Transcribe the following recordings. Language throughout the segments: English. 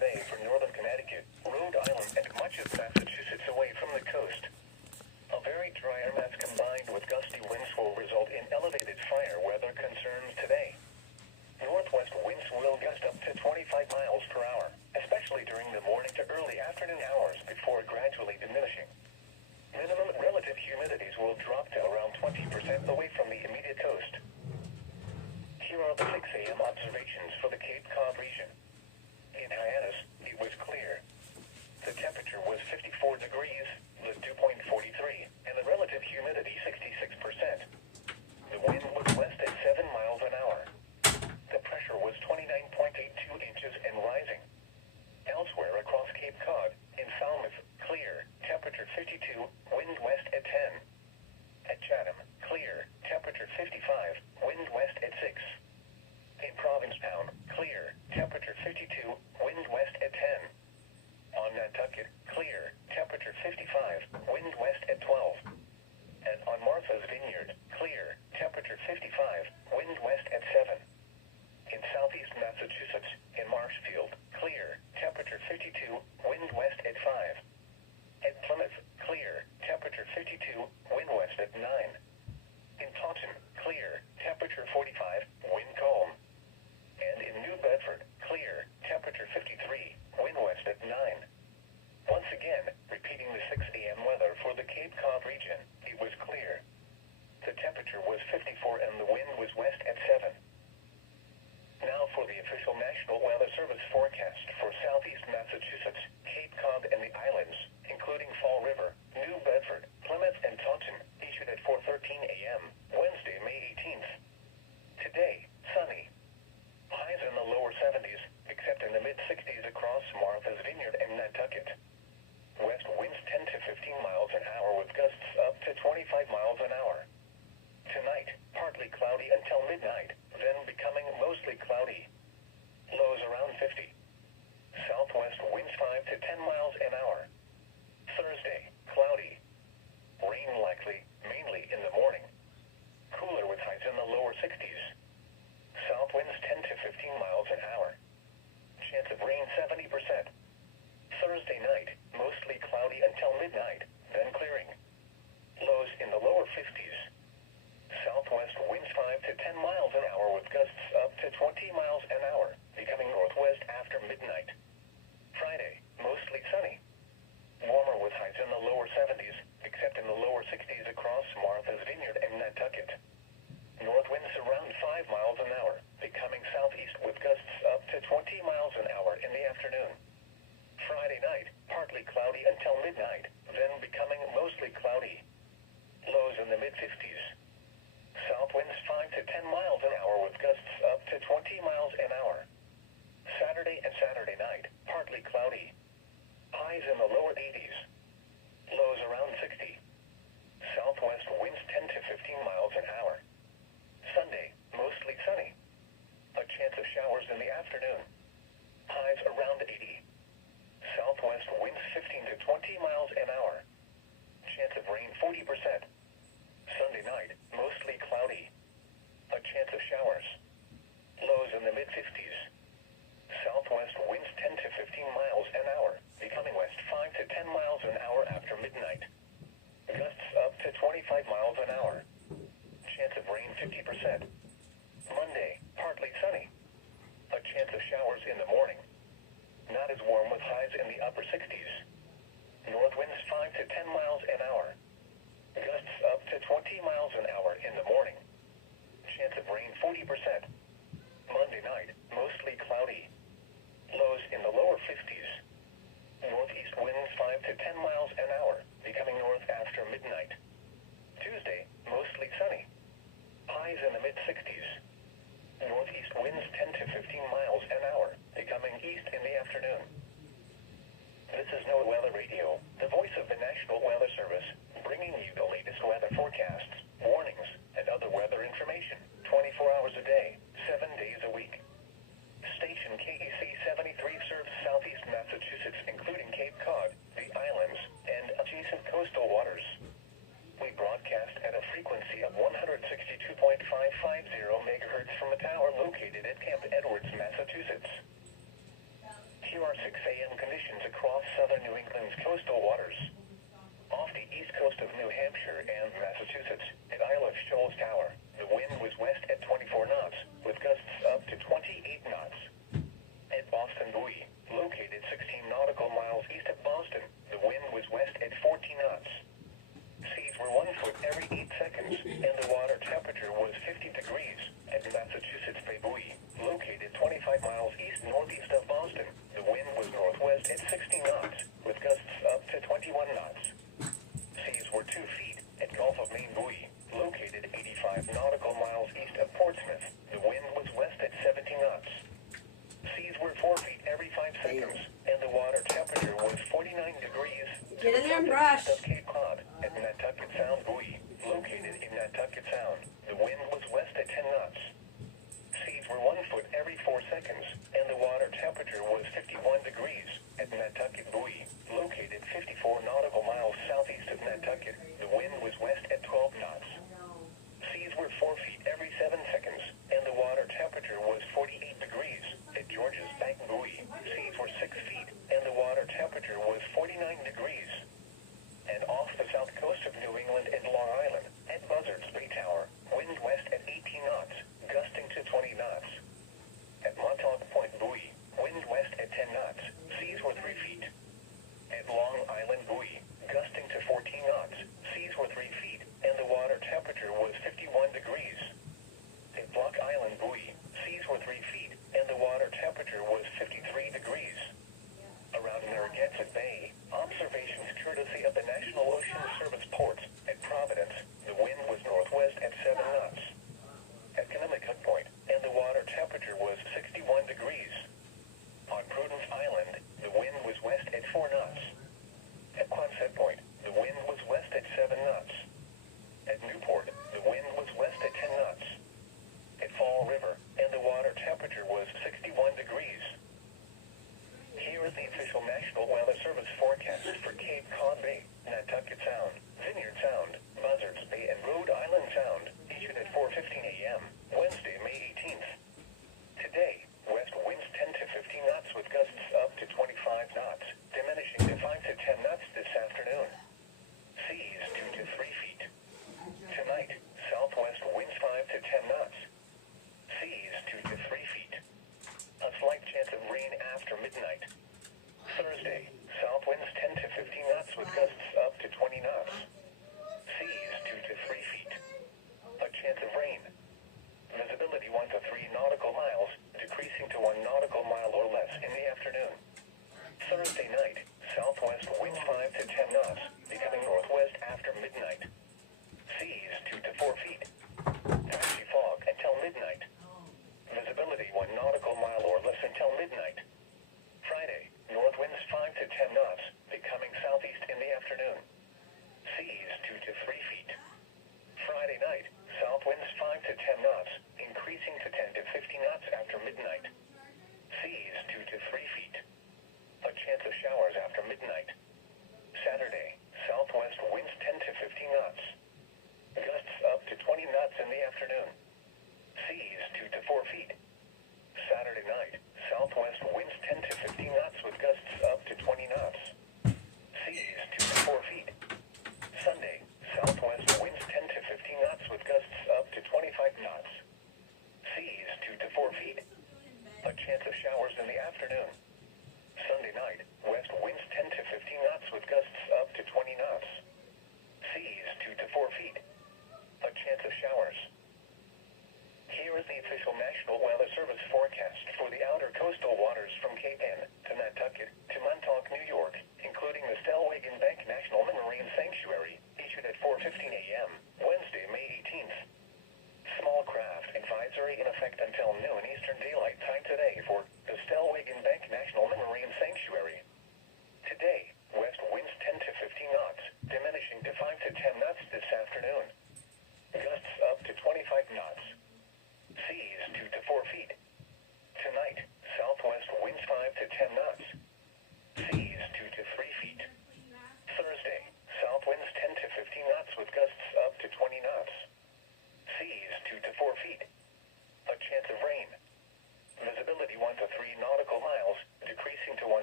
today for northern Connecticut, Rhode Island, and much of Massachusetts away from the coast. A very dry air mass combined with gusty winds will result in elevated fire weather concerns today. Northwest winds will gust up to 25 miles per hour, especially during the morning to early afternoon hours before gradually diminishing. Minimum relative humidities will drop to around 20% away from the immediate coast. Here are the 6 a.m. observations for the Cape Cod region. In Hyannis, it was clear. The temperature was 54 degrees, the dew point 43, and the relative humidity 66%. The wind was west at 7 miles an hour. The pressure was 29.82 inches and rising. Elsewhere across Cape Cod, in Falmouth, clear, temperature 52, wind west at 10. At Chatham, clear, temperature 55, wind west at 6. In Provincetown, clear, temperature 52, wind west at 10. On Nantucket, clear, temperature 55, wind west at 12. And on Martha's Vineyard, clear, temperature 55, wind west at 7. In southeast Massachusetts, in Marshfield, clear, temperature 52, wind west at 5. At Plymouth, clear, temperature 52, wind west at 9. In Taunton, clear, temperature 45, wind calm. And in New Bedford, clear, temperature 53, wind west at 9. Once again, repeating the 6 a.m. weather for the Cape Cod region, it was clear. The temperature was 54 and the wind was west at 7. Now for the official National Weather Service forecast for southeast Massachusetts, Cape Cod, and the islands, including Fall River, New Bedford, Plymouth, and Taunton, issued at 4:13 a.m., Wednesday, May 18th. Today, sunny. Highs in the lower 70s, except in the mid-60s across Martha's Vineyard and Nantucket. West winds 10 to 15 miles an hour with gusts up to 25 miles an hour. Tonight, partly cloudy until midnight, then becoming mostly cloudy. Lows around 50. Southwest winds 5 to 10 miles an hour. Thursday, cloudy. Rain likely, mainly in the morning. Cooler with highs in the lower 60s. South winds 10 to 15 miles an hour. Chance of rain 70%. Thursday night, mostly cloudy until midnight, then clearing. Lows in the lower 50s. Southwest winds 5 to 10 miles an hour with gusts up to 20 miles an hour, becoming northwest after midnight. Friday, mostly sunny. Warmer with highs in the lower 70s, except in the lower 60s across Martha's Vineyard and Nantucket. North winds around 5 miles an hour, becoming southeast with gusts up to 20 miles an hour in the afternoon. Friday night, partly cloudy until midnight, then becoming mostly cloudy. Lows in the mid-50s. South winds 5 to 10 miles an hour with gusts up to 20 miles an hour. Saturday and Saturday night, partly cloudy. Highs in the lower 80s. Lows around 60. Southwest winds 10 to 15 miles an hour. Sunday, mostly sunny. A chance of showers in the afternoon. Highs around 80. Southwest winds 15 to 20 miles an hour. Chance of rain 40%. Sunday night, mostly cloudy. A chance of showers. Lows in the mid-50s. Southwest winds 10 to 15 miles an hour, becoming west 5 to 10 miles an hour after midnight. Gusts up to 25 miles an hour. Chance of rain 50%. Monday, partly sunny. A chance of showers in the morning. Not as warm with highs in the upper 60s. North winds 5 to 10 miles an hour. Gusts up to 20 miles an hour in the morning. Chance of rain 40%. Monday night, mostly cloudy. Lows in the lower 50s. Northeast winds 5 to 10 miles an hour, becoming north after midnight. Tuesday, mostly sunny. Highs in the mid-60s. Northeast winds 10 to 15 miles an hour, becoming east in the afternoon. This is NOAA Weather Radio, the voice of the National Weather Service, bringing you the latest weather forecasts, warnings, and other weather information, 24 hours a day, 7 days a week. Station KEC73 serves southeast Massachusetts, including Cape Cod, the islands, and adjacent coastal waters. We broadcast at a frequency of 162.550 MHz from a tower located at Camp Edwards, Massachusetts. Here are 6 a.m. conditions across southern New England's coastal waters. Off the east coast of New Hampshire and Massachusetts, at Isle of Shoals Tower, the wind was west at 24 knots, with gusts up to 28 knots. At Boston Buoy, located 16 nautical miles east of Boston, the wind was west at 14 knots. Seas were 1 foot every 8 seconds, and the water temperature was 50 degrees. At Massachusetts Bay Buoy, located 25 miles east-northeast of Boston, the wind was northwest at 60 knots, with gusts up to 21 knots. Seas were 2 feet at Gulf of Maine Buoy, located 85 nautical miles east of Portsmouth, the wind was west at 70 knots. Seas were 4 feet every 5 seconds, and the water temperature was 49 degrees. Get in there and brush. Of Cape Cod at Nantucket Sound Buoy, located in Nantucket Sound, the wind was west at 10 knots. Seas were 1 foot every 4 seconds, and the water temperature was 51 degrees. At Nantucket Buoy, located 54 nautical miles southeast of Nantucket, the wind was west at 12 knots. Seas were 4 feet every 7 seconds, and the water temperature was 48 degrees. At George's Bank Buoy, seas were 6 feet, and the water temperature was 49 degrees. And off the south coast of New England and Long Island, at Buzzards Bay Tower, wind west at 18 knots, gusting to 20 knots. At Montauk Point Buoy, wind west at 10 knots, seas were 3 feet. At Long Island Buoy, gusting to 14 knots, seas were 3 feet, and the water temperature was 51 degrees. At Block Island Buoy, seas were 3 feet, and the water temperature was 53 degrees. Around Narragansett Bay, observations courtesy of the National Ocean Service ports. At Providence, the wind was northwest at 7 knots. At Connecticut Point, and the water temperature was 61 degrees. On Prudence Island, the wind was west at 4 knots. At Quonset Point, the wind was west at 7 knots. At Newport, the wind was west at 10 knots. At Fall River, and the water temperature was 61 degrees. Here is the official National Weather Service forecast for Cape Cod Bay, Nantucket Sound, Vineyard Sound, Buzzards Bay, and Rhode Island Sound, issued at 4:15 a.m., Wednesday, May 18th. Today, west winds 10 to 15 knots with gusts up to 25 knots, diminishing to 5 to 10 knots this afternoon. Seas 2 to 3 feet. Tonight, southwest winds 5 to 10 knots. Seas 2 to 3 feet. A slight chance of rain after midnight. Thursday, south winds 10 to 15 knots with gusts up to 20 knots. Seas 2 to 3 feet. A chance of rain. Visibility 1 to 3 nautical miles, decreasing to 1 nautical mile or less in the afternoon. Thursday night, southwest winds 5 to 10 knots, becoming northwest after midnight. Seas 2 to 4 feet. Patchy fog until midnight. Visibility 1 nautical mile or less until midnight. Friday, north winds 5 to 10 knots, becoming southeast in the afternoon. Seas 2 to 3 feet. Friday night, south winds 5 to 10 knots, increasing to 10 to 15 knots after midnight. Seas 2 to 3 feet. A chance of showers after midnight. Saturday, southwest winds 10 to 15 knots. Gusts up to 20 knots in the afternoon. Seas 2 to 4 feet. Saturday night, southwest winds 10 to 15 knots with gusts up to 20 knots. Seas 2 to 4 feet. Sunday, southwest winds 10 to 15 knots with gusts up to 25 knots. Seas 2 to 4 feet. A chance of showers in the afternoon. Sunday night, west winds 10 to 15 knots with gusts up to 20 knots. Seas 2 to 4 feet. A chance of showers. Here is the official National Weather Service forecast for the outer coastal waters from Cape Ann to Nantucket to Montauk, New York, including the Stellwagen Bank National Marine Sanctuary, issued at 4:15 a.m., Wednesday, May 18th. Small craft advisory in effect until noon Eastern Daylight Time today for the Stellwagen Bank National Marine Sanctuary. Today, west winds 10 to 15 knots, diminishing to 5 to 10 knots this afternoon. Gusts up to 25 knots. Seas 2 to 4 feet. Tonight, southwest winds 5 to 10 knots. Seas 2 to 3 feet. Thursday, south winds 10 to 15 knots with gusts up to 20 knots. Seas 2 to 4 feet. A chance of rain. Visibility 1 to 3 nautical miles, decreasing to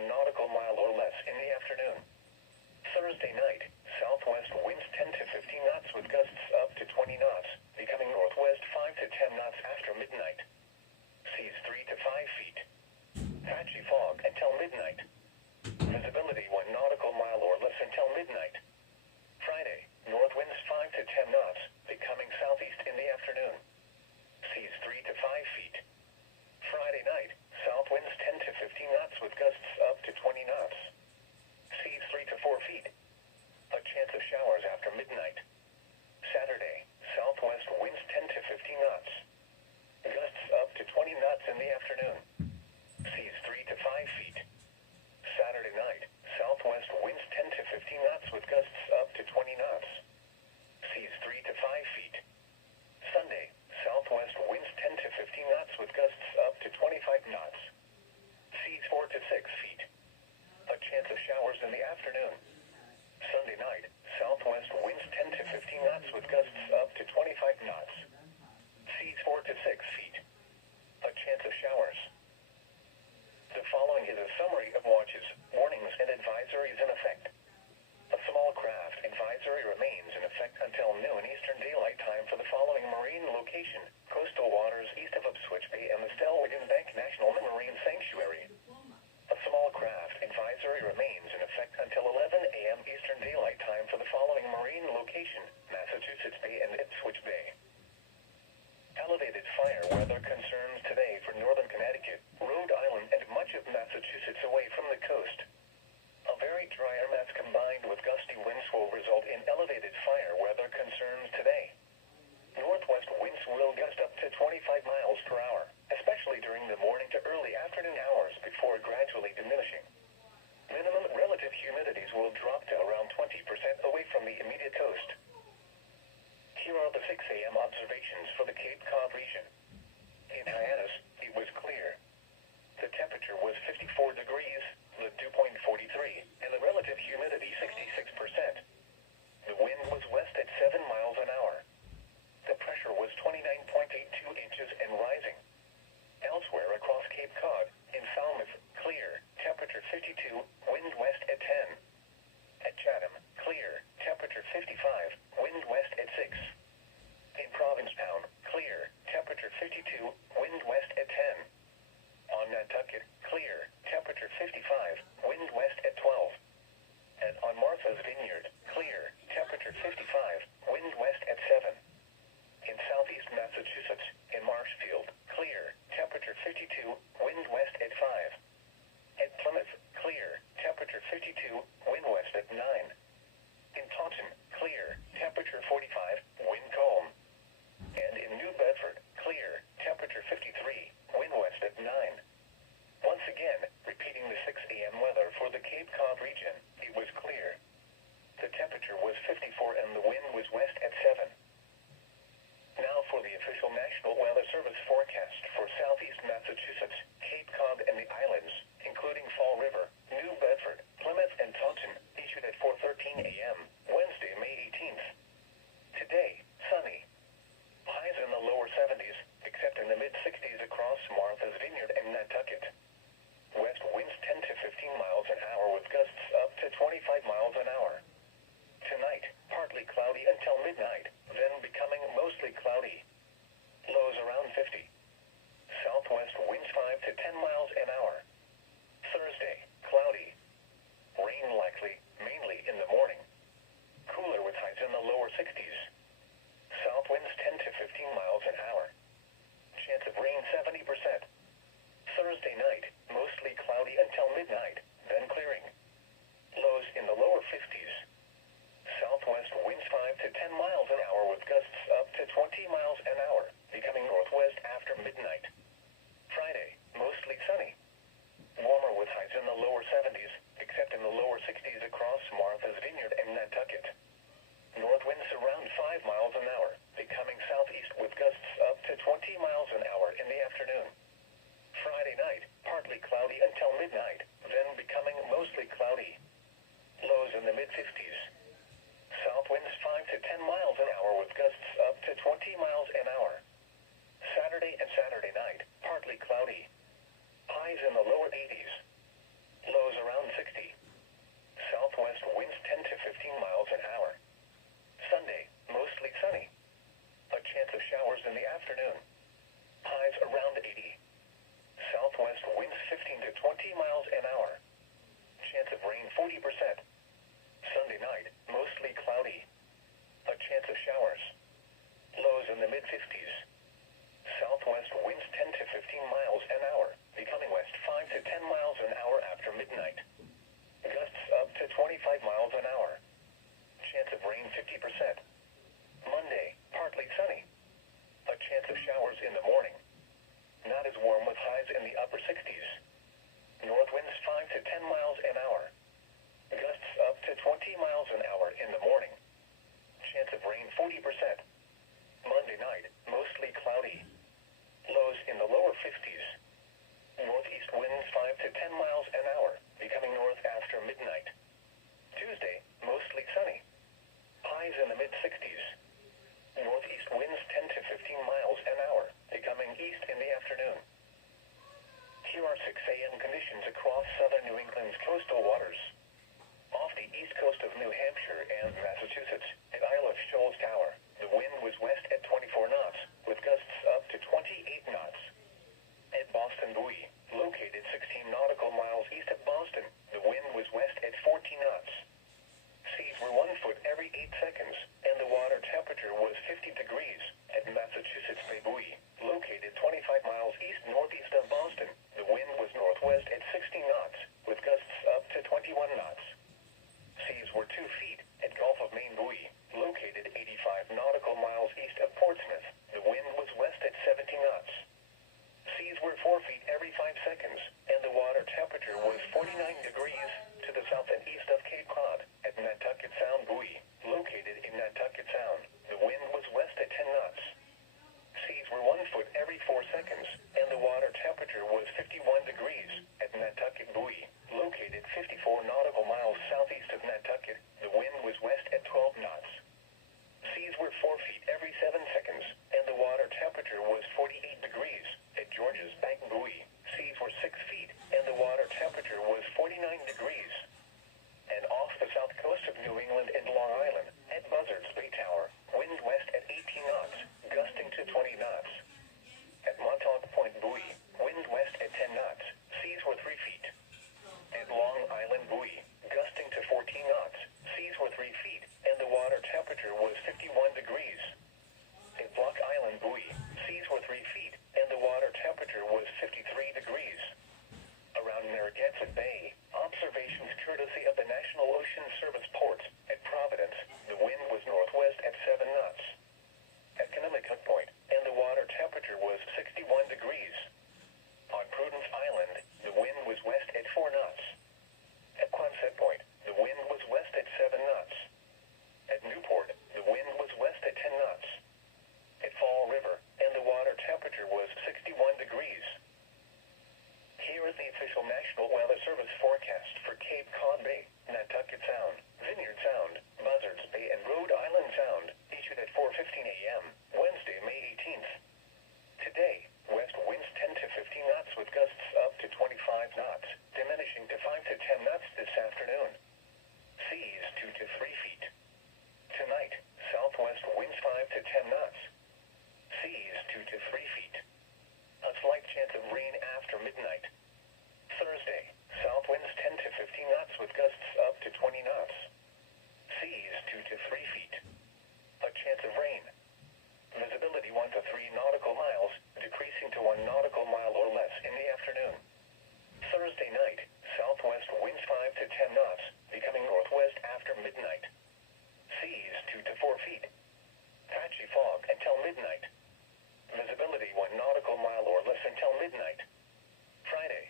midnight. Visibility 1 nautical mile or less until midnight. Friday, north winds 5 to 10 knots, becoming southeast in the afternoon. Seas 3 to 5 feet. Friday night, south winds 10 to 15 knots with gusts up to 20 knots. Seas 3 to 4 feet. A chance of showers after midnight. Saturday, southwest winds 10 to 15 knots. Gusts up to 20 knots in the afternoon. Seas 3 to 5 feet. Saturday night, southwest winds 10 to 15 knots with gusts up to 20 knots. Seas 3 to 5 feet. Sunday, southwest winds 10 to 15 knots with gusts up to 25 knots. Seas 4 to 6 feet. A chance of showers in the afternoon. Sunday night, southwest winds 10 to 15 knots with gusts up to 25 knots. Seas 4 to 6 feet. A chance of showers. The following is a summary of watches, warnings, and advisories in effect. A small craft advisory remains in effect until noon Eastern Daylight Time for the following marine location: coastal waters east of Ipswich Bay and the Stellwagen Bank National Marine Sanctuary. A small craft advisory remains in effect until 11 a.m. Eastern Daylight Time for the following marine location: Massachusetts Bay and Ipswich Bay. Elevated fire weather concerns today for northern Connecticut, Rhode Island, and much of Massachusetts away from the coast. A very dry air mass combined with gusty winds will result in elevated fire weather concerns today. Northwest winds will gust up to 25 miles per hour, especially during the morning to early afternoon hours before gradually diminishing. Minimum relative humidities will drop to around 20% away from the immediate coast. Here are the 6 a.m. observations for the Cape Cod region. In Hyannis, it was clear. The temperature was 54 degrees, the dew point 43, and the relative humidity 66%. The wind was west at 7 miles an hour. The pressure was 29.82 inches and rising. Elsewhere across Cape Cod, in Falmouth, clear, temperature 52, wind west at 10. At Chatham, clear, temperature 55, wind west at 6. In Provincetown, clear, temperature 52, wind west at 10. On Nantucket, clear, temperature 55, wind west at 12. And on Martha's Vineyard, clear, temperature 55, wind west at 7. In southeast Massachusetts, in Marshfield, clear, temperature 52, wind west at 5. At Plymouth, clear, temperature 52, wind west at 9. In Taunton, clear, temperature 45, wind calm. And in New Bedford, clear, temperature 53, wind west at 9. Once again, repeating the 6 a.m. weather for the Cape Cod region, it was clear. The temperature was 54 and the wind was west at 7. Now for the official National Weather Service forecast for southeast Massachusetts, Cape Cod, and the islands, including Fall River, New Bedford, Plymouth, and Taunton, issued at 4:13 a.m., Wednesday, May 18th. Today, sunny. Highs in the lower 70s, except in the mid-60s across Martha's Vineyard and Nantucket. West winds 10 to 15 miles an hour with gusts up to 25 miles an hour. Tonight, partly cloudy until midnight, then becoming mostly cloudy. Lows around 50. Southwest winds 5 to 10 miles an hour. Thursday, cloudy. Rain likely, mainly in the morning. Cooler with highs in the lower 60s. South winds 10 to 15 miles an hour. Chance of rain 70%. Thursday night, mostly cloudy until midnight, then clearing. Lows in the lower 50s. Southwest winds 5 to 10 miles an hour with gusts up to 20 miles an hour, becoming northwest after midnight. Friday, mostly sunny. Warmer with highs in the lower 70s, except in the lower 60s across Martha's Vineyard and Nantucket. North winds around 5 miles an hour, becoming southeast with gusts up to 20 miles an hour in the afternoon. Friday night, partly cloudy until midnight, then becoming mostly cloudy. Lows in the mid-50s. South winds 5 to 10 miles an hour with gusts up to 20 miles an hour. Saturday and Saturday night, partly cloudy. Highs in the lower 80s. Lows around 60. Southwest winds 10 to 15 miles an hour. Sunday, mostly sunny. A chance of showers in the afternoon. Highs around 80. Southwest winds 15 to 20 20 miles an hour. Chance of rain 40%. Sunday night, mostly cloudy. A chance of showers. Lows in the mid-50s. Southwest winds 10 to 15 miles an hour, becoming west 5 to 10 miles an hour after midnight. Gusts up to 25 miles an hour. Chance of rain 50%. Monday, partly sunny. A chance of showers in the morning. Not as warm with highs in the upper 60s. North winds 5 to 10 miles an hour. Gusts up to 20 miles an hour in the morning. Chance of rain 40%. Monday night, mostly cloudy. Lows in the lower 50s. Northeast winds 5 to 10 miles an hour, becoming north after midnight. Tuesday, mostly sunny. Highs in the mid-60s. Northeast winds 10 to 15 miles an hour, becoming east in the afternoon. Here are 6 a.m. conditions across southern New England's coastal waters. Off the east coast of New Hampshire and Massachusetts, at Isle of Shoals Tower, the wind was west at 24 knots, with gusts up to 28 knots. At Boston Buoy, located 16 nautical miles east of Boston, the wind was west at 14 knots. Seas were 1 foot every 8 seconds, and the water temperature was 50 degrees. At Massachusetts Bay Buoy, located 25 miles east-northeast of Boston, the wind was northwest at 16 knots, with gusts up to 21 knots. Seas were 2 feet at Gulf of Maine Buoy, located 85 nautical miles east of Portsmouth. The wind was west at 17 knots. Seas were 4 feet every 5 seconds, and the water temperature was 49 degrees to the south and east of Cape Cod. At Nantucket Sound Buoy, located in Nantucket Sound, the wind was west at 10 knots. Seas were 1 foot every 4 seconds, and the water temperature was 51 degrees. At Nantucket Buoy, located 54 nautical miles southeast of Nantucket, the wind was west at 12 knots. Seas were 4 feet every 7 seconds, and the water temperature was 48 degrees. At George's Bank Buoy, seas were 6 feet, and the water temperature was 49 degrees. And off the south coast of New England and Long Island, at Buzzards Bay Tower, wind west at 18 knots, gusting to 20 knots. At Montauk Point Buoy, wind west at 10 knots, seas were 3 feet. At Long Island Buoy, gusting to 14 knots, seas were 3 feet, and the water temperature was 51 degrees. At Block Island Buoy, seas were 3 feet, and the water temperature was 53 degrees. Around Narragansett Bay, observations courtesy of the National Ocean Service ports. At Providence, the wind was northwest at 7 knots. At Connecticut Point, and the water temperature was 61 degrees. On Prudence Island, the wind was west at 4 knots. At Quonset Point, the wind was west at 7 knots. At Newport, the wind was west at 10 knots. At Fall River, and the water temperature was 61 degrees. Here is the official National Weather Service forecast for Cape Cod Bay, Nantucket Sound, Vineyard Sound, Buzzards Bay, and Rhode Island Sound, issued at 4:15 a.m., Wednesday, May 18th. Today, west winds 10 to 15 knots with gusts up to 25 knots, diminishing to 5 to 10 knots this afternoon. Seas 2 to 3 feet. Tonight, southwest winds 5 to 10 knots. Seas 2 to 3 feet. A slight chance of rain after midnight. Thursday, south winds 10 to 15 knots with gusts up to 20 knots. Seas 2 to 3 feet. A chance of rain. Visibility 1 to 3 nautical miles, decreasing to 1 nautical mile or less in the afternoon. Thursday night, southwest winds 5 to 10 knots, becoming northwest after midnight. Seas 2 to 4 feet. Patchy fog until midnight. Visibility 1 nautical mile or less until midnight. Friday.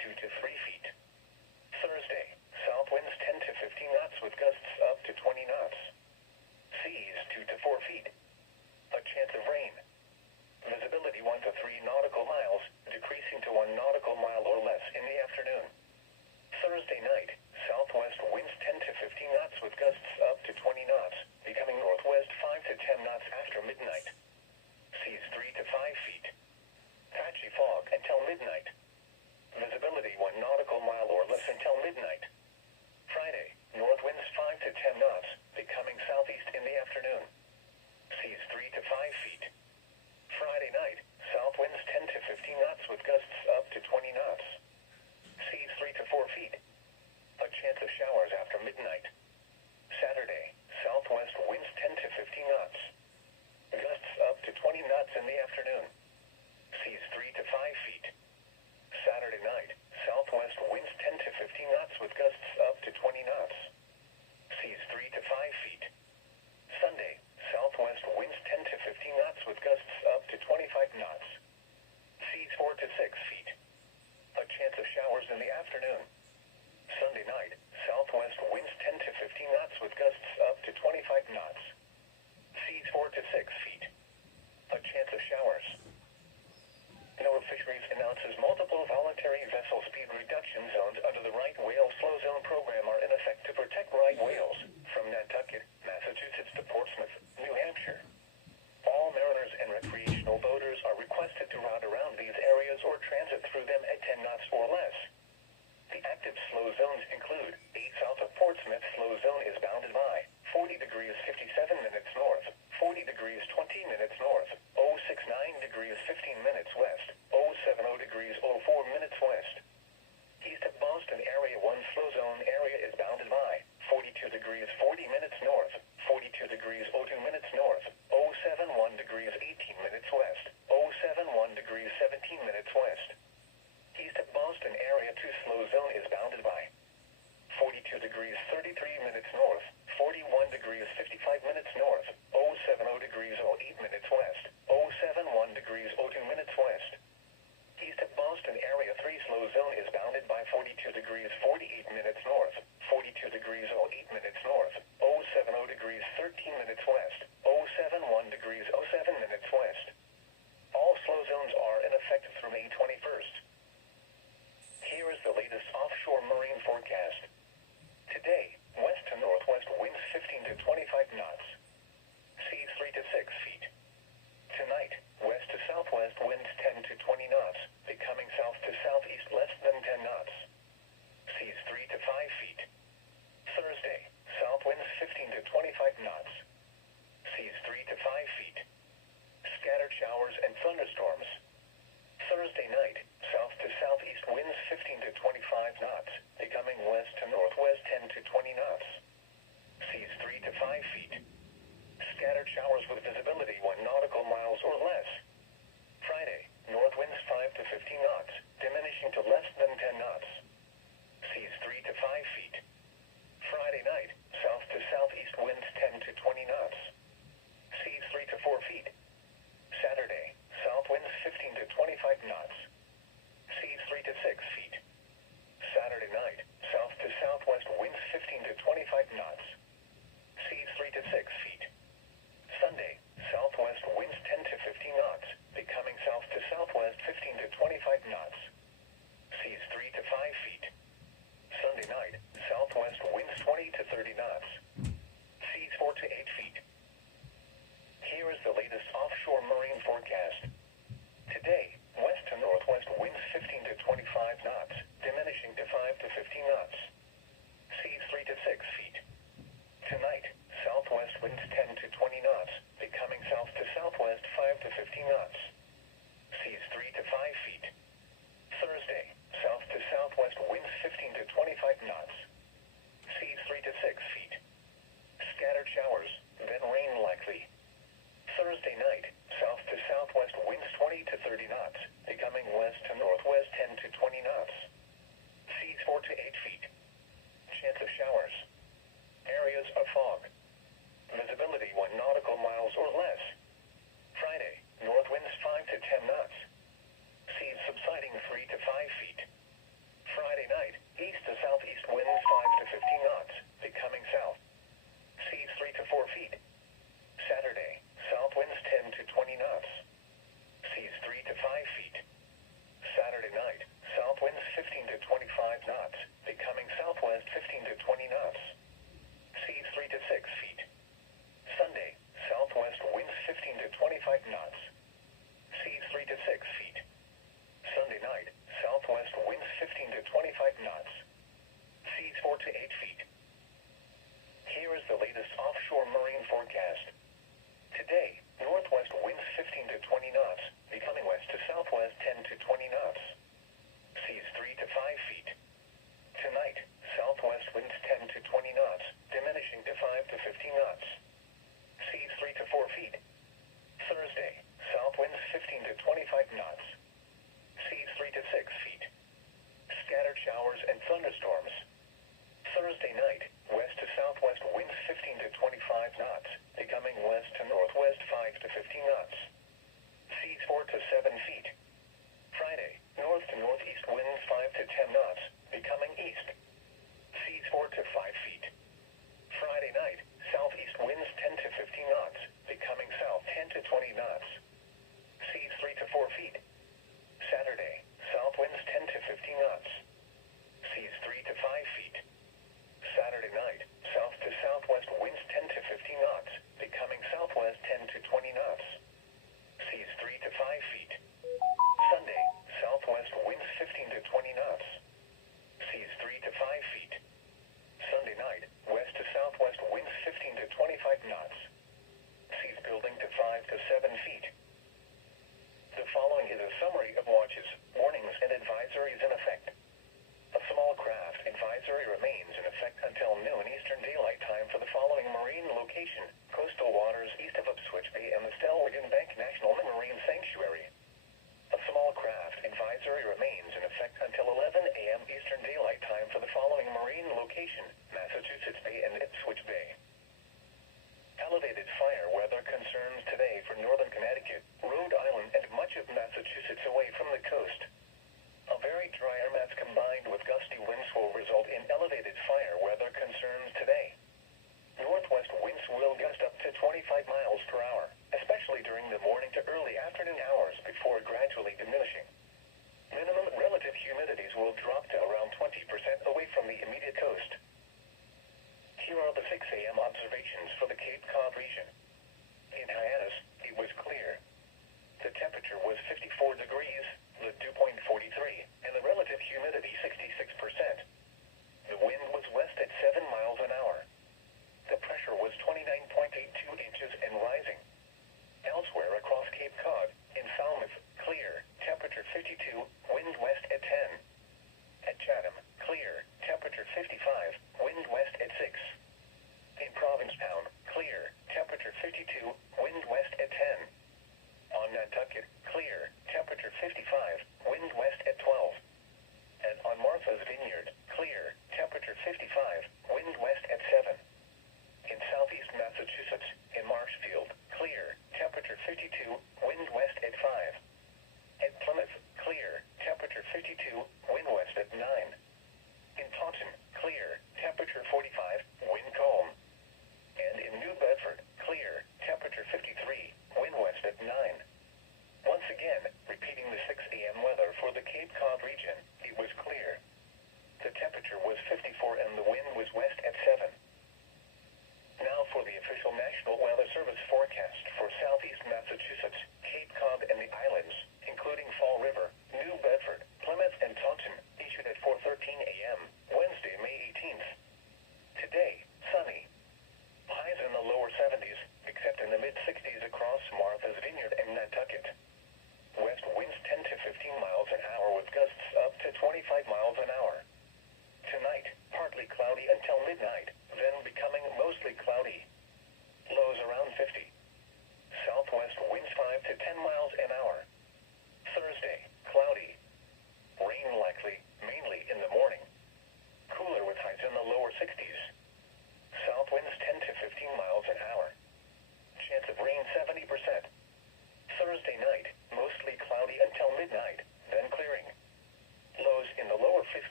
2 to 3 feet. Thursday, south winds 10 to 15 knots with gusts up to 20 knots. Seas 2 to 4 feet. A chance of rain. Visibility 1 to 3 nautical miles, decreasing to 1 nautical mile or less in the afternoon. Thursday night, southwest winds 10 to 15 knots with gusts up to 20 knots, becoming northwest 5 to 10 knots after midnight. Seas 3 to 5 feet. Patchy fog until midnight. Visibility 1 nautical mile or less until midnight. Friday, north winds 5 to 10 knots, becoming southeast in the afternoon. Seas 3 to 5 feet. Friday night, south winds 10 to 15 knots with gusts up to 20 knots. Seas 3 to 4 feet. A chance of showers after midnight. Saturday, southwest winds 10 to 15 knots. Gusts up to 20 knots in the afternoon. Seas 3 to 5 feet. Saturday night, southwest winds 10 to 15 knots with gusts up to 20 knots. Seas 3 to 5 feet. Sunday, southwest winds 10 to 15 knots with gusts up to 25 knots. Seas 4 to 6 feet. A chance of showers in the afternoon. Sunday night, southwest winds 10 to 15 knots with gusts up to 25 knots. Seas 4 to 6 feet. A chance of showers. NOAA Fisheries announces multiple voluntary vessel speed reduction zones under the right whale slow zone program are in effect to protect right whales from Nantucket, Massachusetts to Portsmouth, New Hampshire. All mariners and recreational boaters are requested to route around these areas or transit through them at 10 knots or less. The active slow zones include 8 south of Portsmouth slow zone is bounded by 40 degrees 57 minutes north, 40 degrees 20 minutes north, 069 degrees 15 minutes west, 070 degrees 04 minutes west. East of Boston Area 1 slow zone area is bounded by 42 degrees 40 minutes north, 42 degrees 02 minutes north, 071 degrees 18 minutes west, 071 degrees 17 minutes west. East of Boston Area 2 slow zone is bounded by 42 degrees 33 minutes north, 41 degrees 55 minutes north, 070 degrees 08 minutes west, 071 degrees 02 minutes west. East of Boston Area 3 slow zone is bounded by 42 degrees 48 minutes north, 42 degrees 08 minutes north, 070 degrees 13 minutes west, 071 degrees 07 minutes west. All slow zones are in effect through May 21st. Here is the latest offshore marine forecast. Today, west to northwest winds 15 to 25 knots. Seas 3 to 6 feet. Tonight, west to southwest winds 10 to 20 knots, becoming south to southeast less than 10 knots. Seas 3 to 5 feet. Thursday, south winds 15 to 25 knots. Seas 3 to 5 feet. Scattered showers and thunderstorms. Thursday night, south to southeast winds 15 to 25 knots, becoming west to northwest 10 to 20 knots. Seas 3 to 5 feet. Scattered showers with visibility 1 nautical miles or less. Friday, north winds 5 to 15 knots, diminishing to less than 10 knots. Seas 3 to 5 feet. Friday night, south to southeast winds 10 to 20 knots. Seas 3 to 4 feet. Saturday, south winds 15 to 25 knots. Seas 3 to 6 feet. Saturday night, south to southwest winds 15 to 25 knots. Seas 3 to 6 feet. Sunday, southwest winds 10 to 15 knots, becoming south to southwest 15 to 25 knots. Seas 3 to 5 feet. Sunday night, southwest winds 20 to 30 knots. Seas 4 to 8 feet. Here is the latest offshore marine forecast. Today, west to northwest winds 15 to 25 knots, diminishing to 5 to 15 knots. Seas 3 to 6 feet. Tonight, southwest winds 10 to 20 knots, becoming south to southwest 5 to 15 knots. Seas 3 to 5 feet. Thursday, south to southwest winds 15 to 25 knots. Seas 3 to 6 feet. Scattered showers, then rain likely. Thursday night, south to southwest winds 20 to 30 knots, becoming west to northwest 10 to 20 knots. 15 to 25 knots, becoming southwest 15 to 20 knots. Seas 3 to 6 feet. Sunday, southwest winds 15 to 25 knots. Seas 3 to 6 feet. Sunday night, southwest winds 15 to 25 knots. Seas 4 to 8 feet. Here is the latest offshore marine forecast. Today, northwest winds 15 to 20 knots, becoming west to southwest 10 to 20 knots. Seas 3 to 5 feet. Tonight, southwest winds 10 to 20 knots, diminishing to 5 to 15 knots. Seas 3 to 4 feet. Thursday, south winds 15 to 25 knots. Seas 3 to 6 feet. Scattered showers and thunderstorms. Thursday night, west to southwest winds 15 to 25 knots, becoming west to northwest 5 to 15 knots. Seas 4 to 7 feet. Friday, north to northeast winds 5 to 10 knots, becoming east. Seas 4 to 5 feet. Friday night, southeast winds 10 to 15 knots, becoming south 10 to 20 knots. Seas 3 to 4 feet. Saturday, south winds 10 to 15 knots. Seas 3 to 5 feet. Saturday night, south to southwest winds 10 to 15 knots, becoming southwest 10 to 20 knots. Seas 3 to 5 feet. Sunday, southwest winds 15 to 20 knots. Seas 3 to 5 feet. Sunday night, west to southwest winds 15 to 25 knots. Seas building to 5 to 7 feet. The following is a summary of watches, warnings, and advisories in effect. A small craft advisory remains in effect until noon Eastern Daylight Time for the following marine location: coastal waters east of Ipswich Bay and the Stellwagen Bank National Marine Sanctuary. A small craft advisory remains in effect until 11 a.m. Eastern Daylight Time for the following marine location: Massachusetts Bay and Ipswich Bay. Elevated fire weather concerns today for northern Connecticut, Rhode Island, and much of Massachusetts away from the coast. A very dry air mass combined with gusty winds will result in elevated fire weather concerns today. Northwest winds will gust up to 25 miles per hour, especially during the morning to early afternoon hours before gradually diminishing. Minimum relative humidities will drop to around 20% away from the immediate coast. Here are the 6 a.m. observations for the Cape Cod region. In Hyannis, it was clear. The temperature was 54 degrees, the dew point 43, and the relative humidity 66%. The wind was west at 7 miles an hour. The pressure was 29.82 inches and rising. Elsewhere across Cape Cod, in Falmouth, clear, temperature 52, wind west at 10. At Chatham, clear, temperature 55, wind west at 6. In Provincetown, clear, temperature 52, wind west at 10. On Nantucket, clear, temperature 55, wind west at 12.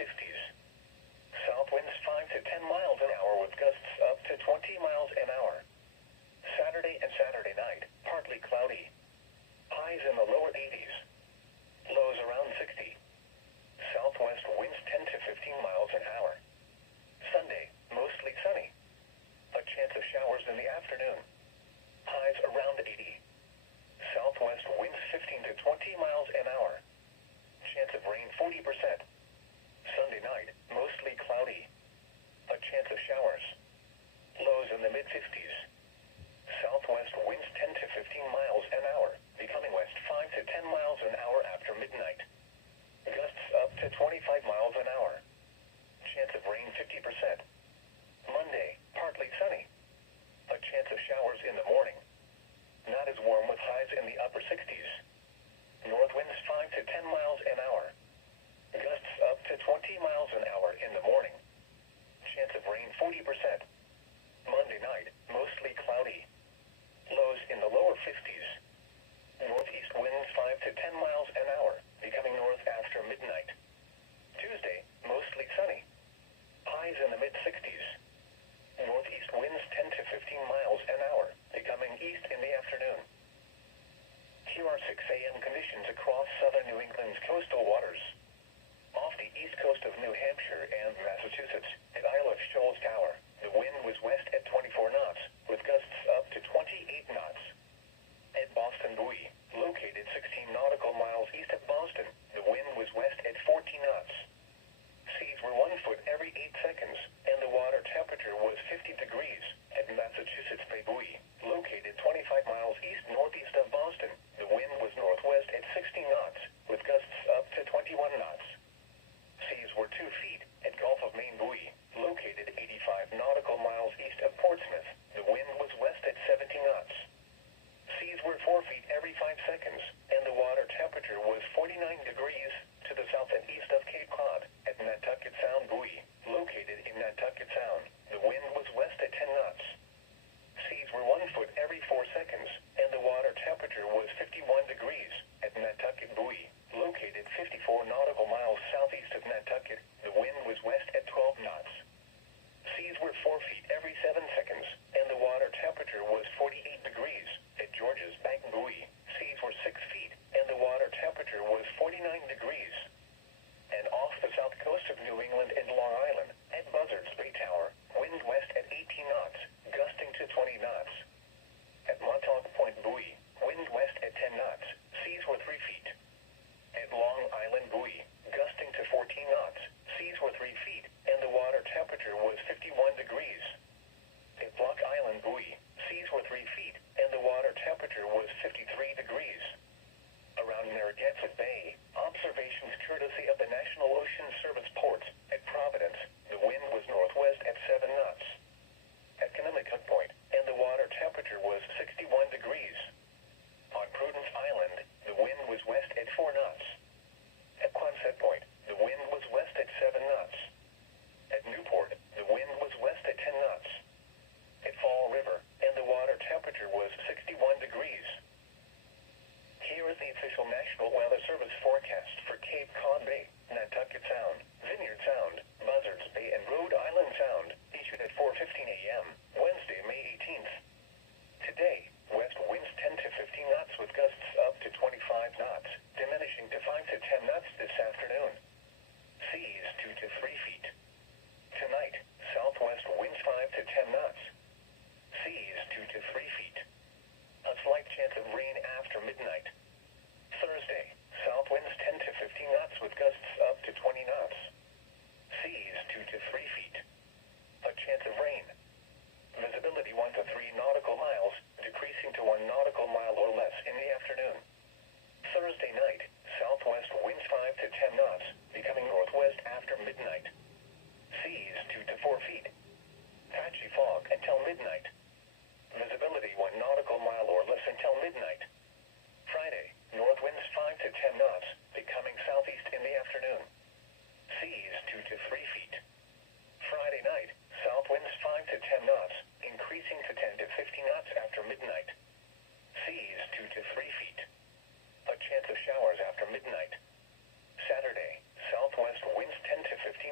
50s. South winds 5 to 10 miles an hour with gusts up to 20 miles an hour. Saturday and Saturday night, partly cloudy. Highs in the lower 80s. Lows around 60. Southwest winds 10 to 15 miles an hour. Sunday, mostly sunny. A chance of showers in the afternoon. Highs around 80. Southwest winds 15 to 20 miles an hour. Chance of rain 40%. Sunday night, mostly cloudy. A chance of showers. Lows in the mid-50s. Southwest winds 10 to 15 miles an hour, becoming west 5 to 10 miles an hour after midnight. Gusts up to 25 miles an hour. Chance of rain 50%. Monday, partly sunny. A chance of showers in the morning. Not as warm with highs in the upper 60s. North winds 5 to 10 miles an hour. Gusts up to 20 miles an hour in the morning. Chance of rain 40%. Monday night, mostly cloudy. Lows in the lower 50s. Northeast winds 5 to 10 miles an hour, becoming north after midnight. Tuesday, mostly sunny. Highs in the mid-60s. Northeast winds 10 to 15 miles an hour, becoming east in the afternoon. Here are 6 a.m. conditions across southern New England's coastal waters. Off the east coast of New Hampshire and Massachusetts, at Isle of Shoals Tower, the wind was west at 24 knots, with gusts up to 28 knots. At Boston Buoy, located 16 nautical miles east of Boston, the wind was west at 14 knots. Seas were 1 foot every 8 seconds, and the water temperature was 50 degrees. At Massachusetts Bay Buoy, located 25 miles east-northeast of Boston, the wind was northwest at 60 knots, with gusts up to 21 knots. Seas were 2 feet at Gulf of Maine Buoy, located 85 nautical miles east of Portsmouth, the wind was west at 70 knots. Seas were 4 feet every 5 seconds, and the water temperature was 49 degrees to the south and east of Cape Cod. At Nantucket Sound Buoy, located in Nantucket Sound, the wind was west at 10 knots. Seas were 1 foot every 4 seconds, and the water temperature was 51 degrees. At Nantucket Buoy, located 54 nautical miles southeast of Nantucket, the wind was west at 12 knots. Seas were 4 feet every 7 seconds, and the water temperature was 48 degrees. At George's Bank Buoy, seas were 6 feet, and the water temperature was 49 degrees. And off the south coast of New England and Long Island, at Buzzards Bay Tower, wind west at 18 knots, gusting to 20 knots. At Montauk Point Buoy, wind west at 10 knots, seas were 3 feet. At Long Island Buoy, gusting to 14 knots, seas were 3 feet, and the water temperature was 51 degrees. At Block Island Buoy, seas were 3 feet, and the water temperature was 53 degrees. Around Narragansett Bay, observations courtesy of the National Ocean Service ports. At Providence, the wind was northwest at 7 knots. At Conemaugh Point, and the water temperature was 61 degrees. On Prudence Island, the wind was west at 4 knots. At Quonset Point, the wind was west at 7 knots. At Newport, the wind was west at 10 knots. At Fall River, and the water temperature was 61 degrees. Here is the official National Weather Service forecast for Cape Cod Bay, Nantucket Sound, Vineyard Sound, Buzzards Bay, and Rhode Island Sound, issued at 4:15 a.m., Wednesday, May 18th. Today, west winds 10 to 15 knots with gusts up to 25 knots, diminishing to 5 to 10 knots this afternoon. Seas 2 to 3 feet. Tonight, southwest winds 5 to 10 knots. Seas 2 to 3 feet. A slight chance of rain after midnight. Thursday, south winds 10 to 15 knots with gusts up to 20 knots. Seas 2 to 3 feet. A chance of rain. Visibility 1 to 3 nautical miles, decreasing to 1 nautical mile or less in the afternoon. Thursday night, southwest winds 5 to 10 knots, becoming northwest after midnight. Seas 2 to 4 feet. Patchy fog until midnight. Visibility 1 nautical mile or less until midnight. Friday, north winds 5 to 10 knots, becoming southeast in the afternoon. Seas 2 to 3 feet. Friday night, south winds 5 to 10 knots, increasing to 10 to 15 knots after midnight. Seas 2 to 3 feet. A chance of showers after midnight. Saturday, southwest winds 10 to 15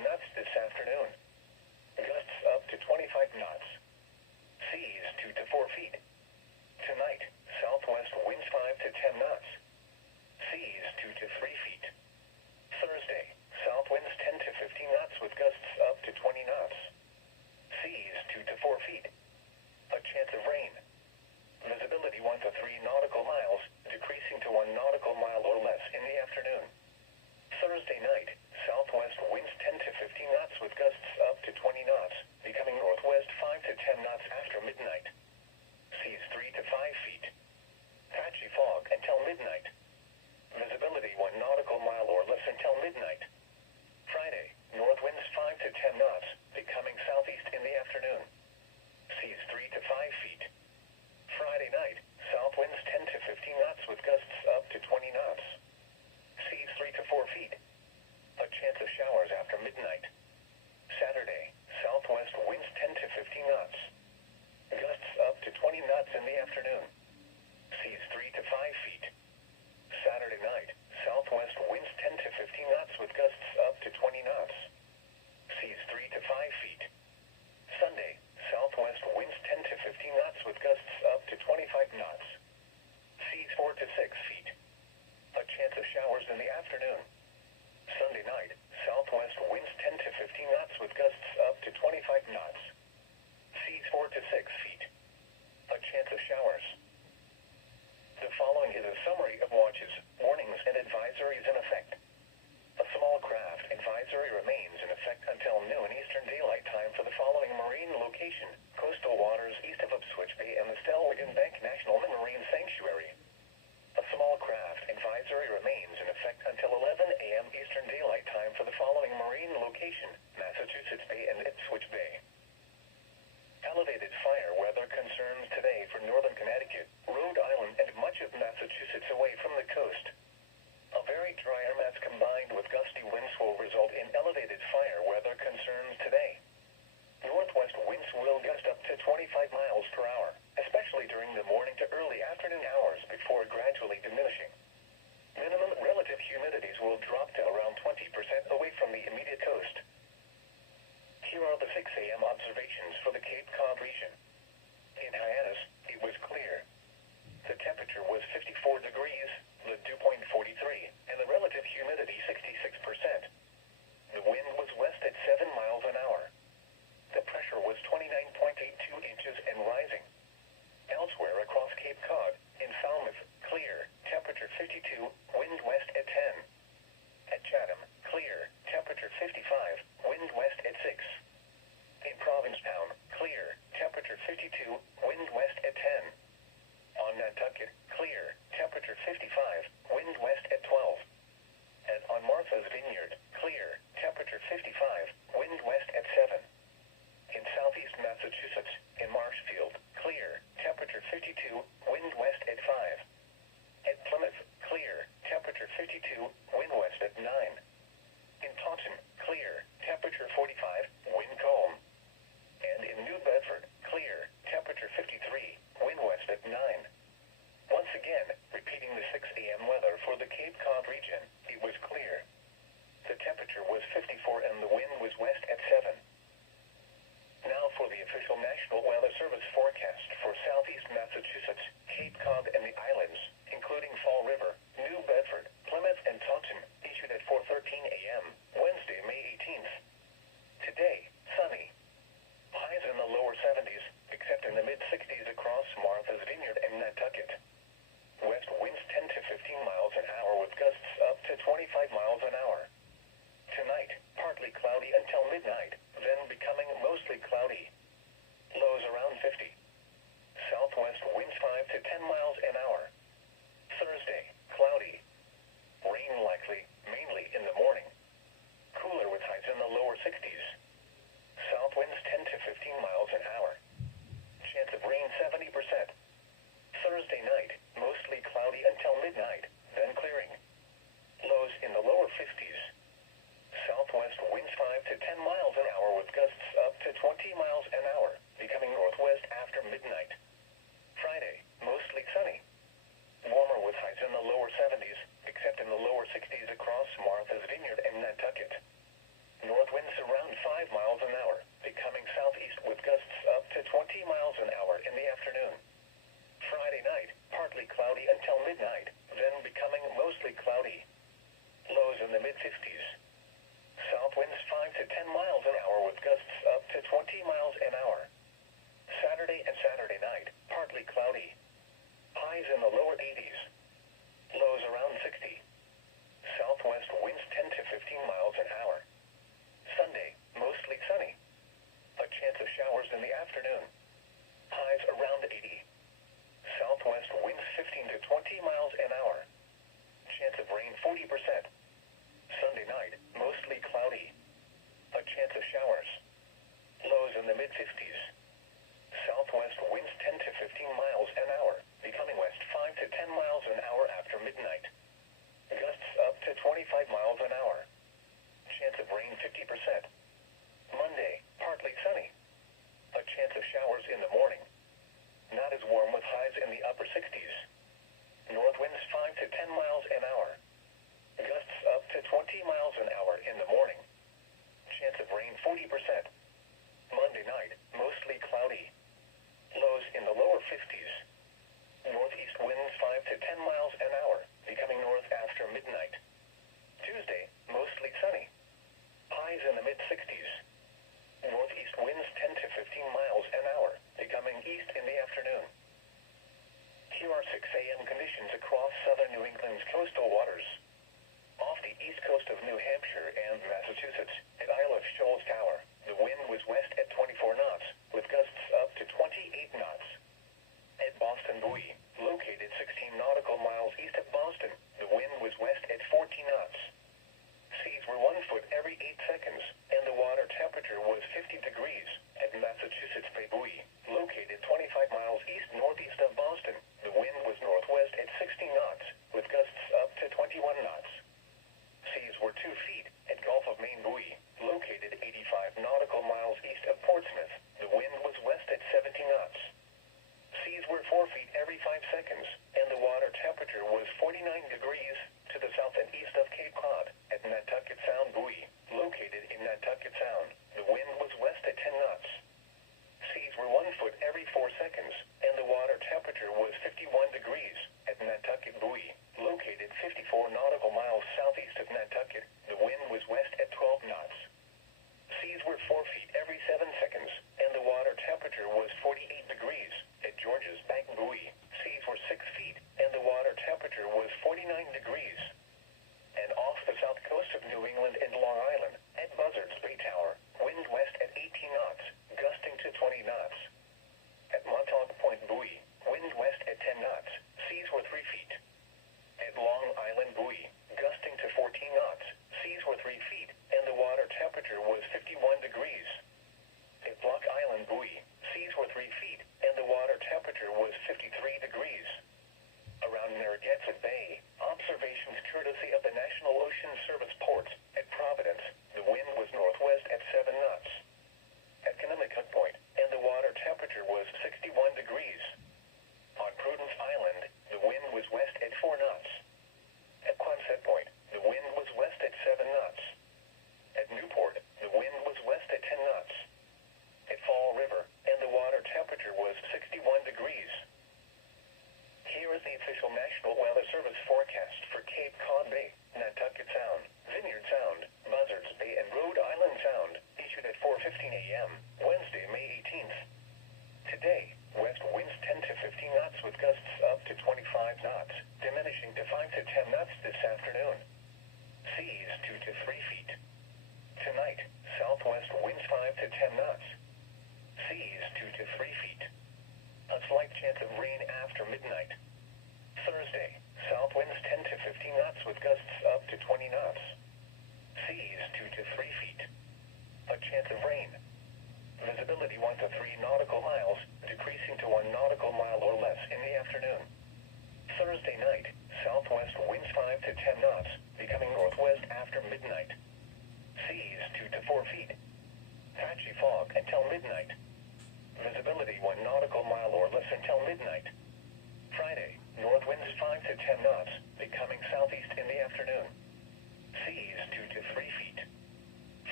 knots this afternoon. Gusts up to 25 knots. Seas 2 to 4 feet. Tonight, southwest winds 5 to 10 knots. Seas 2 to 3 feet. Thursday, south winds 10 to 15 knots with gusts up to 20 knots. Seas 2 to 4 feet. A chance of rain. Visibility 1 to 3 nautical miles, decreasing to 1 nautical mile or less in the afternoon. Thursday night, southwest winds 10 to 15 knots with gusts up to 20 knots, becoming northwest 5 to 10 knots after midnight. Seas 3 to 5 feet. Patchy fog until midnight. Visibility 1 nautical mile or less until midnight. Friday, north winds 5 to 10 knots, becoming southeast in the afternoon. Seas 3 to 5 feet. Friday night, south winds 10 to 15 knots with gusts up to 20 knots. Seas 3 to 4 feet. A chance of showers after midnight. Saturday, southwest winds 10 to 15 knots. Gusts up to 20 knots in the afternoon. Seas 3 to 5 feet. Saturday night, southwest winds 10 to 15 knots with gusts up to 20 knots. Seas 3 to 5 feet. Sunday, southwest winds 10 to 15 knots with gusts up to 25 knots. Seas 4 to 6 feet. A chance of showers in the afternoon. Sunday night, southwest winds 10 to 15 knots with gusts up to 25 knots. Seas 4 to 6 feet. A chance of showers. The following is a summary of watches, warnings, and advisories in effect. A small craft advisory remains in effect until noon Eastern Daylight Time for the following marine location: coastal waters east of Ipswich Bay and the Stellwagen Bank National Marine Sanctuary. A small craft advisory remains in effect until 11 a.m. Eastern Daylight Time for the following marine location: Massachusetts Bay and Ipswich Bay. Elevated fire weather concerns today for northern Connecticut, Rhode Island, and much of Massachusetts away from the coast. A very dry air mass combined with gusty winds will result in elevated fire weather concerns today. Northwest winds will gust up to 25 miles per hour, especially during the morning to early afternoon hours before gradually diminishing. Minimum relative humidities will drop to around 20% away from the immediate coast. Here are the 6 a.m. observations for the Cape Cod region. In Hyannis, it was clear. The temperature was 54 degrees, the dew point 43, and the relative humidity 66%. The wind was west at 7 miles an hour. The pressure was 29.82 inches and rising. Elsewhere across Cape Cod, in Falmouth, clear, temperature 52, wind west at 10. At Chatham, clear, temperature 55, wind west at 6. In Provincetown, clear, temperature 52, wind west at 10. On Nantucket, clear, temperature 55, wind west at 12. And on Martha's Vineyard, clear, temperature 55, wind west at 7. In southeast Massachusetts, in Marshfield, clear, temperature 52, wind west at 5. At Plymouth, clear, temperature 52, wind west at 9. In Taunton, clear, temperature 45, wind calm. And in New Bedford, clear, temperature 53, wind west at 9. Once again, repeating the 6 a.m. weather for the Cape Cod region, it was clear. The temperature was 54 and the wind was west at 7. Now for the official National Weather Service forecast for southeast Massachusetts, Cape Cod, and the islands, including Fall River, New Bedford, Plymouth, and Taunton, issued at 4:13 a.m., Wednesday, May 18th. Today, sunny. Highs in the lower 70s, except in the mid-60s across Martha's Vineyard and Nantucket. West winds 10 to 15 miles an hour with gusts up to 25 miles an hour. Tonight, partly cloudy until midnight, then becoming mostly cloudy. Lows around 50. Southwest winds 5 to 10 miles an hour. Thursday, cloudy. Rain likely, mainly in the morning. Cooler with highs in the lower 60s. South winds 10 to 15 miles an hour. Chance of rain 70%. Thursday night, mostly cloudy until midnight, then clearing. Lows in the lower 50s. Southwest winds 5 to 10 miles an hour with gusts up to 20 miles an hour, becoming northwest after midnight. Friday, mostly sunny. Warmer with highs in the lower 70s, except in the lower 60s across Martha's Vineyard and Nantucket. North winds around 5 miles an hour, becoming southeast with gusts up to 20 miles an hour in the afternoon. Friday night, partly cloudy until midnight, then becoming mostly cloudy. Lows in the mid-50s. South winds 5 to 10 miles an hour with gusts up to 20 miles an hour. Saturday and Saturday night, partly cloudy. Highs in the lower 80s. Lows around 60. Southwest winds 10 to 15 miles an hour. Sunday, mostly sunny. A chance of showers in the afternoon. Highs around 80. Southwest winds 15 to 20 miles an hour. Chance of rain 40%. Sunday night, mostly cloudy. A chance of showers. Lows in the mid-50s. Southwest winds 10 to 15 miles an hour, becoming west 5 to 10 miles an hour after midnight. Gusts up to 25 miles an hour. Chance of rain 50%. Monday, partly sunny. A chance of showers in the morning. Not as warm with highs in the upper 60s. North winds 5 to 10 miles an hour. Gusts up to 20 miles an hour in the morning. Chance of rain 40%. Monday night, mostly cloudy. Lows in the lower 50s. Northeast winds 5 to 10 miles an hour, becoming north after midnight. Tuesday, mostly sunny. Highs in the mid-60s. Northeast winds 10 to 15 miles an hour, becoming east in the afternoon. Here are 6 a.m. conditions across southern New England's coastal waters. Off the east coast of New Hampshire and Massachusetts, at Isle of Shoals Tower, the wind was west at 24 knots, with gusts up to 28 knots. At Boston Buoy, located 16 nautical miles east of Boston, the wind was west at 14 knots. Seas were 1 foot every 8 seconds, and the water temperature was 50 degrees. At Massachusetts Bay Buoy, located 25 miles east-northeast of Boston, the wind was northwest at 60 knots, with gusts up to 21 knots. Seas were 2 feet at Gulf of Maine Buoy, located 85 nautical miles east of Portsmouth. The wind was west at 70 knots. Seas were 4 feet every 5 seconds, and the water temperature was 49 degrees to the south and east of Cape Cod. At Nantucket Sound Buoy, located in Nantucket Sound, the wind was west at 10 knots. Seas were 1 foot every 4 seconds, and the water temperature was 51 degrees. At Nantucket Buoy, located 54 nautical miles southeast of Nantucket, the wind was west at 12 knots. Seas were 4 feet every 7 seconds, and the water temperature was 48 degrees. At George's Bank Buoy, seas were 6 feet, and the water temperature was 49 degrees. And off the south coast of New England and Long Island, at Buzzards Bay Tower, wind west at 18 knots, gusting to 20 knots. At Montauk Point Buoy, wind west at 10 knots, seas were 3 feet. At Long Island Buoy, gusting to 14 knots, seas were 3 feet, and the water temperature was 51 degrees. At Block Island Buoy, seas were 3 feet, and the water temperature was 53 degrees. Around Narragansett Bay, observations courtesy of the National Ocean Service ports. At Providence, the wind was northwest at 7 knots. At Connemucca Point, and the water temperature was 61 degrees. On Prudence Island, the wind was west at 4 knots. At Quonset Point, the wind was west at 7 knots. At Newport, the wind was west at 10 knots. At Fall River, and the water temperature was 61 degrees. Here is the official National Weather Service forecast for Cape Cod Bay, Nantucket Sound, Vineyard Sound, Buzzards Bay, and Rhode Island Sound, issued at 4:15 a.m., Wednesday, May 18th. Today, west winds 10 to 15 knots with gusts up to 25 knots, diminishing to 5 to 10 knots this afternoon. Seas 2 to 3 feet. Tonight, southwest winds 5 to 10 knots. Seas 2 to 3 feet. A slight chance of rain after midnight. Thursday, south winds 10 to 15 knots with gusts up to 20 knots. Seas 2 to 3 feet. A chance of rain. Visibility 1 to 3 nautical miles, decreasing to 1 nautical mile or less in the afternoon. Thursday night, southwest winds 5 to 10 knots, becoming northwest after midnight. Seas 2 to 4 feet. Patchy fog until midnight. Visibility 1 nautical mile or less until midnight. Friday, north winds 5 to 10 knots, becoming southeast in the afternoon. Seas 2 to 3 feet.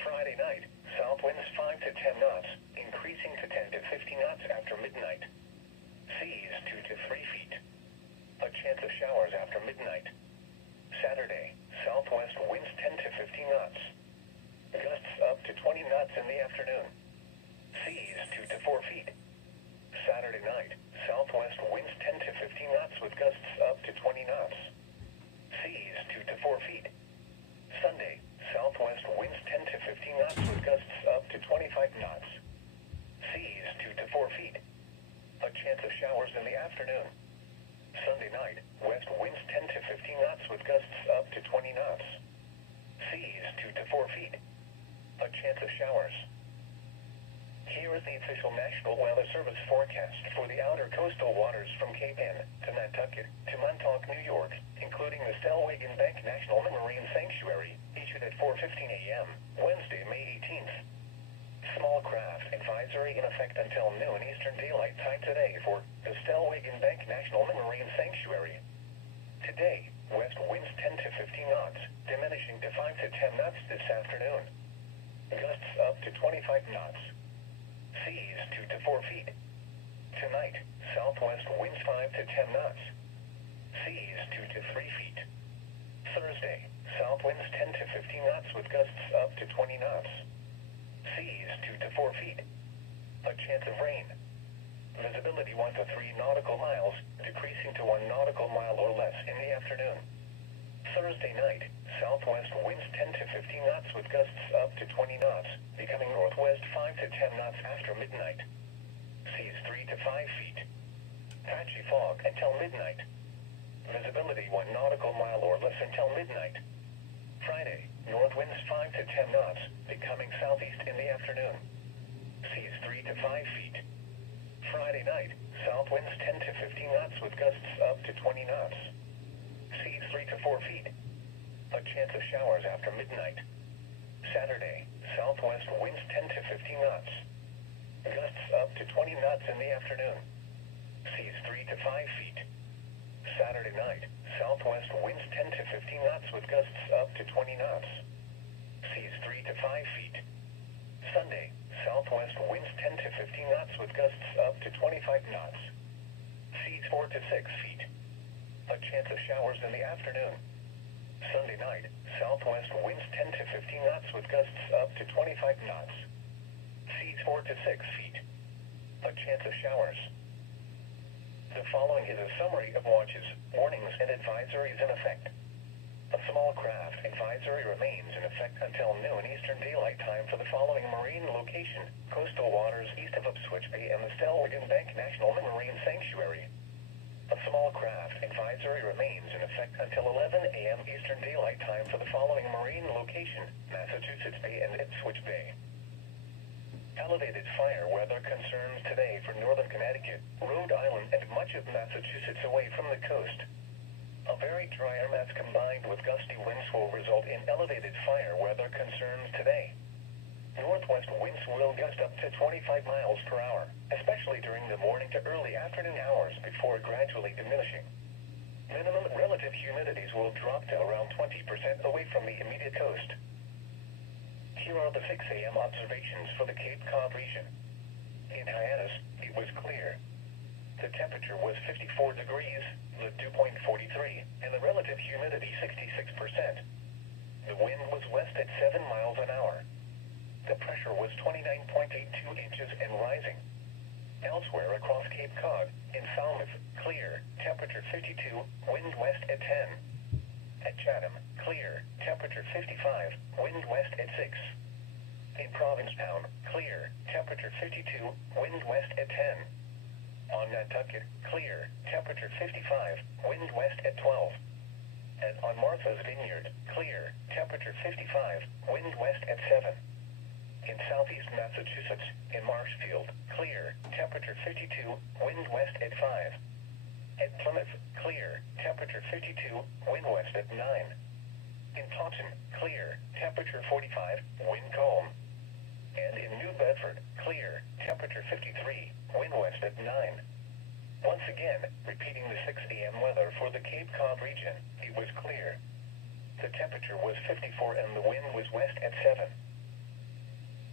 Friday night, south winds 5 to 10 knots, increasing to 10 to 15 knots after midnight. Seas 2 to 3 feet. A chance of showers after midnight. Saturday, southwest winds 10 to 15 knots. Gusts up to 20 knots in the afternoon. Seas 2 to 4 feet. Saturday night, southwest winds 10 to 15 knots with gusts up to 20 knots. Seas 2 to 4 feet. Sunday, southwest winds 10 to 15 knots with gusts up to 25 knots. Seas 2 to 4 feet. A chance of showers in the afternoon. Sunday night, west winds 10 to 15 knots with gusts up to 20 knots. Seas 2 to 4 feet. A chance of showers. Here is the official National Weather Service forecast for the outer coastal waters from Cape Ann to Nantucket to Montauk, New York, including the Stellwagen Bank National Marine Sanctuary, issued at 4:15 a.m., Wednesday, May 18th. Small craft advisory in effect until noon Eastern Daylight Time today for the Stellwagen Bank National Marine Sanctuary. Today, west winds 10 to 15 knots, diminishing to 5 to 10 knots this afternoon. Gusts up to 25 knots. Seas 2 to 4 feet. Tonight, southwest winds 5 to 10 knots. Seas 2 to 3 feet. Thursday, south winds 10 to 15 knots with gusts up to 20 knots. Seas 2 to 4 feet. A chance of rain. Visibility 1 to 3 nautical miles, decreasing to 1 nautical mile or less in the afternoon. Thursday night, southwest winds 10 to 15 knots with gusts up to 20 knots, becoming northwest 5 to 10 knots after midnight. Seas 3 to 5 feet. Patchy fog until midnight. Visibility 1 nautical mile or less until midnight. Friday, north winds 5 to 10 knots, becoming southeast in the afternoon. Seas 3 to 5 feet. Friday night, south winds 10 to 15 knots with gusts up to 20 knots. Seas 3 to 4 feet. A chance of showers after midnight. Saturday, southwest winds 10 to 15 knots. Gusts up to 20 knots in the afternoon. Seas 3 to 5 feet. Saturday night, southwest winds 10 to 15 knots with gusts up to 20 knots. Seas 3 to 5 feet. Sunday, southwest winds 10 to 15 knots with gusts up to 25 knots. Seas 4 to 6 feet. A chance of showers in the afternoon. Sunday night, southwest winds 10 to 15 knots with gusts up to 25 knots. Seas 4 to 6 feet. A chance of showers. The following is a summary of watches, warnings, and advisories in effect. A small craft advisory remains in effect until noon Eastern Daylight Time for the following marine location, coastal waters east of Ipswich Bay and the Stellwagen Bank National Marine Sanctuary. A small craft advisory remains in effect until 11 a.m. Eastern Daylight Time for the following marine location, Massachusetts Bay and Ipswich Bay. Elevated fire weather concerns today for northern Connecticut, Rhode Island, and much of Massachusetts away from the coast. A very dry air mass combined with gusty winds will result in elevated fire weather concerns today. Northwest winds will gust up to 25 miles per hour, especially during the morning to early afternoon hours before gradually diminishing. Minimum relative humidities will drop to around 20% away from the immediate coast. Here are the 6 a.m. observations for the Cape Cod region. In Hyannis, it was clear. The temperature was 54 degrees, the dew point 43, and the relative humidity 66%. The wind was west at 7 miles an hour. The pressure was 29.82 inches and rising. Elsewhere across Cape Cod, in Falmouth, clear, temperature 52, wind west at 10. At Chatham, clear, temperature 55, wind west at 6. In Provincetown, clear, temperature 52, wind west at 10. On Nantucket, clear, temperature 55, wind west at 12. And on Martha's Vineyard, clear, temperature 55, wind west at 7. In southeast Massachusetts, in Marshfield, clear, temperature 52, wind west at 5. At Plymouth, clear, temperature 52, wind west at 9. In Taunton, clear, temperature 45, wind calm. And in New Bedford, clear, temperature 53, wind west at 9. Once again, repeating the 6 a.m. weather for the Cape Cod region, it was clear. The temperature was 54 and the wind was west at 7.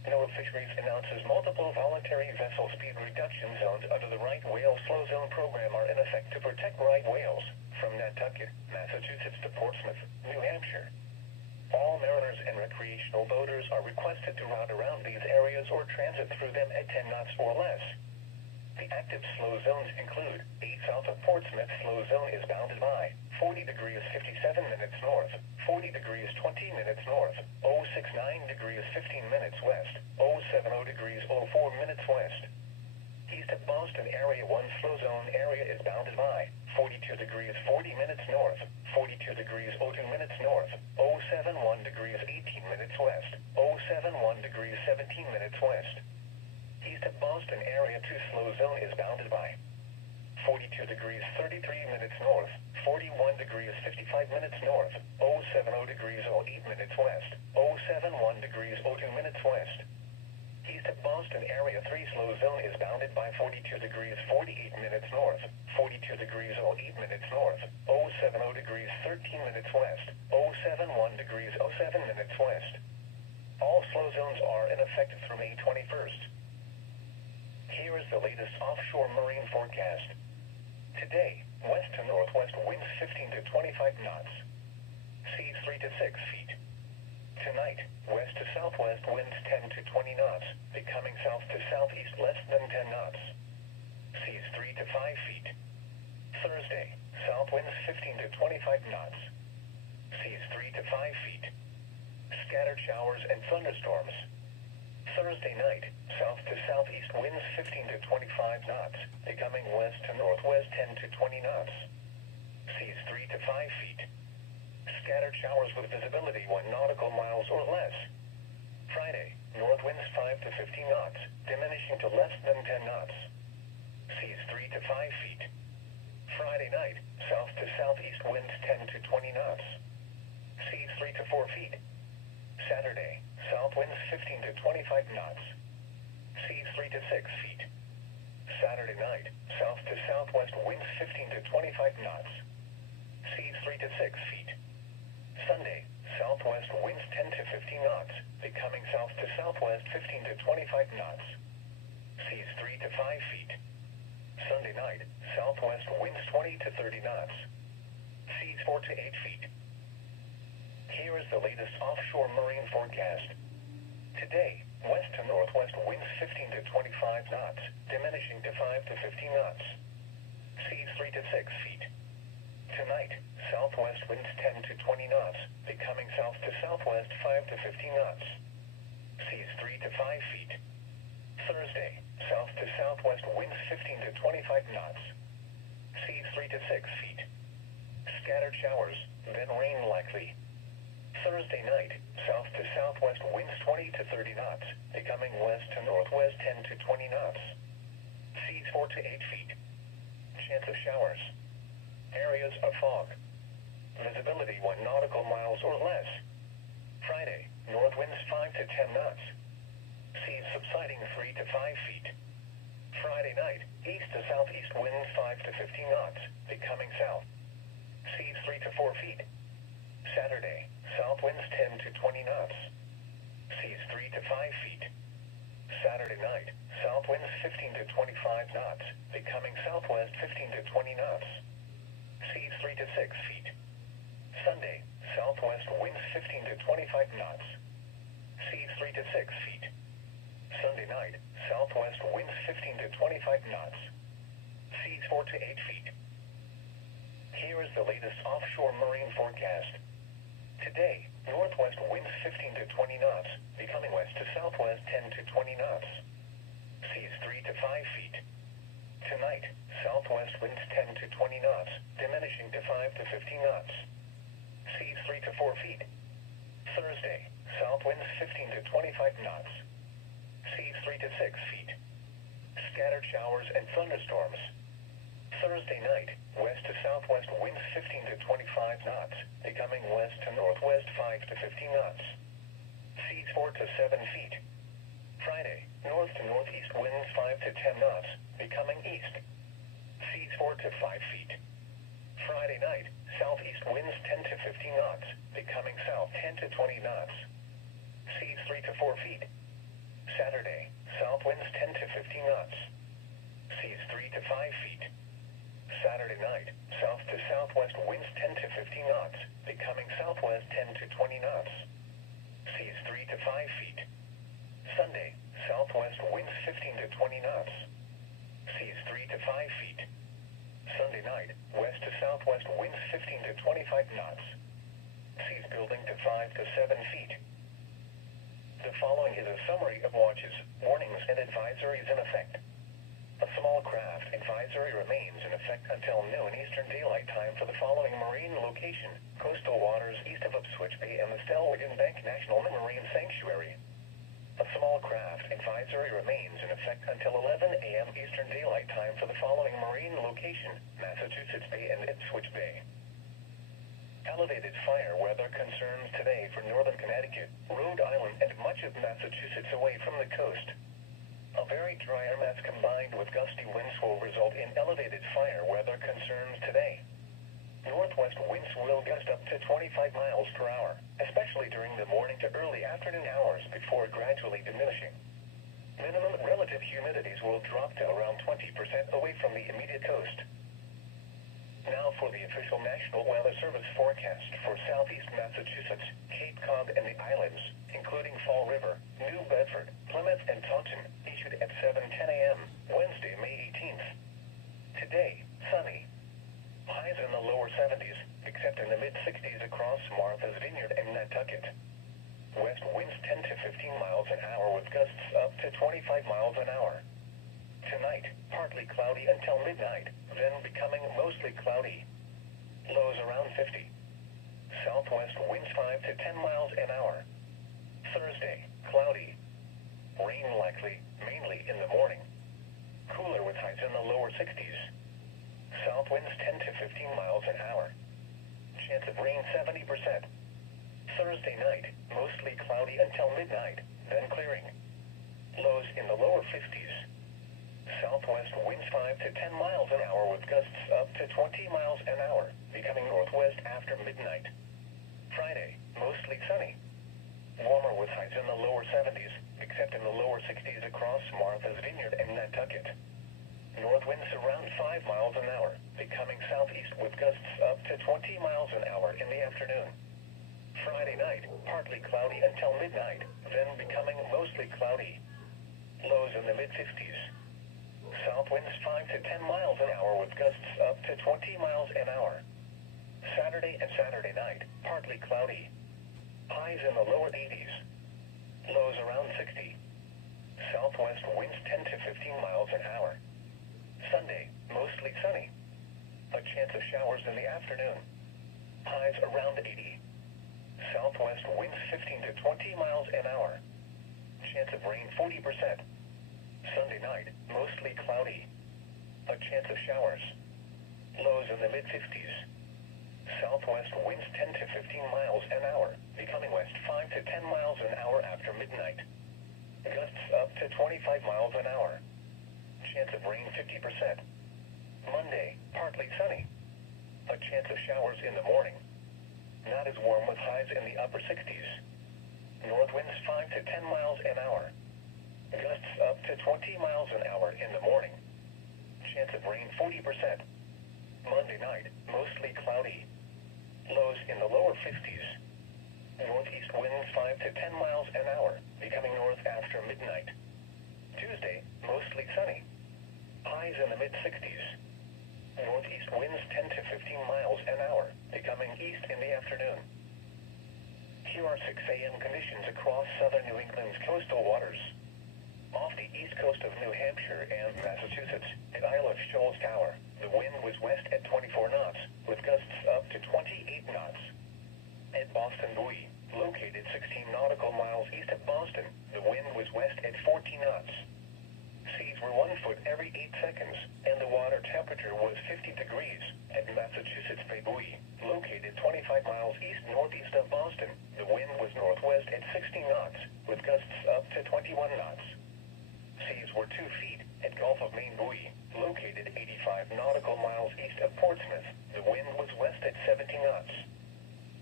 NOAA Fisheries announces multiple voluntary vessel speed reduction zones under the right whale slow zone program are in effect to protect right whales from Nantucket, Massachusetts to Portsmouth, New Hampshire. All mariners and recreational boaters are requested to route around these areas or transit through them at 10 knots or less. The active slow zones include 8 south of Portsmouth slow zone is bounded by 40 degrees 57 minutes north, 40 degrees 20 minutes north, 069 degrees 15 minutes west, 070 degrees 04 minutes west. East of Boston Area 1 slow zone area is bounded by 42 degrees 40 minutes north, 42 degrees 02 minutes north, 071 degrees 18 minutes west, 071 degrees 17 minutes west. East of Boston Area 2 slow zone is bounded by 42 degrees 33 minutes north, 41 degrees 55 minutes north, 070 degrees 08 minutes west, 071 degrees 02 minutes west. East of Boston Area 3 slow zone is bounded by 42 degrees 48 minutes north, 42 degrees 08 minutes north, 070 degrees 13 minutes west, 071 degrees 07 minutes west. All slow zones are in effect through May 21st. Here is the latest offshore marine forecast. Today, west to northwest winds 15 to 25 knots. Seas 3 to 6 feet. Tonight, west to southwest winds 10 to 20 knots, becoming south to southeast less than 10 knots. Seas 3 to 5 feet. Thursday, south winds 15 to 25 knots. Seas 3 to 5 feet. Scattered showers and thunderstorms. Thursday night, south to southeast winds 15 to 25 knots, becoming west to northwest 10 to 20 knots. Seas 3 to 5 feet. Scattered showers with visibility 1 nautical miles or less. Friday, north winds 5 to 15 knots, diminishing to less than 10 knots. Seas 3 to 5 feet. Friday night, south to southeast winds 10 to 20 knots. Seas 3 to 4 feet. Saturday, south winds 15 to 25 knots. Seas 3 to 6 feet. Saturday night, south to southwest winds 15 to 25 knots. Seas 3 to 6 feet. Sunday, southwest winds 10 to 15 knots, becoming south to southwest 15 to 25 knots. Seas 3 to 5 feet. Sunday night, southwest winds 20 to 30 knots. Seas 4 to 8 feet. Here is the latest offshore marine forecast. Today, west to northwest winds 15 to 25 knots, diminishing to 5 to 15 knots. Seas 3 to 6 feet. Tonight, southwest winds 10 to 20 knots, becoming south to southwest 5 to 15 knots. Seas 3 to 5 feet. Thursday, south to southwest winds 15 to 25 knots. Seas 3 to 6 feet. Scattered showers, then rain likely. Thursday night, south to southwest winds 20 to 30 knots, becoming west to northwest 10 to 20 knots. Seas 4 to 8 feet. Chance of showers. Areas of fog. Visibility 1 nautical miles or less. Friday, north winds 5 to 10 knots. Seas subsiding 3 to 5 feet. Friday night, east to southeast winds 5 to 15 knots, becoming south. Seas 3 to 4 feet. Saturday, south winds 10 to 20 knots. Seas 3 to 5 feet. Saturday night, south winds 15 to 25 knots, becoming southwest 15 to 20 knots. Seas 3 to 6 feet. Sunday, southwest winds 15 to 25 knots. Seas 3 to 6 feet. Sunday night, southwest winds 15 to 25 knots. Seas 4 to 8 feet. Here is the latest offshore marine forecast. Today, northwest winds 15 to 20 knots, becoming west to southwest 10 to 20 knots. Seas 3 to 5 feet. Tonight, southwest winds 10 to 20 knots, diminishing to 5 to 15 knots. Seas 3 to 4 feet. Thursday, south winds 15 to 25 knots. Seas 3 to 6 feet. Scattered showers and thunderstorms. Thursday night, west to southwest winds 15 to 25 knots, becoming west to northwest 5 to 15 knots. Seas 4 to 7 feet. Friday, north to northeast winds 5 to 10 knots, becoming east. Seas 4 to 5 feet. Friday night, southeast winds 10 to 15 knots, becoming south 10 to 20 knots. Seas 3 to 4 feet. Saturday, south winds 10 to 15 knots. Seas 3 to 5 feet. Saturday night, south to southwest winds 10 to 15 knots, becoming southwest 10 to 20 knots. Seas 3 to 5 feet. Sunday, southwest winds 15 to 20 knots. Seas 3 to 5 feet. Sunday night, west to southwest winds 15 to 25 knots. Seas building to 5 to 7 feet. The following is a summary of watches, warnings, and advisories in effect. A small craft advisory remains in effect until noon Eastern Daylight Time for the following marine location: coastal waters east of Ipswich Bay and the Stellwagen Bank National Marine Sanctuary. A small craft advisory remains in effect until 11 a.m. Eastern Daylight Time for the following marine location: Massachusetts Bay and Ipswich Bay. Elevated fire weather concerns today for northern Connecticut, Rhode Island, and much of Massachusetts away from the coast. A very dry air mass combined with gusty winds will result in elevated fire weather concerns today. Northwest winds will gust up to 25 miles per hour, especially during the morning to early afternoon hours before gradually diminishing. Minimum relative humidities will drop to around 20% away from the immediate coast. Now for the official National Weather Service forecast for southeast Massachusetts, Cape Cod, and the islands, including Fall River, New Bedford, Plymouth, and Taunton, issued at 7:10 a.m., Wednesday, May 18th. Today, sunny. Highs in the lower 70s, except in the mid-60s across Martha's Vineyard and Nantucket. West winds 10 to 15 miles an hour with gusts up to 25 miles an hour. Tonight, partly cloudy until midnight, then becoming mostly cloudy. Lows around 50. Southwest winds 5 to 10 miles an hour. Thursday, cloudy. Rain likely, mainly in the morning. Cooler with highs in the lower 60s. South winds 10 to 15 miles an hour. Chance of rain 70%. Thursday night, mostly cloudy until midnight, then clearing. Lows in the lower 50s. Southwest winds 5 to 10 miles an hour with gusts up to 20 miles an hour, becoming northwest after midnight. Friday, mostly sunny. Warmer with highs in the lower 70s, except in the lower 60s across Martha's Vineyard and Nantucket. North winds around 5 miles an hour, becoming southeast with gusts up to 20 miles an hour in the afternoon. Friday night, partly cloudy until midnight, then becoming mostly cloudy. Lows in the mid-50s. South winds 5 to 10 miles an hour with gusts up to 20 miles an hour. Saturday and Saturday night, partly cloudy. Highs in the lower 80s. Lows around 60. Southwest winds 10 to 15 miles an hour. Sunday, mostly sunny. A chance of showers in the afternoon. Highs around 80. Southwest winds 15 to 20 miles an hour. Chance of rain 40%. Sunday night, mostly cloudy. A chance of showers. Lows in the mid-50s. Southwest winds 10 to 15 miles an hour, becoming west 5 to 10 miles an hour after midnight. Gusts up to 25 miles an hour. Chance of rain 50%. Monday, partly sunny. A chance of showers in the morning. Not as warm with highs in the upper 60s. North winds 5 to 10 miles an hour. Gusts up to 20 miles an hour in the morning. Chance of rain 40%. Monday night, mostly cloudy. Lows in the lower 50s. Northeast winds 5 to 10 miles an hour, becoming north after midnight. Tuesday, mostly sunny. Highs in the mid-60s. Northeast winds 10 to 15 miles an hour, becoming east in the afternoon. Here are 6 a.m. conditions across southern New England's coastal waters. Off the east coast of New Hampshire and Massachusetts, at Isle of Shoals Tower, the wind was west at 24 knots, with gusts up to 28 knots. At Boston Buoy, located 16 nautical miles east of Boston, the wind was west at 14 knots. Seas were 1 foot every 8 seconds, and the water temperature was 50 degrees. At Massachusetts Bay Buoy, located 25 miles east-northeast of Boston, the wind was northwest at 16 knots, with gusts up to 21 knots. Seas were 2 feet at Gulf of Maine Buoy, located 85 nautical miles east of Portsmouth. The wind was west at 17 knots.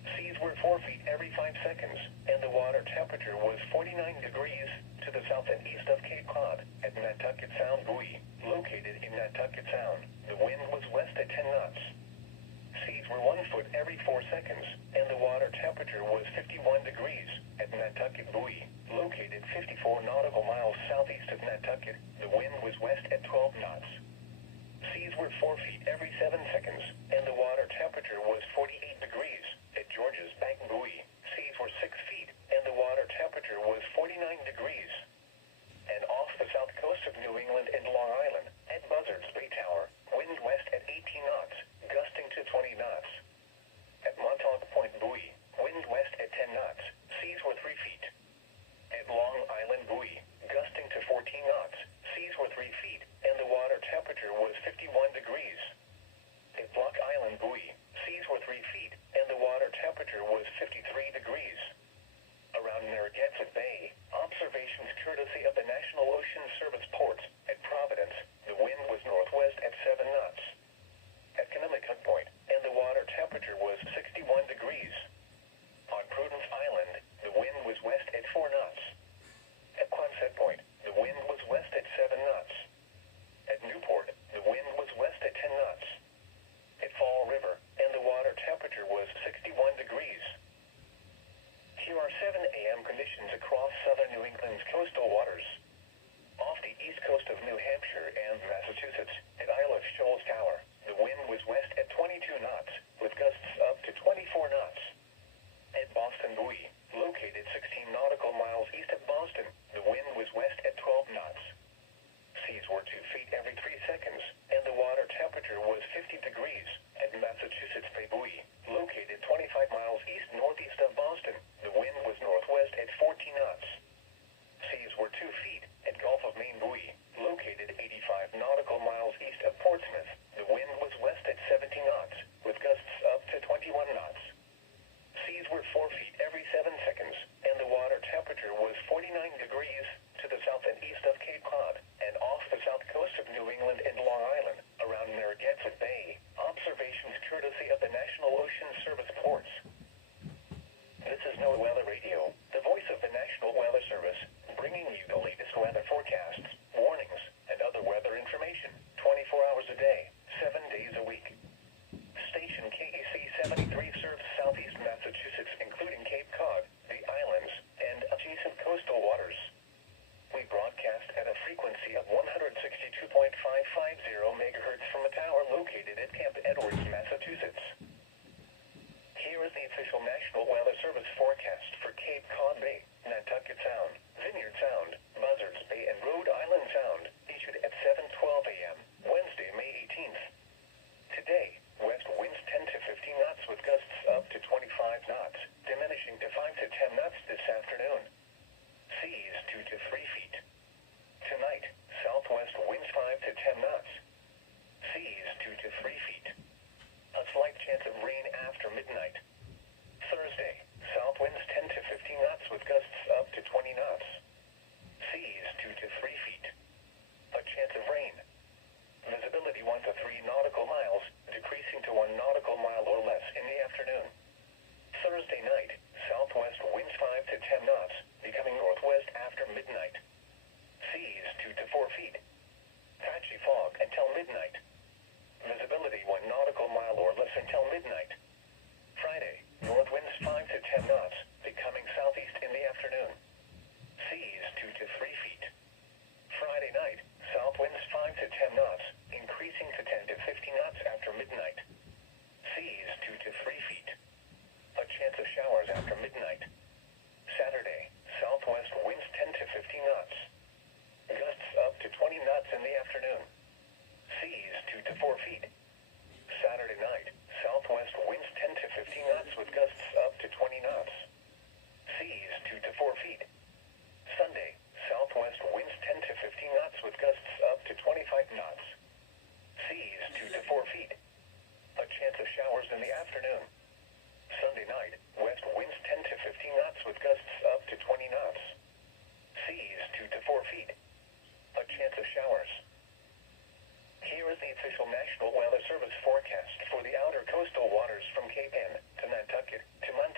Seas were 4 feet every 5 seconds, and the water temperature was 49 degrees to the south and east of Cape Cod at Nantucket Sound Buoy, located in Nantucket Sound. The wind was west at 10 knots. Seas were 1 foot every 4 seconds, and the water temperature was 51 degrees at Nantucket Buoy, located 54 nautical miles southeast of Nantucket. The wind was west at 12 knots. Seas were 4 feet every 7 seconds, and the water temperature was 48 degrees at George's Bank Buoy. Seas were 6 feet, and the water temperature was 49 degrees. And off the south coast of New England and Long Island, at Buzzards Bay Tower, wind west at 18 knots, gusting to 20 knots. At Montauk Point Buoy, wind west at 10 knots, seas were 3 feet. At Long Island Buoy, gusting to 14 knots, seas were 3 feet, and the water temperature was 51 degrees. At Block Island Buoy, seas were 3 feet, and the water temperature was 53 degrees. Around Narragansett Bay, observations courtesy of the National Ocean Service ports at Providence, the wind was northwest at 7 knots. At Conemaugh Point, and the water temperature was 61 degrees. On Prudence Island, the wind was west at 4 knots. At Quonset Point, the wind was west at 7 knots. At Newport, the wind was west at 10 knots. At Fall River, and the water temperature was 61 degrees. Here are 7 a.m. conditions across southern New England's coastal waters. Off the east coast of New Hampshire and Massachusetts, at Isle of Shoals Tower, the wind was west at 22 knots, with gusts up to 24 knots. At Boston Buoy, located 16 nautical miles east of Boston, the wind was west at 12 knots. Seas were 2 feet every 3 seconds, and the water temperature was 50 degrees at Massachusetts Bay Buoy, located 25 miles east-northeast of Boston. The wind was northwest at 14 knots. Seas were 2 feet at Gulf of Maine Buoy, located 85 nautical miles east of Portsmouth. The wind was west at 17 knots, with gusts up to 21 knots. Seas were 4 feet every 7 seconds, and the water temperature was 49 degrees to the south and east of Cape Cod, and off the south coast of New England and Long Island, around Narragansett Bay. Observations courtesy of the National Ocean Service ports. This is NOAA Weather Radio, the voice of the National Weather Service, bringing you the latest weather forecasts, warnings, and other weather information, 24 hours a day, 7 days a week. Station KEC73 serves southeast Massachusetts, including Cape Cod, the islands, and adjacent coastal waters. We broadcast at a frequency of 162.550 MHz from a tower located at Camp Edwards, Massachusetts. Here is the official National Weather Service forecast for Cape Cod Bay, Nantucket Sound, Vineyard Sound, Buzzards Bay, and Rhode Island Sound, issued at 7:12 a.m., Wednesday, May 18th. Today, west winds 10 to 15 knots with gusts up to 25 knots, diminishing to 5 to 10 knots this afternoon. Seas 2 to 3 feet. Tonight, southwest winds 5 to 10 knots. Seas 2 to 3 feet. A slight chance of rain after midnight. Thursday, south winds 10 to 15 knots with gusts up to 20 knots. Seas 2 to 3 feet. A chance of rain. Visibility 1 to 3 nautical miles, decreasing to 1 nautical mile or less in the afternoon. Thursday night, southwest winds 5 to 10 knots, becoming northwest after midnight. Seas 2 to 4 feet. Patchy fog until midnight. Visibility 1 nautical mile or less until midnight. Friday, north winds 5 to 10 knots, becoming southeast in the afternoon. Seas 2 to 3 feet. Friday night, south winds 5 to 10 knots, increasing to 10 to 15 knots after midnight. Seas 2 to 3 feet. A chance of showers after midnight. Saturday, southwest winds 10 to 15 knots. Gusts up to 20 knots in the afternoon. Seas 2 to 4 feet. Saturday night, southwest winds 10 to 15 knots with gusts up to 20 knots. Seas 2 to 4 feet. Sunday, southwest winds 10 to 15 knots with gusts up to 25 knots. Seas 2 to 4 feet. A chance of showers in the afternoon. Sunday night, west winds 10 to 15 knots with gusts up to 20 knots. Seas 2 to 4 feet. A chance of showers. Here is the official National Weather Service forecast for the outer coastal waters from Cape Ann to Nantucket to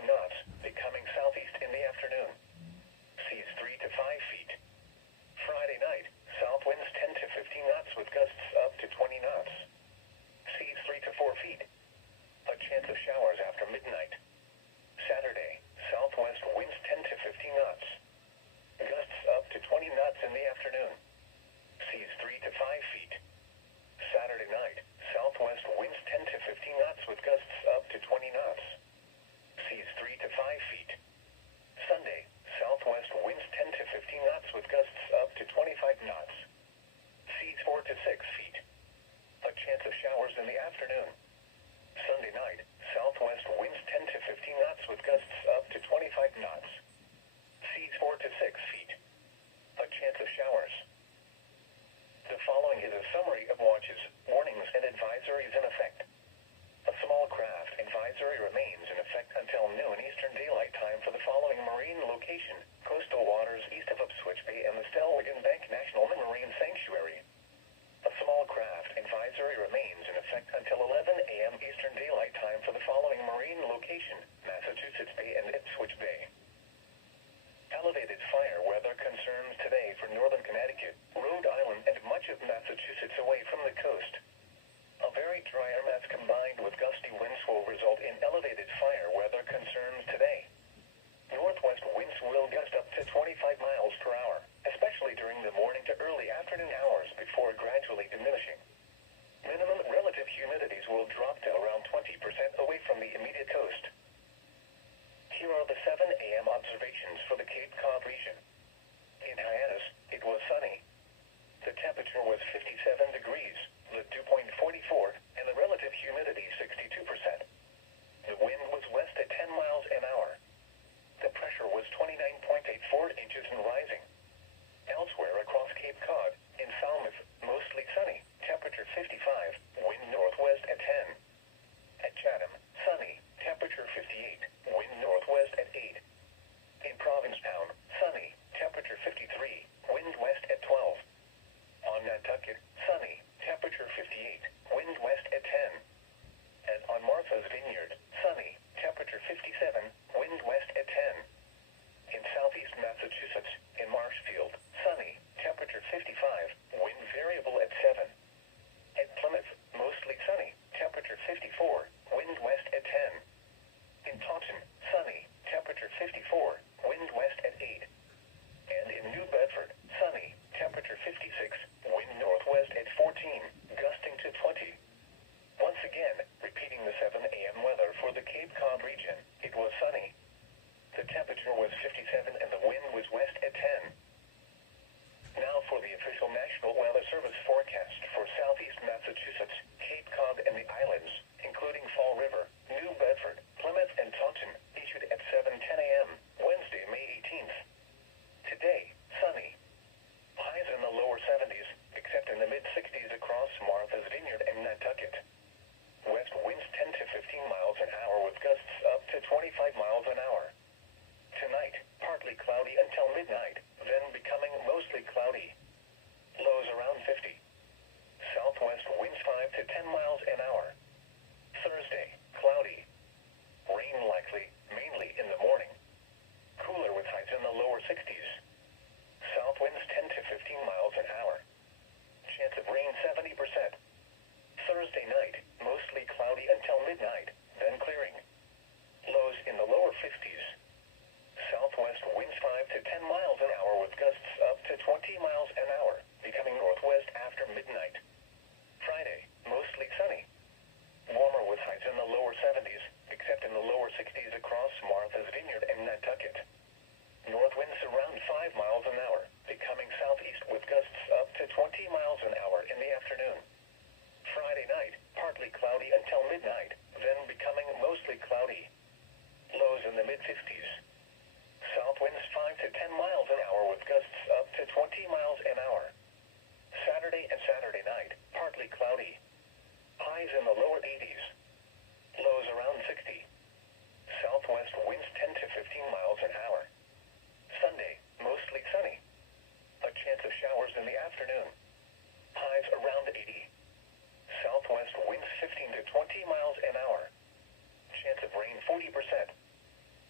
knots, becoming southeast in the afternoon. Seas 3 to 5 feet. Friday night, south winds 10 to 15 knots with gusts up to 20 knots. Seas 3 to 4 feet. A chance of showers after midnight. Saturday, southwest winds 10 to 15 knots. Gusts up to 20 knots in the afternoon. Seas 3 to 5 feet. Saturday night, southwest winds 10 to 15 knots with gusts up to 20 knots. Seas 3 to 5 feet. Sunday, southwest winds 10 to 15 knots with gusts up to 25 knots. Seas 4 to 6 feet. A chance of showers in the afternoon. Sunday night, southwest winds 10 to 15 knots with gusts up to 25 knots. Seas 4 to 6 feet. A chance of showers. The following is a summary of watches, warnings, and advisories in effect. A small craft advisory remains in effect until noon Eastern Daylight Time for the following marine location: coastal waters east of Ipswich Bay and the Stellwagen Bank National Marine Sanctuary. A small craft advisory remains in effect until 11 a.m. Eastern Daylight Time for the following marine location: Massachusetts Bay and Ipswich Bay. Elevated fire weather concerns today for northern Connecticut, Rhode Island, and much of Massachusetts away from the coast. A very dry air mass combined with gusty winds will result in elevated fire weather concerns today. Northwest winds will gust up to 25 miles per hour, especially during the morning to early afternoon hours before gradually diminishing. Minimum relative humidities will drop to around 20% away from the immediate coast. Here are the 7 a.m. observations for the Cape Cod region. In Hyannis, it was sunny. The temperature was 57 degrees, the dew point 44, and the relative humidity 62%. The wind was west at 10 miles an hour. The pressure was 29.84 inches and rising. Elsewhere across Cape Cod, in Falmouth, mostly sunny, temperature 55, wind northwest at 10. At Chatham, sunny, temperature 58, wind northwest at 8. In Provincetown, sunny, temperature 53, wind west at 12. On Nantucket, sunny, temperature 58, wind west at 10. And on Martha's Vineyard, sunny, temperature 57, wind west at 10. In southeast Massachusetts, in Marshfield, sunny, temperature 55, wind variable at 7. At Plymouth, mostly sunny, temperature 54, wind west at 10. In Taunton, sunny, temperature 54, wind west at 8. And in New Bedford, sunny, temperature 56, wind northwest at 14, gusting to 20. Once again, repeating the 7 a.m. weather for the Cape Cod region, it was sunny. The temperature was 57 and the wind was west at 10. Now for the official National Weather Service forecast for southeast Massachusetts, Cape Cod, and the islands, including Fall River, New Bedford, Plymouth, and Taunton, issued at 7:10 a.m., Wednesday, May 18th. Today, sunny. Highs in the lower 70s, except in the mid-60s across Martha's Vineyard and Nantucket. West winds 10 to 15 miles an hour with gusts up to 25 miles an hour. Tonight, partly cloudy until midnight, then becoming mostly cloudy. Lows around 50. Southwest winds 5 to 10 miles an hour. Thursday, cloudy. Rain likely, mainly in the morning. Cooler with highs in the lower 60s. South winds 10 to 15 miles an hour. Chance of rain 70%. Thursday night, mostly cloudy until midnight, then clearing. Lows in the lower 50s. Southwest winds 5 to 10 miles an hour with gusts up to 20 miles an hour, becoming northwest after midnight. Friday, mostly sunny. Warmer with highs in the lower 70s, except in the lower 60s across Martha's Vineyard and Nantucket. North winds around 5 miles an hour, becoming southeast with gusts up to 20 miles an hour in the afternoon. Friday night, partly cloudy until midnight, then becoming mostly cloudy. Lows in the mid-50s. South winds 5 to 10 miles an hour with gusts up to 20 miles an hour. Saturday and Saturday night, partly cloudy. Highs in the lower 80s. Lows around 60. Southwest winds 10 to 15 miles an hour. Sunday, mostly sunny. A chance of showers in the afternoon. Highs around 80. Southwest winds 15 to 20 miles an hour. Chance of rain 40%.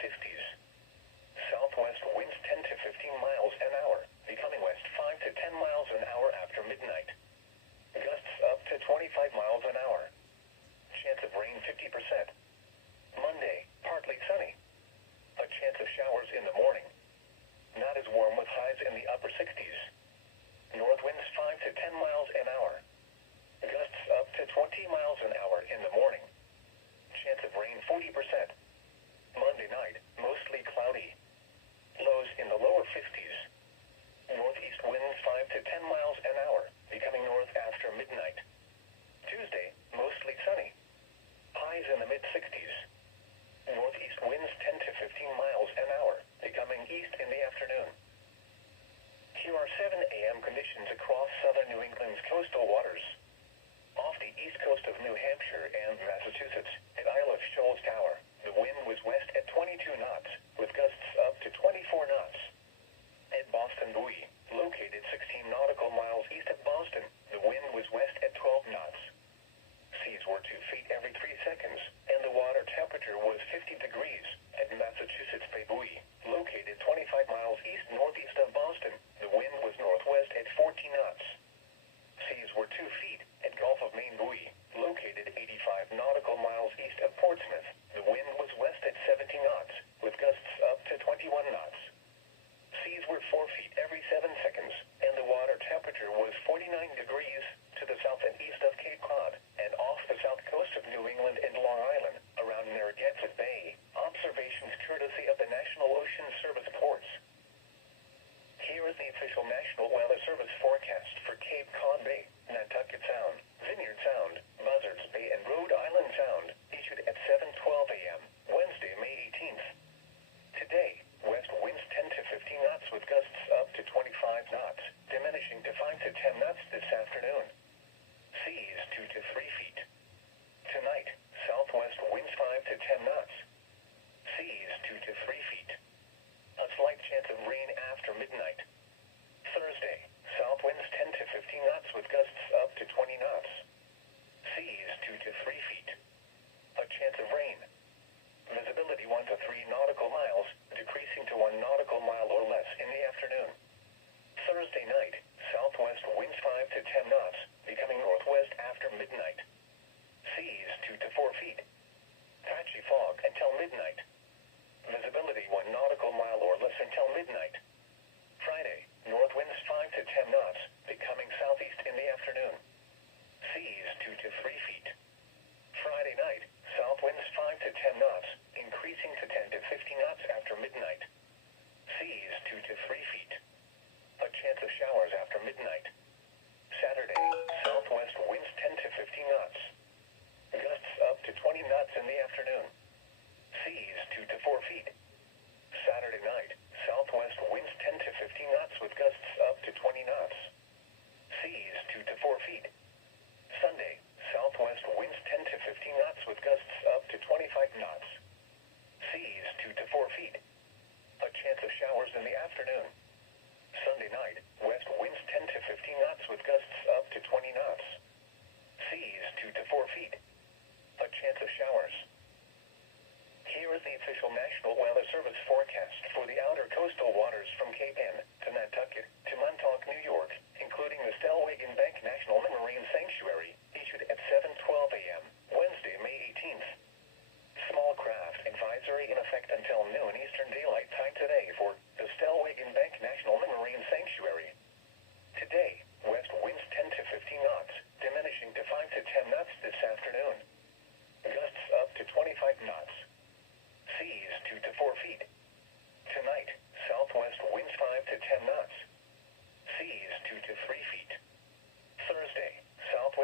50s. Southwest winds 10 to 15 miles an hour, becoming west 5 to 10 miles an hour after midnight. Gusts up to 25 miles an hour. Chance of rain 50%. Monday, partly sunny. A chance of showers in the morning. Not as warm with highs in the upper 60s. North winds 5 to 10 miles an hour. Gusts up to 20 miles an hour in the morning. Chance of rain 40%. Monday night, mostly cloudy. Lows in the lower 50s. Northeast winds 5 to 10 miles an hour, becoming north after midnight. Tuesday, mostly sunny. Highs in the mid-60s. Northeast winds 10 to 15 miles an hour, becoming east in the afternoon. Here are 7 a.m. conditions across southern New England's coastal waters. Off the east coast of New Hampshire and Massachusetts, at Isle of Shoals Tower, the wind was west at 22 knots, with gusts up to 24 knots. At Boston Buoy, located 16 nautical miles east of Boston, the wind was west at 12 knots. Seas were 2 feet every 3 seconds, and the water temperature was 50 degrees. At Massachusetts Bay Buoy, located 25 miles east-northeast of Boston, the wind was northwest at 14 knots. Seas were 2 feet at Gulf of Maine Buoy, located 85 nautical miles east of Portsmouth, the wind was west at 17 knots, with gusts up to 21 knots. Seas were 4 feet every 7 seconds, and the water temperature was 49 degrees to the south and east of Cape Cod, and off the south coast of New England and Long Island, around Narragansett Bay. Observations courtesy of the National Ocean Service ports. Here is the official National Weather Service forecast for Cape Cod Bay, Nantucket Sound, Vineyard Sound, Buzzards Bay, and Rhode Island Sound, issued at 7:12 a.m., Wednesday, May 18th. Today, west winds 10 to 15 knots with gusts up to 25 knots, diminishing to 5 to 10 knots this afternoon. Seas 2 to 3 feet. Tonight, southwest winds 5 to 10 knots. Seas 2 to 3 feet. A slight chance of rain after midnight. Thursday, south winds 10 to 15 knots with gusts up to 20 knots. Seas 2 to 3 feet. A chance of rain. Visibility 1 to 3 nautical miles, decreasing to 1 nautical mile or less in the afternoon. Thursday night, southwest winds 5 to 10 knots, becoming northwest after midnight. Seas 2 to 4 feet. Patchy fog until midnight. Visibility 1 nautical mile or less until midnight. Friday, north winds 5 to 10 knots, becoming southeast in the afternoon. Seas 2 to 3 feet. Friday night, south winds 5 to 10 knots, increasing to 10 to 15 knots after midnight. Seas 2 to 3 feet. A chance of showers after midnight. Saturday, southwest winds 10 to 15 knots. Gusts up to 20 knots in the afternoon. Seas 2 to 4 feet. Saturday night, southwest winds 10 to 15 knots with gusts up to 20 knots. Seas 2 to 4 feet. Sunday, southwest winds 10 to 15 knots with gusts up to 25 knots. Seas 2 to 4 feet. A chance of showers in the afternoon. Sunday night, west winds 10 to 15 knots with gusts up to 20 knots. Seas 2 to 4 feet. A chance of showers. Here is the official National Weather Service forecast for the outer coastal waters from Cape Ann to Nantucket to Montauk, New York, including the Stellwagen Bank National Marine Sanctuary, issued at 7:12 a.m., Wednesday, May 18th. Small craft advisory in effect until noon Eastern Daylight Time today for the Stellwagen Bank National Marine Sanctuary. Today, west winds 10 to 15 knots, diminishing to 5 to 10 knots this afternoon. Gusts up to 25 knots. Seas 2 to 4 feet. Tonight, southwest winds 5 to 10 knots. Seas 2 to 3 feet. Thursday, south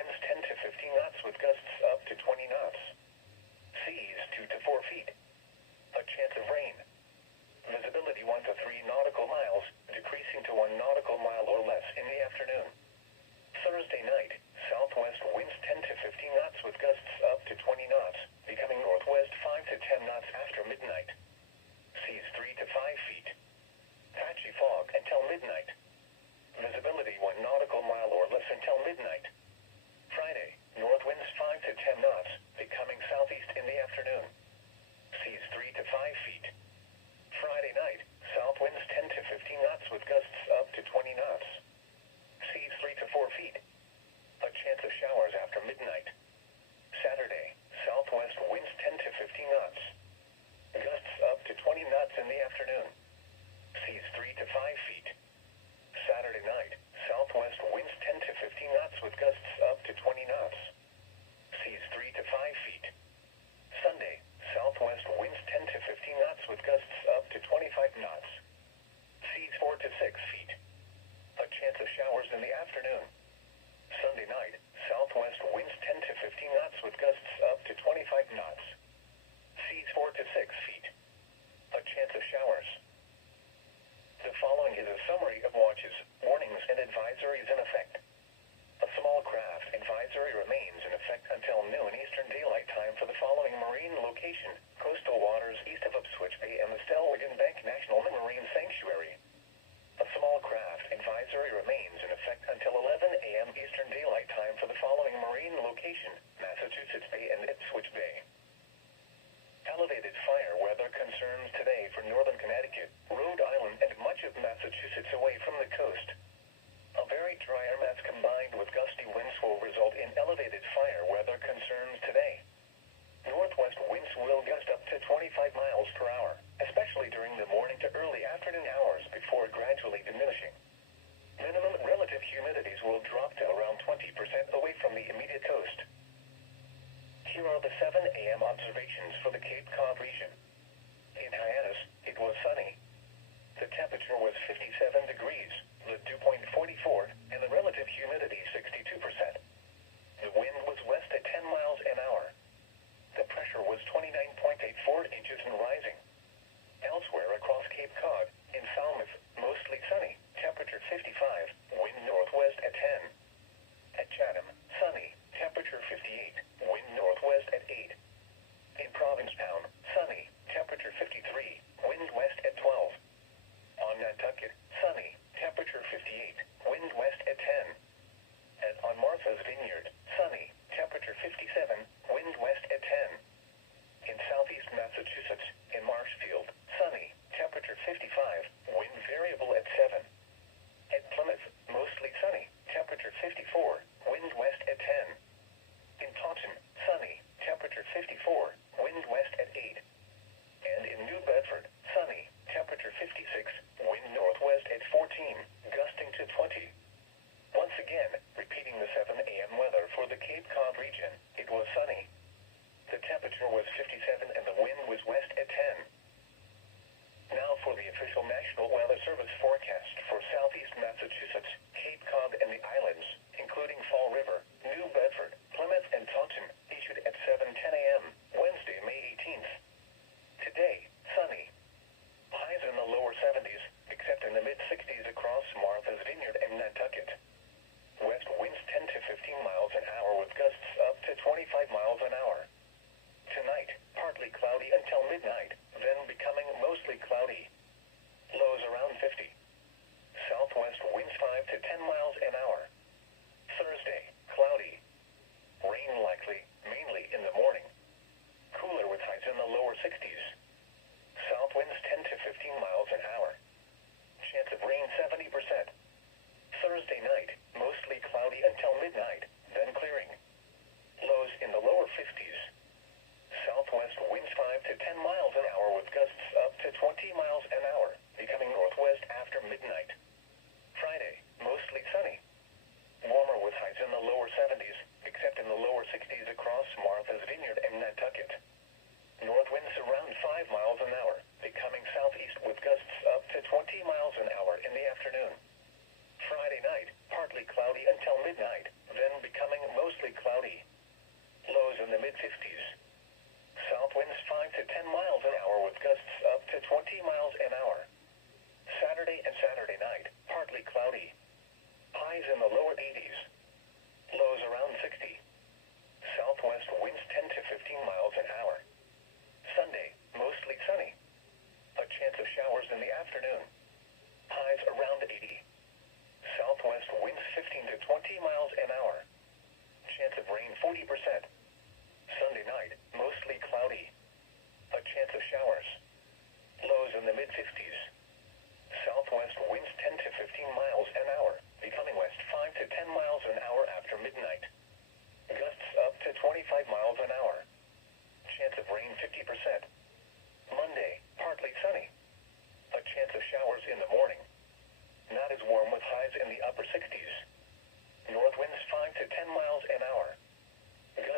location, coastal waters east of Ipswich Bay and the Stellwagen Bank National Marine Sanctuary. A small craft advisory remains in effect until 11 a.m. Eastern Daylight Time for the following marine location, Massachusetts Bay and Ipswich Bay. Elevated fire weather concerns today for northern Connecticut, Rhode Island, and much of Massachusetts away from the coast. A very dry air mass combined with gusty winds will result in elevated fire weather concerns today. Northwest winds will gust up to 25 miles per hour, especially during the morning to early afternoon hours before gradually diminishing. Minimum relative humidities will drop to around 20% away from the immediate coast. Here are the 7 a.m. observations for the Cape Cod region. In Hyannis, it was sunny. The temperature was 57 degrees, the dew point 44, and the relative humidity 62%. The wind was west at 10 miles an hour. The pressure was 29.84 inches and rising. Elsewhere across Cape Cod, in Falmouth, mostly sunny, temperature 55, wind northwest at 10. At Chatham, sunny, temperature 58, wind northwest at 8. In Provincetown, sunny, temperature 53, wind west at 12. On Nantucket, sunny, temperature 58, wind west at 10. And on Martha's Vineyard, sunny, temperature 57, wind west at 10. In southeast Massachusetts, in Marshfield, sunny, temperature 55, wind variable at 7. At Plymouth, mostly sunny, temperature 54, wind west at 10. In Taunton, sunny, temperature 54, wind west at 8. And in New Bedford, sunny, temperature 56, wind northwest at 14, gusting to 20. Once again, repeating the 7 a.m. weather for the Cape Cod region, it was sunny. The temperature was 57 and the wind was west at 10. Now for the official National Weather Service forecast for southeast Massachusetts, Cape Cod and the islands, including Fall River, New Bedford, Plymouth and Taunton, issued at 7:10 a.m., Wednesday, May 18th. Today, sunny. Highs in the lower 70s, except in the mid-60s across Martha's Vineyard and Nantucket. West winds 10 to 15 miles an hour with gusts up to 25 miles an hour. Tonight, partly cloudy until midnight, then becoming mostly cloudy. Lows around 50. Southwest winds 5 to 10 miles an hour. Thursday, cloudy. Rain likely, mainly in the morning. Cooler with highs in the lower 60s. South winds 10 to 15 miles an hour. Chance of rain 70%. Thursday night, mostly cloudy until midnight, then clearing. Lows in the lower 50s. Southwest winds 5 to 10 miles an hour with gusts up to 20 miles an hour, becoming northwest after midnight. Friday, mostly sunny. Warmer with highs in the lower 70s, except in the lower 60s across Martha's Vineyard and Nantucket. North winds around 5 miles an hour, becoming southeast with gusts up to 20 miles an hour in the afternoon. Friday night, partly cloudy until midnight, then becoming mostly cloudy. Lows in the mid-50s. South winds 5 to 10 miles an hour with gusts up to 20 miles an hour. Saturday and Saturday night, partly cloudy. Highs in the lower 80s. Lows around 60. Southwest winds 10 to 15 miles an hour. Sunday, mostly sunny. A chance of showers in the afternoon. Highs around 80. Southwest winds 15 to 20 miles an hour. Chance of rain 40%. Sunday night, mostly cloudy. A chance of showers. Lows in the mid-50s. Southwest winds 10 to 15 miles an hour, becoming west 5 to 10 miles an hour after midnight. Gusts up to 25 miles an hour. Chance of rain 50%. Monday, partly sunny. A chance of showers in the morning. Not as warm with highs in the upper 60s. North winds 5 to 10 miles an hour.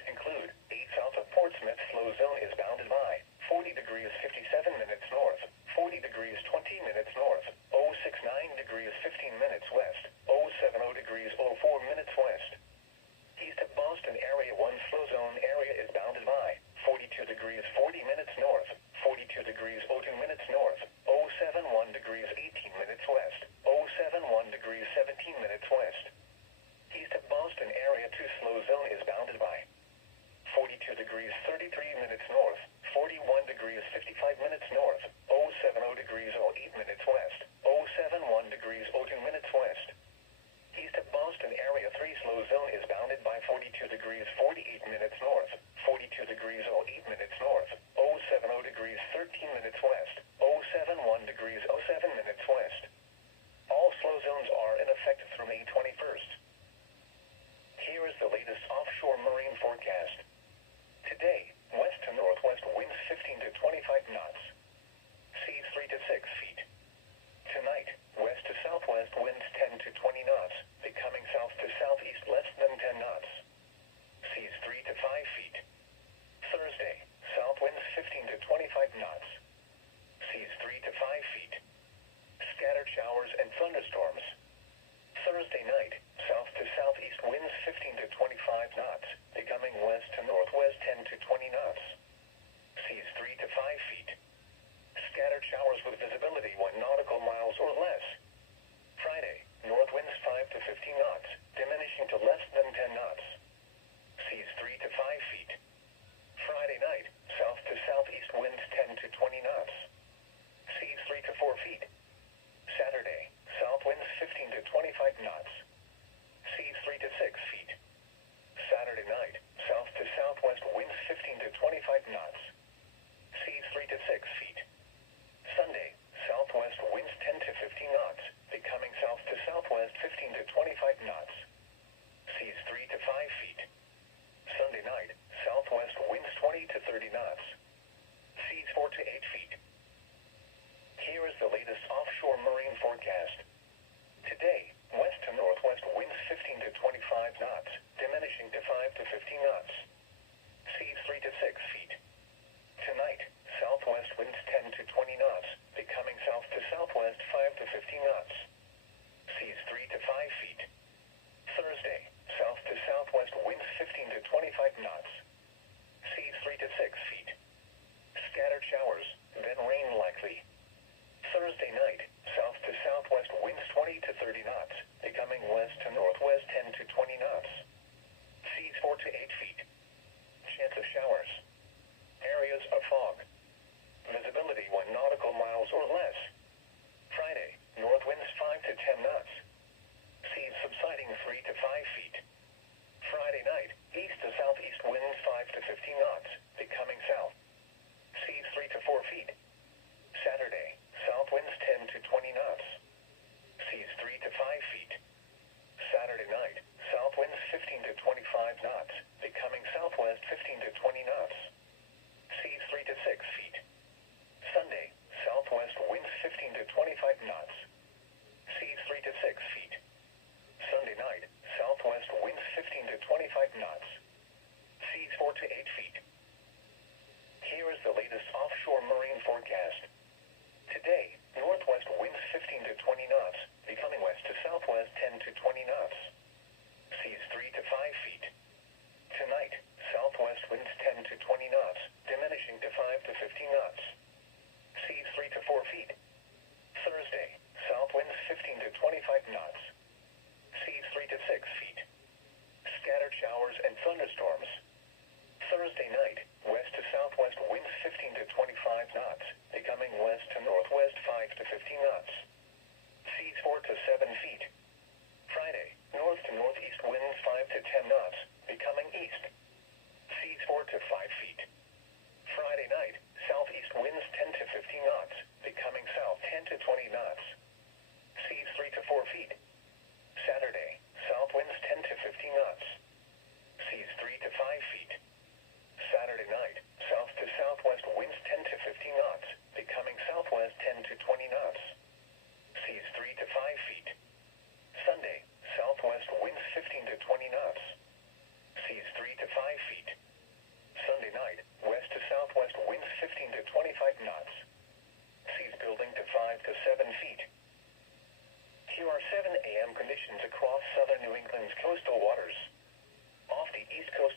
include 8 south of Portsmouth. Slow zone is bounded by 40 degrees 57 minutes north, 40 degrees 20 minutes north, 069 degrees 15 minutes west, 070 degrees 04 minutes west. East of Boston area 1 slow zone area is bounded by 42 degrees 40 minutes north, 42 degrees 02 minutes north, 071 degrees 18 minutes west, 071 degrees 17 minutes west. East of Boston area 2 slow zone is bounded by 42 degrees 33 minutes north, 41 degrees 55 minutes north, 070 degrees 08 minutes west, 071 degrees 02 minutes west. East of Boston area 3 slow zone is bounded by 42 degrees 48 minutes north, 42 degrees 08 minutes north, 070 degrees 13 minutes west, 071 degrees 07 minutes west. All slow zones are in effect through May 21st. Here is the latest offshore marine forecast. Today, west to northwest winds 15 to 25 knots. Seas 3 to 6 feet. Tonight, west to southwest winds 10 to 20 knots, becoming south to southeast less than 10 knots. Seas 3 to 5 feet. Thursday, south winds 15 to 25 knots. Seas 3 to 5 feet. Scattered showers and thunderstorms. Thursday night, south to southeast winds 15 to 25 knots, becoming west to northwest 10 to 20 knots. Seas 3 to 5 feet. Scattered showers with visibility 1 nautical miles or less. Friday, north winds 5 to 15 knots, diminishing to less than 10 knots. Seas 3 to 5 feet. Friday night, south to southeast winds 10 to 20 knots. Seas 3 to 4 feet. Saturday, south winds 15 to 25 knots. Seas 3 to 6 feet. Saturday night, south to southwest winds 15 to 25 knots. Seas 3 to 6 feet. Sunday, southwest winds 10 to 15 knots, becoming south to southwest 15 to 25 knots. Seas 3 to 5 feet. Sunday night, southwest winds 20 to 30 knots. Seas 4 to 8 feet. Here is the latest offshore marine forecast. Today, west to northwest winds 15 to 25 knots, diminishing to 5 to 15 knots. Seas 3 to 6 feet. Tonight, southwest winds 10 to 20 knots, becoming south to southwest 5 to 15 knots. Seas 3 to 5 feet. Thursday, south to southwest winds 15 to 25 knots. Seas 3 to 6 feet. Scattered showers, then rain likely. Thursday night, south to southwest winds 20 to 30 knots, becoming west to northwest 10 to 20 knots. Seas 4 to 8 feet. Chance of showers. Areas of fog. Visibility 1 nautical miles or less. Friday, north winds 5 to 10 knots. Seas subsiding 3 to 5 feet. Friday night, east to southeast winds 5 to 15 knots, becoming south. Seas 3 to 4 feet. Saturday, south winds 10 to 20 knots. Seas 3 to 5 feet. Saturday night, south winds 15 to 25 knots, becoming southwest 15 to 20 knots. Seas 3 to 6 feet. Sunday, southwest winds 15 to 25 knots. Seas 3 to 6 feet. Sunday night, southwest winds 15 to 25 knots. Seas 4 to 8 feet. Here is the latest offshore marine forecast. Today, northwest winds 15 to 20 knots, becoming west to southwest 10 to 20 knots. Seas 3 to 5 feet. Tonight, southwest winds 10 to 20 knots, diminishing to 5 to 15 knots. Seas 3 to 4 feet. Thursday, south winds 15 to 25 knots. Seas 3 to 6 feet. Scattered showers and thunderstorms. Thursday night, west to southwest winds 15 to 25 knots, becoming west to northwest 5 to 15 knots. Seas 4 to 7 feet. Friday, north to northeast winds 5 to 10 knots, becoming east. Seas 4 to 5 feet. Friday night, southeast winds 10 to 15 knots, becoming south 10 to 20 knots. Seas 3 to 4 feet. Saturday, south winds 10 to 15 knots. Seas 3 to 5 feet. Saturday night, south to southwest winds 10 to 15 knots, becoming southwest 10 to 20 knots. Seas 3 to 5 feet. Sunday, southwest winds 15 to 20 knots. Seas 3 to 5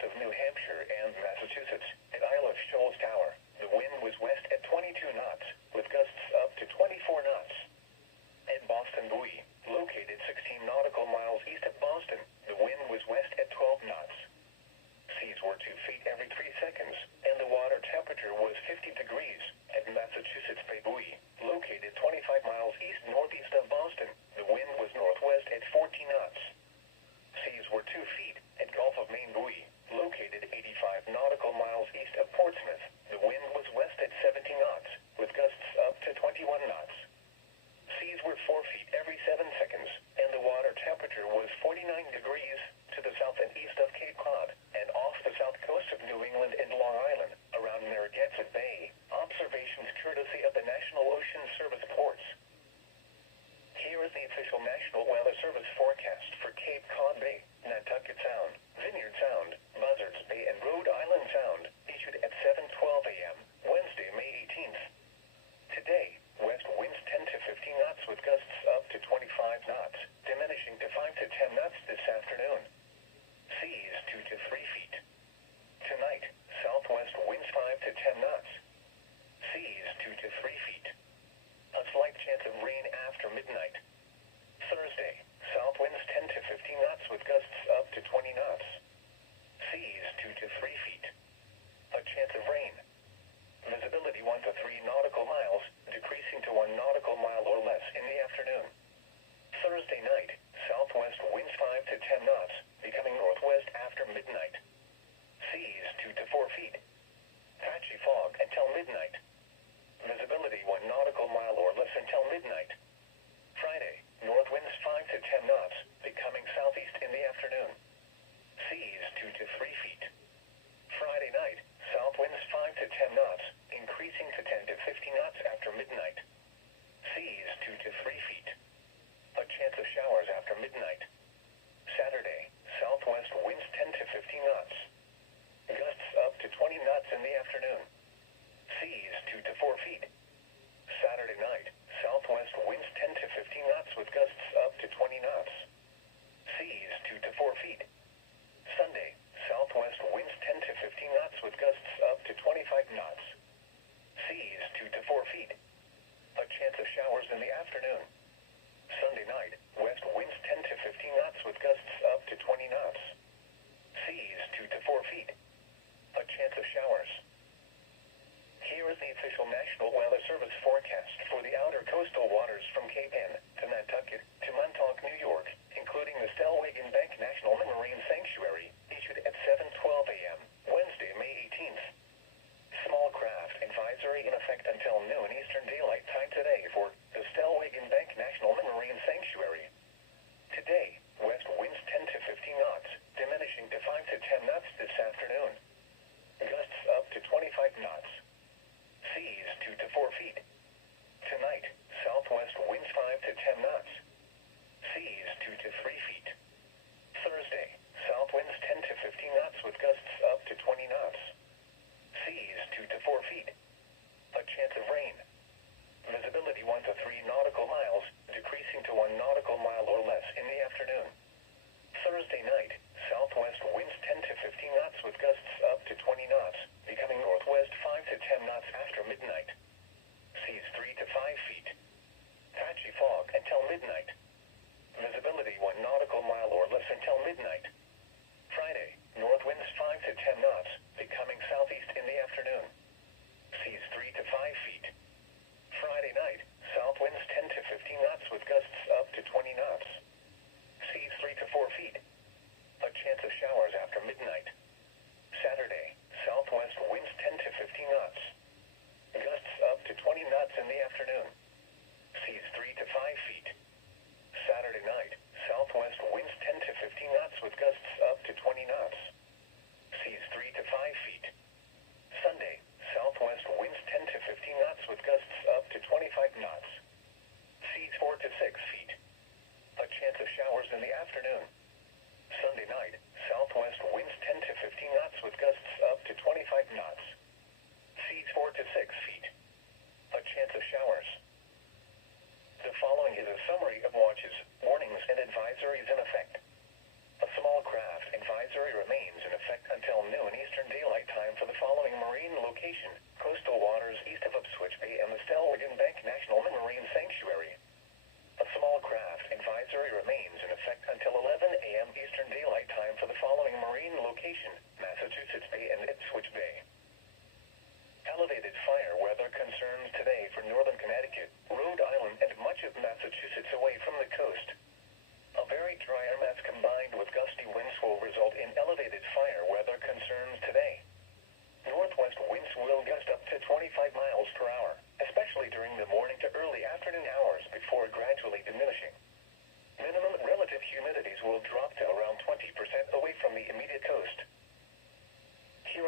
of New Hampshire and Massachusetts, at Isle of Shoals Tower, the wind was west at 22 knots, with gusts up to 24 knots. At Boston Buoy, located 16 nautical miles east of Boston, the wind was west at 12 knots. Seas were 2 feet every 3 seconds, and the water temperature was 50 degrees. At Massachusetts Bay Buoy, located 25 miles east-northeast of Boston, the wind was northwest at 14 knots. Seas were 2 feet at Gulf of Maine Buoy, located 85 nautical miles east of Portsmouth. The wind was west at 17 knots, with gusts up to 21 knots. Seas were 4 feet every 7 seconds, and the water temperature was 49 degrees to the south and east of Cape Cod, and off the south coast of New England and Long Island, around Narragansett Bay. Observations courtesy of the National Ocean Service ports. Here is the official National Weather Service forecast for Cape Cod Bay, Nantucket Sound, Vineyard Sound, Buzzards Bay, and Rhode Island Sound, issued at 7:12 a.m., Wednesday, May 18th. Today, west winds 10 to 15 knots with gusts up to 25 knots, diminishing to 5 to 10 knots this afternoon. Seas 2 to 3 feet. Tonight, southwest winds 5 to 10 knots. Seas 2 to 3 feet. A slight chance of rain after midnight. Thursday, south winds 10 to 15 knots with gusts up to 20 knots. Seas 2 to 3 feet. A chance of rain. Visibility 1 to 3 nautical miles, decreasing to 1 nautical mile or less in the afternoon. Thursday night, southwest winds 5 to 10 knots, becoming northwest after midnight. Seas 2 to 4 feet. Patchy fog until midnight. Visibility 1 nautical mile or less until midnight. Friday, north winds 5 to 10 knots, becoming southeast in the afternoon. Seas 2 to 3 feet. Friday night, south winds 5 to 10 knots, increasing to 10 to 15 knots after midnight. Seas 2 to 3 feet. A chance of showers after midnight. Saturday, southwest winds 10 to 15 knots. Gusts up to 20 knots in the afternoon. Seas 2 to 4 feet. Saturday night, southwest winds 10 to 15 knots with gusts up to 20 knots. Seas 2 to 4 feet. Sunday, southwest winds 10 to 15 knots with gusts up to 25 knots. Seas 2 to 4 feet. A chance of showers in the afternoon. Sunday night, west winds 10 to 15 knots with gusts up to 20 knots. Seas 2 to 4 feet. A chance of showers. Here is the official National Weather Service forecast for the outer coastal waters from Cape Ann to Nantucket to Montauk, New York, including the Stellwagen Bank National Marine Sanctuary, issued at 7:12 a.m., Wednesday, May 18th. Small craft advisory in effect until noon Eastern Daylight Time today for the Stellwagen Bank National Marine Sanctuary. Today, west winds 10 to 15 knots, diminishing to 5 to 10 knots this afternoon.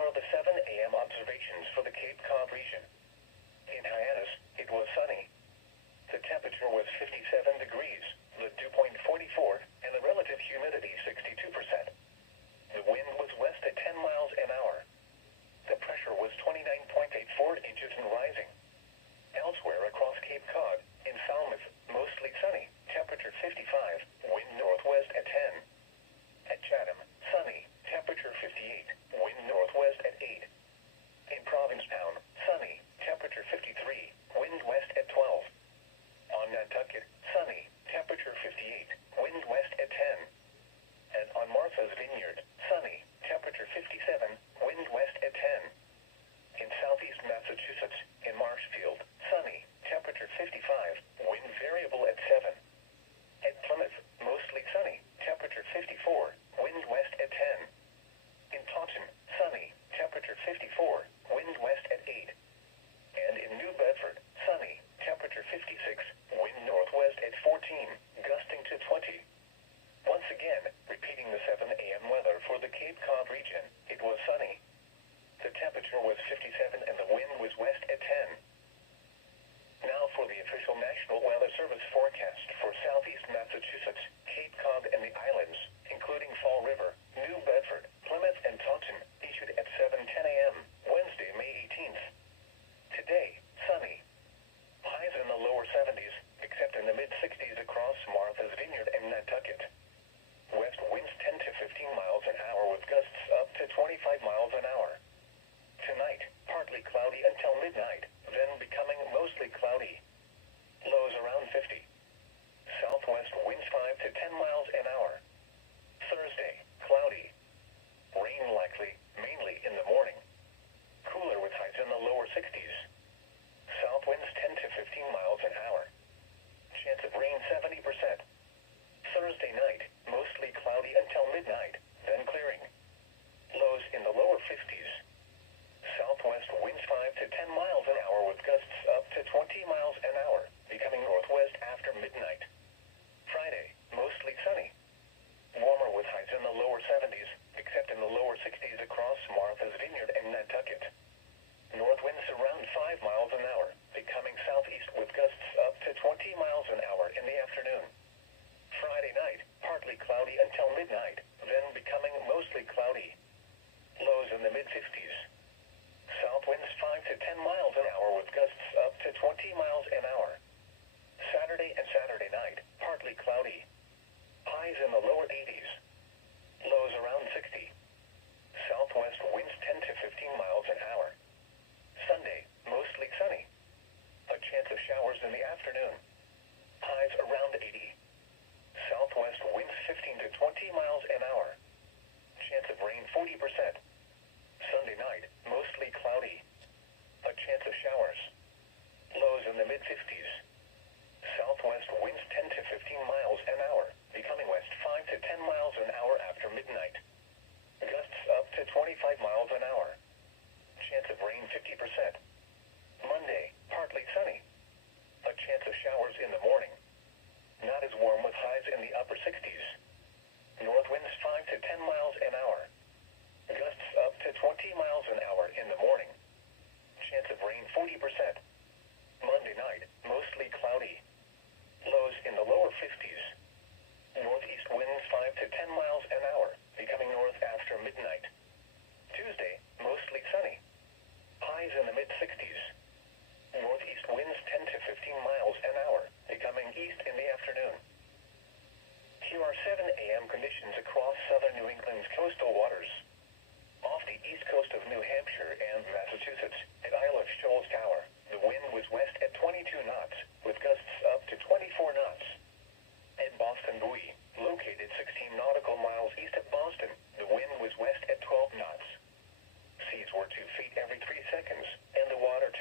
are the 7 a.m. observations for the Cape Cod region. In Hyannis, it was sunny. The temperature was 57 degrees, the dew point 44, and the relative humidity 62%. The wind was west at 10 miles an hour. The pressure was 29.84 inches and rising. Elsewhere across Cape Cod, in Falmouth, mostly sunny, temperature 55, wind northwest at 10. At Chatham, sunny, temperature 58, wind northwest at 8. In Provincetown, sunny, temperature 53, wind west at 12. On Nantucket, sunny, temperature 58, wind west at 10. And on Martha's Vineyard, sunny, temperature 57, wind west at 10. In southeast Massachusetts, in Marshfield, sunny, temperature 55, wind variable at 7. At Plymouth, mostly sunny, temperature 54, wind west at 10. In Taunton, sunny, temperature 54, wind west at 8. And in New Bedford, sunny, temperature 56, wind northwest at 14, gusting to 20. Once again, repeating the 7 a.m. weather for the Cape Cod region, it was sunny. The temperature was 57 and the wind was west at 10. Now for the official National Weather Service forecast for southeast Massachusetts, Cape Cod and the islands, including Fall River, New Bedford, Plymouth and Taunton, issued at 7:10 a.m., Wednesday, May 18th. Today, sunny. Highs in the lower 70s, except in the mid-60s across Martha's Vineyard and Nantucket. West winds 10 to 15 miles an hour with gusts up to 25 miles an hour. Tonight, partly cloudy until midnight, then becoming mostly cloudy. Lows around 50. Southwest winds 5 to 10 miles an hour. Thursday, cloudy. Rain likely, mainly in the morning. Cooler with highs in the lower 60s. South winds 10 to 15 miles an hour. Chance of rain 70%. Thursday night, mostly cloudy until midnight, then clearing. Lows in the lower 50s. Southwest winds 5 to 10 miles an hour with gusts up to 20 miles an hour, becoming northwest after midnight. Friday, mostly sunny. Warmer with highs in the lower 70s, except in the lower 60s across Martha's Vineyard and Nantucket. North winds around 5 miles an hour, becoming southeast with gusts up to 20 miles an hour in the afternoon. Friday night, partly cloudy until midnight, then becoming mostly cloudy. Lows in the mid-50s. South winds 5 to 10 miles an hour with gusts up to 20 miles an hour. Saturday and Saturday night, partly cloudy. Highs in the lower 80s. Lows around 60. Southwest winds 10 to 15 miles an hour. Sunday, mostly sunny. A chance of showers in the afternoon. Highs around 80. Southwest winds 15 to 20 miles an hour. Chance of rain 40%. Sunday night, mostly cloudy. A chance of showers. Lows in the mid-50s. Southwest winds 10 to 15 miles an hour, becoming west 5 to 10 miles an hour after midnight. Gusts up to 25 miles an hour. Chance of rain 50%. Monday, partly sunny. A chance of showers in the morning. Not as warm with highs in the upper 60s. North winds 5 to 10 miles an hour. Gusts up to 20 miles an hour in the morning. Chance of rain 40%. Monday night, mostly cloudy. Lows in the lower 50s. Northeast winds 5 to 10 miles an hour, becoming north after midnight. Tuesday, mostly sunny. Highs in the mid-60s. Northeast winds 10 to 15 miles an hour, becoming east in the afternoon. Here are 7 a.m. conditions across southern New England's coastal waters. Off the east coast of New Hampshire and Massachusetts, at Isle of Shoals Tower, the wind was west at 22 knots, with gusts up to 24 knots. At Boston Buoy, located 16 nautical miles east of Boston, the wind was west at 12 knots. Seas were 2 feet every 3 seconds, and the water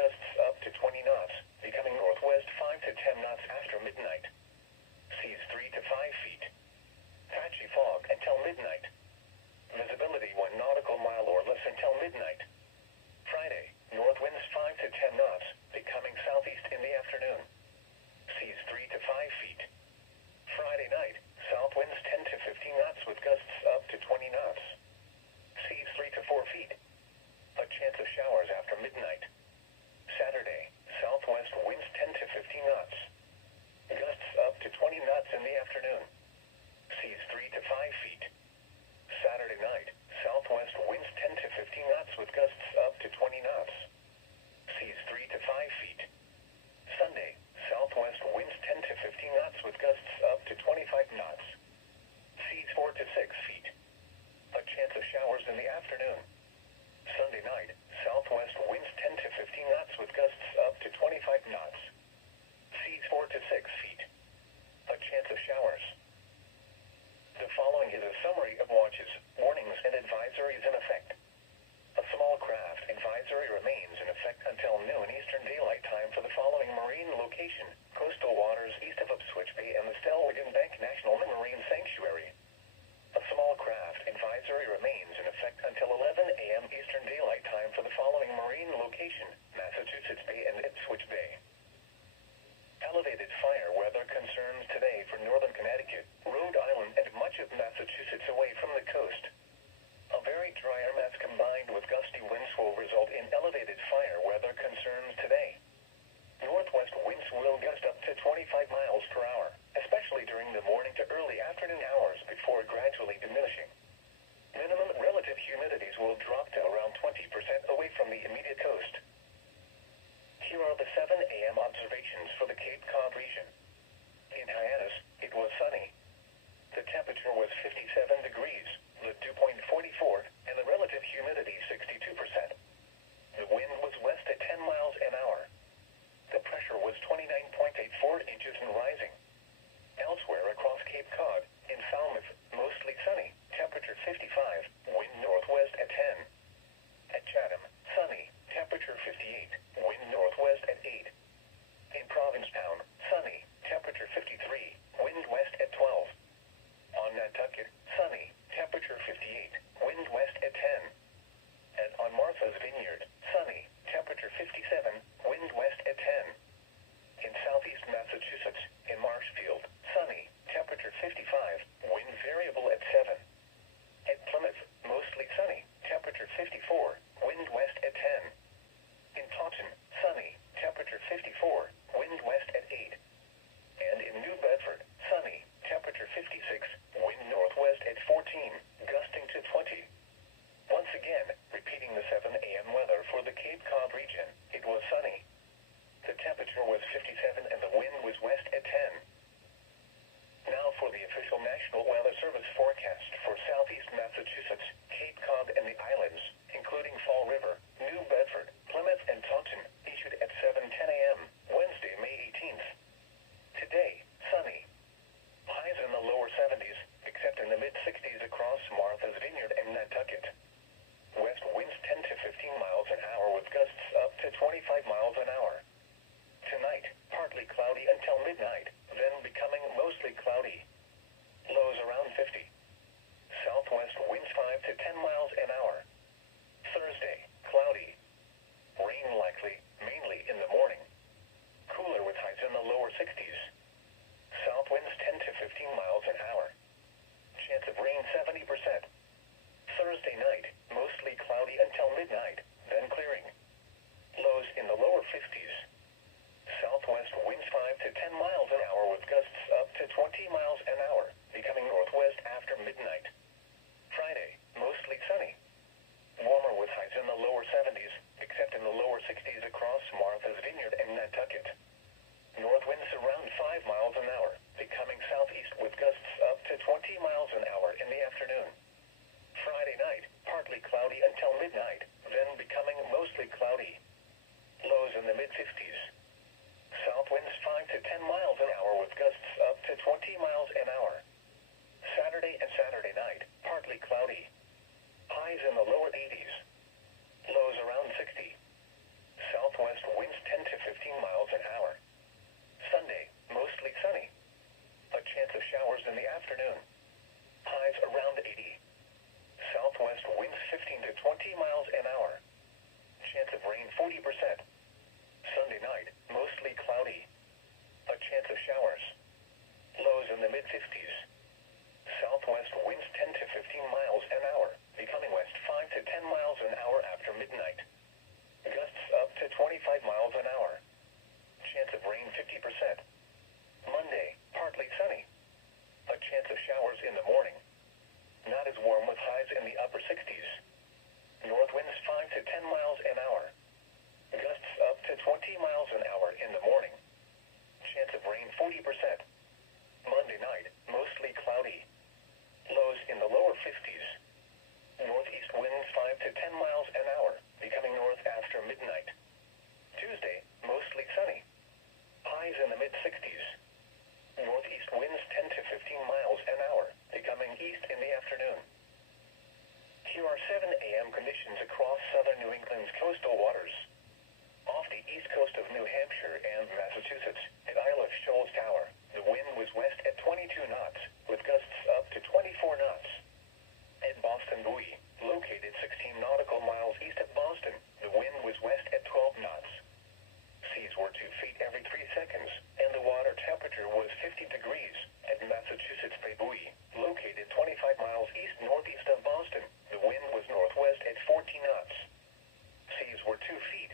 gusts up to 20 knots, becoming northwest 5 to 10 knots after midnight. Seas 3 to 5 feet. Patchy fog until midnight. Visibility 1 nautical mile or less until midnight. Friday, north winds 5 to 10 knots, becoming southeast in the afternoon. Seas 3 to 5 feet. Friday night, south winds 10 to 15 knots with gusts up to 20 knots. Seas 3 to 4 feet. A chance of showers after midnight. Saturday, southwest winds 10 to 15 knots. Gusts up to 20 knots in the afternoon. Seas 3 to 5 feet. Saturday night, southwest winds 10 to 15 knots with gusts up to 20 knots. Seas 3 to 5 feet. Sunday, southwest winds 10 to 15 knots with gusts up to 25 knots. Seas 4 to 6 feet. A chance of showers in the afternoon. Sunday night, southwest winds 10 to 15 knots with gusts up to 25 knots. Seas 4 to 6 feet. A chance of showers. The following is a summary of watches, warnings, and advisories in effect. A small craft advisory remains in effect until noon Eastern Daylight Time for the following marine location: coastal waters east of Ipswich Bay and the Stellwagen Bank National Marine Sanctuary. A small craft advisory remains in effect until 11 a.m. Eastern Daylight Time for the following marine location: Massachusetts Bay and Ipswich Bay. Elevated fire weather concerns today for northern Connecticut, Rhode Island, and much of Massachusetts away from the coast. A very dry air mass combined with gusty winds will result in elevated fire weather concerns today. Northwest winds will gust up to 25 miles per hour, especially during the morning to early afternoon hours before gradually diminishing. Minimum relative humidities will drop to around 20% away from the immediate coast. Here are the 7 a.m. observations for the Cape Cod region. In Hyannis, it was sunny. The temperature was 57 degrees, the dew point 44, and the relative humidity 62%. The wind was west at 10 miles an hour. The pressure was 29.84 inches and rising. Elsewhere across Cape Cod, in Falmouth, mostly sunny, temperature 55, wind northwest at 10. At Chatham, sunny, temperature 58, wind northwest at 8. In Provincetown, sunny, temperature 53, wind west at 12. On Nantucket, sunny, temperature 58, wind west at 10. And on Martha's Vineyard, sunny, temperature 57, wind west at 10. In southeast Massachusetts, in Marshfield, sunny, temperature 55, wind variable at 7. At Plymouth, mostly sunny, temperature 54, wind west at 10. In Taunton, sunny, temperature 54, wind west at 8. And in New Bedford, sunny, temperature 56, wind northwest at 14, gusting to 20. Once again, repeating the 7 a.m. weather for the Cape Cod region, it was sunny. The temperature was 57 and the wind was west at 10. Now for the official National Weather Service forecast for southeast Massachusetts, Cape Cod, and the islands, including Fall River, New Bedford, Plymouth, and Taunton, issued at 7:10 a.m., Wednesday, May 18th. Today, sunny. Highs in the lower 70s, except in the mid-60s across Martha's Vineyard and Nantucket. West winds 10 to 15 miles an hour with gusts up to 25 miles an hour. Tonight, partly cloudy until midnight, then becoming mostly cloudy. Lows around 50. Southwest winds 5 to 10 miles an hour. Thursday, cloudy. Rain likely, mainly in the morning. Cooler with highs in the lower 60s. South winds 10 to 15 miles an hour. Chance of rain 70%. Thursday night, mostly cloudy until midnight, then clearing. Lows in the lower 50s. Southwest winds 5 to 10 miles an hour with gusts up to 20 miles an hour, becoming northwest after midnight. Friday, mostly sunny. Warmer with highs in the lower 70s, except in the lower 60s across Martha's Vineyard and Nantucket. North winds around 5 miles an hour, becoming southeast with gusts up to 20 miles an hour in the afternoon. Friday night, partly cloudy until midnight, then becoming mostly cloudy. Lows in the mid-50s. South winds 5 to 10 miles an hour with gusts up to 20 miles an hour. Saturday and Saturday night, partly cloudy. Highs in the lower 80s. Lows around 60. Southwest winds 10 to 15 miles an hour. Sunday, mostly sunny. A chance of showers in the afternoon. Highs around 80. Southwest winds 15 to 20 miles an hour. Chance of rain 40%. Sunday night, mostly cloudy. A chance of showers. Lows in the mid-50s. Southwest winds 10 to 15 miles an hour, becoming west 5 to 10 miles an hour after midnight. Gusts up to 25 miles an hour. Chance of rain 50%. Monday, partly sunny. A chance of showers in the morning. Not as warm with highs in the upper 60s. North winds 5 to 10 miles an hour. Gusts up to 20 miles an hour in the morning. Chance of rain 40%. Monday night, mostly cloudy. Lows in the lower 50s. Northeast winds 5 to 10 miles an hour, becoming north after midnight. Tuesday, mostly sunny. Highs in the mid-60s. Northeast winds 10 to 15 miles an hour, becoming east in the afternoon. Here are 7 a.m. conditions across southern New England's coastal waters. Off the east coast of New Hampshire and Massachusetts, at Isle of Shoals Tower, the wind was west at 22 knots, with gusts up to 24 knots. At Boston Buoy, located 16 nautical miles east of Boston, the wind was west at 12 knots. Seas were 2 feet every 3 seconds, and the water temperature was 50 degrees. At Massachusetts Bay Buoy, located 25 miles east-northeast of Boston, the wind was northwest at 14 knots. Seas were 2 feet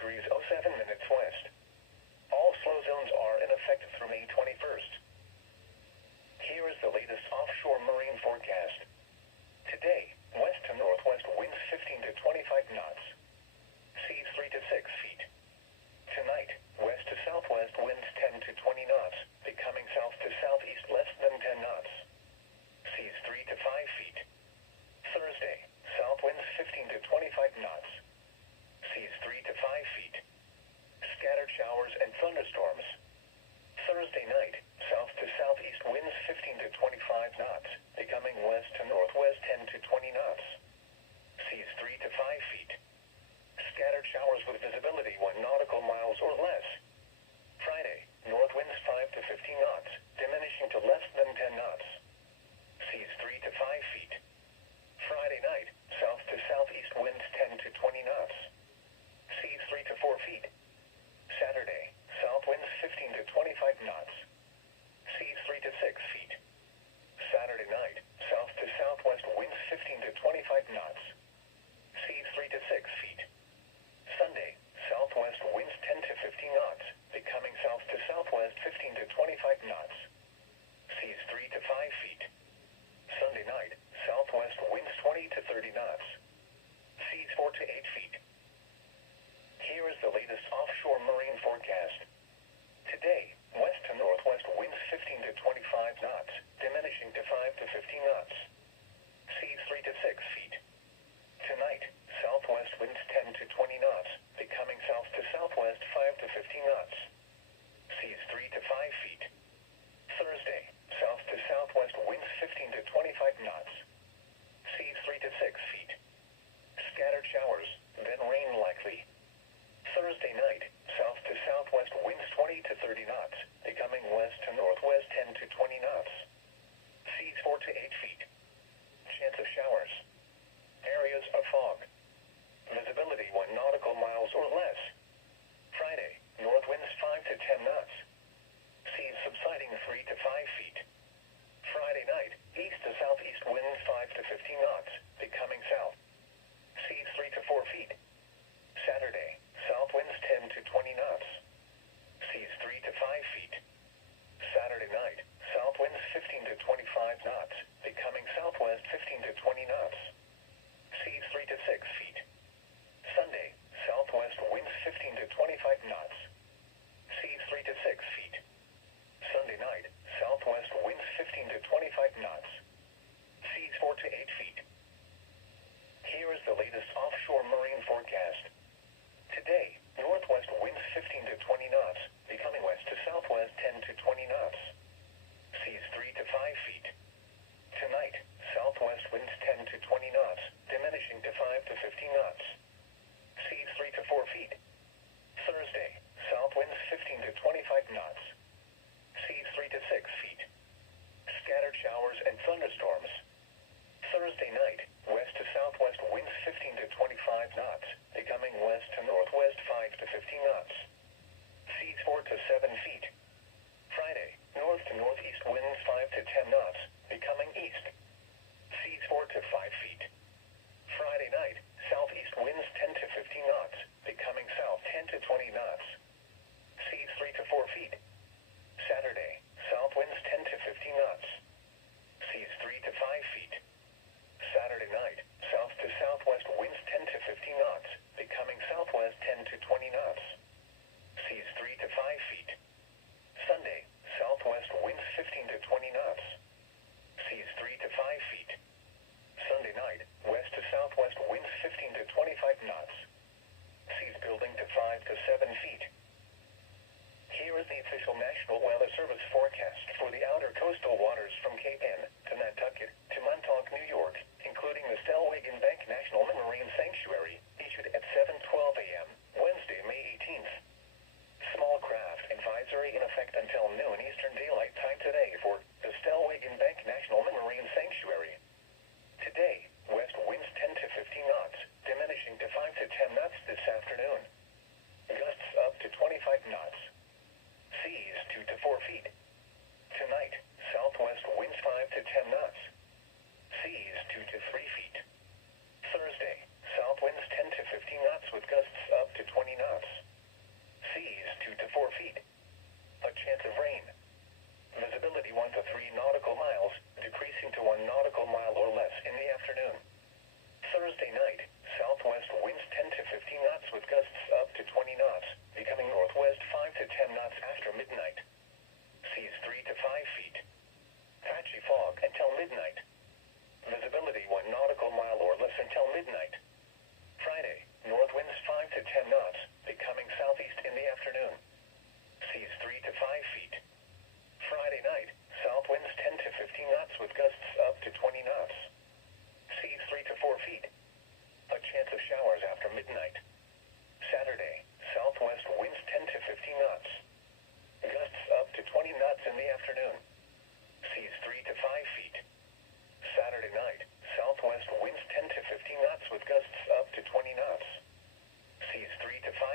degrees 07 minutes west. All slow zones are in effect through May 21st. Here is the latest offshore marine forecast. Today, west to northwest winds 15 to 25 knots. Seas 3 to 6 feet. Tonight, west to southwest winds 10 to 20 knots, becoming south to southeast less than 10 knots. Seas 3 to 5 feet. Thursday, south winds 15 to 25 knots. Seas 3 to 5 feet. Scattered showers and thunderstorms. Thursday night, south to southeast winds 15 to 25 knots, becoming west to northwest 10 to 20 knots. Seas 3 to 5 feet. Scattered showers with visibility 1 nautical miles or less. Friday, north winds 5 to 15 knots, diminishing to less than 10 knots. Seas 3 to 5 feet. Friday night, south to southeast winds 10 to 20 knots. Seas 3 to 4 feet. Saturday, south winds 15 to 25 knots. Seas 3 to 6 feet. Saturday night, south to southwest winds 15 to 25 knots. Seas 3 to 6 feet. Sunday, southwest winds 10 to 15 knots, becoming south to southwest 15 to 25 knots. Seas 3 to 5 feet. Sunday night, southwest winds 20 to 30 knots. Seas 4 to 8 feet. Here is the latest offshore marine forecast. Today, west to northwest winds 15 to 25 knots, diminishing to 5 to 15 knots. Seas 3 to 6 feet. Tonight, southwest winds 10 to 20 knots, becoming south to southwest 5 to 15 knots. Seas 3 to 5 feet. Thursday, south to southwest winds 15 to 25 knots. Seas 3 to 6 feet. Scattered showers, then rain likely. Thursday night, south to southwest winds 20 to 30 knots, becoming west to northwest 10 to 20 knots. Seas 4 to 8 feet. Chance of showers. Areas of fog. Visibility 1 nautical miles or less. Friday, north winds 5 to 10 knots. Seas subsiding 3 to 5 feet. Friday night, east to southeast winds 5 to 15 knots, becoming south. Seas 3 to 4 feet. Saturday, south winds 10 to 20 knots. Seas 3 to 5 feet. Saturday night, south winds 15 to 25 knots, becoming southwest 15 to 20 knots. Seas 3 to 6 feet. Sunday, southwest winds 15 to 25 knots. Seas 3 to 6 feet. Sunday night, southwest winds 15 to 25 knots. Seas 4 to 8 feet. Here is the latest offshore marine forecast. Today, northwest winds 15 to 20 knots, becoming west to southwest 10 to 20 knots. Seas 3 to 5 feet. Tonight, southwest winds 10 to 20 knots, diminishing to 5 to 15 knots. Seas 3 to 4 feet. Thursday,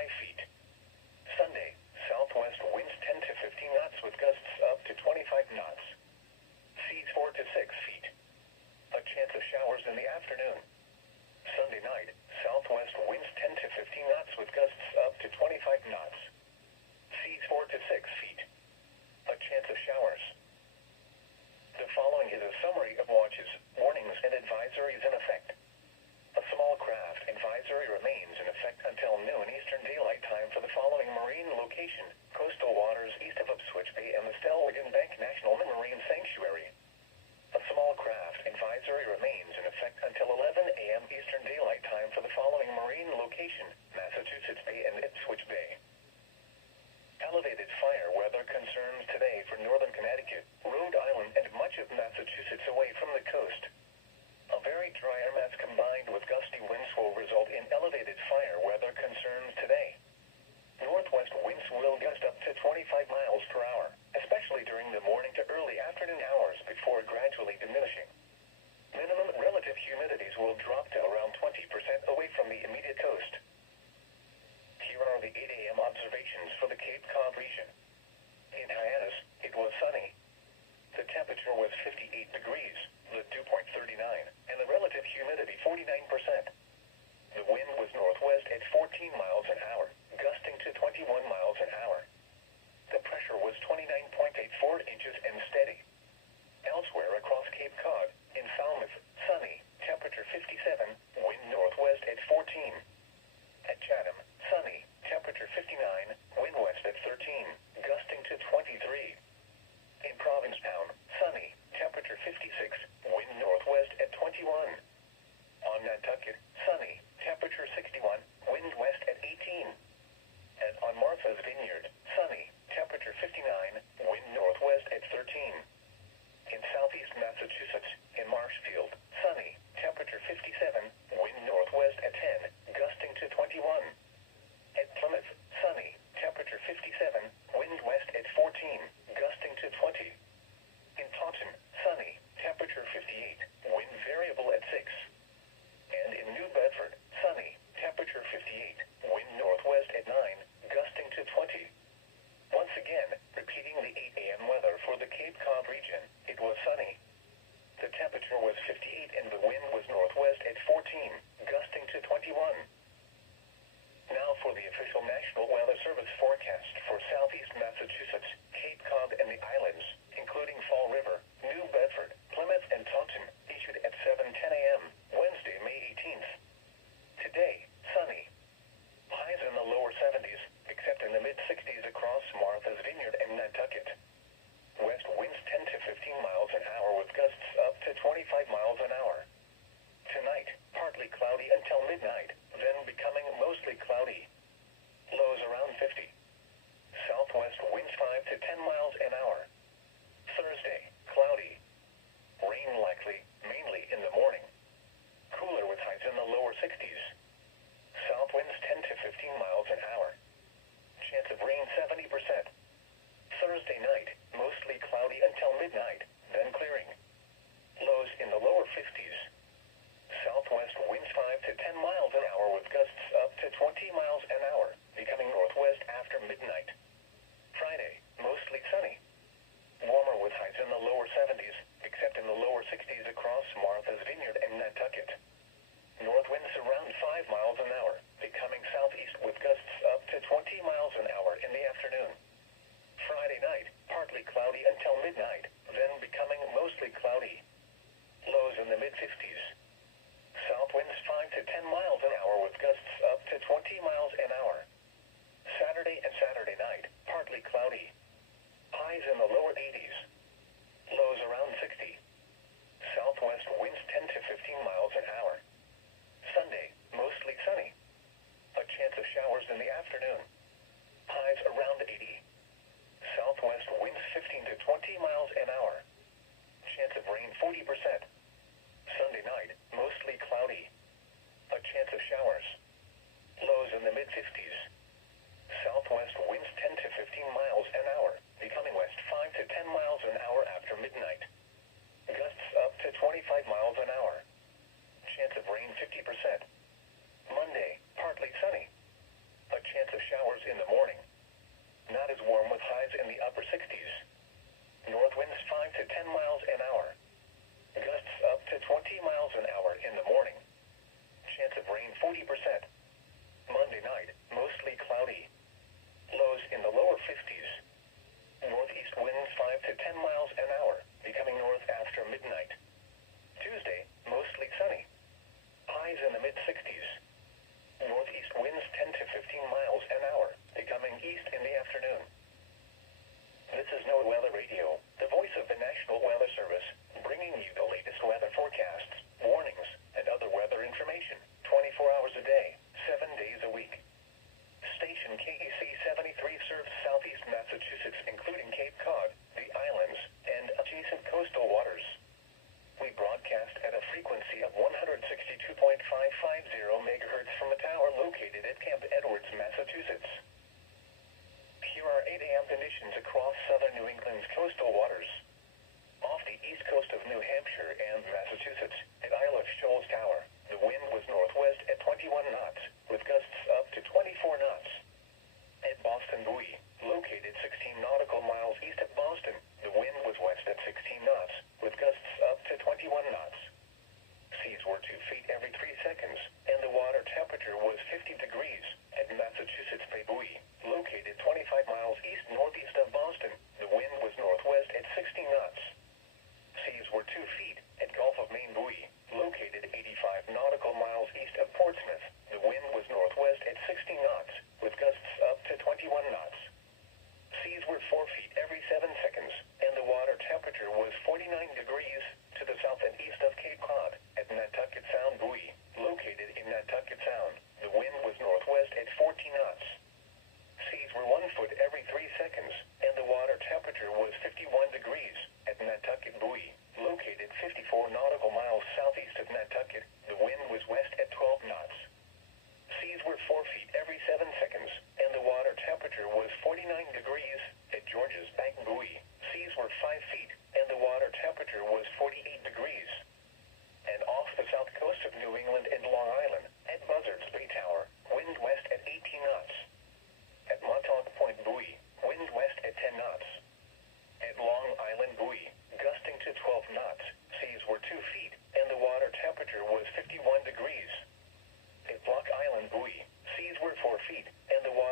feet. Sunday, southwest winds 10 to 15 knots with gusts up to 25 knots. Seas 4 to 6 feet. A chance of showers in the afternoon. Sunday night, southwest winds 10 to 15 knots with gusts up to 25 knots. Seas 4 to 6 feet. A chance of showers. The following is a summary of watches, warnings, and advisories in effect. A small craft advisory remains in effect until noon Eastern Daylight Time for the following marine location: coastal waters east of Ipswich Bay and the Stellwagen Bank National Marine Sanctuary. A small craft advisory remains in effect until 11 a.m. Eastern Daylight Time for the following marine location: Massachusetts Bay and Ipswich Bay. Elevated fire weather concerns today for northern Connecticut, Rhode Island, and much of Massachusetts away from the coast. A very dry air mass combined with gusty winds will result in elevated fire weather concerns today. Northwest winds will gust up to 25 miles per hour, especially during the morning to early afternoon hours before gradually diminishing. Minimum relative humidities will drop to around 20% away from the immediate coast. Here are the 8 a.m. observations for the Cape Cod region. In Hyannis, it was sunny. The temperature was 58 degrees, the dew point 39, and the relative humidity 49%. The wind was northwest at 14 miles an hour, gusting to 21 miles an hour. The pressure was 29.84 inches and steady. Elsewhere across Cape Cod, in Falmouth, sunny, temperature 57, wind northwest at 14. At Chatham, sunny, temperature 59, wind west at 13, gusting to 23. In Provincetown, sunny, temperature 56, wind northwest at 21. On Nantucket, sunny, temperature 61, wind west at 18. And on Martha's Vineyard, sunny, temperature 59, wind northwest at 13. In southeast Massachusetts, in Marshfield, sunny, temperature 57, wind northwest at 10, gusting to 21. At Plymouth, sunny, temperature 57, wind west at 14, gusting to 20. In Taunton, sunny, temperature 58, wind variable at 6. And in New Bedford, sunny, temperature 58, wind northwest at 9, gusting to 20. Once again, repeating the 8 a.m. weather for the Cape Cod region, it was sunny. The temperature was 58 and the wind was northwest at 14, gusting to 21. Now for the official National Weather Service forecast for southeast Massachusetts, Cape Cod, and the islands, including Fall River, New Bedford, Plymouth, and Taunton, issued at 7:10 a.m., Wednesday, May 18th. Today, sunny. Highs in the lower 70s, except in the mid-60s across Martha's Vineyard and Nantucket. West winds 10 to 15 miles an hour with gusts up to 25 miles an hour. Tonight, partly cloudy until midnight, then becoming mostly cloudy. Lows around 50. Southwest winds 5 to 10 miles an hour. Thursday, cloudy. Rain likely, mainly in the morning. Cooler with highs in the lower 60s. South winds 10 to 15 miles an hour. Chance of rain 70%. Thursday night, mostly cloudy until midnight, then clearing. Lows in the lower 50s. Southwest winds 5 to 10 miles an hour with gusts up to 20 miles an hour, becoming northwest after midnight. Friday, mostly sunny. Warmer with highs in the lower 70s, except in the lower 60s across Martha's Vineyard and Nantucket. North winds around 5 miles an hour, becoming southeast with gusts up to 20 miles an hour in the afternoon. Friday night, partly cloudy until midnight, then becoming mostly cloudy. Lows in the mid-50s. South winds 5 to 10 miles an hour with gusts up to 20 miles an hour. Saturday and Saturday night, partly cloudy. Highs in the lower 80s. Lows around 60. Southwest winds 10 to 15 miles an hour. Sunday, mostly sunny. A chance of showers in the afternoon. Highs around 80. Southwest winds 15 to 20 miles an hour. Chance of rain 40%. Sunday night, mostly cloudy. A chance of showers. Lows in the mid-50s. Southwest winds 10 to 15 miles an hour, becoming west 5 to 10 miles an hour after midnight. Gusts up to 25 miles an hour. Chance of rain 50%. Monday, partly sunny. A chance of hours in the morning. Not as warm with highs in the upper 60s. North winds 5 to 10 miles an hour. Gusts up to 20 miles an hour in the morning. Chance of rain 40%. Monday night, mostly cloudy. Lows in the lower 50s. Northeast winds 5 to 10 miles an hour, becoming north after midnight. Tuesday, mostly sunny. Highs in the mid-60s. Northeast winds 10 to 15 miles an hour, becoming east in the afternoon. This is NOAA Weather Radio, the voice of the National Weather Service, bringing you the latest weather forecasts, warnings, and other weather information, 24 hours a day, 7 days a week. Station KEC73 serves southeast Massachusetts, including Cape Cod, the islands, and adjacent coastal waters. We broadcast at a frequency of 162.550 MHz from a tower located at Camp Edwards, Massachusetts. Here are 8 a.m. conditions across southern New England's coastal waters. Off the east coast of New Hampshire and Massachusetts, at Isle of Shoals Tower, the wind was northwest at 21 knots, with gusts up to 24 knots. At Boston Buoy, located 16 nautical miles east of Boston, the wind was west at 16 knots, with gusts up to 21 knots. Seas were 2 feet every 3 seconds, and the water temperature was 50 degrees. At Massachusetts Bay Buoy, located 25 miles east-northeast of Boston, the wind was northwest at 60 knots. Seas were 2 feet at Gulf of Maine Buoy, located 85 nautical miles east of Portsmouth. The wind was northwest at 60 knots, with gusts up to 21 knots. Seas were 4 feet every 7 seconds, and the water temperature was 49 degrees to the south and east of Cape Cod. At Nantucket Sound Buoy, located in Nantucket Sound, the wind was northwest at 14 knots. Seas were 1 foot every 3 seconds, and the water temperature was 51 degrees. At Nantucket Buoy, located 54 nautical miles southeast of Nantucket, the wind was west at 12 knots. Seas were 4 feet every 7 seconds, and the water temperature was 49 degrees. At George's Bank Buoy, seas were 5 feet, and the water temperature was 48 degrees. And off the south coast of New England and Long Island, at Buzzards Bay Tower, wind west at 18 knots. At Montauk Point Buoy, wind west at 10 knots. At Long Island Buoy, gusting to 12 knots, seas were 2 feet, and the water temperature was 51 degrees. At Block Island Buoy, seas were 4 feet, and the water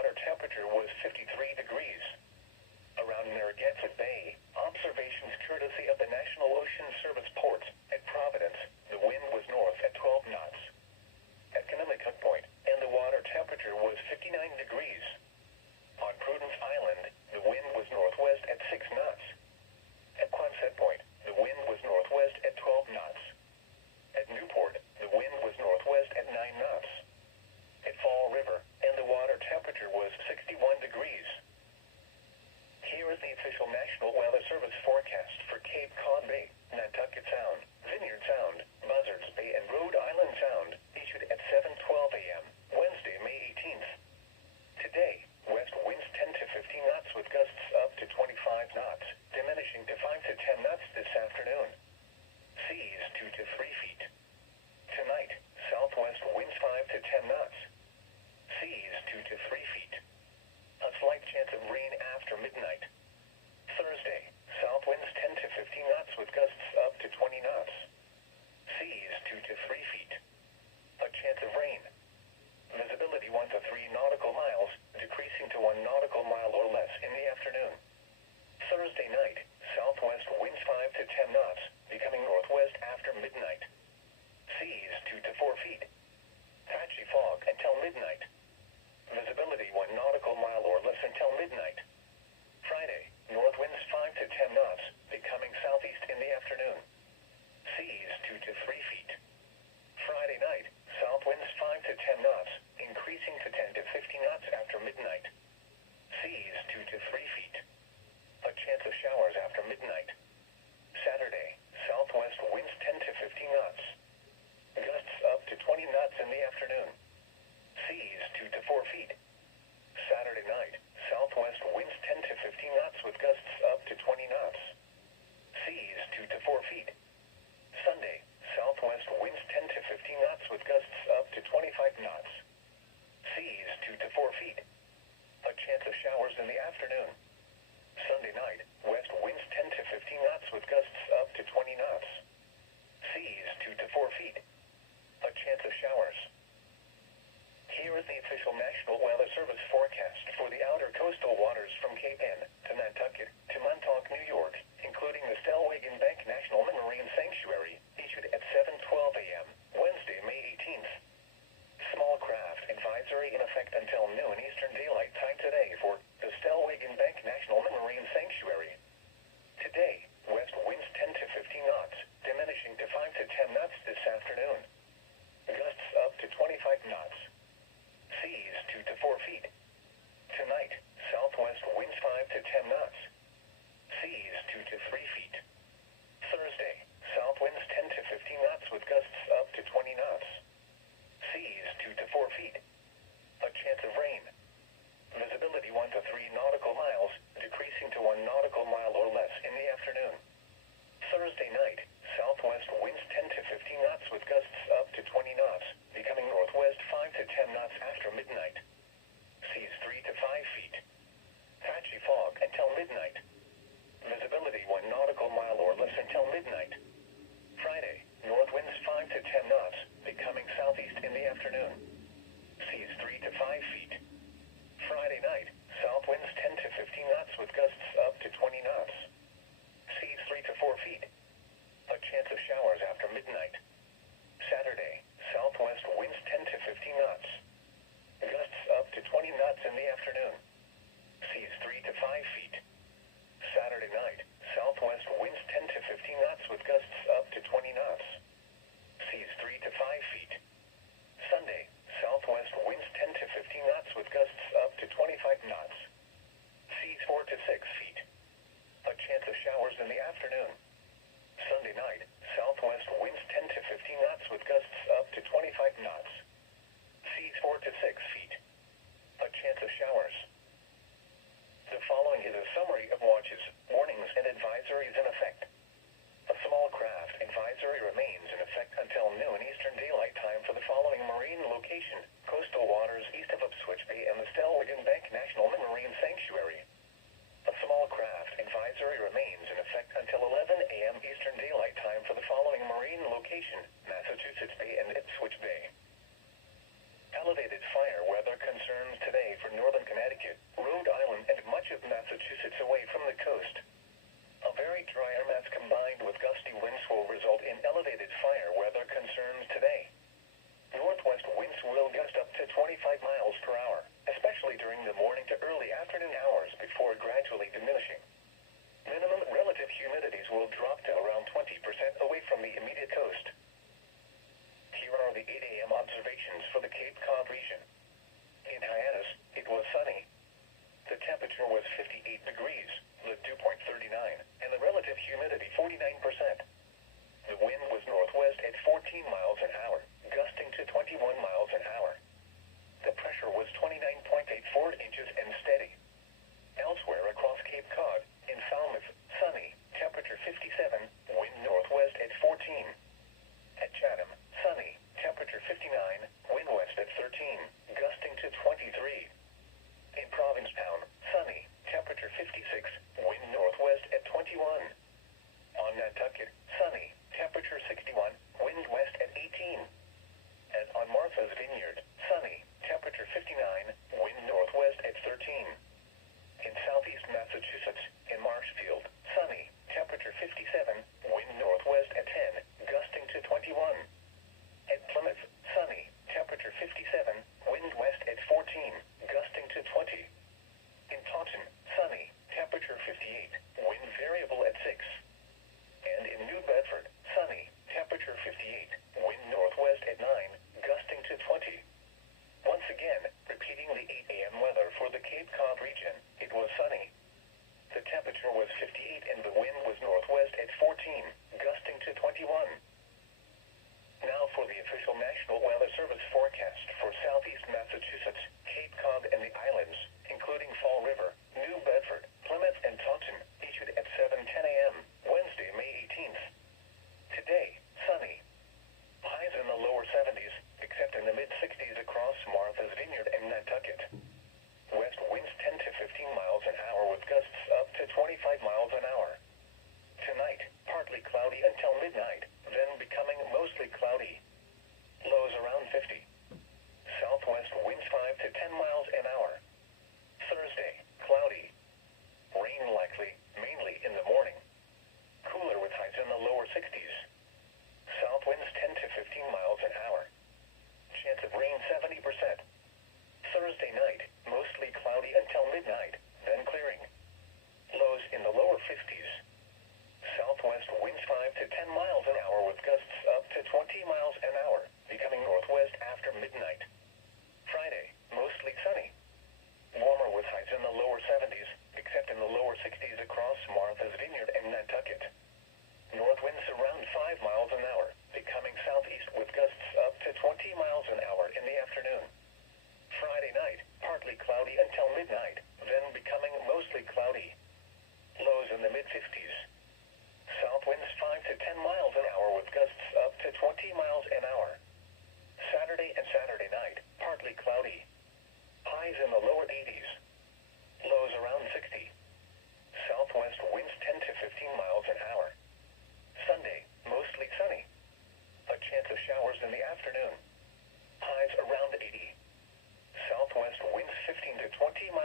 5 to 10 knots. Seas 2 to 3 feet. Thursday, south winds 10 to 15 knots with gusts up to 20 knots. Seas 2 to 4 feet. A chance of rain. Visibility 1 to 3 nautical miles, decreasing to 1 nautical mile or less in the afternoon. Thursday night, southwest winds 10 to 15 knots with gusts up to 20 knots, becoming northwest 5 to 10 knots after midnight. Seas 3 to 5 feet. Patchy fog until midnight. Visibility 1 nautical mile or less until midnight. Friday, north winds 5 to 10 knots, becoming southeast in the afternoon. Seas 3 to 5 feet. Friday night, south winds 10 to 15 knots with gusts up to 20 knots. Seas 3 to 4 feet. A chance of showers after midnight. Saturday, southwest winds 10 to 15 knots. Gusts up to 20 knots in the afternoon. Seas 3 to 5 feet. Saturday night, southwest winds 10 to 15 knots with gusts up to 20 knots. Seas 3 to 5 feet. Sunday, southwest winds 10 to 15 knots with gusts up to 25 knots. Seas 4 to 6 feet. A chance of showers in the afternoon. Sunday night, southwest winds 10 to 15 knots with gusts up to 25 knots. Seas 4 to 6 feet. A chance of showers. The following is a summary of watches, warnings, and advisories in effect. A small craft advisory remains in effect until noon Eastern Daylight Time for the following marine location: coastal waters east of Ipswich Bay and the Stellwagen Bank National Marine Sanctuary. A small craft advisory remains in effect until 11 a.m. Eastern Daylight Time for the following marine location: Massachusetts Bay and Ipswich Bay. Elevated fire weather concerns today for northern Connecticut, Rhode Island, and much of Massachusetts away from the coast. A very dry air mass combined with gusty winds will result in elevated fire weather concerns today. Northwest winds will gust up to 25 miles per hour, especially during the morning to early afternoon hours before gradually diminishing. Minimum relative humidities will drop to around 20% away from the immediate coast. Here are the 8 a.m. observations for the Cape Cod region. In Hyannis, it was sunny. The temperature was 58 degrees, the dew point 39, and the relative humidity 49%. The wind was northwest at 14 miles an hour, gusting to 21 miles an hour. The pressure was 29.84 inches and steady. Elsewhere across Cape Cod, in Falmouth, sunny, temperature 57, wind northwest at 14. At Chatham, sunny, temperature 59, wind west at 13, gusting to 23. In Provincetown, sunny, temperature 56, wind northwest at 21. On Nantucket, sunny, temperature 61, wind west at 18. And on Martha's Vineyard, sunny, temperature 59, wind northwest at 13. In southeast Massachusetts, in Marshfield, sunny, temperature 57, wind northwest at 10, gusting to 21. At Plymouth, sunny, temperature 57, wind west at 14, gusting to 20. In Taunton, sunny, temperature 58, wind variable at 6. And in New Bedford, sunny, temperature 58, wind northwest at 9, gusting to 20. Once again, repeating the 8 a.m. weather for the Cape Cod region, it was sunny. The temperature was 58 and the wind was northwest at 14, gusting to 21. Now for the official National Weather Service forecast for southeast Massachusetts, Cape Cod, and the islands, including Fall River, New Bedford, Plymouth, and Taunton, issued at 7:10 a.m., Wednesday, May 18th. Today, sunny. Highs in the lower 70s, except in the mid-60s across Martha's Vineyard and Nantucket. West winds 10 to 15 miles an hour with gusts up to 25 miles an hour. Tonight, partly cloudy until midnight, then becoming mostly cloudy. Lows around 50. Southwest winds 5 to 10 miles an hour.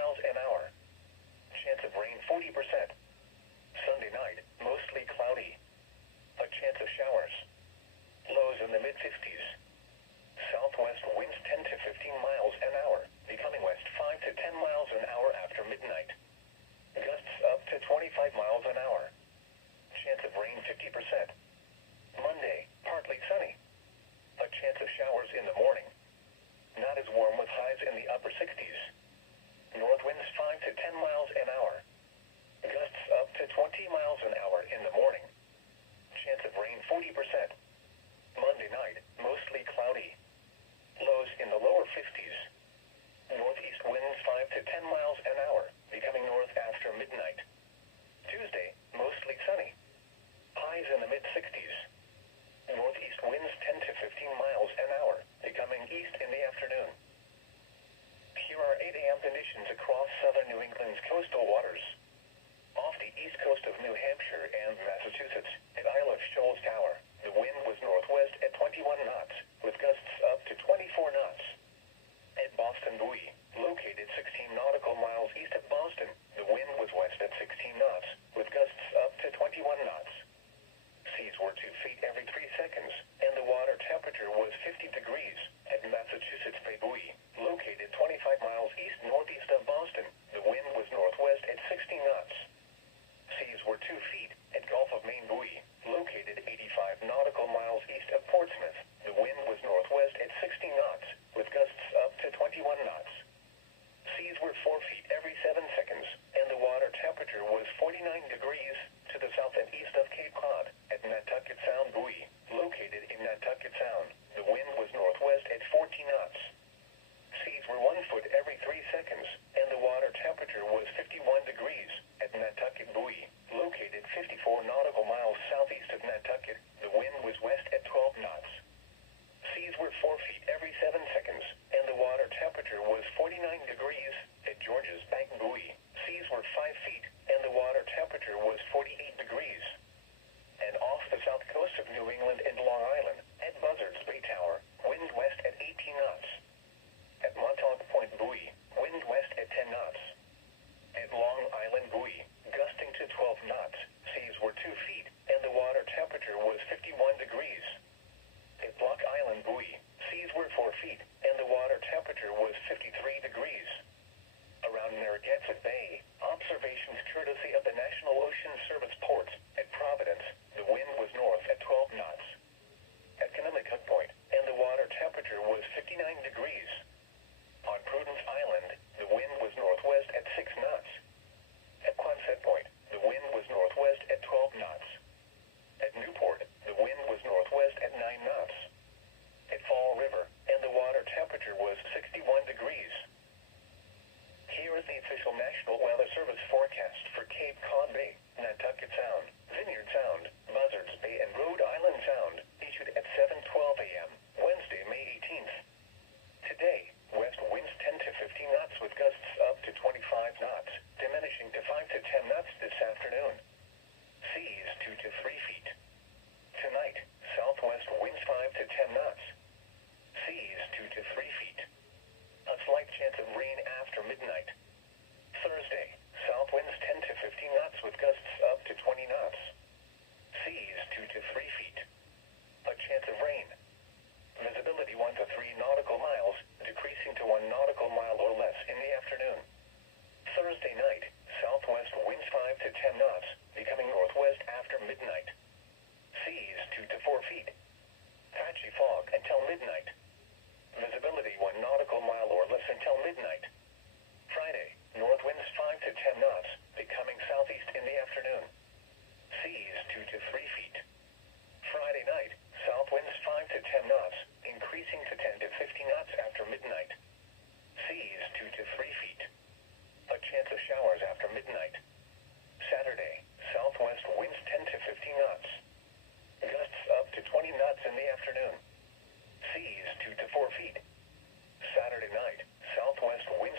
miles an hour. Chance of rain 40%. Sunday night, mostly cloudy. A chance of showers. Lows in the mid-50s. Southwest winds 10 to 15 miles an hour, becoming west 5 to 10 miles an hour after midnight. Gusts up to 25 miles an hour. Chance of rain 50%. Monday, partly sunny. A chance of showers in the morning. Not as warm with highs in the upper 60s. North winds 5 to 10 miles an hour. Gusts up to 20 miles an hour in the morning. Chance of rain 40%. Monday night, mostly cloudy. Lows in the lower 50s. Northeast winds 5 to 10 miles an hour, becoming north after midnight. Tuesday, mostly sunny. Highs in the mid-60s. Northeast winds 10 to 15 miles an hour, becoming east in the afternoon. Here are 8 a.m. conditions across southern New England's coastal waters. Off the east coast of New Hampshire and Massachusetts, at Isle of Shoals Tower, the wind was northwest at 21 knots, with gusts up to 24 knots. At Boston Buoy, located 16 nautical miles east of Boston, the wind was west at 16 knots, with gusts up to 21 knots. Seas were 2 feet every 3 seconds, and the water temperature was 50 degrees. At Massachusetts Bay Buoy, located 25 miles east-northeast of Boston, the wind was northwest at 60 knots. Seas were 2 feet at Gulf of Maine Buoy, located 85 nautical miles east of Portsmouth. The wind was northwest at 60 knots, with gusts up to 21 knots. Seas were 4 feet every 7 seconds, and the water temperature was 49 degrees to the south and east of Cape Cod. At Nantucket Sound Buoy, located in Nantucket Sound, the wind was northwest at 14 knots. Seas were 1 foot every 3 seconds, and the water temperature was 51 degrees. At Nantucket Buoy, located 54 nautical miles southeast of Nantucket, the wind was west at 12 knots. Seas were 4 feet every 7 seconds, and the water temperature was 49 degrees. At George's Bank Buoy, seas were 5 feet, and the water temperature was 48 degrees. And off the south coast of New England and Long Island, at Buzzards Bay Tower, wind west at 18 knots. At Montauk Point Buoy, wind west at 10 knots. At Long Island Buoy, gusting to 12 knots, seas were 2 feet, and the water temperature was 51 degrees. At Block Island Buoy, seas were 4 feet, and the water temperature was 53 degrees. Around Narragansett Bay, observations courtesy of the National Ocean Service ports. At Providence, the wind was north at 12 knots. At Conemaugh Point, and the water temperature was 59 degrees. On Prudence Island, the wind was northwest at 6 knots. At Quonset Point, the wind was northwest at 12 knots. At Newport, the wind was northwest at 9 knots. At Fall River, and the water temperature was 61 degrees. Here is the official National Weather Service forecast for Cape Cod Bay, Nantucket Sound, Vineyard Sound, Buzzards Bay, and Rhode Island Sound, issued at 7:12 a.m., Wednesday, May 18th. Today, west winds 10 to 15 knots with gusts up to 25 knots, diminishing to 5 to 10 knots this afternoon. Seas 2 to 3 feet. Tonight, southwest winds 5 to 10 knots. Seas 2 to 3 feet. A slight chance of rain after midnight. Thursday, south winds 10 to 15 knots with gusts up to 20 knots. Seas 2 to 3 feet. A chance of rain. Visibility 1 to 3 nautical miles, decreasing to 1 nautical mile or less in the afternoon. Thursday night, southwest winds 5 to 10 knots, becoming northwest after midnight. Seas 2 to 4 feet. Patchy fog until midnight. Visibility 1 nautical mile or less until midnight. Friday, north winds 5 to 10 knots, becoming southeast in the afternoon. Seas 2 to 3 feet. Friday night, south winds 5 to 10 knots, increasing to 10 to 15 knots after midnight. Seas 2 to 3 feet. A chance of showers after midnight. Saturday, southwest winds 10 to 15 knots. Gusts up to 20 knots in the afternoon. Seas 2 to 4 feet. Saturday night, southwest winds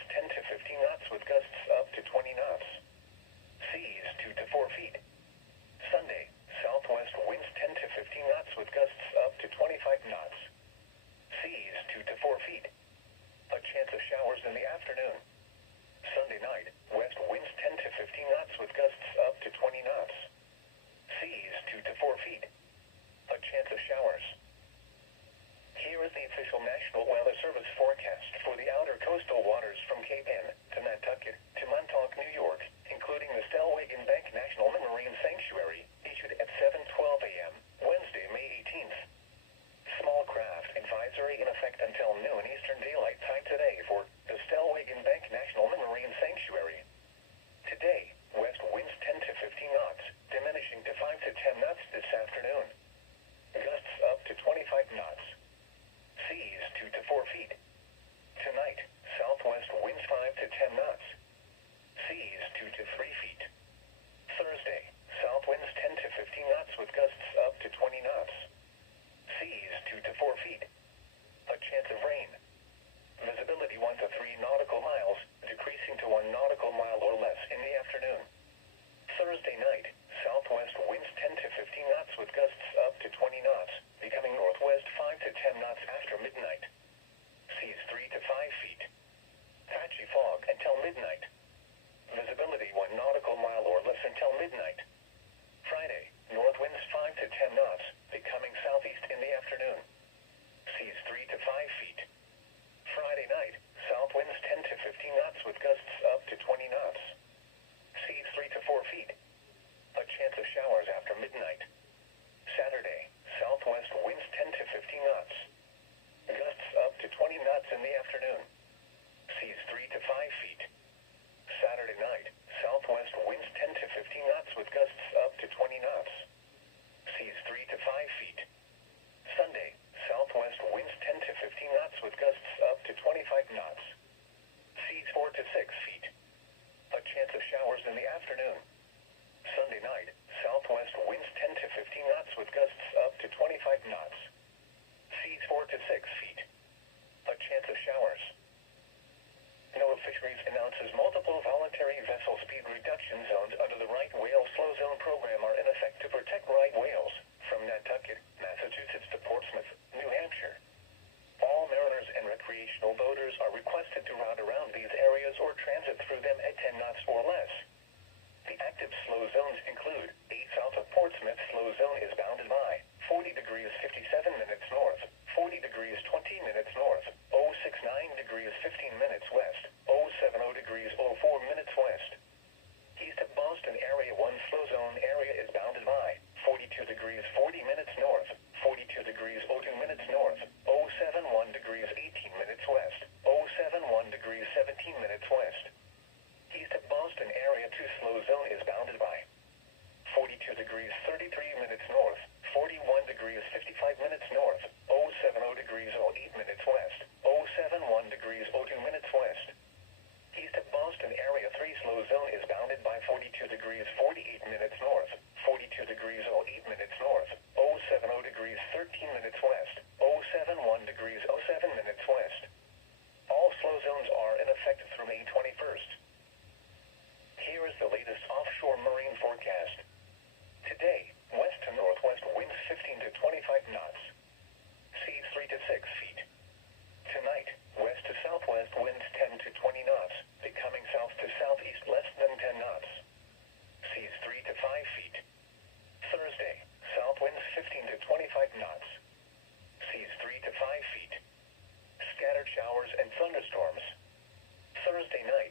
Thursday night, southwest winds 10 to 15 knots with gusts up to 20 knots, becoming northwest 5 to 10 knots after midnight. Seas 3 to 5 feet. Patchy fog until midnight. Visibility 1 nautical mile or less until midnight. Friday, north winds 5 to 10 knots, becoming southeast in the afternoon. Seas 3 to 5 feet. Friday night, south winds 10 to 15 knots with gusts up to 20 knots. Seas 3 to 4 feet. A chance of showers after midnight. Saturday, southwest winds 10 to 15 knots. Gusts up to 20 knots in the afternoon. Seas 3 to 5 feet. Saturday night, southwest winds 10 to 15 knots with gusts up to 20 knots. Seas 3 to 5 feet. Sunday, southwest winds 10 to 15 knots with gusts up to 25 knots. Seas 4 to 6 feet. A chance of showers in the afternoon. Sunday night, southwest winds 10 to 15 knots with gusts up to 25 knots. Seas 4 to 6 feet. A chance of showers. NOAA Fisheries announces multiple voluntary vessel speed reduction zones under the right whale slow zone program are in effect to protect right whales from Nantucket, Massachusetts to Portsmouth, New Hampshire. All mariners and recreational boaters are requested to route around these areas or transit through them at 10 knots or less. The active slow zones include 8 south of Portsmouth slow zone is bounded by 40 degrees 57 minutes north, 40 degrees 20 minutes north, 069 degrees 15 minutes west, 070 degrees 04 minutes west. East of Boston Area 1 slow zone area is bounded by 42 degrees 40 minutes north, 42 degrees 02 minutes north, 071 degrees 18 minutes west, 071 degrees 17 minutes west. East of Boston Area 2 slow zone is bounded by 42 degrees 33 minutes north, 41 degrees 55 minutes north, 070 degrees 08 minutes west, 071 degrees 02 minutes west. East of Boston Area 3 slow zone is bounded by 42 degrees 48 minutes north, 42 degrees 08 minutes north, 070 degrees 13 minutes west, 071 degrees 07 minutes west. All slow zones are in effect through May 21st. Here is the latest offshore marine forecast. Today, west to northwest winds 15 to 25 knots. Seas 3 to 6 feet. Tonight, west to southwest winds 10 to 20 knots, becoming south to southeast less than 10 knots. Seas 3 to 5 feet. Thursday, south winds 15 to 25 knots. Seas 3 to 5 feet. Scattered showers and thunderstorms. Thursday night.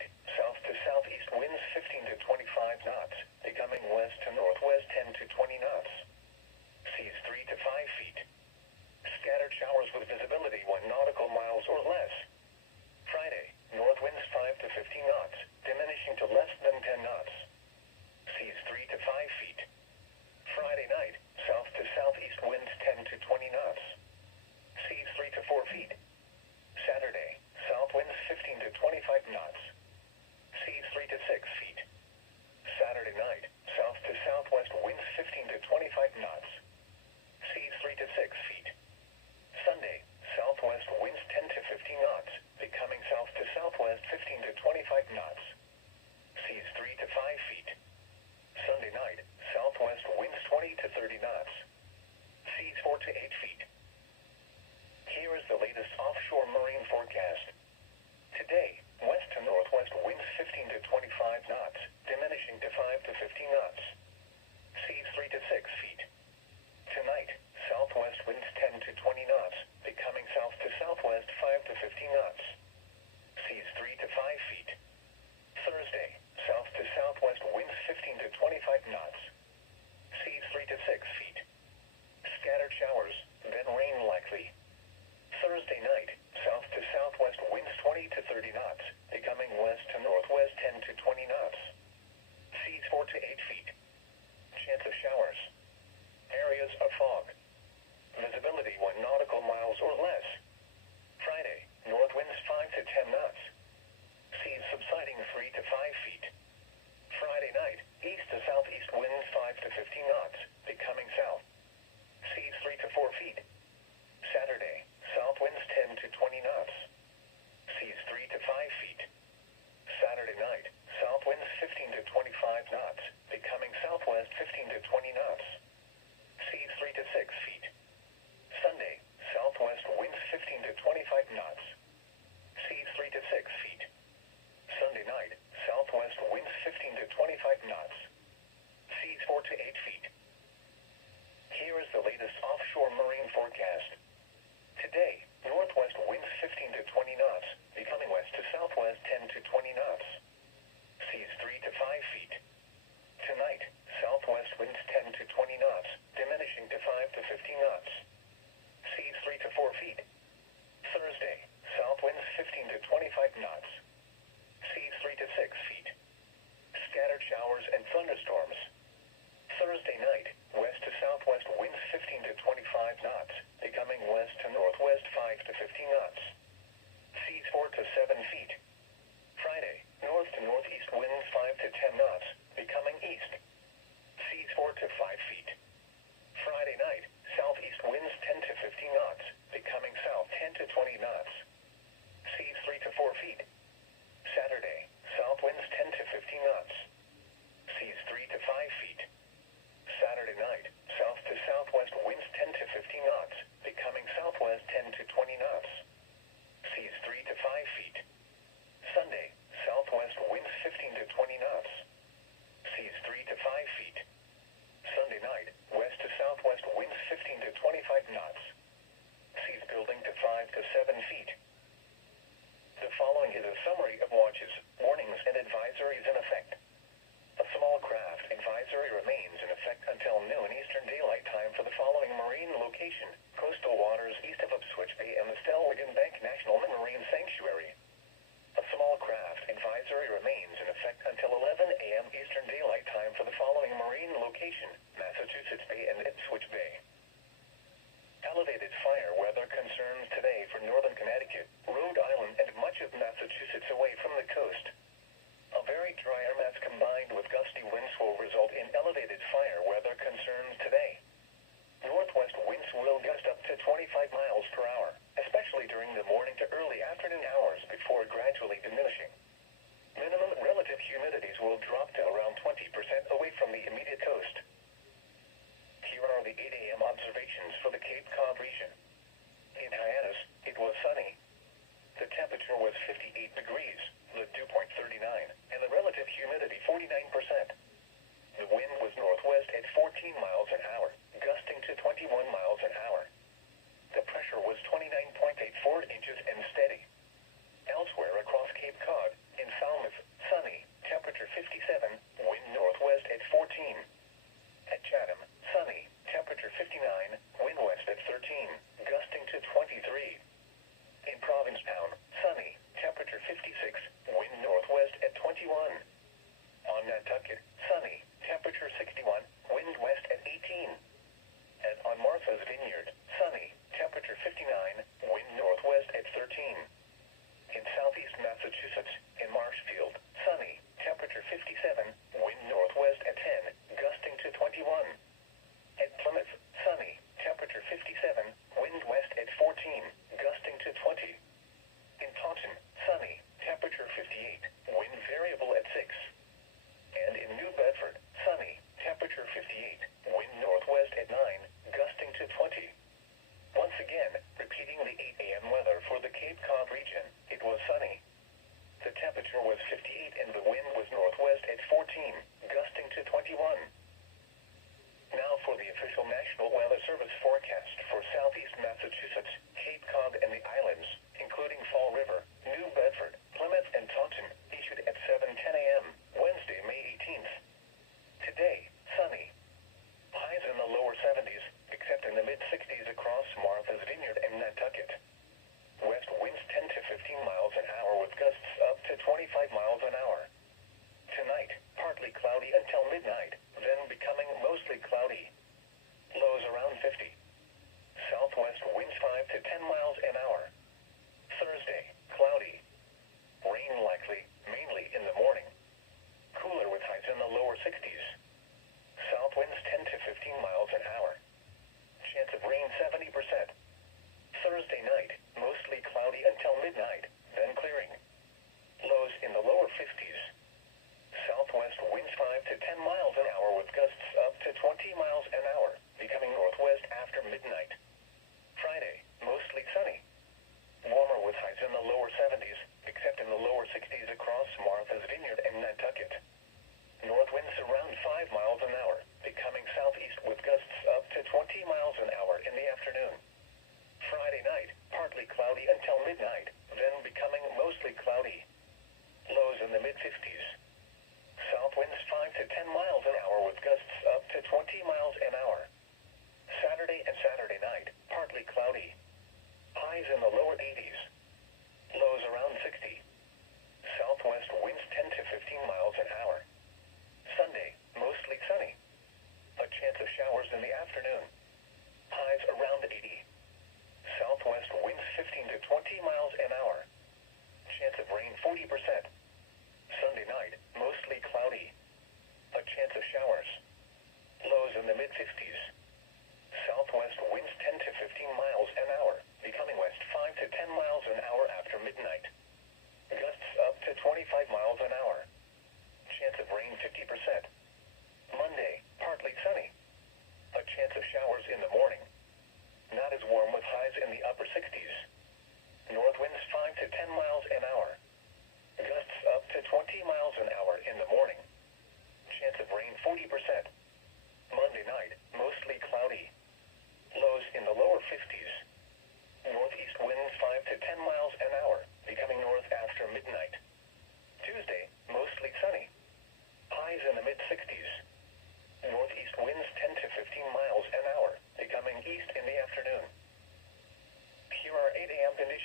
15 knots. Seas 3 to 5 feet. Saturday night, south to southwest winds 10 to 15 knots, becoming southwest 10 to 20 knots. Seas 3 to 5 feet. Sunday, southwest winds 15 to 20 knots. Seas 3 to 5 feet. Sunday night, west to southwest winds 15 to 25 knots. Seas building to 5 to 7 feet. The following is a summary of watches, warnings, and advisories in effect. A small craft advisory remains in effect until noon Eastern Daylight Time for the following marine location: coastal waters east of Ipswich Bay and the Stellwagen Bank National Marine Sanctuary. A small craft advisory remains in effect until 11 a.m. Eastern Daylight Time for the following marine location: Massachusetts Bay and Ipswich Bay. Elevated fire weather concerns today for northern Connecticut, Rhode Island, and much of Massachusetts away from the coast. A very dry air mass combined with gusty winds will result in elevated fire weather concerns today. Northwest winds will gust up to 25 miles per hour, especially during the morning to early afternoon hours before gradually diminishing. Minimum relative humidities will drop to around 20% away from the immediate coast. Here are the 8 a.m. observations for the Cape Cod region. In Hyannis, it was sunny. The temperature was 58 degrees, the dew point 39, and the relative humidity 49%. The wind was northwest at 14 miles an hour, gusting to 21 miles an hour. The pressure was 29.84 inches and steady. Elsewhere across Cape Cod, in Falmouth, sunny, temperature 57, wind northwest at 14. At Chatham, sunny, temperature 59, wind west at 13, gusting to 23. In Provincetown, sunny, temperature 56, wind northwest at 21. On Nantucket, sunny, temperature 61, wind west at 18. And on Martha's Vineyard, sunny, temperature 59, wind northwest at 13. In southeast Massachusetts, in Marshfield, sunny, temperature 57, wind northwest at 10, gusting to 21. At Plymouth, sunny, temperature 57, wind west at 14, gusting to 20. In Taunton, sunny, temperature 58, wind variable at 6. And in New Bedford, sunny, temperature 58, wind northwest at 9, gusting to 20. Once again, repeating the 8 a.m. weather for the Cape Cod region, it was sunny. The temperature was 58 and the wind was northwest at 14, gusting to 21. Now for the official National Weather Service forecast for southeast Massachusetts, Cape Cod, and the islands, including Fall River, New Bedford, Plymouth, and Taunton, issued at 7:10 a.m., Wednesday, May 18th. Today, sunny. Highs in the lower 70s, except in the mid-60s across Martha's Vineyard and Nantucket. West winds 10 to 15 miles an hour with gusts up to 25 miles an hour. Tonight, partly cloudy until midnight, then becoming mostly cloudy. Lows around 50. Southwest winds 5 to 10 miles an hour. Thursday, cloudy. Rain likely, mainly in the morning. Cooler with highs in the lower 60s. South winds 10 to 15 miles an hour. Chance of rain 70%. Thursday night, mostly cloudy until midnight, then clearing. Lows in the lower 50s. Southwest winds 5 to 10 miles an hour with gusts up to 20 miles an hour, becoming northwest after midnight. Friday, mostly sunny. Warmer with highs in the lower 70s, except in the lower 60s across Martha's Vineyard and Nantucket. North winds around 5 miles an hour, becoming southeast with gusts up to 20 miles an hour in the afternoon. Friday night, partly cloudy until midnight, then becoming mostly cloudy. Lows in the mid-50s. South winds 5 to 10 miles an hour with gusts up to 20 miles an hour. Saturday and Saturday night, partly cloudy. Highs in the lower 80s. Lows around 60. Southwest winds 10 to 15 miles an hour. Sunday, mostly sunny. A chance of showers in the afternoon. Highs around 80. Southwest winds 15 to 20 miles an hour. Chance of rain 40%. Sunday night, mostly cloudy. A chance of showers. Lows in the mid-50s. Southwest winds 10 to 15 miles an hour, becoming west 5 to 10 miles an hour after midnight. Gusts up to 25 miles an hour.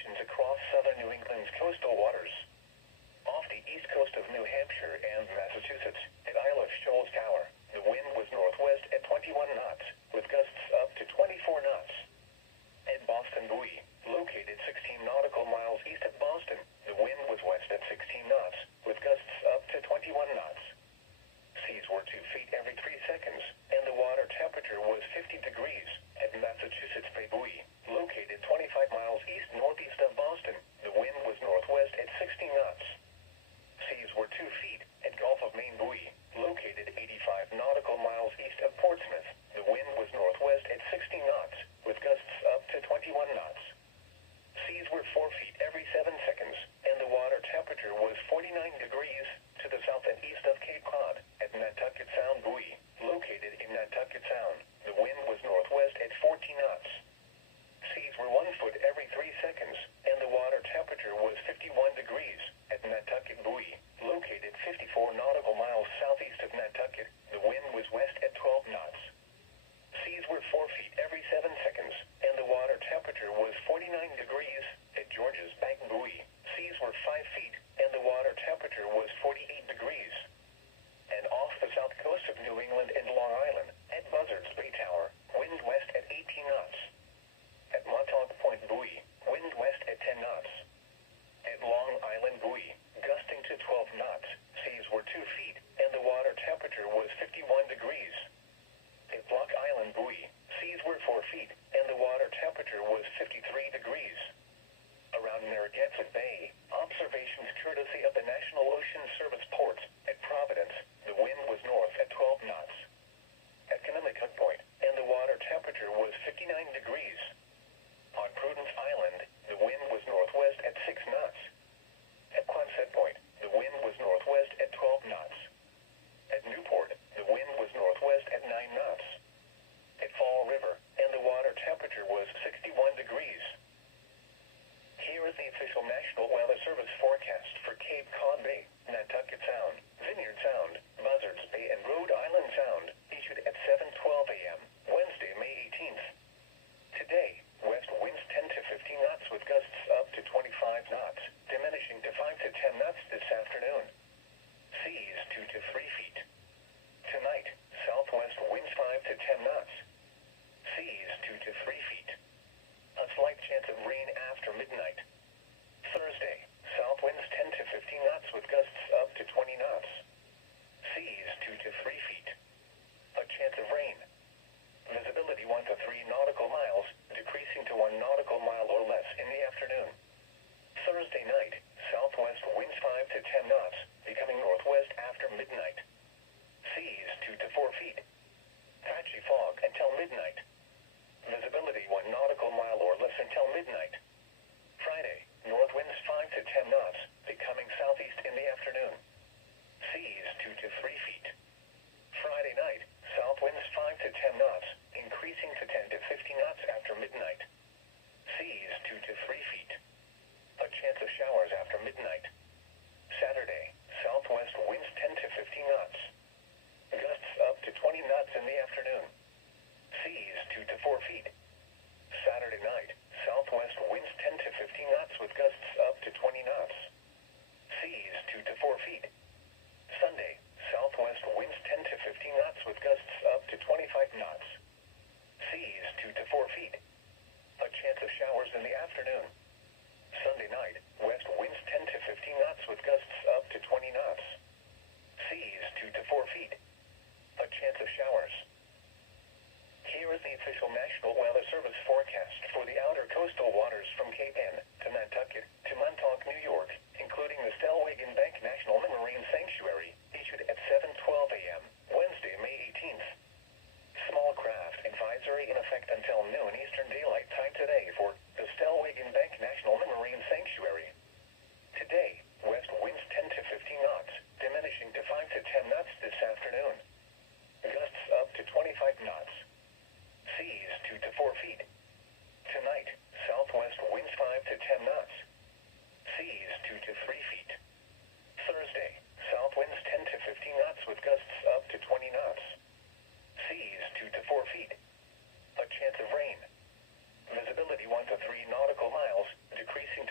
conditions across southern New England's coastal waters. Off the east coast of New Hampshire and Massachusetts, at Isle of Shoals Tower, the wind was northwest at 21 knots, with gusts up to 24 knots. At Boston Buoy, located 16 nautical miles east of Boston, the wind was west at 16 knots, with gusts up to 21 knots. Seas were 2 feet every 3 seconds, and the water temperature was 50 degrees. At Massachusetts Bay Buoy, located 25 miles east-northeast of Boston, the wind was northwest at 60 knots. Seas were 2 feet at Gulf of Maine Buoy, located 85 nautical miles east of Portsmouth. The wind was northwest at 60 knots, with gusts up to 21 knots. Seas were 4 feet every 7 seconds, and the water temperature was 49 degrees to the south and east of Cape Cod. At Nantucket Sound Buoy, located in Nantucket Sound, the wind was northwest at 14 knots. Seas were 1 foot every 3 seconds, and the water temperature was 51 degrees. At Nantucket Buoy, located 54 nautical miles southeast of Nantucket, the wind was west at 12 knots. Seas were 4 feet every 7 seconds, and the water temperature was 49 degrees. At George's Bank Buoy, seas were 5 feet, and the water temperature was 48 degrees. And off the south coast of New England and Long Island, at Buzzards Bay Tower, wind west at 18 knots. At Montauk Point Buoy, wind west at 10 knots. At Long Island Buoy, gusting to 12 knots, seas were 2 feet, and the water temperature was 51 degrees. At Block Island Buoy, seas were 4 feet, and the water temperature was 53 degrees. Around Narragansett Bay, observations courtesy of the National Ocean Service ports. At Providence, the wind was north at 12 knots. At Connecticut Point, and the water temperature was 59 degrees. On Prudence Island, the wind was northwest at 6 knots. At Quonset Point, the wind was northwest at 12 knots. At Newport, the wind was northwest at 9 knots. At Fall River, and the water temperature was 61 degrees. Here is the official National Weather Service forecast for Cape Cod Bay, Nantucket Sound, Vineyard Sound, Buzzards Bay, and Rhode Island Sound, issued at 7:12 a.m., Wednesday, May 18th. Today, west winds 10 to 15 knots with gusts up to 25 knots, diminishing to 5 to 10 knots this afternoon. Seas 2 to 3 feet. Tonight, southwest winds 5 to 10 knots. Seas 2 to 3 feet. A slight chance of rain after midnight. Thursday, south winds 10 to 15 knots with gusts up to 20 knots. Seas 2 to 3 feet. A chance of rain. Visibility 1 to 3 nautical miles, decreasing to 1 nautical mile or less in the afternoon. Thursday night, southwest winds 5 to 10 knots, becoming northwest after midnight. Seas 2 to 4 feet. Patchy fog until midnight. Visibility 1 nautical mile or less until midnight. Friday, north winds 5 to 10 knots, becoming southeast in the afternoon. Seas 2 to 3 feet. Friday night, south winds 5 to 10 knots, increasing to 10 to 15 knots after midnight. Seas 2 to 3 feet. A chance of showers after midnight. Saturday, southwest winds 10 to 15 knots. Gusts up to 20 knots in the afternoon. Seas 2 to 4 feet. Saturday night, southwest winds 10 to 15 knots with gusts up to 20 knots. Seas 2 to 4 feet. Sunday, southwest winds 10 to 15 knots with gusts up to 25 knots. Seas 2 to 4 feet. A chance of showers in the afternoon. Sunday night, west winds 10 to 15 knots with gusts up to 20 knots. Seas 2 to 4 feet. A chance of showers. Here is the official National Weather Service forecast for the outer coastal waters from Cape Ann to Nantucket to Montauk, New York, including the Stellwagen Bank National Marine Sanctuary, issued at 7:12 a.m., Wednesday, May 18th. Small craft advisory in effect until noon Eastern Daylight Time today for the Stellwagen Bank National Marine Sanctuary. Today, west winds 10 to 15 knots, diminishing to 5 to 10 knots this afternoon. Gusts up to 25 knots. Seas 2 to 4 feet. Tonight, southwest winds 5 to 10 knots. Seas 2 to 3 feet. Thursday, south winds 10 to 15 knots with gusts up to 20 knots. Seas 2 to 4 feet. A chance of rain. Visibility 1 to 3 nautical miles, decreasing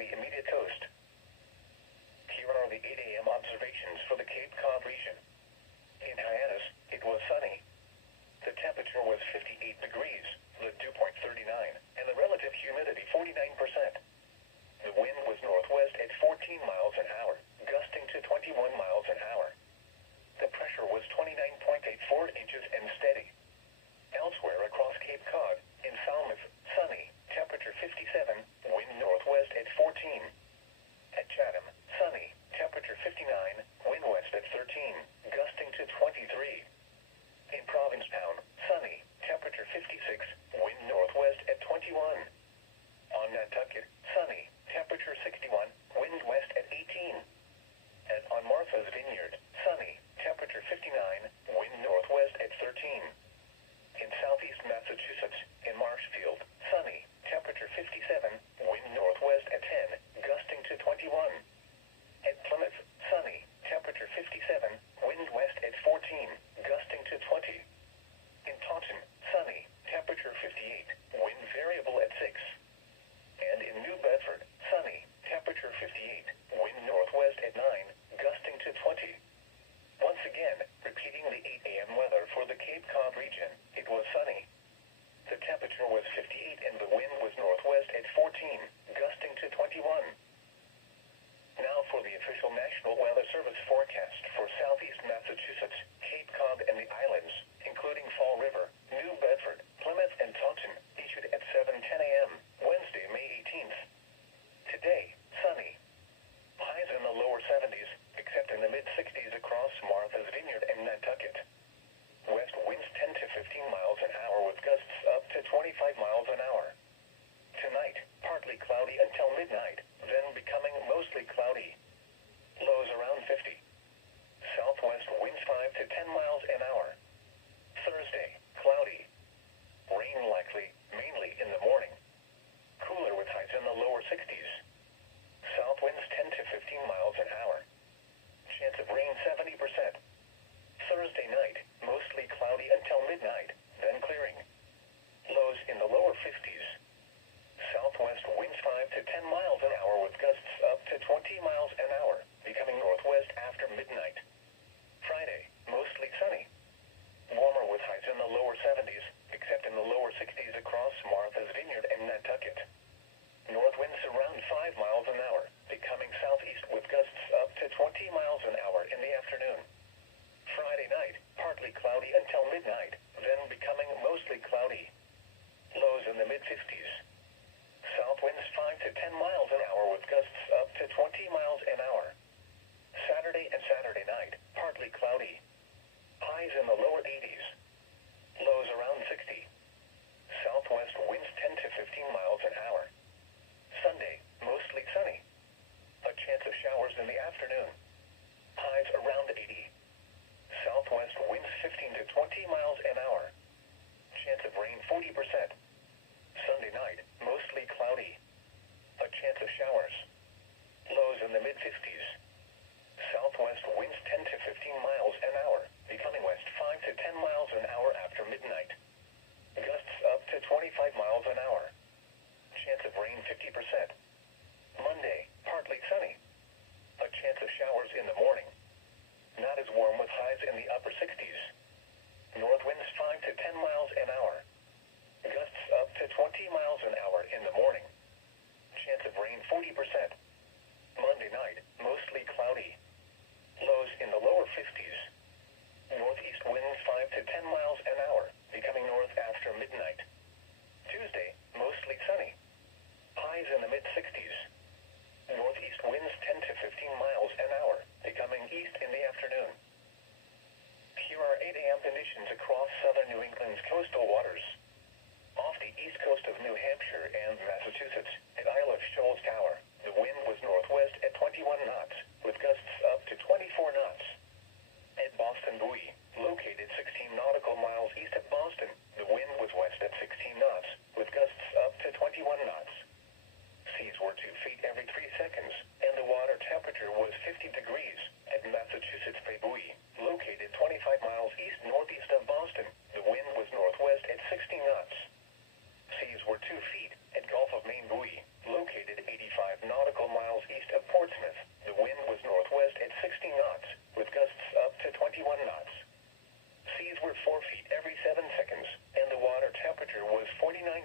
the immediate coast. Here are the 8 a.m. observations for the Cape Cod region. In Hyannis, it was sunny. The temperature was 58 degrees, the dew point 39, and the relative humidity 49%. The wind was northwest at 14 miles an hour, gusting to 21 miles an hour. The pressure was 29.84 inches and steady. Elsewhere across Cape Cod, in Falmouth, sunny, temperature 57, wind northwest at 14. At Chatham, sunny, temperature 59, wind west at 13, gusting to 23. In Provincetown, sunny, temperature 56, wind northwest at 21. On Nantucket, sunny, temperature 61, wind west at 18. And on Martha's Vineyard, sunny, temperature 59, wind northwest at 13. In southeast Massachusetts, in Marshfield, sunny, temperature 57, wind northwest at 10, gusting to 21. At Plymouth, sunny, temperature 57, wind west at 14, gusting to 20. In Taunton, sunny, temperature 58, wind variable at 6. And in New Bedford, sunny, temperature 58, wind northwest at 9, gusting to 20. Once again, repeating the 8 a.m. weather for the Cape Cod region, it was sunny. The temperature was 58 and the wind was northwest at 14, gusting to 21. Now for the official National Weather Service forecast for southeast Massachusetts, Cape Cod and the islands, including Fall River, New Bedford, Plymouth and Taunton, issued at 7:10 a.m., Wednesday, May 18th. Today, sunny. Highs in the lower 70s, except in the mid-60s across Martha's Vineyard and Nantucket. West winds 10 to 15 miles an hour with gusts up to 25 miles an hour. Tonight, partly cloudy until midnight, then becoming mostly cloudy. Lows around 50. Southwest winds 5 to 10 miles an hour. Thursday, cloudy. Rain likely, mainly in the morning. Cooler with highs in the lower 60s. South winds 10 to 15 miles an hour. Chance of rain 70%. Thursday night, mostly cloudy until midnight, then clearing. Lows in the lower 50s. Southwest winds 5 to 10 miles an hour with gusts up to 20 miles an hour, becoming northwest after midnight. Friday, mostly sunny. Warmer with highs in the lower 70s, except in the lower 60s across Martha's Vineyard and Nantucket. North winds around 5 miles an hour, becoming southeast with gusts up to 20 miles an hour in the afternoon. Friday night, partly cloudy until midnight, then becoming mostly cloudy. Lows in the mid-50s. South winds 5 to 10 miles an hour with gusts up to 20 miles an hour. Saturday and Saturday night, partly cloudy. Highs in the lower 80s. Lows around 60. Southwest winds 10 to 15 miles an hour. Sunday, mostly sunny. A chance of showers in the afternoon. Highs around 80. Southwest winds 15 to 20 miles an hour. Chance of rain 40%. Sunday night, mostly cloudy. A chance of showers. Lows in the mid-50s. Southwest winds 10 to 15 miles an hour, becoming west 5 to 10 miles an hour after midnight. Gusts up to 25 miles an hour. Chance of rain 50%. Monday, partly sunny. A chance of showers in the morning. Not as warm with highs in the upper 60s. North winds 5 to 10 miles an hour. Gusts up to 20 miles an hour in the morning. Chance of rain 40%. Monday night, mostly cloudy. Lows in the lower 50s. Northeast winds 5 to 10 miles an hour, becoming north after midnight. Tuesday, mostly sunny. Highs in the mid-60s. Northeast winds 10 to 15 miles an hour, becoming east in the afternoon. Here are 8 a.m. conditions across southern New England's coastal waters. Off the east coast of New Hampshire and Massachusetts, at Isle of Shoals Tower, the wind was northwest at 21 knots, with gusts up to 24 knots. At Boston Buoy, located 16 nautical miles east of Boston, the wind was west at 16 knots, with gusts up to 21 knots. Seas were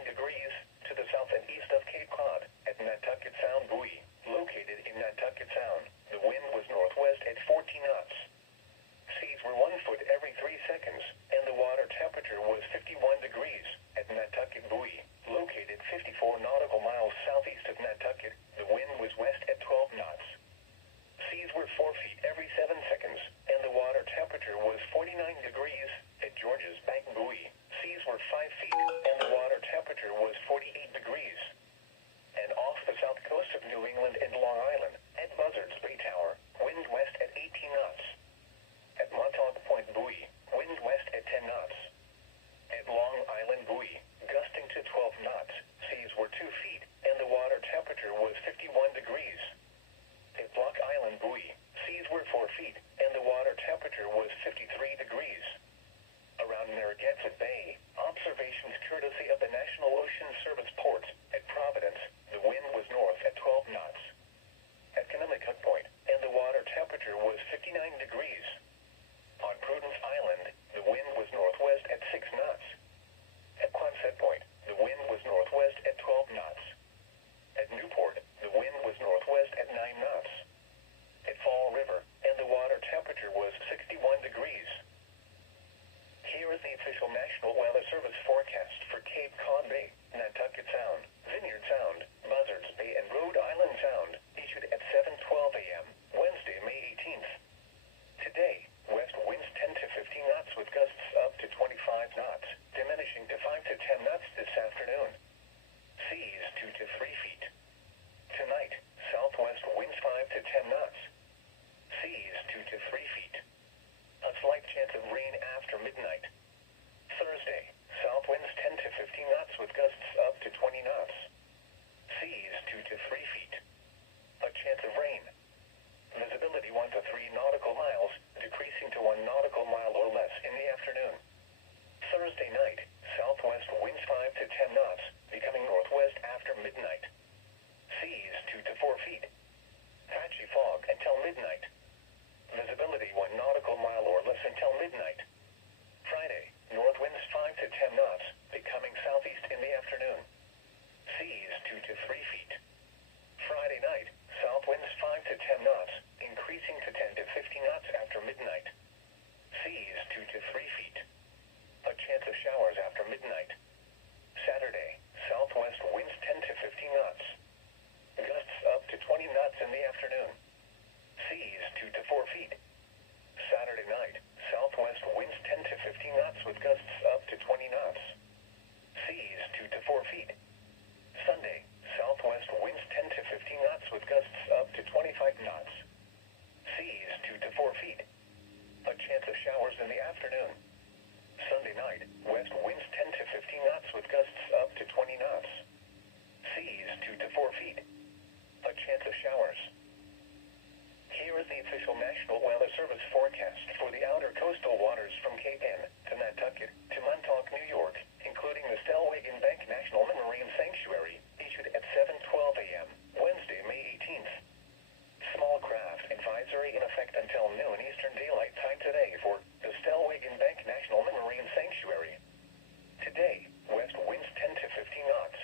degrees to the south and east of Cape Cod at Nantucket Sound Buoy, located in Nantucket Sound. The wind was northwest at 14 knots. Seas were 1 foot every 3 seconds, and the water temperature was 51 degrees at Nantucket Buoy, located 54 nautical miles southeast of Nantucket. The wind was west at 12 knots. Seas were 4 feet every 7 seconds, and the water temperature was 49 degrees at George's Bank Buoy. Seas were 5 feet, and the water temperature was 48 degrees. And off the south coast of New England and Long Island, at Buzzards Bay Tower, wind west at 18 knots. At Montauk Point Buoy, wind west at 10 knots. At Long Island Buoy, gusting to 12 knots, seas were 2 feet, and the water temperature was 51 degrees. At Block Island Buoy, seas were 4 feet, and the water temperature was 53 degrees. Around Narragansett Bay, observations courtesy of the National Ocean Service ports at Providence, the wind was north at 12 knots. At Conemaugh Point, and the water temperature was 59 degrees. On Prudence Island, the wind was northwest at 6 knots. At Quonset Point, the wind was northwest at 12 knots. At Newport, the wind was northwest at 9 knots. At Fall River, and the water temperature was 61 degrees. Here is the official National Weather Service forecast for Cape Cod Bay, Nantucket Sound, Vineyard Sound, Buzzards Bay, and Rhode Island Sound, issued at 7:12 a.m., Wednesday, May 18th. Today, west winds 10 to 15 knots with gusts up to 25 knots, diminishing to 5 to 10 knots this afternoon. Seas 2 to 3 feet. Tonight, southwest winds 5 to 10 knots. Seas 2 to 3 feet. A slight chance of rain after midnight. Thursday, south winds 10 to 15 knots with gusts up to 20 knots. Seas 2 to 3 feet. A chance of rain. Visibility 1 to 3 nautical miles, decreasing to 1 nautical mile or less in the afternoon. Thursday night, southwest winds 5 to 10 knots, becoming northwest after midnight. Seas 2 to 4 feet. Patchy fog until midnight. Visibility 1 nautical mile or less until midnight. Friday, north winds 5 to 10 knots, becoming southeast in the afternoon. Seas 2 to 3 feet. Friday night, south winds 5 to 10 knots, increasing to 10 to 15 knots after midnight. Seas 2 to 3 feet. A chance of showers after midnight. Saturday, southwest winds 10 to 15 knots. Gusts up to 20 knots in the afternoon. Seas 2 to 4 feet. Saturday night, southwest winds 10 to 15 knots with gusts up to 20 knots. Seas 2 to 4 feet. Sunday, southwest winds 10 to 15 knots with gusts up to 25 knots. Seas 2 to 4 feet. A chance of showers in the afternoon. Sunday night, west winds 10 to 15 knots with gusts up to 20 knots. Seas 2 to 4 feet. A chance of showers. Here is the official National Weather Service forecast for the outer coastal waters from Cape Ann to Nantucket to Montauk, New York, including the Stellwagen Bank National Marine Sanctuary, issued at 7:12 a.m., Wednesday, May 18th. Small craft advisory in effect until noon Eastern Daylight Time today for the Stellwagen Bank National Marine Sanctuary. Today, west winds 10 to 15 knots.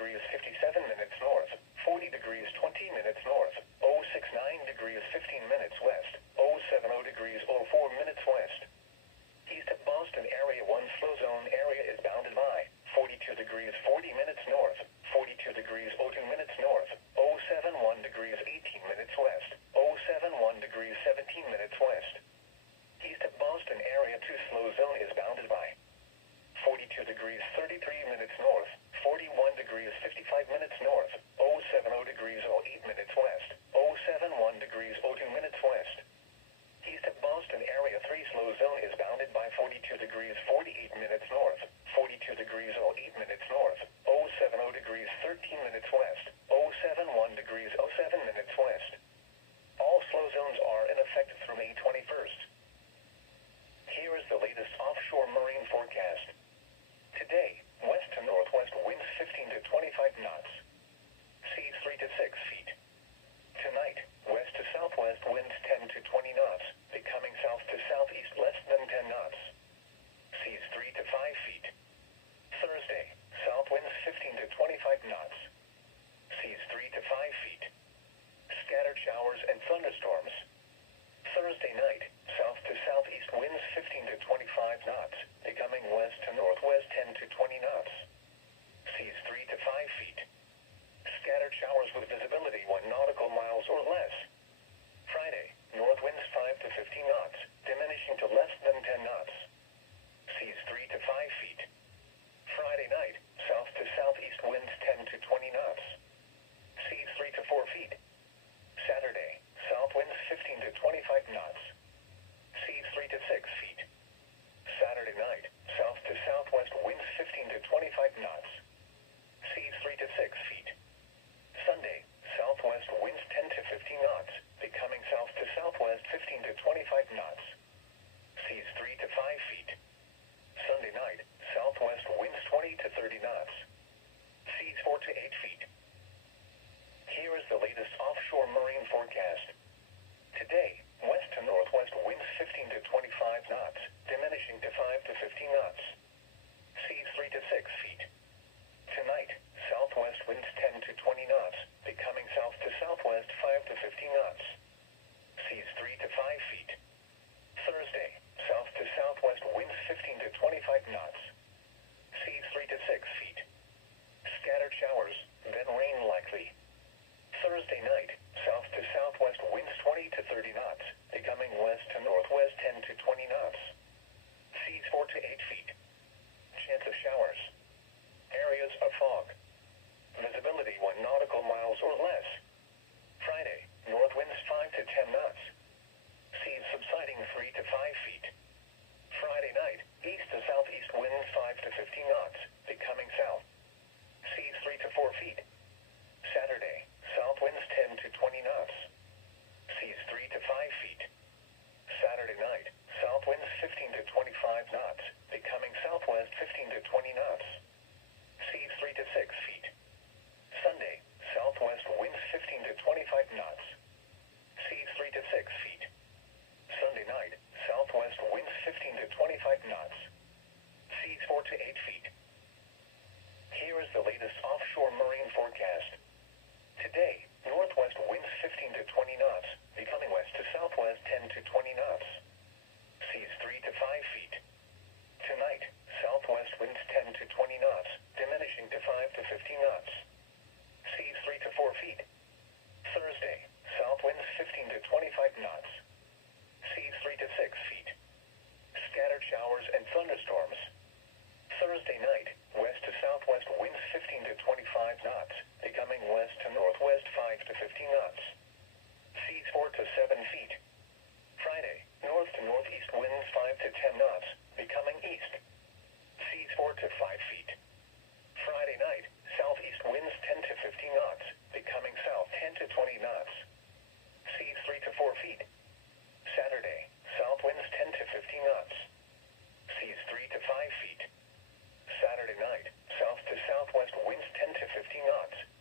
degrees 57 minutes north, 40 degrees 20 minutes north, 069 degrees 15 minutes west, 070 degrees 04 minutes west. East of Boston, Area 1 slow zone area is bounded by 42 degrees 40 minutes north, 42 degrees 02 minutes north, 071 degrees 18 minutes west, 071 degrees 17 minutes west. East of Boston, Area 2 slow zone is bounded by 42 degrees 33 minutes north, 41 degrees 55 minutes north, 070 degrees 08 minutes west, 071 degrees 02 minutes west. East of Boston, Area 3 slow zone is bounded by 42 degrees 48 minutes north, 42 degrees 08 minutes north, 070 degrees 13 minutes west, 071 degrees 07 minutes west. All slow zones are in effect through May 21st. Here is the latest offshore marine forecast. Today, west to northwest winds 15 to 25 knots. Seas 3 to 6 feet. Tonight, west to southwest winds 10 to 20 knots, becoming south to southeast less than 10 knots. Seas 3 to 5 feet. Thursday, south winds 15 to 25 knots. Seas 3 to 5 feet. Scattered showers and thunderstorms. Thursday night, south to southeast winds 15 to 25 knots, becoming west to northwest 10 to 20 knots. Seas 3 to 5 feet. Scattered showers with visibility 1 nautical miles or less. Friday, north winds 5 to 15 knots, diminishing to less than 10 knots. Seas 3 to 5 feet. Friday night, south to southeast winds 10 to 20 knots. Seas 3 to 4 feet. Saturday, south winds 15 to 25 knots. Seas 3 to 6 feet. Saturday night, south to southwest winds 15 to 25 knots. Seas 3 to 6 feet. Sunday, southwest winds 10 to 15 knots, becoming south to southwest 15 to 25 knots. Seas 3 to 5 feet. Sunday night, southwest winds 20 to 30 knots. Seas 4 to 8 feet. Here is the latest offshore marine forecast. Today, west to northwest winds 15 to 25 knots, diminishing to 5 to 15 knots. Seas 3 to 6 feet. Tonight, southwest winds 10 to 20 knots, becoming south to southwest 5 to 15 knots. Seas 3 to 5 feet. Thursday, south to southwest winds 15 to 25 knots. Seas 3 to 6 feet. Scattered showers, then rain likely. Thursday night, south to southwest winds 20 to 30 knots, becoming west to northwest 10 to 20 knots. Seas 4 to 8 feet. Chance of showers. Areas of fog. Visibility 1 nautical miles or less. Friday, north winds 5 to 10 knots. Seas subsiding 3 to 5 feet. Friday night, east to southeast winds 5 to 15 knots, becoming south. Seas 3 to 4 feet. Saturday, south winds 10 to 20 knots. Seas 3 to 5 feet. Saturday night, south winds 15 to 25 knots, becoming southwest 15 to 20 knots. Seas 3 to 6 feet. Sunday, southwest winds 15 to 25 knots. Seas 3 to 6 feet. Sunday night, southwest winds 15 to 25 knots. Seas 4 to 8 feet. Here is the latest offshore marine forecast. Today, northwest winds 15 to 20 knots, becoming west to southwest 10 to 20 knots. Seas 3 to 5 feet. Tonight, southwest winds 10 to 20 knots, diminishing to 5 to 15 knots. Seas 3 to 4 feet. Thursday, south winds 15 to 25 knots. Seas 3 to 6 feet. Scattered showers and thunderstorms. Thursday night, west to southwest winds 15 to 25 knots, becoming west to northwest 5 to 15 knots. Seas 4 to 7 feet. Friday, north to northeast winds 5 to 10 knots, becoming east. Seas 4 to 5 feet. Friday night, southeast winds 10 to 15 knots, becoming south 10 to 20 knots. Seas 3 to 4 feet. Saturday, south winds 10 to 15 knots. Seas 3 to 5 feet. Saturday night, south to southwest winds 10 to 15 knots,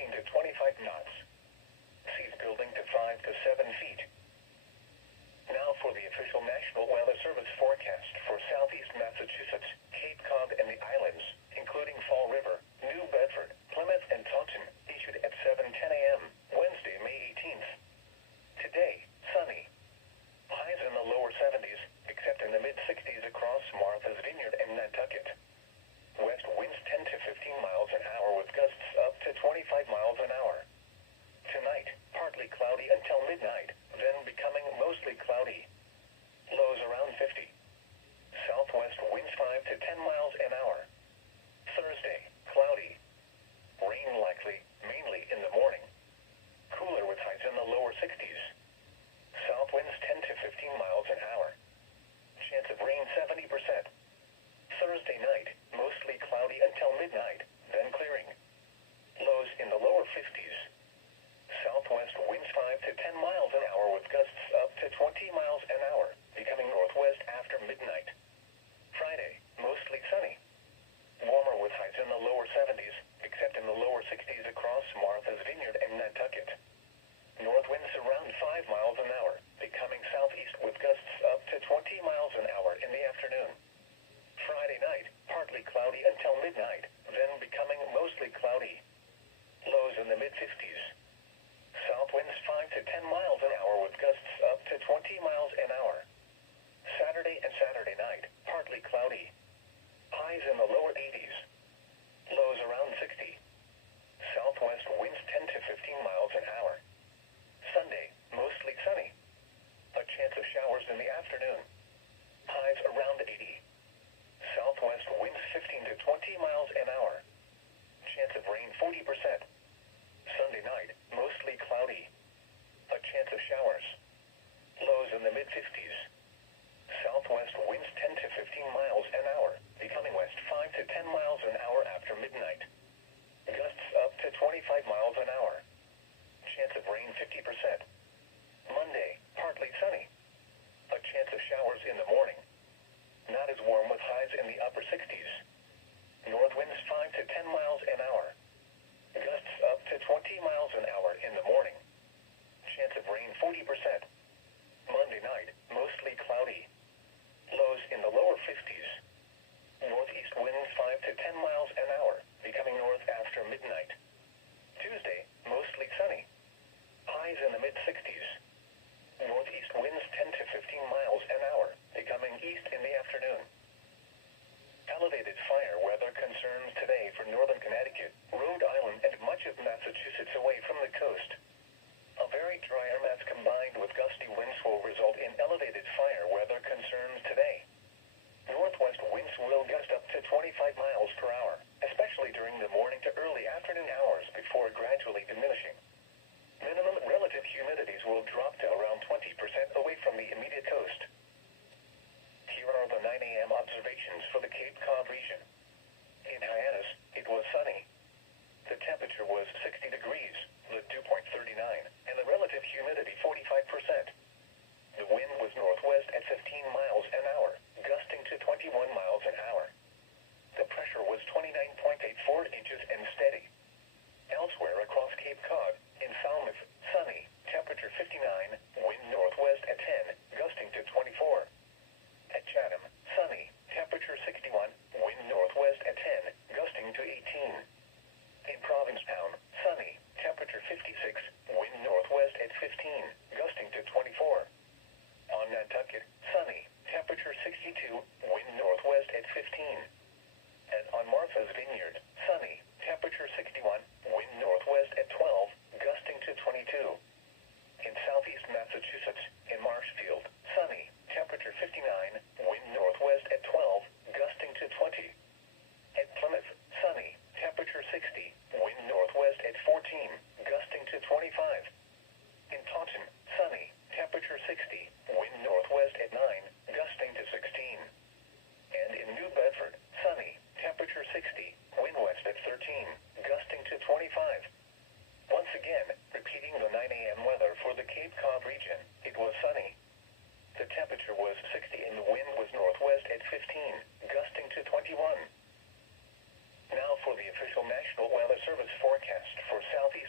15 to 25 knots. Seas building to 5 to 7 feet. Now for the official National Weather Service forecast for southeast Massachusetts, Cape Cod and the islands, including Fall River, New Bedford, Plymouth and Taunton, issued at 7:10 a.m., Wednesday, May 18th. Today, sunny. Highs in the lower 70s, except in the mid-60s across Martha's Vineyard and Nantucket. West winds 10 to 15 miles an hour with gusts up to 25 miles an hour. Tonight, partly cloudy until midnight, then becoming mostly cloudy. Lows around 50. Southwest winds 5 to 10 miles an hour. Thursday, cloudy. Rain likely, mainly in the morning. Cooler with highs in the lower 60s. South winds 10 to 15 miles an hour. Chance of rain 70%. Thursday night, mostly cloudy until midnight, then clearing. Lows in the lower 50s. Southwest winds 5 to 10 miles an hour with gusts up to 20 miles an hour, becoming northwest after midnight. Friday, mostly sunny. Warmer with highs in the lower 70s, except in the lower 60s across Martha's Vineyard and Nantucket. North winds around 5 miles an hour, becoming southeast with gusts up to 20 miles an hour in the afternoon. Friday night, partly cloudy until midnight, then becoming mostly cloudy. Lows in the mid-50s. South winds 5 to 10 miles an hour with gusts up to 20 miles an hour. Saturday and Saturday night, partly cloudy. Highs in the lower 80s. Lows around 60. Southwest winds 10 to 15 miles an hour. Sunday, mostly sunny. A chance of showers in the afternoon. Highs around 80. Southwest winds 15 to 20 miles an hour. Chance of rain 40%. Sunday night, mostly cloudy. A chance of showers. Lows in the mid-50s. Southwest winds 10 to 15 miles an hour, becoming west 5 to 10 miles an hour after midnight. Gusts up to 25 miles an hour. Chance of rain 50%. Monday, partly sunny. A chance of showers in the morning. Not as warm with highs in the upper 60s. North winds 5 to 10 miles an hour. Gusts up to 20 miles an hour in the morning. Chance of rain 40%. Monday night, mostly cloudy. Lows in the lower 50s. Northeast winds 5 to 10 miles an hour, becoming north after midnight. Tuesday, mostly sunny. Highs in the mid-60s. Northeast winds 10 to 15 miles an hour, becoming east in the afternoon. Elevated fire weather concerns today for northern Connecticut, Rhode Island, and much of Massachusetts away from the coast. A very dry air mass combined with gusty winds will result in elevated fire weather concerns today. Northwest winds will gust up to 25 miles per hour, especially during the morning to early afternoon hours before gradually diminishing. Minimum relative humidities will drop to around 20% away from the immediate coast. Here are the 9 a.m. observations for the Cape Cod region. In Hyannis, it was sunny. The temperature was 60 degrees, the dew point 39, and the relative humidity 45%. The wind was northwest at 15 miles an hour, gusting to 21 miles an hour. The pressure was 29.84 inches and steady. Elsewhere across Cape Cod, in Falmouth, sunny, temperature 59, wind northwest at 10, gusting to 24. At Chatham, sunny, temperature 61, wind northwest at 10, gusting to 18. In Provincetown, sunny, temperature 56, wind northwest at 15, gusting to 24. On Nantucket, sunny, temperature 62, wind northwest at 15. And on Martha's Vineyard, sunny, temperature 61, wind northwest at 12, gusting to 22. In southeast Massachusetts, in Marshfield, sunny, temperature 59, wind northwest at 12, gusting to 20. At Plymouth, sunny, temperature 60, wind northwest at 14, gusting to 25. In Taunton, sunny, temperature 60, wind northwest at 9, gusting to 16. And in New Bedford, sunny, temperature 60, wind west at 13, gusting to 25. Once again, repeating the 9 a.m. weather for the Cape Cod region, it was sunny. The temperature was 60 and the wind was northwest at 15, gusting to 21. Now for the official National Weather Service forecast for southeast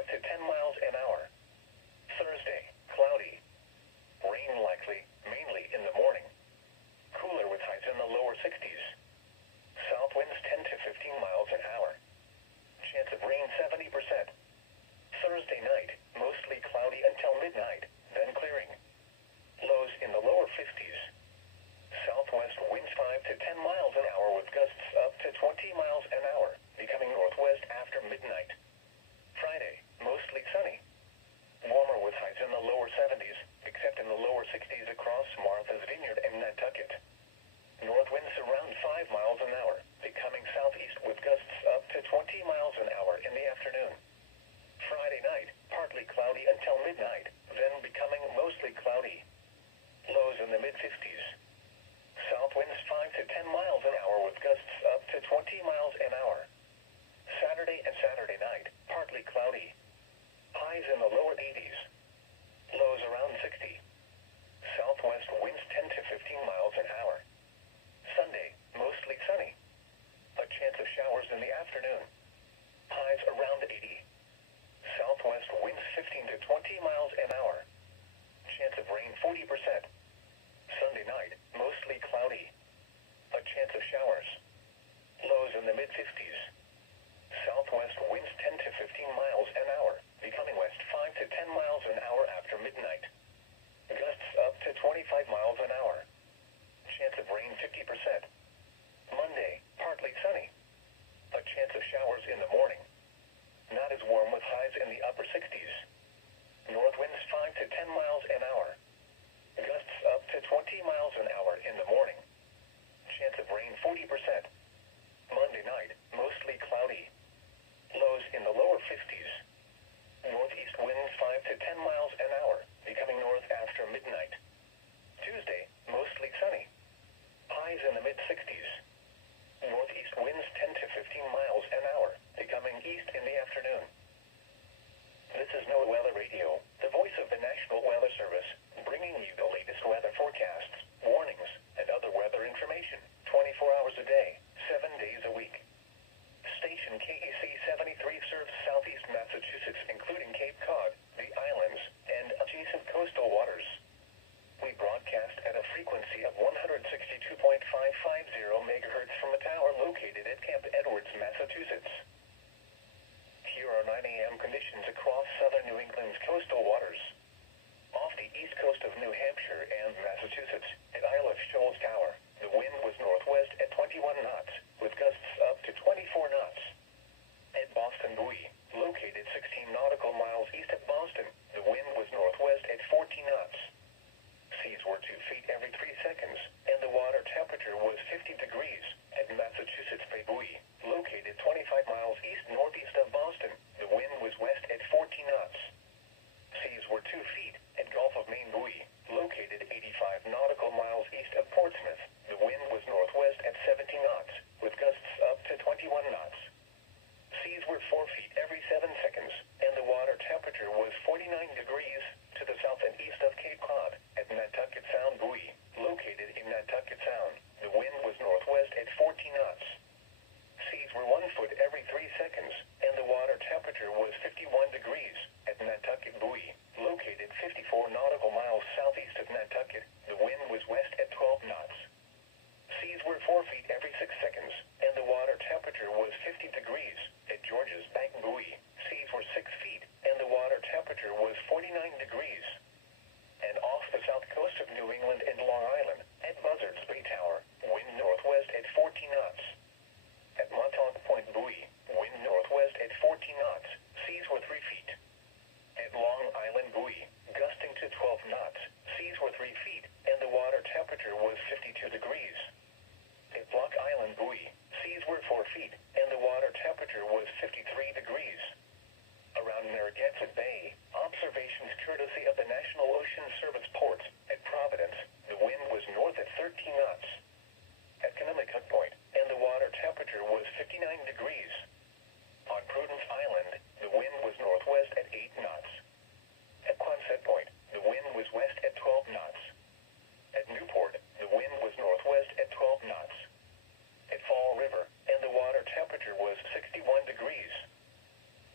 5 to 10 miles an hour. Thursday, cloudy. Rain likely, mainly in the morning. Cooler with highs in the lower 60s. South winds 10 to 15 miles an hour. Chance of rain 70%. Thursday night, mostly cloudy until midnight, then clearing. Lows in the lower 50s. Southwest winds 5 to 10 miles an hour with gusts up to 20 miles an hour, becoming northwest after midnight. Friday, mostly sunny. Warmer with highs in the lower 70s, except in the lower 60s across Martha's Vineyard and Nantucket. North winds around 5 miles an hour, becoming southeast with gusts up to 20 miles an hour in the afternoon. Friday night, partly cloudy until midnight, then becoming mostly cloudy. Lows in the mid-50s. South winds 5 to 10 miles an hour with gusts up to 20 miles an hour. Saturday and Saturday night, partly cloudy. Highs in the lower 80s. Lows around 60. Southwest winds 10 to 15 miles an hour. Sunday, mostly sunny. A chance of showers in the afternoon. Highs around 80. Southwest winds 15 to 20 miles an hour. Chance of rain 40%. Sunday night, mostly cloudy. A chance of showers. Lows in the mid-50s. Southwest winds 10 to 15 miles an hour, becoming west 5 to 10 miles an hour after midnight. Gusts up to 25 miles an hour. Chance of rain 50%. Monday, partly sunny. A chance of showers in the morning. Not as warm with highs in the upper 60s. North winds 5 to 10 miles an hour. Gusts up to 20 miles an hour in the morning. Chance of rain 40%. Monday night, mostly cloudy. Lows in the lower 50s. Northeast winds 5 to 10 miles an hour, becoming north after midnight. Tuesday, mostly sunny. Highs in the mid-60s. Northeast winds 10 to 15 miles an hour, becoming east in the afternoon. This is NOAA Weather Radio, the voice of the National Weather Service, bringing you the latest weather forecasts, warnings, and other weather information, 24 hours a day, 7 days a week. Station KEC73 serves southeast Massachusetts, including Cape Cod, the islands, and adjacent coastal waters. We broadcast at a frequency of 162.550 MHz from a tower located at Camp Edwards, Massachusetts. Here are 9 a.m. conditions across southern New England's coastal waters. Off the east coast of New Hampshire and Massachusetts, at Isle of Shoals Tower, the wind was northwest at 21 knots, with gusts up to 24 knots. At Boston Buoy, located 16 nautical miles east of Boston, the wind was northwest at 14 knots. Seas were 2 feet every 3 seconds, and the water temperature was 50 degrees. At Massachusetts Bay Buoy, located 25 miles east-northeast of Boston, the wind was west at 14 knots. Seas were 2 feet. At Gulf of Maine Buoy, located 85 nautical miles east of Portsmouth, the wind was northwest at 17 knots, with gusts up to 21 knots. Seas were 4 feet every 7 seconds, and the water temperature was 49 degrees to the south and east of Cape Cod. At Nantucket Sound Buoy, located in Nantucket Sound, the wind was northwest at 14 knots. Seas were 1 foot every 3 seconds, and the water temperature was 51 degrees. At Nantucket Buoy, located 54 nautical miles southeast of Nantucket, the wind was west at 12 knots. Seas were 4 feet every 6 seconds, and the water temperature was 50 degrees. At George's Bank Buoy, seas were 6 feet, and the water temperature was 49 degrees. And off the south coast of New England and Long Island, at Buzzards Bay Tower, wind northwest at 14 knots. At Montauk Point Buoy, wind northwest at 14 knots, seas were 3 feet. At Long Island Buoy, gusting to 12 knots, seas were 3 feet, and the water temperature was 52 degrees. At Block Island Buoy, seas were 4 feet, and the water temperature was 53 degrees. Around Narragansett Bay, observations courtesy of the National Ocean Service ports. At Providence, the wind was north at 13 knots. At Connecticut Point, and the water temperature was 59 degrees. On Prudence Island, the wind was northwest at 8 knots. At Quonset Point, the wind was west at 12 knots. At Newport, the wind was northwest at 12 knots. At Fall River, and the water temperature was 61 degrees.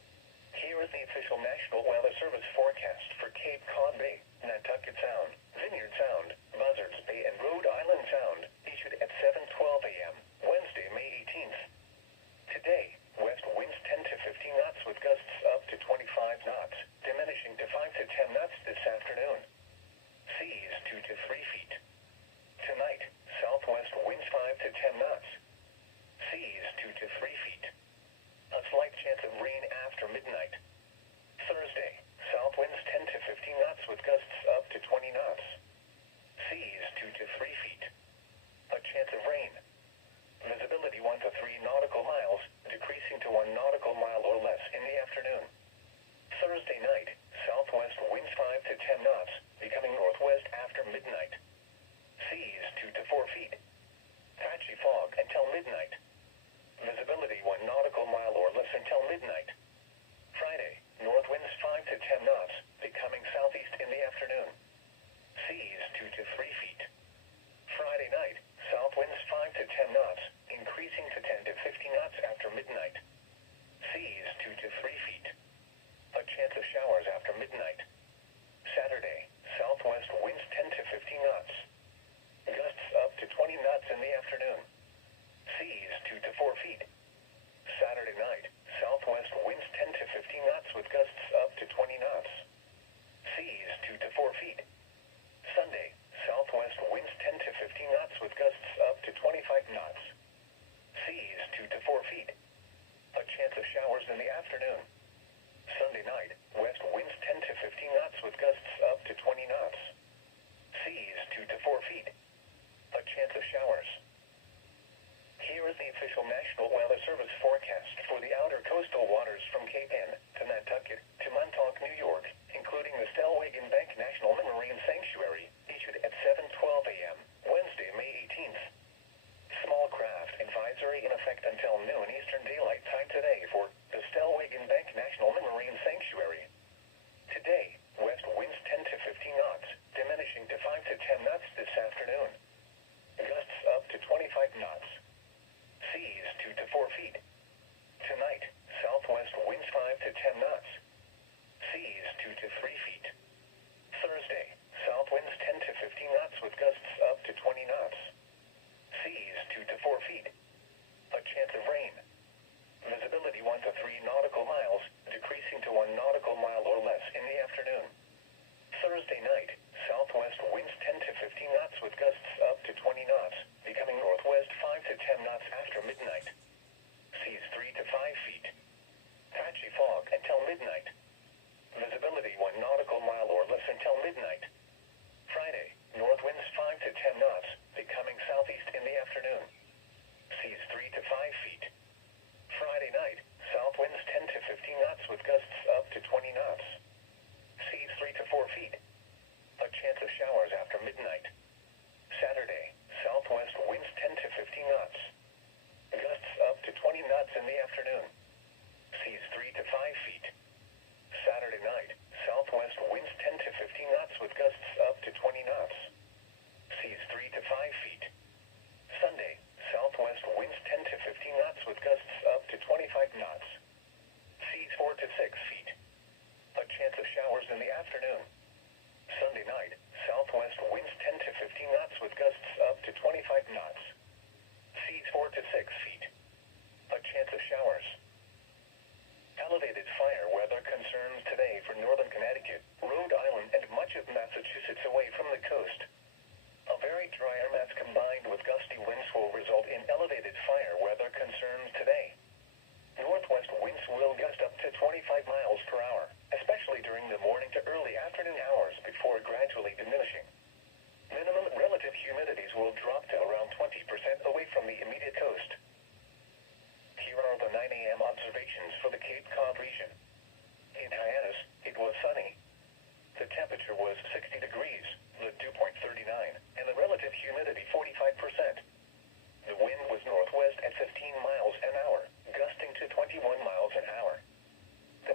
with gusts up to 25 knots, diminishing to 5 to 10 knots this afternoon. Seas 2 to 3 feet. Tonight, southwest winds 5 to 10 knots. Seas 2 to 3 feet. A slight chance of rain after midnight. Thursday, south winds 10 to 15 knots with gusts up to 20 knots. Seas 2 to 3 feet. A chance of rain. Visibility 1 to 3 nautical miles, decreasing to 1 nautical mile or less in the afternoon. Thursday night, southwest winds 5 to 10 knots, becoming northwest after midnight. Seas 2 to 4 feet. Patchy fog until midnight. Visibility 1 nautical mile or less until midnight. Friday, north winds 5 to 10 knots, becoming southeast in the afternoon. Seas 2 to 3 feet. Friday night, south winds 5 to 10 knots, increasing to 10 to 15 knots after midnight. Seas 2 to 3 feet. A chance of showers after midnight. Saturday, southwest winds 10 to 15 knots. Gusts up to 20 knots in the afternoon. Seas 2 to 4 feet. Saturday night, southwest winds 10 to 15 knots with gusts up to 20 knots. Seas 2 to 4 feet. Sunday, southwest winds 10 to 15 knots with gusts up to 25 knots. Seas 2 to 4 feet. A chance of showers in the afternoon. Sunday night, west winds 10 to 15 knots with gusts up to 20 knots. Seas 2 to 4 feet. A chance of showers. Here is the official National Weather Service forecast for the outer coastal waters from Cape Ann to Nantucket to Montauk, New York, including the Stellwagen Bank National Marine Sanctuary, issued at 7:12 a.m., Wednesday, May 18th. Small craft advisory in effect until noon Eastern Daylight Time today for the Stellwagen Bank National Marine Sanctuary. Today, west winds 10 to 15 knots, diminishing to 5 to 10 knots this afternoon. Gusts up to 25 knots. Seas 2 to 4 feet. Tonight, southwest winds 5 to 10 knots. Seas 2 to 3 feet. Thursday, south winds 10 to 15 knots with gusts up to 20 knots. Seas 2 to 4 feet. A chance of rain. Visibility 1 to 3 nautical miles, decreasing to 1 nautical mile or less in the afternoon. Thursday night, southwest winds 10 to 15 knots with gusts up to 20 knots, becoming northwest 5 to 10 knots after midnight. Seas 3 to 5 feet. Patchy fog until midnight. Visibility 1 nautical mile or less until midnight. Friday, north winds 5 to 10 knots, becoming southeast in the afternoon. Seas 3 to 5 feet. Friday night, south winds 10 to 15 knots with gusts up to 20 knots. Seas 3 to 4 feet. A chance of showers after midnight. Saturday, southwest winds 10 to 15 knots. Gusts up to 20 knots in the afternoon. Seas 3 to 5 feet. Saturday night, southwest winds 10 to 15 knots with gusts up to 20 knots. Seas 3 to 5 feet. Sunday, southwest winds 10 to 15 knots with gusts up to 25 knots. Seas 4 to 6 feet. A chance of showers in the afternoon. Sunday night, southwest winds 10 to 15 knots with gusts up to 25 knots. Seas 4 to 6 feet. A chance of showers. Elevated fire weather concerns today for northern Connecticut, Rhode Island, and much of Massachusetts away from the coast. A very dry air mass combined with gusty winds will result in elevated fire weather concerns today. Northwest winds will gust up to 25 miles per hour, especially during the morning to early afternoon hours before gradually diminishing. Minimum relative humidities will drop to around 20% away from the immediate coast. Here are the 9 a.m. observations for the Cape Cod region. In Hyannis, it was sunny. The temperature was 60 degrees, the dew point 39, and the relative humidity 45%. The wind was northwest at 15 miles an hour, gusting to 21 miles an hour.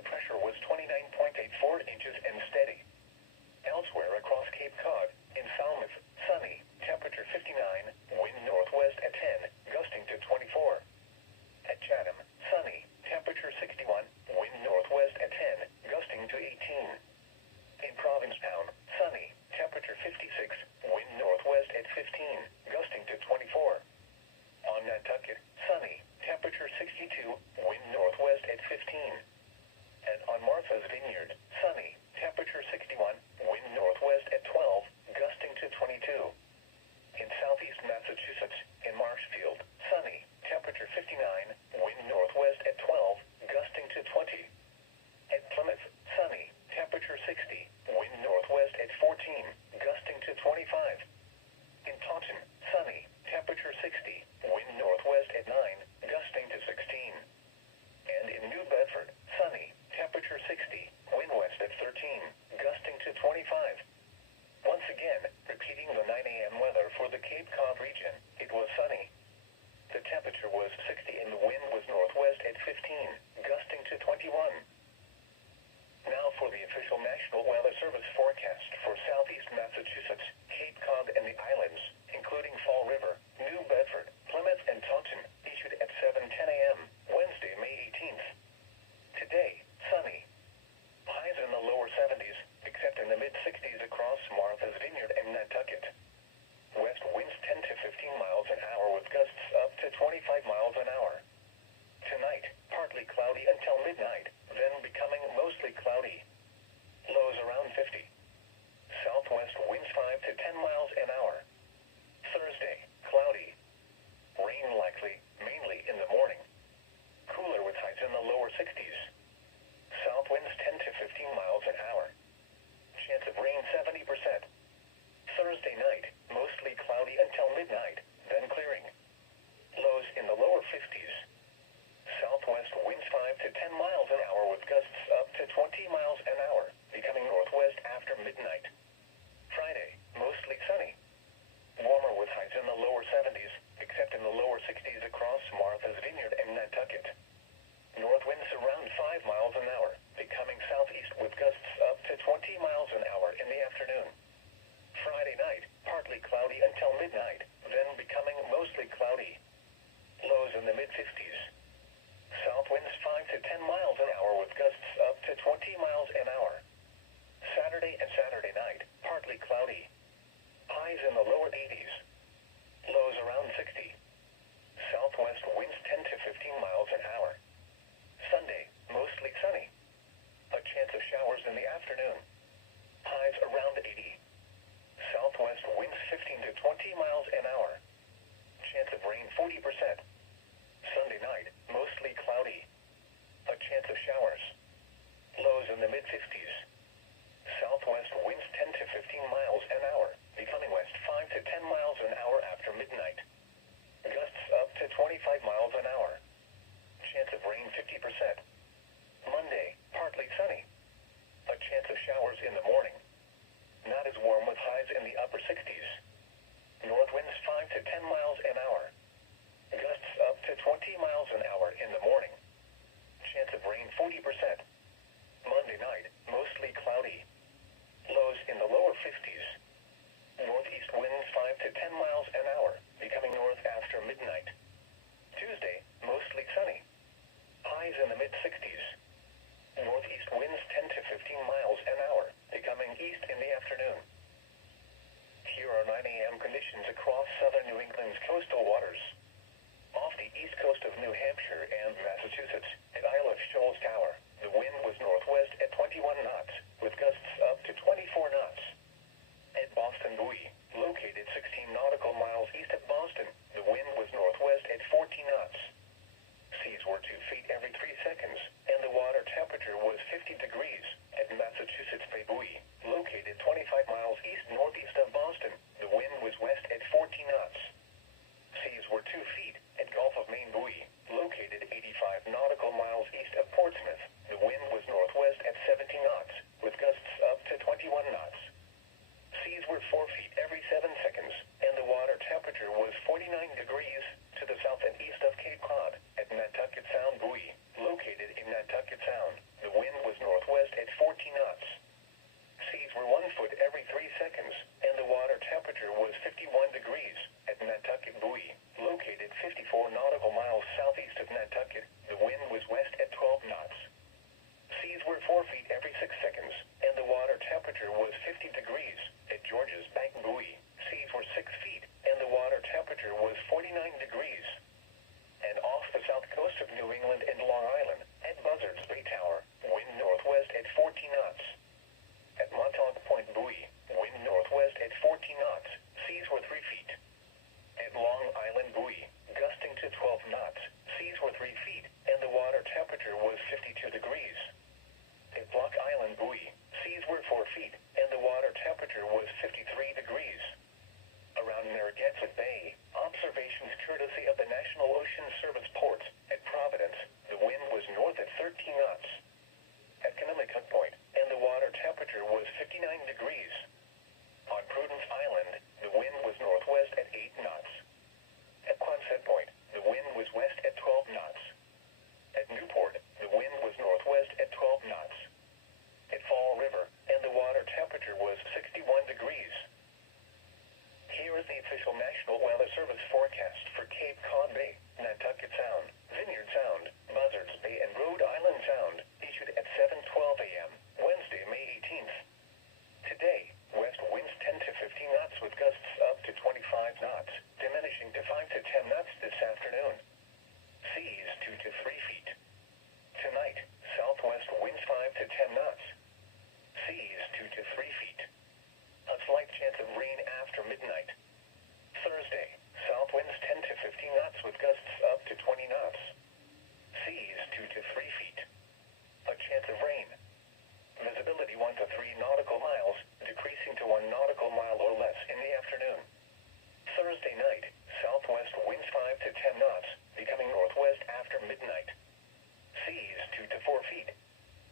gusts up to 20 miles an hour, becoming northwest after midnight. Friday, mostly sunny. Warmer with highs in the lower 70s, except in the lower 60s across Martha's Vineyard and Nantucket. North winds around 5 miles an hour, becoming southeast with gusts up to 20 miles an hour in the afternoon. Friday night, partly cloudy until midnight, then becoming mostly cloudy. Lows in the mid-50s. South winds 5 to 10 miles an hour with gusts up to 20 miles an hour. Saturday and Saturday night, partly cloudy. Highs in the lower 80s. Lows around 60. Southwest winds 10 to 15 miles an hour. Sunday, mostly sunny. A chance of showers in the afternoon. Highs around 80. Southwest winds 15 to 20 miles an hour. Chance of rain 40%. Sunday night, mostly cloudy. A chance of showers. Lows in the mid-50s. Southwest winds 10 to 15 miles an hour, becoming west 5 to 10 miles an hour after midnight. Gusts up to 25 miles an hour. Chance of rain 50%. Monday, partly sunny. A chance of showers in the morning. Not as warm with highs in the upper 60s. North winds 5 to 10 miles an hour. Gusts up to 20 miles an hour in the morning. Chance of rain 40%. Monday night, mostly cloudy. Lows in the lower 50s. Northeast winds 5 to 10 miles an hour, becoming north after midnight. Tuesday, mostly sunny. Highs in the mid-60s. Northeast winds 10 to 15 miles an hour, becoming east in the afternoon. Here are 9 a.m. conditions across southern New England's coastal waters. Off the east coast of New Hampshire and Massachusetts, at Isle of Shoals Tower, the wind was northwest at 21 knots, with gusts up to 24 knots. At Boston Buoy, located 16 nautical miles east of Boston, the wind was northwest at 14 knots. Seas were 2 feet every 3 seconds, and the water temperature was 50 degrees. At Massachusetts Bay Buoy, located 25 miles east-northeast of Boston, the wind was west at 14 knots. Seas were 2 feet at Gulf of Maine Buoy, located 85 nautical miles east of Portsmouth. The wind was northwest at 17 knots, with gusts up to 21 knots. Seas were 4 feet every 7 seconds, and the water temperature was 49 degrees to the south and east of Cape Cod. At Nantucket Sound Buoy, located in Nantucket Sound, the wind was northwest at 14 knots. Seas were 1 foot every 3 seconds, and the water temperature was 51 degrees. At Nantucket Buoy, located 54 nautical miles southeast of Nantucket, the wind was west at 12 knots. Seas were 4 feet every 6 seconds, and the water temperature was 50 degrees. At George's Bank Buoy, seas were 6 feet, and the water temperature was 49 degrees. And off the south coast of New England and Long Island, at Buzzards Bay Tower, wind northwest at 14 knots. At Montauk Point Buoy, wind northwest at 14 knots, seas were 3 feet. At Long Island Buoy, gusting to 12 knots, seas were 3 feet, and the water temperature was 52 degrees. At Block Island Buoy, seas were 4 feet, and the water temperature was 53 degrees. Around Narragansett Bay, observations courtesy of the National Ocean Service ports. At Providence, the wind was north at 13 knots. At Connecticut Point, and the water temperature was 59 degrees. On Prudence Island, the wind was northwest at 8 knots. At Quonset Point, the wind was west at 12 knots. At Newport, the wind was northwest at 12 knots. At Fall River, and the water temperature was 61 degrees. Here is the official National Weather Service forecast for Cape Cod Bay, Nantucket Sound, Vineyard Sound, Buzzards Bay, and Rhode Island Sound, issued at 7:12 a.m., Wednesday, May 18th. Today, west winds 10 to 15 knots with gusts up to 25 knots, diminishing to 5 to 10 knots this afternoon. Seas 2 to 3 feet. Tonight, southwest winds 5 to 10 knots. Seas 2 to 3 feet. A slight chance of rain after midnight. Thursday, south winds 10 to 15 knots with gusts up to 20 knots. Seas 2 to 3 feet. A chance of rain. Visibility 1 to 3 nautical miles, decreasing to 1 nautical mile or less in the afternoon. Thursday night, southwest winds 5 to 10 knots, becoming northwest after midnight. Seas 2 to 4 feet.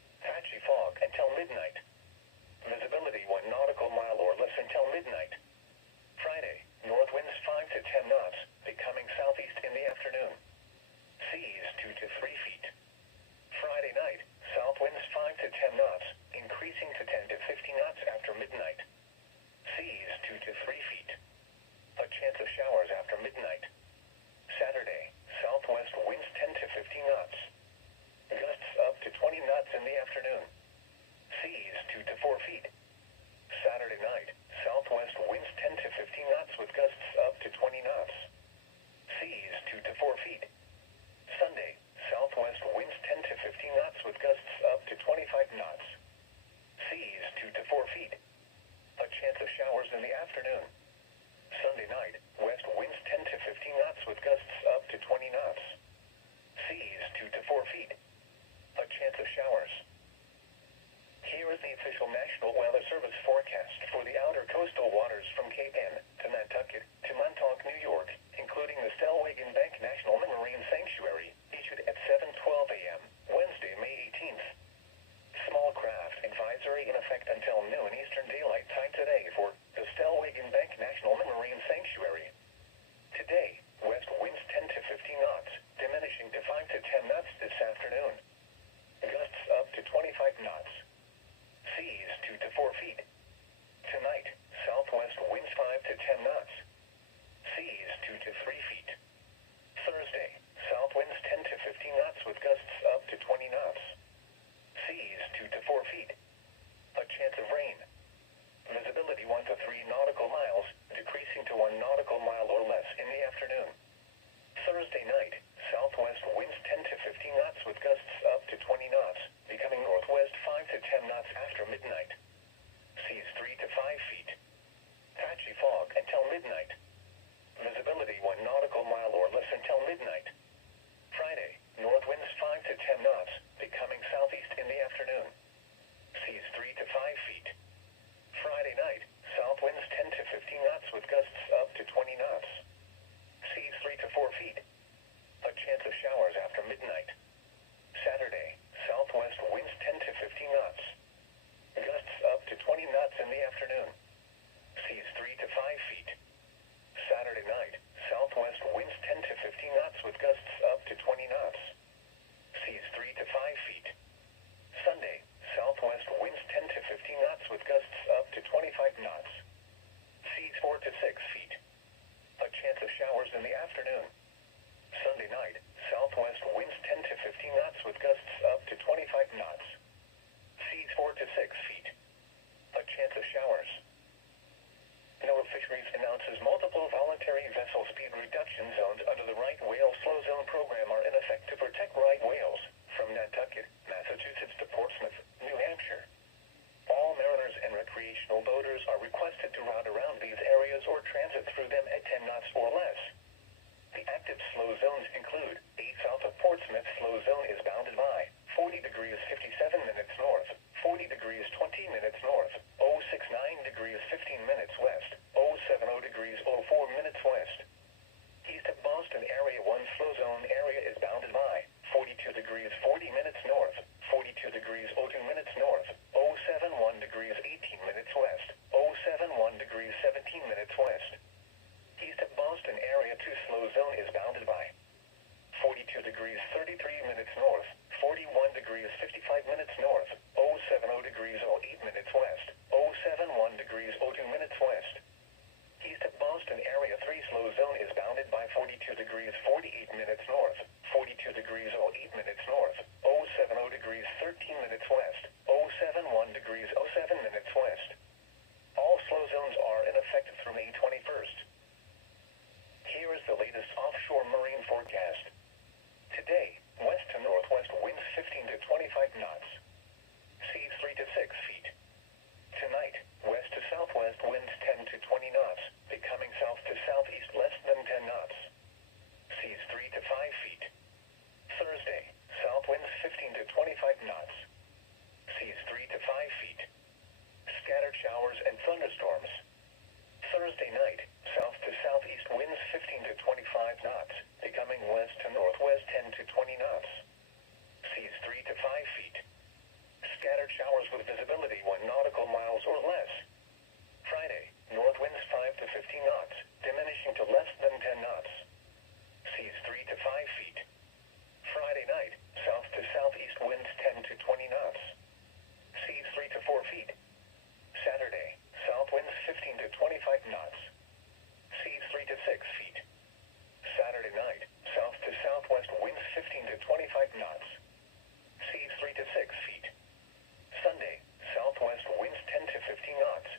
temporary in effect until noon Eastern Daylight Time today for the Stellwagen Bank National Marine Sanctuary. Today, west winds 10 to 15 knots, diminishing to 5 to 10 knots this afternoon. Gusts up to 25 knots. Seas 2 to 4 feet. Tonight, southwest winds 5 to 10 knots. Seas 2 to 3 feet. Thursday, south winds 10 to 15 knots with gusts up to 20 knots. Seas 2 to 4 feet. A chance of rain. Visibility 1 to 3 nautical miles, decreasing to 1 nautical mile or less in the afternoon. Thursday night, southwest winds 10 to 15 knots with gusts up to 20 knots, becoming northwest 5 to 10 knots after midnight. Seas 3 to 5 feet. Patchy fog until midnight. Visibility 1 nautical mile or less until midnight. Friday, north winds 5 to 10 knots, becoming southeast in the afternoon. Seas 3 to 5 feet. Friday night, south winds 10 to 15 knots with gusts up to 20 knots. Seas 3 to 4 feet. A chance of showers after midnight. Saturday, southwest winds 10 to 15 knots. Gusts up to 20 knots in the afternoon. Seas 3 to 5 feet. Saturday night, southwest winds 10 to 15 knots with gusts up to 20 knots. Seas 3 to 5 feet. Sunday, southwest winds 10 to 15 knots with gusts up to 25 knots. Seas 4 to 6 feet. A chance of showers in the afternoon. Sunday night, southwest winds 10 to 15 knots with gusts up to 25 knots. Seas 4 to 6 feet. A chance of showers. NOAA Fisheries announces multiple voluntary vessel speed reduction zones under the right whale slow zone program are in effect to protect right whales from Nantucket, Massachusetts to Portsmouth, New Hampshire. All mariners and recreational boaters are requested to route around these areas or transit through them at 10 knots or less. The active slow zones include 8 south of Portsmouth slow zone is bounded by 40 degrees 57 minutes north, 40 degrees 20 minutes north, 069 degrees 15 minutes west, 070 degrees 04 minutes west. East of Boston Area 1 slow zone area is bounded by 42 degrees 40 minutes north, 42 degrees 02 minutes north, 071 degrees 18 minutes west, 071 degrees 17 minutes west. East of Boston Area 2 slow zone is bounded by 42 degrees 33 minutes north, 41 degrees 55 minutes north, 070 degrees 08 minutes west, 071 degrees 02 minutes west. East of Boston Area 3 slow zone is bounded by 42 degrees 48 minutes north, 42 degrees 08 minutes north, 070 degrees 13 minutes west, 071 degrees 07 minutes west. All slow zones are in effect through May 21st. Here is the latest offshore marine forecast. Today, west to northwest winds 15 to 25 knots. Seas 3 to 6 feet. Tonight, west to southwest winds 10 to 20 knots, becoming south to southeast less than 10 knots. Seas 3 to 5 feet. Thursday, south winds 15 to 25 knots. Seas 3 to 5 feet. Scattered showers and thunderstorms. Thursday night, south to southeast winds 15 to 25 knots, becoming west to northwest 10 to 20 knots. Seas 3 to 5 feet. Scattered showers with visibility 1 nautical miles or less. Friday, north winds 5 to 15 knots, diminishing to less than 10 knots. Seas 3 to 5 feet. Friday night, south to southeast winds 10 to 20 knots. Seas 3 to 4 feet. Saturday, south winds 15 to 25 knots. Seas 3 to 6 feet. Saturday night, south to southwest winds 15 to 25 knots. Seas 3 to 6 feet. Sunday, southwest winds 10 to 15 knots.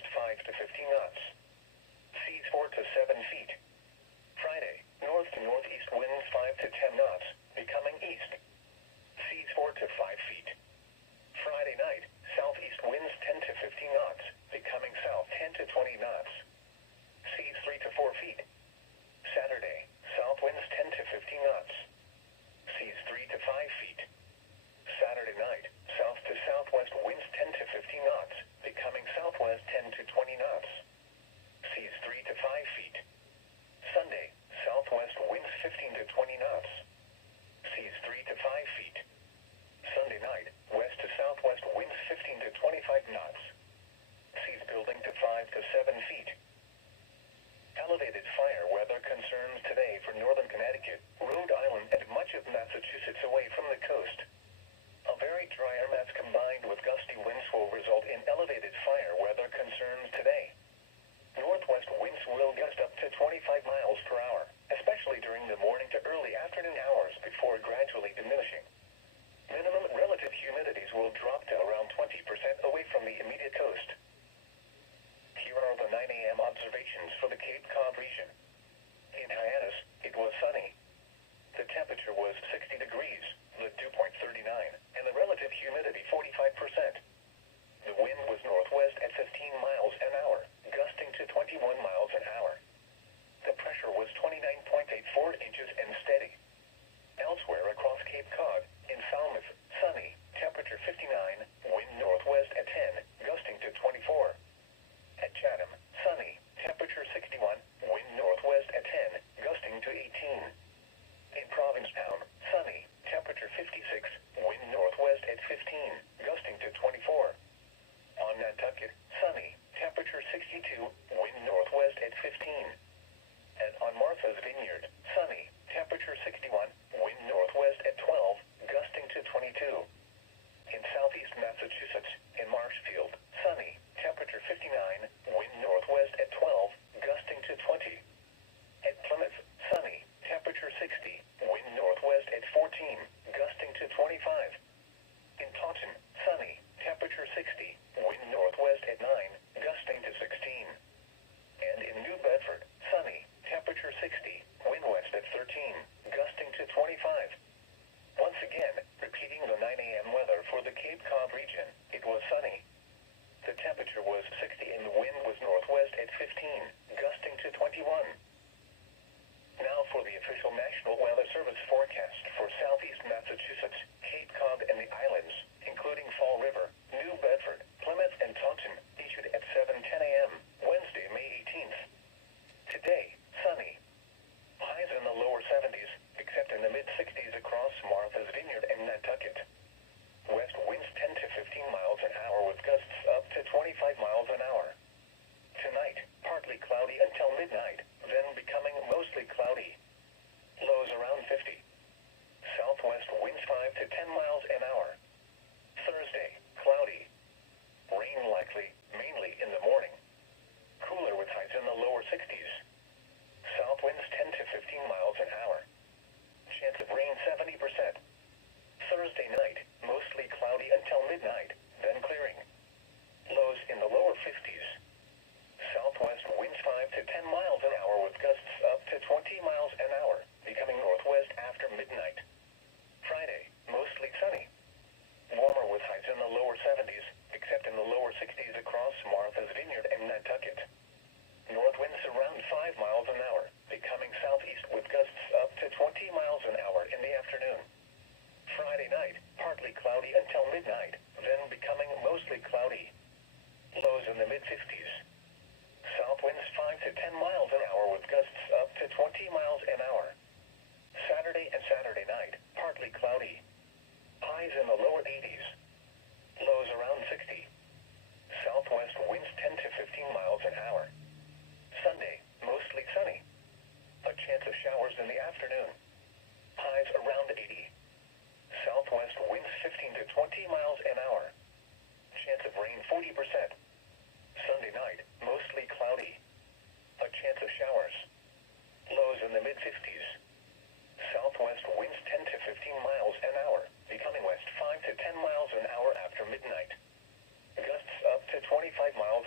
northwest 5 to 15 knots. Seas 4 to 7 feet. Friday, north to northeast winds 5 to 10 knots, becoming east. Seas 4 to 5 feet. Friday night, southeast winds 10 to 15 knots, becoming south 10 to 20 knots. Seas 3 to 4 feet. Saturday, south winds 10 to 15 knots. Seas 3 to 5 feet. Saturday night, south to southwest winds 10 to 15 knots, becoming southwest 10 to 20 knots. Seas 3 to 5 feet. Sunday, southwest winds 15 to 20 knots. Seas 3 to 5 feet. Sunday night, west to southwest winds 15 to 25 knots. Seas building to 5 to 7 feet. Elevated fire weather concerns today for northern Connecticut, Rhode Island, and much of Massachusetts away from the coast. A very dry air mass combined with gusty winds will result in elevated fire weather concerns today. Northwest winds will gust up to 25 miles per hour, especially during the morning to early afternoon hours before gradually diminishing. Minimum relative humidities will drop to around 20% away from the immediate coast. Here are the 9 a.m. observations for the Cape Cod region. In Hyannis, it was sunny. The temperature was 60 degrees, the dew point 39, and the relative humidity 45%. The wind was northwest at 15 miles an hour, gusting to 21 miles an hour. The pressure was 29.84 inches and steady. Elsewhere across Cape Cod, in Falmouth, sunny, temperature 59, wind northwest at 10, gusting to 24. At Chatham, sunny, temperature 61, wind northwest at 10, gusting to 18. In Provincetown, sunny, temperature 56, wind northwest at 15, gusting to 24. On Nantucket, sunny, temperature 62, wind northwest at 15. And on Martha's Vineyard, sunny, temperature 61, wind northwest at 12, gusting to 22. In southeast Massachusetts, in Marshfield, sunny, temperature 59, wind northwest at 12, gusting to 20. At Plymouth, sunny, temperature 60, wind northwest at 14, gusting to 25. In Taunton, sunny, temperature 60, wind northwest at 9, gusting to 16. And in New Bedford, sunny, temperature 60, wind west at 13, gusting to 25. Once again, repeating the 9 a.m. weather for the Cape Cod region, it was sunny. The temperature was 60 and the wind was northwest at 15, gusting to 21. Now for the official National Weather Service forecast for southeast Massachusetts, Cape Cod, and the islands, including Fall River, New Bedford, Plymouth, and Taunton, issued at 7:10 a.m., Wednesday, May 18th. Today, sunny. Highs in the lower 70s, except in the mid-60s across Martha's Vineyard and Nantucket. West winds 10 to 15 miles an hour with gusts up to 25 miles an hour. Tonight, partly cloudy until midnight, then becoming mostly cloudy. Lows around 50. Southwest winds 5 to 10 miles an hour. Thursday, cloudy. Rain likely, mainly in the morning. Cooler with highs in the lower 60s. South winds 10 to 15 miles an hour. Chance of rain 70%. Thursday night, mostly cloudy until midnight, then clearing. Lows in the lower 50s. Southwest winds 5 to 10 miles an hour with gusts up to 20 miles an hour, becoming northwest after midnight. Friday, mostly sunny. Warmer with highs in the lower 70s, except in the lower 60s across Martha's Vineyard and Nantucket. North winds around 5 miles an hour, becoming southeast with gusts up to 20 miles an hour in the afternoon. Friday night, partly cloudy until midnight, then becoming mostly cloudy. Lows in the mid-50s. South winds 5 to 10 miles an hour with gusts up to 20 miles an hour. Saturday and Saturday night, partly cloudy. Highs in the lower 80s. Lows around 60. Southwest winds 10 to 15 miles an hour. Sunday, mostly sunny. A chance of showers in the afternoon. Highs around 80. Southwest winds 15 to 20 miles an hour. Chance of rain 40%. Sunday night, mostly cloudy. A chance of showers. Lows in the mid-50s. Southwest winds 10 to 15 miles an hour, becoming west 5 to 10 miles an hour after midnight. Gusts up to 25 miles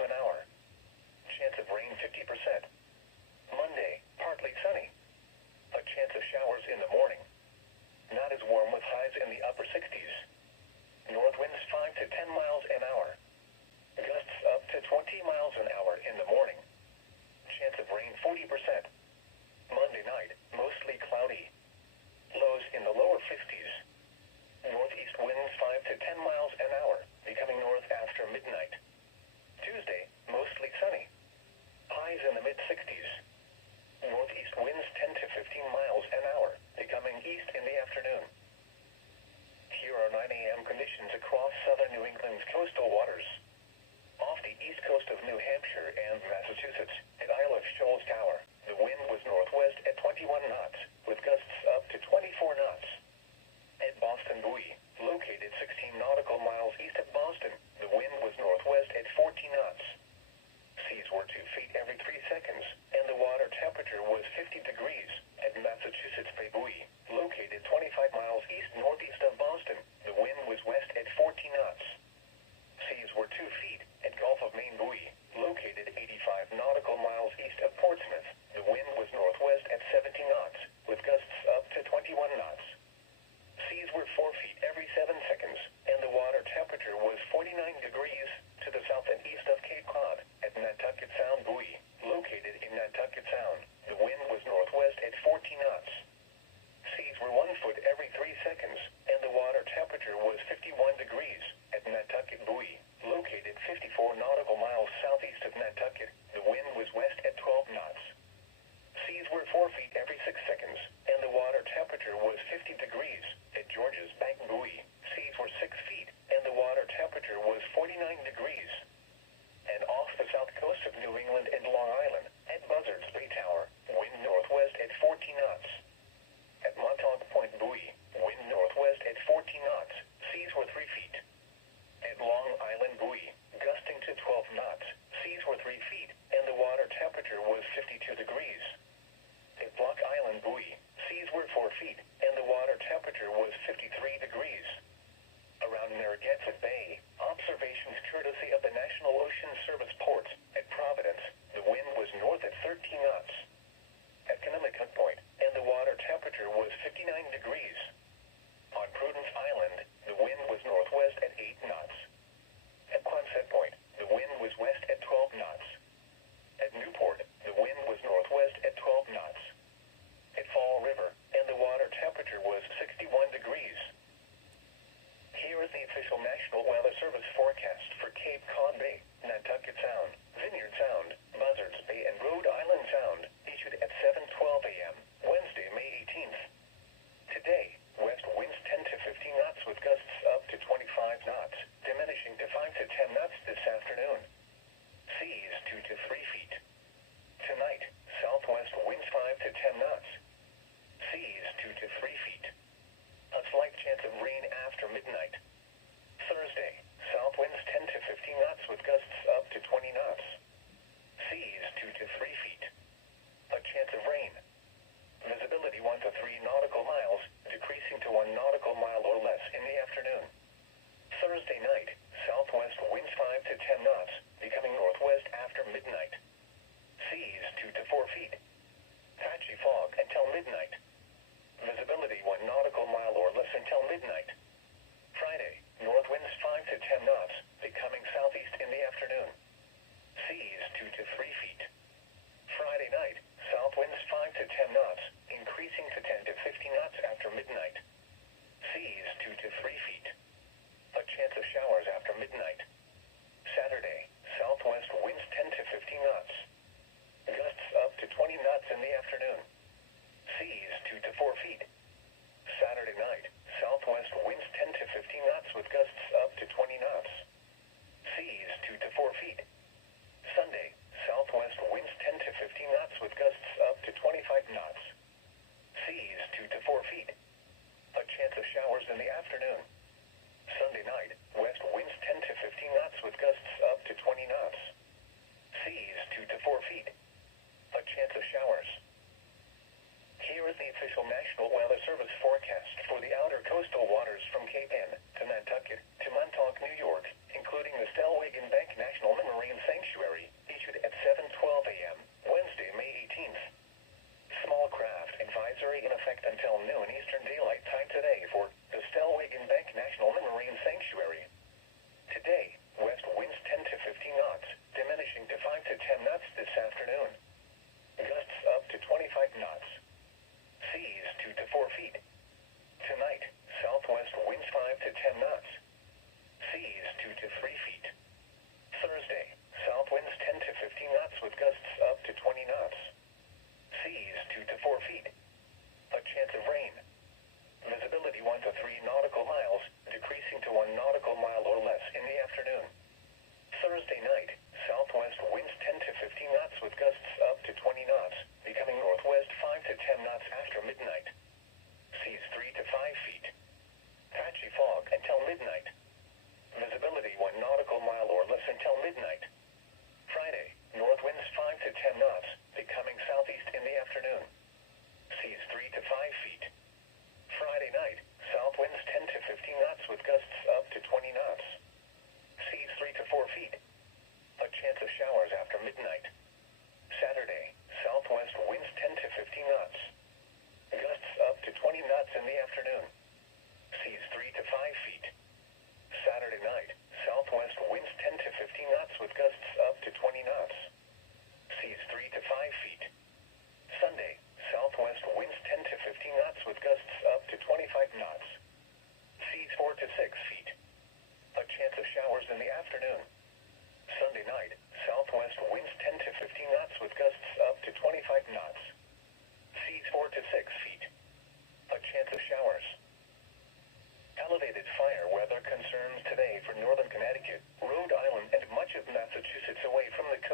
of Nantucket, the wind was west at 12 knots. Seas were 4 feet every 6 seconds, and the water temperature was 50 degrees. At George's Bank Buoy, seas were 6 feet, and the water temperature was 49 degrees. And off the south coast of New England and Long Island, at Buzzards Bay Tower, wind northwest at 14 knots. At Montauk Point Buoy, wind northwest at 14 knots, seas were 3 feet. At Long Island Buoy, gusting to 12 knots, seas were 3 feet, and the water temperature was 52 degrees. At Block Island Buoy, seas were 4 feet, and the water temperature was 53 degrees. Around Narragansett Bay, observations courtesy of the National Ocean Service ports, at Providence, the wind was north at 13 knots. At Connecticut Point, and the water temperature was 59 degrees. On Prudence Island, the wind was northwest at 8 knots. At Quonset Point, the wind was west at 12 knots. At Newport, the wind was northwest at 12 knots. At Fall River, and the water temperature was 61 degrees. Here is the official National Weather Service forecast for Cape Cod Bay, Nantucket Sound, Vineyard Sound, Buzzards Bay, and Rhode Island Sound, issued at 7:12 a.m., Wednesday, May 18th. Today, west winds 10 to 15 knots with gusts up to 25 knots, diminishing to 5 to 10 knots this afternoon. Seas 2 to 3 feet. Tonight, southwest winds 5 to 10 knots. Seas 2 to 3 feet. A slight chance of rain after midnight. Thursday, south winds 10 to 15 knots with gusts up to 20 knots. Seas 2 to 3 feet. A chance of rain. Visibility 1 to 3 nautical miles, decreasing to 1 nautical mile or less in the afternoon. Thursday night, southwest winds 5 to 10 knots, becoming northwest after midnight. Seas 2 to 4 feet. Patchy fog until midnight. Visibility 1 nautical mile or less until midnight. Friday, north winds 5 to 10 knots, becoming southeast in the afternoon. Seas 2 to 3 feet. Friday night, south winds 5 to 10 knots, increasing to 10 to 15 knots after midnight. Seas 2 to 3 feet. A chance of showers after midnight. Saturday, southwest winds 10 to 15 knots. Gusts up to 20 knots in the afternoon. Seas 2 to 4 feet. Saturday night, southwest winds 10 to 15 knots with gusts up to 20 knots. Seas 2 to 4 feet. Sunday, southwest winds 10 to 15 knots with gusts up to 25 knots. Seas 2 to 4 feet. A chance of showers in the afternoon. Sunday night, west winds 10 to 15 knots with gusts up to 20 knots. Seas 2 to 4 feet. A chance of showers. Here is the official National Weather Service forecast for the outer coastal waters from Cape Ann to Nantucket to Montauk, New York, including the Stellwagen Bank National Marine Sanctuary, issued at 7:12 a.m., Wednesday, May 18th. Small craft advisory in effect until noon Eastern Daylight Time today for the Stellwagen Bank National Marine Sanctuary. Today, west winds 10 to 15 knots, diminishing to 5 to 10 knots this afternoon. Gusts up to 25 knots. Seas 2 to 4 feet. Tonight, southwest winds 5 to 10 knots. Seas 2 to 3 feet. Thursday, south winds 10 to 15 knots with gusts up to 20 knots. Seas 2 to 4 feet. A chance of rain. Visibility 1 to 3 nautical miles, decreasing to 1 nautical mile or less in the afternoon. Thursday night, southwest winds 10 to 15 knots with gusts up to 20 knots, becoming northwest 5 to 10 knots after midnight. Seas 3 to 5 feet. Patchy fog until midnight. Visibility 1 nautical mile or less until midnight. Friday, north winds 5 to 10 knots, becoming southeast in the afternoon. Seas 3 to 5 feet. Friday night, south winds 10 to 15 knots with gusts up to 20 knots. Seas 3 to 4 feet. A chance of showers after midnight. Saturday, southwest winds 10 to 15 knots. Gusts up to 20 knots in the afternoon. Seas 3 to 5 feet. Saturday night, southwest winds 10 to 15 knots with gusts up to 20 knots. Seas 3 to 5 feet. Sunday, southwest winds 10 to 15 knots with gusts up to 25 knots. Seas 4 to 6 feet. A chance of showers in the afternoon. Sunday night, southwest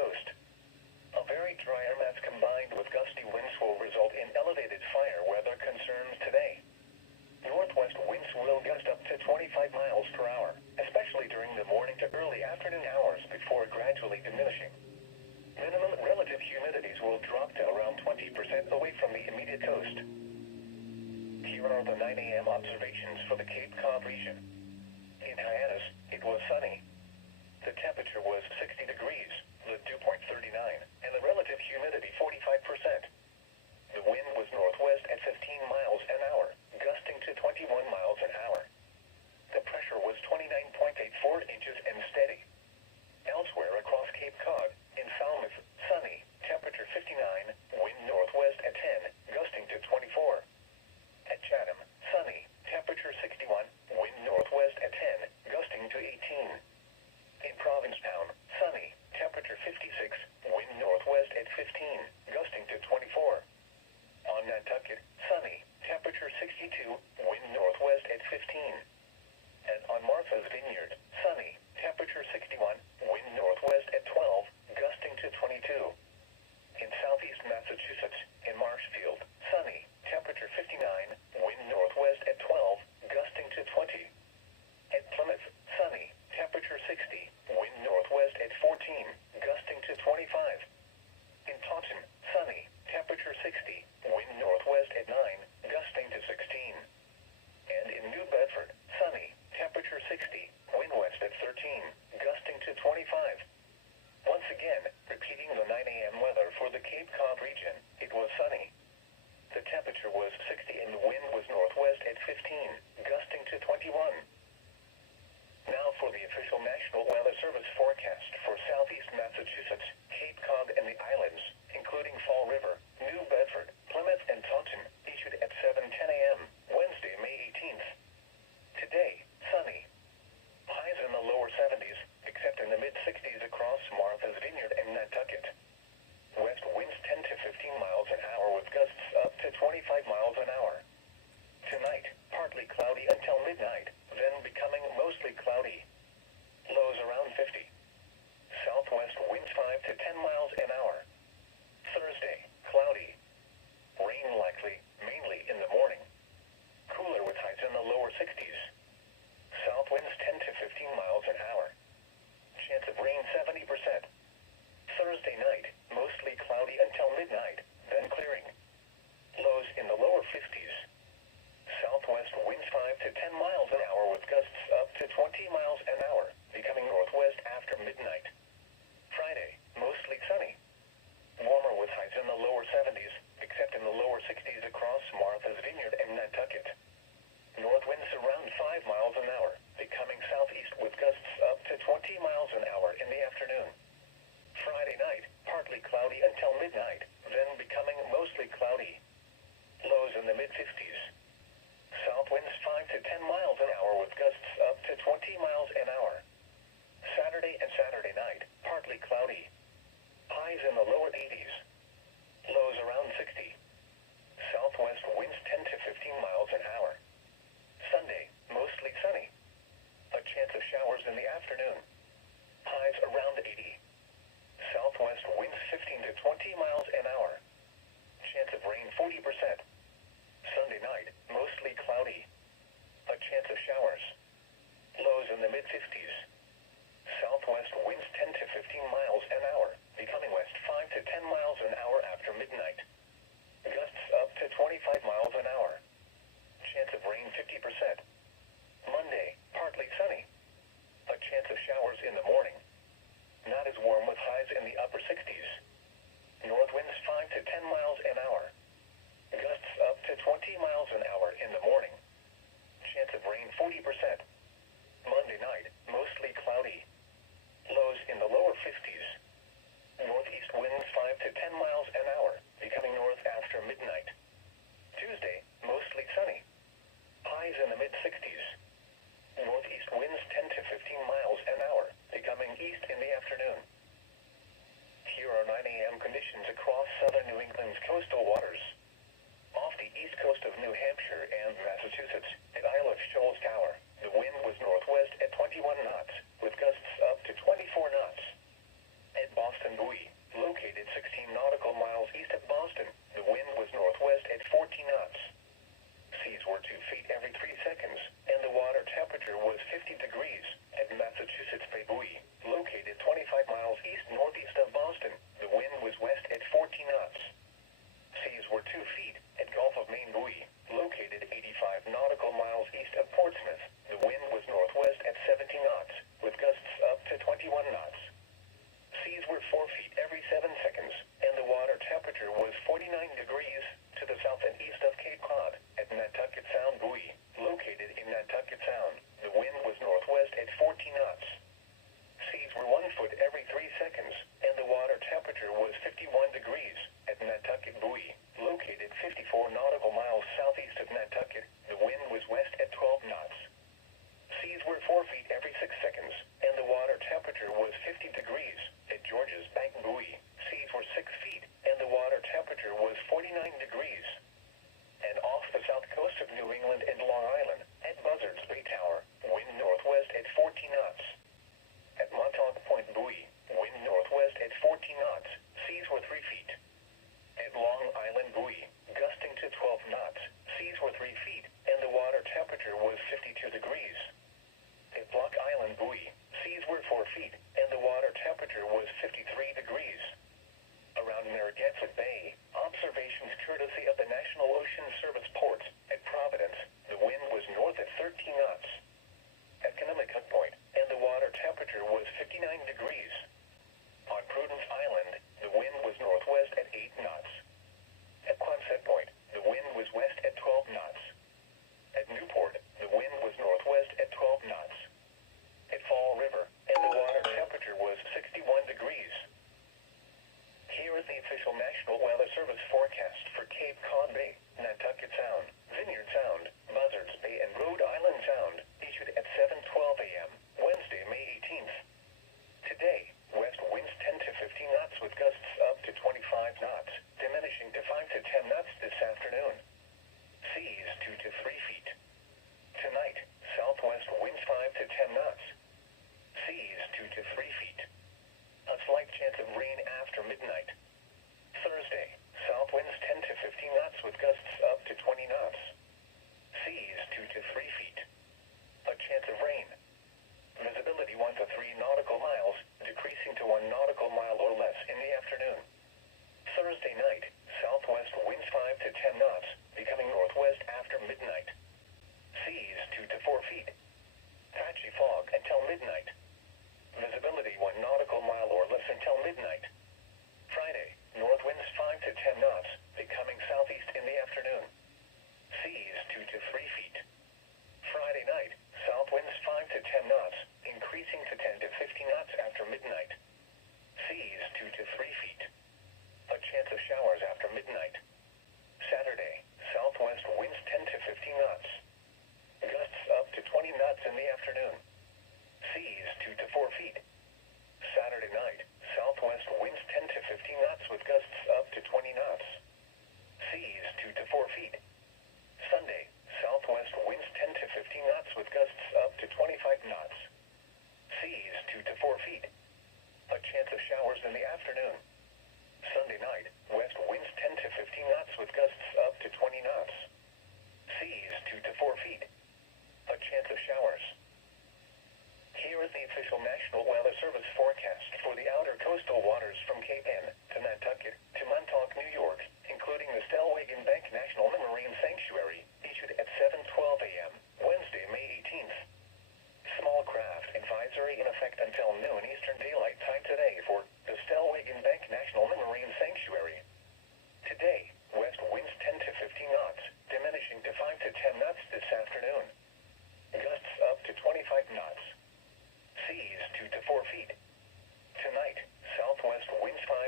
coast. A very dry air mass combined with gusty winds will result in elevated fire weather concerns today. Northwest winds will gust up to 25 miles per hour, especially during the morning to early afternoon hours before gradually diminishing. Minimum relative humidities will drop to around 20% away from the immediate coast. Here are the 9 a.m. observations for the Cape Cod region. In Hyannis, it was sunny. The temperature was 60 degrees, the dew point 39, and the relative humidity 45%. The wind was northwest at 15 miles an hour, gusting to 21 miles an hour. The pressure was 29.84 inches and steady. Elsewhere across Cape Cod, in Falmouth, sunny, temperature 59, wind northwest at 10, gusting to 24. At Chatham, sunny, temperature 61, wind northwest at 10, gusting to 18. In Provincetown, sunny, temperature 56, wind northwest at 15, gusting to 24. On Nantucket, sunny, temperature 62, wind northwest at 15. And on Martha's Vineyard, sunny, temperature 61, wind northwest at 12, gusting to 22. In southeast Massachusetts, in Marshfield, sunny, temperature 59, wind northwest at 12, gusting to 20. At Plymouth, sunny, temperature 60, wind northwest at 14, gusting to 25. In Taunton, sunny, temperature 60, wind northwest at 9, gusting to 16. And in New Bedford, sunny, temperature 60, wind west at 13, gusting to 25. Once again, repeating the 9 a.m. weather for the Cape Cod region, it was sunny. The temperature was 60 and the wind was northwest at 15, gusting to 21. Now for the official National Weather Service forecast for southeast Massachusetts, Cape Cod and the islands, including Fall River, New Bedford, Plymouth and Taunton, issued at 7:10 a.m., Wednesday, May 18th. Today, sunny. Highs in the lower 70s, except in the mid-60s across Martha's Vineyard and Nantucket. West winds 10 to 15 miles an hour with gusts up to 25 miles an hour. Tonight, partly cloudy until midnight, then becoming mostly cloudy. Lows around 50. Southwest winds 5 to 10 miles an hour. Thursday, cloudy. Rain likely, mainly in the morning. Cooler with highs in the lower 60s. South winds 10 to 15 miles an hour. Chance of rain 70%. Thursday night, mostly cloudy until midnight, then clearing. Lows in the lower 50s. Southwest winds 5 to 10 miles an hour with gusts up to 20 miles an hour, becoming northwest after midnight. Friday, mostly sunny. Warmer with highs in the lower 70s, except in the lower 60s across Martha's Vineyard and Nantucket. North winds around 5 miles an hour, becoming southeast with gusts up to 20 miles an hour in the afternoon. Friday night, partly cloudy until midnight, then becoming mostly cloudy. Lows in the mid-50s. South winds 5 to 10 miles an hour with gusts up to 20 miles an hour. Saturday and Saturday night, partly cloudy. Highs in the lower 80s. Lows around 60. Southwest winds 10 to 15 miles an hour. Sunday, mostly sunny. A chance of showers in the afternoon. Highs around 80. Southwest winds 15 to 20 miles an hour. Chance of rain 40%. Sunday night, mostly cloudy. A chance of showers. Lows in the mid-50s. Southwest winds 10 to 15 miles an hour, becoming west 5 to 10 miles an hour after midnight. Gusts up to 25 miles an hour. Chance of rain 50%. Monday, partly sunny. A chance of showers in the morning. Not as warm with highs in the upper 60s. North winds 5 to 10 miles an hour. Gusts up to 20 miles an hour in the morning. Chance of rain 40%. Monday night, mostly cloudy. Lows in the lower 50s. Northeast winds 5 to 10 miles an hour, becoming north after midnight. Tuesday, mostly sunny. Highs in the mid-60s. Northeast winds 10 to 15 miles an hour, becoming east in the afternoon. Here are 9 a.m. conditions across southern New England's coastal waters. Off the east coast of New Hampshire and Massachusetts, at Isle of Shoals Tower, the wind was northwest at 21 knots, with gusts up to 24 knots. At Boston Buoy, located 16 nautical miles east of Boston, the wind was northwest at 14 knots. Seas were 2 feet every 3 seconds, and the water temperature was 50 degrees. At Massachusetts Bay Buoy, located 25 miles east-northeast of Boston, the wind was west at 14 knots. Seas were 2 feet. At Gulf of Maine Buoy, located 85 nautical miles east of Portsmouth, the wind was northwest at 17 knots, with gusts up to 21 knots. Seas were 4 feet every 7 seconds, and the water temperature was 49 degrees to the south and east of Cape Cod. At Nantucket Sound Buoy, located in Nantucket Sound, the wind was northwest at 14 knots. Seas were 1 foot every 3 seconds, and the water temperature was 51 degrees. At Nantucket Buoy, located 54 nautical miles southeast of Nantucket, the wind was west at 12 knots. Seas were 4 feet every 6 seconds, and the water temperature was 50 degrees. At George's Bank Buoy, seas were 6 feet, and the water temperature was 49 degrees. And off the south coast of New England and Long Island, at Buzzards Bay Tower, wind northwest at 14 knots. At Montauk Point Buoy, wind northwest at 14 knots, seas were 3 feet. At Long Island Buoy, gusting to 12 knots, seas were 3 feet, and the water temperature was 52 degrees. At Block Island Buoy, seas were 4 feet, and the water temperature was 53 degrees. Around Narragansett Bay, observations courtesy of the National Ocean Service ports. At Providence, the wind was north at 13 knots. At Connemucca Point, and the water temperature was 59 degrees. On Prudence Island, the wind was northwest at 8 knots. At Quonset Point, the wind was west at 12 knots. At Newport, the wind was northwest at 12 knots. At Fall River, and the water temperature was 61 degrees. Here is the official National Weather Service forecast for Cape Cod Bay, Nantucket Sound, Vineyard Sound, Buzzards Bay, and Rhode Island Sound, issued at 7:12 a.m., Wednesday, May 18th. Today, west winds 10 to 15 knots with gusts up to 25 knots, diminishing to 5 to 10 knots this afternoon. Seas 2 to 3 feet. Tonight, southwest winds 5 to 10 knots. Seas 2 to 3 feet. A slight chance of rain after midnight. Thursday, south winds 10 to 15 knots with gusts up to 20 knots. Seas 2 to 3 feet. A chance of rain. Visibility 1 to 3 nautical miles, decreasing to 1 nautical mile or less in the afternoon. Thursday night, southwest winds 5 to 10 knots, becoming northwest after midnight. Seas 2 to 4 feet. Patchy fog until midnight. Visibility 1 nautical mile or less until midnight. Friday, north winds 5 to 10 knots, becoming southeast in the afternoon. Seas 2 to 3 feet. Friday night, south winds 5 to 10 knots, increasing to 10 to 15 knots after midnight. Seas 2 to 3 feet. A chance of showers after midnight. Saturday, southwest winds 10 to 15 knots. Gusts up to 20 knots in the afternoon. Seas 2 to 4 feet. Saturday night, southwest winds 10 to 15 knots with gusts up to 20 knots. Seas 2 to 4 feet. Sunday, southwest winds 10 to 15 knots with gusts up to 25 knots. Seas 2 to 4 feet. A chance of showers in the afternoon. Sunday night, west winds 10 to 15 knots with gusts up to 20 knots. Seas 2 to 4 feet. A chance of showers. Here is the official National Weather Service forecast for the outer coastal waters from Cape Ann to Nantucket to Montauk, New York, including the Stellwagen Bank National Marine Sanctuary, issued at 7:12 a.m., Wednesday, May 18th. Small craft advisory in effect until noon Eastern Daylight Time today for the Stellwagen Bank National Marine Sanctuary. Today, west winds 10 to 15 knots, diminishing to 5 to 10 knots this afternoon. Gusts up to 25 knots. Seas 2 to 4 feet. Tonight, southwest winds 5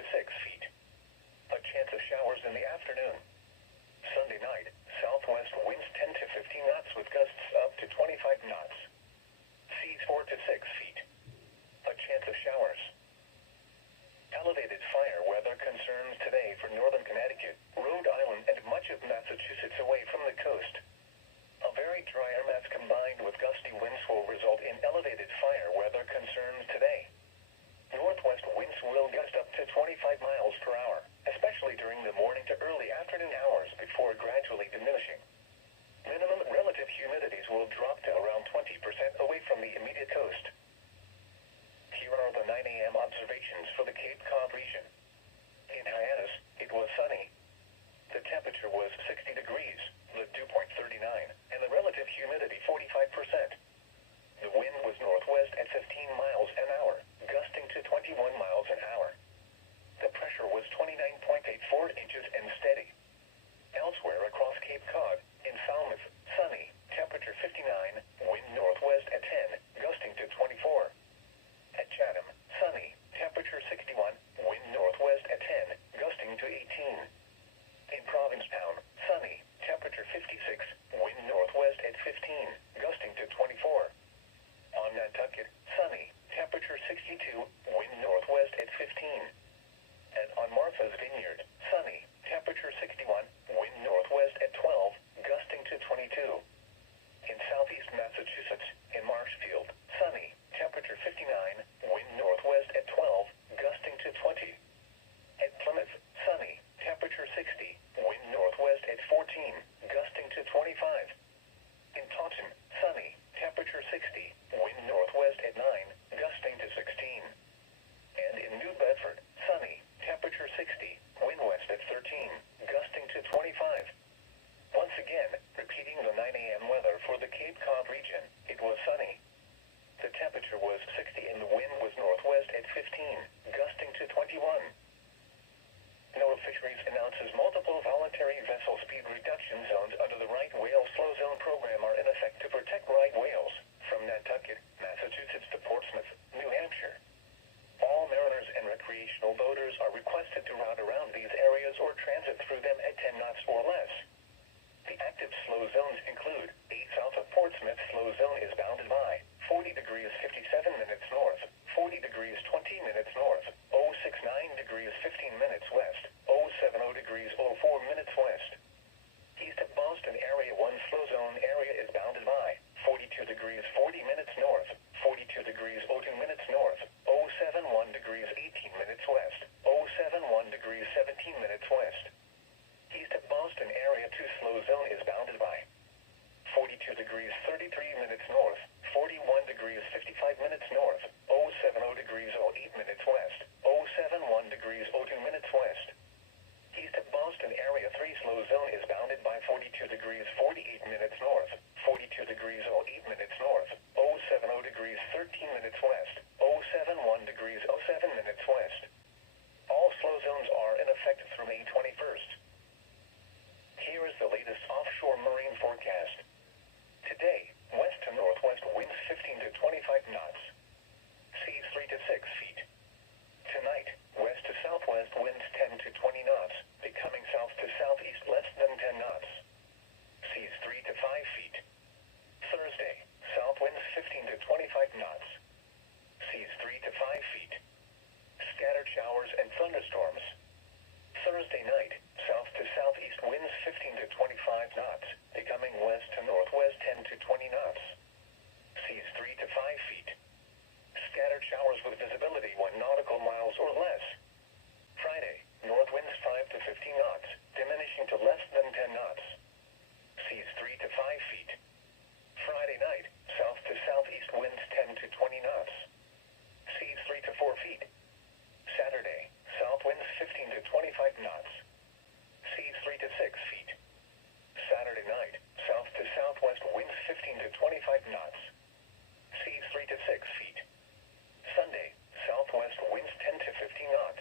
to 6 feet. A chance of showers in the afternoon. Sunday night, southwest winds 10 to 15 knots with gusts up to 25 knots. Seas 4 to 6 feet. A chance of showers. Elevated fire weather concerns today for northern Connecticut, Rhode Island, and much of Massachusetts away from the coast. A very dry air mass combined with gusty winds will result in elevated fire weather concerns today. Northwest winds will gust up to 25 miles per hour, especially during the morning to early afternoon hours before gradually diminishing. Minimum relative humidities will drop to around 20% away from the immediate coast. Here are the 9 a.m. observations for the Cape Cod region. In Hyannis, it was sunny. The temperature was 60 degrees, the dew point 39, and the relative humidity 45%. The wind was northwest at 15 miles an hour, gusting to 21 miles an hour. The pressure was 29.84 inches and steady. Elsewhere across Cape Cod, in Falmouth, sunny, temperature 59, wind northwest at 10, gusting to 24. At Chatham, sunny, temperature 61, wind northwest at 10, gusting to 18. In Provincetown, sunny, temperature 56, wind northwest at 15, gusting to 24. On Nantucket, sunny, temperature 62, wind northwest at 15. And on Martha's Vineyard, sunny, temperature 61, wind northwest at 12, gusting to 22. In southeast Massachusetts, in Marshfield, sunny, temperature 59, wind northwest at 12, gusting to 20. At Plymouth, sunny, temperature 60, wind northwest at 14, gusting to 25. In Taunton, sunny, temperature 60, wind northwest at 9, gusting to 16. And in New Bedford, sunny, temperature 60, wind west at 13, gusting to 25. Once again, repeating the 9 a.m. weather for the Cape Cod region, it was sunny. The temperature was 60 and the wind was northwest at 15, gusting to 21. NOAA Fisheries announces multiple voluntary vessel speed reduction zones under the right whale slow zone program are in effect to protect right whales from Nantucket, Massachusetts to Portsmouth, New Hampshire. All mariners and recreational boaters are requested to route around these areas or transit through them at 10 knots or less. The active slow zones include 8 south of Portsmouth slow zone is bounded by 40 degrees 57 minutes north, 40 degrees 20 minutes north, 069 degrees 15 minutes west, 070 degrees 04 minutes west. East of Boston Area 1 slow zone area is bounded by 42 degrees 40 minutes north, 42 degrees 02 minutes north, 071 degrees 18 minutes west, 071 degrees 17 minutes west. East of Boston Area 2 slow zone is bounded by 42 degrees 33 minutes north, 41 degrees 55 minutes north, 070 degrees 08 minutes west, 071 degrees 02 minutes west. East of Boston Area 3 slow zone is bounded by 42 degrees 48 minutes north, 42 degrees 08 minutes north, 070 degrees 13 minutes west, 071 degrees 07 minutes west. All slow zones are in effect through May 21st. Here is the latest offshore marine forecast. Today, west to northwest winds 15 to 25 knots. Seas 3 to 6 feet. Tonight, west to southwest winds 10 to 20 knots, becoming south to southeast less than 10 knots. Seas 3 to 5 feet. Thursday, south winds 15 to 25 knots. Seas 3 to 5 feet. Scattered showers and thunderstorms. Thursday night, south to southeast winds 15 to 25 knots, becoming west to northwest 10 to 20 knots. Seas 3 to 5 feet. Scattered showers with visibility 1 nautical miles or less. Friday, north winds 5 to 15 knots, diminishing to less than 10 knots. Seas 3 to 5 feet. Friday night, south to southeast winds 10 to 20 knots. Seas 3 to 4 feet. Saturday, south winds 15 to 25 knots. Seas 3 to 6 feet. Saturday night, south to southwest winds 15 to 25 knots. Seas 3 to 6 feet. Sunday, southwest winds 10 to 15 knots.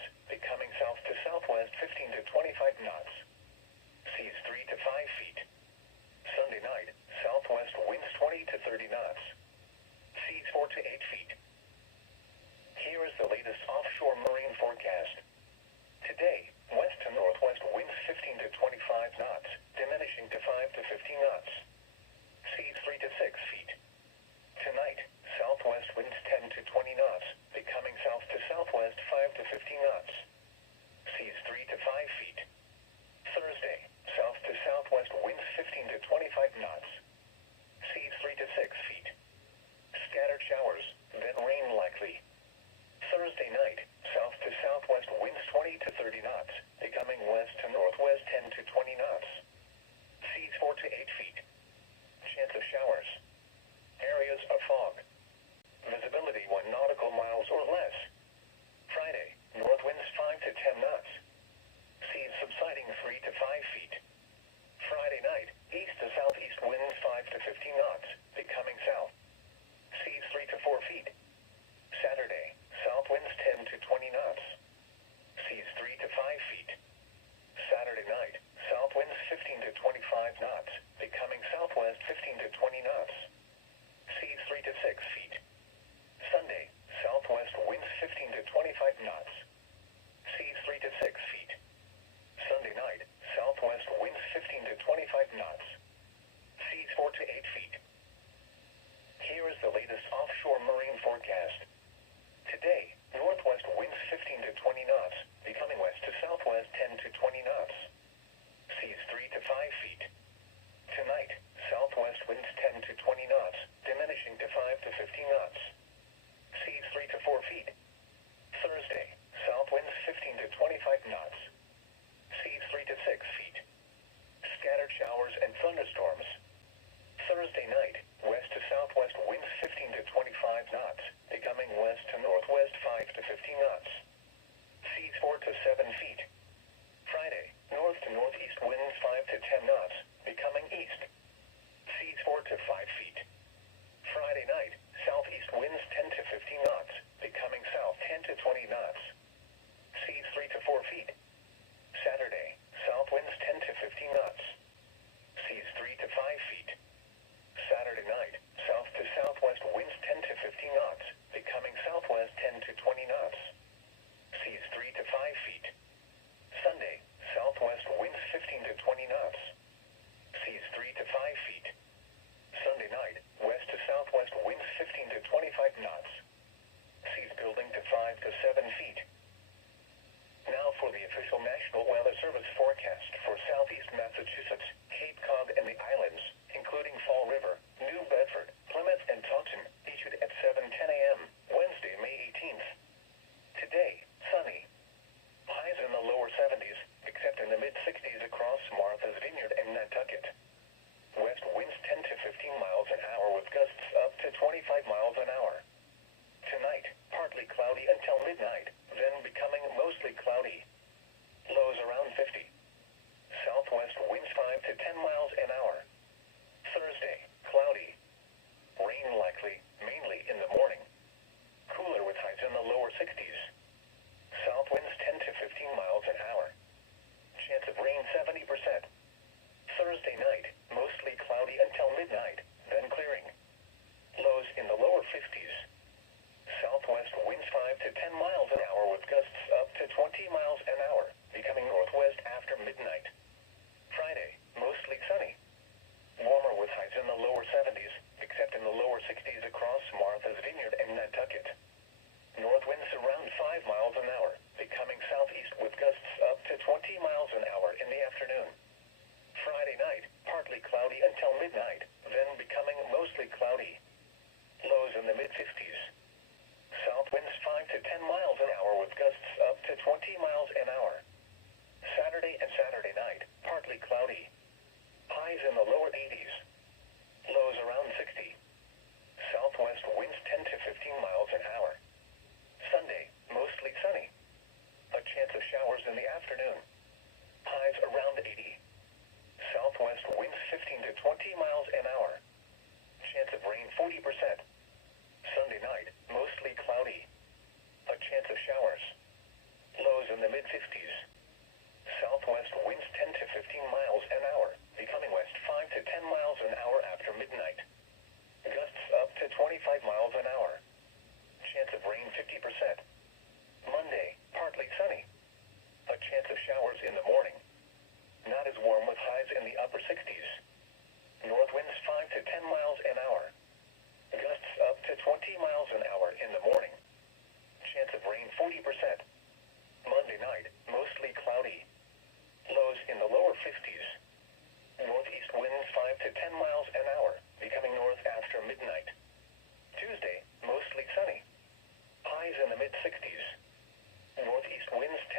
20 knots, becoming west to southwest 10 to 20 knots. Seas 3 to 5 feet. Tonight, southwest winds 10 to 20 knots, diminishing to 5 to 15 knots. Seas 3 to 4 feet. Thursday, south winds 15 to 25 knots. Seas 3 to 6 feet. Scattered showers and thunderstorms. Thursday night, west to southwest winds 15 to 25 knots, becoming west to northwest 5 to 15 knots. Seas 4 to 7 feet. Friday, north to northeast winds 5 to 10 knots, becoming east. Seas 4 to 5 feet. Friday night, southeast winds 10 to 15 knots, becoming south 10 to 20 knots. Seas 3 to 4 feet. Saturday, south winds 10 to 15 knots. Seas 3 to 5 feet. Saturday night, south to southwest winds 10 to 15 knots, becoming southwest 10 to 20 knots. Seas 3 to 5 feet. Sunday, southwest winds 15 to 20 knots. Seas 3 to 5 feet. Sunday night, west to southwest winds 15 to 25 knots. Seas building to 5 to 7 feet. Now for the official National Weather Service forecast for southeast Massachusetts, Cape Cod and the islands, including Fall River, New Bedford, Plymouth and Taunton, issued at 7:10 a.m., Wednesday, May 18th. Today, sunny. Highs in the lower 70s, except in the mid-60s across Martha's Vineyard and Nantucket. West winds 10 to 15 miles an hour with gusts up to 25 miles an hour. Tonight, partly cloudy until midnight, then becoming mostly cloudy. Lows around 50. Southwest winds 5 to 10 miles an hour. Thursday, cloudy. Rain likely, mainly in the morning. Cooler with highs in the lower 60s. South winds 10 to 15 miles an hour. Chance of rain 70%. Thursday night, mostly cloudy until midnight, then clearing. Lows in the lower 50s. Southwest winds 5 to 10 miles an hour with gusts up to 20 miles an hour, becoming northwest after midnight. Friday, mostly sunny. Warmer with highs in the lower 70s, except in the lower 60s across Martha's Vineyard and Nantucket. North winds around 5 miles an hour, becoming southeast with gusts up to 20 miles an hour in the afternoon. Friday night, partly cloudy until midnight, then becoming mostly cloudy. Lows in the mid-50s. South winds 5 to 10 miles an hour with gusts up to 20 miles an hour. Saturday and Saturday night, partly cloudy. Highs in the lower 80s. Lows around 60. Southwest winds 10 to 15 miles an hour. Sunday, mostly sunny. A chance of showers in the afternoon. Highs around 80. Southwest winds 15 to 20 miles an hour. Chance of rain 40%. Sunday night, mostly cloudy. A chance of showers. Lows in the mid-50s. Southwest winds 10 to 15 miles an hour, becoming west 5 to 10 miles an hour after midnight. Gusts up to 25 miles an hour. Chance of rain 50%. Monday, partly sunny. A chance of showers in the morning. Not as warm with highs in the upper 60s. North winds 5 to 10 miles an hour. Gusts up to 20 miles an hour in the morning. Chance of rain 40%. Monday night, mostly cloudy. Lows in the lower 50s. Northeast winds 5 to 10 miles an hour, becoming north after midnight. Tuesday, mostly sunny. Highs in the mid-60s. Northeast winds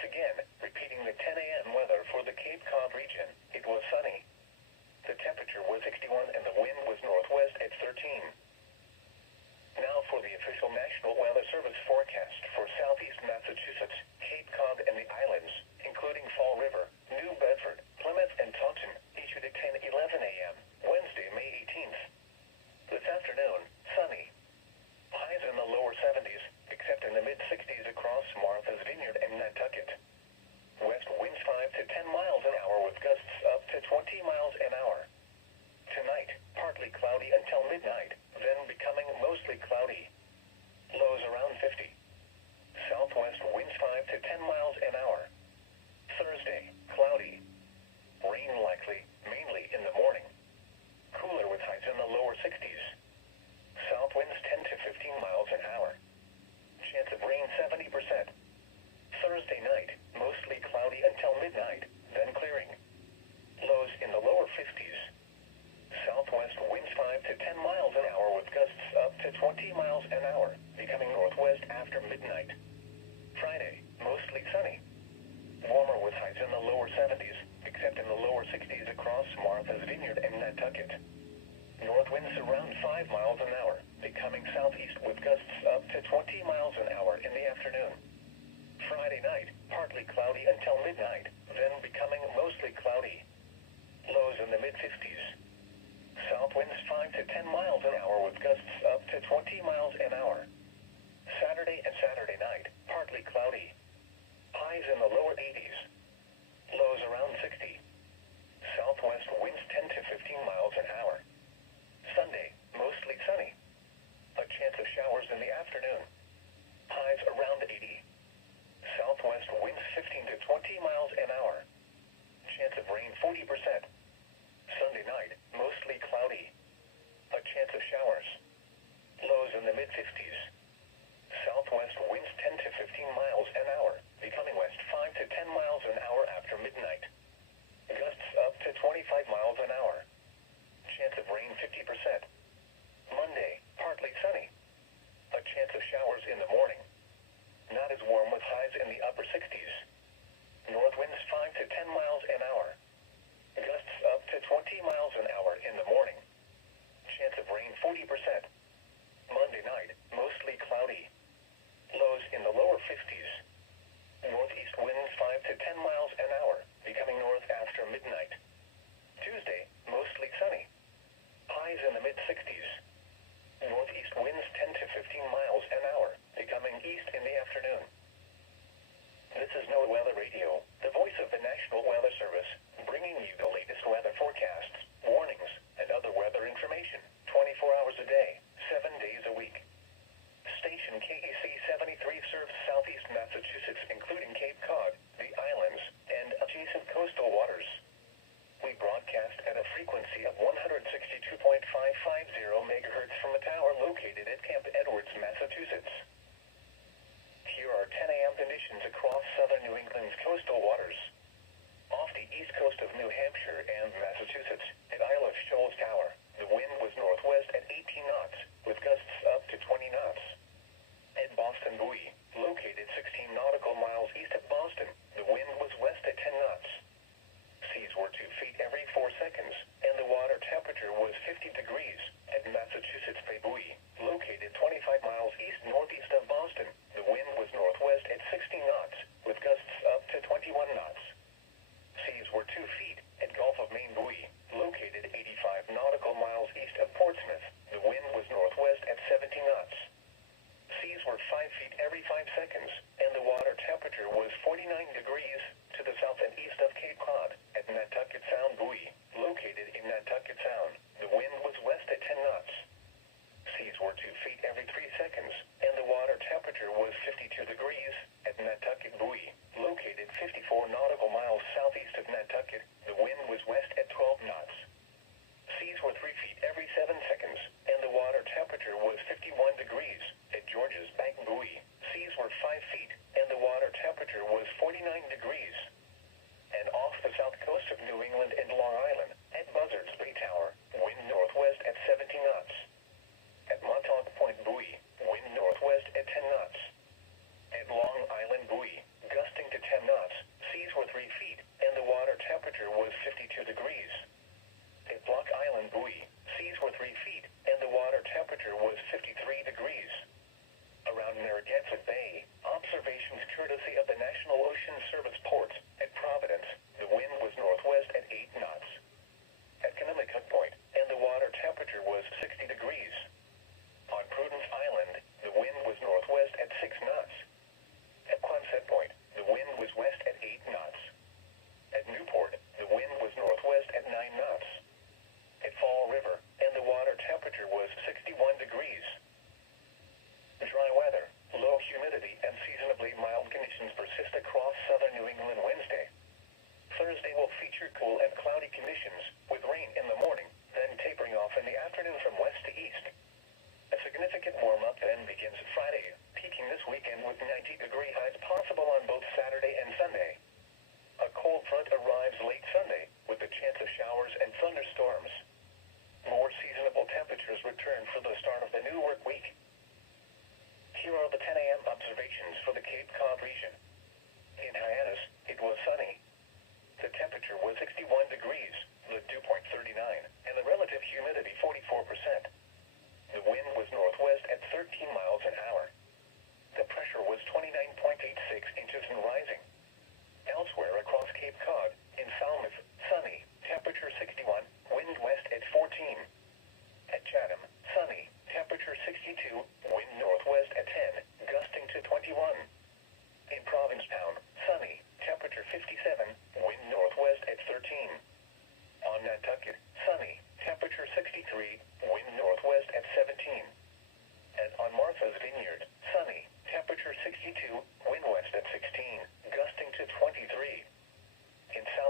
again, repeating the 10 a.m. weather for the Cape Cod region. It was sunny. The temperature was 61 and the wind was northwest at 13. Now for the official National Weather Service forecast for southeast Massachusetts, Cape Cod and the islands, including Fall River, New Bedford, Plymouth and Taunton, issued at 10:11 a.m., Wednesday, May 18th. This afternoon, sunny. Highs in the lower 70s, except in the mid-60s across Martha's Vineyard and Nantucket. West winds 5 to 10 miles an hour with gusts up to 20 miles an hour. Tonight, partly cloudy until midnight, then becoming mostly cloudy. Lows around 50. Southwest winds 5 to 10 miles an hour. Thursday, cloudy. Rain likely, mainly in the morning. Cooler with highs in the lower 60s. South winds 10 to 15 miles an hour. Chance of rain 70%. Thursday night, mostly cloudy until midnight, then clearing. Lows in the lower 50s. Southwest winds 5 to 10 miles an hour with gusts up to 20 miles an hour, becoming northwest after midnight. Friday, mostly sunny. Warmer with highs in the lower 70s, except in the lower 60s across Martha's Vineyard and Nantucket. North winds around 5 miles an hour, becoming southeast with gusts up to 20 miles an hour in the afternoon. Friday night, partly cloudy until midnight, then becoming mostly cloudy. Lows in the mid-50s. South winds 5 to 10 miles an hour with gusts up to 20 miles an hour. Saturday and Saturday night, partly cloudy. Highs in the lower 80s. Lows around 60. Southwest winds 10 to 15 miles an hour. Sunday, mostly sunny. A chance of showers in the afternoon. Highs around 80. Southwest winds 15 to 20 miles an hour. Chance of rain 40%. Sunday night, mostly cloudy. A chance of showers. Lows in the mid-50s. Southwest winds 10 to 15 miles an hour, becoming west 5 to 10 miles an hour after midnight. Gusts up to 25 miles an hour. Chance of rain 50%. Monday, partly sunny. A chance of showers in the morning. Not as warm with highs in the upper 60s. North winds 5 to 10 miles an hour. Gusts up to 20 miles an hour in the morning. Chance of rain 40%. Monday night, mostly cloudy. Lows in the lower 50s. Northeast winds 5 to 10 miles an hour, becoming north after midnight. Tuesday, mostly sunny. Highs in the mid-60s. Northeast winds 10 to 15 miles an hour, becoming east in the afternoon. This is NOAA Weather Radio, the voice of the National Weather Service, bringing you the latest weather forecasts, warnings, and other weather information, 24 hours a day, 7 days a week. Station KEC73 serves southeast Massachusetts, including Cape Cod, the islands, and adjacent coastal waters. We broadcast at a frequency of 162.550 MHz from a tower located at Camp Edwards, Massachusetts. Here are 10 a.m. conditions across southern New England's coastal waters. Off the east coast of New Hampshire and Massachusetts, at Isle of Shoals Tower, the wind was northwest at 18 knots, with gusts up to 20 knots. At Boston Buoy, located 16 nautical miles east of Boston, the wind was west at 10 knots. Seas were 2 feet every 4 seconds, and the water temperature was 50 degrees at Massachusetts Bay Buoy, located 25 miles east-northeast of Boston. The wind was northwest at 16 knots, with gusts up to 21 knots. Seas were 2 feet at Gulf of Maine Buoy, located 85 nautical miles east of Portsmouth. The wind was northwest at 17 knots. Seas were 5 feet every 5 seconds, and the water temperature was 49 degrees to the south and east of Cape Cod at Nantucket Sound Buoy, located in Nantucket Sound. The wind was west at 10 knots. Seas were 2 feet every 3 seconds, and the water temperature was 52 degrees at Nantucket Buoy, located 54 nautical miles southeast of Nantucket. The wind was west at 12 knots. Seas were 3 feet every 7 seconds, and the water temperature was 51 degrees at George's Bank Buoy. Seas were 5 feet, and the water temperature was 49 degrees. And off the south coast of New England and Long Island, at Buzzards Bay Tower, wind northwest at 17 knots. At Montauk Point Buoy, wind northwest at 10 knots. At Long Island Buoy, gusting to 10 knots.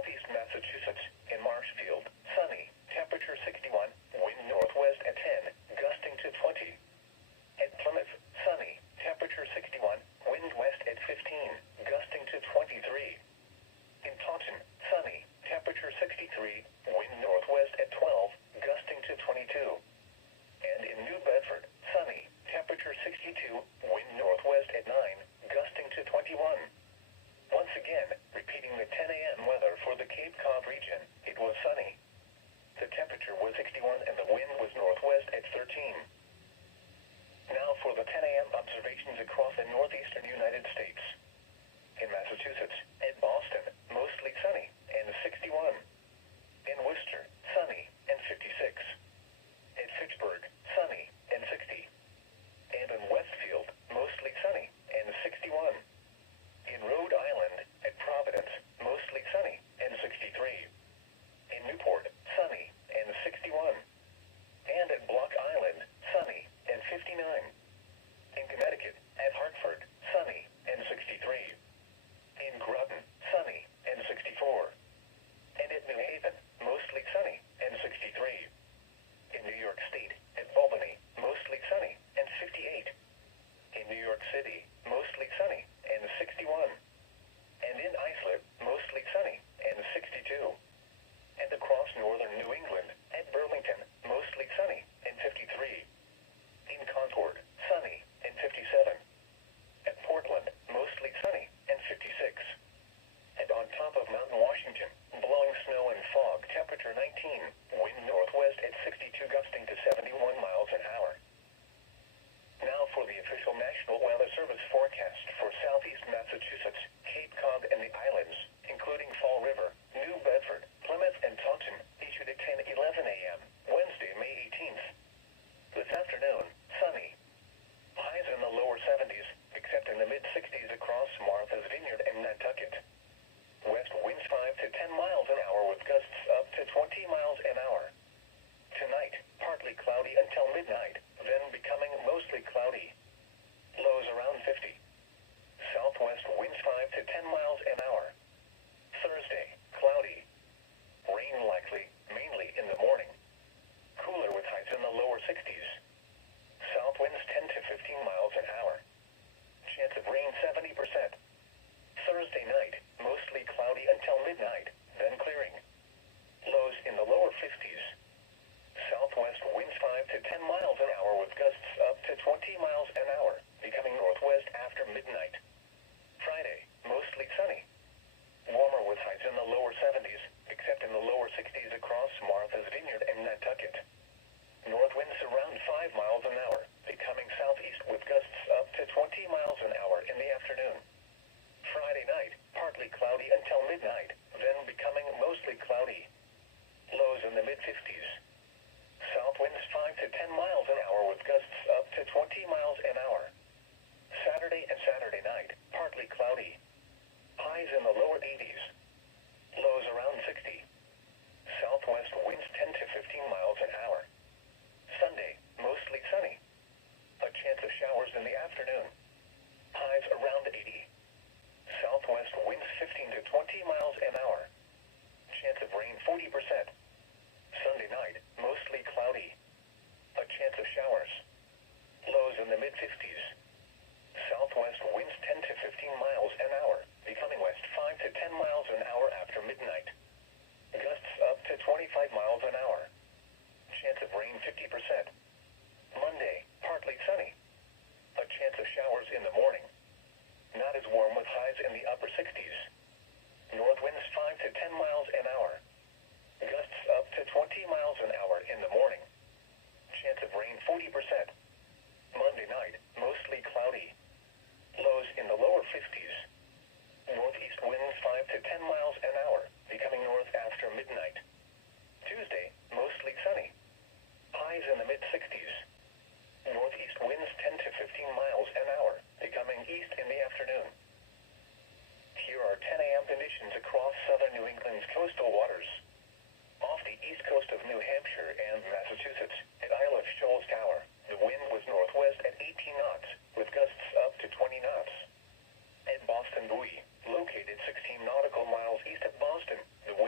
southeast Massachusetts. In Marshfield, sunny, temperature 61, wind northwest at 10, gusting to 20. At Plymouth, sunny, temperature 61, wind west at 15, gusting to 23. In Taunton, sunny, temperature 63, wind northwest at 12, gusting to 22. And in New Bedford, sunny, temperature 62, wind northwest at 9, gusting to 21. Once again, repeating the 10 a.m. weather for the Cape Cod region, it was sunny. The temperature was 61 and the wind was northwest at 13. Now for the 10 a.m. observations across the northeastern United States. In Massachusetts, at Boston, mostly sunny, and 61. In Worcester, sunny, and 56. At Fitchburg, sunny, and 60. And in Westfield, mostly sunny, and 61. In Rhode Island, at Providence, mostly sunny, and 63. In Newport, sunny, and 61. And at Block Island, sunny, and 59. In Connecticut, at Hartford, sunny, and 63. In Groton, sunny, and 64. And at New Haven, mostly sunny, and 63. In New York State, at Albany, mostly sunny, and 58. In New York City, mostly sunny, and 61. And in Islip, mostly sunny, and 62. And across northern New England, at Burlington, mostly sunny, and 53. In Concord, sunny, and 57. At Portland, mostly sunny, and 56. And on top of Mountain Washington, blowing snow and fog, temperature 19, wind northwest at 62, gusting to 71 miles an hour. Now for the official National Weather Service forecast for southeast Massachusetts, Cape Cod, and the islands, including Fall River, New Bedford, Plymouth, and Taunton, issued at 10:11 a.m., Wednesday, May 18th. This afternoon, sunny. Highs in the lower 70s, except in the mid-60s across Martha's Vineyard and Nantucket. West winds 5 to 10 miles an hour with gusts up to 20 miles an hour. Tonight, partly cloudy until midnight, then becoming mostly cloudy. Lows around 50. Southwest winds 5 to 10 miles an hour. Thursday, cloudy. Rain likely, mainly in the morning. Cooler with highs in the lower 60s. South winds 10 to 15 miles an hour. Chance of rain 70%. Thursday night, mostly cloudy until midnight, then clearing. Lows in the lower 50s. Southwest winds 5 to 10 miles an hour with gusts up to 20 miles an hour, becoming northwest after midnight. Friday, mostly sunny. Warmer with highs in the lower 70s, except in the lower 60s across Martha's Vineyard and Nantucket. North winds around 5 miles an hour, becoming southeast with gusts up to 20 miles an hour in the afternoon. Friday night, partly cloudy until midnight, then becoming mostly cloudy. Lows in the mid-50s. South winds 5 to 10 miles an hour with gusts up to 20 miles an hour. Saturday and Saturday night, partly cloudy. Highs in the lower 80s. Lows around 60. Southwest winds 10 to 15 miles an hour. Sunday, mostly sunny. A chance of showers in the afternoon. Highs around 80. Southwest winds 15 to 20 miles an hour. Chance of rain 40%. Sunday night, mostly cloudy. A chance of showers. Lows in the mid-50s. Southwest winds 10 to 15 miles an hour, becoming west 5 to 10 miles an hour after midnight. Gusts up to 25 miles an hour. Chance of rain 50%. Monday, partly sunny. A chance of showers in the morning. Not as warm with highs in the upper 60s. North winds 5 to 10 miles an hour. Gusts up to 20 miles an hour in the morning. Chance of rain 40%. Monday night, mostly cloudy. Lows in the lower 50s. Northeast winds 5 to 10 miles an hour, becoming north after midnight. Tuesday, mostly sunny. Highs in the mid-60s. Northeast winds 10 to 15 miles an hour, becoming east in the afternoon. Here are 10 a.m. conditions across southern New England's coastal waters. Off the east coast of New Hampshire and Massachusetts, at Isle of Shoals Tower, the wind was northwest at 18 knots, with gusts up to 20 knots. At Boston Buoy, located 16 nautical miles east of Boston, the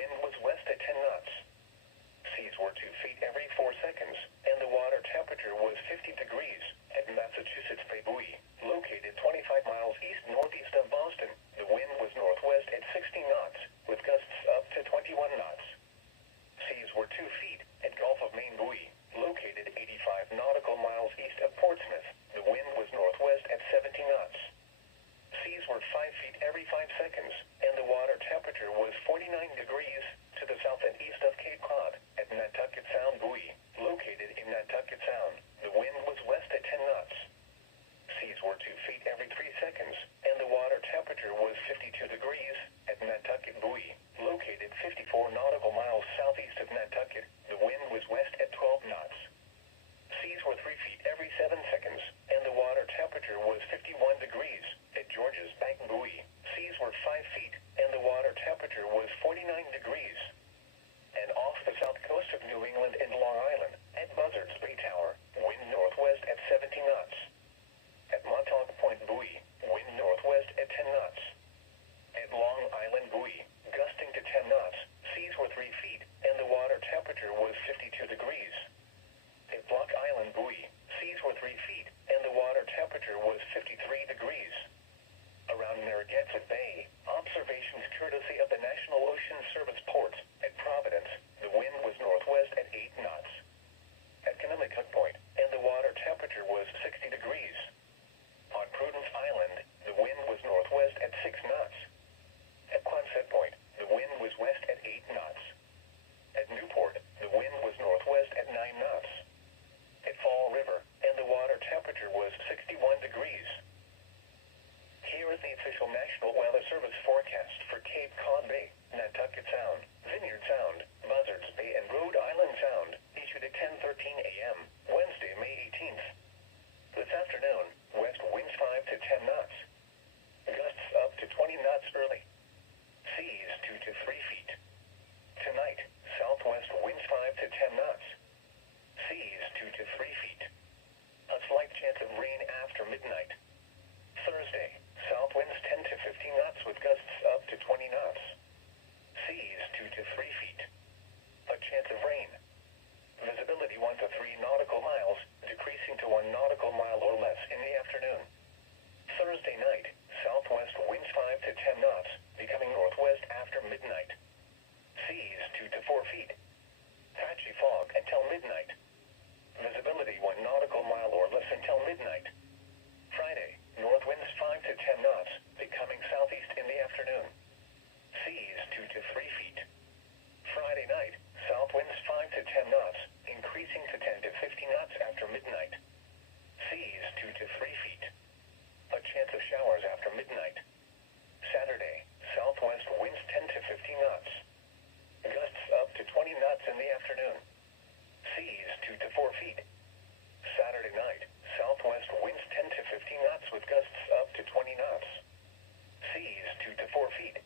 60 knots, with gusts up to 21 knots. Seas were 2 feet at Gulf of Maine buoy, located 85 nautical miles east of Portsmouth. The wind was northwest at 70 knots. Seas were 5 feet every 5 seconds, and the water temperature was 49 degrees to the south and east of Cape Cod at Nantucket Sound buoy, located in Nantucket Sound. The wind was west at 10 knots. Seas were 2 feet every 3 seconds, and the water temperature was 52 degrees at Nantucket buoy, located 54 nautical miles southeast of Nantucket. The wind was west at 12 knots. Seas were 3 feet every 7 seconds, and the water temperature was 51 degrees at George's Bank buoy. Seas were 5 feet, and the water temperature was 49 degrees. And off the south coast of New England and Long Island, at Buzzards Bay Tower, wind northwest at 70 knots. At Montauk Point buoy, wind northwest at 10 knots. At Long Island buoy, gusting to 10 knots, seas were 3 feet, and the water temperature was 52 degrees. At Block Island buoy, seas were 3 feet, and the water temperature was 53 degrees. Around Narragansett Bay, observations courtesy of the National Ocean Service ports at Providence, the wind was northwest at 8 knots. At Connecticut Point, and the water temperature was 60 degrees. On Prudence Island, the wind was northwest at 6 knots. At Quonset Point, the wind was west at 8 knots. At Newport, the wind was northwest at 9 knots. At Fall River, and the water temperature was 61 degrees. Here is the official National Weather Service forecast for Cape Cod Bay, Nantucket Sound, Vineyard Sound, Buzzards Bay, and Rhode Island Sound, issued at 10:13 a.m., Wednesday, May 18th. This afternoon, west winds 5 to 10 knots. Gusts up to 20 knots early. Seas 2 to 3 feet. Tonight, southwest winds 5 to 10 knots. Seas 2 to 3 feet. A slight chance of rain after midnight. Thursday, south winds 10 to 15 knots with gusts up to 20 knots. Seas 2 to 3 feet. A chance of rain. Visibility 1 to 3 nautical miles, decreasing to 1 nautical mile or less in the afternoon. Thursday night, southwest winds 5 to 10 knots, becoming northwest after midnight. Seas 2 to 4 feet. Patchy fog until midnight. Visibility 1 nautical mile or less until midnight. Friday, north winds 5 to 10 knots, becoming southeast in the afternoon. Seas 2 to 3 feet. Friday night, south winds 5 to 10 knots, increasing to 10 to 15 knots after midnight. Seas 2 to 3 feet. A chance of showers after midnight. Saturday, southwest winds 10 to 15 knots. Gusts up to 20 knots in the afternoon. Seas 2 to 4 feet. Saturday night, southwest winds 10 to 15 knots with gusts up to 20 knots. Seas 2 to 4 feet.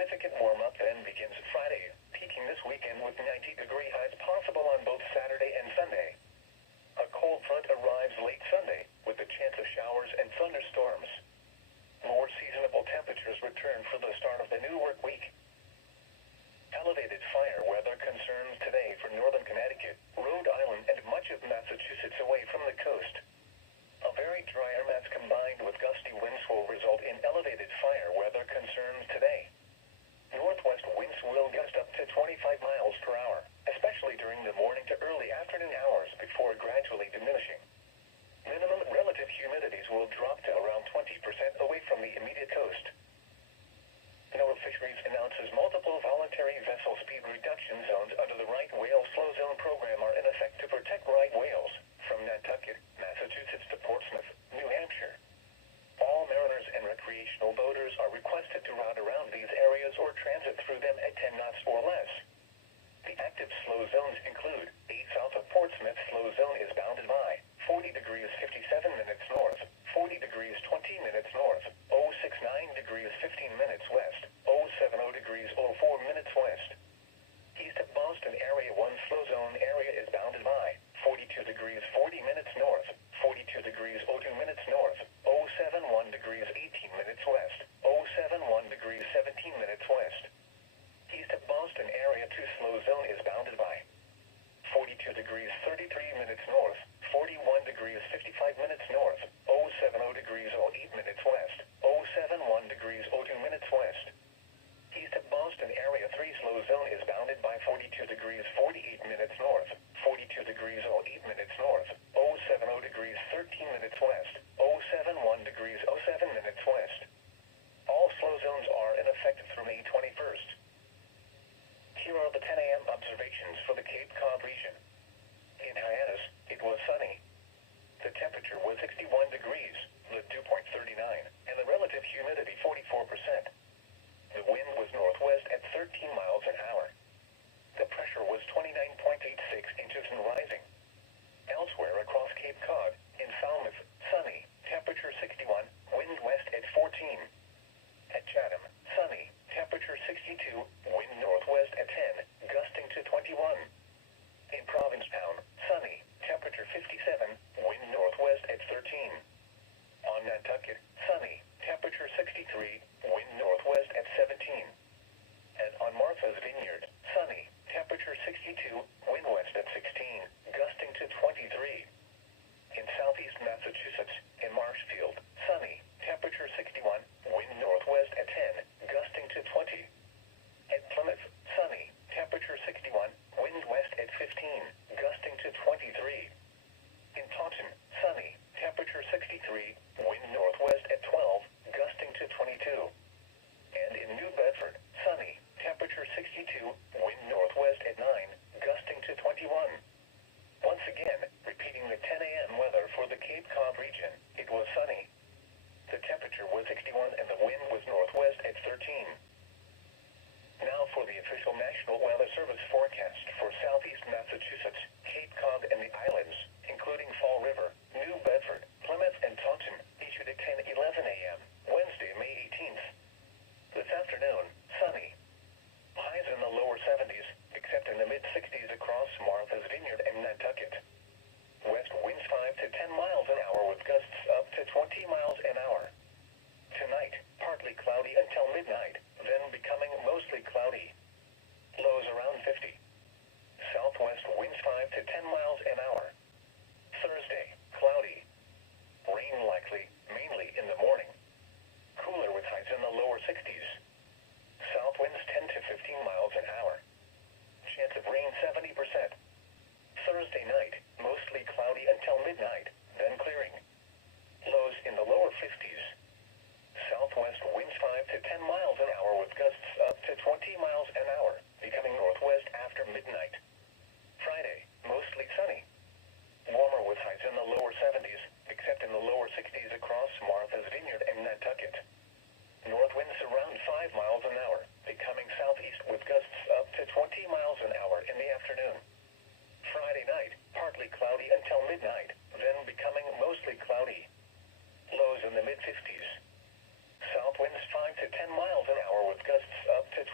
significant warm-up then begins Friday, peaking this weekend with 90-degree highs possible on both Saturday and Sunday. A cold front arrives late Sunday, with the chance of showers and thunderstorms. More seasonable temperatures return for the start of the new work week. Elevated fire weather concerns today for northern Connecticut, Rhode Island, and much of Massachusetts away from the coast. A very dry air mass combined with gusty winds will result in elevated fire weather concerns today. Northwest winds will gust up to 25 miles per hour, especially during the morning to early afternoon hours before gradually diminishing. Minimum relative humidities will drop to around 20% away from the immediate coast. NOAA Fisheries announces multiple voluntary vessel speed reduction zones under the right whale slow zone program are in effect to protect right whales from Nantucket, Massachusetts to Portsmouth, New Hampshire. All mariners and recreational boaters are requested to route around these areas or transit through them at 10 knots or less. The active slow zones include 8 south of Portsmouth slow zone is bounded by 40 degrees 57 minutes north, 40 degrees 20 minutes north, 069 degrees 15 minutes west, 070 degrees 04 minutes west. East of Boston Area 1 slow zone area is bounded by 42 degrees 40 minutes north, 42 degrees 02 minutes north, 071 degrees 18 minutes west, 071 degrees 17 minutes west. East of Boston Area 2 slow zone is bounded by 42 degrees 33 minutes north, 41 degrees 55 minutes north, 070 degrees 08 minutes west, 071 degrees 02 minutes west. East of Boston Area 3 slow zone is bounded by 42 degrees 48 minutes north, 42 degrees 08 minutes north, 070 degrees 13 minutes west, 071 degrees 07 minutes west. All slow zones are in effect through May 21st. Here are the 10 a.m. observations for the Cape Cod region. In Hyannis, it was sunny. The temperature was 61 degrees, the dew point 39, and the relative humidity 44%. The wind was northwest at 13 miles an hour. The pressure was 29.86 inches and rising. Elsewhere across Cape Cod, in Falmouth, sunny, temperature 61, wind west at 14. At Chatham, sunny, temperature 62, wind northwest at 10, gusting to 21. In Provincetown, sunny, temperature 57, wind northwest at 13. On Nantucket, sunny, temperature 63, wind northwest at 17. And on Martha's Vineyard, sunny, temperature 62, wind west at 16, gusting to 23. In southeast Massachusetts, in Marshfield, sunny, temperature 61, wind northwest at 10, gusting to 20. At Plymouth, sunny, temperature 61, wind west at 15, gusting to 23. In Taunton, sunny, temperature 63, wind northwest at 12, gusting to 22. And in New Bedford, sunny, temperature 62, wind northwest at 9, gusting to 21. Once again, repeating the 10 a.m. weather for the Cape Cod region, it was sunny. The temperature was 61 and the wind was northwest at 13. Now for the official National Weather Service forecast for southeast Massachusetts, Cape Cod, and the islands, including Fall River, New Bedford, Plymouth, and Taunton, issued at 10:11 a.m., Wednesday, May 18th. This afternoon, sunny. Highs in the lower 70s, except in the mid-60s across Martha's Vineyard and Nantucket. West winds 5 to 10 miles an hour with gusts up to 20 miles an hour. Tonight, partly cloudy until midnight, then becoming mostly cloudy. Lows around 50. Southwest winds 5 to 10 miles an hour. Thursday, cloudy. Rain likely, mainly in the morning. Cooler with highs in the lower 60s. South winds 10 to 15 miles an hour. Chance of rain 70%. Thursday night, mostly cloudy until midnight, then clearing. Lows in the lower 50s. Southwest winds 5 to 10 miles an hour with gusts up to 20 miles an hour, becoming northwest after midnight. Friday, mostly sunny. Warmer with highs in the lower 70s, except in the lower 60s across Martha's Vineyard and Nantucket. North winds around 5 miles an hour, becoming southeast with gusts up to 20 miles an hour in the afternoon. Friday night, partly cloudy until midnight, then becoming mostly cloudy. Lows in the mid-50s. South winds 5 to 10 miles an hour with gusts up to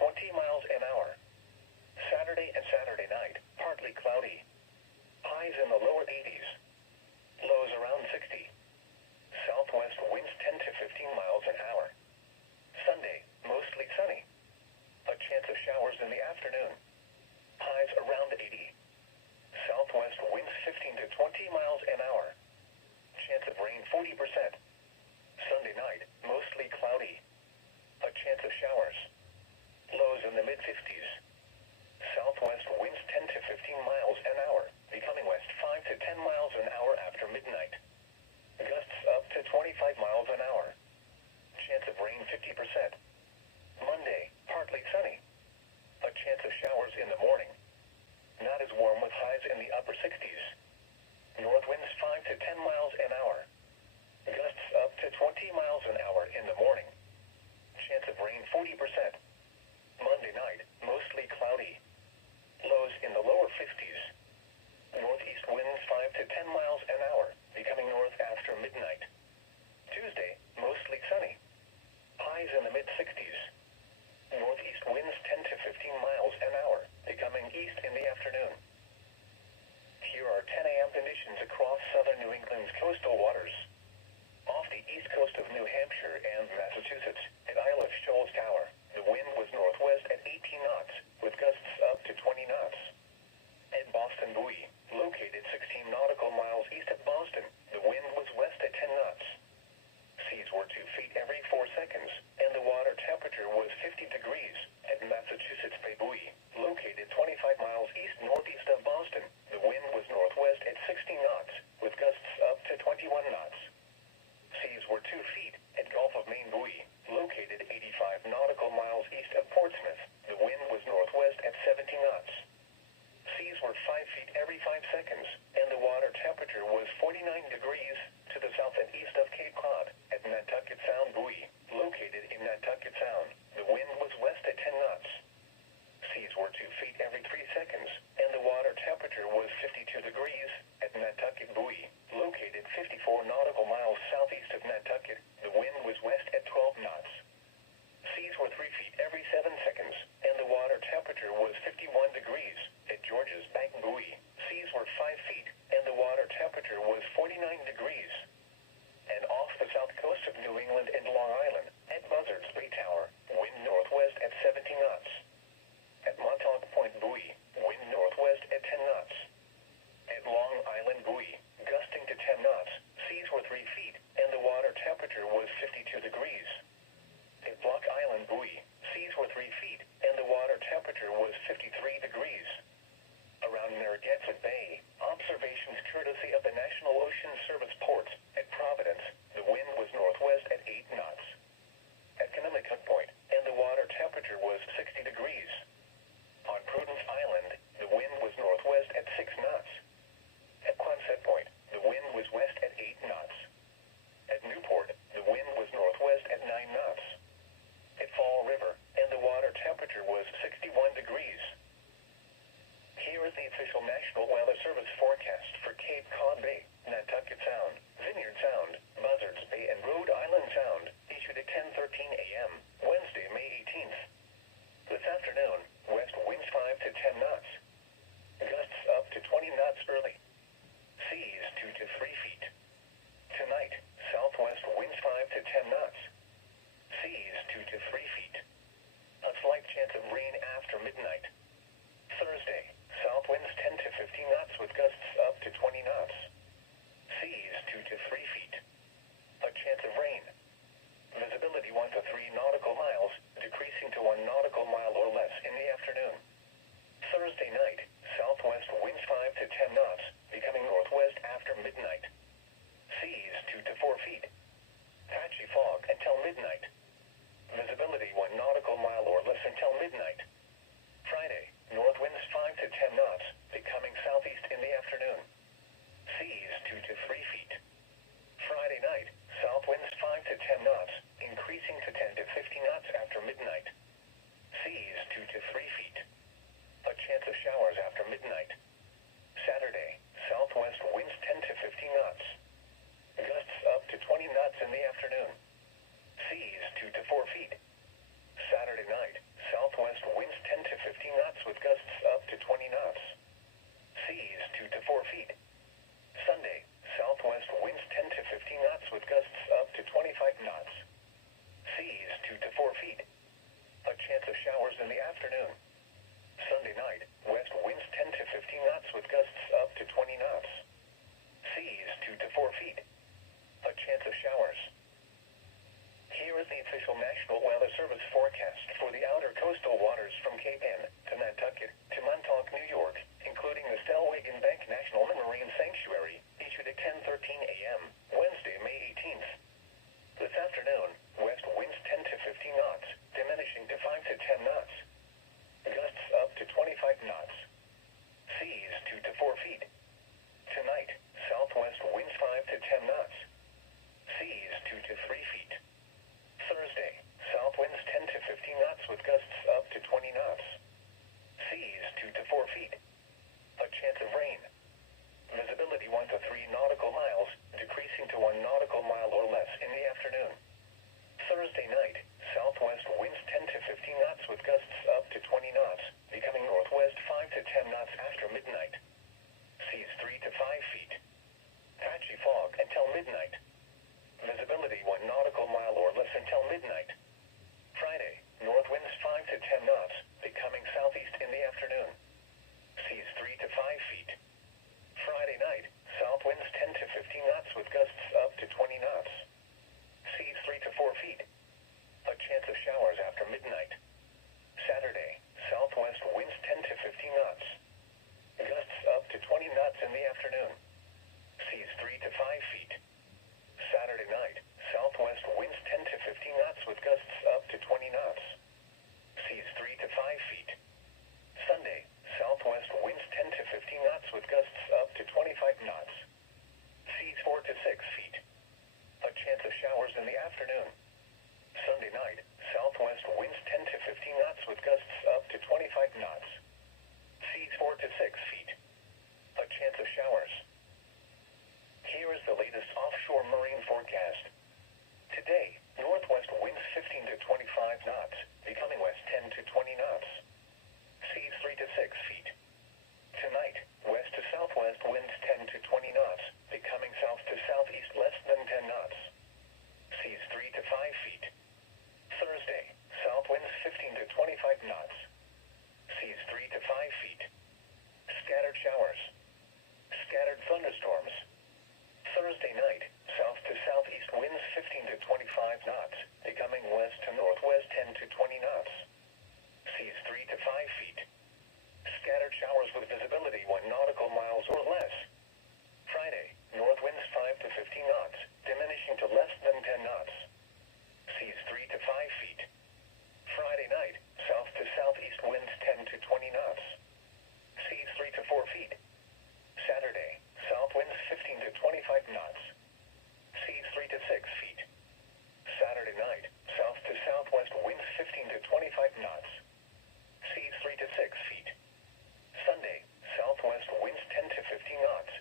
afternoon. Highs around 80. Southwest winds 15 to 20 miles an hour. Chance of rain 40%. Sunday night, mostly cloudy. A chance of showers. Lows in the mid-50s. Southwest winds 10 to 15 miles an hour, becoming west 5 to 10 miles an hour after midnight. Gusts up to 25 miles an hour. Chance of rain 50%. Monday, partly sunny. A chance of showers in the morning. Not as warm with highs in the upper 60s. North winds 5 to 10 miles an hour. Gusts up to 20 miles an hour in the morning. Chance of rain 40%. Monday night, mostly cloudy. Lows in the lower 50s. Northeast winds 5 to 10 miles an hour, becoming north after midnight. Tuesday, mostly sunny. Highs in the mid-60s. Northeast winds 10 to 15 miles an hour, becoming east in the afternoon. Here are 10 a.m. conditions across southern New England's coastal waters. Off the east coast of New Hampshire and Massachusetts, at Isle of Shoals Tower, the wind was northwest at 18 knots, with gusts up to 20 knots. At Boston Buoy, located 16 nautical miles east of Boston, the wind was west at 10 knots. Seas were 2 feet every 4 seconds, and the water temperature was 50 degrees. At Massachusetts Bay Buoy, located 25 miles east-northeast of Boston, the wind was northwest at 16 knots, with gusts up to 21 knots. Seas were 2 feet at Gulf of Maine Buoy, located 85 nautical miles east of Portsmouth, the wind was northwest at 17 knots. Seas were 5 feet every 5 seconds, and the water temperature was 49 degrees to the south and east of Cape Cod. At Nantucket Sound Buoy, located in Nantucket Sound, the wind was west at 10 knots. Seas were 2 feet every 3 seconds, and the water temperature was 52 degrees. At Nantucket Buoy, located 54 nautical miles southeast of Nantucket, the wind was west at 12 knots. Seas were 3 feet every 7 seconds, and the water temperature was 51 degrees. At George's Bank Buoy, seas were 5 feet, and the water temperature was 49 degrees. And off the south coast of New England and Long Island, at Buzzards Bay Tower, wind northwest at 17 knots. At Montauk Point Buoy, wind northwest at 10 knots. At Long Island Buoy, gusting to 10 knots, seas were 3 feet, and the water temperature was 52 degrees. At Block Island Buoy, seas were 3 feet, and the water temperature was 53 degrees. Around Narragansett Bay, observations courtesy of the National Ocean Service ports. At Providence, the wind was northwest at 8 knots. At Connecticut Point, and the water temperature was 60 degrees. On Prudence Island, the wind was northwest at 6 knots. At Quonset Point, the wind was west at 8 knots. At Newport, the wind was northwest at 9 knots. At Fall River, and the water temperature was 61 degrees. Here is the official National Weather Service forecast for Cape Cod Bay, Nantucket Sound, Vineyard Sound, Buzzards Bay, and Rhode Island Sound, issued at 10:13 a.m., Wednesday, May 18th. This afternoon, west winds 5 to 10 knots. Gusts up to 20 knots early. Seas 2 to 3 feet. Tonight, southwest winds 5 to 10 knots. Seas 2 to 3 feet. A slight chance of rain after midnight. Thursday, south winds 10 to 15 knots with gusts up to 20 knots. Seas 2 to 3 feet. A chance of rain. Visibility 1 to 3 nautical miles, decreasing to 1 nautical mile or less in the afternoon. Thursday night, southwest winds 5 to 10 knots, becoming northwest after midnight. Seas 2 to 4 feet. Patchy fog until midnight. Visibility 1 nautical mile or less until midnight. Friday, north winds 5 to 10 knots, becoming southeast in the afternoon. Seas 2 to 3 feet. Friday night, south winds 5 to 10 knots, increasing to 10 to 15 knots after midnight. Seas 2 to 3 feet. A chance of showers after midnight. Saturday, southwest winds 10 to 15 knots. Gusts up to 20 knots in the afternoon. Seas 2 to 4 feet. Saturday night, southwest winds 10 to 15 knots with gusts up to 20 knots. Seas 2 to 4 feet. Sunday, southwest winds 10 to 15 knots with gusts up to 25 knots. Seas 2 to 4 feet. A chance of showers in the afternoon. Sunday night, west winds 10 to 15 knots with gusts up to 20 knots. Seas 2 to 4 feet. A chance of showers. Here is the official National Weather Service forecast for the outer coastal waters from Cape Ann to Nantucket to Montauk, New York, including the Stellwagen Bank National Marine Sanctuary, issued at 10:13 a.m., Wednesday, May 18th. This afternoon, west winds 10 to 15 knots, diminishing to 5 to 10 knots. Gusts up to 25 knots. Seas 2 to 4 feet. Tonight, southwest winds 5 to 10 knots. Seas 2 to 3 feet. Thursday, south winds 10 to 15 knots with gusts up to 20 knots. Seas 2 to 4 feet. A chance of rain. Visibility 1 to 3 nautical miles, decreasing to 1 nautical mile or less in the afternoon. Thursday night, southwest winds 10 to 15 knots with gusts up to 20 knots, becoming northwest 5 to 10 knots after midnight. Seas 3 to 5 feet. Patchy fog until midnight. Visibility 1 nautical mile or less until midnight. Friday, north winds 5 to 10 knots, becoming southeast in the afternoon. Seas 3 to 5 feet. Friday night, south winds 10 to 15 knots with gusts up to 20 knots. Seas 3 to 4 feet. A chance of showers after midnight. Saturday, southwest winds 10 to 15 knots. Gusts up to 20 knots in the afternoon. Seas 3 to 5 feet. Saturday night, southwest winds 10 to 15 knots with gusts up to 20 knots. Seas 3 to 5 feet. Sunday, southwest winds 10 to 15 knots with gusts up to 25 knots. Seas 4 to 6 feet. A chance of showers in the afternoon. Sunday night, southwest winds 10 to 15 knots with gusts up to 25 knots. Seas 4 to 6 feet. A chance of showers. Here is the latest offshore marine forecast. Today, northwest winds 15 to 25 knots, becoming west 10 to 20 knots. Seas 3 to 6 feet. Tonight, west to southwest winds 10 to 20 knots, becoming south to southeast less than 10 knots. Seas 3 to 5 feet. Thursday, south winds 15 to 25 knots. Seas 3 to 5 feet. Scattered showers. Scattered thunderstorms. Thursday night, south to southeast winds 15 to 25 knots, becoming west to northwest 10 to 20 knots. Seas 3 to 5 feet. Scattered showers with visibility 1 nautical miles or less. Friday, north winds 5 to 15 knots, diminishing to less than 10 knots. Seas 3 to 5 feet. Friday night, south to southeast winds 10 to 20 knots. Seas 3 to 4 feet. Saturday, south winds 15 to 25 knots. Seas 3 to 6 feet. Saturday night, south to southwest winds 15 to 25 knots. Seas 3 to 6 feet. Sunday, southwest winds 10 to 15 knots.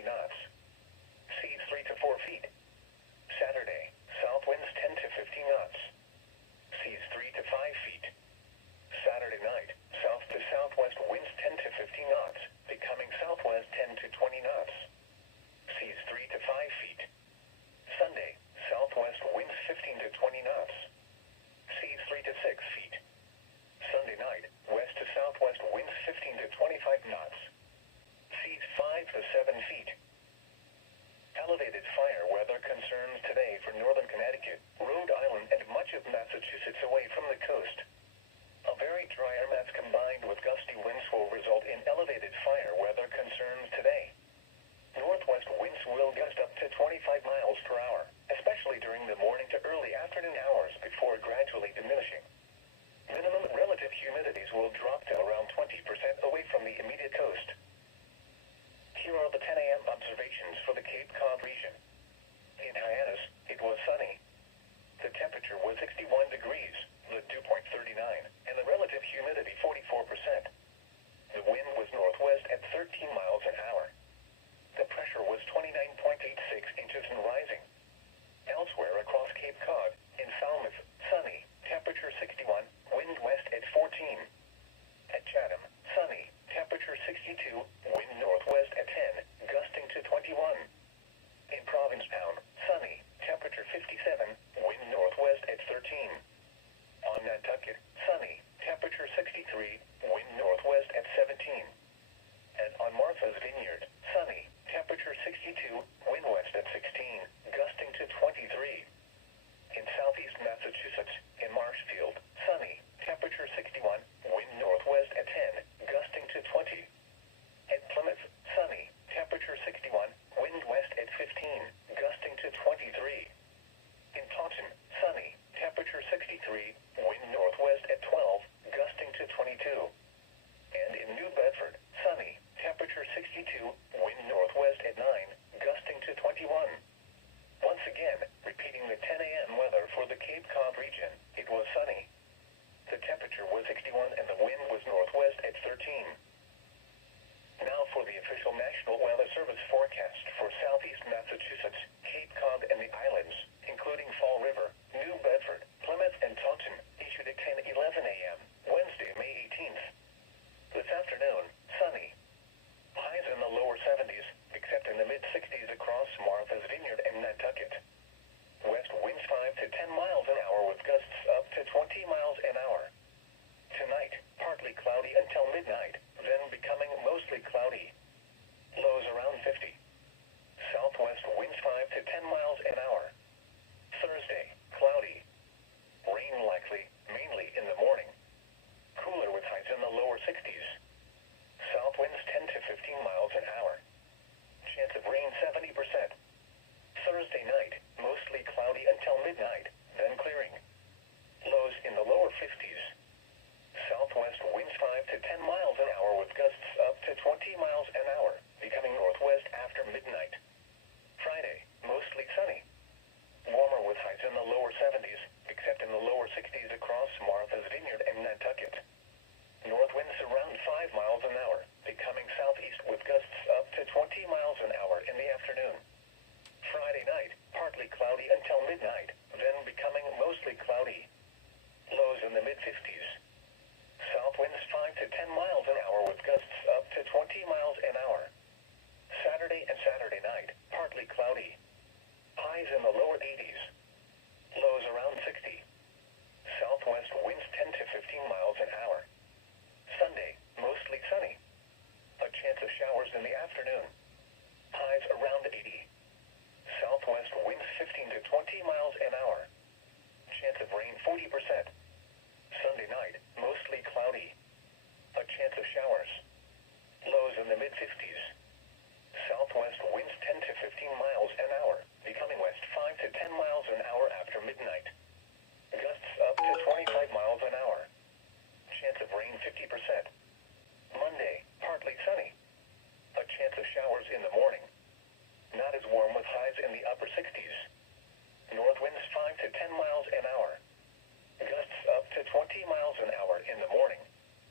knots. Seas 3 to 4 feet. Saturday, south winds 10 to 15 knots. Seas 3 to 5 feet. Saturday night, south to southwest winds 10 to 15 knots, becoming southwest 10 to 20 knots. Seas 3 to 5 feet. Sunday, southwest winds 15 to 20 knots. Seas 3 to 6 feet. Sunday night, west to southwest winds 15 to 25 knots. Seas 5 to 7 feet. Elevated fire weather concerns today for northern Connecticut, Rhode Island, and much of Massachusetts away from the coast. A very dry air mass combined with gusty winds will result in elevated fire weather concerns today. Northwest winds will gust up to 25 miles per hour, especially during the morning to early afternoon hours before gradually diminishing. Minimum relative humidities will drop to around 20% away from the immediate coast. Here are the 10 a.m. observations for the Cape Cod region. In Hyannis, it was sunny. The temperature was 61 degrees, the dew point 39, and the relative humidity 44%. The wind was northwest at 13 miles an hour. The pressure was 29.86 inches and rising. Elsewhere across Cape Cod, in Falmouth, sunny, temperature 61, wind west at 14. At Chatham, sunny, temperature 62, wind northwest at 10, gusting to 21. In Provincetown, sunny, temperature 57, wind northwest at 13. On Nantucket, sunny, temperature 63, wind northwest at 17. And on Martha's Vineyard, sunny, temperature 62, wind west at 16, gusting to 23. In southeast Massachusetts, in Marshfield, sunny, temperature 61, wind northwest at 10, gusting to 20. At Plymouth, sunny, temperature 61, wind west at 15, gusting to 23. In Taunton, sunny, temperature 63, wind northwest at 12, gusting to 22. And in New Bedford, sunny, temperature 62, wind northwest at 9, gusting to 21. Once again, repeating the 10 a.m. weather for the Cape Cod region, it was sunny. The temperature was 61 and the wind was northwest at 13. Now for the official National Weather Service forecast for southeast Massachusetts, Cape Cod, and the islands, including Fall River, New Bedford, Plymouth, and Taunton, issued at 10:11 a.m., Wednesday, May 18th. This afternoon, sunny. Highs in the lower 70s, except in the mid-60s across Martha's Vineyard and Nantucket. West winds 5 to 10 miles an hour with gusts up to 20 miles an hour. Tonight, partly cloudy until midnight, then becoming mostly cloudy. Lows around 50. Southwest winds 5 to 10 miles an hour. Thursday, cloudy. Rain likely, mainly in the morning. Cooler with highs in the lower 60s. South winds 10 to 15 miles an hour. Chance of rain 70%. Thursday night, mostly cloudy until midnight, then clearing. Lows in the lower 50s. Southwest winds 5 to 10 miles an hour with gusts up to 20 miles an hour, becoming northwest after midnight. Friday, mostly sunny. Warmer with highs in the lower 70s, except in the lower 60s across Martha's Vineyard and Nantucket. North winds around 5 miles an hour, becoming southeast with gusts up to 20 miles an hour in the afternoon. Friday night, partly cloudy until midnight, then becoming mostly cloudy. Lows in the mid-50s. South winds 5 to 10 miles an hour with gusts up to 20 miles an hour. Saturday and Saturday night, partly cloudy. Highs in the lower 80s. Lows around 60. Southwest winds 10 to 15 miles an hour. Sunday, mostly sunny. A chance of showers in the afternoon. Highs around 80. Southwest winds 15 to 20 miles an hour. Chance of rain 40%. Sunday night, mostly cloudy. A chance of showers. Lows in the mid-50s. Southwest winds 10 to 15 miles an hour, becoming west 5 to 10 miles an hour after midnight. Gusts up to 25 miles an hour. Chance of rain 50%. Monday, partly sunny. A chance of showers in the morning. Not as warm with highs in the upper 60s. North winds 5 to 10 miles an hour. Gusts up to 20 miles an hour in the morning.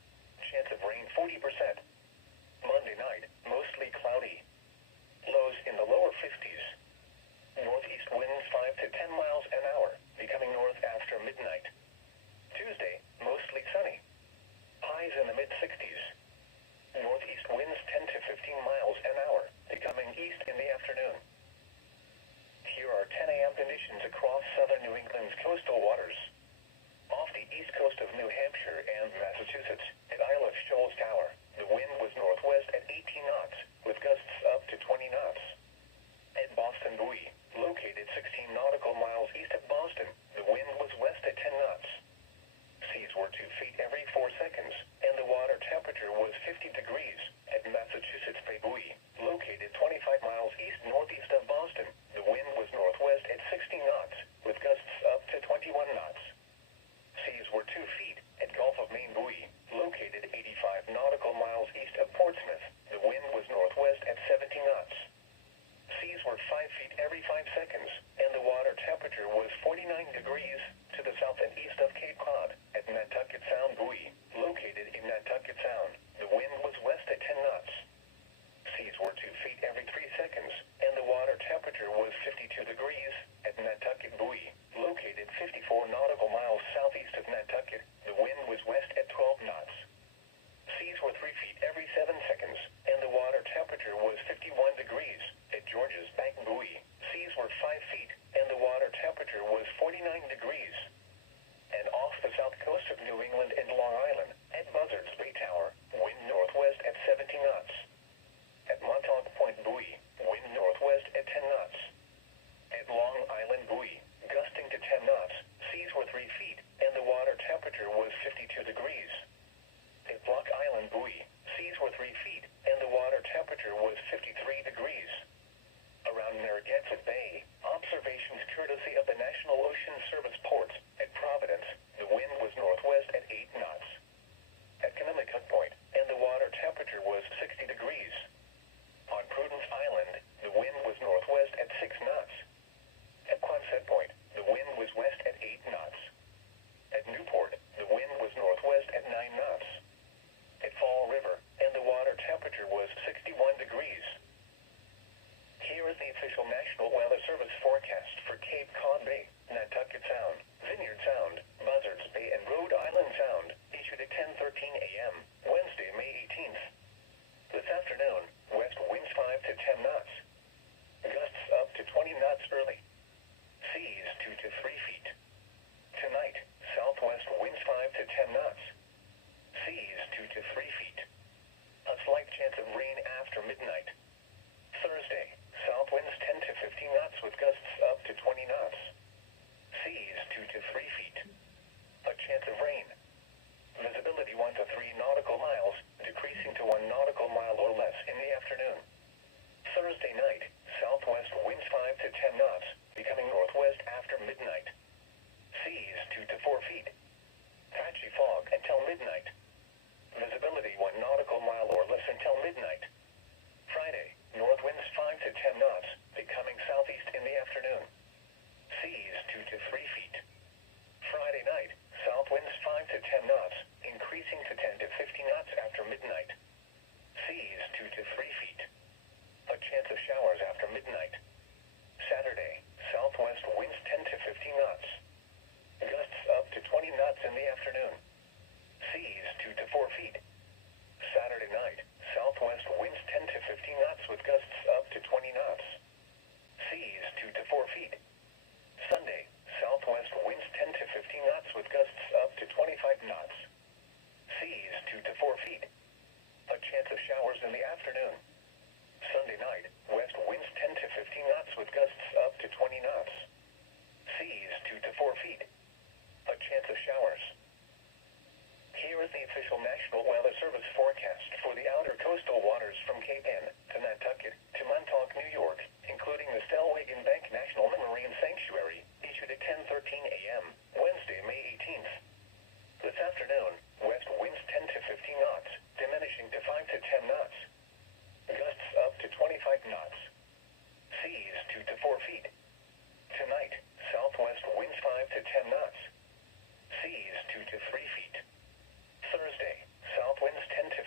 mid-60s. Northeast winds 10 to 15 miles an hour, becoming east in the afternoon. Here are 10 a.m. conditions across southern New England's coastal waters. Off the east coast of New Hampshire and Massachusetts, at Isle of Shoals Tower, the wind was northwest at 18 knots, with gusts up to 20 knots. At Boston Buoy, located 16 nautical miles east of Boston, the wind was west at 10 knots. Seas were 2 feet every 4 seconds, and the water temperature was 50 degrees. At Massachusetts Bay Buoy, located 25 miles east-northeast of Boston, the wind was northwest at 16 knots, with gusts up to 21 knots. Seas were 2 feet at Gulf of Maine Buoy, located 85 nautical miles east of Portsmouth. The wind was northwest at 17 knots. Seas were 5 feet every 5 seconds, and the water temperature was 49 degrees to the south and east of Cape Cod. At Nantucket Sound Buoy, located in Nantucket Sound, the wind was west at 10 knots. Seas were 2 feet every 3 seconds, and the water temperature was 52 degrees. At Nantucket Buoy, located 54 nautical miles southeast of Nantucket, the wind was west at 12 knots. Seas were 3 feet every 7 seconds, and the water temperature was 51 degrees. At George's Bank Buoy, seas were 5 feet, and the water temperature was 49 degrees. And off the south coast of New England and Long Island, at Buzzards Bay Tower, wind northwest at 17 knots. At Montauk Point Buoy, wind northwest at 10 knots. At Long Island Buoy, gusting to 10 knots, seas were 3 feet, and the water temperature was 52 degrees. At Block Island Buoy, seas were 3 feet, and the water temperature was 53 degrees. Around Narragansett Bay, observations courtesy of the National Ocean Service ports. At Providence, the wind was northwest at 8 knots. At Connecticut Point, and the water temperature was 60 degrees. On Prudence Island, the wind was northwest at 6 knots. At Quonset Point, the wind was west at 8 knots. At Newport, the wind was northwest at 9 knots. At Fall River, and the water temperature was 61 degrees. Here is the official National Weather Service forecast for Cape Cod Bay, Nantucket Sound, Vineyard Sound, Buzzards Bay, and Rhode Island Sound, issued at 10:13 a.m., Wednesday, May 18th. This afternoon, west winds 5 to 10 knots. Gusts up to 20 knots early. Seas 2 to 3 feet. Tonight, southwest winds 5 to 10 knots. Seas 2 to 3 feet. A slight chance of rain after midnight. Thursday, south winds 10 to 15 knots with gusts up to 20 knots. Seas 2 to 3 feet. A chance of rain. Visibility 1 to 3 nautical miles, decreasing to 1 nautical mile or less in the afternoon. Thursday night, southwest winds 5 to 10 knots, becoming northwest after midnight. Seas 2 to 4 feet. Patchy fog until midnight. Visibility 1 nautical mile or less until midnight. Friday, north winds 5 to 10 knots, becoming southeast in the afternoon. Seas 2 to 3 feet. Friday night, south winds 5 to 10 knots, increasing to 10 to 15 knots after midnight. Seas 2 to 3 feet. A chance of showers after midnight. Saturday, southwest winds 10 to 15 knots. Gusts up to 20 knots in the afternoon. Seas 2 to 4 feet. Saturday night, southwest winds 10 to 15 knots with gusts up to 20 knots. Seas 2 to 4 feet. Sunday, southwest winds 10 to 15 knots with gusts up to 25 knots. Seas 2 to 4 feet. A chance of showers in the afternoon. Sunday night, west winds 10 to 15 knots with gusts up to 20 knots. Seas 2 to 4 feet. A chance of showers. Here is the official National Weather Service forecast for the outer coastal waters from Cape Ann to Nantucket to Montauk, New York, including the Stellwagen Bank National Marine Sanctuary, issued at 10:13 a.m., Wednesday, May 18th. This afternoon, west winds 10 to 15 knots, diminishing to 5 to 10 knots. Gusts up to 25 knots. Seas 2 to 4 feet. Tonight, southwest winds 5 to 10 knots. Seas 2 to 3 feet. Thursday, south winds 10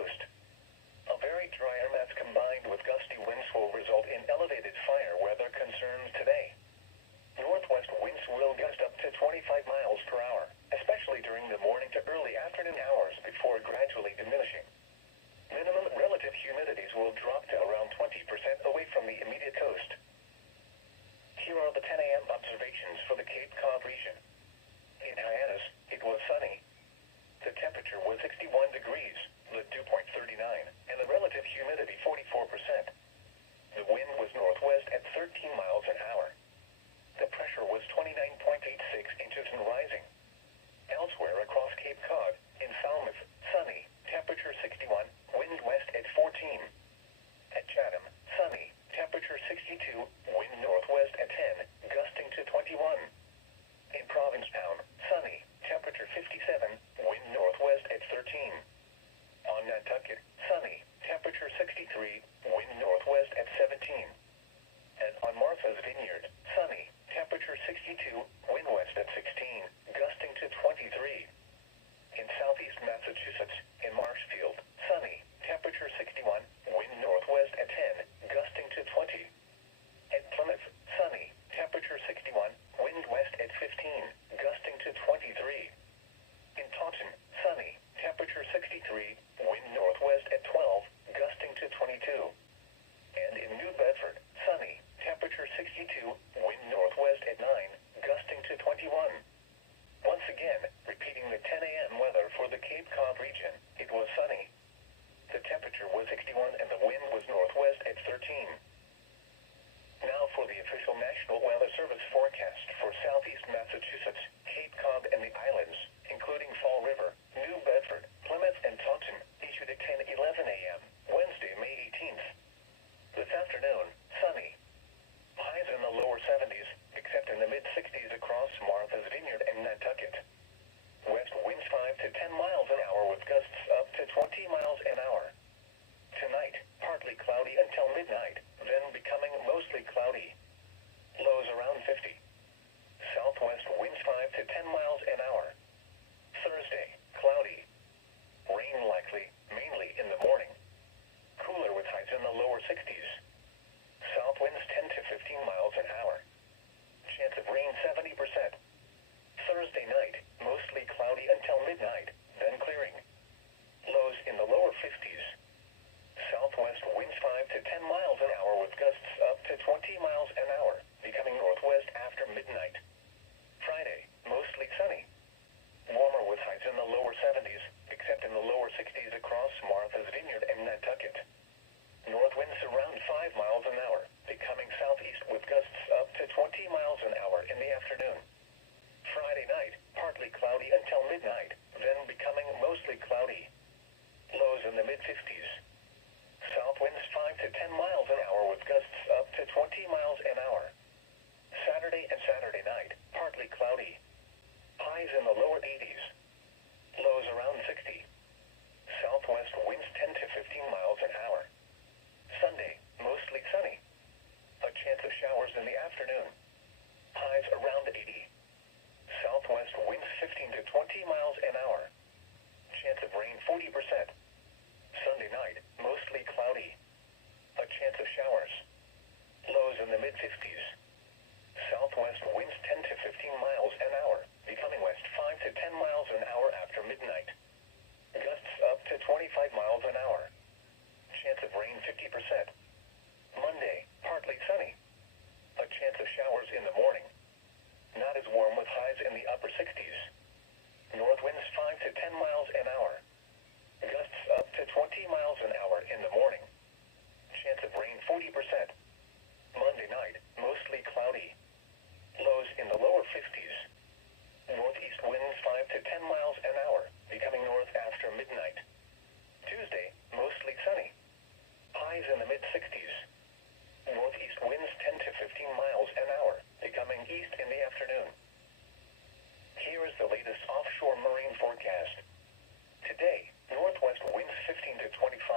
coast. A very dry air mass combined with gusty winds will result in elevated fire weather concerns today. Northwest winds will gust up to 25 miles per hour, especially during the morning to early afternoon hours before gradually diminishing. Minimum relative humidities will drop to around 20% away from the immediate coast. Here are the 10 a.m. observations for the Cape Cod region. In Hyannis, it was sunny. The temperature was 61 degrees, the dew point 39, and the relative humidity 44%. The wind was northwest at 13 miles an hour. The pressure was 29.86 inches and rising. Elsewhere across Cape Cod, in Falmouth, sunny, temperature 61, wind west at 14. At Chatham, sunny, temperature 62, wind northwest at 10, gusting to 21. In Provincetown, sunny, temperature 57, wind northwest at 13. On Nantucket, sunny, temperature 63, wind northwest at 17. And on Martha's Vineyard, sunny, temperature 62, wind west at 16, gusting to 23. In southeast Massachusetts, in Marshfield, sunny, temperature 61, wind northwest at 10, gusting to 20. At Plymouth, sunny, temperature 61, wind west at 15, gusting to 23. In Taunton, sunny, temperature 63, wind northwest at 12, gusting to 22. And in New Bedford, sunny, temperature 62, wind northwest at 9, gusting to 21. Once again, repeating the 10 a.m. weather for the Cape Cod region, it was sunny. The temperature was 61 and the wind was northwest at 13. Now for the official National Weather Service forecast for southeast Massachusetts, Cape Cod and the islands, including Fall River, New Bedford, Plymouth and Taunton, issued at 10:11 a.m., Wednesday, May 18th. This afternoon, sunny. Highs in the lower 70s, except in the mid-60s across Martha's Vineyard and Nantucket. West winds 5 to 10 miles an hour with gusts up to 20 miles an hour. Tonight, partly cloudy until midnight, then becoming mostly cloudy. Lows around 50. Southwest winds 5 to 10 miles an hour. Thursday, cloudy. Rain likely, mainly in the morning. Cooler with highs in the lower 60s. South winds 10 to 15 miles an hour. Chance of rain 70%. Thursday night, mostly cloudy until midnight, then clearing. Lows in the lower 50s. Southwest winds 5 to 10 miles an hour with gusts up to 20 miles an hour, becoming northwest after midnight. Friday, mostly sunny. Warmer with highs in the lower 70s, except in the lower 60s across Martha's Vineyard and Nantucket. North winds around 5 miles an hour, becoming southeast with gusts up to 20 miles an hour in the afternoon. Friday night, partly cloudy until midnight, then becoming mostly cloudy. Lows in the mid-50s. South winds 5 to 10 miles an hour with gusts up to 20 miles an hour. Saturday and Saturday night, partly cloudy. Highs in the lower 80s. Lows around 60. Southwest winds 10 to 15 miles an hour. Sunday, mostly sunny. A chance of showers in the afternoon. Highs around 80. Southwest winds 15 to 20 miles an hour. Chance of rain 40%. Sunday night, mostly cloudy. A chance of showers. Lows in the mid-50s. Southwest winds 10 to 15 miles an hour, becoming west 5 to 10 miles an hour after midnight. Gusts up to 25 miles an hour. Chance of rain 50%. Monday, partly sunny. A chance of showers in the morning. Not as warm with highs in the upper 60s. North winds 5 to 10 miles an hour. Gusts up to 20 miles an hour in the morning. Chance of rain 40%. Monday night, mostly cloudy. Lows in the lower 50s. Northeast winds 5 to 10 miles an hour, becoming north after midnight. Tuesday, mostly sunny. Highs in the mid-60s. Northeast winds 10 to 15 miles an hour, becoming east in the afternoon. Here is the latest offshore marine forecast. Today, northwest winds 15 to 25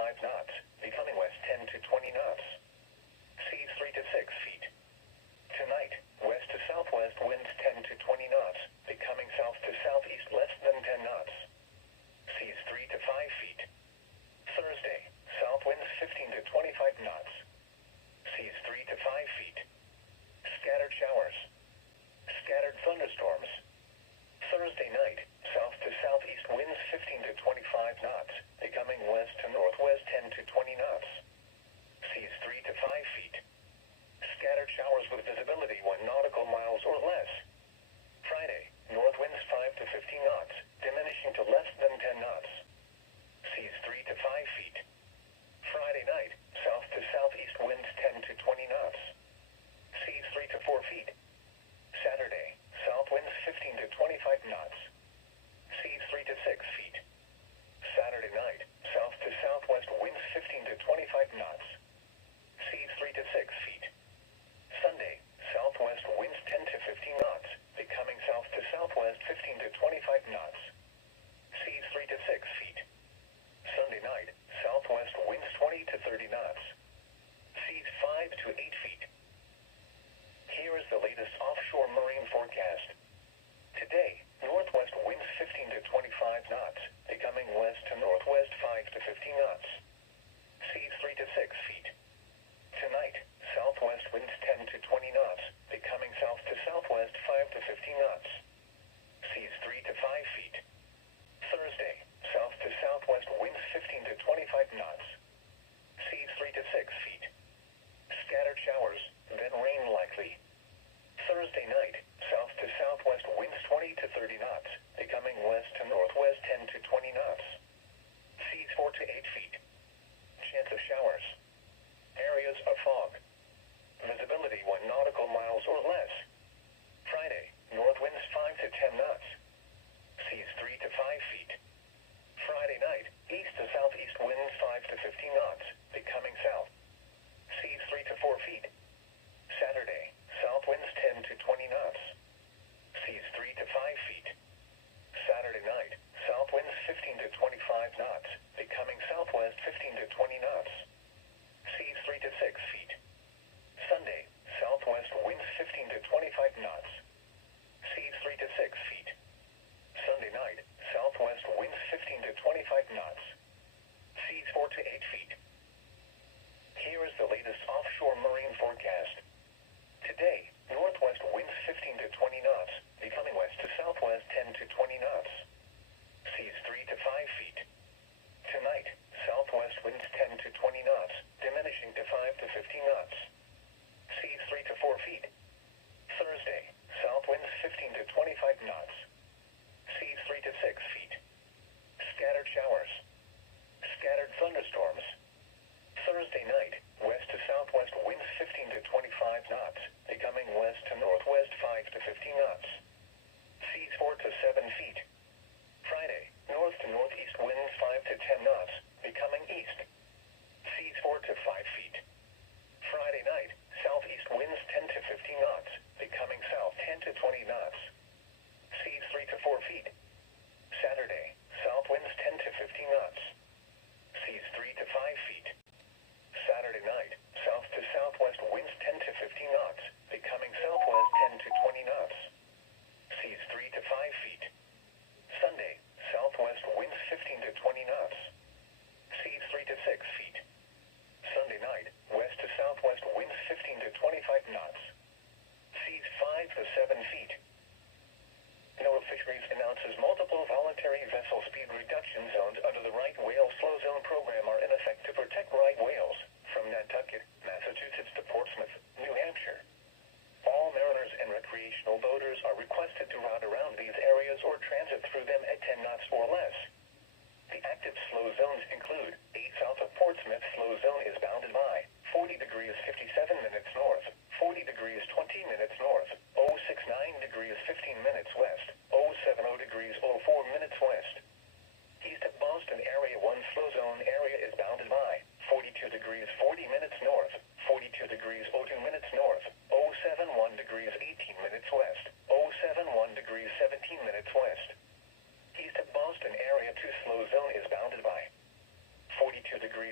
15 to 25 knots. Seas 3 to 5 feet. Scattered showers. Scattered thunderstorms. Thursday night, south to southeast winds 15 to 25 knots, becoming west to northwest 10 to 20 knots. Seas 3 to 5 feet. Scattered showers with visibility 1 nautical miles or less. Friday, north winds 5 to 15 knots, diminishing to less than 10 knots. Seas 3 to 5 feet. Friday night, south to southeast winds 10 to 20 knots. Seas 3 to 4 feet. Saturday, south winds 15 to 25 knots. Seas 3 to 6 feet. Saturday night, south to southwest winds 15 to 25 knots. Seas 3 to 6 feet. Sunday, southwest winds 10 to 15 knots, becoming south to southwest 15 to 25 knots. Seas 3 to 6 feet. Sunday night, southwest winds 20 to 30 knots. Seas 5 to 8 feet. Here is the latest offshore marine forecast. Today, northwest winds 15 to 25 knots, becoming west to northwest 5 to 15 knots. Seas 3 to 6 feet. Tonight, southwest winds 10 to 20 knots, becoming south to southwest 5 to 15 knots. Seas 3 to 5 feet. Thursday, south to southwest winds 15 to 25 knots. Seas 3 to 6 feet. Scattered showers, then rain likely. Thursday night, south to southwest winds 20 to 30 knots, becoming west to northwest 10 to 20 knots. Seas 4 to 8 feet. Chance of showers. Areas of fog. Visibility 1 nautical miles or less. Friday, north winds 5 to 10 knots. Seas 3 to 5 feet. Friday night, east to southeast winds 5 to 15 knots, becoming south. Seas 3 to 4 feet. Saturday, south winds 10 to 20 knots. Seas 3 to 5 feet. Saturday night, south winds 15 to 25 knots, becoming southwest 15 to 20 knots. Seas 3 to 6 feet. Sunday, southwest winds 15 to 25 knots. Seas 3 to 6 feet. Sunday night, southwest winds 15 to 25 knots. Seas 4 to 8 feet. Here is the latest offshore marine forecast. Today, northwest winds 15 to 20 knots, becoming west to southwest 10 to 20 knots. Seas 3 to 5 feet. Tonight, southwest winds 10 to 20 knots, diminishing to 5 to 15 knots. Seas 3 to 4 feet. Thursday, south winds 15 to 25 knots. Seas 3 to 6 feet. Scattered showers. Scattered thunderstorms. Thursday night, west to southwest winds 15 to 25 knots, becoming west to northwest 5 to 15 knots. Seas 4 to 7 feet. Friday, north to northeast winds 5 to 10 knots, becoming east. Seas 4 to 5 feet. Friday night, southeast winds 10 to 15 knots, becoming south 10 to 20 knots. Seas 3 to 4 feet. Saturday, south winds 10 to 15 knots. Seas 3 to 5 feet. Saturday night, south to southwest winds 10 to 15 knots, becoming southwest 10 to 20 knots. Seas 3 to 5 feet. Sunday, southwest winds 15 to 20 knots. Seas 3 to 6 feet. Sunday night, west to southwest winds 15 to 25 knots. Seas 5 to 7 feet. NOAA Fisheries announces multiple voluntary vessel speed reduction zones under the right whale slow zone program are in effect to protect right whales from Nantucket, Massachusetts to Portsmouth, New Hampshire. All mariners and recreational boaters are requested to route around these areas or transit through them at 10 knots or less. The active slow zones include 8 south of Portsmouth slow zone is bounded by 40 degrees 57 minutes north, 40 degrees 20 minutes north, 069 degrees 15 minutes west, 070 degrees 04 minutes west. East of Boston Area 1 slow zone area is bounded by 42 degrees 40 minutes north, 42 degrees 02 minutes north, 071 degrees 18 minutes west, 071 degrees 17 minutes west. East of Boston Area 2 slow zone is bounded by 42 degrees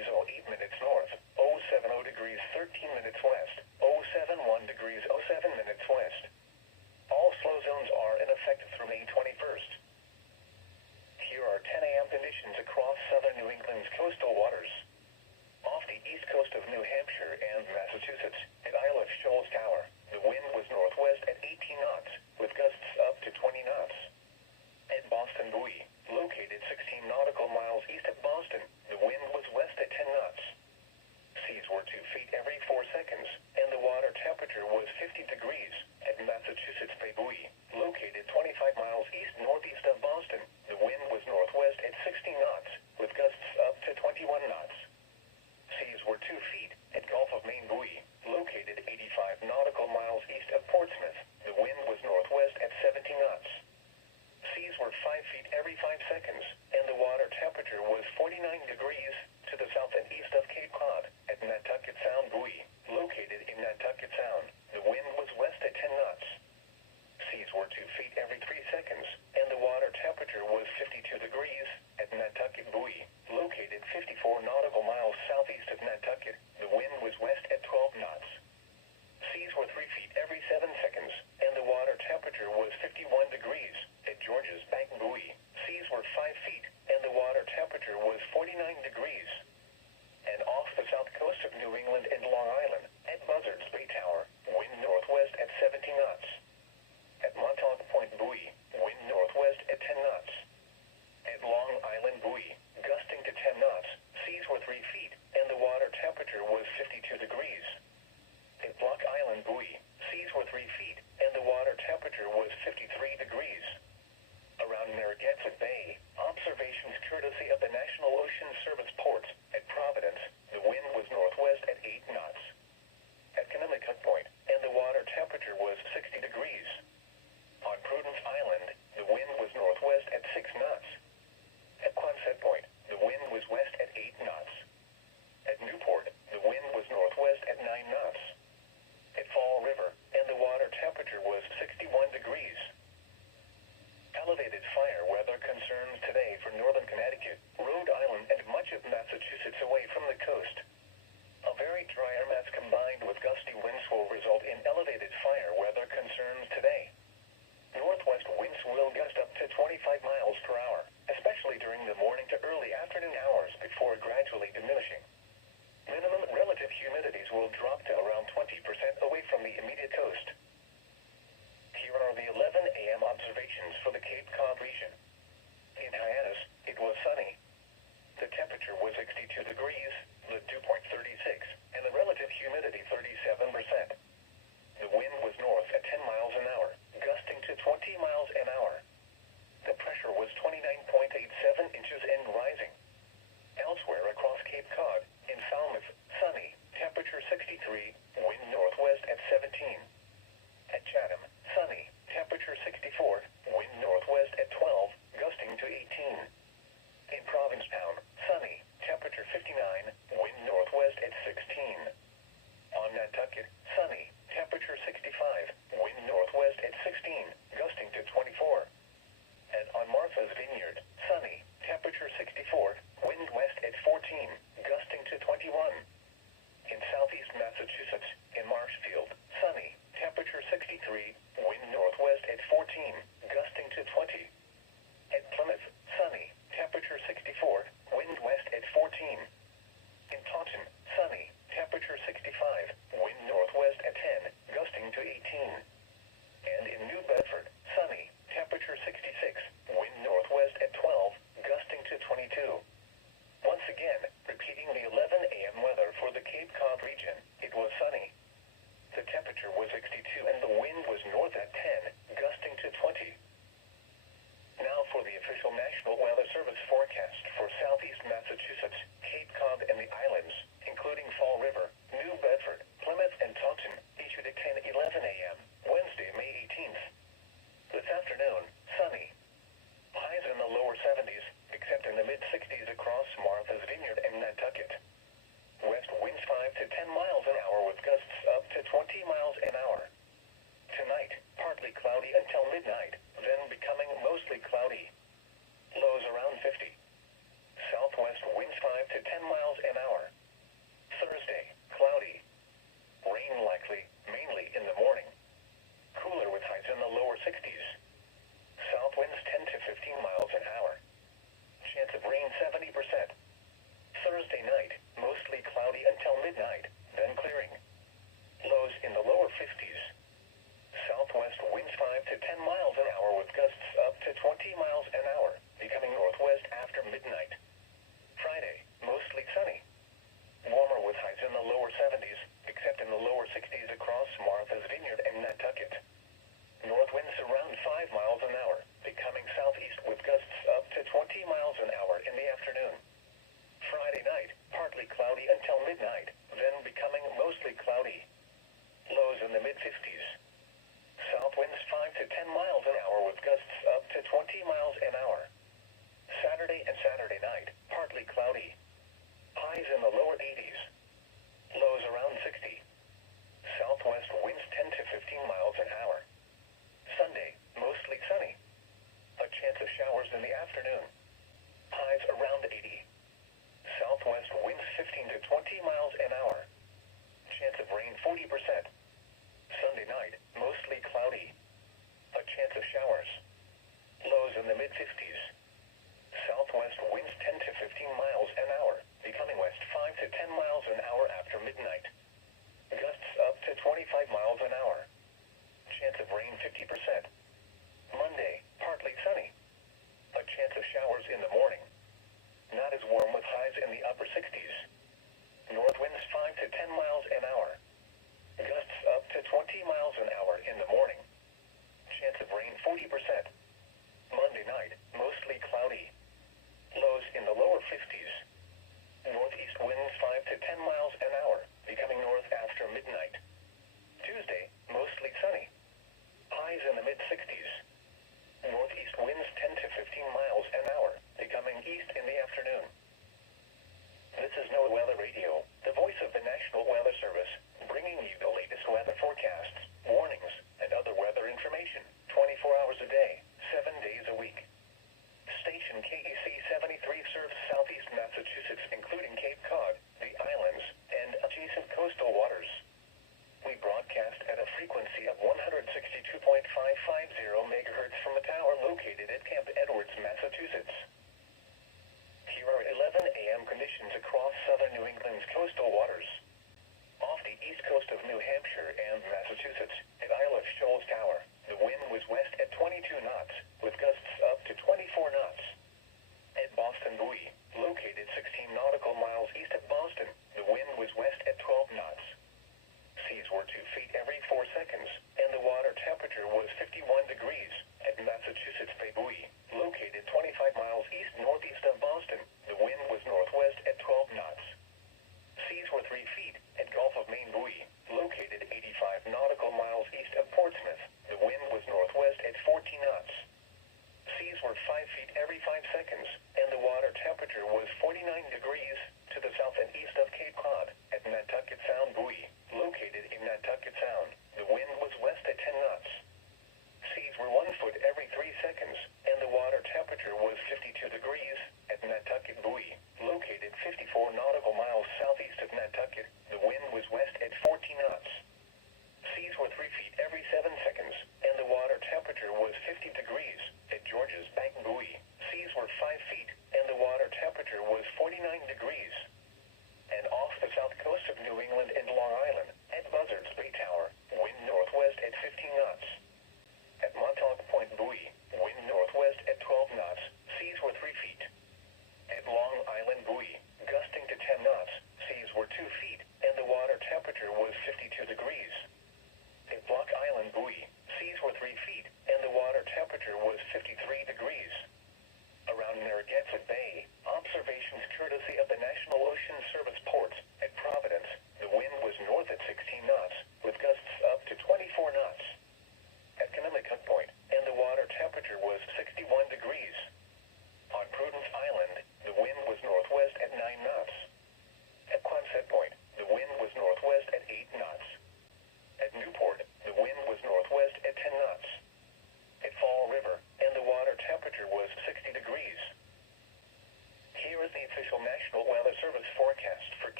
waters. Off the east coast of New Hampshire and Massachusetts, at Isle of Shoals Tower, the wind was northwest at 18 knots, with gusts up to 20 knots. At Boston Buoy, located 16 nautical miles east of Boston, the wind was west at 10 knots. Seas were 2 feet every 4 seconds, and the water temperature was 50 degrees. At Massachusetts Bay Buoy, located 25 miles east-northeast of Boston, the wind was northwest at 16 knots, with gusts up to 21 knots. Seas were 2 feet at Gulf of Maine Buoy, located 85 nautical miles east of Portsmouth, the wind was northwest at 17 knots. Seas were 5 feet every 5 seconds, and the water temperature was 49 degrees to the south and east of Cape Cod. At Nantucket Sound Buoy, located in Nantucket Sound, the wind was west at 10 knots. Seas were 2 feet every 3 seconds, and the water temperature was 52 degrees. At Nantucket Buoy, located 54 nautical miles southeast of Nantucket, the wind was west at 12 knots. Seas were 3 feet every 7 seconds, and the water temperature was 51 degrees. At George's Bank Buoy, seas were 5 feet, and the water temperature was 49 degrees. And off the south coast of New England and Long Island, at Buzzards Bay Tower, wind northwest at 17 knots. At Montauk Point Buoy, wind northwest at 10 knots. At Long Island Buoy, gusting to 10 knots, seas were 3 feet, and the water temperature was 52 degrees. At Block Island Buoy, seas were 3 feet, and the water temperature was 53 degrees. Around Narragansett Bay, observations courtesy of the National Ocean Service ports. At Providence, the wind was northwest at 8 knots. At Connemucca Point, and the water temperature was 60 degrees. On Prudence Island, the wind was northwest at 6 knots. At Quonset Point, the wind was west at 8 knots. At Newport, the wind was northwest at 9 knots. At Fall River, and the water temperature was 61 degrees. Elevated fire weather concerns today for northern Connecticut, Rhode Island, and much of Massachusetts away from the coast. A very dry air mass combined with gusty winds will result in elevated fire weather concerns today. Northwest winds will gust up to 25 miles per hour, especially during the morning to early afternoon hours before gradually diminishing. Minimum relative humidities will drop to around 20% away from the immediate coast. Here are the 11 a.m. observations for the Cape Cod region. In Hyannis, it was sunny. The temperature was 62 degrees, the dew point 36, and the relative humidity 37%. The wind was north at 10 miles an hour, gusting to 20 miles an hour. The pressure was 29.87 inches and rising. Elsewhere across Cape Cod, in Falmouth, sunny, temperature 63, wind northwest at 17. At Chatham, sunny, temperature 64, wind northwest at 12, gusting to 18. In Provincetown, sunny, temperature 59, wind northwest at 16. On Nantucket, sunny, temperature 65, wind northwest at 16, gusting to 24. And on Martha's Vineyard, sunny, temperature 64, wind west at 14, gusting to 21. In southeast Massachusetts, in Marshfield, sunny, temperature 63, wind northwest at 14, gusting to 20. At Plymouth, sunny, temperature 64, wind west at 14. In Taunton, sunny, temperature 65, wind northwest at 10, gusting to 18. And in New Bedford, sunny, temperature 66, wind northwest at 12, gusting to 22. Once again, repeating the 11 a.m. weather for the Cape Cod region, it was sunny. The temperature was 62 and the wind was north at 10, gusting to 20. Now for the official National Weather Service forecast for southeast Massachusetts, Cape Cod, and the islands, including Fall River, New Bedford, Plymouth, and Taunton, issued at 10:11 a.m., Wednesday, May 18th. This afternoon, sunny. Highs in the lower 70s, except in the mid-60s across Martha's Vineyard and Nantucket. West winds 5 to 10 miles an hour with gusts up to 20 miles an hour. Tonight, partly cloudy until midnight, then becoming mostly cloudy. Lows around 50. Southwest winds 5 to 10 miles an hour. Thursday, cloudy. Rain likely, mainly in the morning. Cooler with highs in the lower 60s. South winds 10 to 15 miles an hour. Chance of rain 70%. Thursday night, mostly cloudy until midnight, then clearing. Lows in the lower 50s. Southwest winds 5 to 10 miles an hour with gusts up to 20 miles an hour, becoming northwest after midnight. Friday, mostly sunny. Warmer with highs in the lower 70s, except in the lower 60s across Martha's Vineyard and Nantucket. North winds around 5 miles an hour, becoming southeast with gusts up to 20 miles an hour in the afternoon. Friday night, partly cloudy until midnight, then becoming mostly cloudy. Lows in the mid-50s. South winds 5 to 10 miles an hour with gusts up to 20 miles an hour. Saturday and Saturday night, partly cloudy. Highs in the lower 80s. Lows around 60. Southwest winds 10 to 15 miles an hour. Sunday, mostly sunny. A chance of showers in the afternoon. Highs around 80. Southwest winds 15 to 20 miles an hour. Chance of rain 40%. Sunday night, mostly cloudy. A chance of showers. Lows in the mid-50s. Southwest winds 10 to 15 miles an hour, becoming west 5 to 10 miles an hour after midnight. Gusts up to 25 miles an hour. Chance of rain 50%. Monday, partly sunny. A chance of showers in the morning. Not as warm with highs in the upper 60s. North winds 5 to 10 miles an hour. Gusts up to 20 miles an hour in the morning. Chance of rain 40%. Monday night, mostly cloudy. Lows in the lower 50s. Northeast winds 5 to 10 miles an hour, becoming north after midnight. Tuesday, mostly sunny. Highs in the mid-60s. Northeast winds 10 to 15 miles an hour, becoming east in the afternoon. This is NOAA Weather Radio, the voice of the National Weather Service, bringing you the latest weather forecasts, warnings, and other weather information, 24 hours a day, 7 days a week. Station KEC73 serves southeast Massachusetts, including Cape Cod, the islands, and adjacent coastal waters. We broadcast at a frequency of 162.550 MHz from a tower located at Camp Edwards, Massachusetts. Here are 11 a.m. conditions across southern New England's coastal waters. Off the east coast of New Hampshire and Massachusetts, at Isle of Shoals Tower, the wind was west at 22 knots, with gusts up to 24 knots. At Boston Buoy, located 16 nautical miles east of Boston, the wind was west at 12 knots. Seas were 2 feet every 4 seconds, and the water temperature was 51 degrees. At Massachusetts Bay Buoy, located 25 miles east-northeast of Boston, the wind was northwest at 12 knots. Seas were 3 feet at Gulf of Maine Buoy, located 85 nautical miles east of Portsmouth, the wind was northwest at 14 knots. Seas were 5 feet every 5 seconds, and the water temperature was 49 degrees to the south and east of Cape Cod. At Nantucket Sound Buoy, located in Nantucket Sound, the wind was west at 10 knots. Seas were 1 foot every 3 seconds, and the water temperature was 52 degrees. At Nantucket Buoy, located 54 nautical miles southeast of Nantucket, the wind was west at 14 knots. Seas were 3 feet every 7 seconds, and the water temperature was 50 degrees. At George's Bank Buoy, seas were 5 feet, and the water temperature was 49 degrees. And off the south coast of New England and Long Island, at Buzzards Bay Tower, wind northwest at 15 knots. At Montauk Point Buoy, wind northwest at 12 knots, seas were 3 feet. At Long Island Buoy, gusting to 10 knots, seas were 2 feet, and the water temperature was 52 degrees. At Block Island Buoy, seas were 3 feet, and the water temperature was 53 degrees. Around Narragansett Bay, observations courtesy of the National Ocean Service ports. At Providence, the wind was north at 16 knots, with gusts up to 24 knots. At Connecticut Point, and the water temperature was 61 degrees. On Prudence Island, the wind was northwest at 9 knots. At Quonset Point, the wind was northwest at 8 knots. At Newport, the wind was northwest at 10 knots. At Fall River, and the water temperature was 60 degrees. Here is the official National Weather Service forecast for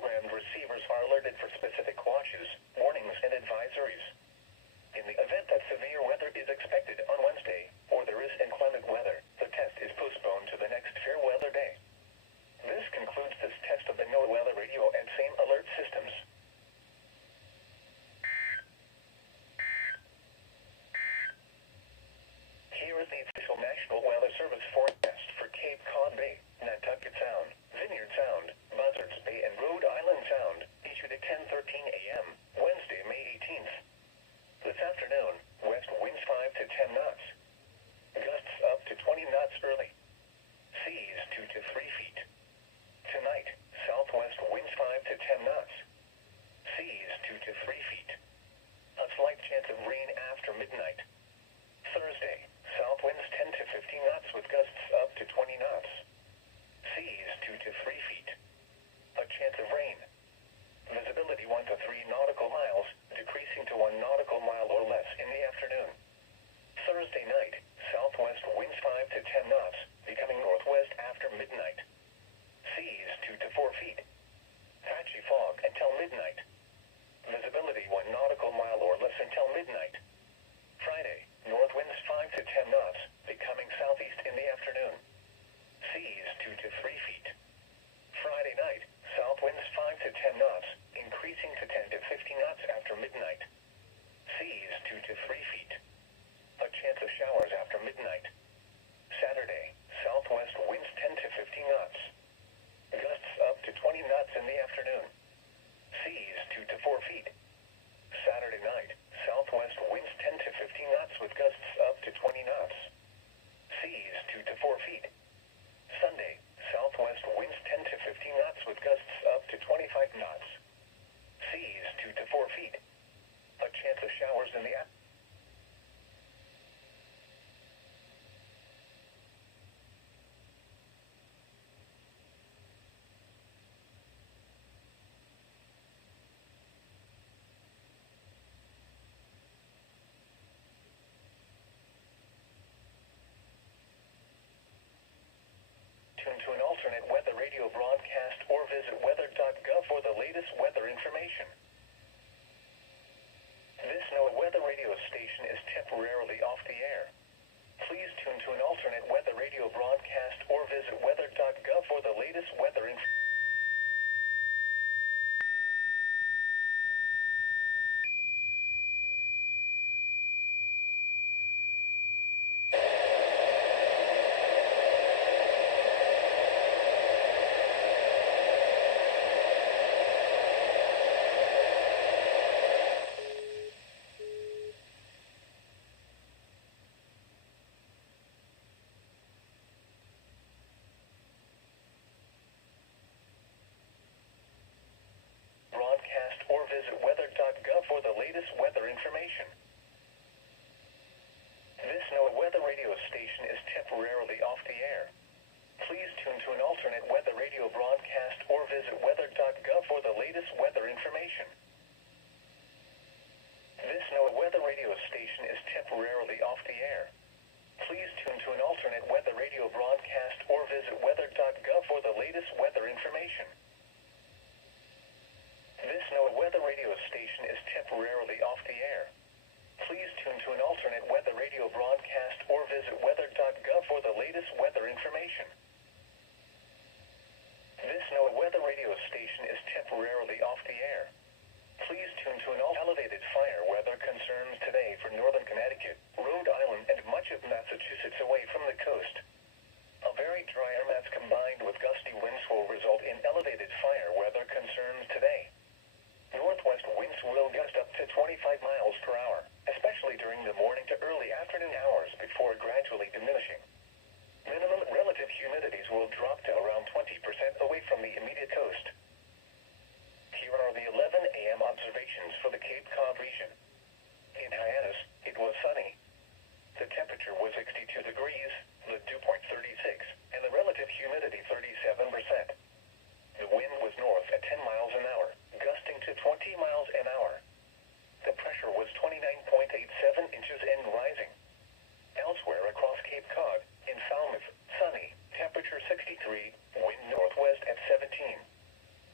programmed receivers are alerted for specific watches, warnings, and advisories. In the event that severe weather is expected on Wednesday, or there is inclement weather, the test is postponed to the next fair weather day. This concludes this test of the NOAA Weather Radio and SAME alert systems. Here is the official National Weather Service forecast for Cape Cod Bay, Nantucket Sound, Vineyard Sound, Buzzards Bay, and Rhode Island Sound, issued at 10:13 a.m., Wednesday, May 18th. This afternoon, west winds 5 to 10 knots. Gusts up to 20 knots early. Seas 2 to 3 feet. Tonight, southwest winds 5 to 10 knots. Seas 2 to 3 feet. A slight chance of rain after midnight. Thursday, south winds 10 to 15 knots with gusts up to 20 knots. Seas 2 to 3 feet. A chance of rain. Visibility 1 to 3 nautical miles, decreasing to 1 nautical mile or less in the afternoon. Thursday night, southwest winds 5 to 10 knots, becoming northwest after midnight. Seas 2 to 4 feet. Patchy fog until midnight. Visibility 1 nautical mile or less until midnight. Friday, north winds 5 to 10 knots, becoming southeast in the afternoon. Seas 2 to 3 feet. Friday night, south winds 5 to 10 knots, increasing to 10 to 15 knots after midnight. Seas 2 to 3 feet. A chance of showers after midnight. Saturday, southwest winds 10 to 15 knots. Gusts up to 20 knots in the afternoon. Seas 2 to 4 feet. Saturday night, southwest winds 10 to 15 knots with gusts up to 20 knots. Seas 2 to 4 feet. Sunday, southwest winds 10 to 15 knots with gusts up to 25 knots. Seas 2 to 4 feet. A chance of showers in the afternoon. Tune to an alternate weather radio broadcast or visit weather.gov for the latest weather information. This NOAA weather radio station is temporarily off the air. Please tune to an alternate weather radio broadcast or visit weather.gov for the latest weather information. Broadcast or visit weather.gov for the latest weather information. This NOAA weather radio station is temporarily off the air. Please tune to an alternate weather radio broadcast or visit weather.gov for the latest weather information. This NOAA weather radio station is temporarily off the air. Please tune to an alternate weather radio broadcast or visit weather.gov for the latest weather information. This NOAA weather radio station is temporarily off the air. Please tune to an alternate weather radio broadcast or visit weather.gov for the latest weather information. This NOAA weather radio station is temporarily off the air. Please tune to an elevated fire weather concerns today for northern Connecticut, Rhode Island, and much of Massachusetts away from the coast. A very dry air mass combined with gusty winds will result in elevated fire weather concerns today. Northwest winds will gust up to 25 miles per hour, especially during the morning to early afternoon hours before gradually diminishing. Minimum relative humidities will drop to around 20% away from the immediate coast. Here are the 11 a.m. observations for the Cape Cod region. In Hyannis, it was sunny. The temperature was 62 degrees, the dew point 36, and the relative humidity 37%. The wind was north at 10 miles an hour, gusting to 20 miles an hour. The pressure was 29.87 inches and rising. Elsewhere across Cape Cod, in Falmouth, sunny, temperature 63, wind northwest at 17.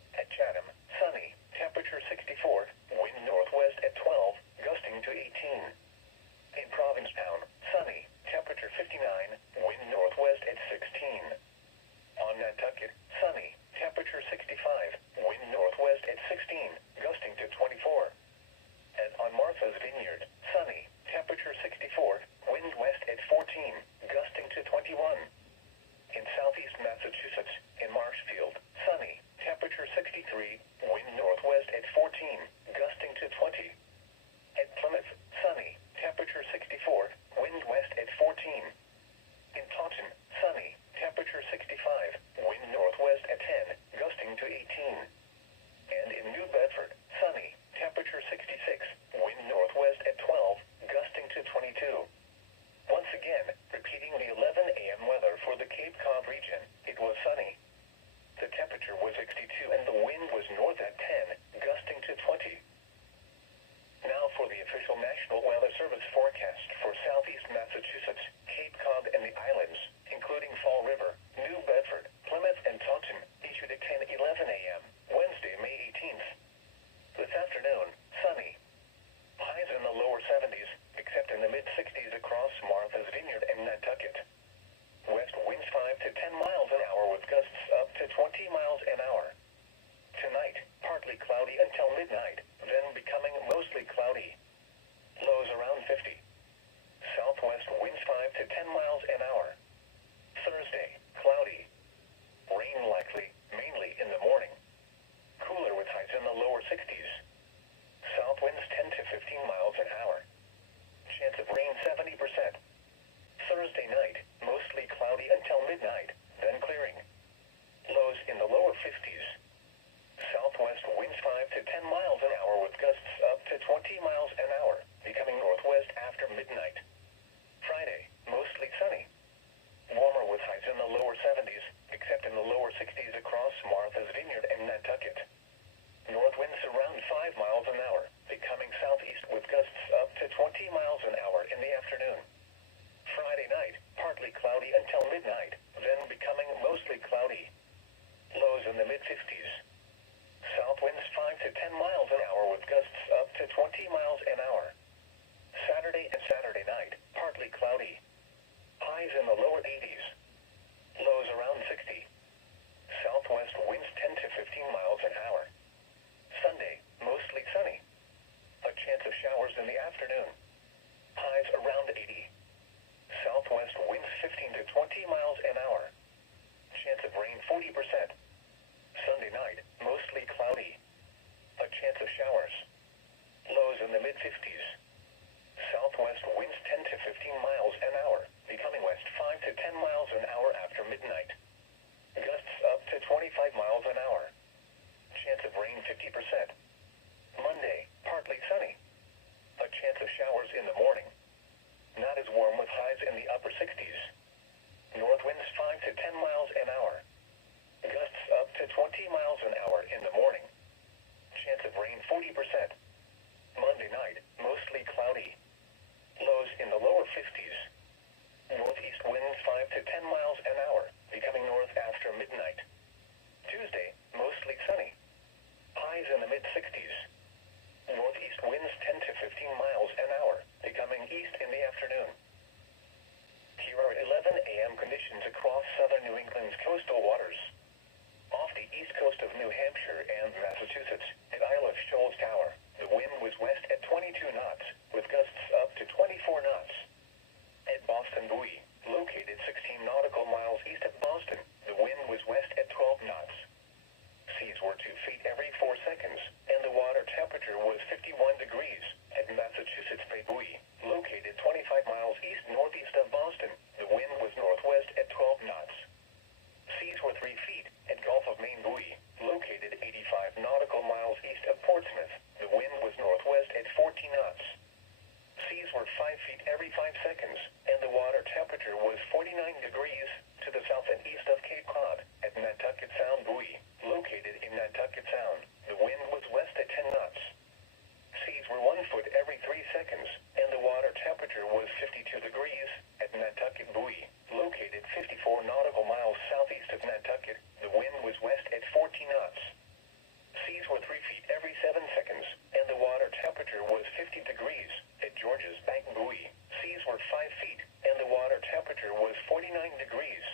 16, gusting to 24. And on Martha's Vineyard, sunny, temperature 64, wind west at 14, gusting to 21. In southeast Massachusetts, in Marshfield, sunny, temperature 63, wind northwest at 14, gusting to 20. At Plymouth, sunny, temperature 64, wind west at 14. In Taunton, sunny, temperature 65, wind northwest at 10, gusting to 18. And in New Bedford, sunny, temperature 66, wind northwest at 12, gusting to 22. Once again, repeating the 11 a.m. weather for the Cape Cod region, it was sunny. The temperature was 62 and the wind was north at 10, gusting to 20. Now for the official National Weather Service forecast for southeast Massachusetts, Cape Cod and the islands, including Fall River, New Bedford, Plymouth and Taunton, issued at 10:11 a.m., Wednesday, May 18th. This afternoon, sunny. Highs in the lower 70s, except in the mid-60s across Martha's Vineyard and Nantucket. West winds 5 to 10 miles an hour with gusts up to 20 miles an hour. Tonight, partly cloudy until midnight, then becoming mostly cloudy. Lows around 50. Southwest winds 5 to 10 miles an hour. Thursday, cloudy. Rain likely, mainly in the morning. Cooler with highs in the lower 60s. South winds 10 to 15 miles an hour. Chance of rain 70%. Thursday night, mostly cloudy until midnight, then clearing. Lows in the lower 50s. Southwest winds 5 to 10 miles an hour with gusts up to 20 miles an hour, becoming northwest after midnight. Friday, mostly sunny. Warmer with highs in the lower 70s, except in the lower 60s across Martha's Vineyard and Nantucket. North winds around 5 miles an hour, becoming southeast with gusts up to 20 miles an hour in the afternoon. Friday night, partly cloudy until midnight, then becoming mostly cloudy. Lows in the mid-50s. South winds 5 to 10 miles an hour with gusts up to 20 miles an hour. Saturday and Saturday night, partly cloudy. Highs in the lower 80s. Lows around 60. Southwest winds 10 to 15 miles an hour. Sunday, mostly sunny. A chance of showers in the afternoon. Highs around 80. Southwest winds 15 to 20 miles an hour. Chance of rain 40%. Sunday night, mostly cloudy. A chance of showers. Lows in the mid-50s. Southwest winds 10 to 15 miles an hour, becoming west 5 to 10 miles an hour after midnight. Gusts up to 25 miles an hour. Chance of rain 50%. Monday, partly sunny. A chance of showers in the morning. Not as warm with highs in the upper 60s. North winds 5 to 10 miles an hour. Gusts up to 20 miles an hour in the morning. Chance of rain 40%. Monday night, mostly cloudy. Lows in the lower 50s. Northeast winds 5 to 10 miles an hour, becoming north after midnight. Tuesday, mostly sunny. Highs in the mid-60s. Northeast winds 10 to 15 miles an hour, becoming east in the afternoon. Here are 11 a.m. conditions across southern New England's coastal waters. Off the east coast of New Hampshire and Massachusetts, at Isle of Shoals Tower, the wind was west at 22 knots, with gusts up to 24 knots. At Boston Buoy, located 16 nautical miles east of Boston, the wind was west at 12 knots. Seas were 2 feet every 4 seconds, and the water temperature was 51 degrees. At Massachusetts Bay Buoy, located 25 miles east-northeast of Boston, the wind was northwest at 12 knots. Seas were 3 feet at Gulf of Maine Buoy, located 85 nautical miles east of Portsmouth, the wind was northwest at 14 knots. Seas were 5 feet every 5 seconds, and the water temperature was 49 degrees to the south and east of Cape Cod. At Nantucket Sound Buoy, located in Nantucket Sound, the wind was west at 10 knots. Seas were 1 foot every 3 seconds, and the water temperature was 52 degrees. At Nantucket Buoy, located 54 nautical miles southeast of Nantucket, the wind was west at 14 knots. Seas were 3 feet every 7 seconds, and the water temperature was 50 degrees. At George's Bank Buoy, seas were 5 feet, and the water temperature was 49 degrees.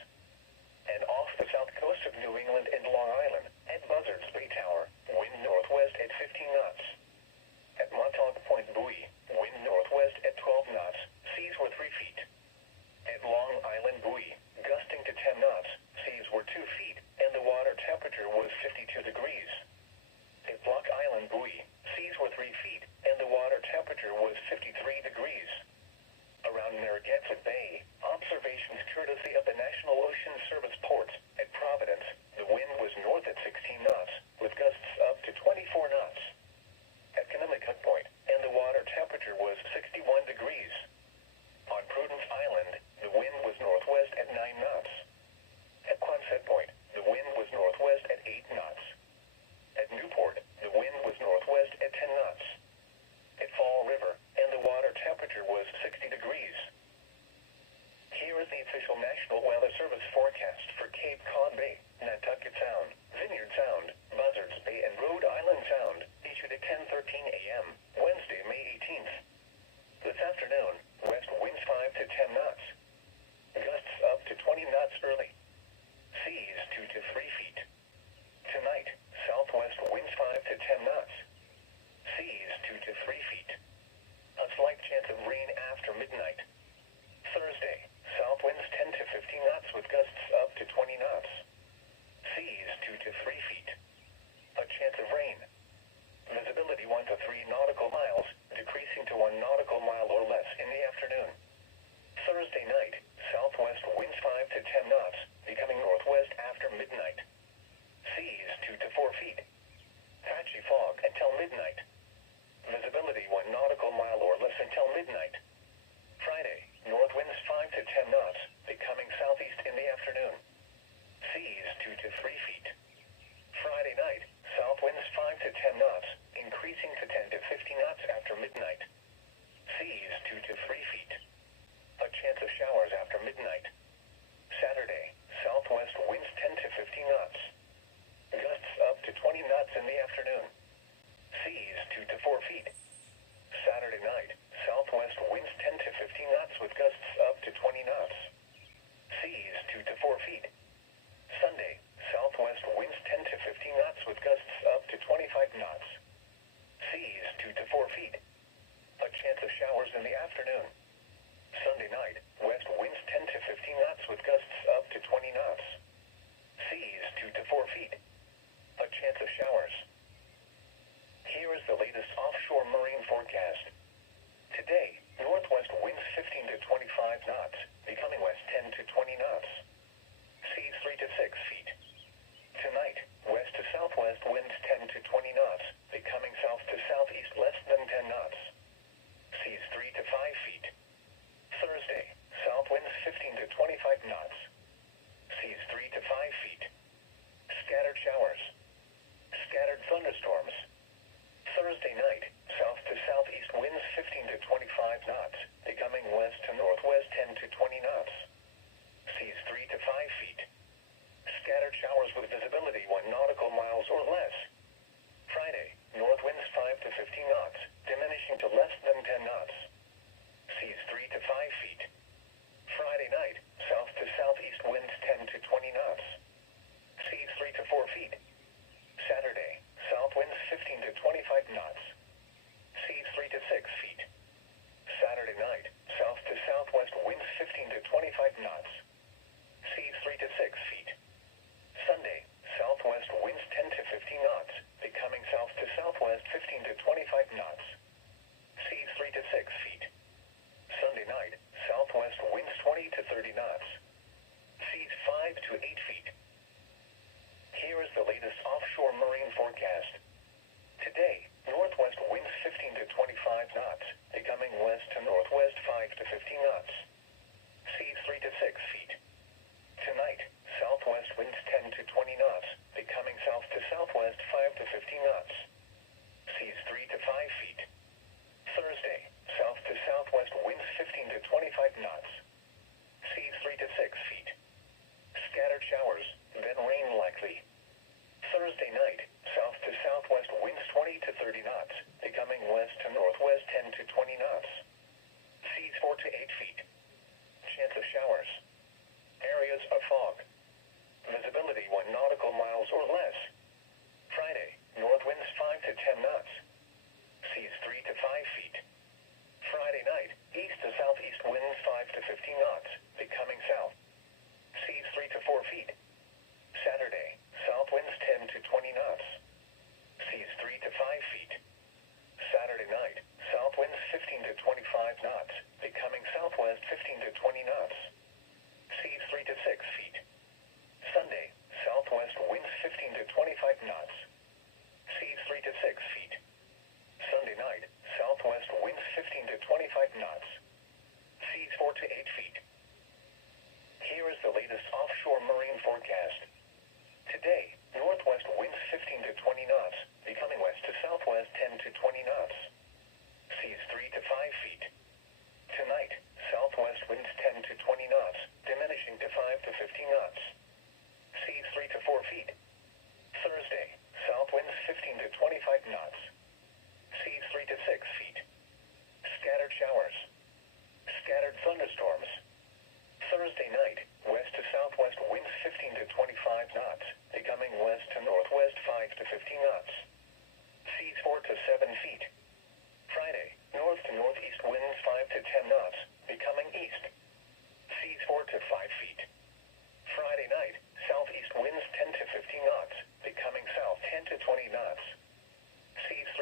to 10 knots, increasing to 10 to 15 knots after midnight. Seas 2 to 3 feet. A chance of showers after midnight. Saturday, southwest winds 10 to 15 knots. Gusts up to 20 knots in the afternoon. Seas 2 to 4 feet. Saturday night, southwest winds 10 to 15 knots with gusts up to 20 knots. Seas 2 to 4 feet. Sunday, southwest winds 10 to 15 knots with gusts up to 25 knots. Seas 2 to 4 feet. A chance of showers in the afternoon. Sunday night, west winds 10 to 15 knots with gusts up to 20 knots. Seas 2 to 4 feet. A chance of showers. Here is the latest offshore marine forecast. Today, northwest winds 15 to 25 knots, becoming west 10 to 20 knots. Seas 3 to 6 feet. Tonight, west to southwest winds 10 to 20 knots, becoming south to southeast less than 10 knots. Seas 3 to 5 feet. Thursday, south winds 15 to 25 knots. Seas 3 to 5 feet. Scattered showers. Scattered thunderstorms. Thursday night, south to southeast winds 15 to 25 knots, becoming west to northwest 10 to 20 knots. Seas 3 to 5 feet. Scattered showers with visibility 1 nautical miles or less. Friday, north winds 5 to 15 knots, diminishing to less than 10 knots. Seas 3 to 5 feet. Friday night, south to southeast winds 10 to 20 knots. Seas 3 to 4 feet. Saturday, south winds 15 to 25 knots. Seas 3 to 6 feet. Saturday night, south to southwest winds 15 to 25 knots. Seas 3 to 6 feet. Sunday, southwest winds 10 to 15 knots, becoming south to southwest 15 to 25 knots. Seas 3 to 6 feet. Sunday night, southwest winds 20 to 30 knots. Seas 5 to 8 feet. Here is the latest offshore marine forecast. Today, northwest winds 15 to 25 knots, becoming west to northwest 5 to 15 knots. Seas 3 to 6 feet. Tonight, southwest winds 10 to 20 knots, becoming south to southwest 5 to 15 knots. Seas 3 to 5 feet. Thursday, south to southwest winds 15 to 25 knots. Seas 3 to 6 feet. Scattered showers, then rain likely. Thursday night, south to southwest winds 20 to 30 knots, becoming west to northwest 10 to 20 knots. Seas 4 to 8 feet. Chance of showers. Areas of fog. Visibility 1 nautical miles or less. Friday, north winds 5 to 10 knots. Seas 3 to 5 feet. Friday night, east to southeast winds 5 to 15 knots, becoming south. Seas 3 to 4 feet. Saturday, south winds 10 to 20 knots. Seas 3 to 5 feet. Saturday night, south winds 15 to 25 knots, becoming southwest 15 to 20 knots. Seas 3 to 6 feet. Sunday, southwest winds 15 to 25 knots. Seas 3 to 6 feet. Sunday night, southwest winds 15 to 25 knots. Seas 4 to 8 feet. Here is the latest offshore marine forecast. Today, northwest winds 15 to 20 knots, becoming west to southwest 10 to 20 knots. Seas 3 to 5 feet. Tonight, southwest winds 10 to 20 knots, diminishing to 5 to 15 knots. Seas 3 to 4 feet. Thursday, south winds 15 to 25 knots. Seas 3 to 6 feet. Scattered showers. Scattered thunderstorms. Thursday night, west to southwest winds 15 to 25 knots, becoming west to northwest 5 to 15 knots. Seas 4 to 7 feet. Friday, north to northeast winds 5 to 10 knots, becoming east. Seas 4 to 5 feet. Friday night, southeast winds 10 to 15 knots, becoming south 10 to 20 knots. Seas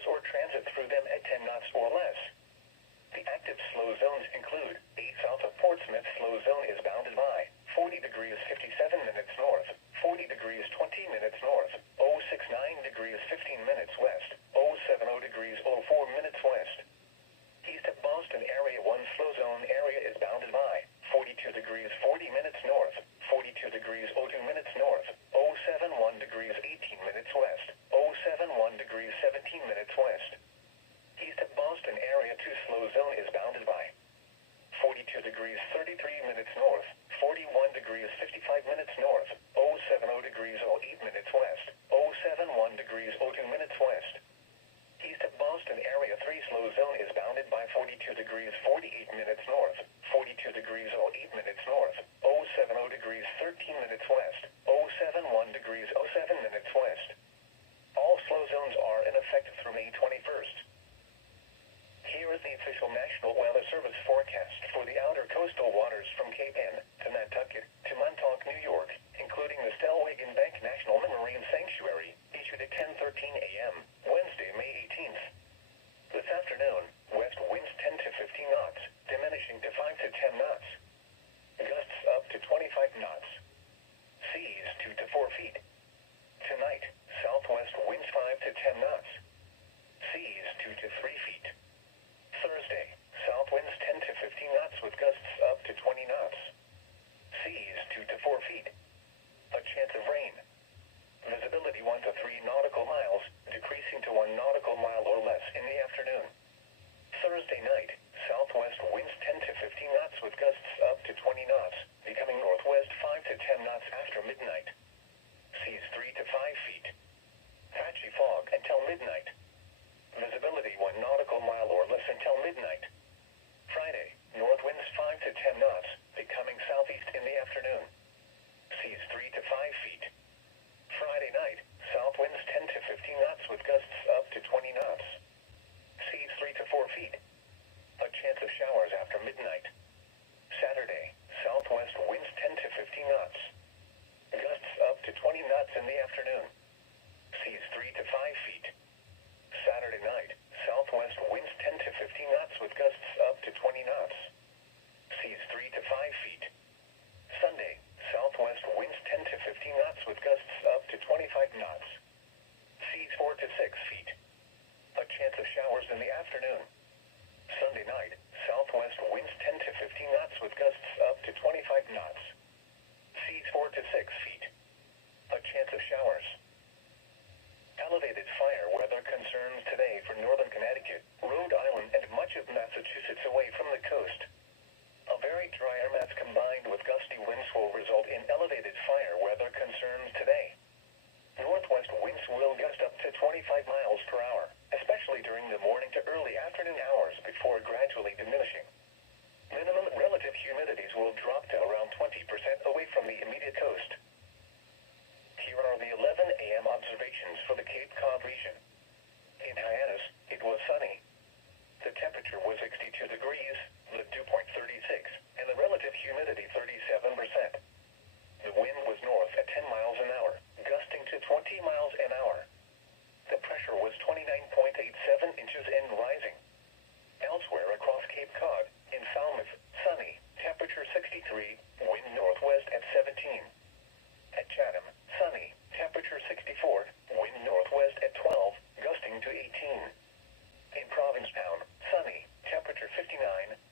areas or transit through them at 10 knots or less. The active slow zones include 8 south of Portsmouth. Slow zone is bounded by 40 degrees 57 minutes north, 40 degrees 20 minutes north, 069 degrees 15 minutes west, 070 degrees 04 minutes west. East of Boston, Area 1 slow zone area is bounded by 42 degrees 40 minutes north, 42 degrees 02 minutes north, 071 degrees 18 minutes west, 071 degrees 17 minutes west. East of Boston, Area 2 slow zone is bounded by 42 degrees 33 minutes north, 41 degrees 55 minutes north, 070 degrees 08 minutes west, 071 degrees 02 minutes west. East of Boston, Area 3 slow zone is bounded by 42 degrees 48 minutes north, 42 degrees 08 minutes north, 070 degrees 13 minutes west, 071 degrees 07 minutes west. All slow zones are in effect through May 21st. Here is the official National Weather Service forecast for the outer coastal waters from Cape Ann to Nantucket to Montauk, New York, including the Stellwagen Bank National Marine Sanctuary, issued at 10:13 a.m., Wednesday, May 18th. This afternoon, west winds 10 to 15 knots, diminishing to 5 to 10 knots. Gusts up to 25 knots. Seas 2 to 4 feet. Tonight, southwest winds 5 to 10 knots. Seas 2 to 3 feet. Thursday, south winds 10 to 15 knots with gusts up to 20 knots. Seas 2 to 4 feet. A chance of rain. Visibility 1 to 3 nautical miles, decreasing to 1 nautical mile or less in the afternoon. Thursday night, southwest winds 10 to 15 knots with gusts up to 20 knots, becoming northwest 5 to 10 knots after midnight. Seas 3 to 5 feet. Patchy fog until midnight. Visibility 1 nautical mile or less until midnight. Friday, north winds 5 to 10 knots, becoming southeast in the afternoon. Seas 3 to 5 feet. Friday night, south winds 10 to 15 knots with gusts up to 20 knots. Seas 3 to 4 feet. A chance of showers after midnight. Saturday, southwest winds 10 to 15 knots. Gusts up to 20 knots in the afternoon. Seas 3 to 5 feet. Saturday night, southwest winds 10 to 15 knots with gusts up to 20 knots. Seas 3 to 5 feet. Sunday, southwest winds 10 to 15 knots with gusts up to 25 knots. Seas 4 to 6 feet. A chance of showers in the afternoon. Sunday night, southwest winds 10 to 15 knots with gusts up to 25 knots. Seas 4 to 6 feet. A chance of showers. Elevated fire weather concerns today for northern Connecticut, Rhode Island, and much of Massachusetts away from the coast. A very dry air mass combined with gusty winds will result in elevated fire weather concerns today. Northwest winds will gust up to 25 miles per hour, especially during the morning to early afternoon hours before gradually diminishing. Minimum relative humidities will drop to around 20% away from the immediate coast. Here are the 11 a.m. observations for the Cape Cod region. In Hyannis, it was sunny. The temperature was 62 degrees, the dew point 36, and the relative humidity 37%. The wind was north at 10 miles an hour, gusting to 20 miles an hour. The pressure was 29.87 inches and rising. Elsewhere across Cape Cod, in Falmouth, sunny, temperature 63, wind northwest at 17. At Chatham, sunny, temperature 64, wind northwest at 12, gusting to 18. In Provincetown, sunny, temperature 59,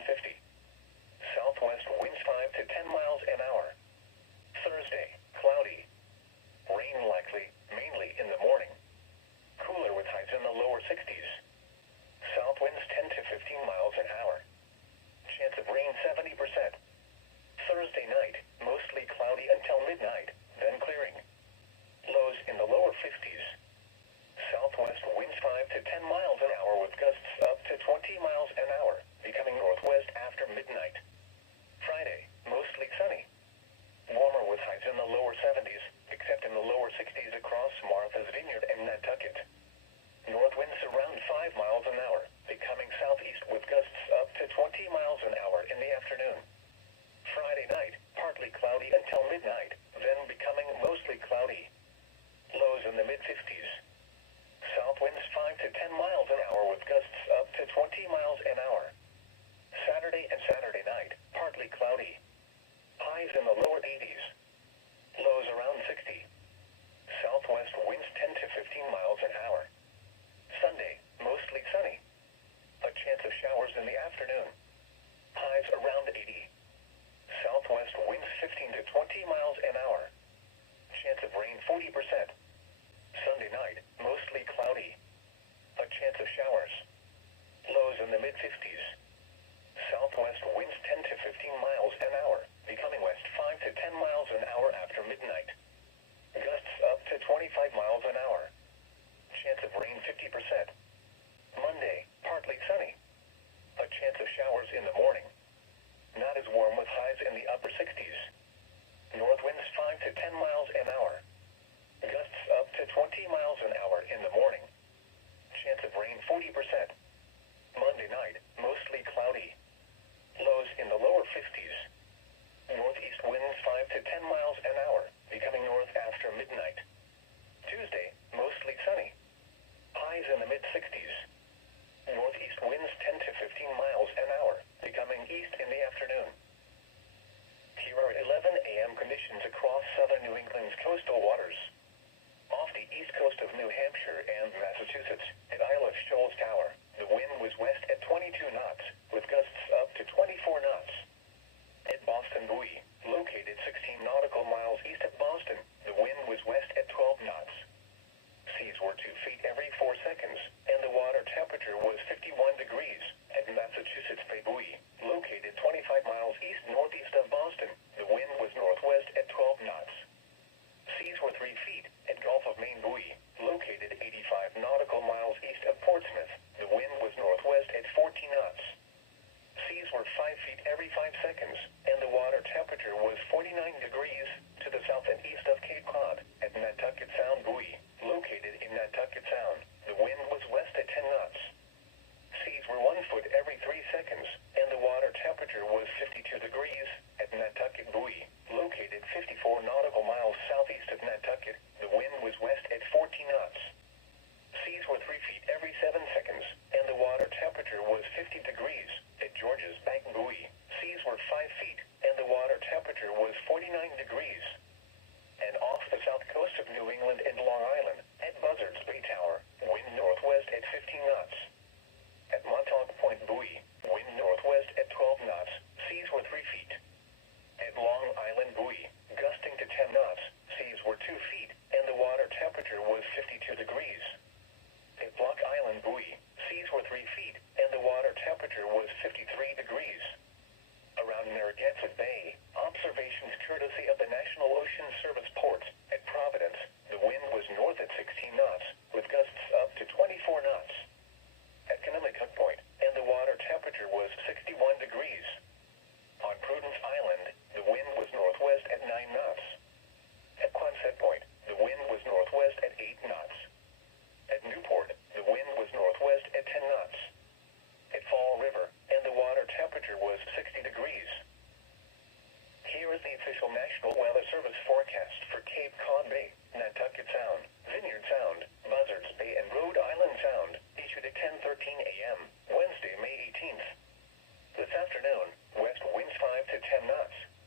150. Southwest winds 5 to 10 miles an hour. Thursday, cloudy. Rain likely, mainly in the morning. Cooler with highs in the lower 60s. South winds 10 to 15 miles an hour. Chance of rain 70%. Thursday night, mostly cloudy until midnight, then clearing. Lows in the lower 50s. Southwest winds 5 to 10 miles an hour with gusts up to 20 miles an hour, becoming northwest after midnight. Friday, mostly sunny. Warmer with highs in the lower 70s, except in the lower 60s across Martha's Vineyard and Nantucket. North winds around 5 miles an hour, becoming southeast with gusts up to 20 miles an hour in the afternoon. Friday night, partly cloudy until midnight, then becoming mostly cloudy. Lows in the mid-50s. South winds 5 to 10 miles an hour with gusts up to 20 miles an hour. Saturday and Saturday night, partly cloudy. Highs in the lower 80s. Lows around 60. Southwest winds 10 to 15 miles an hour. Sunday, mostly sunny. A chance of showers in the afternoon. Highs around 80. Southwest winds 15 to 20 miles an hour. Chance of rain 40%. Sunday night, mostly cloudy. A chance of showers. Lows in the mid-50s. Southwest winds 10 to 15 miles an hour, becoming west 5 to 10 miles an hour after midnight. Gusts up to 25 miles an hour. Chance of rain 50%. Monday, partly sunny. A chance of showers in the morning. Not as warm with highs in the upper 60s. North winds 5 to 10 miles an hour. Gusts up to 20 miles an hour in the morning. Chance of rain 40%. Monday night, mostly cloudy. Lows in the lower 50s. Northeast winds 5 to 10 miles an hour, becoming north after midnight. Tuesday, mostly sunny. Highs in the mid-60s. Northeast winds 10 to 15 miles an hour, becoming east in the afternoon. Here are 11 a.m. conditions across southern New England's coastal waters. Off the east coast of New Hampshire and Massachusetts, at Isle of Shoals Tower, the wind was west at 22 knots, with gusts up to 24 knots. At Boston Buoy, located 16 nautical miles east of Boston, the wind was west at 12 knots. Seas were 2 feet every 4 seconds, and the water temperature was 51 degrees. At Massachusetts Bay Buoy, located 25 miles east-northeast of Boston, the wind was northwest at 12 knots. Seas were 3 feet at Gulf of Maine Buoy, located 85 nautical miles east of Portsmouth, the wind was northwest at 14 knots. Seas were 5 feet every 5 seconds, and the water temperature was 49 degrees to the south and east of Cape Cod. At Nantucket Sound Buoy, located in Nantucket Sound, the wind was west at 10 knots. Seas were 1 foot every 3 seconds, and the water temperature was 52 degrees. At Nantucket Buoy, located 54 nautical miles southeast of Nantucket, the wind was west at 14 knots. Seas were 3 feet every 7 seconds, and the water temperature was 50 degrees. At George's Bank Buoy, seas were 5 feet, and the water temperature was 49 degrees. And off the south coast of New England and Long Island, at Buzzards Bay Tower, wind northwest at 15 knots. At Montauk Point Buoy, wind northwest at 12 knots, seas were 3 feet. At Long Island Buoy, gusting to 10 knots, seas were 2 feet, and the water temperature was 52 degrees. At Block Island Buoy, seas were 3 feet, and the water temperature was 53 degrees. Around Narragansett Bay, observations courtesy of the National Ocean Service ports. At Providence, the wind was north at 16 knots, with gusts up to 24 knots. At Conemaugh Point, and the water temperature was 61 degrees. On Prudence Island, the wind was northwest at 9 knots. At Quonset Point, the wind was northwest at 8 knots. At Newport, the wind was northwest at 10 knots. At Fall River, and the water temperature was 60 degrees. Here is the official National Weather Service forecast for Cape Cod Bay, Nantucket Sound, Vineyard Sound, Buzzards Bay, and Rhode Island Sound, issued at 10:13 a.m., Wednesday, May 18th. This afternoon, west winds 5 to 10 knots,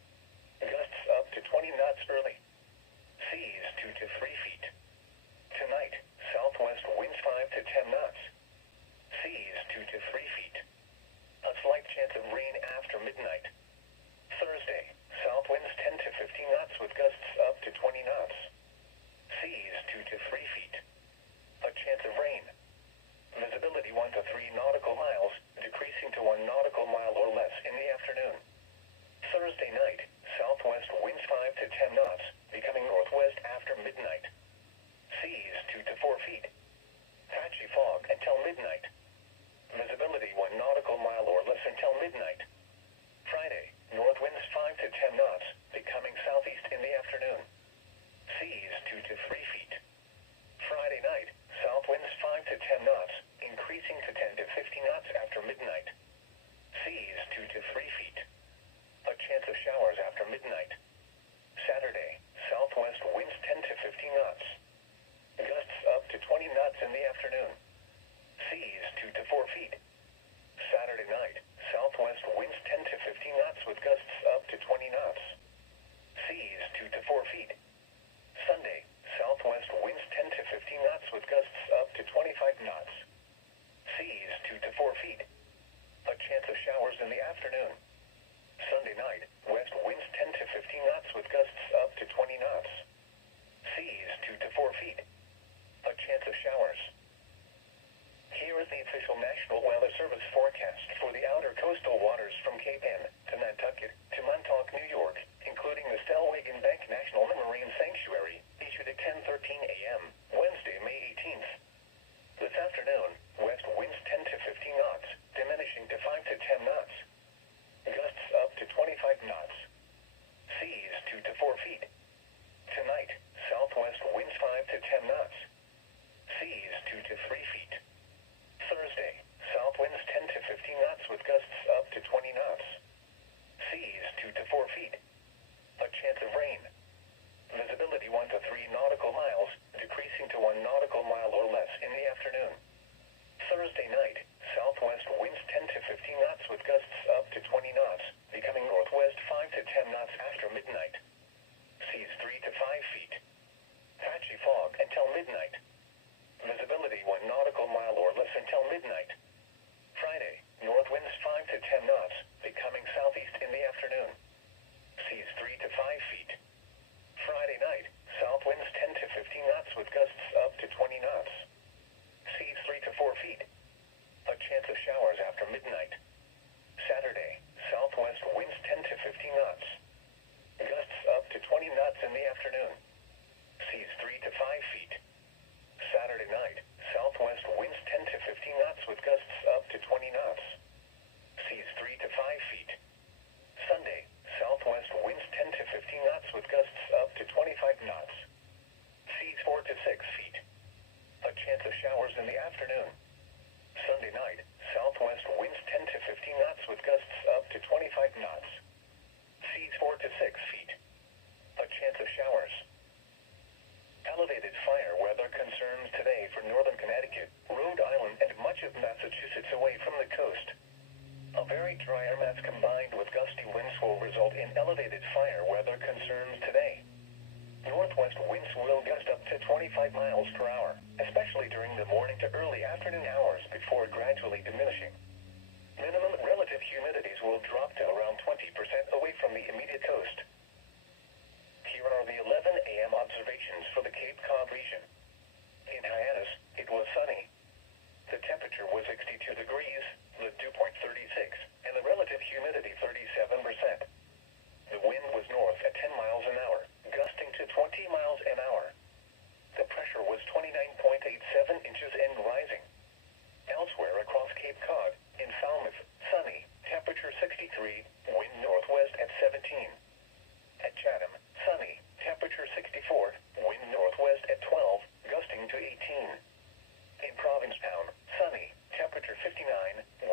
nautical mile or less in the afternoon. Thursday night, southwest winds 5 to 10 knots, becoming northwest after midnight. Seas 2 to 4 feet. Patchy fog until midnight. Visibility 1 nautical mile or less until midnight. Friday, north winds 5 to 10 knots, becoming southeast in the afternoon. Seas 2 to 3 feet. Friday night, south winds 5 to 10 knots, increasing to 10 to 15 knots after midnight. Seas 2 to 3 feet. A chance of showers after midnight. Saturday, southwest winds 10 to 15 knots. Gusts up to 20 knots in the afternoon. Seas 2 to 4 feet. Saturday night, southwest winds 10 to 15 knots with gusts up to 20 knots. Seas 2 to 4 feet. Sunday, southwest winds 10 to 15 knots with gusts up to 25 knots. Seas 2 to 4 feet. A chance of showers in the afternoon. Sunday night, west winds 10 to 15 knots with gusts up to 20 knots. Seas 2 to 4 feet. A chance of showers. Here is the official National Weather Service forecast for the outer coastal waters from Cape Ann to Nantucket to Montauk, New York, including the Stellwagen Bank National Marine Sanctuary, issued at 10:13 a.m., Wednesday, May 18th. This afternoon, west winds 10 to 15 knots, diminishing to 5 to 10 knots. Gusts up to 25 knots. Seas 2 to 4 feet. Tonight, southwest winds 5 to 10 knots. Seas 2 to 3 feet. Thursday, south winds 10 to 15 knots with gusts up to 20 knots. Seas 2 to 4 feet. A chance of rain. Visibility 1 to 3 nautical miles, decreasing to 1 nautical mile or less in the afternoon. Thursday night, southwest winds 10 to 15 knots with gusts up to 20 knots, becoming northwest 5 to 10 knots after midnight. Seas 3 to 5 feet. Patchy fog until midnight. Visibility 1 nautical mile or less until midnight. Friday, north winds 5 to 10 knots, becoming southeast in the afternoon. Seas 3 to 5 feet. Friday night, south winds 10 to 15 knots with gusts up to 20 knots. Seas 3 to 4 feet. A chance of showers after midnight. Saturday, southwest winds 10 to 15 knots. Gusts up to 20 knots in the afternoon. Seas 3 to 5 feet. Saturday night, southwest winds 10 to 15 knots with gusts up to 20 knots. Seas 3 to 5 feet. Sunday, southwest winds 10 to 15 knots with gusts up to 25 knots. Seas 4 to 6 feet. A chance of showers in the afternoon. Sunday night, southwest winds 10 to 15 knots with gusts up to 25 knots. Seas 4 to 6 feet. A chance of showers. Elevated fire weather concerns today for northern Connecticut, Rhode Island, and much of Massachusetts away from the coast. A very dry air mass combined with gusty winds will result in elevated fire weather concerns today. Northwest winds will gust up to 25 miles per hour, especially during the morning to early afternoon hours before gradually diminishing. Minimum relative humidities will drop to around 20% away from the immediate coast. Here are the 11 a.m. observations for the Cape Cod region. In Hyannis, it was sunny. The temperature was 62 degrees, the dew point 36, and the relative humidity 37%. The wind was north at 10 miles an hour, gusting to 20 miles an hour. The pressure was 29.87 inches and rising. Elsewhere across Cape Cod, in Falmouth, sunny, temperature 63, wind northwest at 17. At Chatham, sunny, temperature 64, wind northwest at 12, gusting to 18. In Provincetown, sunny, temperature 59,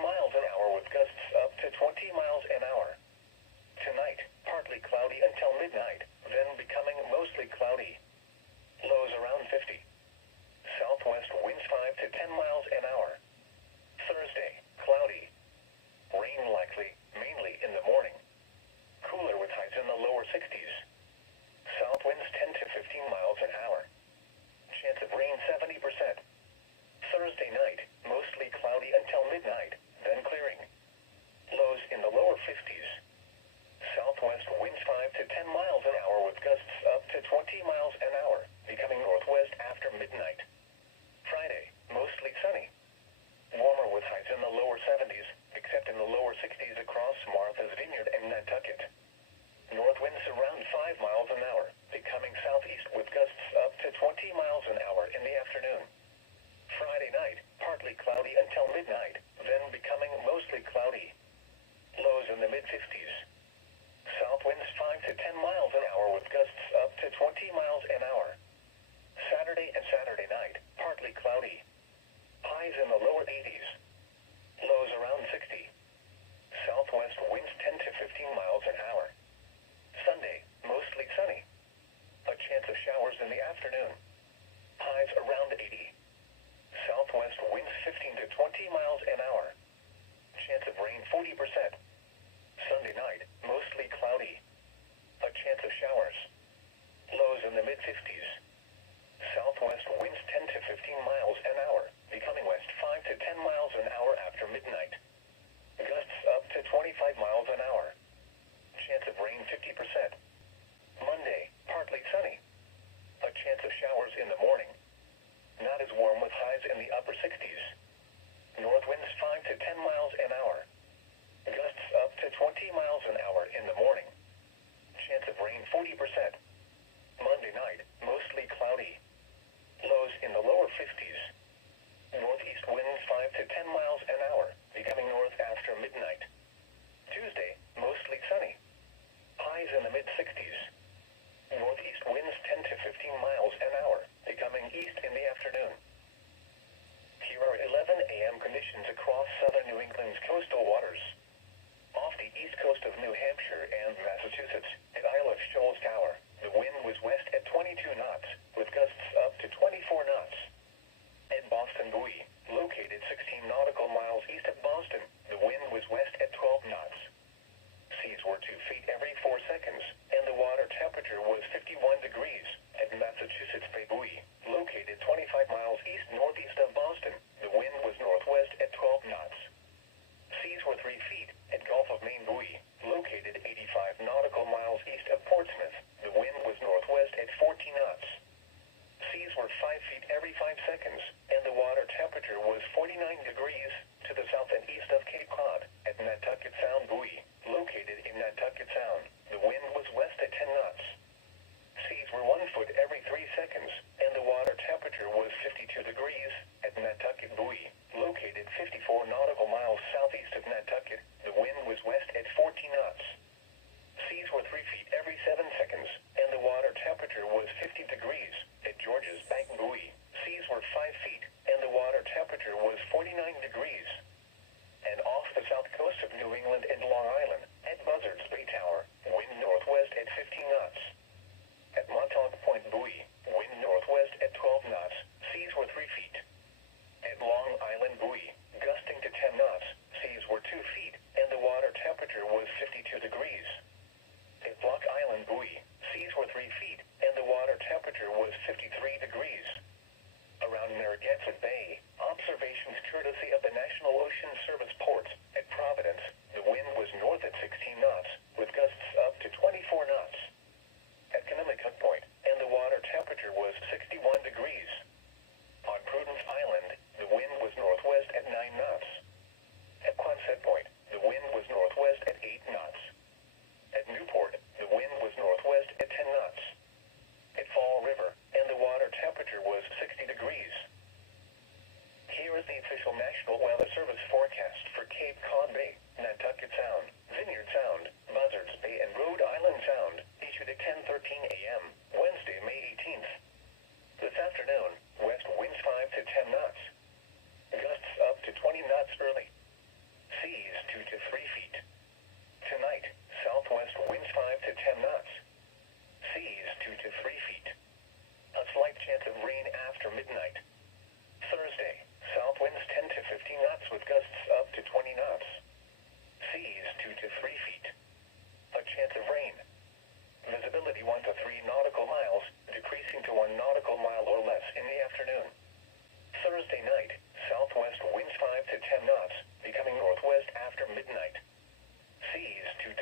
miles an hour with gusts up to 20 miles an hour. Tonight, partly cloudy until midnight, then becoming mostly cloudy. Lows around 50. Southwest winds 5 to 10 miles an hour. Thursday, cloudy. Rain likely, mainly in the morning. Cooler with highs in the lower 60s. South winds 10 to 15 miles an hour. Chance of rain 70%. Thursday night, mostly cloudy until midnight, then clearing. Lows in the lower 50s. Southwest winds 5 to 10 miles an hour with gusts up to 20 miles an hour, becoming northwest after midnight. Friday, mostly sunny. Warmer with highs in the lower 70s, except in the lower 60s across Martha's Vineyard and Nantucket. North winds around 5 miles an hour, becoming southeast with gusts up to 20 miles an hour in the afternoon. Friday night, partly cloudy until midnight, then becoming mostly cloudy. Lows in the mid-50s. South winds 5 to 10 miles an hour with gusts up to 20 miles an hour. Saturday and Saturday night, partly cloudy. Highs in the lower 80s. Lows around 60. Southwest winds 10 to 15 miles an hour. Sunday, mostly sunny. A chance of showers in the afternoon. Highs around 80. Southwest winds 15 to 20 miles an hour. Chance of rain 40%. Sunday night, mostly cloudy. A chance of showers. Lows in the mid-50s. Southwest winds 10 to 15 miles an hour, becoming west 5 to 10 miles an hour after midnight. Gusts up to 25 miles an hour. Chance of rain 50%. Monday, partly sunny. A chance of showers in the morning. Not as warm with highs in the upper 60s. North winds 5 to 10 miles an hour. Gusts up to 20 miles an hour in the morning. Chance of rain 40%. Monday night, mostly cloudy. Lows in the lower 50s. Northeast winds 5 to 10 miles an hour, becoming north after midnight. Tuesday, mostly sunny. Highs in the mid-60s. Northeast winds 10 to 15 miles an hour, becoming east in the afternoon. Here are 11 a.m. conditions across southern New England's coastal waters. Off the east coast of New Hampshire and Massachusetts, at Isle of Shoals Tower, the wind was west at 22 knots, with gusts up to 24 knots. At Boston Buoy, located 16 nautical miles east of Boston, the wind was west at 12 knots. Seas were 2 feet every 4 seconds, and the water temperature was 51 degrees. At Massachusetts Bay Buoy, located 25 miles east-northeast of Boston, the wind was northwest at 12 knots. Seas were 3 feet at Gulf of Maine Buoy, located 85 nautical miles east of Portsmouth, the wind was northwest at 14 knots. Seas were 5 feet every 5 seconds, and the water temperature was 49 degrees to the south and east of Cape Cod. At Nantucket Sound Buoy, located in Nantucket Sound, the wind was west at 10 knots. Seas were 1 foot every 3 seconds, and the water temperature was 52 degrees. At Nantucket Buoy, located 54 nautical miles southeast of Nantucket, the wind was west at 14 knots. Seas were 3 feet every 7 seconds, and the water temperature was 50 degrees. At George's Bank Buoy, seas were 5 feet, and the water temperature was 49 degrees. And off the south coast of New England and Long Island, at Buzzards Bay Tower, wind northwest at 15 knots. At Montauk Point Buoy, wind northwest at 12 knots, seas were 3 feet. At Long Island Buoy, gusting to 10 knots, seas were 2 feet,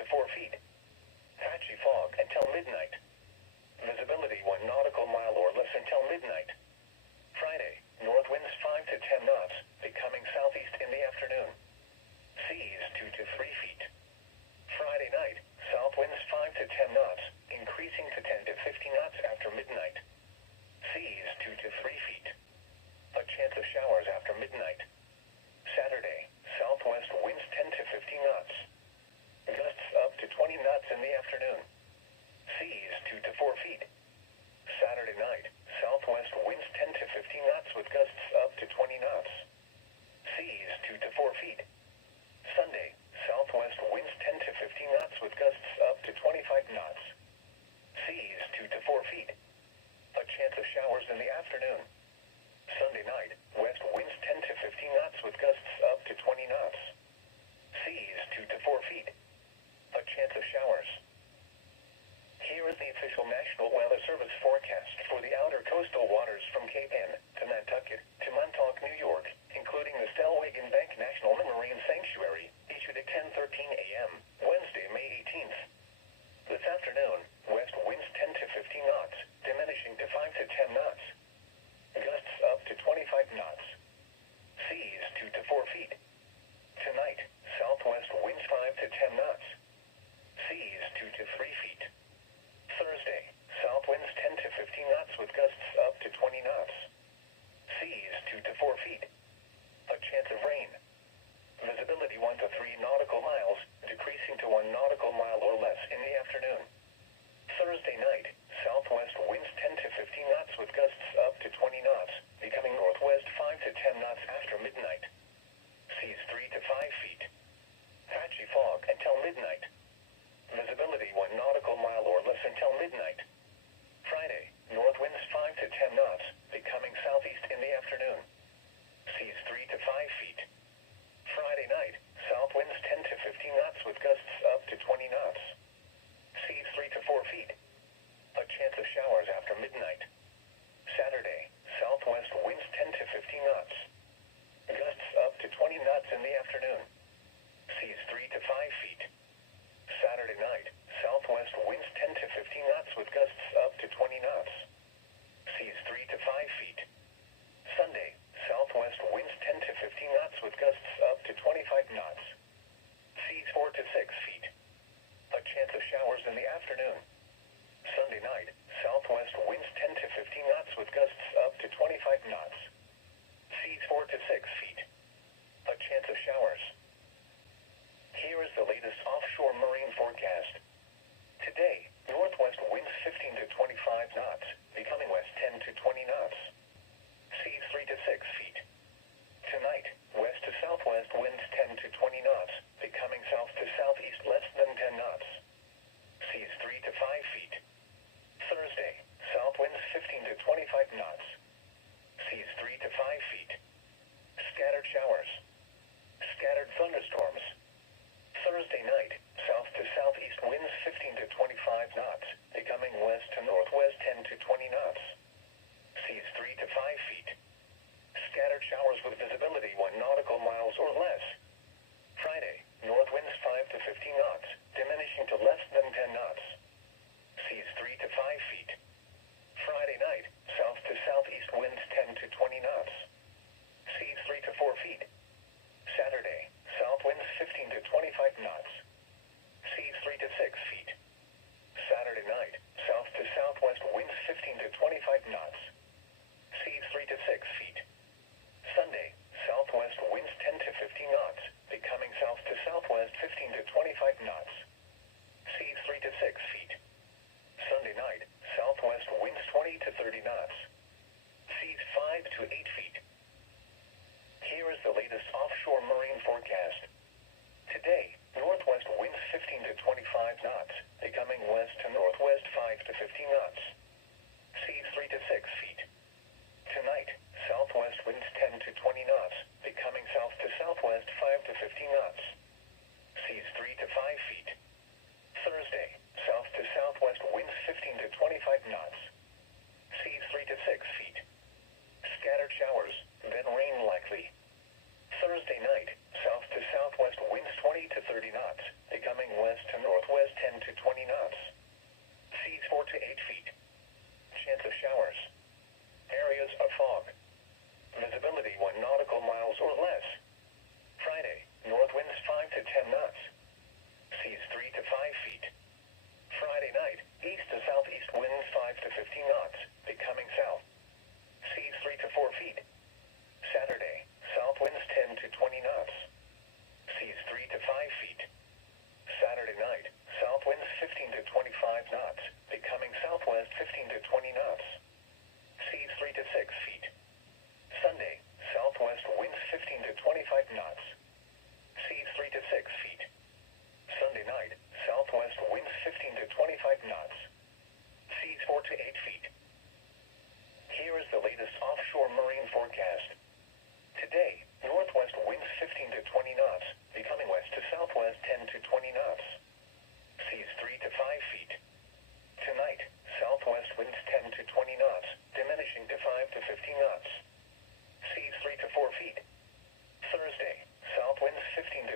4 feet. Patchy fog until midnight. Visibility 1 nautical mile or less until midnight. Friday, north winds 5 to 10 knots, becoming southeast in the afternoon. Seas 2 to 3 feet. Friday night, south winds 5 to 10 knots, increasing to 10 to 15 knots after midnight. Seas 2 to 3 feet. A chance of showers after midnight. Saturday, southwest winds 10 to 15 knots. Gusts up to 20 knots in the afternoon. Seas 2 to 4 feet. Saturday night, southwest winds 10 to 15 knots with gusts up to 20 knots. Seas 2 to 4 feet. Sunday, southwest winds 10 to 15 knots with gusts up to 25 knots. Seas 2 to 4 feet. A chance of showers in the afternoon. Sunday night, west winds 10 to 15 knots with gusts up to 20 knots. Seas 2 to 4 feet. A chance of showers. Here is the official National Weather Service forecast for the outer coastal waters from Cape Ann to Nantucket to Montauk, New York, including the Stellwagen Bank National Marine Sanctuary, issued at 10:13 a.m., Wednesday, May 18th. This afternoon, west winds 10 to 15 knots, diminishing to 5 to 10 knots. Gusts up to 25 knots. Seas 2 to 4 feet. Tonight, southwest winds 5 to 10 knots. Seas 2 to 3 feet. Thursday, south winds 10 to 15 knots with gusts up to 20 knots. Seas 2 to 4 feet. A chance of rain. Visibility 1 to 3 nautical miles, decreasing to 1 nautical mile or less in the afternoon. Thursday night, southwest winds 10 to 15 knots with gusts up to 20 knots, becoming northwest 5 to 10 knots after midnight. Seas 3 to 5 feet. Patchy fog until midnight. Visibility 1 nautical mile or less until midnight. Friday, north winds 5 to 10 knots, becoming southeast in the afternoon. Seas 3 to 5 feet. Friday night, south winds 10 to 15 knots with gusts up to 20 knots. Seas 3 to 4 feet. A chance of showers after midnight. Saturday, southwest winds 10 to 15 knots. Gusts up to 20 knots in the afternoon. Seas 3 to 5 feet. Saturday night, southwest winds 10 to 15 knots with gusts up to 20 knots. Seas 3 to 5 feet. Sunday, southwest winds 10 to 15 knots with gusts up to 25 knots. Seas 4 to 6 feet. A chance of showers in the afternoon. Sunday night, southwest winds 10 to 15 knots with gusts up to 25 knots. Seas 4 to 6 feet. A chance of showers. Here is the latest offshore marine forecast. Today, northwest winds 15 to 25 knots, becoming west 10 to 20 knots. Seas 3 to 6 feet. Tonight, west to southwest winds 10 to 20 knots, becoming south to southeast less than 10 knots. Seas 3 to 5 feet. Thursday, south winds 15 to 25 knots. Seas 3 to 5 feet. Scattered showers. Scattered thunderstorms. Thursday night, south to southeast winds 15 to 25 knots, becoming west to northwest 10 to 20 knots. Seas 3 to 5 feet. Scattered showers with visibility 1 nautical miles or less. Friday, north winds 5 to 15 knots, diminishing to less than 10 knots. Seas 3 to 5 feet. Friday night, south to southeast winds 10 to 20 knots. Seas 3 to 4 feet. Saturday, south winds 15 to 25 knots. Seas 3 to 6 feet. Saturday night, south to southwest winds 15 to 25 knots. Seas 3 to 6 feet. Sunday, southwest winds 10 to 15 knots, becoming south to southwest 15 to 25 knots. Seas 3 to 6 feet. Sunday night, southwest winds 20 to 30 knots. Seas 5 to 8 feet. Here is the latest offshore marine forecast. Today, northwest winds 15 to 25 knots, becoming west to northwest 5 to 15 knots. Seas 3 to 6 feet. Tonight, southwest winds 10 to 20 knots, becoming south to southwest 5 to 15 knots. Seas 3 to 5 feet. Thursday, south to southwest winds 15 to 25 knots. Seas 3 to 6 feet. Scattered showers, then rain likely. Thursday night, south to southwest winds 20 to 30 knots, becoming west to northwest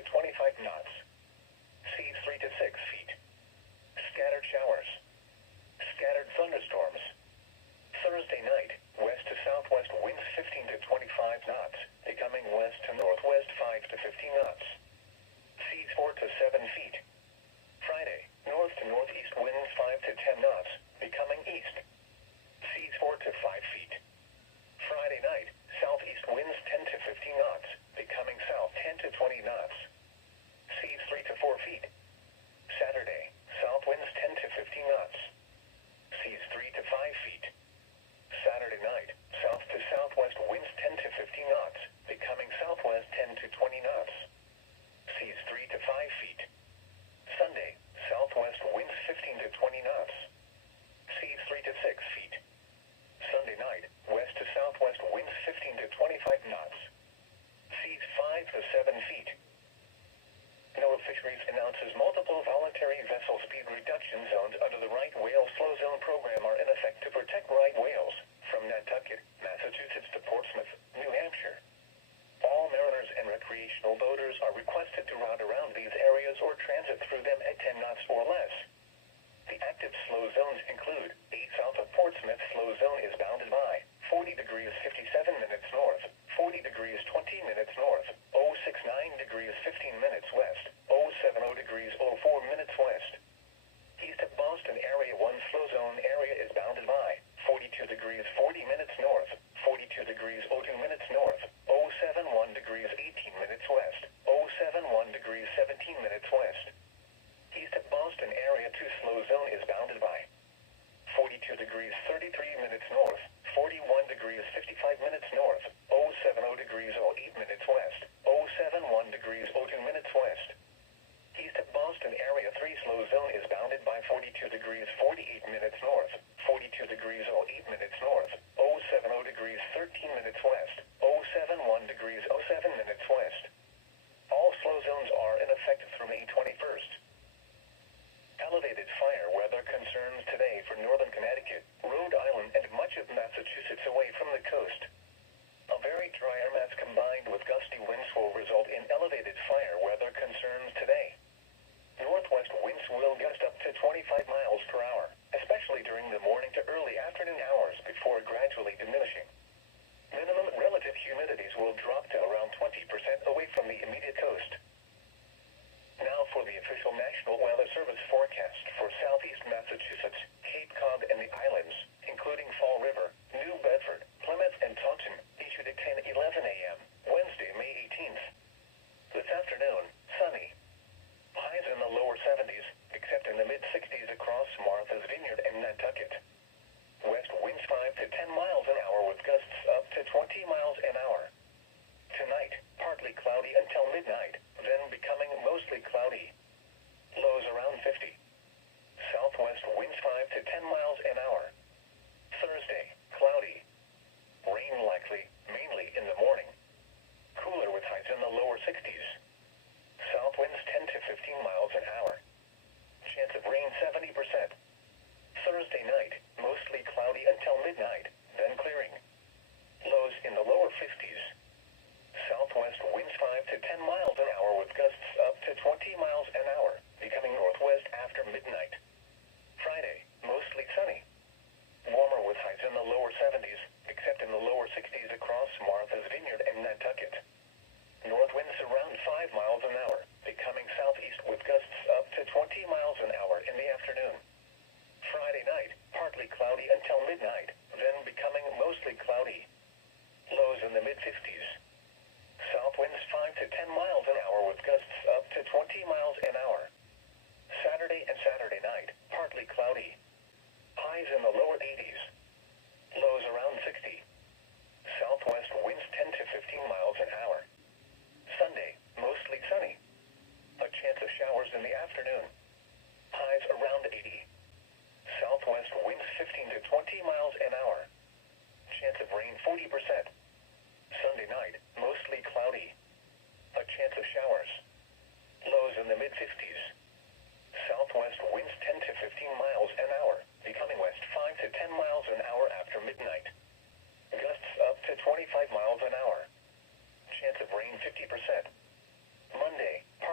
25 knots. Seas 3 to 6 feet. Scattered showers. Scattered thunderstorms. Thursday night, west to southwest winds 15 to 25 knots, becoming west to northwest 5 to 15 knots. Seas 4 to 7 feet. Friday, north to northeast winds 5 to 10 knots, becoming east. Seas 4 to 5 feet. Friday night, southeast winds 10 to 15 knots, becoming south 10 to 20 knots. Seas 3 to 4 feet. Saturday, south winds 10 to 15 knots. Seas 3 to 5 feet. Saturday night, south to southwest winds 10 to 15 knots, becoming southwest 10 to 20 knots. Seas 3 to 5 feet. Sunday, southwest winds 15 to 20 knots. Seas 3 to 6 feet. Sunday night, west to southwest winds 15 to 25 knots. Seas 5 to 7 feet. NOAA Fisheries announces multiple voluntary vessel speed reduction zones under the right whale slow zone program are in effect to protect right whales from Nantucket, Massachusetts to Portsmouth, New Hampshire. All mariners and recreational boaters are requested to route around these areas or transit through them at 10 knots or less. The active slow zones include 8 south of Portsmouth slow zone is bounded by 40 degrees 57 minutes north, 40 degrees 20 minutes north, 069 degrees 15 minutes west, 070 degrees 04 minutes west. East of Boston Area 1 slow zone area is bounded by 42 degrees 40 minutes north, 42 degrees 02 minutes north, 071 degrees 18 minutes west, 071 degrees 17 minutes west. East of Boston Area 2 slow zone is bounded by 42 degrees 33 minutes north, 41 degrees 55 minutes north, 070 degrees 08 minutes west, 071 degrees 02 minutes west. East of Boston Area 3 slow zone is bounded by 42 degrees 48 minutes north, 42 degrees 08 minutes north, 070 degrees 13 minutes west, 071 degrees 07 minutes west. All slow zones are in effect through May 21st. Elevated fire weather concerns today for northern Connecticut, Rhode Island, and much of Massachusetts away from the coast. A very dry air mass combined with gusty winds will result in elevated fire weather concerns today. Northwest winds will gust up to 25 miles per hour, especially during the morning to early afternoon hours before gradually diminishing. Minimum relative humidities will drop to around 20% away from the immediate coast. Now for the official National Weather Service forecast for southeast Massachusetts, Cape Cod, and the islands, including Fall River, New Bedford, Plymouth, and Taunton, issued at 10:11 a.m., Wednesday, May 18th. This afternoon, sunny. Highs in the lower 70s, except in the mid-60s across Martha's Vineyard and Nantucket. West winds 5 to 10 miles an hour with gusts up to 20 miles an hour. Tonight, partly cloudy until midnight, then becoming mostly cloudy. Lows around 50. Southwest winds 5 to 10 miles an hour. Thursday, cloudy. Rain likely, mainly in the morning. Cooler with highs in the lower 60s. South winds 10 to 15 miles an hour. Chance of rain 70%. Thursday night, mostly cloudy until midnight, then clearing. Lows in the lower 50s. Southwest winds 5 to 10 miles an hour with gusts up to 20 miles an hour, becoming northwest after midnight. Friday, mostly sunny. Warmer with highs in the lower 70s, except in the lower 60s across Martha's Vineyard and Nantucket. North winds around 5 miles an hour, becoming southeast with gusts up to 20 miles an hour in the afternoon. Friday night, partly cloudy until midnight, then becoming mostly cloudy. Lows in the mid-50s. South winds 5 to 10 miles an hour with gusts up to 20 miles an hour. Saturday and Saturday night, partly cloudy. Highs in the lower 80s. Lows around 60. Southwest winds 10 to 15 miles an hour. Sunday, mostly sunny. A chance of showers in the afternoon. Highs around 80. Southwest winds 15 to 20 miles an hour. Chance of rain 40%. Sunday night, mostly cloudy. A chance of showers. Lows in the mid-50s. Southwest winds 10 to 15 miles an hour, becoming west 5 to 10 miles an hour after midnight. Gusts up to 25 miles an hour. Chance of rain 50%. Monday,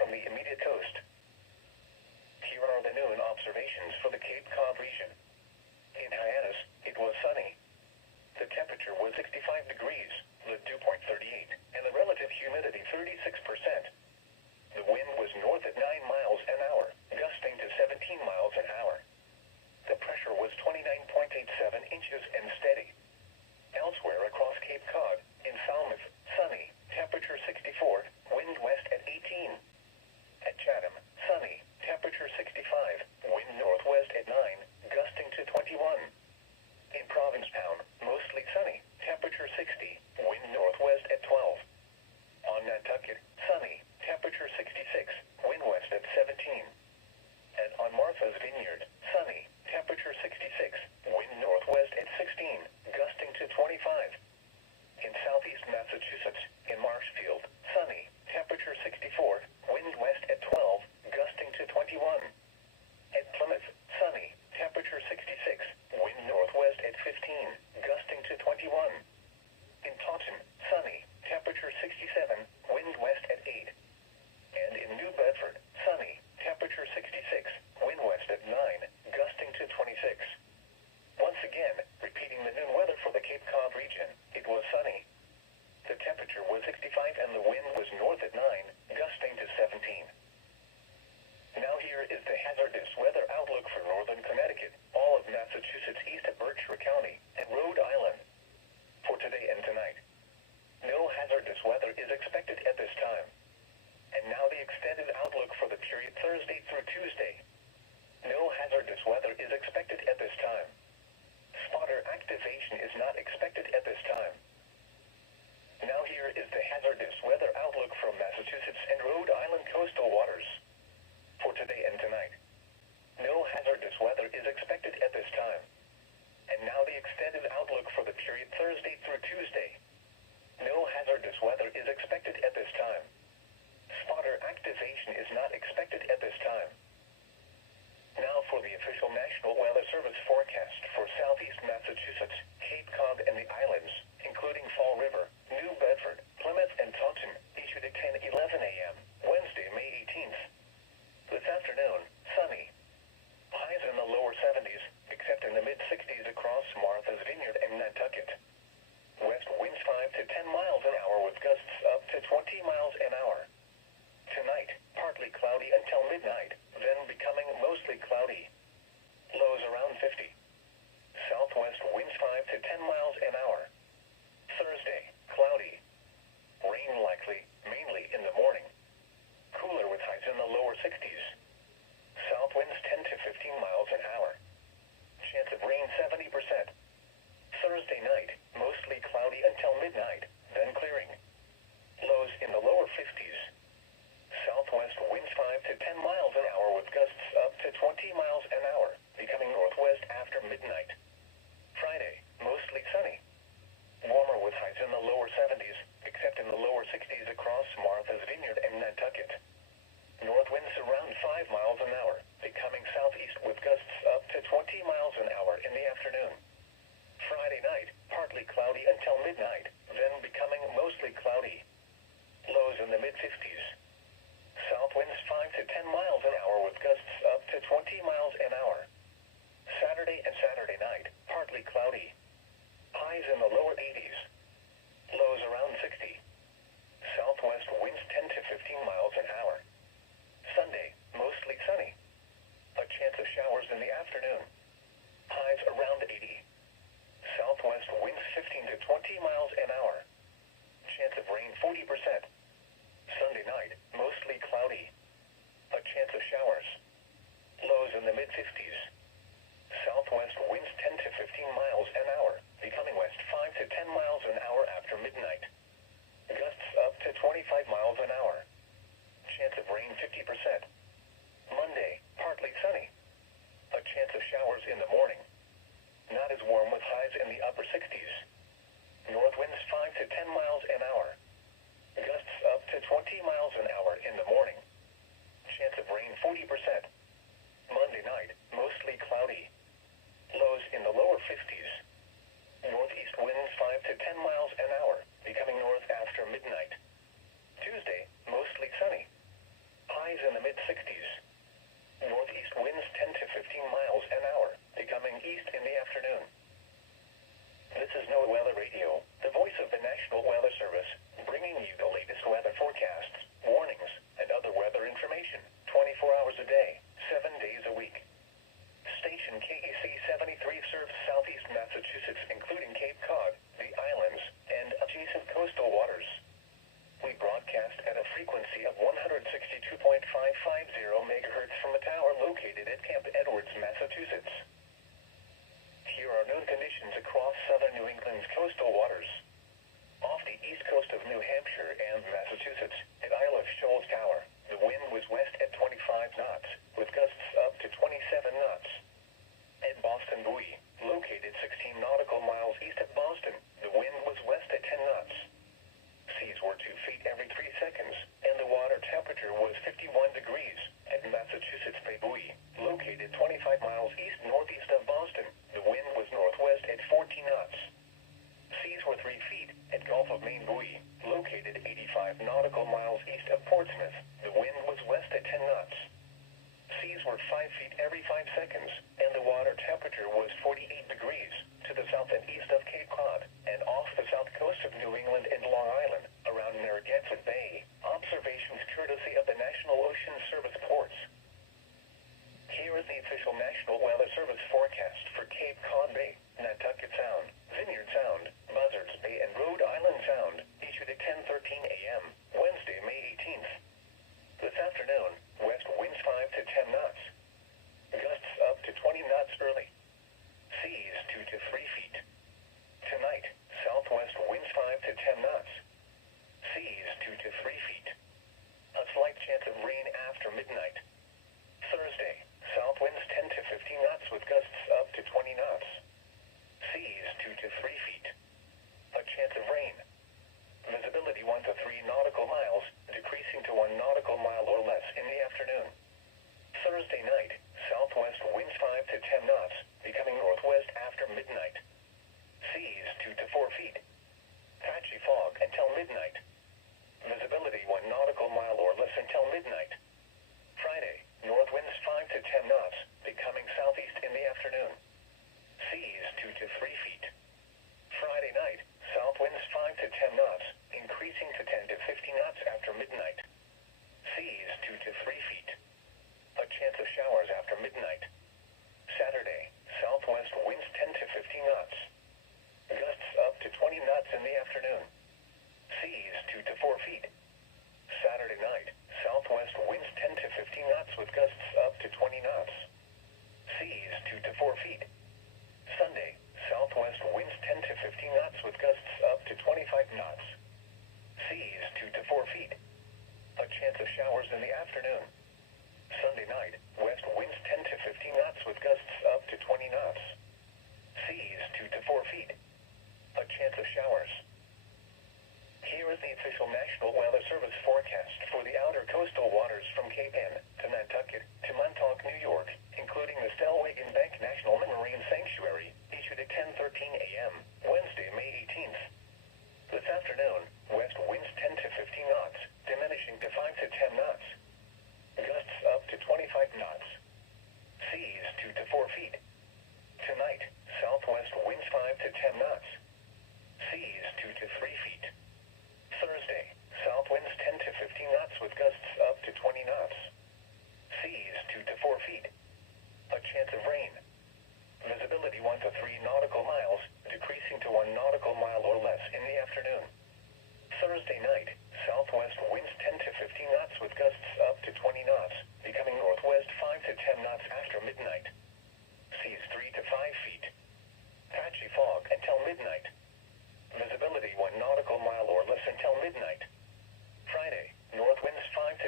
from the immediate coast. Here are the noon observations for the Cape Cod region. In Hyannis, it was sunny. The temperature was 65 degrees, the dew point 38, and the relative humidity 36%. The wind was north at 9 miles an hour, gusting to 17 miles an hour. The pressure was 29.87 inches and steady. Elsewhere across Cape Cod, in Falmouth, sunny, temperature 64, wind west at 18. At Chatham, sunny, temperature 65, wind northwest at 9, gusting to 21. In Provincetown, mostly sunny, temperature 60, wind northwest at 12. On Nantucket, sunny, temperature 66, wind west at 17. And on Martha's Vineyard, sunny, temperature 66, wind northwest at 16, gusting to 25. In southeast Massachusetts, in Marshfield, sunny, temperature 64, wind west at 12, gusting to 21. At Plymouth, sunny, temperature 66, wind northwest at 15, gusting to 21. In Taunton, sunny, temperature 67, wind west at 8. And in New Bedford, sunny, temperature 66, wind west at 9, gusting to 26. Once again, repeating the noon weather for the Cape Cod region, it was sunny. The temperature was 65 and the wind was north at 9, gusting to 17. Now here is the hazardous weather outlook for northern Connecticut, all of Massachusetts east of Berkshire County, and Rhode Island. For today and tonight, no hazardous weather is expected at this time. And now the extended outlook for the period Thursday through Tuesday. No hazardous weather is expected at this time. Spotter activation is not expected at this time. Now here is the hazardous weather outlook from Massachusetts and Rhode Island coastal waters. For today and tonight, no hazardous weather is expected at this time. And now the extended outlook for the period Thursday through Tuesday. No hazardous weather is expected at this time. Spotter activation is not expected at this time. Now for the official National Weather Service forecast for southeast Massachusetts, Cape Cod and the islands, including Fall River, New Bedford, Plymouth and Taunton, issued at 10:11 a.m., Wednesday, May 18th. This afternoon, sunny. Highs in the lower 70s, except in the mid-60s across Martha's Vineyard and Nantucket. West winds 5 to 10 miles an hour with gusts up to 20 miles an hour. Tonight, partly cloudy until midnight, then becoming mostly cloudy. Lows around 50. Southwest winds 5 to 10 miles an hour. Thursday, cloudy. Rain likely, mainly in the morning. Cooler with highs in the lower 60s. South winds 10 to 15 miles an hour. Chance of rain 70%. Thursday night, mostly cloudy until midnight, then clearing. Lows in the lower 50s. Southwest winds 5 to 10 miles an hour with gusts up to 20 miles an hour, becoming northwest after midnight. Friday, mostly sunny. Warmer with highs in the lower 70s, except in the lower 60s across Martha's Vineyard and Nantucket. North winds around 5 miles an hour, becoming southeast with gusts up to 20 miles an hour in the afternoon. Friday night, partly cloudy until midnight, then becoming mostly cloudy. Lows in the mid-50s. South winds 5 to 10 miles an hour with gusts up to 20 miles an hour. Saturday and Saturday night, partly cloudy. Highs in the lower 80s. Lows around 60. Southwest winds 10 to 15 miles an hour. Sunday, mostly sunny. A chance of showers in the afternoon. Highs around 80. Southwest winds 15 to 20 miles an hour. Chance of rain 40%. Sunday night, mostly cloudy. A chance of showers. Lows in the mid-50s. Southwest winds 10 to 15 miles an hour, becoming west 5 to 10 miles an hour after midnight. Gusts up to 25 miles an hour. Chance of rain 50%. Monday, partly sunny. A chance of showers in the morning. Not as warm with highs in the upper 60s. North winds 5 to 10 miles an hour. Gusts up to 20 miles an hour in the morning. Chance of rain 40%. Monday night, mostly cloudy. Lows in the lower 50s. Northeast winds 5 to 10 miles an hour, becoming north after midnight. Tuesday, mostly sunny. mid-60s. Northeast winds 10 to 15 miles an hour, becoming east in the afternoon. This is NOAA Weather Radio, the voice of the National Weather Service, bringing you the latest weather forecasts, warnings, and other weather information, 24 hours a day, 7 days a week. Station KEC73 serves southeast Massachusetts, including Cape Cod, the islands, and adjacent coastal waters. We broadcast at a frequency of 162.550 MHz from the tower located at Camp Edwards, Massachusetts. Here are known conditions across southern New England's coastal waters. Off the east coast of New Hampshire and Massachusetts, at Isle of Shoals Tower, the wind was west at 25 knots, with gusts up to 27 knots. At Boston Buoy, located 16 nautical miles east of Boston, the wind was west at 10 knots. Seas were 2 feet every 3 seconds, and the water temperature was 51 degrees. At Massachusetts Bay Buoy, located 25 miles east-northeast of Boston, the wind was northwest at 14 knots. Seas were 3 feet at Gulf of Maine Buoy, located 85 nautical miles east of Portsmouth, the wind was west at 10 knots. Seas were 5 feet every 5 seconds, and the water temperature was 48 degrees, to the south and east of Cape Cod, and off the south coast of New England and Long Island, around Narragansett Bay. Observations courtesy of the National Ocean Service ports. Here is the official National Weather Service forecast for Cape Cod Bay, Nantucket Sound, Vineyard Sound, Buzzards Bay, and Rhode Island Sound, issued at 10:13 a.m., Wednesday, May 18th. This afternoon, west winds 5 to 10 knots. Gusts up to 20 knots early. Seas 2 to 3 feet. Tonight, southwest winds 5 to 10 knots. Seas 2 to 3 feet. A slight chance of rain after midnight. Thursday, south winds 10 to 15 knots with gusts up to 20 knots. Seas 2 to 3 feet. A chance of rain. Visibility 1 to 3 nautical miles, decreasing to 1 nautical mile or less in the afternoon. Thursday night, southwest winds 5 to 10 knots, becoming northwest after midnight. Seas 2 to 4 feet. Patchy fog until midnight. Visibility 1 nautical mile or less until midnight. Friday, north winds 5 to 10 knots, becoming southeast in the afternoon. Seas 2 to 3 feet. Friday night, south winds 5 to 10 knots, increasing to 10 to 15 knots after midnight. Seas 2 to 3 feet. A chance of showers after midnight. Saturday, southwest winds 10 to 15 knots. Gusts up to 20 knots in the afternoon. Seas 2 to 4 feet. Saturday night, southwest winds 10 to 15 knots with gusts up to 20 knots. Seas 2 to 4 feet. Sunday, southwest winds 10 to 15 knots with gusts up to 25 knots. Seas 2 to 4 feet. A chance of showers in the afternoon. Sunday night, west winds 10 to 15 knots with gusts up to 20 knots. Seas 2 to 4 feet. A chance of showers. Here is the official National Weather Service forecast for the outer coastal waters from Cape Ann to Nantucket to Montauk, New York, including the Stellwagen Bank National Marine Sanctuary, issued at 10:13 a.m., Wednesday, May 18th. This afternoon, west winds 10 to 15 knots, diminishing to 5 to 10 knots. Gusts up to 25 knots. Seas 2 to 4 feet. Tonight, southwest winds 5 to 10 knots. Seas 2 to 3 feet. Thursday, south winds 10 to 15 knots with gusts up to 20 knots. Seas 2 to 4 feet. A chance of rain. Visibility 1 to 3 nautical miles, decreasing to 1 nautical mile or less in the afternoon. Thursday night, southwest winds 10 to 15 knots with gusts up to 20 knots, becoming northwest 5 to 10 knots after midnight. Seas 3 to 5 feet. Patchy fog until midnight. Visibility 1 nautical mile or less until midnight. Friday, north winds 5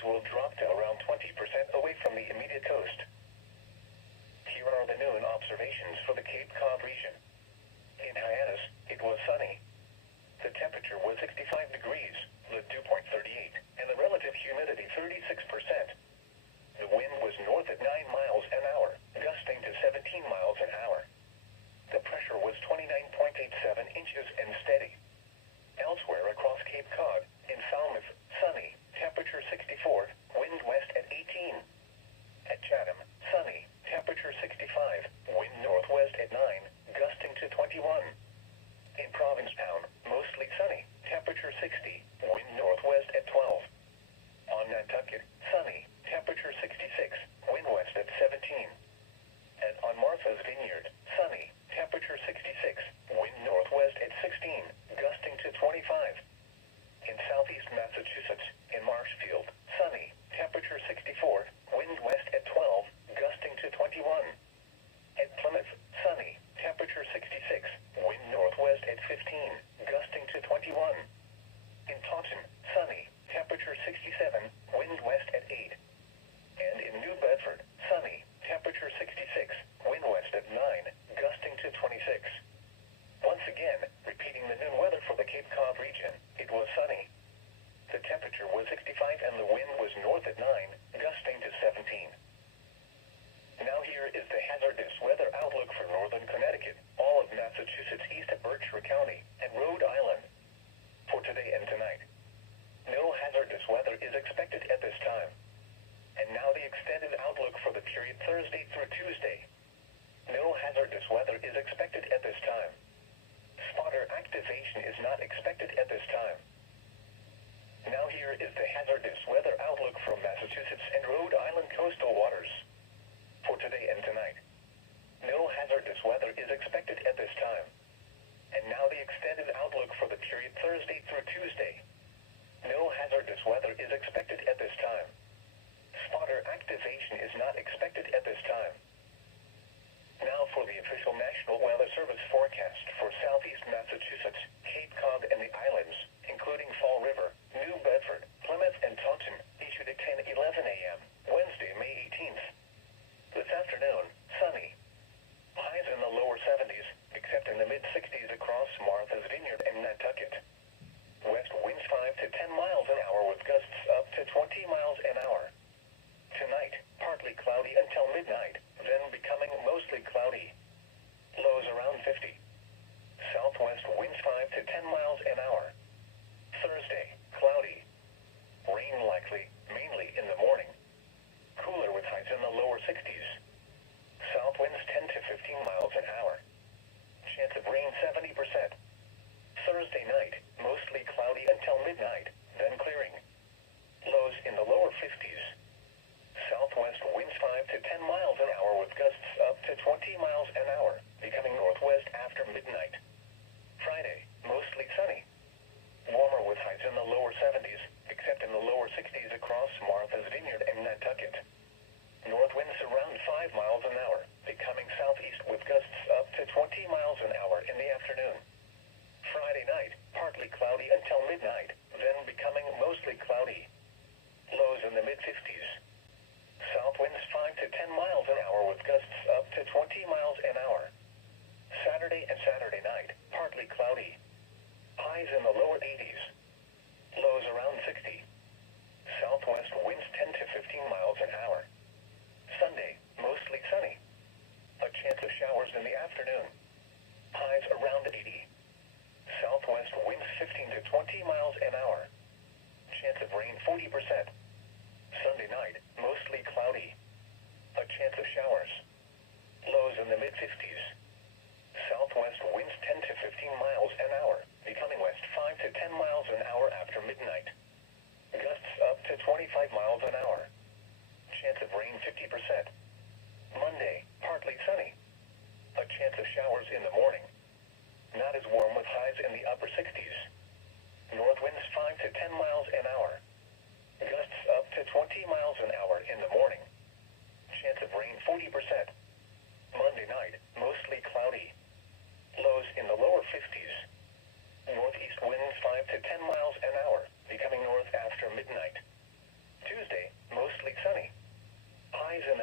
winds will drop to around 20% away from the immediate coast. Here are the noon observations for the Cape Cod region. In Hyannis, it was sunny. The temperature was 65 degrees, the dew point 38, and the relative humidity 36%. The wind was north at 9 miles an hour, gusting to 17 miles an hour. The pressure was 29.87 inches and steady. Elsewhere across Cape Cod, in Falmouth, sunny, temperature 64, wind west at 18. At Chatham, sunny, temperature 65, wind northwest at 9, gusting to 21. In Provincetown, mostly sunny, temperature 60, wind northwest at 12. On Nantucket, sunny, temperature 66, wind west at 17. And on Martha's Vineyard, sunny, temperature 66, wind northwest at 16, gusting to 25. In southeast Massachusetts, in Marshfield, sunny, temperature 64, wind west at 12, gusting to 21. At Plymouth, sunny, temperature 66, wind northwest at 15, gusting to 21. In Taunton, sunny, temperature 67, wind west at 8. And in New Bedford, sunny, temperature 66, wind west at 9, gusting to 26. Once again, repeating the noon weather for the Cape Cod region, it was sunny. The temperature was 65 and the wind was north at 9, gusting to 17. Now here is the hazardous weather outlook for northern Connecticut, all of Massachusetts east of Berkshire County, and Rhode Island. For today and tonight, no hazardous weather is expected at this time. And now the extended outlook for the period Thursday through Tuesday. No hazardous weather is expected at this time. Spotter activation is not expected at this time. Now here is the hazardous weather outlook from Massachusetts and Rhode Island coastal waters. For today and tonight, no hazardous weather is expected at this time. And now the extended outlook for the period Thursday through Tuesday. No hazardous weather is expected at this time. Spotter activation is not expected at this time. Now for the official National Weather Service forecast for southeast Massachusetts, Cape Cod and the islands, including Fall River, New Bedford, Plymouth and Taunton, issued at 10:11 a.m., Wednesday, May 18th. This afternoon, sunny. Highs in the lower 70s, except in the mid-60s across Martha's Vineyard and Nantucket. West winds 5 to 10 miles an hour with gusts up to 20 miles an hour. Tonight, partly cloudy until midnight, then becoming mostly cloudy. Lows around 50. Southwest winds 5 to 10 miles an hour. Thursday, cloudy. Rain likely, mainly in the morning. Cooler with highs in the lower 60s. South winds 10 to 15 miles an hour. Chance of rain 70%. Thursday night, mostly cloudy until midnight, then clearing. Lows in the lower 50s. Southwest winds 5 to 10 miles an hour with gusts up to 20 miles an hour, becoming northwest after midnight. Friday, mostly sunny. Warmer with highs in the lower 70s, except in the lower 60s across Martha's Vineyard and Nantucket. North winds around 5 miles an hour, becoming southeast with gusts up to 20 miles an hour in the afternoon. Friday night, partly cloudy until midnight, then becoming mostly cloudy. Lows in the mid-50s. South winds 5 to 10 miles an hour with gusts up to 20 miles an hour. Saturday and Saturday night, partly cloudy. Highs in the lower 80s. Lows around 60. Southwest winds 10 to 15 miles an hour. Sunday, mostly sunny. A chance of showers in the afternoon. Highs around 80. Southwest winds 15 to 20 miles an hour. Chance of rain 40%. Sunday night, mostly cloudy. A chance of showers. Lows in the mid-50s. Southwest winds 10 to 15 miles an hour, becoming west 5 to 10 miles an hour after midnight. Gusts up to 25 miles an hour. Chance of rain 50%. Monday, partly sunny. A chance of showers in the morning. Not as warm with highs in the upper 60s. North winds 5 to 10 miles an hour. Gusts up to 20 miles an hour in the morning. Chance of rain 40%. Monday night, mostly cloudy. Lows in the lower 50s. Northeast winds 5 to 10 miles an hour, becoming north after midnight. Tuesday,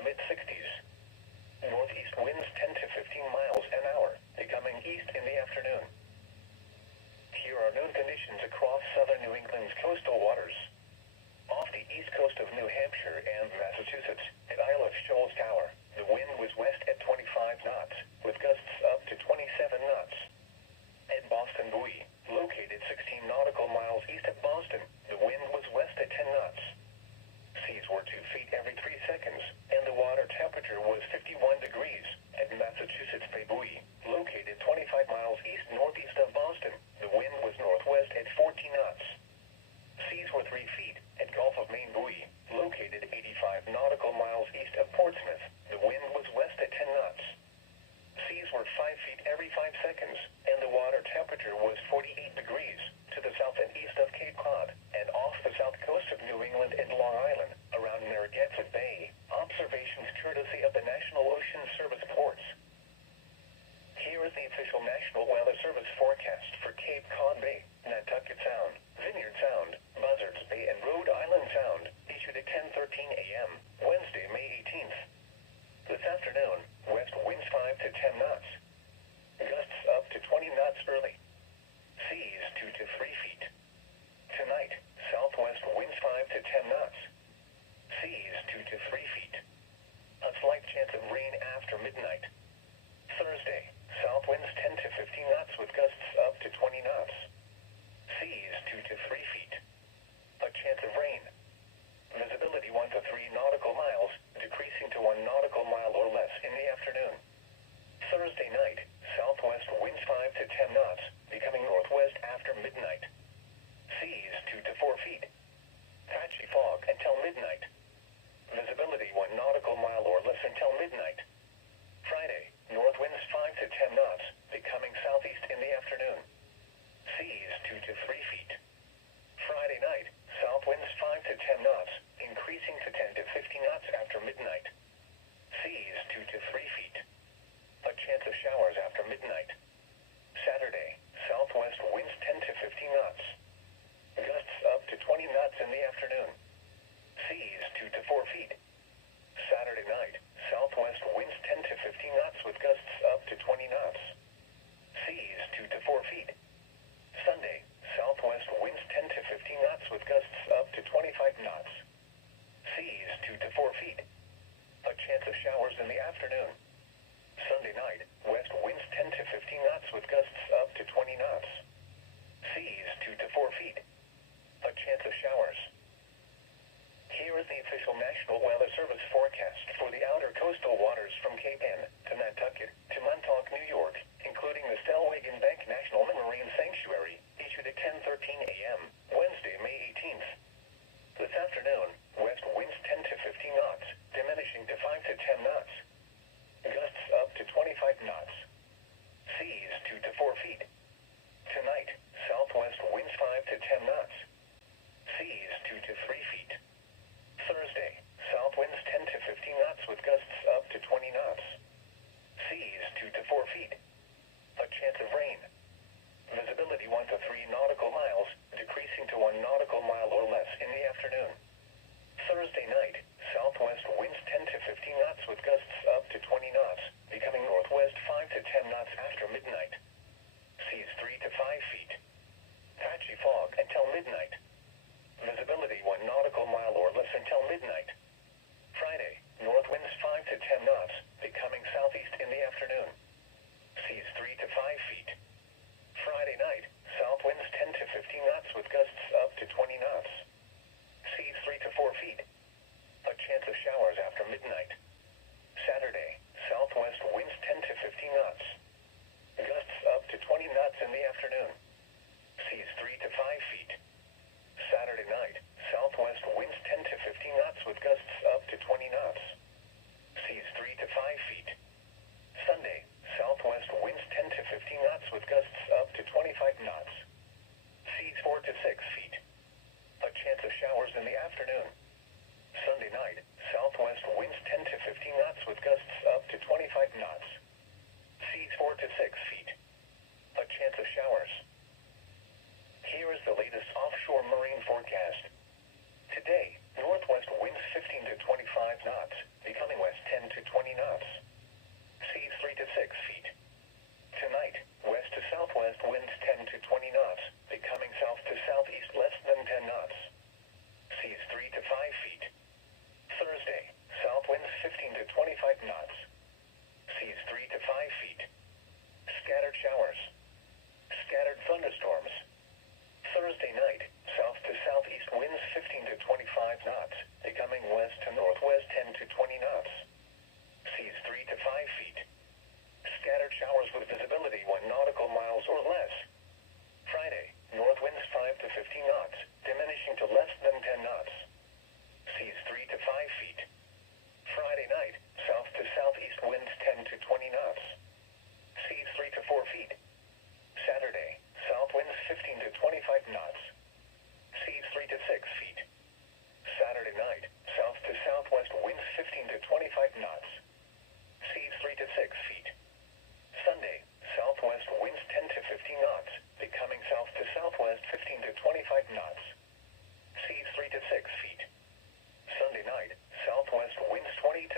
mid-60s. Northeast winds 10 to 15 miles an hour, becoming east in the afternoon. Here are noon conditions across southern New England's coastal waters. Off the east coast of New Hampshire and Massachusetts, at Isle of Shoals Tower, the wind was west at 25 knots, with gusts up to 27 knots. At Boston Buoy, located 16 nautical miles east of Boston, the wind was west at 10 knots. Seas were 2 feet every 3 seconds, and the water temperature was 51 degrees. At Massachusetts Bay Buoy, located 25 miles east-northeast of Boston, the wind was northwest at 14 knots. Seas were 3 feet. At Gulf of Maine Buoy, located 85 nautical miles east of Portsmouth, the wind was west at 10 knots. Seas were 5 feet every 5 seconds, and the water temperature was 48 degrees, to the south and east of Cape Cod, and off the south coast of New England and Long Island, around Narragansett Bay. Observations courtesy of the National Ocean Service ports. Here is the official National Weather Service forecast for Cape Cod Bay, Nantucket Sound, Vineyard Sound, Buzzards Bay, and Rhode Island Sound, issued at 10:13 a.m., Wednesday, May 18th. This afternoon, west winds 5 to 10 knots. Gusts up to 20 knots early. Seas 2 to 3 feet. Tonight, southwest winds 5 to 10 knots. Seas 2 to 3 feet. A slight chance of rain after midnight. Thursday, south winds 10 to 15 knots with gusts up to 20 knots. Seas 2 to 3 feet. A chance of rain. Visibility 1 to 3 nautical miles, decreasing to 1 nautical mile or less in the afternoon. Thursday night, southwest winds 5 to 10 knots, becoming northwest after midnight. Seas 2 to 4 feet. Patchy fog until midnight. Visibility 1 nautical mile or less until midnight. Friday, north winds 5 to 10 knots, becoming southeast in the afternoon. Seas 2 to 3 feet. Friday night, south winds 5 to 10 knots, increasing to 10 to 15 knots after midnight. Seas 2 to 3 feet. A chance of showers after midnight. Saturday, southwest winds 10 to 15 knots. Gusts up to 20 knots in the afternoon. Seas 2 to 4 feet. Saturday night, southwest winds 10 to 15 knots with gusts up to 20 knots. Seas 2 to 4 feet. Sunday, southwest winds 10 to 15 knots with gusts up to 25 knots. Seas 2 to 4 feet. A chance of showers in the afternoon. Sunday night, west winds 10 to 15 knots with gusts up to 20 knots. Seas 2 to 4 feet. A chance of showers. Here is the official National Weather Service forecast for the outer coastal waters from Cape Ann to Nantucket to Montauk, New York, including the Stellwagen Bank National Marine Sanctuary, issued at 10:13 a.m., Wednesday, May 18th. This afternoon, west winds 10 to 15 knots, diminishing to 5 to 10 knots. Gusts up to 25 knots. Seas 2 to 4 feet. Tonight, southwest winds 5 to 10 knots. Seas 2 to 3 feet. Thursday, south winds 10 to 15 knots with gusts up to 20 knots. Seas 2 to 4 feet. A chance of rain. Visibility 1 to 3 nautical miles, decreasing to 1 nautical mile or less in the afternoon. Thursday night, southwest winds 10 to 15 knots with gusts up to 20 knots, becoming northwest 5 to 10 knots after midnight. Seas 3 to 5 feet. Patchy fog until midnight. Visibility 1 nautical mile or less until midnight. Friday, north winds 5 to 10 knots, becoming southeast in the afternoon. Seas 3 to 5 feet. Friday night, south winds 10 to 15 knots with gusts up to 20 knots. Seas 3 to 4 feet. A chance of showers after midnight. Saturday, southwest winds 10 to 15 knots. Gusts up to 20 knots in the afternoon. Seas 3 to 5 feet. Saturday night, southwest winds 10 to 15 knots with gusts up to 20 knots. Seas 3 to 5 feet. Sunday, southwest winds 10 to 15 knots with gusts up to 25 knots. Seas 4 to 6 feet. A chance of showers in the afternoon. Sunday night, southwest winds 10 to 15 knots with gusts up to 25 knots. Seas 4 to 6 feet. A chance of showers. Here is the latest offshore marine forecast. Today, northwest winds 15 to 25 knots, becoming west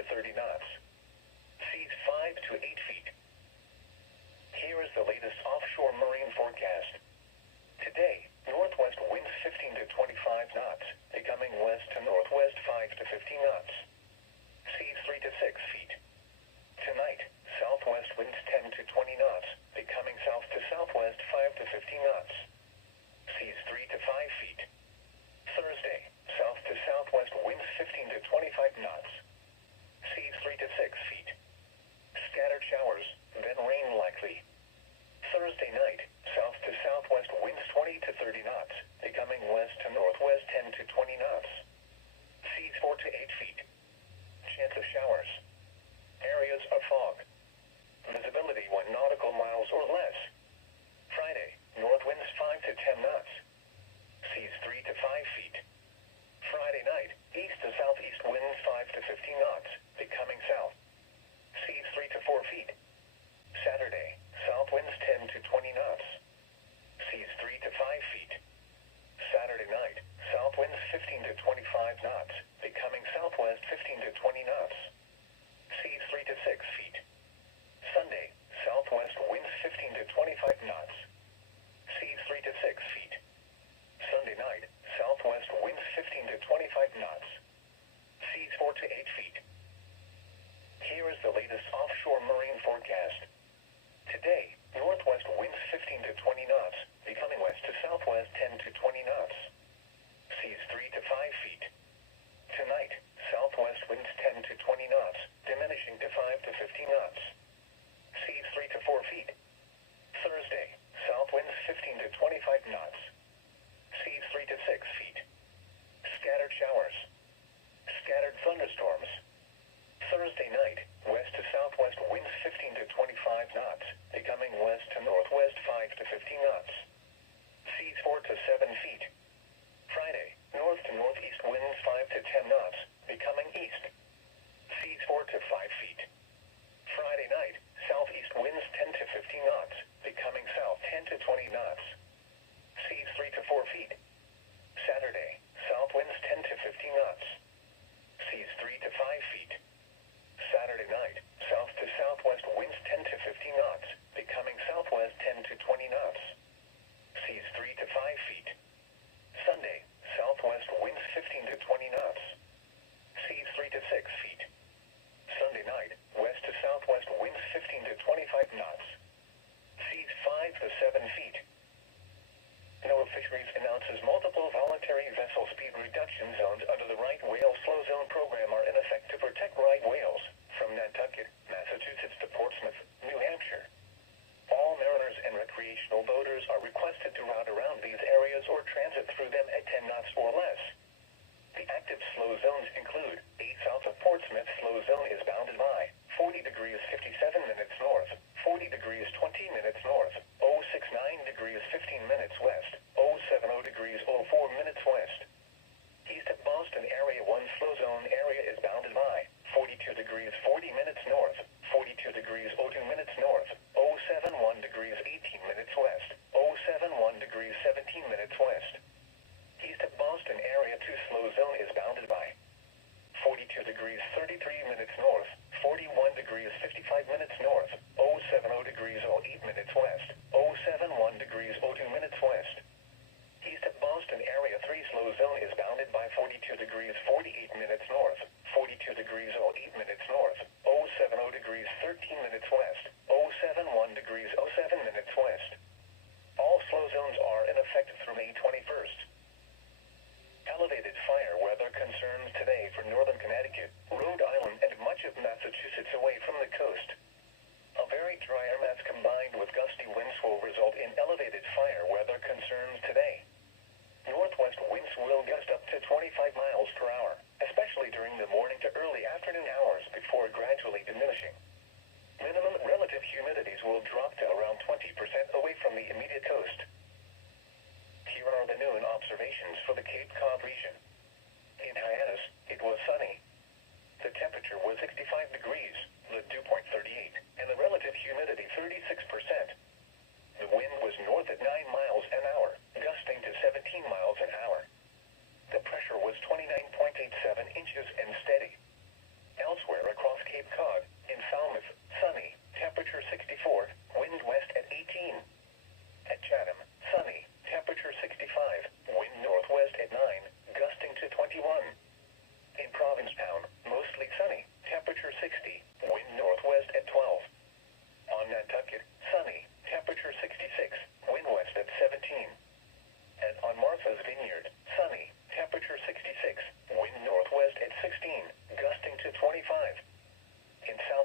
30 knots. Seas 5 to 8 feet. Here is the latest offshore marine forecast. Today, northwest winds 15 to 25 knots, becoming west to northwest 5 to 15 knots. Seas 3 to 6 feet. Tonight, southwest winds 10 to 20 knots, becoming south to southwest 5 to 15 knots. Seas 3 to 5 feet. Thursday, south to southwest winds 15 to 25 knots. Seas 3 to 6 feet. Scattered showers, then rain likely. Thursday night, south to southwest winds 20 to 30 knots, becoming west to northwest 10 to 20 knots. Seas 4 to 8 feet. Chance of showers. Areas of fog. Visibility 1 nautical miles or less. Friday, north winds 5 to 10 knots. Seas 3 to 5 feet. Friday night, east to southeast winds 5 to 15 knots, becoming south. Seas 3 to 4 feet. Saturday, south winds 10 to 20 knots. Seas 3 to 5 feet. Saturday night, south winds 15 to 25 knots, becoming southwest 15 to 20 knots. Seas 3 to 6 feet. Sunday, southwest winds 15 to 25 knots. Seas 3 to 6 feet. Sunday night, southwest winds 15 to 25 knots. Seas 4 to 8 feet. Here is the latest offshore marine forecast. Today, northwest winds 15 to 20 knots, becoming west to southwest 10 to 20 knots. Seas 3 to 5 feet. Tonight, southwest winds 10 to 20 knots, diminishing to 5 to 15 knots. Seas 3 to 4 feet. Thursday, south winds 15 to 25 knots. Seas 3 to 6 feet. Scattered showers. Scattered thunderstorms. Thursday night, west to southwest winds 15 to 25 knots, becoming west to northwest 5 to 15 knots. Seas 4 to 7 feet. Friday, north to northeast winds 5 to 10 knots, becoming east. Seas 4 to 5 feet. Friday night, southeast winds 10 to 15 knots, becoming south 10 to 20 knots. Seas 3 to 4 feet. Saturday, south winds 10 to 15 knots. Seas 3 to 5 feet. Saturday night, south to southwest winds 10 to 15 knots, becoming southwest 10 to 20 knots. Seas 3 to 5 feet. Sunday, southwest winds 15 to 20 knots. Seas 3 to 6 feet. Sunday night, west to southwest winds 15 to 25 knots. Seas 5 to 7 feet. NOAA Fisheries announces multiple voluntary vessel speed reduction zones under the right whale slow zone program are in effect to protect right whales from Nantucket, Massachusetts to Portsmouth, New Hampshire. All mariners and recreational boaters are requested to route around these areas or transit through them at 10 knots or less. The active slow zones include 8 south of Portsmouth slow zone is bounded by 40 degrees 57 minutes north, 40 degrees 20 minutes north, 069 degrees 15 minutes west, 070 degrees 04 minutes west. East of Boston Area 1 slow zone area is bounded by 42 degrees 40 minutes north, 42 degrees 02 minutes north, 071 degrees 18 minutes west, 071 degrees 17 minutes west. East of Boston Area 2 slow zone is bounded by 42 degrees 33 minutes north, 41 degrees 55 minutes north, 070 degrees 08 minutes west.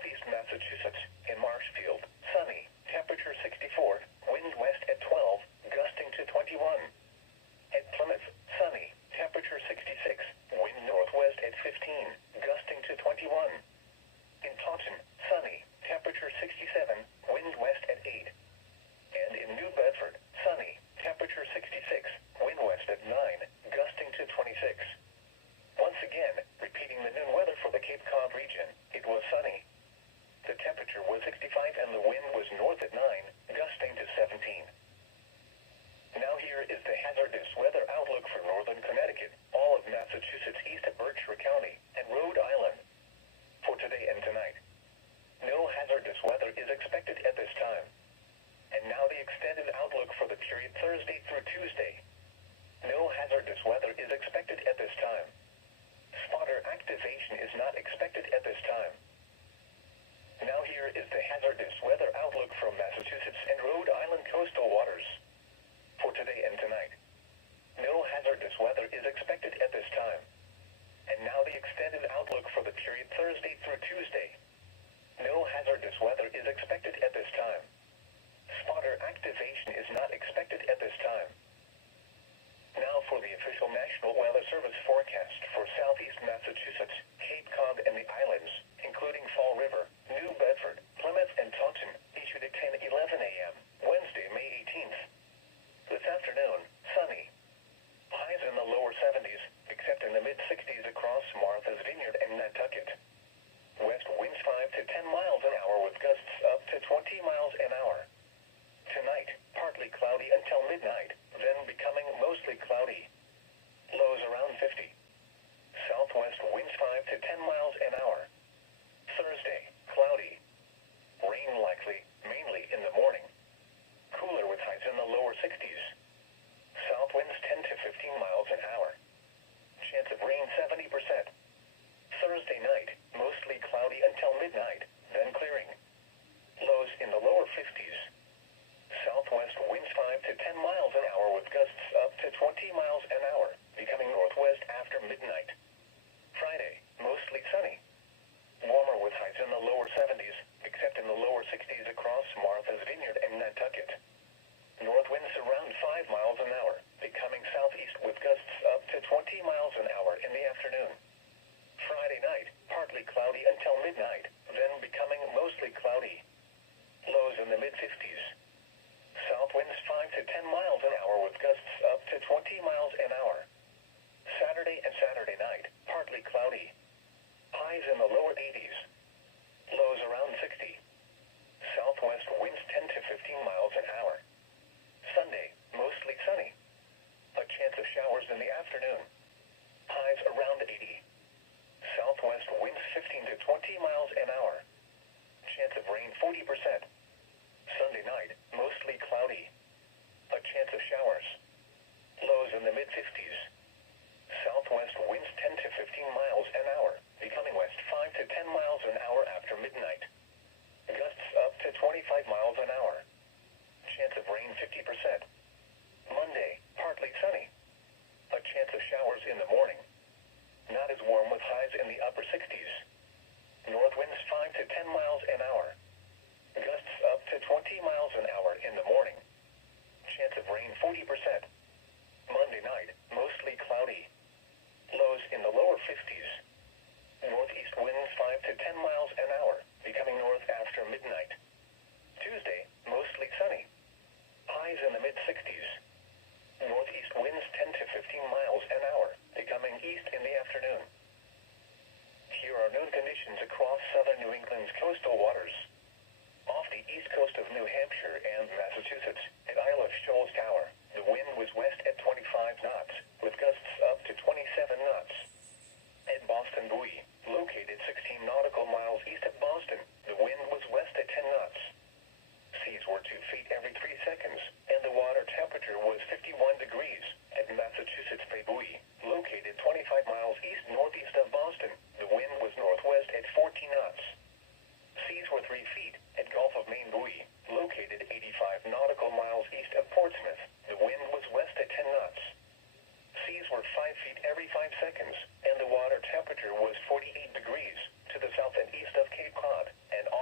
southeast Massachusetts. In Marshfield, sunny, temperature 64, wind west at 12, gusting to 21. At Plymouth, sunny, temperature 66, wind northwest at 15, gusting to 21. In Taunton, sunny, temperature 67, wind west at 8. And in New Bedford, sunny, temperature 66, wind west at 9, gusting to 26. Once again, repeating the noon weather for the Cape Cod region, it was sunny. The temperature was 65 and the wind was north at 9, gusting to 17. Now here is the hazardous weather outlook for northern Connecticut, all of Massachusetts east of Berkshire County, and Rhode Island. For today and tonight, no hazardous weather is expected at this time. And now the extended outlook for the period Thursday through Tuesday. No hazardous weather is expected at this time. Spotter activation is not expected at this time. Now here is the hazardous weather outlook from Massachusetts and Rhode Island coastal waters. For today and tonight, no hazardous weather is expected at this time. And now the extended outlook for the period Thursday through Tuesday. No hazardous weather is expected at this time. Spotter activation is not expected at this time. Now for the official National Weather Service forecast for southeast Massachusetts, Cape Cod and the islands, including Fall River, New Bedford, Plymouth and Taunton, issued at 10:11 a.m., Wednesday, May 18th. This afternoon, sunny. Highs in the lower 70s, except in the mid-60s across Martha's Vineyard and Nantucket. West winds 5 to 10 miles an hour with gusts up to 20 miles an hour. Tonight, partly cloudy until midnight, then becoming mostly cloudy. Lows around 50. Southwest winds 5 to 10 miles an hour. Thursday, cloudy. Rain likely, mainly in the morning. Cooler with highs in the lower 60s. South winds 10 to 15 miles an hour. Chance of rain 70%. Thursday night, mostly cloudy until midnight, then clearing. Lows in the lower 50s. Southwest winds 5 to 10 miles an hour with gusts up to 20 miles an hour, becoming northwest after midnight. Friday, mostly sunny. Warmer with highs in the lower 70s, except in the lower 60s across Martha's Vineyard and Nantucket. North winds around 5 miles an hour, becoming southeast with gusts up to 20 miles an hour in the afternoon. Friday night, partly cloudy until midnight, then becoming mostly cloudy. Lows in the mid-50s. South winds 5 to 10 miles an hour with gusts up to 20 miles an hour. Saturday and Saturday night, partly cloudy. Highs in the lower 80s. Lows around 60. Southwest winds 10 to 15 miles an hour. Sunday, mostly sunny. A chance of showers in the afternoon. Highs around 80. Southwest winds 15 to 20 miles an hour. Chance of rain 40%. Sunday night, mostly cloudy. A chance of showers. Lows in the mid-50s. Southwest winds 10 to 15 miles an hour, becoming west 5 to 10 miles an hour after midnight. Gusts up to 25 miles an hour. Chance of rain 50%. Monday, partly sunny. A chance of showers in the morning. Not as warm with highs in the upper 60s. North winds 5 to 10 miles an hour. Gusts up to 20 miles an hour in the morning. Chance of rain 40%. Monday night, mostly cloudy. Lows in the lower 50s. Northeast winds 5 to 10 miles an hour, becoming north after midnight. Tuesday, mostly sunny. Highs in the mid-60s. Northeast winds 10 to 15 miles an hour, becoming east in the afternoon. Here are noon conditions across southern New England's coastal waters. Off the east coast of New Hampshire and Massachusetts, at Isle of Shoals Tower, the wind was west at 25 knots, with gusts up to 27 knots. At Boston Buoy, located 16 nautical miles east of Boston, the wind was west at 10 knots. Seas were 2 feet every 3 seconds, and the water temperature was 51 degrees. At Massachusetts Bay Buoy, located 25 miles east-northeast of Boston, the wind was northwest at 14 knots. Seas were 3 feet at Gulf of Maine Buoy, located 85 nautical miles east of Portsmouth, the wind was west at 10 knots. Seas were 5 feet every 5 seconds, and the water temperature was 48 degrees to the south and east of Cape Cod, and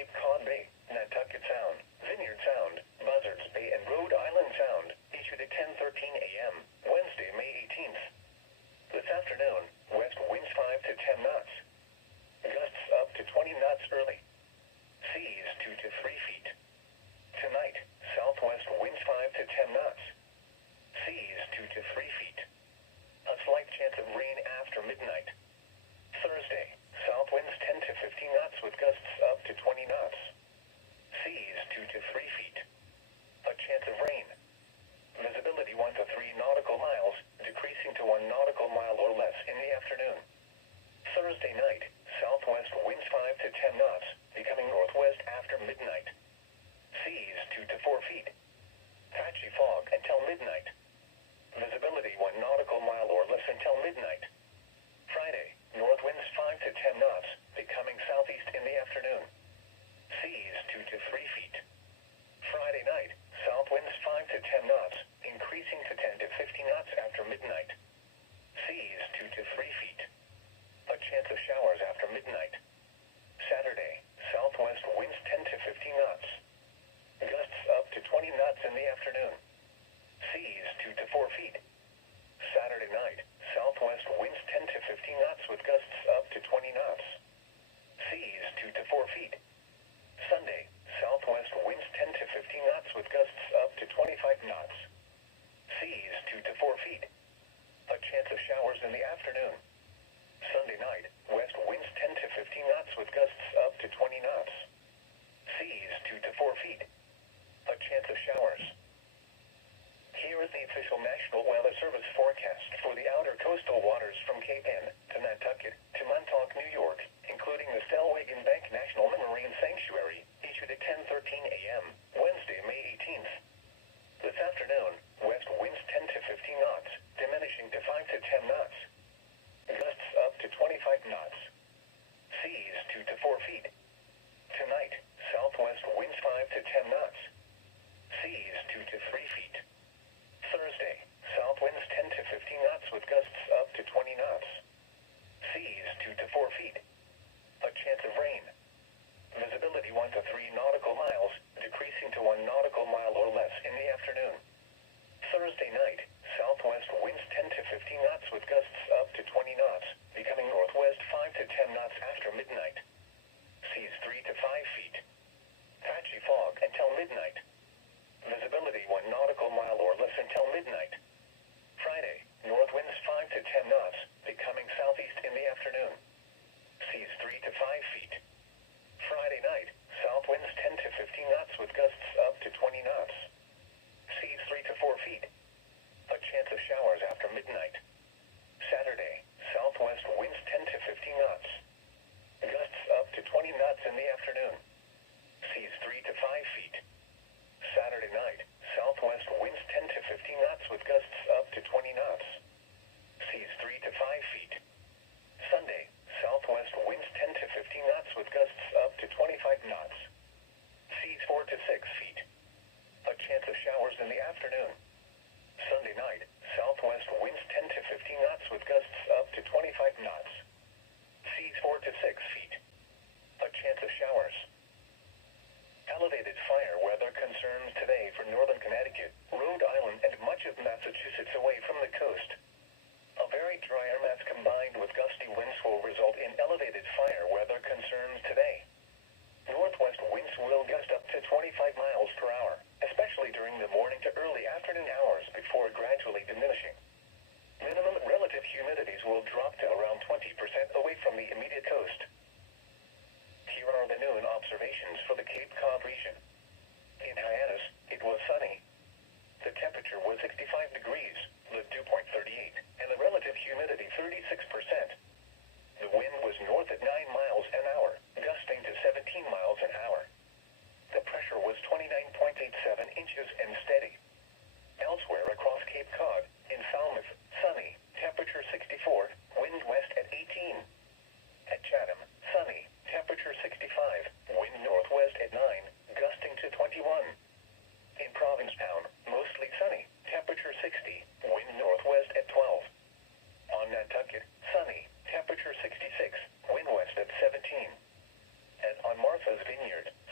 Cape Cod Bay, Nantucket Sound, Vineyard Sound, Buzzards Bay, and Rhode Island Sound, issued at 10:13 a.m., Wednesday, May 18th. This afternoon, west winds 5 to 10 knots. Gusts up to 20 knots early. Seas 2 to 3 feet. Tonight, southwest winds 5 to 10 knots. Seas 2 to 3 feet. A slight chance of rain after midnight. Thursday, south winds 10 to 15 knots with gusts up to 20 knots. Seas 2 to 3 feet. A chance of rain. Visibility 1 to 3 nautical miles, decreasing to 1 nautical mile or less in the afternoon. Thursday night, southwest winds 5 to 10 knots, becoming northwest after midnight. Seas 2 to 4 feet. Patchy fog until midnight. Visibility 1 nautical mile or less until midnight. Friday, north winds 5 to 10 knots, becoming southeast in the afternoon. Seas 2 to 3 feet. Friday night, south winds 5 to 10 knots, increasing to 10 to 15 knots after midnight. Seas 2 to 3 feet. A chance of showers after midnight. Saturday, southwest winds 10 to 15 knots. Gusts up to 20 knots in the afternoon. Seas 2 to 4 feet. Saturday night, southwest winds 10 to 15 knots with gusts up to 20 knots. Seas 2 to 4 feet. Sunday, southwest winds 10 to 15 knots with gusts up to 25 knots. Seas 2 to 4 feet. A chance of showers in the afternoon. Sunday night, west winds 10 to 15 knots with gusts up to 20 knots. Seas 2 to 4 feet. A chance of showers. Here is the official National Weather Service forecast for the outer coastal waters from Cape Ann to Nantucket to Montauk, New York, including the Stellwagen Bank National Marine Sanctuary, issued at 10:13 a.m., Wednesday, May 18th. This afternoon, west winds 10 to 15 knots, diminishing to 5 to 10 knots. Gusts up to 25 knots. Seas 2 to 4 feet. Tonight, southwest winds 5 to 10 knots. Seas 2 to 3 feet. Thursday, south winds 10 to 15 knots with gusts up to 20 knots. Seas 2 to 4 feet. A chance of rain. Visibility 1 to 3 nautical miles, decreasing to 1 nautical mile or less in the afternoon. Thursday night, southwest winds 10 to 15 knots with gusts up to 20 knots, becoming northwest 5 to 10 knots after midnight. Seas 3 to 5 feet. Patchy fog until midnight. Visibility 1 nautical mile or less until midnight. Friday, north winds 5 to 10 knots, becoming southeast in the afternoon. Seas 3 to 5 feet. Friday night, south winds 10 to 15 knots with gusts up to 20 knots. Seas 3 to 4 feet. A chance of showers after midnight. Saturday, southwest winds 10 to 15 knots. Gusts up to 20 knots in the afternoon. Seas 3 to 5 feet. Saturday night, southwest winds 10 to 15 knots with gusts up to 20 knots. Seas 3 to 5 feet. Sunday, southwest winds 10 to 15 knots with gusts up to 25 knots. Seas 4 to 6 feet. A chance of showers in the afternoon. Sunday night, southwest winds 10 to 15 knots with gusts up to 25 knots. Seas 4 to 6 feet. A chance of showers. Elevated fire weather concerns today for northern Connecticut, Rhode Island, and much of Massachusetts away from the coast. A very dry air mass combined with gusty winds will result in elevated fire weather concerns today. Northwest winds will gust up to 25 miles per hour, especially during the morning to early afternoon hours before gradually diminishing. Minimum relative humidities will drop to around 20% away from the immediate coast. Here are the noon observations for the Cape Cod region. In Hyannis, it was sunny. The temperature was 65 degrees, the dew point 38, and the relative humidity 36%. The wind was north at 9 miles an hour, gusting to 17 miles an hour. The pressure was 29.87 inches and steady. Elsewhere across Cape Cod, in Falmouth, sunny, temperature 64, wind west at 18. At Chatham, sunny, temperature 65, wind northwest at 9, gusting to 21. In Provincetown, mostly sunny, temperature 60, wind northwest at 12. On Nantucket, sunny, temperature 66, wind west at 17. And on Martha's Vineyard,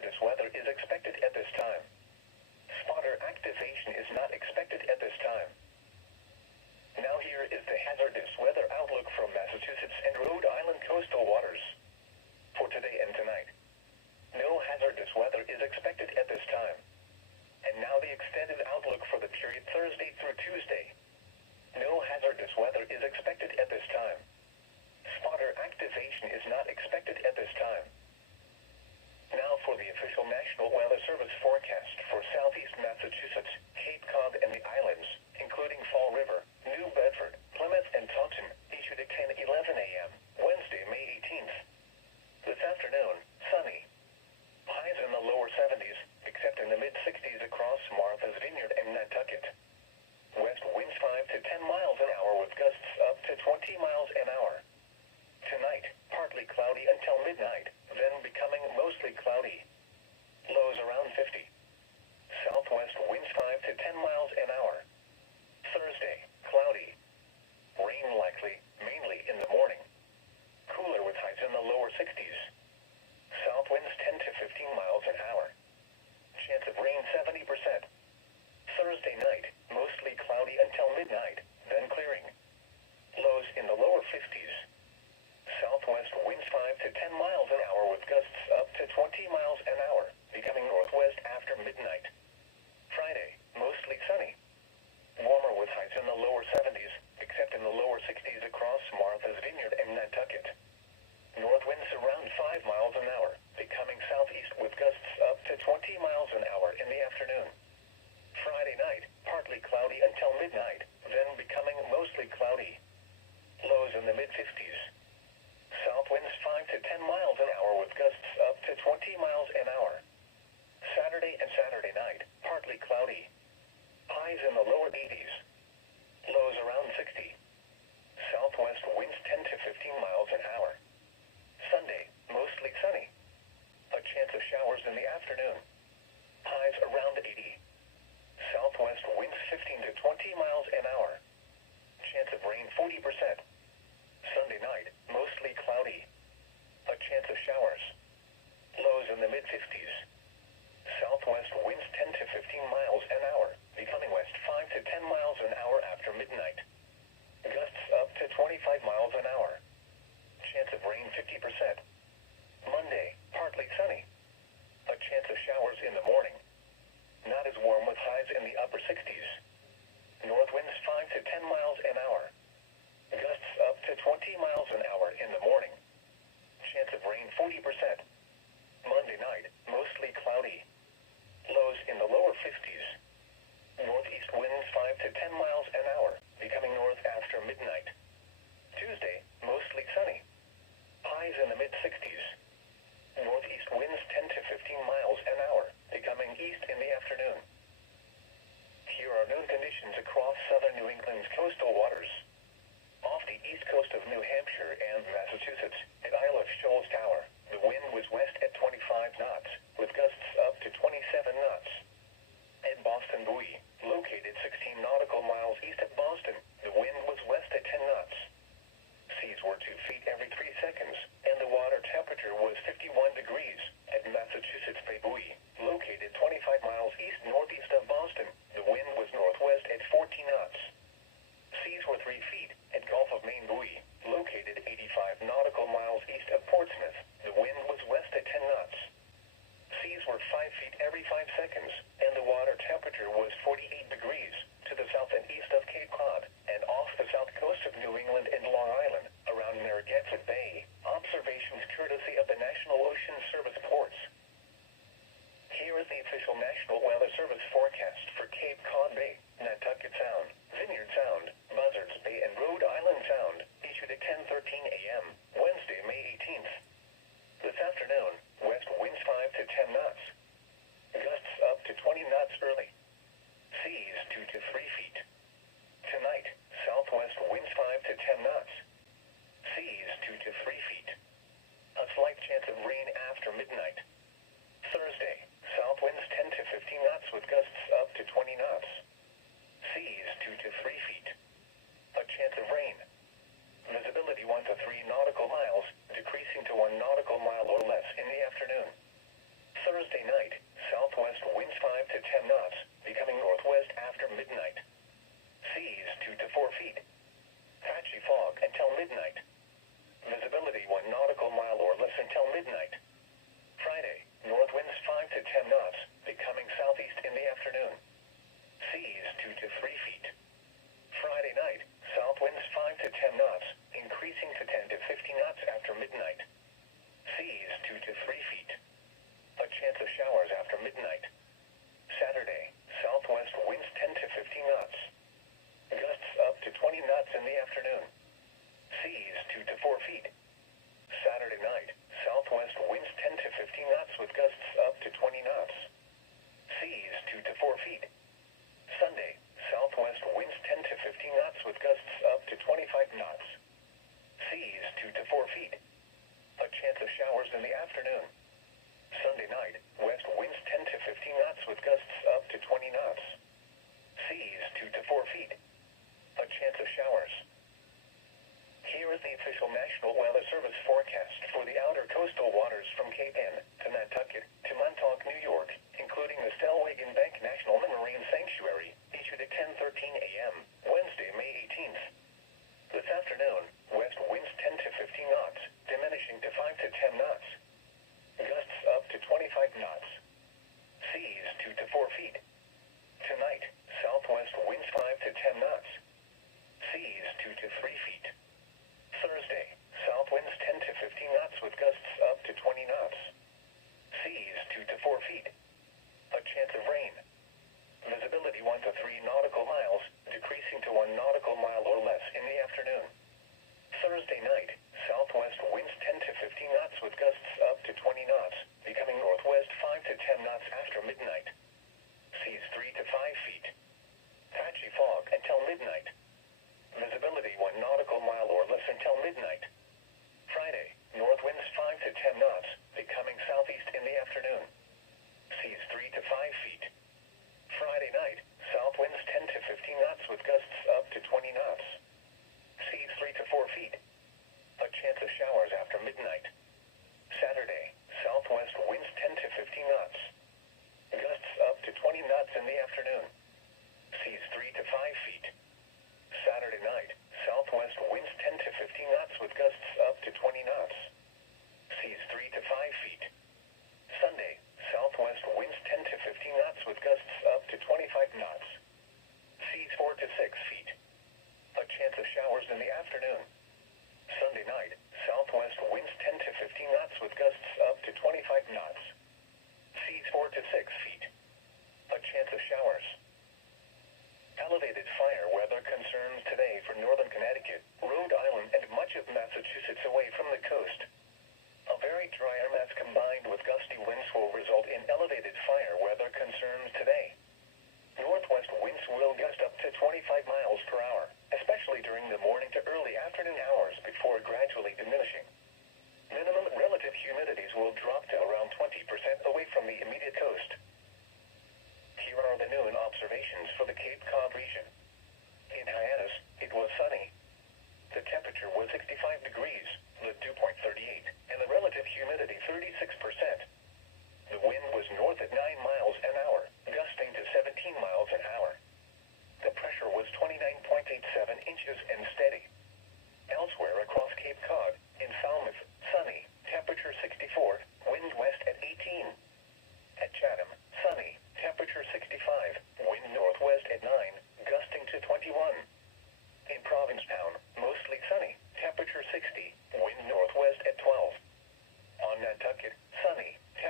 hazardous weather is expected at this time. Spotter activation is not expected at this time. Now here is the hazardous weather outlook from Massachusetts and Rhode Island coastal waters for today and tonight. No hazardous weather is expected at this time. And now the extended outlook for the period Thursday through Tuesday. No hazardous weather is expected at this time. Spotter activation is not expected at this time. Now for the official National Weather Service forecast for southeast Massachusetts, Cape Cod and the islands, including Fall River, New Bedford, Plymouth and Taunton, issued at 10:11 a.m., Wednesday, May 18th. This afternoon, sunny. Highs in the lower 70s, except in the mid-60s across Martha's Vineyard and Nantucket. West winds 5 to 10 miles an hour with gusts up to 20 miles an hour. Tonight, partly cloudy until midnight, then becoming mostly cloudy. Lows around 50. Southwest winds 5 to 10 miles an hour. Thursday, cloudy. Rain likely, mainly in the morning. Cooler with highs in the lower 60s. South winds 10 to 15 miles an hour. Chance of rain 70%. Thursday night, mostly cloudy until midnight, then clearing. Lows in the lower 50s. Southwest winds 5 to 10 miles an hour with gusts up to 20 miles an hour, becoming northwest after midnight. Friday, mostly sunny. Warmer with highs in the lower 70s, except in the lower 60s across Martha's Vineyard and Nantucket. North winds around 5 miles an hour, becoming southeast with gusts up to 20 miles an hour in the afternoon. Friday night, partly cloudy until midnight, then becoming mostly cloudy. Lows in the mid-50s. South winds 5 to 10 miles an hour with gusts up to 20 miles an hour. Saturday and Saturday night, partly cloudy. Highs in the lower 80s. Lows around 60. Southwest winds 10 to 15 miles an hour. Sunday, mostly sunny. A chance of showers in the afternoon. Highs around 80. Southwest winds 15 to 20 miles an hour. Chance of rain 40%. Sunday night, mostly cloudy. A chance of showers. Lows in the mid-50s. Southwest winds 10 to 15 miles an hour, becoming west 5 to 10 miles an hour after midnight. Gusts up to 25 miles an hour. Chance of rain 50%. Monday, partly sunny. A chance of showers in the morning. Not as warm with highs in the upper 60s. North winds 5 to 10 miles an hour. Gusts up to 20 miles an hour in the morning. Chance of rain 40%. Monday night, mostly cloudy. Lows in the lower 50s. Northeast winds 5 to 10 miles an hour, becoming north after midnight. Tuesday, mostly sunny. Highs in the mid-60s. Northeast winds 10 to 15 miles an hour, becoming east in the afternoon. Here are noon conditions across southern New England's coastal waters. Off the east coast of New Hampshire and Massachusetts, at Isle of Shoals Tower, the wind was west at 25 knots, with gusts up to 27 knots. At Boston Buoy, located 16 nautical miles east of Boston, the wind was west at 10 knots. Seas were 2 feet every 3 seconds, and the water temperature was 51 degrees. At Massachusetts Bay Buoy, located 25 miles east-northeast of Boston, the wind was northwest at 14 knots. Seas were 3 feet at Gulf of Maine Buoy, located 85 nautical miles east of Portsmouth, the wind was west at 10 knots. Seas were 5 feet every 5 seconds, and the water temperature was 48 degrees, to the south and east of Cape Cod, and off the south coast of New England and Long Island, around Narragansett Bay. Observations courtesy of the National Ocean Service ports. Here is the official National Weather Service forecast for Cape Cod Bay, Nantucket Sound, Vineyard Sound, Buzzards Bay and Rhode Island Sound, issued at 10:13 a.m., Wednesday, May 18th. This afternoon, west winds 5 to 10 knots. Gusts up to 20 knots early. Seas 2 to 3 feet. Tonight, southwest winds 5 to 10 knots. Seas 2 to 3 feet. A slight chance of rain after midnight. Thursday, south winds 10 to 15 knots with gusts up to 20 knots. Seas 2 to 3 feet. A chance of rain. Visibility 1 to 3 nautical miles, decreasing to 1 nautical mile or less in the afternoon. Thursday. Thursday night, southwest winds 5 to 10 knots, becoming northwest after midnight. Seas 2 to 4 feet. Patchy fog until midnight. Visibility 1 nautical mile or less until midnight. Friday, north winds 5 to 10 knots, becoming southeast in the afternoon. Seas 2 to 3 feet. Friday night, south winds 5 to 10 knots, increasing to 10 to 15 knots after midnight. Seas 2 to 3 feet. A chance of showers after midnight. Saturday, southwest winds 10 to 15 knots. Gusts up to 20 knots in the afternoon. Seas 2 to 4 feet. Saturday night, southwest winds 10 to 15 knots with gusts up to 20 knots. Seas 2 to 4 feet. Sunday, southwest winds 10 to 15 knots with gusts up to 25 knots. Seas 2 to 4 feet. A chance of showers in the afternoon. Sunday night, west winds 10 to 15 knots with gusts up to 20 knots. Seas 2 to 4 feet. A chance of showers. Here is the official National Weather Service forecast for the outer coastal waters from Cape Ann to Nantucket to Montauk, New York, including the Stellwagen Bank National Marine Sanctuary, issued at 10:13 a.m., Wednesday, May 18th. This afternoon, west winds 10 to 15 knots, diminishing to 5 to 10 knots. Gusts up to 25 knots. Seas 2 to 4 feet. Tonight, southwest winds 5 to 10 knots. Seas 2 to 3 feet. Thursday, south winds 10 to 15 knots with gusts up to 20 knots. Seas 2 to 4 feet. A chance of rain. Visibility 1 to 3 nautical miles, decreasing to 1 nautical mile or less in the afternoon. Thursday night, southwest winds 10 to 15 knots with gusts up to 20 knots, becoming northwest 5 to 10 knots after midnight. Seas 3 to 5 feet. Patchy fog until midnight. Visibility 1 nautical mile or less until midnight. Friday, north winds 5 to 10 knots, becoming southeast in the afternoon. Seas 3 to 5 feet. Friday night, south winds 10 to 15 knots with gusts up to 20 knots. Seas 3 to 4 feet. A chance of showers after midnight. Saturday, southwest winds 10 to 15 knots. Gusts up to 20 knots in the afternoon. Seas 3 to 5 feet. Saturday night, southwest winds 10 to 15 knots with gusts up to 20 knots. Seas 3 to 5 feet. Sunday, southwest winds 10 to 15 knots with gusts up to 25 knots. Seas 4 to 6 feet. A chance of showers in the afternoon. Sunday night, southwest winds 10 to 15 knots with gusts up to 25 knots. Seas 4 to 6 feet. A chance of showers. Elevated fire weather concerns today for northern Connecticut, Rhode Island, and much of Massachusetts away from the coast. A very dry air mass combined with gusty winds will result in elevated fire weather concerns today. Northwest winds will gust up to 25 miles per hour, especially during the morning to early afternoon hours before gradually diminishing. Minimum relative humidities will drop to around 20% away from the immediate coast. Here are the noon observations for the Cape Cod region. In Hyannis, it was sunny. The temperature was 65 degrees, the dew point 38, and the relative humidity 36%. The wind was north at 9 miles an hour, gusting to 17 miles an hour. The pressure was 29.87 inches and steady. Elsewhere across Cape Cod, in Falmouth, sunny, temperature 64, wind west at 18. At Chatham, sunny, temperature 65, wind northwest at 9, gusting to 21. In Provincetown, mostly sunny, temperature 60, wind northwest at 12. On Nantucket, sunny,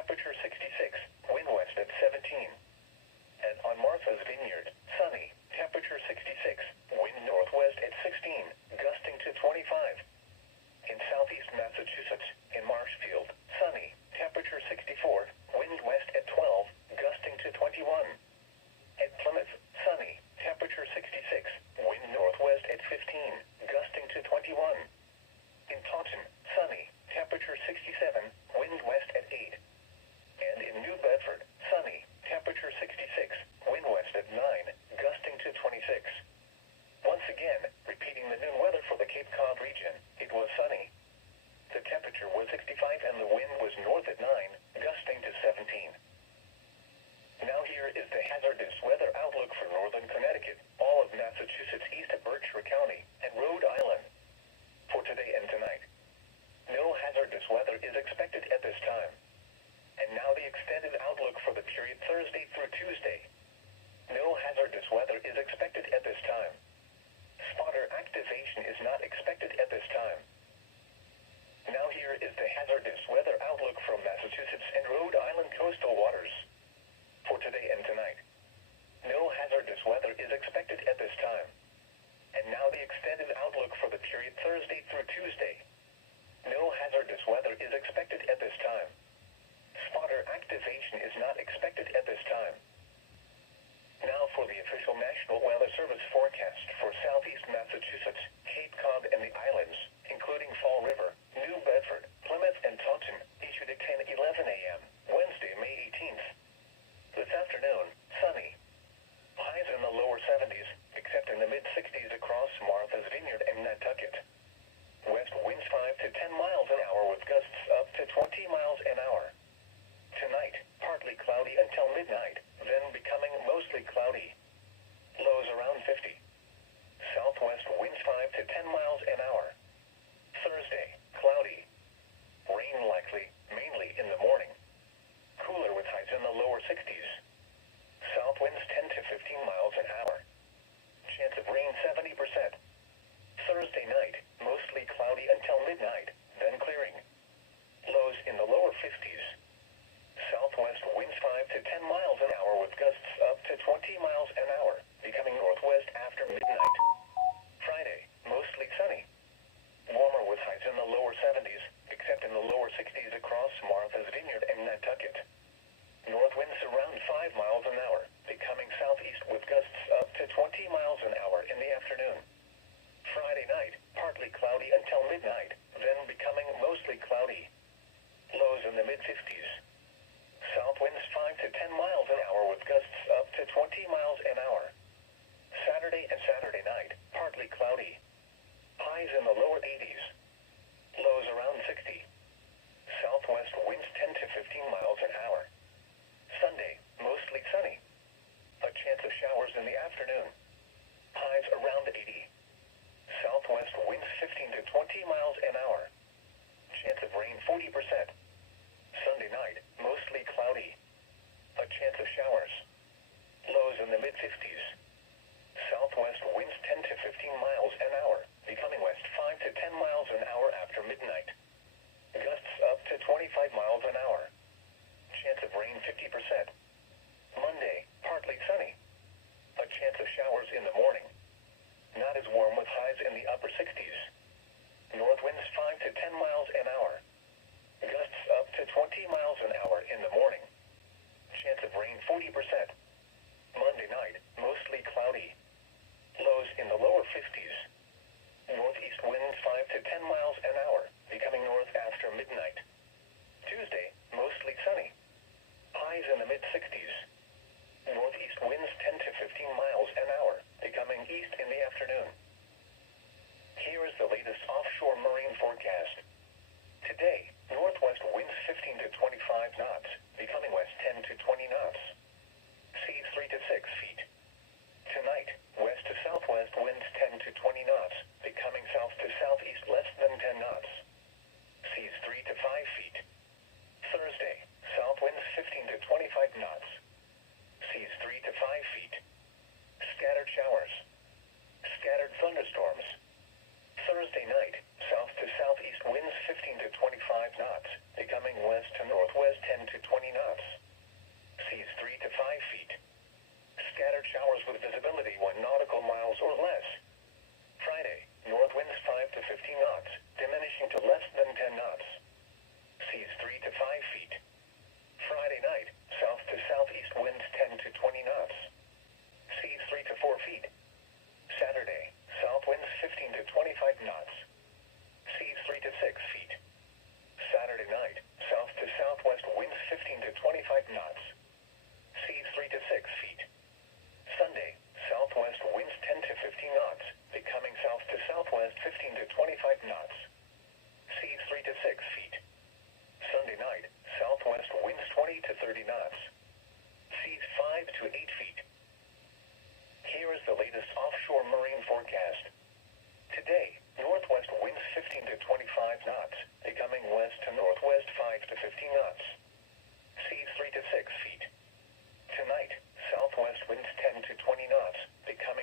is expected at this time. Spotter activation is not expected at this time. Now here is the hazardous weather outlook from Massachusetts and Rhode Island coastal waters for today and tonight. No hazardous weather is expected at this time. And now the extended outlook for the period Thursday through Tuesday. No hazardous weather is expected at this time. Spotter activation is not expected at this time. Now for the official National Weather Service forecast for southeast Massachusetts, Cape Cod and the islands, including Fall River, New Bedford, Plymouth and Taunton, issued at 10:11 a.m., Wednesday, May 18th. This afternoon, sunny. Highs in the lower 70s, except in the mid-60s across Martha's Vineyard and Nantucket. West winds 5 to 10 miles an hour with gusts up to 20 miles an hour. Tonight, partly cloudy until midnight, then becoming mostly cloudy. Lows around 50. Southwest winds 5 to 10 miles an hour. Thursday, cloudy. Rain likely, mainly in the morning. Cooler with highs in the lower 60s. South winds 10 to 15 miles an hour. Chance of rain 70%. Thursday night, mostly cloudy until midnight, then clearing. Lows in the lower 50s. Southwest winds 5 to 10 miles an hour with gusts up to 20 miles an hour, becoming northwest after midnight. Friday, mostly sunny. Warmer with highs in the lower 70s, except in the lower 60s across Martha's Vineyard and Nantucket. North winds around 5 miles an hour, becoming southeast with gusts up to 20 miles an hour in the afternoon. Friday night, partly cloudy until midnight, then becoming mostly cloudy. Lows in the mid-50s. South winds 5 to 10 miles an hour with gusts up to 20 miles an hour. Saturday and Saturday night, partly cloudy. Highs in the lower 80s. Lows around 60. Southwest winds 10 to 15 miles an hour. Sunday, mostly sunny. A chance of showers in the afternoon. Highs around 80. Southwest winds 15 to 20 miles an hour. Chance of rain 40%. Sunday night, mostly cloudy. A chance of showers. Lows in the mid-50s. Southwest winds 10 to 15 miles an hour, becoming west 5 to 10 miles an hour after midnight. Gusts up to 25 miles an hour. Chance of rain 50%. Monday, partly sunny. A chance of showers in the morning. Not as warm with highs in the upper 60s. North winds 5 to 10 miles an hour. Gusts up to 20 miles an hour in the morning. Chance of rain 40%. Monday night, mostly cloudy. Lows in the lower 50s. Northeast winds 5 to 10 miles an hour, becoming north after midnight. Tuesday, mostly sunny. Highs in the mid-60s. Northeast winds 10 to 15 miles an hour, becoming east in the afternoon. Here is the latest offshore marine forecast. Today, northwest winds 15 to 25 knots, becoming west 10 to 20 knots. Seas 3 to 6 feet. Tonight, west to southwest winds 10 to 20 knots, becoming south to southeast less than 10 knots. Seas 3 to 5 feet. Thursday, south winds 15 to 25 knots. Seas 3 to 5 feet. Scattered showers. Scattered thunderstorms. Thursday night, south to southeast winds 15 to 25 knots, becoming west to northwest 10 to 20 knots. Seas 3 to 5 feet. Scattered showers with visibility 1 nautical miles or less. Friday, north winds 5 to 15 knots, diminishing to less than 10 knots. Seas 3 to 5 feet. Friday night, south to southeast winds 10 to 20 knots. Seas 3 to 4 feet. Saturday, south winds 15 to 25 knots. Seas 3 to 6 feet. Saturday night, south to southwest winds 15 to 25 knots. Seas 3 to 6 feet. Sunday, southwest winds 10 to 15 knots, becoming south to southwest 15 to 25 knots. Seas 3 to 6 feet. Sunday night, southwest winds 20 to 30 knots. Seas 5 to 8 feet. Here is the latest offshore marine forecast. Today, northwest winds 15 to 25 knots, becoming west to northwest 5 to 15 knots. Seas 3 to 6 feet. Tonight, southwest winds 10 to 20 knots, becoming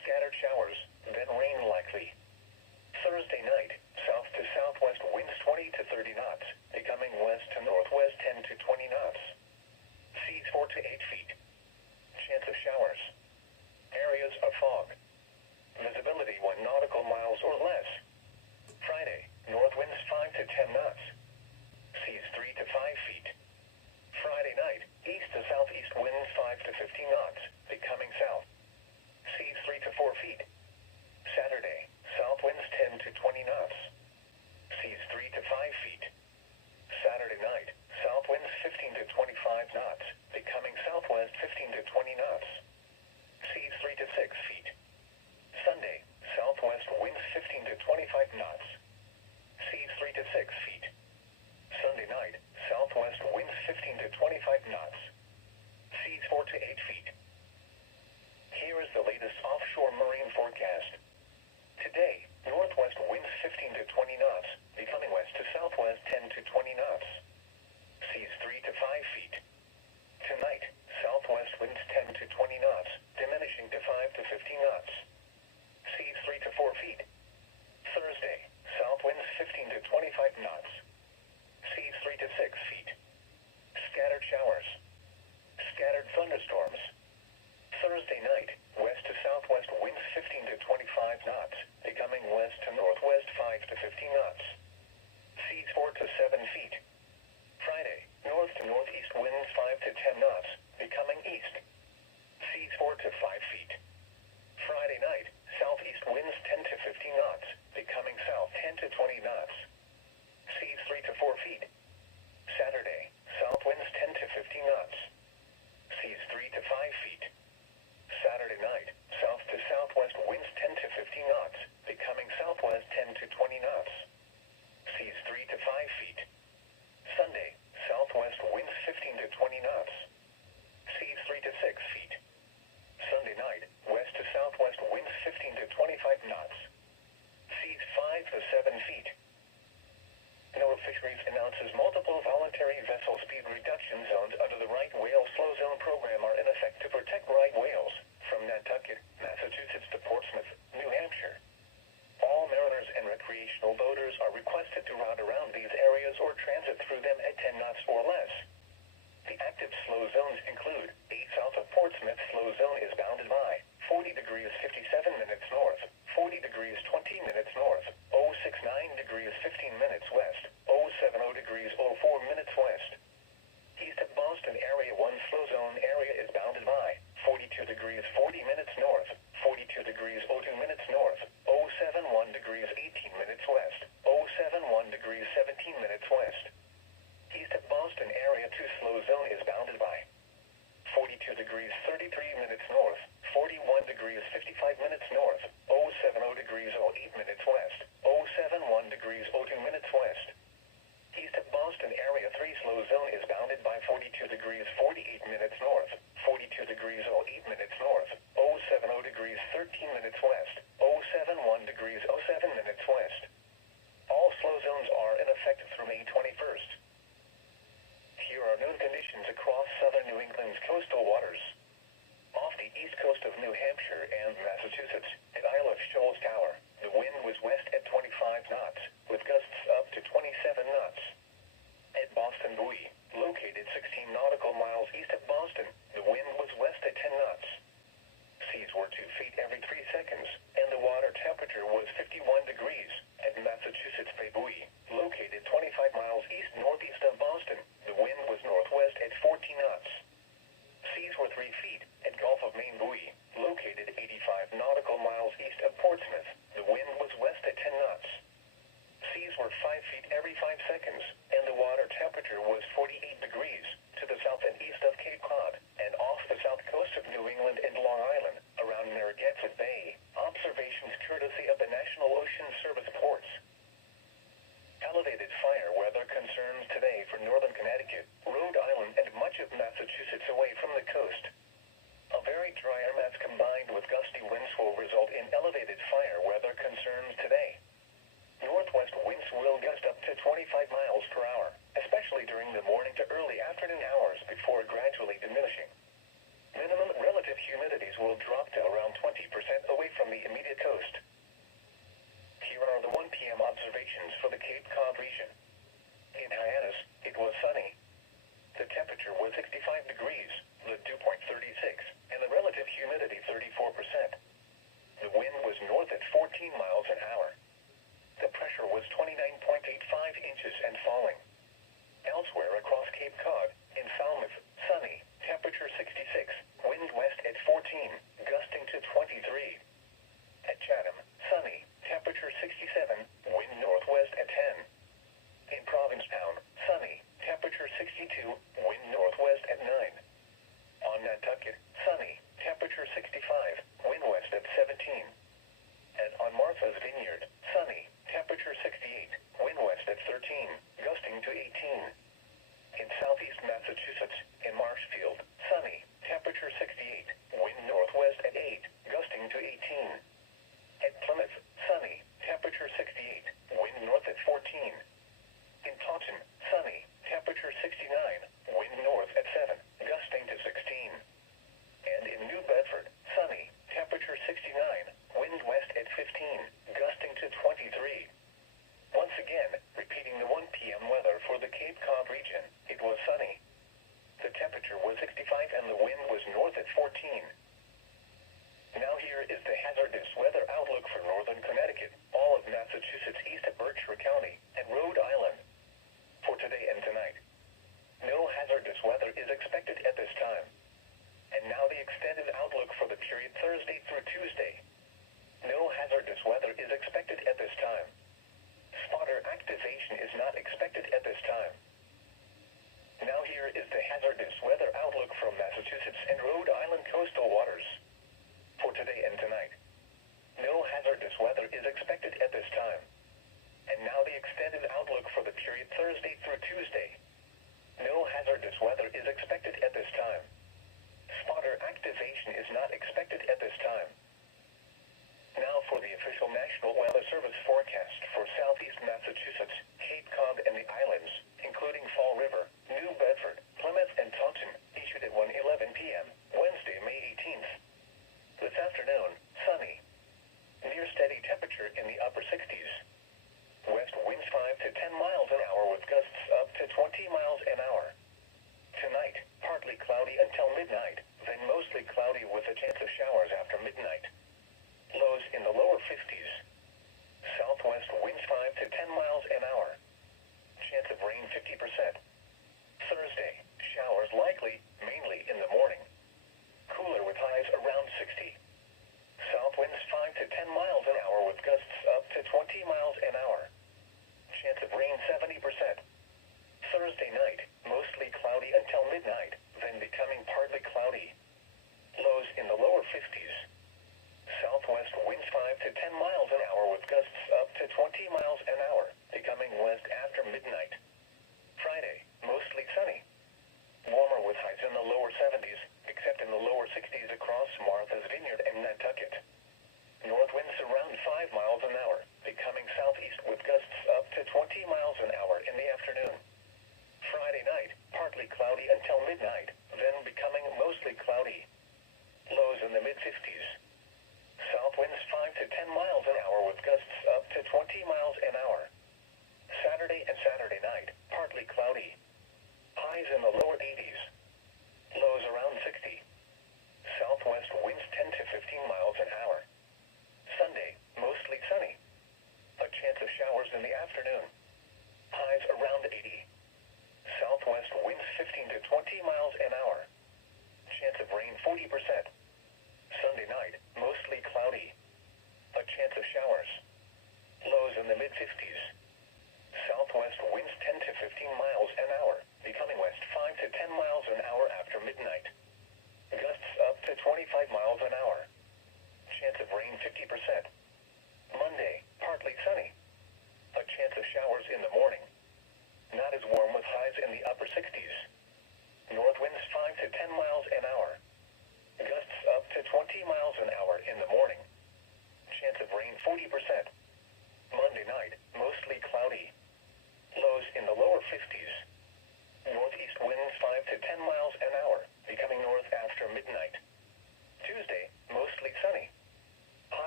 Scattered showers, then rain likely. Thursday night, south to southwest winds 20 to 30 knots, becoming west to northwest 10 to 20 knots. Seas 4 to 8 feet. Chance of showers. Areas of fog. Visibility 1 nautical miles or less. Friday, north winds 5 to 10 knots. Seas 3 to 5 feet. Friday night, east to southeast winds 5 to 15 knots, becoming south. Seas 3 to 4 feet. Saturday, south winds 10 to 20 knots. Seas 3 to 5 feet. Saturday night, south winds 15 to 25 knots, becoming southwest 15 to 20 knots. Seas 3 to 6 feet. Sunday, southwest winds 15 to 25 knots. Seas 3 to 6 feet. Sunday night, southwest winds 15 to 25 knots. Seas 4 to 8 feet. Here is the latest offshore marine forecast. Today, northwest winds 15 to 20 knots, becoming west to southwest 10 to 20 knots. Seas 3 to 5 feet. Tonight, southwest winds 10 to 20 knots, diminishing to 5 to 15 knots. Seas 3 to 4 feet. Thursday, south winds 15 to 25 knots. Seas 3 to 6 feet. Scattered showers. Scattered thunderstorms. Thursday night, west to southwest winds 15 to 25 knots, becoming west to northwest 5 to 15 knots. Seas 4 to 7 feet. Friday, north to northeast winds 5 to 10 knots, becoming east. Seas 4 to 5 feet. Friday night, southeast winds 10 to 15 knots, becoming south 10 to 20 knots. Seas 3 to 4 feet. Saturday, south winds 10 to 15 knots. Seas 3 to 5 feet. Saturday night, south to southwest winds 10 to 15 knots, becoming southwest 10 to 20 knots. Seas 3 to 5 feet. Sunday, southwest winds 15 to 20 knots. Seas 3 to 6 feet. Sunday night, west to southwest winds 15 to 25 knots. Seas 5 to 7 feet. NOAA Fisheries announces multiple voluntary vessel speed reduction zones under the right whale slow zone program are in effect to protect right whales from Nantucket, Massachusetts to Portsmouth, New Hampshire. All mariners and recreational boaters are requested to route around these areas or transit through them at 10 knots or less. The active slow zones include 8 south of Portsmouth slow zone is bounded by 40 degrees 57 minutes north, 40 degrees 20 minutes north, 069 degrees 15 minutes west, 070 degrees 04 minutes west. East of Boston Area 1 slow zone area is bounded by 42 degrees 40 minutes north, 42 degrees 02 minutes north, 071 degrees 18 minutes west, 071 degrees 17 minutes west. East of Boston Area 2 slow zone is bounded by 42 degrees 33 minutes north, 41 degrees 55 minutes north, 070 degrees 08 minutes west, 071 degrees 02 minutes west. East of Boston Area 3 slow zone is bounded by 42 degrees 48 minutes north, 42 degrees 08 minutes north, 070 degrees 13 minutes west, 071 degrees 07 minutes west. All slow zones are in effect through May 21st. Here are known conditions across southern New England's coastal waters. Off the east coast of New Hampshire and Massachusetts, at Isle of Shoals Tower, the wind was west at 25 knots, with gusts up to 27 knots. At Boston Buoy, located 16 nautical miles east of Boston, the wind was west at 10 knots. Seas were 2 feet every 3 seconds, and the water temperature was 51 degrees. At Massachusetts Bay Buoy, located 25 miles east-northeast of Boston, the wind was northwest at 14 knots. Seas were 3 feet at Gulf of Maine Buoy, located 85 nautical miles east of Portsmouth, the wind was west at 10 knots. Seas were 5 feet every 5 seconds, and the water temperature was 48 degrees, to the south and east of Cape Cod, and off the south coast of New England and Long Island, around Narragansett Bay. Observations courtesy of the National Ocean Service ports. Elevated fire weather concerns today for northern Connecticut, Rhode Island, and much of Massachusetts away from the coast. A very dry air mass combined with gusty winds will result in elevated fire weather concerns today. Northwest winds will gust up to 25 miles per hour, especially during the morning to early afternoon hours before gradually diminishing. Minimum relative humidities will drop to around 20% away from the immediate coast. Here are the 1 p.m. observations for the Cape Cod region. In Hyannis, it was sunny. The temperature was 65 degrees, the dew point 36, and the relative humidity 34%. The wind was north at 14 miles an hour. The pressure was 29.85 inches and falling. Elsewhere across Cape Cod, in Falmouth, sunny, temperature 66, wind west at 14, gusting to 23. At Chatham, sunny, temperature 67, wind northwest at 10. In Provincetown, sunny, temperature 62, wind northwest at 9. On Nantucket, sunny, temperature 65, wind west at 17. And on Martha's Vineyard, sunny, temperature 68, wind west at 13, gusting to 18. In southeast Massachusetts, in Marshfield, sunny, temperature 68, wind northwest at 8, gusting to 18. At Plymouth, sunny, temperature 68, wind north at 14. In Taunton, sunny, temperature 69, wind north at 7, gusting to 16. And in New Bedford, sunny, temperature 69, wind west at 15, gusting to 23. Once again, repeating the 1 p.m. weather for the Cape Cod region, it was sunny. The temperature was 65 and the wind was north at 14. Now here is the hazardous weather outlook for northern Connecticut, all of Massachusetts east of Berkshire County, and Rhode Island. For today and tonight, no hazardous weather is expected at this time. And now the extended outlook for the period Thursday through Tuesday. No hazardous weather is expected at this time. Spotter activation is not expected at this time. Now here is the hazardous weather outlook from Massachusetts and Rhode Island coastal waters. For today and tonight, no hazardous weather is expected at this time. And now the extended outlook for the period Thursday through Tuesday. No hazardous weather is expected at this time. Spotter activation is not expected at this time. Now for the official National Weather Service forecast for southeast Massachusetts, Cape Cod and the islands, including Fall River, New Bedford, Plymouth and Taunton, issued at 1:11 p.m., Wednesday, May 18th. This afternoon, sunny. Near steady temperature in the upper 60s. West winds 5 to 10 miles an hour with gusts up to 20 miles an hour. Tonight, partly cloudy until midnight, then mostly cloudy with a chance of showers after midnight. Lows in the lower 50s. Southwest winds 5 to 10 miles an hour. Chance of rain 50%. Thursday, showers likely, mainly in the morning. Cooler with highs around 60. South winds 5 to 10 miles an hour with gusts up to 20 miles an hour. Chance of rain 70%. Thursday night, mostly cloudy until midnight, then becoming partly cloudy. Lows in the lower 50s. Southwest winds 5 to 10 miles an hour with gusts up to 20 miles an hour, becoming west after midnight. Friday, mostly sunny. Warmer with highs in the lower 70s, except in the lower 60s across Martha's Vineyard and Nantucket. North winds around 5 miles an hour, becoming southeast with gusts up to 20 miles an hour in the afternoon. Friday night, partly cloudy until midnight, then becoming mostly cloudy. Lows in the mid-50s. South winds 5 to 10 miles an hour with gusts up to 20 miles an hour. Saturday and Saturday night, partly cloudy. Highs in the lower 80s. Lows around 60. Southwest winds 10 to 15 miles an hour. Sunday, mostly sunny. A chance of showers in the afternoon. Highs around 80. Southwest winds 15 to 20 miles an hour. Chance of rain 40%. Sunday night, mostly cloudy. A chance of showers. Lows in the mid-50s. Southwest winds 10 to 15 miles an hour, becoming west 5 to 10 miles an hour after midnight. Gusts up to 25 miles an hour. Chance of rain 50%. Monday, partly sunny. A chance of showers in the morning. Not as warm with highs in the upper 60s. North winds 5 to 10 miles an hour. Gusts up to 20 miles an hour in the morning. Chance of rain 40%. Monday night, mostly cloudy. Lows in the lower 50s. Northeast winds 5 to 10 miles an hour, becoming north after midnight. Tuesday, mostly sunny. Highs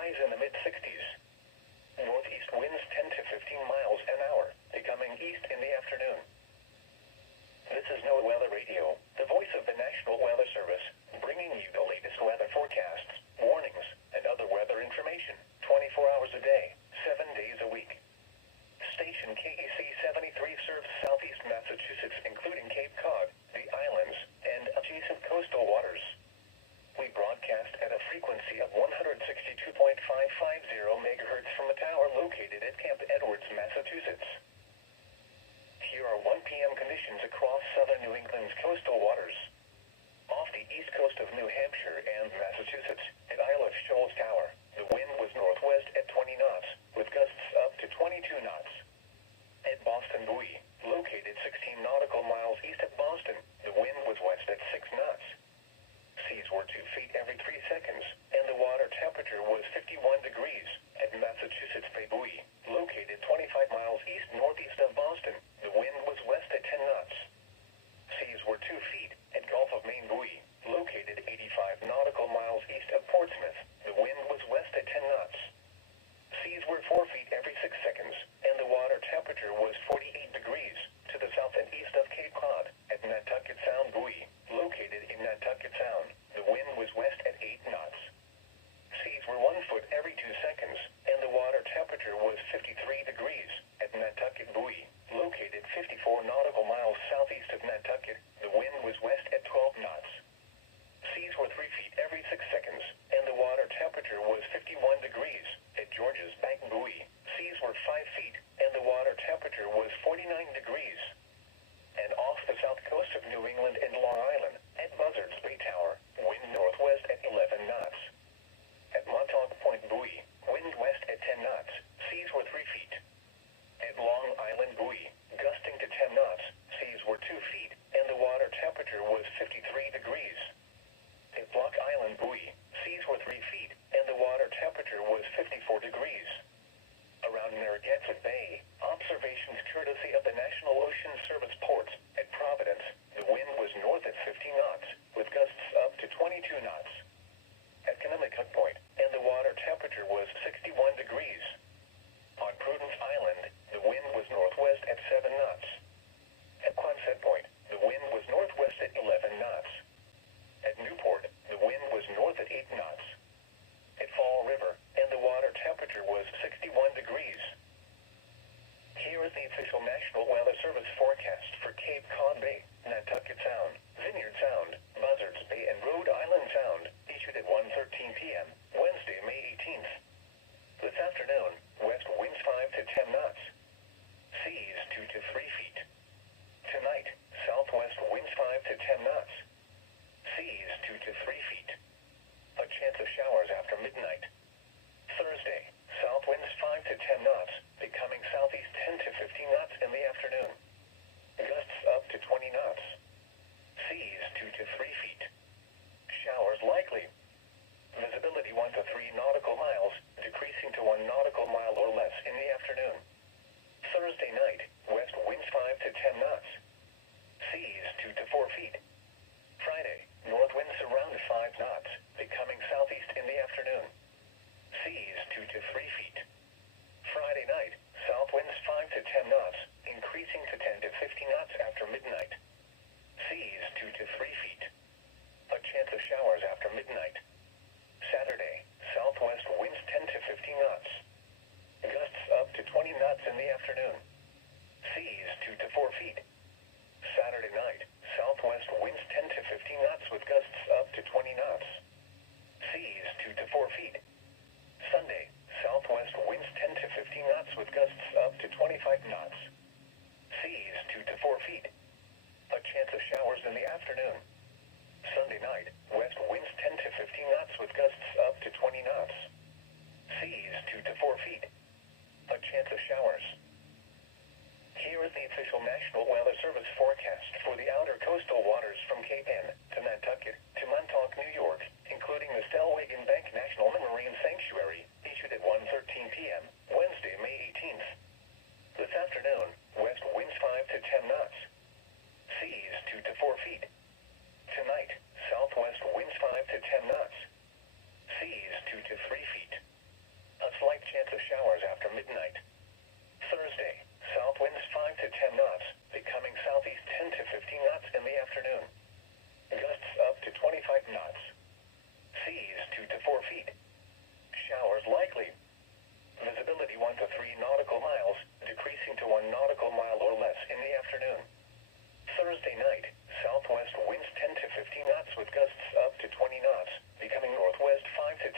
highs in the mid-60s. Northeast winds 10 to 15 miles an hour, becoming east in the afternoon. This is NOAA Weather Radio, the voice of the National Weather Service, bringing you the latest weather forecasts, warnings, and other weather information, 24 hours a day, 7 days a week. Station KEC73 serves southeast Massachusetts, including Cape Cod, the islands, and adjacent coastal waters. We broadcast at a frequency of 162.550 MHz from a tower located at Camp Edwards, Massachusetts. Here are 1 p.m. conditions across southern New England's coastal waters. Off the east coast of New Hampshire and Massachusetts, at Isle of Shoals Tower, the wind was northwest at 20 knots, with gusts up to 22 knots. At Boston Buoy, located 16 nautical miles east of Boston, the wind was west at 6 knots. Seas were 2 feet every 3 seconds, and the water temperature was 51 degrees. At Massachusetts Bay Buoy, located 25 miles east-northeast of Boston, the wind was west at 10 knots. Seas were 2 feet at Gulf of Maine Buoy, located 85 nautical miles east of Portsmouth, the wind was west at 10 knots. Seas were 4 feet every 6 seconds, and the water temperature was 48 degrees. To the south and east of Cape Cod, at Nantucket Sound Buoy, located in Nantucket Sound, the wind was west at 8 knots. Seas were 1 foot every 2 seconds, and the water temperature was 53 degrees. At Nantucket Buoy, located 54 nautical miles southeast of Nantucket, the wind was west at 12 knots. Seas were 3 feet every 6 seconds, and the water temperature was 51 degrees. At George's Bank Buoy, seas were 5 feet, and the water temperature was 49 degrees. And off the south coast of New England and Long Island, at Buzzards Bay Tower, wind northwest at 11 knots. At Montauk Point Buoy, wind west at 10 knots, seas were 3 feet. At Long Island Buoy, gusting to 10 knots, seas were 2 feet, and the water temperature was 53 degrees. At Block Island Buoy, seas were 3 feet, and the water temperature was 54 degrees. Around Narragansett Bay, observations courtesy of the National Ocean Service ports. At Providence, the wind was north at 15 knots, with gusts up to 22 knots. At Connecticut Point, and the water temperature was 61 degrees. On Prudence Island, the wind was northwest at 7 knots. At Quonset Point, the wind was northwest at 11 knots. At Newport, the wind was north at 8 knots. At Fall River, and the water temperature was 61 degrees. Here is the official National Weather Service forecast for Cape Cod Bay, Nantucket Sound, Vineyard Sound, Buzzards Bay, and Rhode Island Sound, issued at 1:13 p.m., Wednesday, May 18th. This afternoon, west winds 5 to 10 knots. Seas 2 to 3 feet. Tonight, southwest winds 5 to 10 knots. Seas 2 to 3 feet. A chance of showers after midnight. Thursday, south winds 5 to 10 knots, becoming southeast 10 to 15 knots in the afternoon. Gusts up to 20 knots. Seas 2 to 3 feet. Showers likely. Visibility 1 to 3 nautical miles, decreasing to 1 nautical mile or less in the afternoon. Thursday night, west winds 5 to 10 knots. Seas 2 to 4 feet. Friday, north winds around 5 knots, becoming southeast in the afternoon. Seas 2 to 3 feet. Friday night, south winds 5 to 10 knots, increasing to 10 to 15 knots after midnight. Seas 2 to 3 feet. A chance of showers after midnight. Saturday, southwest winds 10 to 15 knots. Gusts up to 20 knots in the afternoon. Seas 2 to 4 feet. Saturday night, southwest winds 10 to 15 knots with gusts up to 20 knots. Seas 2 to 4 feet. Sunday, southwest winds 10 to 15 knots with gusts up to 25 knots. Seas 2 to 4 feet. A chance of showers in the afternoon. Sunday night, west winds 10 to 15 knots with gusts up to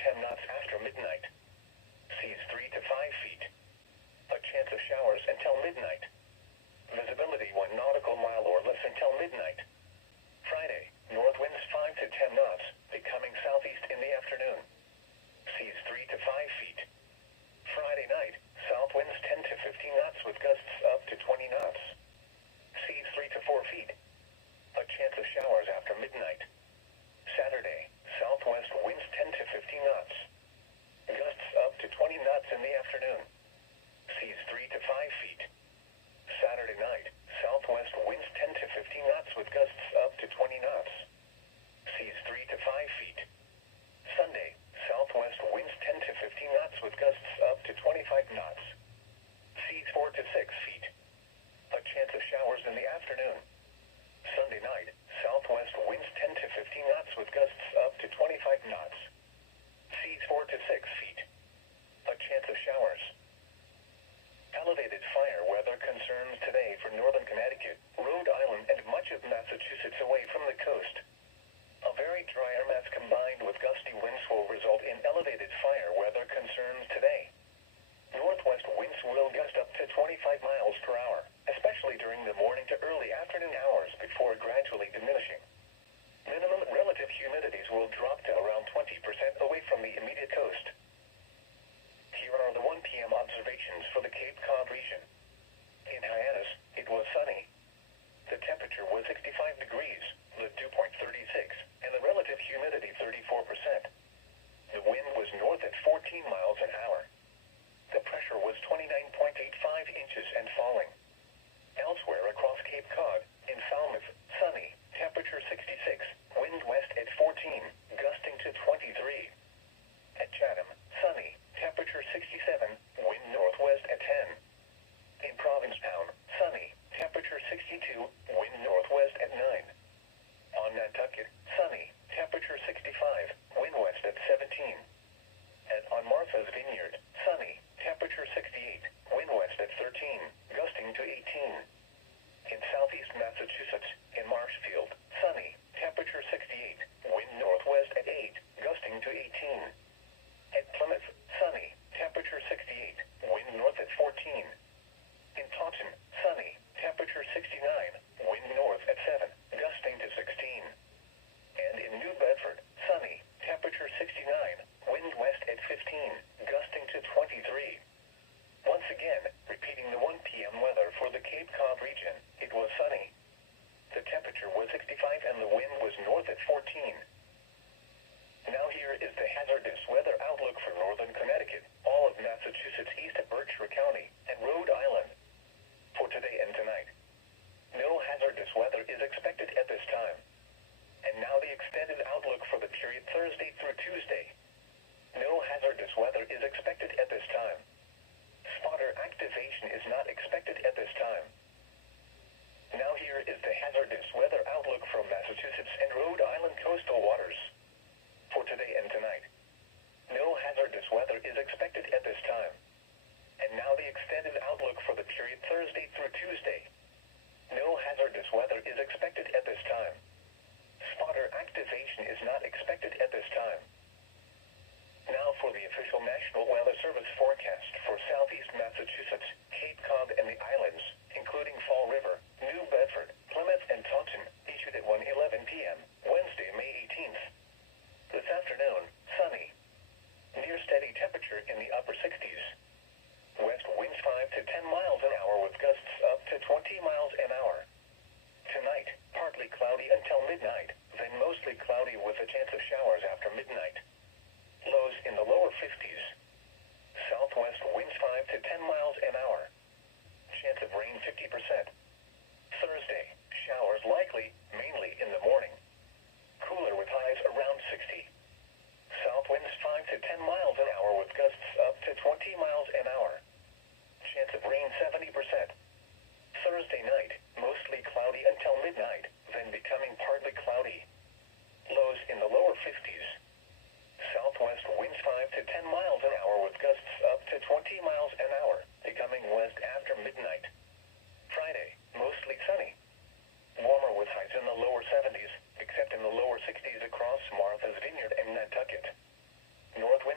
10 knots after midnight. Seas 3 to 5 feet. A chance of showers until midnight. Visibility 1 nautical mile or less until midnight. Friday, north winds 5 to 10 knots, becoming southeast in the afternoon. Seas 3 to 5 feet. Friday night, south winds 10 to 15 knots with gusts up to 20 knots. Seas 3 to 4 feet. A chance of showers after midnight. Saturday, southwest winds 10 to 15 knots. Gusts up to 20 knots in the afternoon. Seas 3 to 5 feet. Saturday night, southwest winds 10 to 15 knots with gusts up to 20 knots. Seas 3 to 5 feet. Sunday, southwest winds 10 to 15 knots with gusts up to 25 knots. Seas 4 to 6 feet. A chance of showers in the afternoon. Sunday night, southwest winds 10 to 15 knots with gusts up to 25 knots. Seas 4 to 6 feet. A chance of showers. Elevated fire weather concerns today for northern Connecticut, Rhode Island, and much of Massachusetts away from the coast. A very dry air mass combined with gusty winds will result in elevated fire weather concerns today. Northwest winds will gust up to 25 miles per hour, especially during the morning to early afternoon hours before gradually diminishing. Minimum relative humidities will drop to around 20% away from the immediate coast. Here are the 1 p.m. observations for the Cape Cod region. In Hyannis, it was sunny. The temperature was 65 degrees, the dew point 36, and the relative humidity 34%. The wind was north at 14 miles an hour. The pressure was 29.85 inches and falling. Elsewhere across Cape Cod, in Falmouth, sunny, temperature 66, wind west at 14, gusting to 23. At Chatham, sunny, temperature 67, wind northwest at 10. In Provincetown, sunny, temperature 62, wind northwest at 9. On Nantucket, sunny, temperature 65, wind west at 17. And on Martha's Vineyard, sunny, temperature 68, wind west at 13, gusting to 18. In southeast Massachusetts, in Marshfield, sunny, temperature 68, wind northwest at 8, gusting to 18. At Plymouth, sunny, temperature 68, wind north at 14. In Taunton, sunny, temperature 69, wind north at 7, gusting to 16. And in New Bedford, sunny, temperature 69, wind west at 15, gusting to 23. Once again, repeating the 1 p.m. weather for the Cape Cod region, it was sunny. The temperature was 65 and the wind was north at 14. Now here is the hazardous weather outlook for northern Connecticut, all of Massachusetts east of Berkshire County, and Rhode Island. For today and tonight, no hazardous weather is expected at this time. And now the extended outlook for the period Thursday through Tuesday. No hazardous weather is expected at this time. Spotter activation is not expected at this time. Now here is the hazardous weather outlook from Massachusetts and Rhode Island coastal waters. For today and tonight, no hazardous weather is expected at this time. And now the extended outlook for the period Thursday through Tuesday. No hazardous weather is expected at this time. Spotter activation is not expected at this time. Now for the official National Weather Service forecast for southeast Massachusetts, Cape Cod, and the islands, including Fall River, New Bedford, Plymouth, and Taunton, issued at 1:11 p.m., Wednesday, May 18th. This afternoon, sunny. Near steady temperature in the upper 60s. West winds 5 to 10 miles an hour with gusts up to 20 miles an hour. Tonight, partly cloudy until midnight, then mostly cloudy with a chance of showers after midnight. Lows in the lower 50s. Southwest winds 5 to 10 miles an hour. Chance of rain 50%. Thursday, showers likely, mainly in the morning. Cooler with highs around 60. South winds 5 to 10 miles an hour with gusts up to 20 miles an hour. Chance of rain 70%. Thursday night, mostly cloudy until midnight, then becoming partly cloudy. Lows in the lower 50s. Southwest winds 5 to 10 miles an hour with gusts up to 20 miles an hour, becoming west after midnight. Friday, mostly sunny. Warmer with highs in the lower 70s, except in the lower 60s across Martha's Vineyard and Nantucket. North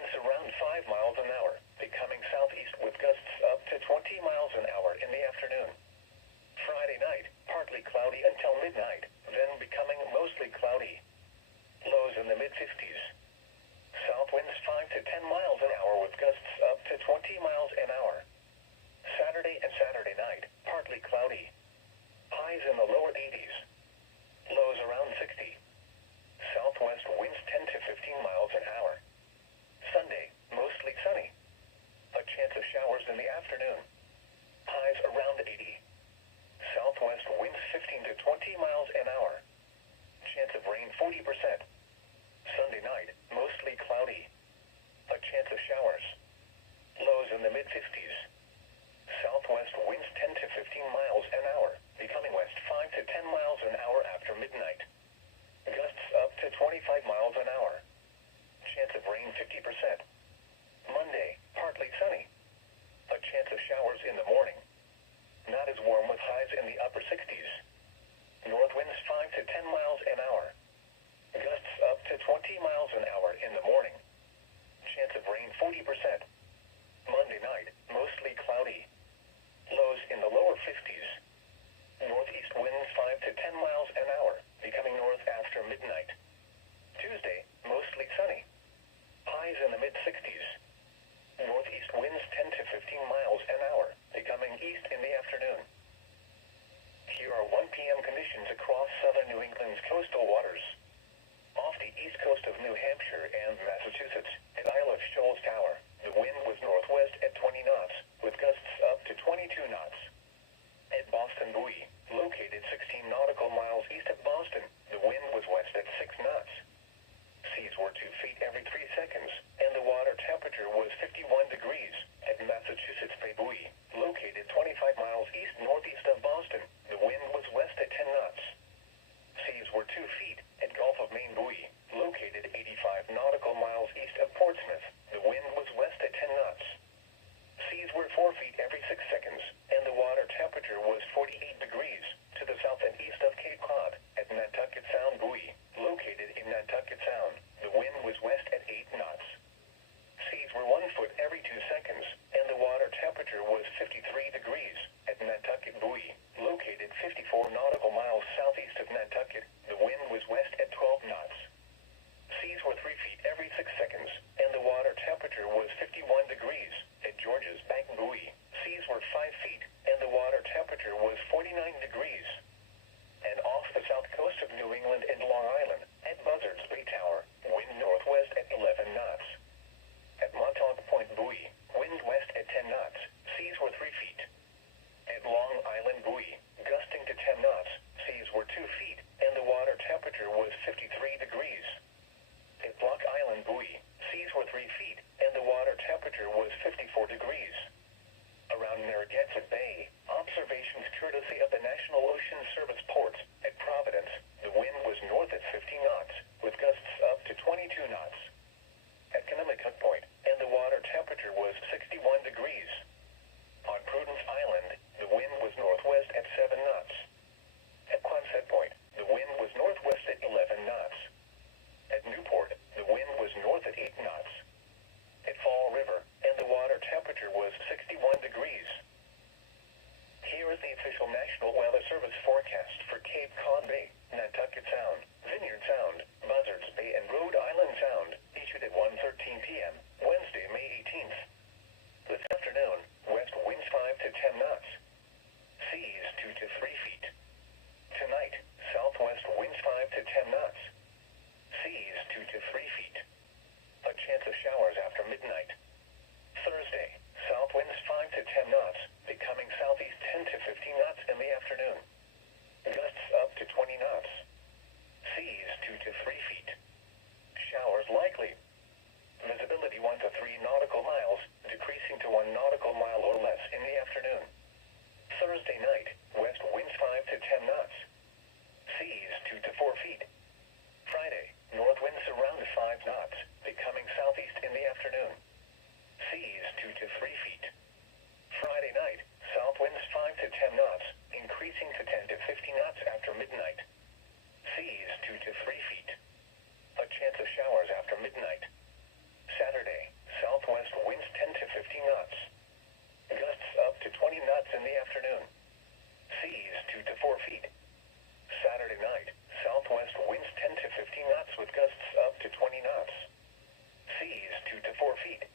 10 miles an hour with gusts up to 20 miles an hour. Saturday and Saturday night, partly cloudy. Highs in the lower 80s. Lows around 60. Southwest winds 10 to 15 miles an hour. Sunday, mostly sunny. A chance of showers in the afternoon. Highs around 80. Southwest winds 15 to 20 miles an hour. Chance of rain 40%. Sunday night, mostly cloudy. A chance of showers. Lows in the mid-50s. Southwest winds 10 to 15 miles an hour, becoming west 5 to 10 miles an hour after midnight. Gusts up to 25 miles an hour. Chance of rain 50%. Monday, partly sunny. A chance of showers in the morning. Not as warm with highs in the upper 60s. North winds 5 to 10 miles an hour. Gusts up to 20 miles an hour in the morning. Chance of rain 40%. Monday night, mostly cloudy. Lows in the lower 50s. Northeast winds 5 to 10 miles an hour, becoming north after midnight. Tuesday, mostly sunny. Highs in the mid-60s. Northeast winds 10 to 15 miles an hour, becoming east in the afternoon. Here are 1 p.m. conditions across southern New England's coastal waters. Off the east coast of New Hampshire and Massachusetts, at Isle of Shoals Tower, the wind was northwest at 20 knots, with gusts up to 22 knots. At Boston Buoy, located 16 nautical miles east of Boston, the wind was west at 6 knots. Seas were 2 feet every 3 seconds, and the water temperature was 51 degrees. At Massachusetts Bay Buoy, located 25 miles east-northeast of Boston, the wind was west at 10 knots. Seas were 2 feet at Gulf of Maine Buoy, located 85 nautical miles east of Portsmouth, the wind was west at 10 knots. Seas were 4 feet every 6 seconds, and the water temperature was 48 degrees, to the south and east of Cape Cod, at Nantucket Sound Buoy, located in Nantucket Sound, the wind was west at 8 knots. Seas were 1 foot every 2 seconds, and the water temperature was 53 degrees, at Nantucket Buoy, located 54 nautical miles southeast of Nantucket, the wind was west at 12 knots. Seas were 3 feet every 6 seconds, and the water temperature was 51 degrees, at George's Bank Buoy, seas were 5 feet, and the water temperature was 49 degrees. And off the south coast of New England and Long Island, at Buzzards Bay Tower, wind northwest at 11 knots. At Montauk Point Buoy, wind west at 10 knots, seas were 3 feet. At Long Island Buoy, gusting to 10 knots, seas were 2 feet, and the water temperature was 53 degrees. At Block Island Buoy, seas were 3 feet, and the water temperature was 54 degrees. Around Narragansett Bay, observations courtesy of the National Ocean Service ports, at Providence, the wind was north at 50 knots, with gusts up to 22 knots. At Conemaugh Point, and the water temperature was 61 degrees. On Prudence Island, the wind was northwest at 7 knots. At Quonset Point, the wind was northwest at 11 knots. At Newport, the wind was north at 8 knots. At Fall River, and the water temperature was 61 degrees. Here is the official National Weather Service forecast for Cape Cod Bay, Nantucket Sound, Vineyard Sound, Buzzards Bay and Rhode Island Sound, issued at 1:13 p.m., Wednesday, May 18th. This afternoon, west winds 5 to 10 knots. Seas 2 to 3 feet. Tonight, southwest winds 5 to 10 knots. Seas 2 to 3 feet. A chance of showers after midnight. Thursday, south winds 5 to 10 knots, becoming southeast 10 to 15 knots in the afternoon. Gusts up to 20 knots. Seas 2 to 3 feet. Showers likely. Visibility 1 to 3 nautical miles, decreasing to 1 nautical mile or less in the afternoon. Thursday night, west winds 5 to 10 knots. Seas 2 to 4 feet. Friday, north winds around 5 knots, becoming southeast in the afternoon. Seas 2 to 3 feet. Friday night, south winds 5 to 10 knots, increasing to 10 to 15 knots after midnight. Seas 2 to 3 feet. A chance of showers after midnight. Saturday, southwest winds 10 to 15 knots. Gusts up to 20 knots in the afternoon. Seas 2 to 4 feet. Saturday night, southwest winds 10 to 15 knots with gusts up to 20 knots. Seas 2 to 4 feet.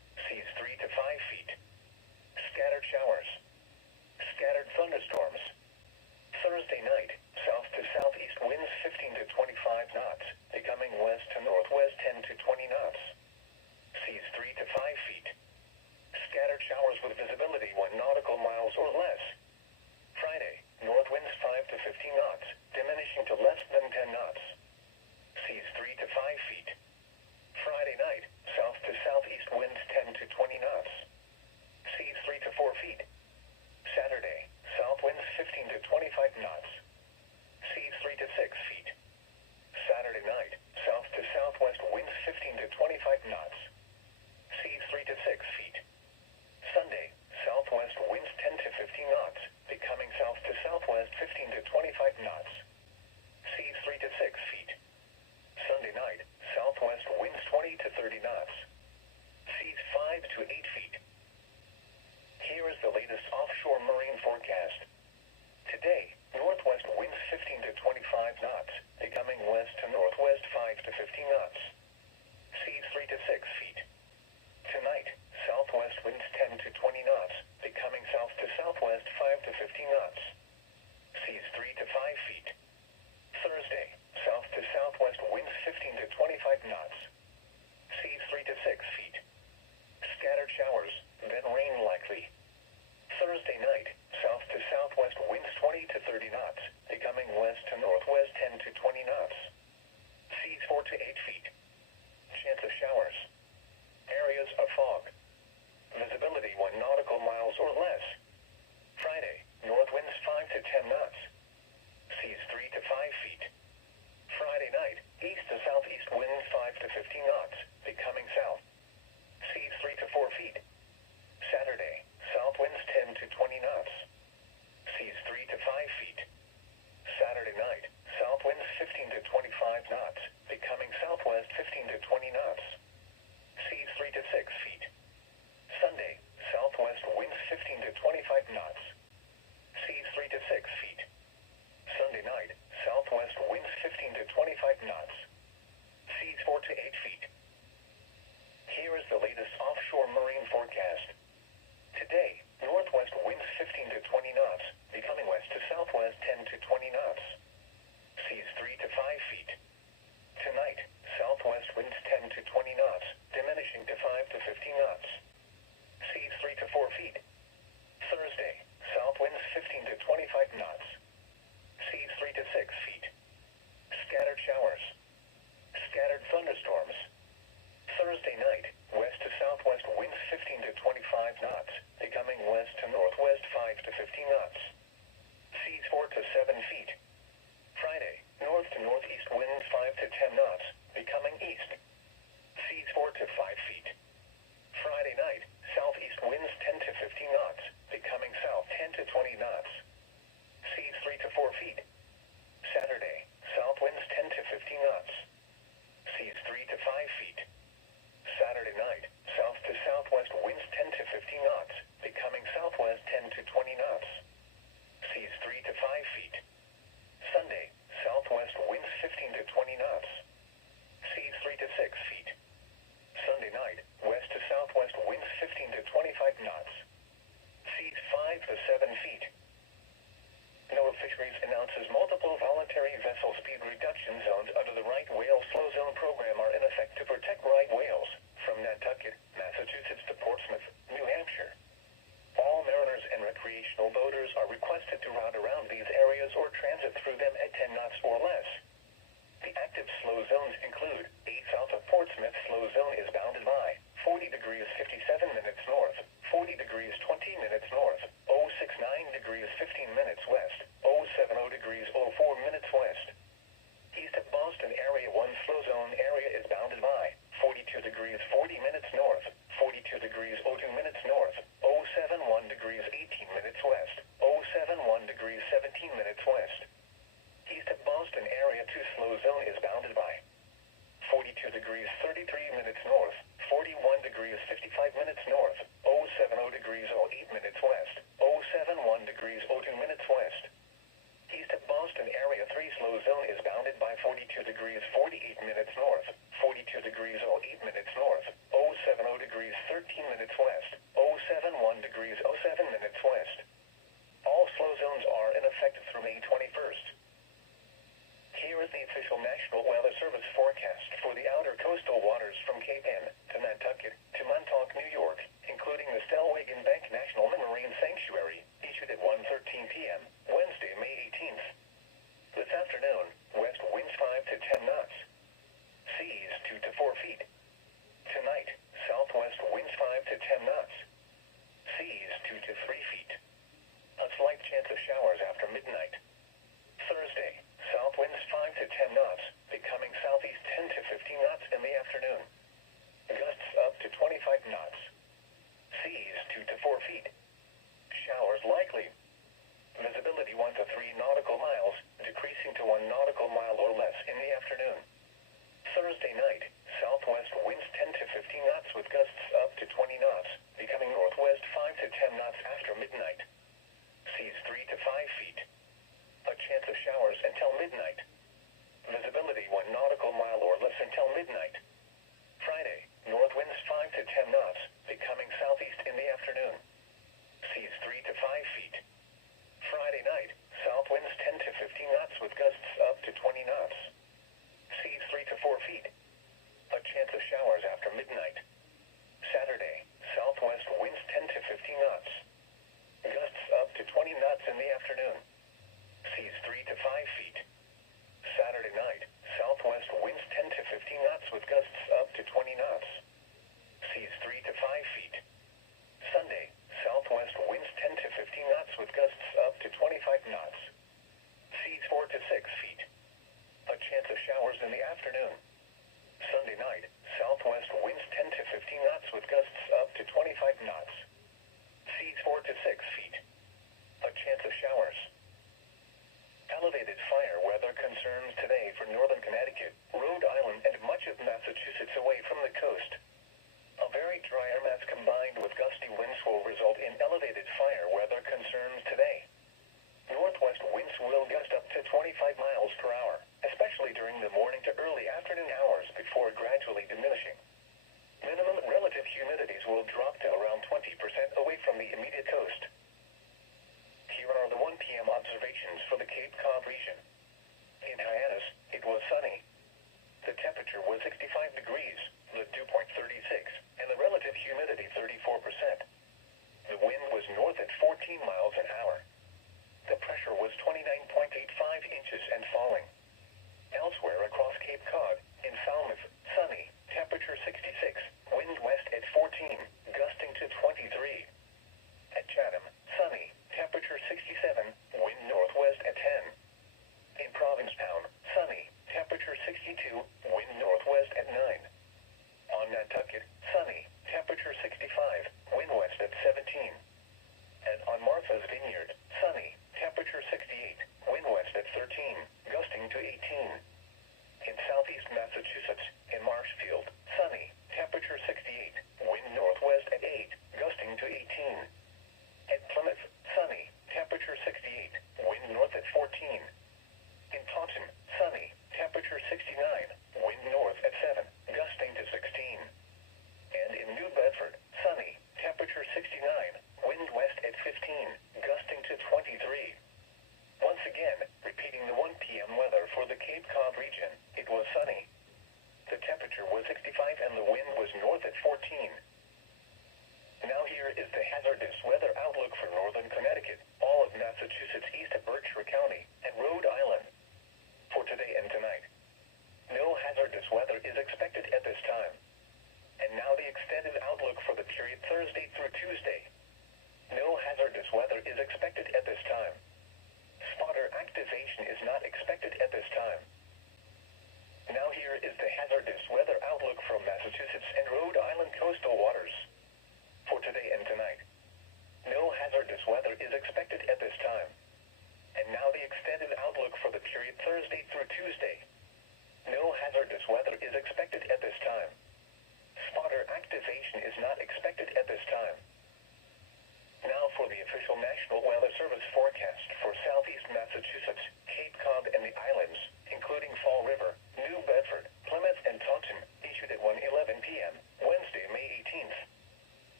feet. Scattered showers. Scattered thunderstorms. Thursday night, south to southeast winds 15 to 25 knots, becoming west to northwest 10 to 20 knots. Seas 3 to 5 feet. Scattered showers with visibility 1 nautical miles or less. Friday, north winds 5 to 15 knots, diminishing to less than 10 knots. Seas 3 to 5 feet. Friday night, south to southeast winds 10 to 20 knots. Seas 3 to 4 feet. Saturday, south winds 15 to 25 knots. Seas 3 to 6 feet. Saturday night, south to southwest winds 15 to 25 knots. Seas 3 to 6 feet. Sunday, southwest winds 10 to 15 knots, becoming south to southwest 15 to 25 knots. Seas 3 to 6 feet. Sunday night, southwest winds 20 to 30 knots. Seas 5 to 8 feet. Here is the latest offshore marine forecast. Today, northwest winds 15 to 25 knots, becoming west to northwest 5 to 15 knots. Seas 3 to 6 feet. Tonight, southwest winds 10 to 20 knots, becoming south to southwest 5 to 15 knots. Seas 3 to 5 feet. Thursday, south to southwest winds 15 to 25 knots. Seas 3 to 6 feet. Scattered showers, then rain likely. Thursday night, south to southwest winds 20 to 30 knots, becoming west to northwest 10 to 20 knots. Seas 4 to 8 feet. Chance of showers. Areas of fog. Visibility 1 nautical miles or less. Friday, north winds 5 to 10 knots. Seas 3 to 5 feet. Friday night, east to southeast winds 5 to 15 knots, becoming south. Seas 3 to 4 feet. Saturday, south winds 10 to 20 knots. Seas 3 to 5 feet. Saturday night, south winds 15 to 25 knots, becoming southwest 15 to 20 knots. Seas 3 to 6 feet. Sunday, southwest winds 15 to 25 knots. Seas 3 to 6 feet. Sunday night, southwest winds 15 to 25 knots. Seas 4 to 8 feet. Here is the latest offshore marine forecast. Today, northwest winds 15 to 20 knots, becoming west to southwest 10 to 20 knots. Seas 3 to 5 feet. Tonight, southwest winds 10 to 20 knots, diminishing to 5 to 15 knots. Seas 3 to 4 feet. Thursday, south winds 15 to 25 knots. Seas 3 to 6 feet. Scattered showers. Scattered thunderstorms. Thursday night, west to southwest winds 15 to 25 knots, becoming west to northwest 5 to 15 knots. Seas 4 to 7 feet. Friday, north to northeast winds 5 to 10 knots, becoming east. Seas 4 to 5 feet. Friday night, southeast winds 10 to 15 knots, becoming south 10 to 20 knots. Seas 3 to 4 feet. Saturday, south winds 10 to 15 knots. Seas 3 to 5 feet. Saturday night, south to southwest winds 10 to 15 knots, becoming southwest 10 to 20 knots. Seas 3 to 5 feet. Sunday, southwest winds 15 to 20 knots. Seas 3 to 6 feet. Sunday night, west to southwest winds 15 to 25 knots. Seas 5 to 7 feet. NOAA Fisheries announces multiple voluntary vessel speed reduction zones under the right whale slow zone program are in effect to protect right whales from Nantucket, Massachusetts to Portsmouth, New Hampshire. All mariners and recreational boaters are requested to route around these areas or transit through them at 10 knots or less. The active slow zones include 8 south of Portsmouth slow zone is bounded by 40 degrees 57 minutes north, 40 degrees 20 minutes north, 069 degrees 15 minutes west, 070 degrees 04 minutes west. East of Boston Area 1 slow zone area is bounded by 42 degrees 40 minutes north, 42 degrees 02 minutes north, 071 degrees 18 minutes west, 071 degrees 17 minutes west. East of Boston Area 2 slow zone is bounded by 42 degrees 33 minutes north, 41 degrees 55 minutes north, 070 degrees 08 minutes west, 071 degrees 02 minutes west. East of Boston Area 3 slow zone is bounded by 42 degrees 48 minutes north, 42 degrees 08 minutes north, 070 degrees 13 18 minutes west, 071 degrees 07 minutes west. All slow zones are in effect through May 21st. Here is the official National Weather Service forecast for the outer coastal waters from Cape Ann to Nantucket to Montauk, New York, including the Stellwagen Bank National Marine Sanctuary, issued at 1:13 p.m., Wednesday, May 18th. This afternoon, west winds 5 to 10 knots. Seas 2 to 4 feet. Tonight, southwest winds 5 to 10 knots. Seas 2 to 3 feet. A slight chance of showers after midnight. Thursday, south winds 5 to 10 knots, becoming southeast 10 to 15 knots in the afternoon. Gusts up to 25 knots. Seas 2 to 4 feet. Showers likely. Visibility 1 to 3 nautical miles, decreasing to 1 nautical mile or less in the afternoon. Thursday night, southwest winds 10 to 15 knots with gusts up to 20 knots, becoming northwest 5 to 10 knots after midnight. Seas 3 to 5 feet. A chance of showers until midnight. Visibility 1 nautical mile or less until midnight. Friday, north winds 5 to 10 knots, becoming southeast in the afternoon. Seas 3 to 5 feet. Friday night, south winds 10 to 15 knots with gusts up to 20 knots. Seas 3 to 4 feet. A chance of showers after midnight. Saturday, southwest winds 10 to 15 knots. Gusts up to 20 knots in the afternoon. Seas 3 to 5 feet. Saturday night, southwest winds 10 to 15 knots with gusts up to 20 knots. Seas 3 to 5 feet. Sunday, southwest winds 10 to 15 knots with gusts up to 25 knots. Seas 4 to 6 feet. A chance of showers in the afternoon. Sunday night, southwest winds 10 to 15 knots with gusts up to 25 knots. Seas 4 to 6 feet. A chance of showers. Elevated fire weather concerns today for northern Connecticut, Rhode Island, and much of Massachusetts away from the coast. A very dry air mass combined with gusty winds will result in elevated fire weather concerns today. Northwest winds will gust up to 25 miles per hour, especially during the morning to early afternoon hours before gradually diminishing. Minimum relative humidities will drop to around 20% away from the immediate coast. Here are the 1 p.m. observations for the Cape Cod region. In Hyannis, it was sunny. The temperature was 65 degrees, the dew point 36, and the relative humidity 34%. The wind was north at 14 miles an hour. The pressure was 29.85 inches and falling. Elsewhere across Cape Cod, in Falmouth, sunny, temperature 66, wind west at 14, gusting to 23. At Chatham, sunny, temperature 67, wind northwest at 10. In Provincetown, sunny, temperature 62, wind northwest at 9. On Nantucket, sunny, temperature 65, wind west at 17. And on Martha's Vineyard, sunny, temperature 68, wind west at 13, gusting to 18. In southeast Massachusetts, in Marshfield, sunny, temperature 68, wind northwest at 8, gusting to 18. At Plymouth, sunny, temperature 68, wind north at 14. In Taunton, sunny, temperature 69, wind north at 7, gusting to 16. And in New Bedford, sunny, temperature 69, wind west at 15, gusting to 23. Once again, repeating the 1 p.m. weather for the Cape Cod region, it was sunny. The temperature was 65 and the wind was north at 14. Now here is the hazardous weather outlook for northern Connecticut, all of Massachusetts east of Berkshire County, and Rhode Island. For today and tonight, no hazardous weather is expected at this time. And now the extended outlook for the period Thursday through Tuesday. No hazardous weather is expected at this time. Spotter activation is not expected at this time. Now here is the hazardous weather outlook from Massachusetts and Rhode Island coastal waters. For today and tonight, no hazardous weather is expected at this time. And now the extended outlook for the period Thursday through Tuesday. No hazardous weather is expected at this time. Spotter activation is not expected at this time. Now for the official National Weather Service forecast for southeast Massachusetts, Cape Cod, and the islands, including Fall River, New Bedford, Plymouth, and Taunton, issued at 1:11 p.m., Wednesday, May 18th.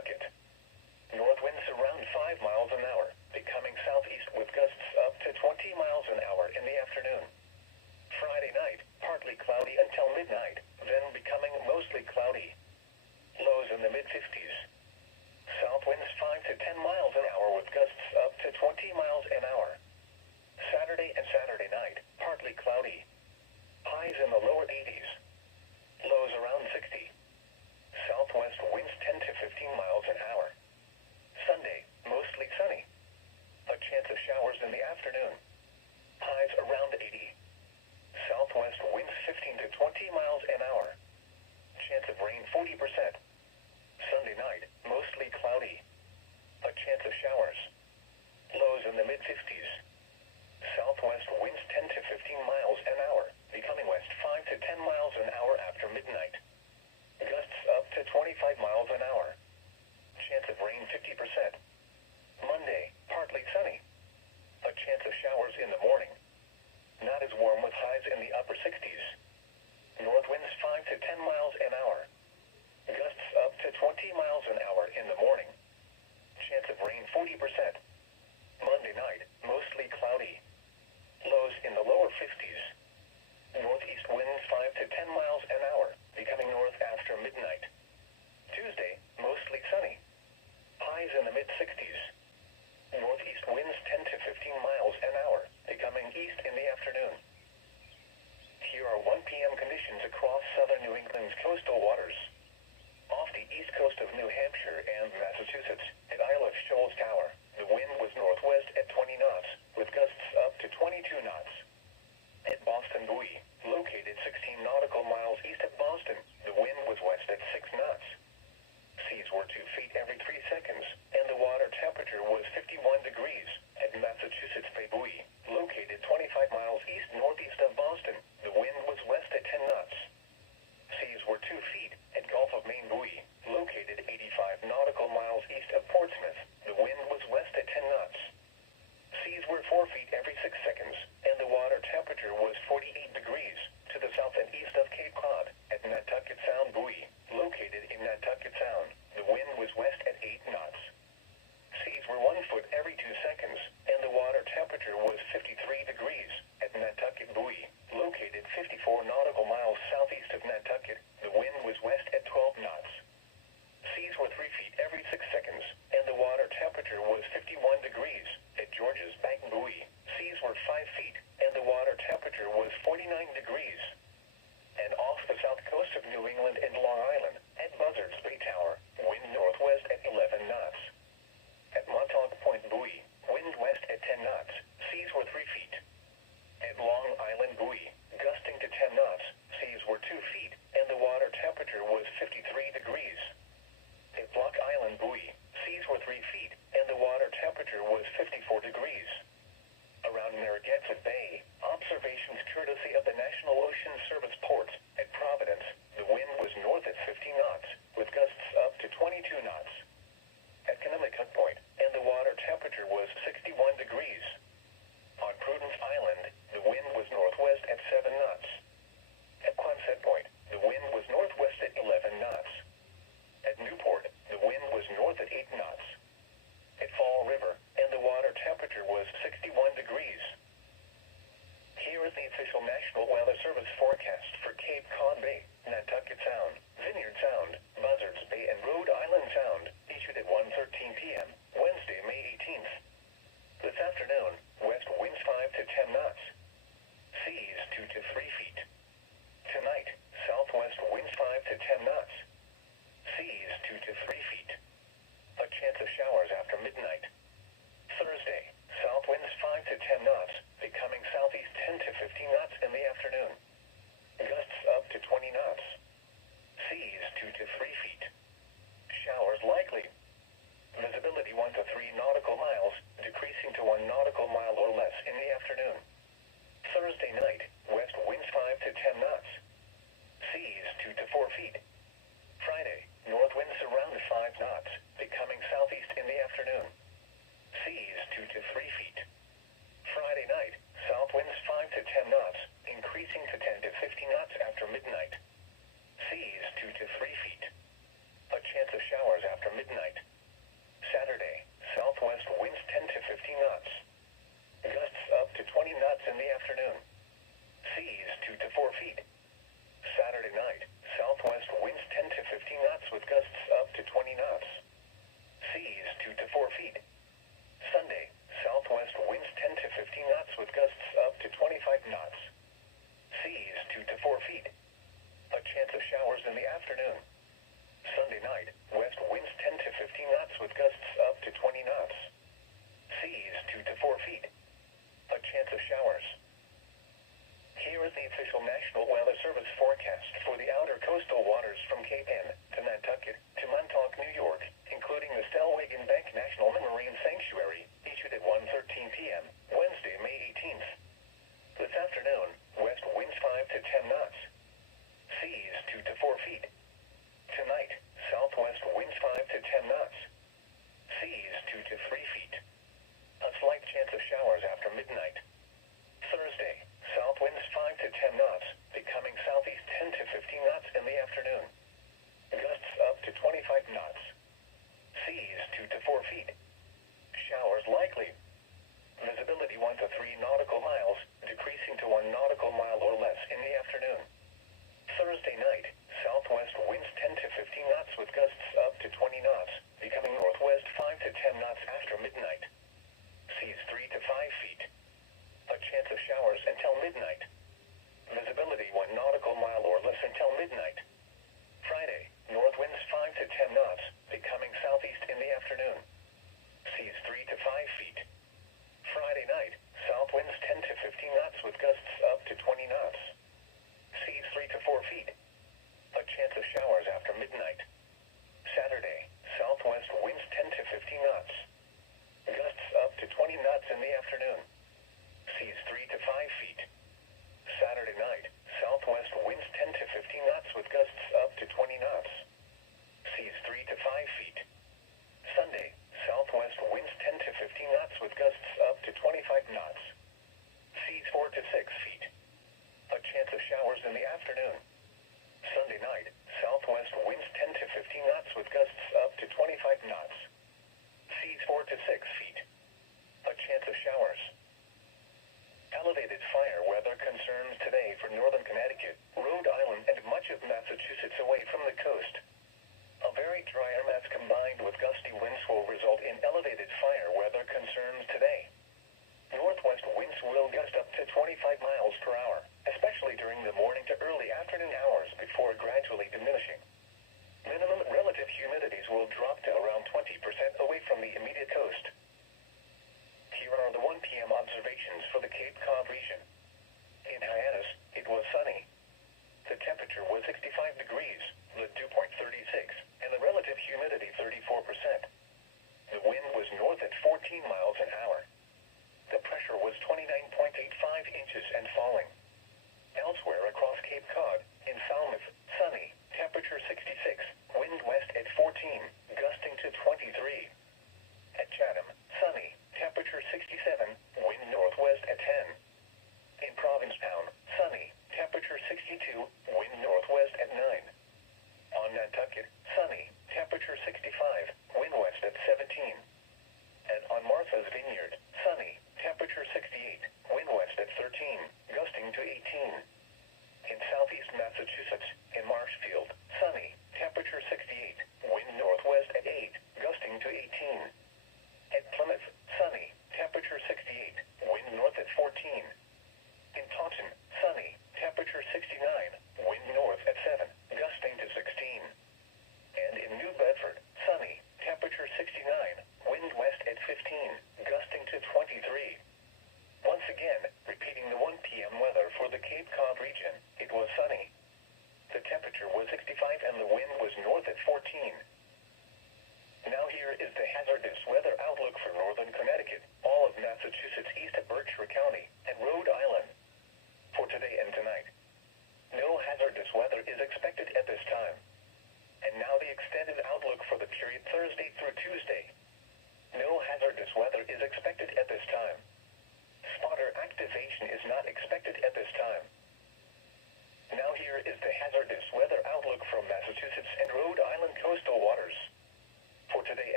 Nantucket. North winds around 5 miles an hour, becoming southeast with gusts up to 20 miles an hour in the afternoon. Friday night, partly cloudy until midnight, then becoming mostly cloudy. Lows in the mid-50s. South winds 5 to 10 miles an hour with gusts up to 20 miles an hour. Saturday and Saturday night, partly cloudy. Highs in the lower 80s. Lows around 60. Southwest winds 10 to 15 miles an hour. Sunday, mostly sunny. A chance of showers in the afternoon. Highs around 80. Southwest winds 15 to 20 miles an hour. Chance of rain 40%. Sunday night, mostly cloudy. A chance of showers. Lows in the mid-50s. Southwest winds 10 to 15 miles an hour, becoming west 5 to 10 miles an hour after midnight. Gusts up to 25 miles an hour. Chance of rain 50%. Monday, partly sunny. A chance of showers in the morning. Not as warm with highs in the upper 60s. North winds 5 to 10 miles an hour. Gusts up to 20 miles an hour in the morning. Chance of rain 40%. Monday night, mostly cloudy. Lows in the lower 50s. Northeast winds 5 to 10 miles an hour, becoming north after midnight. Tuesday, mostly sunny. Highs in the mid-60s. Northeast winds 10 to 15 miles an hour, becoming east in the afternoon. Here are 1 p.m. conditions across southern New England's coastal waters. Off the east coast of New Hampshire and Massachusetts, at Isle of Shoals Tower, the wind was northwest at 20 knots, with gusts up to 22 knots. At Boston Buoy, located 16 nautical miles east of Boston, the wind was west at 6 knots. Seas were 2 feet every 3 seconds, and the water temperature was 51 degrees. At Massachusetts Bay Buoy, located 25 miles east-northeast of Boston, the wind was west at 10 knots. Seas were 2 feet at Gulf of Maine Buoy, located 85 nautical miles east of Portsmouth, the wind was west at 10 knots. Seas were 4 feet every 6 seconds, and the water temperature was 48 degrees, to the south and east of Cape Cod, at Nantucket Sound Buoy, located in Nantucket Sound, the wind was west at 8 knots. Seas were 1 foot every 2 seconds, and the water temperature was 53 degrees, at Nantucket Buoy, located 54 nautical miles southeast of Nantucket, the wind was west at 12 knots. Seas were 3 feet every 6 seconds, and the water temperature was 51 degrees, at George's Bank Buoy, seas were 5 feet, and the water temperature was 49 degrees. And off the south coast of New England and Long Island, at Buzzards Bay Tower, wind northwest at 11 knots. At Montauk Point Buoy, wind west at 10 knots, seas were 3 feet. At Long Island Buoy, gusting to 10 knots, seas were 2 feet, and the water temperature was 53 degrees. At Block Island Buoy, seas were 3 feet, and the water temperature was 54 degrees. Around Narragansett Bay, observations courtesy of the National Ocean Service ports, at Providence, the wind was north at 50 knots, with gusts up to 22 knots. At Conemaugh Point, and the water temperature was 61 degrees. On Prudence Island, the wind was northwest at 7 knots. At Quonset Point, the wind was northwest at 11 knots. At Newport, the wind was north at 8 knots. At Fall River, and the water temperature was 61 degrees. Here is the official National Weather Service forecast for Cape Cod Bay, Nantucket Sound, Vineyard Sound, Buzzards Bay, and Rhode Island Sound, issued at 1:13 p.m., Wednesday, May 18th. This afternoon, west winds 5 to 10 knots. Seas 2 to 3 feet. Tonight, southwest winds 5 to 10 knots. Seas 2 to 3 feet. A chance of showers after midnight. Thursday, south winds 5 to 10 knots, becoming southeast 10 to 15 knots in the afternoon. Gusts up to 20 knots. Seas 2 to 3 feet. Showers likely. Visibility 1 to 3 nautical miles, decreasing to 1 nautical mile or less in the afternoon. Thursday night, west winds 5 to 10 knots. Seas 2 to 4 feet. Friday, north winds around 5 knots, becoming southeast in the afternoon. Seas 2 to 3 feet. Friday night, south winds 5 to 10 knots, increasing to 10 to 15 knots after midnight. Seas 2 to 3 feet. A chance of showers after after midnight. Saturday, southwest winds 10 to 15 knots. Gusts up to 20 knots in the afternoon. Seas 2 to 4 feet. Saturday night, southwest winds 10 to 15 knots with gusts up to 20 knots. Seas 2 to 4 feet. Sunday, southwest winds 10 to 15 knots with gusts up to 25 knots. Seas 2 to 4 feet. A chance of showers in the afternoon. Sunday night, west winds 10 to 15 knots with gusts up to 20 knots. Seas 2 to 4 feet. A chance of showers. Here is the official National Weather Service forecast for the outer coastal waters from Cape Ann to Nantucket to Montauk, New York, including the Stellwagen Bank National Marine Sanctuary, issued at 1:13 p.m., Wednesday, May 18th. This afternoon, west winds 5 to 10 knots. Seas 2 to 4 feet. Tonight, southwest winds 5 to 10 knots. Seas 2 to 3 feet. A slight chance of showers after midnight. Thursday, south winds 5 to 10 knots, becoming southeast 10 to 15 knots in the afternoon. Gusts up to 25 knots. Seas 2 to 4 feet. Showers likely. Visibility 1 to 3 nautical miles, decreasing to 1 nautical mile or less in the afternoon. Thursday night, southwest winds 10 to 15 knots with gusts up to 20 knots, becoming northwest 5 to 10 knots after midnight. Seas 3 to 5 feet. A chance of showers until midnight. Visibility 1 nautical mile or less until midnight. Friday, north winds 5 to 10 knots, becoming southeast in the afternoon. Seas 3 to 5 feet. Friday night, south winds 10 to 15 knots with gusts up to 20 knots. Seas 3 to 4 feet. A chance of showers after midnight. Saturday, southwest winds 10 to 15 knots. Gusts up to 20 knots in the afternoon. Seas 3 to 5 feet. Saturday night, southwest winds 10 to 15 knots with gusts up to 20 knots. Seas 3 to 5 feet. Sunday, southwest winds 10 to 15 knots with gusts up to 25 knots. Seas 4 to 6 feet. A chance of showers in the afternoon. Sunday night, southwest winds 10 to 15 knots with gusts up to 25 knots. Seas 4 to 6 feet. A chance of showers. Elevated fire weather concerns today for northern Connecticut, Rhode Island, and much of Massachusetts away from the coast. A very dry air mass combined with gusty winds will result in elevated fire weather concerns today. Northwest winds will gust up to 25 miles per hour, especially during the morning to early afternoon hours before gradually diminishing. Minimum relative humidities will drop to around 20% away from the immediate coast. Here are the 1 p.m. observations for the Cape Cod region. In Hyannis, it was sunny. The temperature was 65 degrees, the dew point 36, and the relative humidity 34%. The wind was north at 14 miles an hour. The pressure was 29.85 inches and falling. Elsewhere across Cape Cod, in Falmouth, sunny, temperature 66, wind west at 14, gusting to 23. At Chatham, sunny, temperature 67, wind northwest at 10. In Provincetown, sunny, temperature 62, wind northwest at 9. On Nantucket, sunny, temperature 65, wind west at 17. And on Martha's Vineyard, sunny, temperature 68, wind west at 13, gusting to 18. In southeast Massachusetts, in Marshfield, sunny, temperature 68, wind northwest at 8, gusting to 18. At Plymouth, sunny, temperature 68, wind north at 14. In Taunton, sunny, temperature 69, wind north at 7, gusting to 16. And in New Bedford, sunny, temperature 69, wind west at 15, gusting to 23. Once again, repeating the 1 p.m. weather for the Cape Cod region, it was sunny. The temperature was 65 and the wind was north at 14. Now here is the hazardous weather outlook for northern Connecticut, all of Massachusetts east of Berkshire County, and Rhode Island. For today and tonight, no hazardous weather is expected at this time. And now the extended outlook for the period Thursday through Tuesday. No hazardous weather is expected at this time. Spotter activation is not expected at this time. Now here is the hazardous weather outlook from Massachusetts and Rhode Island coastal waters.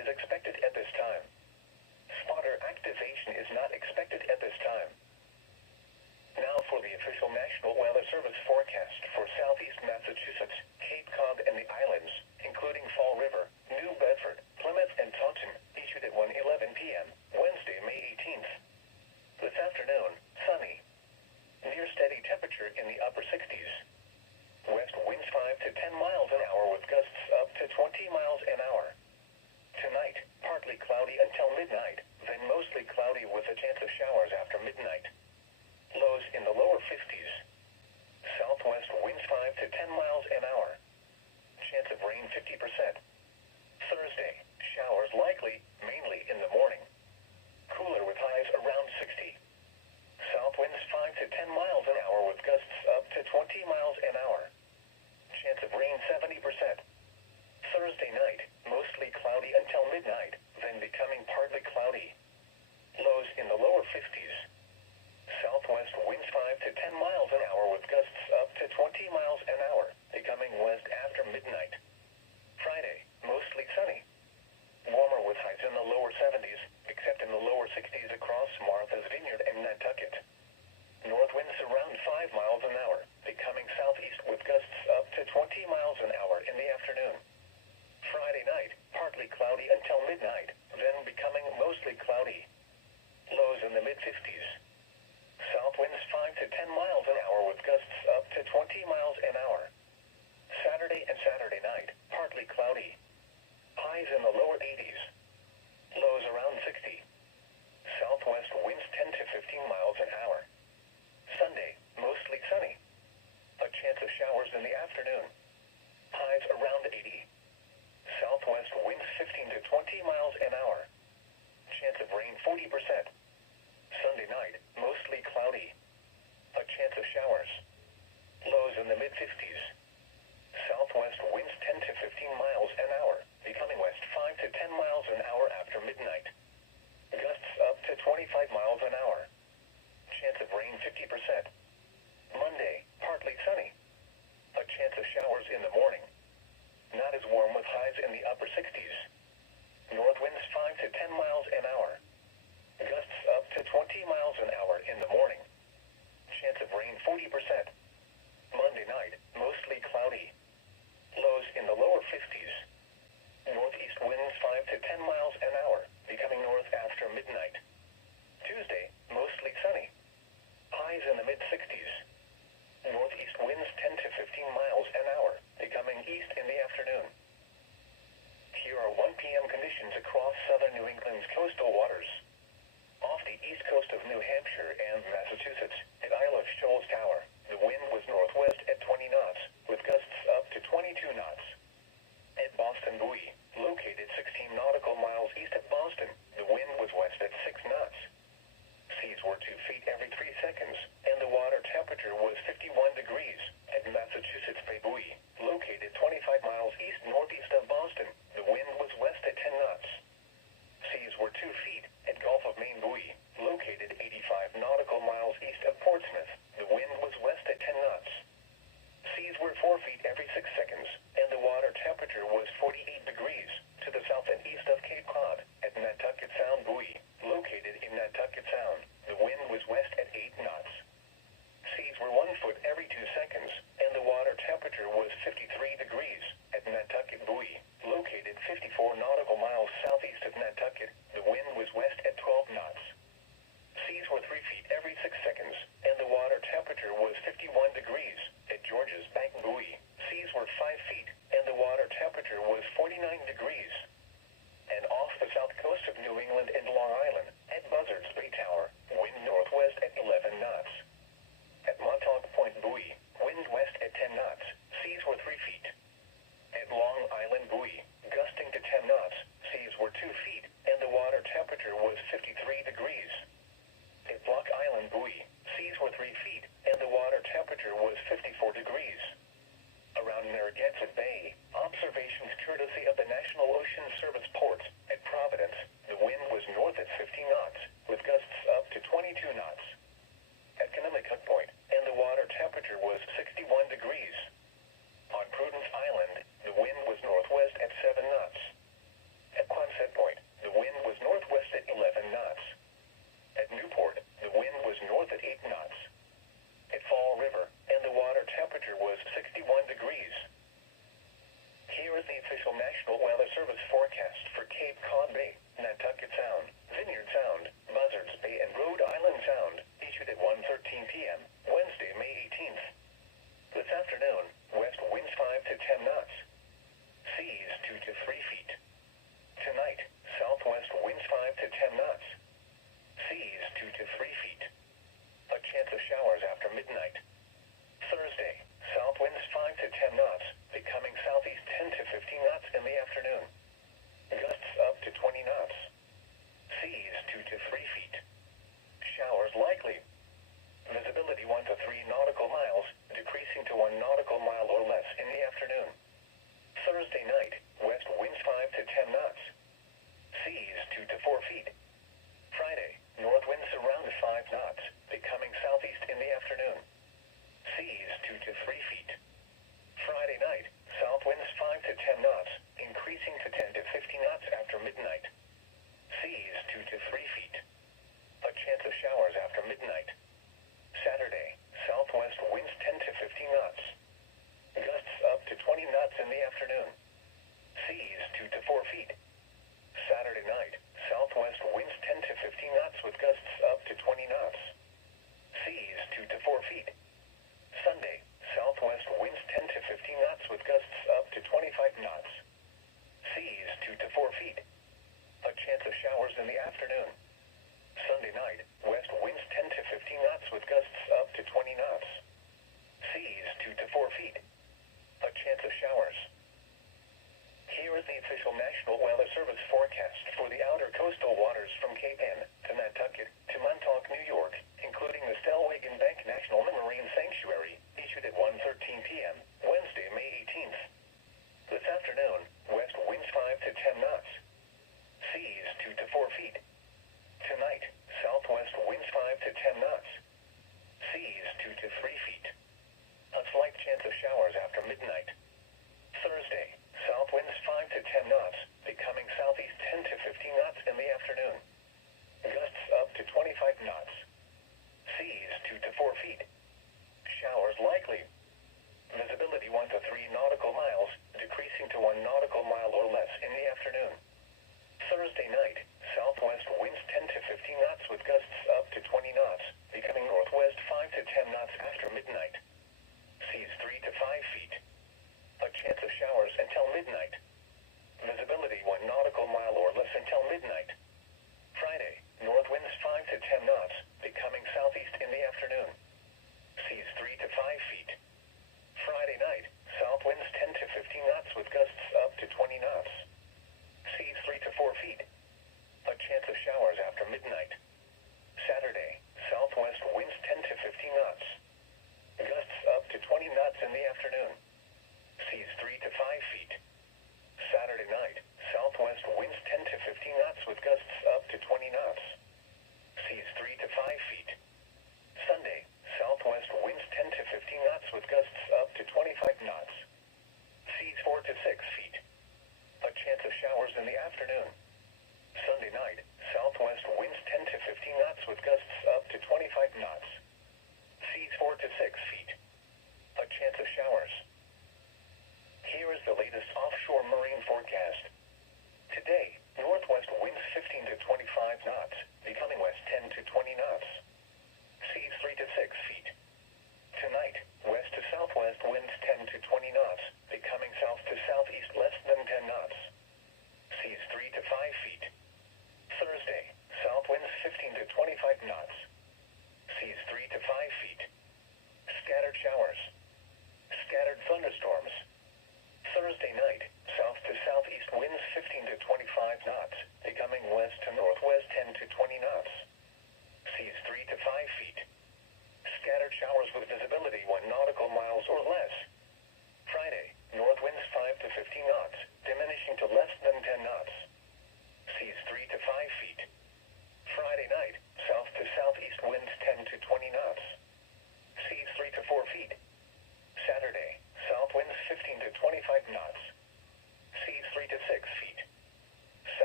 is expected at this time. Spotter activation is not expected at this time. Now for the official National Weather Service forecast for southeast Massachusetts, Cape Cod, and the islands, including Fall River, New Bedford, Plymouth, and Taunton, issued at 1:11 p.m., Wednesday, May 18th. This afternoon, sunny. Near steady temperature in the upper 60s. West winds 5 to 10 miles an hour with gusts up to 20 miles an hour. Tonight, partly cloudy until midnight, then mostly cloudy with a chance of showers after midnight. Lows in the lower 50s. Southwest winds 5 to 10 miles an hour. Chance of rain 50%. Thursday, showers likely, mainly in the morning. Cooler with highs around 60. South winds 5 to 10 miles an hour with gusts up to 20 miles an hour. Chance of rain 70%. Thursday night, mostly cloudy until midnight, then becoming partly cloudy. Lows in the lower 50s. Southwest winds 5 to 10 miles an hour with gusts up to 20 miles an hour, becoming west after midnight. Friday, mostly sunny. Warmer with highs in the lower 70s, except in the lower 60s across Martha's Vineyard and Nantucket. North winds around 5 miles an hour, becoming southeast with gusts up to 20 miles an hour in the afternoon. Friday night, partly cloudy until midnight, then becoming mostly cloudy. Lows in the mid-50s. South winds 5 to 10 miles an hour with gusts up to 20 miles an hour. Saturday and Saturday night, partly cloudy. Highs in the lower 80s. Lows around 60. Southwest winds 10 to 15 miles an hour. Sunday, mostly sunny. A chance of showers in the afternoon. Highs around 80. Southwest winds 15 to 20 miles an hour. Chance of rain 40%. Sunday night, mostly cloudy. A chance of showers. Lows in the mid-50s. Southwest winds 10 to 15 miles an hour, becoming west 5 to 10 miles an hour after midnight. Gusts up to 25 miles an hour. Chance of rain 50%. Monday, partly sunny. A chance of showers in the morning. Not as warm with highs in the upper 60s. North winds 5 to 10 miles an hour. Gusts up to 20 miles an hour in the morning. Chance of rain 40%. Monday night, mostly cloudy. Lows in the lower 50s. Northeast winds 5 to 10 miles an hour, becoming north after midnight. Tuesday, mostly sunny. Highs in the mid-60s. Northeast winds 10 to 15 miles an hour, becoming east in the afternoon. Here are 1 p.m. conditions across southern New England's coastal waters. Off the east coast of New Hampshire and Massachusetts, at Isle of Shoals Tower, the wind was northwest at 20 knots, with gusts up to 22 knots. At Boston Buoy, located 16 nautical miles east of Boston, the wind was west at 6 knots. Seas were 2 feet every 3 seconds, and the water temperature was 51 degrees. At Massachusetts Bay Buoy, located 25 miles east-northeast of Boston, the wind was west at 10 knots. Seas were 2 feet at Gulf of Maine Buoy, located 85 nautical miles east of Portsmouth, the wind was west at 10 knots. Seas were 4 feet every 6 seconds, and the water temperature was 48 degrees, to the south and east of Cape Cod, at Nantucket Sound Buoy, located in Nantucket Sound, the wind was west at 8 knots. Seas were 1 foot every 2 seconds, and the water temperature was 53 degrees, at Nantucket Buoy, located 54 nautical miles southeast of Nantucket, the wind was west at 12 knots. Seas were 3 feet every 6 seconds, and the water temperature was 51 degrees, at George's Bank Buoy, seas were 5 feet, and the water temperature was 49 degrees. And off the south coast of New England and Long Island, at Buzzards Bay Tower, wind northwest at 11 knots. At Montauk Point Buoy, wind west at 10 knots, seas were 3 feet. At Long Island Buoy, gusting to 10 knots, seas were 2 feet, and the water temperature was 53 degrees. At Block Island Buoy, seas were 3 feet, and the water temperature was 54 degrees. Around Narragansett Bay, observations courtesy of the National Ocean Service ports, at Providence, the wind was north at 15 knots, with gusts up to 22 knots. At Connemucca Point, and the water temperature was 61 degrees. On Prudence Island, the wind was northwest at 7 knots. At Quonset Point, the wind was northwest at 11 knots. At Newport, the wind was north at 8 knots. At Fall River, and the water temperature was 61 degrees. Here is the official National Weather Service forecast for Cape Cod Bay, Nantucket Sound, Vineyard Sound, Buzzards Bay, and Rhode Island Sound, issued at 1:13 p.m., Wednesday, May 18th. This afternoon, west winds 5 to 10 knots. Seas 2 to 3 feet. Tonight, southwest winds 5 to 10 knots. Seas 2 to 3 feet. A chance of showers after midnight. Thursday, south winds 5 to 10 knots, becoming southeast 10 to 15 knots in the afternoon. Gusts up to 20 knots. Seas 2 to 3 feet. Showers likely. Visibility 1 to 3 nautical miles, decreasing to 1 nautical mile or less in the afternoon. Thursday night, west winds 5 to 10 knots. Seas 2 to 4 feet. Friday, north winds around 5 knots, becoming southeast in the afternoon. Seas 2 to 3 feet. Friday night, south winds 5 to 10 knots, increasing to 10 to 15 knots after midnight. Seas 2 to 3 feet. A chance of showers after midnight. Saturday, southwest winds 10 to 15 knots. Gusts up to 20 knots in the afternoon. Seas 2 to 4 feet. Saturday night, southwest winds 10 to 15 knots with gusts up to 20 knots. Seas 2 to 4 feet. Sunday, southwest winds 10 to 15 knots with gusts up to 25 knots. Seas 2 to 4 feet. A chance of showers in the afternoon. Sunday night, west winds 10 to 15 knots with gusts up to 20 knots. Seas 2 to 4 feet. A chance of showers. Here is the official National Weather Service forecast for the outer coastal waters from Cape Ann to Nantucket to Montauk, New York, including the Stellwagen Bank National Marine Sanctuary, issued at 1:13 p.m., Wednesday, May 18th. This afternoon, west winds 5 to 10 knots. Seas 2 to 4 feet. Tonight, southwest winds 5 to 10 knots. Seas 2 to 3 feet. A slight chance of showers after midnight. Thursday, south winds 5 to 10 knots, becoming southeast 10 to 15 knots in the afternoon. Gusts up to 25 knots. Seas 2 to 4 feet. Showers likely. Visibility 1 to 3 nautical miles, decreasing to 1 nautical mile or less in the afternoon. Thursday night, southwest winds 10 to 15 knots with gusts up to 20 knots, becoming northwest 5 to 10 knots after midnight. Seas 3 to 5 feet. A chance of showers until midnight. Visibility 1 nautical mile or less until midnight. Friday, north winds 5 to 10 knots, becoming southeast in the afternoon. Seas 3 to 5 feet. Friday night, south winds 10 to 15 knots with gusts up to 20 knots. Seas 3 to 4 feet. A chance of showers after midnight. Saturday, southwest winds 10 to 15 knots. Gusts up to 20 knots in the afternoon. Seas 3 to 5 feet. Saturday night, southwest winds 10 to 15 knots with gusts up to 20 knots. Seas 3 to 5 feet. Sunday, southwest winds 10 to 15 knots with gusts up to 25 knots. Seas 4 to 6 feet. A chance of showers in the afternoon. Sunday night, southwest winds 10 to 15 knots with gusts up to 25 knots. Seas 4 to 6 feet. A chance of showers. Here is the latest offshore marine forecast. Today, northwest winds 15 to 25 knots, becoming west 10 to 20 knots. Seas 3 to 6 feet. Tonight, west to southwest winds 10 to 20 knots, becoming south to southeast less than 10 knots. Seas 3 to 5 feet. Thursday, south winds 15 to 25 knots. Seas 3 to 5 feet. Scattered showers. Scattered thunderstorms. Thursday night, south to southeast winds 15 to 25 knots, becoming west to northwest 10 to 20 knots. Seas 3 to 5 feet. Scattered showers with visibility 1 nautical miles or less. Friday, north winds 5 to 15 knots, diminishing to less than 10 knots. Seas 3 to 5 feet. Friday night, south to southeast winds 10 to 20 knots. Seas 3 to 4 feet. Saturday, south winds 15 to 25 knots. Seas 3 to 6 feet.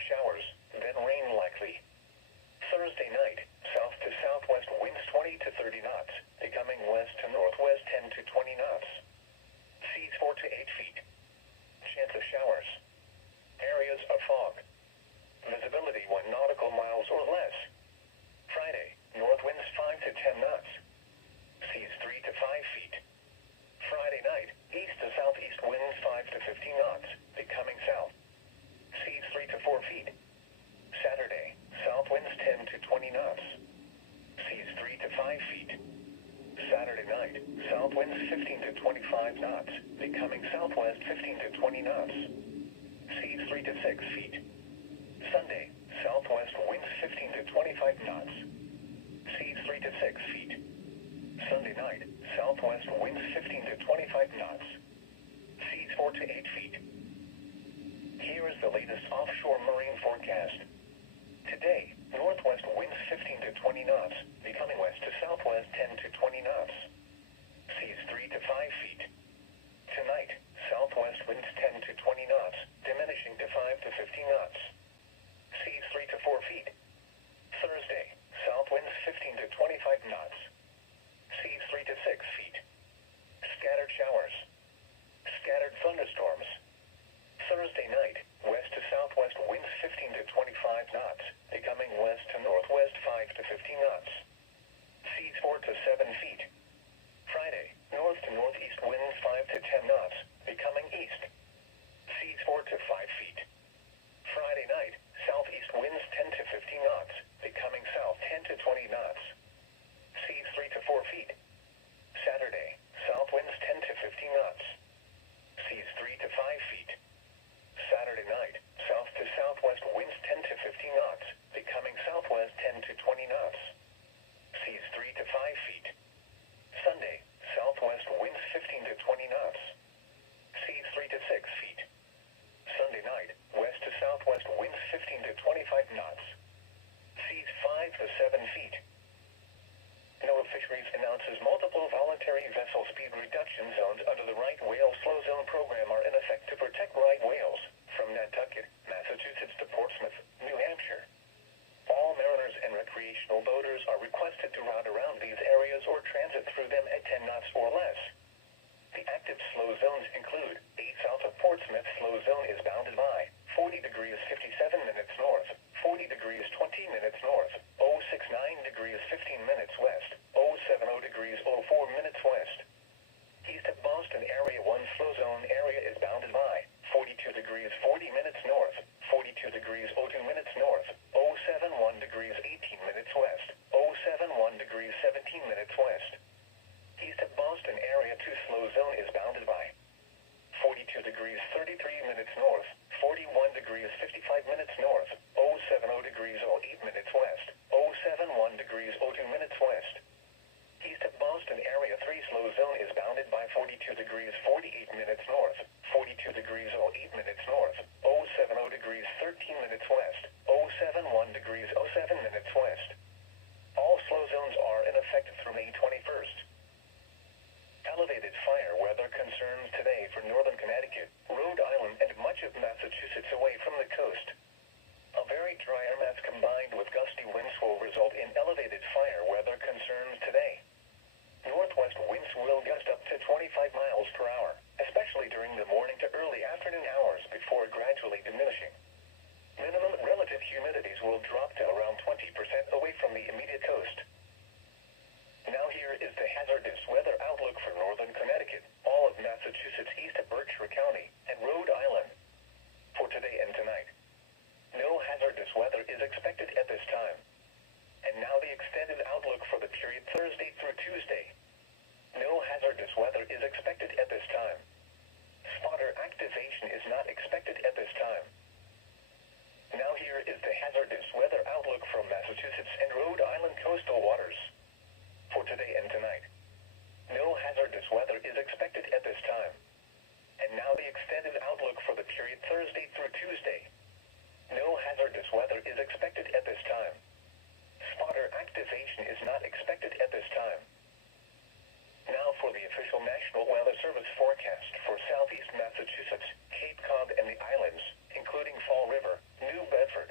Scattered showers, then rain likely. Thursday night, south to southwest winds 20 to 30 knots, becoming west to northwest 10 to 20 knots. Seas 4 to 8 feet. Chance of showers. Areas of fog. Visibility 1 nautical miles or less. Friday, north winds 5 to 10 knots. Seas 3 to 5 feet. Friday night, east to southeast winds 5 to 15 knots, becoming south. Seas 3 to 4 feet. Saturday, south winds 10 to 20 knots. Seas 3 to 5 feet. Saturday night, south winds 15 to 25 knots, becoming southwest 15 to 20 knots. Seas 3 to 6 feet. Sunday, southwest winds 15 to 25 knots. Seas 3 to 6 feet. Sunday night, southwest winds 15 to 25 knots. Seas 4 to 8 feet. Here is the latest offshore marine forecast. Today, northwest winds 15 to 20 knots, becoming west to southwest 10 to 20 knots. Seas 3 to 5 feet. Tonight, southwest winds 10 to 20 knots, diminishing to 5 to 15 knots. Seas 3 to 4 feet. Thursday, south winds 15 to 25 knots. Seas 3 to 6 feet. Scattered showers. Scattered thunderstorms. Thursday night, west to southwest winds 15 to 25 knots, becoming west to northwest 5 to 15 knots. Seas 4 to 7 feet. Friday, north to northeast winds 5 to 10 knots, becoming east. Seas 4 to 5 feet. Friday night, southeast winds 10 to 15 knots, becoming south 10 to 20 knots. Seas 3 to 4 feet. Saturday, south winds 10 to 15 knots. Seas 3 to 5 feet. Saturday night, south to southwest winds 10 to 15 knots, becoming southwest 10 to 20 knots. Seas 3 to 5 feet. Sunday, southwest winds 15 to 20 knots. Seas 3 to 6 feet. Sunday night, west to southwest winds 15 to 25 knots. Seas 5 to 7 feet. NOAA Fisheries announces multiple voluntary vessel speed reduction zones under the right whale slow zone program are in effect to protect right whales from Nantucket, Massachusetts to Portsmouth, New Hampshire. All mariners and recreational boaters are requested to route around these areas or transit through them at 10 knots or less. The active slow zones include 8 south of Portsmouth slow zone is bounded by 40 degrees 57 minutes north, 40 degrees 20 minutes north, 069 degrees 15 minutes west, 070 degrees 04 minutes west. East of Boston Area 1 slow zone area is bounded by 42 degrees 40 minutes north, 42 degrees 02 minutes north, 071 degrees 18 minutes west, 071 degrees 17 minutes west. East of Boston Area 2 slow zone is bounded by 42 degrees 33 minutes north, 41 degrees 55 minutes north, 070 degrees 08 minutes west, 071 degrees 02 minutes west. East of Boston Area 3 slow zone is bounded by 42 degrees 48 minutes north, 42 degrees 08 minutes north, 070 degrees 13 minutes west, 071 degrees 07 minutes west. All slow zones are in effect through May 21st. Elevated fire weather concerns today for northern Connecticut, Rhode Island, and much of Massachusetts away from the coast. A very dry air mass combined with gusty winds will result in elevated fire weather concerns today. Northwest winds will gust up to 25 miles per hour, especially during the morning to early afternoon hours before gradually diminishing. Minimum relative humidities will drop to around 20% away from the immediate coast. Now here is the hazardous weather outlook for northern Connecticut, all of Massachusetts east of Berkshire County, and Rhode Island. For today and tonight, no hazardous weather is expected at this time. And now the extended outlook for the period Thursday through Tuesday. No hazardous weather is expected at this time. Spotter activation is not expected at this time. Now here is the hazardous weather outlook from Massachusetts and Rhode Island coastal waters. For today and tonight, no hazardous weather is expected at this time. And now the extended outlook for the period Thursday through Tuesday. No hazardous weather is expected at this time. Spotter activation is not expected at this time. Now for the official National Weather Service forecast for southeast Massachusetts, Cape Cod, and the islands, including Fall River, New Bedford,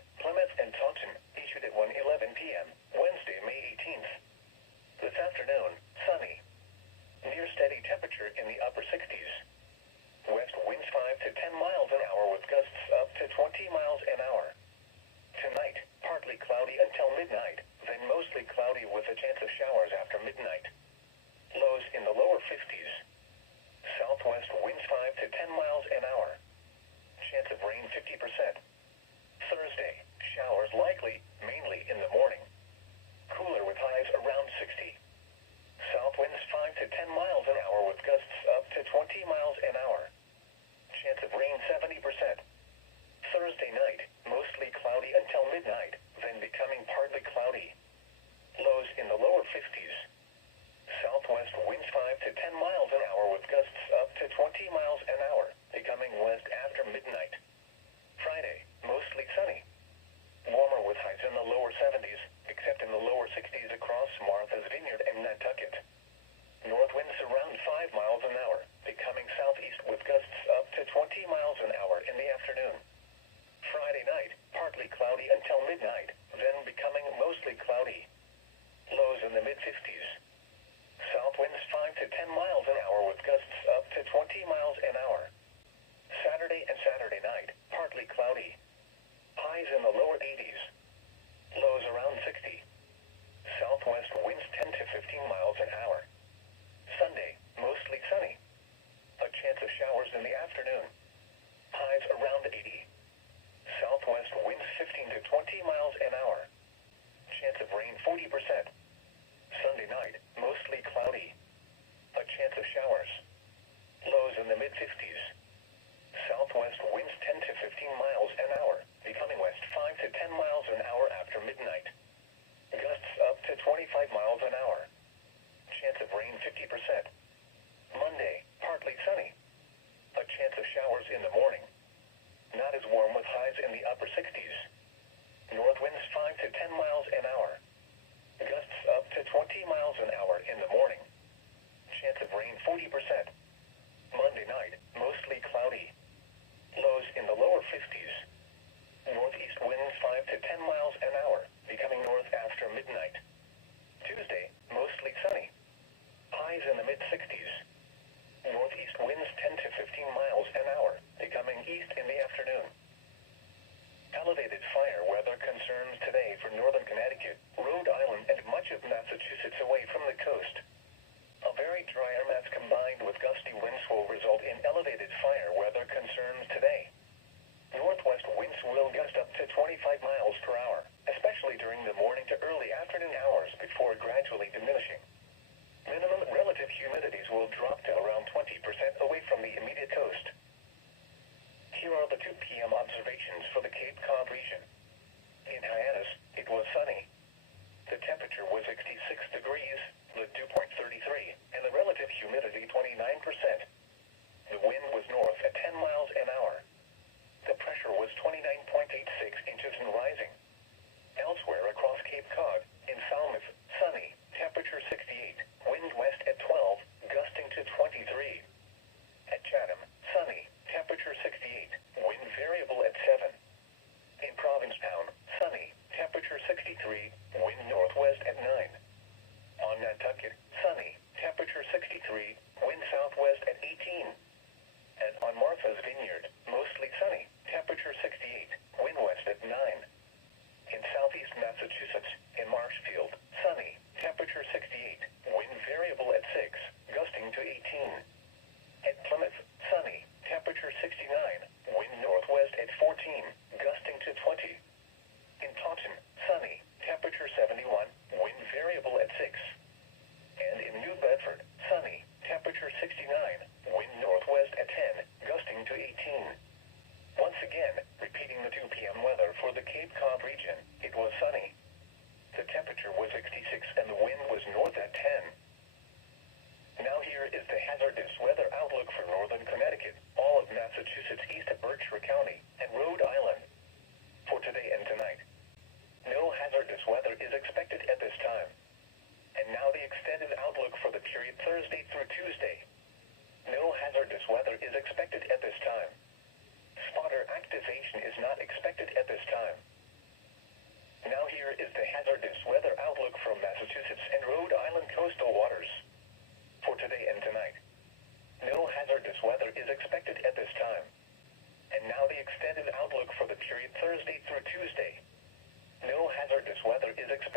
midnight, then mostly cloudy with a chance of showers after midnight. Lows in the lower 50s. Southwest winds 5 to 10 miles an hour. Chance of rain 50%. Thursday, showers likely, mainly in the morning. Cooler with highs around 60. South winds 5 to 10 miles an hour with gusts up to 20 miles an hour. Chance of rain 70%. Thursday night, mostly cloudy until midnight, then becoming partly cloudy. Lows in the lower 50s. Southwest winds 5 to 10 miles an hour with gusts up to 20 miles an hour, becoming west after midnight. Friday, mostly sunny. Warmer with highs in the lower 70s, except in the lower 60s across Martha's Vineyard and Nantucket. North winds around 5 miles an hour, becoming southeast with gusts up to 20 miles an hour in the afternoon. Friday night, partly cloudy until midnight, then becoming mostly cloudy. Lows in the mid-50s. South winds 5 to 10 miles an hour with gusts up to 20 miles an hour. Saturday and Saturday night, partly cloudy. Highs in the lower 80s. Lows around 60. Southwest winds 10 to 15 miles an hour. Sunday, mostly sunny. A chance of showers in the afternoon. Highs around 80. Southwest winds 15 to 20 miles an hour. Chance of rain 40%. Sunday night, mostly cloudy. A chance of showers. Lows in the mid-50s. Southwest winds 10 to 15 miles an hour, becoming west 5 to 10 miles an hour after midnight. Gusts up to 25 miles an hour. Chance of rain 50%. Monday, partly sunny. A chance of showers in the morning. Not as warm with highs in the upper 60s. North winds 5 to 10 miles an hour. Gusts up to 20 miles an hour in the morning. Chance of rain 40%. Monday night, mostly cloudy. Lows in the lower 50s. Northeast winds 5 to 10 miles an hour, becoming north after midnight. Tuesday, mostly sunny. Highs in the mid-60s. Northeast winds 10 to 15 miles an hour, becoming east in the afternoon. Elevated fire weather concerns today for northern Connecticut, Rhode Island, and much of Massachusetts away from the coast. A very dry air mass combined with gusty winds will result in elevated fire weather concerns today. Northwest winds will gust up to 25 miles per hour, especially during the morning to early afternoon hours before gradually diminishing. Minimum relative humidities will drop to around 20% away from the immediate coast. Here are the 2 p.m. observations for the Cape Cod region. In Hyannis, it was sunny. The temperature was 66 degrees, the dew point 33, and the relative humidity 29%. The wind was north at 10 miles an hour. The pressure was 29.86 inches and rising. Elsewhere across Cape Cod, in Falmouth, sunny, temperature 68, wind west at 12, gusting to 23. At Chatham, sunny, temperature 68, wind variable at 7. In Provincetown, sunny, temperature 63, wind northwest at 9. On Nantucket, sunny, temperature 63, wind southwest at 18. And on Martha's Vineyard, mostly sunny, temperature 68, wind west at 9. In southeast Massachusetts, in Marshfield, sunny, temperature 68, wind variable at 6, gusting to 18. At Plymouth, sunny, temperature 69, wind northwest at 14, gusting to 20. In Taunton, sunny, temperature 71, wind variable at 6. And in New Bedford, sunny, temperature 69, wind northwest at 10, gusting to 18. Once again, repeating the 2 p.m. weather for the Cape Cod region, it was sunny. The temperature was 66 and the wind was north at 10. Now here is the hazardous weather outlook for northern Connecticut, all of Massachusetts east of Berkshire County, and Rhode Island. For today and tonight. No hazardous weather is expected at this time. And now the extended outlook for the period Thursday through Tuesday. No hazardous weather is expected at this time. Spotter activation is not expected at this time. Now here is the hazardous weather outlook from Massachusetts and Rhode Island coastal waters. For today and tonight. No hazardous weather is expected at this time. And now the extended outlook for the period Thursday through Tuesday. No hazardous weather is expected.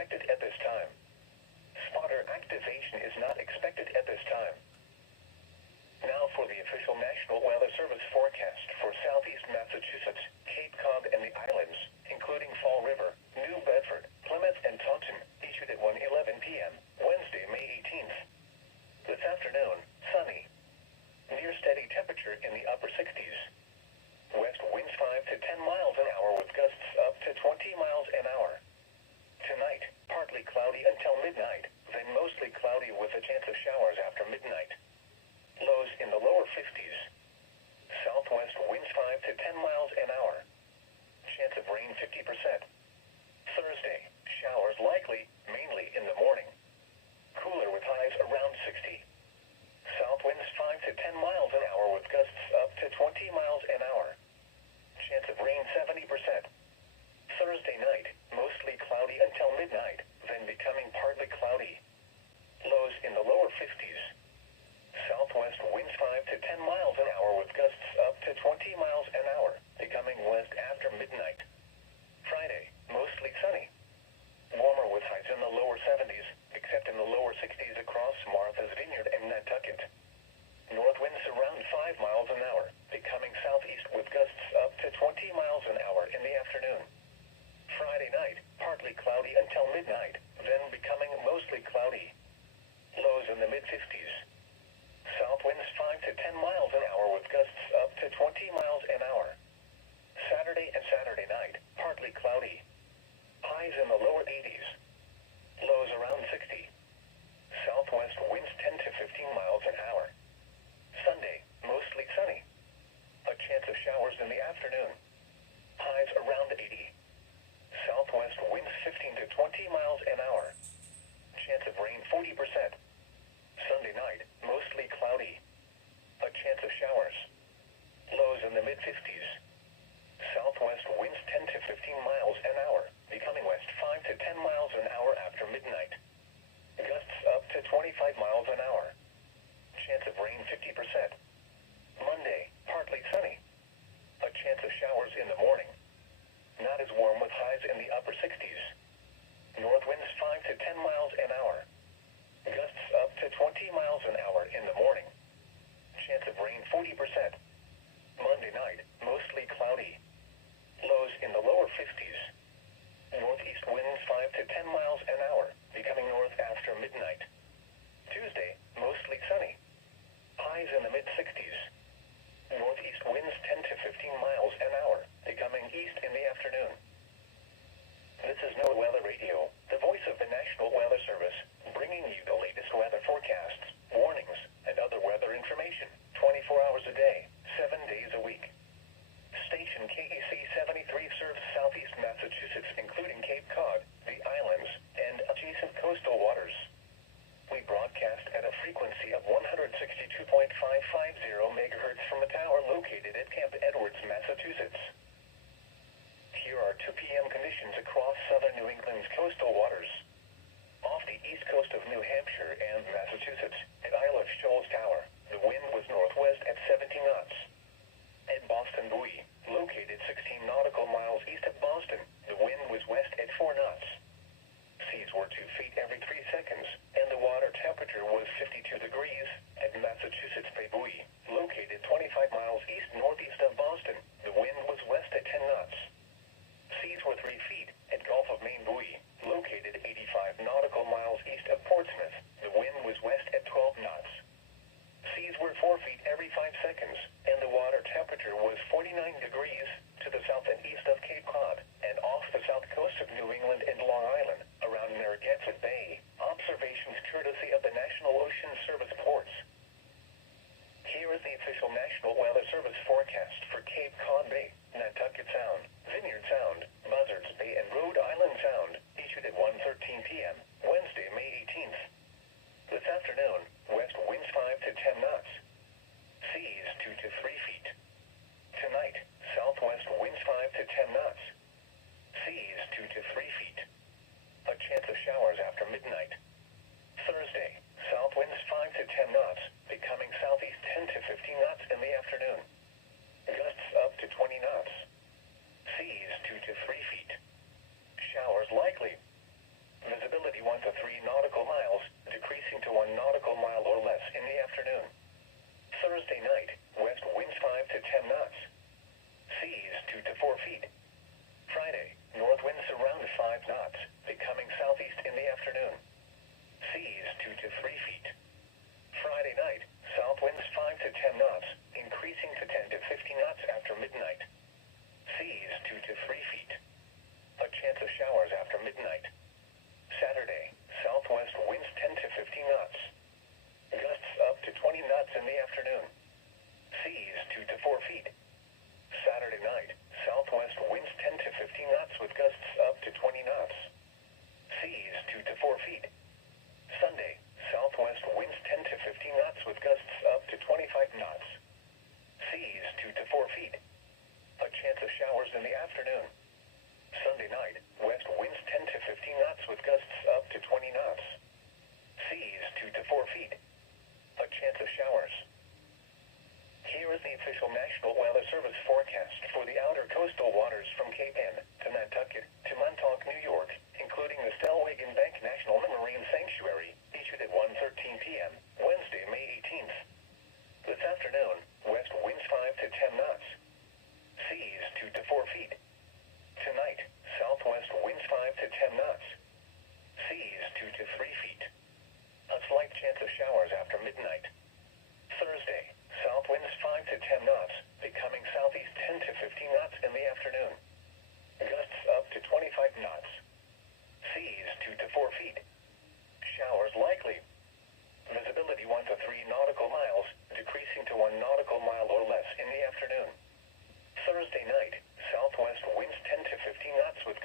cloudy until midnight, then mostly cloudy with a chance of showers after midnight. Lows in the lower 50s. Southwest winds 5 to 10 miles an hour. Chance of rain 50%. Thursday, showers likely, mainly in the morning. Cooler with highs around 60. South winds 5 to 10 miles an hour with gusts up to 20 miles an hour. Chance of rain 70%. Thursday night, mostly cloudy until midnight, then becoming partly cloudy. Lows in the lower 50s. Southwest winds 5 to 10 miles an hour with gusts up to 20 miles an hour, becoming west after midnight. Friday, mostly sunny. Warmer with highs in the lower 70s, except in the lower 60s across Martha's Vineyard and Nantucket. North winds around 5 miles an hour, becoming southeast with gusts up to 20 miles an hour in the afternoon. Friday night, partly cloudy until midnight, then becoming mostly cloudy. Lows in the mid-50s. South winds 5 to 10 miles an hour with gusts up to 20 miles an hour. Saturday and Saturday night, partly cloudy. Highs in the lower 80s. Lows around 60. Southwest winds 10 to 15 miles an hour. Sunday, mostly sunny. A chance of showers in the afternoon. Highs around 80. Southwest winds 15 to 20 miles an hour. Chance of rain 40%. Sunday night, mostly cloudy. A chance of showers. Lows in the mid-50s. Southwest winds 10 to 15 miles an hour, becoming west 5 to 10 miles an hour after midnight. Gusts up to 25 miles an hour. Chance of rain 50%. Monday, partly sunny. A chance of showers in the morning. Not as warm with highs in the upper 60s. North winds 5 to 10 miles an hour. Gusts up to 20 miles an hour in the morning. Chance of rain 40%. Monday night, mostly cloudy. Lows in the lower 50s. Northeast winds 5 to 10 miles an hour, becoming north after midnight. Tuesday, mostly sunny. Highs in the mid-60s. Northeast winds 10 to 15 miles an hour, becoming east in the afternoon. This is NOAA Weather Radio, the voice of the National Weather Service, bringing you the latest weather forecasts, warnings, and other weather information, 24 hours a day, 7 days a week. Station KEC73 serves southeast Massachusetts, including Cape Cod, the islands, and adjacent coastal waters. We broadcast at a frequency of 162.550 MHz from a tower located at Camp Edwards, Massachusetts. Here are 2 p.m. conditions across southern New England's coastal waters. Off the east coast of New Hampshire and Massachusetts, at Isle of Shoals Tower, the wind was northwest at 70 knots. At Boston Buoy, located 16 nautical miles east of Boston, the wind was west at 4 knots. Seas were 2 feet every 3 seconds, and the water temperature was 52 degrees. At Massachusetts Bay Buoy, located 25 miles east-northeast of Boston, the wind was west at 10 knots. Seas were 3 feet at Gulf of Maine Buoy, located 85 nautical miles east of Portsmouth, the wind was west at 12 knots. Seas were 4 feet every 5 seconds, and the water temperature was 49 degrees to the south and east of Cape Cod, and off the south coast of New England and Long Island, around Narragansett Bay. Observations courtesy of the National Ocean Service ports. Here is the official National Weather Service forecast for Cape Cod Bay, Nantucket Sound, Vineyard Sound, Buzzards Bay, and Rhode Island Sound, issued at 1:13 p.m., Wednesday, May 18th. This afternoon, west winds 5 to 10 knots. Seas 2 to 3 feet. Tonight, southwest winds 5 to 10 knots. Seas 2 to 3 feet. A chance of showers after midnight. Thursday, south winds 5 to 10 knots, becoming southeast 10 to 15 knots in the afternoon. Gusts up to 20 knots. Seas 2 to 3 feet. Showers likely. Visibility 1 to 3 nautical miles, decreasing to 1 nautical mile or less in the afternoon. Thursday night, west winds 5 to 10 knots. Seas 2 to 4 feet. Friday, north winds around 5 knots, becoming southeast in the afternoon. Seas 2 to 3 feet. Friday night, south winds 5 to 10 knots, increasing to 10 to 15 knots after midnight. Seas 2 to 3 feet. A chance of showers after midnight. Saturday,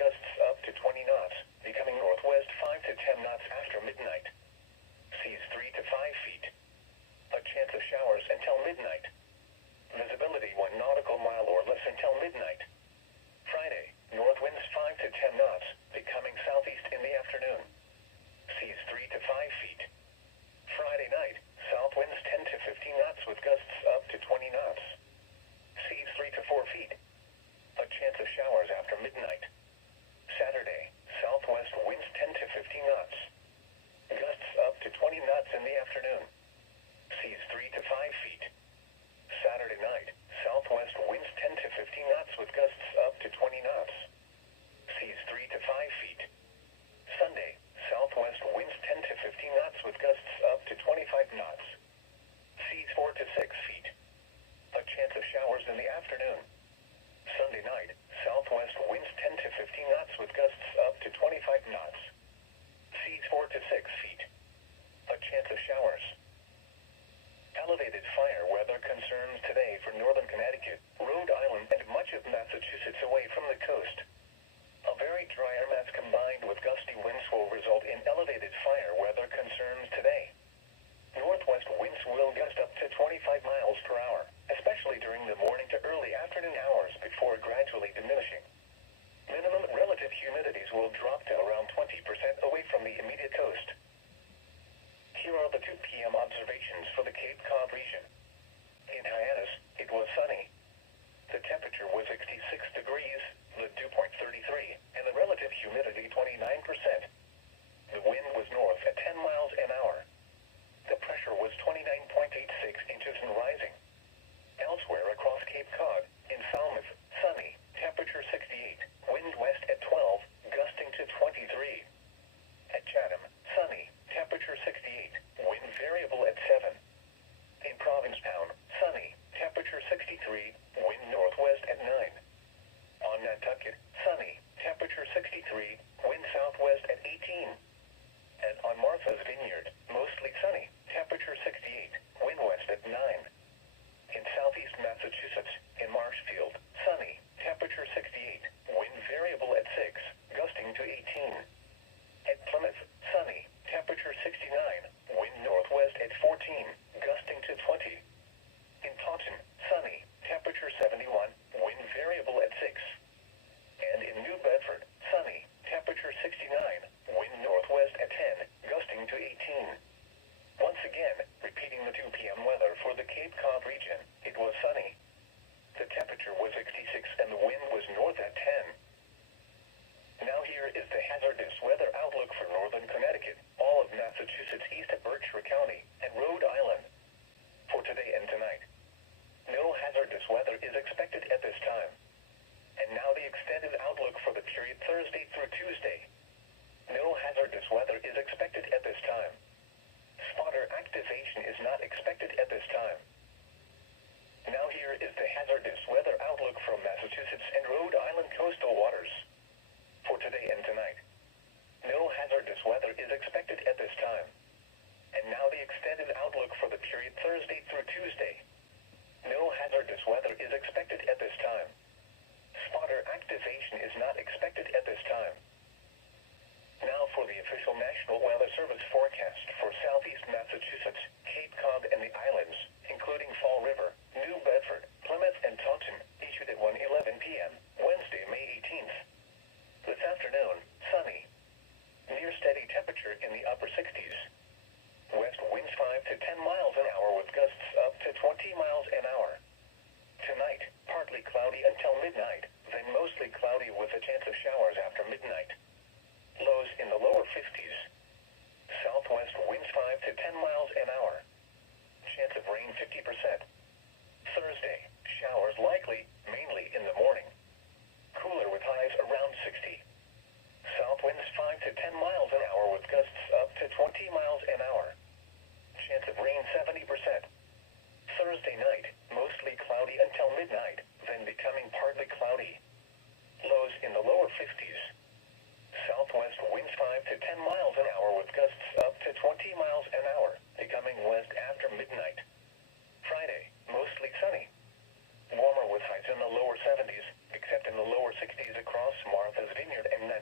gusts up to 20 knots, becoming northwest 5 to 10 knots after midnight. Seas 3 to 5 feet. A chance of showers until midnight. Visibility 1 nautical mile or less until midnight. Friday, north winds 5 to 10 knots, becoming southeast in the afternoon. Seas 3 to 5 feet. Friday night, south winds 10 to 15 knots with gusts up to 20 knots. Seas 3 to 4 feet. A chance of showers after midnight. Saturday, southwest winds 10 to 15 knots. Gusts up to 20 knots in the afternoon. Seas 3 to 5 feet. Saturday night, southwest winds 10 to 15 knots with gusts up to 20 knots. Seas 3 to 5 feet. Sunday, southwest winds 10 to 15 knots with gusts up to 25 knots. Seas 4 to 6 feet. A chance of showers in the afternoon. Sunday night, southwest winds 10 to 15 knots with gusts up to 25 knots. Seas 4 to 6 feet. A chance of showers. Elevated fire weather concerns today for northern Connecticut, Rhode Island, and much of Massachusetts away from the coast. A very dry air mass combined with gusty winds will result in elevated fire weather concerns today. Northwest winds will gust up to 25 miles per hour, especially during the morning to early afternoon hours before gradually diminishing. Minimum relative humidities will drop to around 20% away from the immediate coast. Here are the 2 p.m. observations for the Cape Cod region. In Hyannis, it was sunny. The temperature was 66 degrees, the dew point 33, and the relative humidity 29%. The wind was north at 10 miles an hour. The pressure was 29.86 inches and rising. Elsewhere across Cape Cod, in Falmouth, sunny, temperature 68, wind west at 12, gusting to 23. At Chatham, sunny, temperature 68, wind variable at 7. In Provincetown, sunny, temperature 63, wind northwest at 9. On Nantucket, sunny, temperature 63, wind southwest at 18. And on Martha's Vineyard, mostly sunny, temperature 68, wind west at 9. In southeast Massachusetts, in Marshfield, sunny, temperature 68, wind variable at 6, gusting to 18. At Plymouth, sunny, temperature 69, wind northwest at 14, gusting to 20. In Taunton, sunny, temperature 71, wind variable at 6. And in New Bedford, sunny, temperature 69, wind northwest at 10, gusting to 18. Once again, repeating the 2 p.m. weather for the Cape Cod region, it was sunny. The temperature was 66 and the wind was north at 10. Now here is the hazardous weather outlook for northern Connecticut, all of Massachusetts east of Berkshire County, and Rhode Island. For today and tonight, no hazardous weather is expected at this time. And now the extended outlook for the period Thursday through Tuesday. No hazardous weather is expected at this time. Spotter activation is not expected at this time. Now here is the hazardous weather outlook from Massachusetts and Rhode Island coastal waters. For today and tonight, no hazardous weather is expected at this time. And now the extended outlook for the period Thursday through Tuesday. No hazardous weather is expected at this time. Spotter activation is not expected at this time. Now for the official National Weather Service forecast for southeast Massachusetts, Cape Cod, and the islands, including Fall River, New Bedford, Plymouth, and Taunton, issued at 1:11 p.m., Wednesday, May 18th. This afternoon, sunny. Near steady temperature in the upper 60s. West winds 5 to 10 miles an hour with gusts up to 20 miles an hour. Tonight, partly cloudy until midnight, then mostly cloudy with a chance of showers after midnight. Lows in the lower 50s. Southwest winds 5 to 10 miles an hour. Chance of rain 50%. Thursday, showers likely, mainly in the morning. Cooler with highs around 60. South winds 5 to 10 miles an hour with gusts up to 20 miles an hour. Chance of rain 70%. Thursday night, mostly cloudy until midnight, then becoming partly cloudy. Lows in the lower 50s. Southwest winds 5 to 10 miles an hour with gusts up to 20 miles an hour, becoming west after midnight. Friday, mostly sunny. Warmer with highs in the lower 70s, except in the lower 60s across Martha's Vineyard and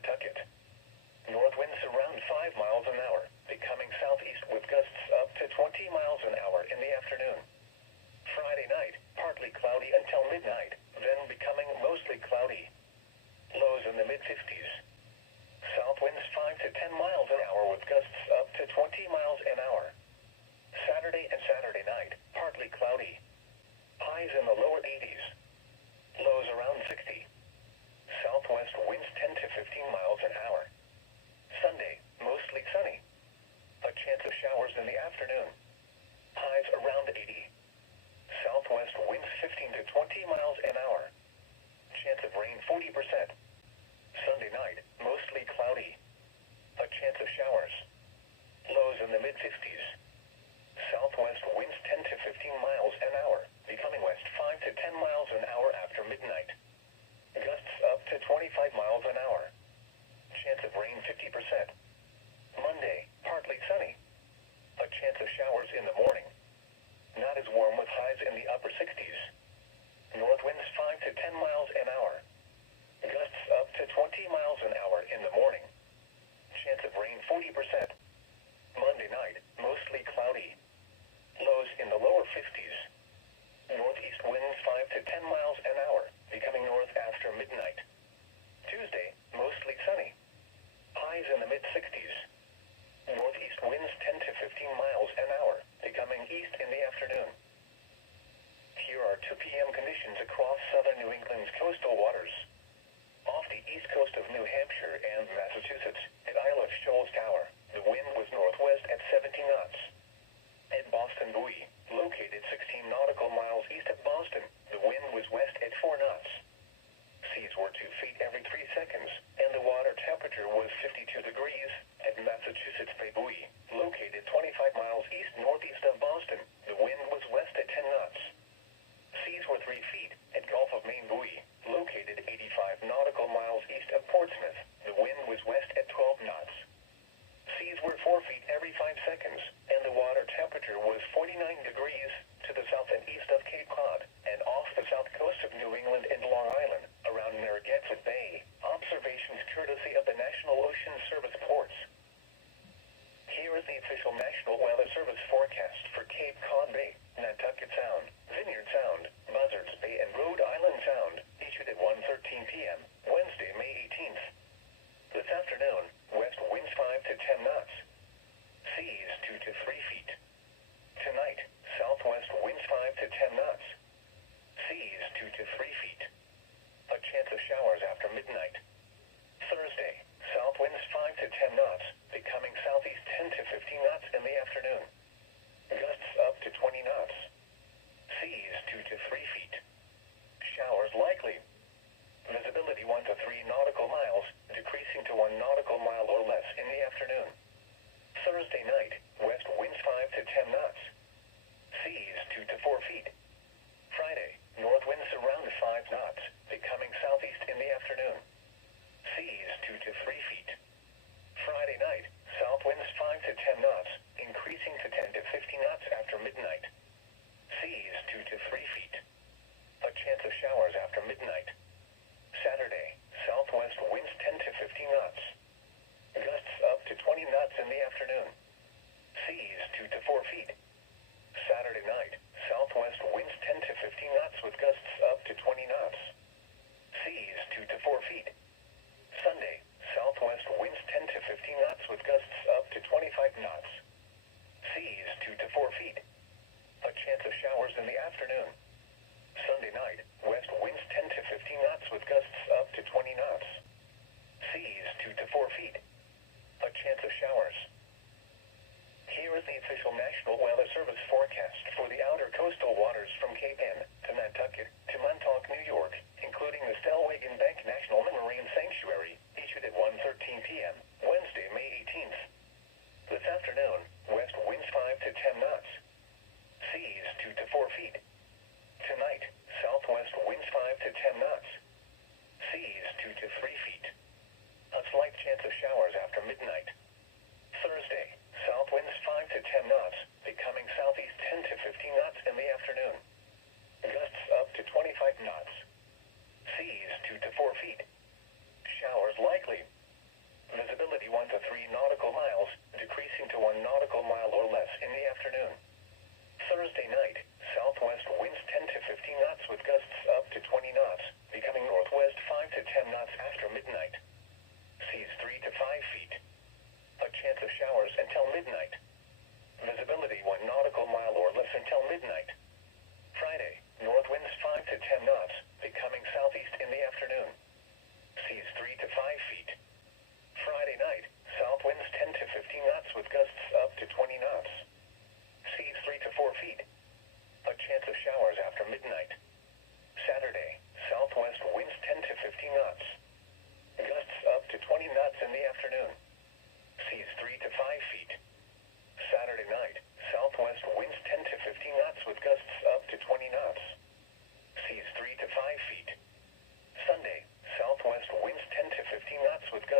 south winds 5 to 10 miles an hour with gusts up to 20 miles an hour. Saturday and Saturday night, partly cloudy. Highs in the lower 80s. Lows around 60. Southwest winds 10 to 15 miles an hour. Sunday, mostly sunny. A chance of showers in the afternoon. Highs around 80. Southwest winds 15 to 20 miles an hour. Chance of rain 40%. Sunday night, mostly cloudy. A chance of showers. Lows in the mid-50s. Southwest winds 10 to 15 miles an hour, becoming west 5 to 10 miles an hour after midnight. Gusts up to 25 miles an hour. Chance of rain 50%. Monday, partly sunny. A chance of showers in the morning. Not as warm with highs in the upper 60s. North winds 5 to 10 miles an hour. Gusts up to 20 miles an hour in the morning. Chance of rain 40%. Monday night, mostly cloudy. Lows in the lower 50s. Northeast winds 5 to 10 miles an hour, becoming north after midnight. Tuesday, mostly sunny. Highs in the mid-60s. Northeast winds 10 to 15 miles an hour, becoming east in the afternoon. Here are 2 p.m. conditions across southern New England's coastal waters. Off the east coast of New Hampshire and Massachusetts, at Isle of Shoals Tower, the wind was northwest at 17 knots. At Boston Buoy, located 16 nautical miles east of Boston, the wind was west at 4 knots. Seas were 2 feet every 3 seconds, and the water temperature was 52 degrees. At Massachusetts Bay Buoy, located 25 miles east-northeast of Boston, the wind was west at 10 knots. Seas were 3 feet at Gulf of Maine Buoy, located 85 nautical miles east of Portsmouth, the wind was west at 12 knots. Seas were 4 feet every 5 seconds, and the water temperature was 49 degrees to the south and east of Cape Cod, and off the south coast of New England and Long Island, around Narragansett Bay. Observations courtesy of the National Ocean Service ports. Here is the official National Weather Service forecast for Cape Cod Bay, Nantucket Sound, Vineyard Sound, Buzzards Bay, and Rhode Island Sound, issued at 1:13 p.m., Wednesday, May 18th. This afternoon, west winds 5 to 10 knots. Seas 2 to 3 feet. Tonight, southwest winds 5 to 10 knots. Seas 2 to 3 feet. A chance of showers after midnight. Thursday, south winds 5 to 10 knots, becoming southeast 10 to 15 knots in the afternoon. Gusts up to 20 knots. Seas 2 to 3 feet. Showers likely. Visibility 1 to 3 nautical miles, decreasing to 1 nautical mile or less in the afternoon. Thursday night, west winds 5 to 10 knots. Seas 2 to 4 feet. Friday, north winds around 5 knots, becoming southeast in the afternoon. Seas 2 to 3 feet. Friday night, south winds 5 to 10 knots, increasing to 10 to 15 knots after midnight. Seas 2 to 3 feet. A chance of showers after midnight. Saturday, southwest winds 10 to 15 knots. Gusts up to 20 knots in the afternoon. Seas 2 to 4 feet. Saturday night, southwest winds 10 to 15 knots with gusts up to 20 knots. Seas 2 to 4 feet. Sunday, southwest winds 10 to 15 knots with gusts up to 25 knots. Seas 2 to 4 feet. A chance of showers in the afternoon. Sunday night, west winds 10 to 15 knots with gusts up to 20 knots. Seas 2 to 4 feet. A chance of showers. Here is the official National Weather Service forecast for the outer coastal waters from Cape Ann to Nantucket to Montauk, New York, including the Stellwagen Bank National Marine Sanctuary, issued at 1:13 p.m., Wednesday, May 18th. This afternoon, west winds 5 to 10 knots. Seas 2 to 4 feet. Tonight, southwest winds 5 to 10 knots. Seas 2 to 3 feet. A slight chance of showers after midnight. Thursday, south winds 5 to 10 knots, becoming southeast 10 to 15 knots in the afternoon. Gusts up to 25 knots. Seas 2 to 4 feet. Showers likely. Visibility 1 to 3 nautical miles, decreasing to 1 nautical mile or less in the afternoon. Thursday night, southwest winds 10 to 15 knots with gusts up to 20 knots, becoming northwest 5 to 10 knots after midnight. Seas 3 to 5 feet.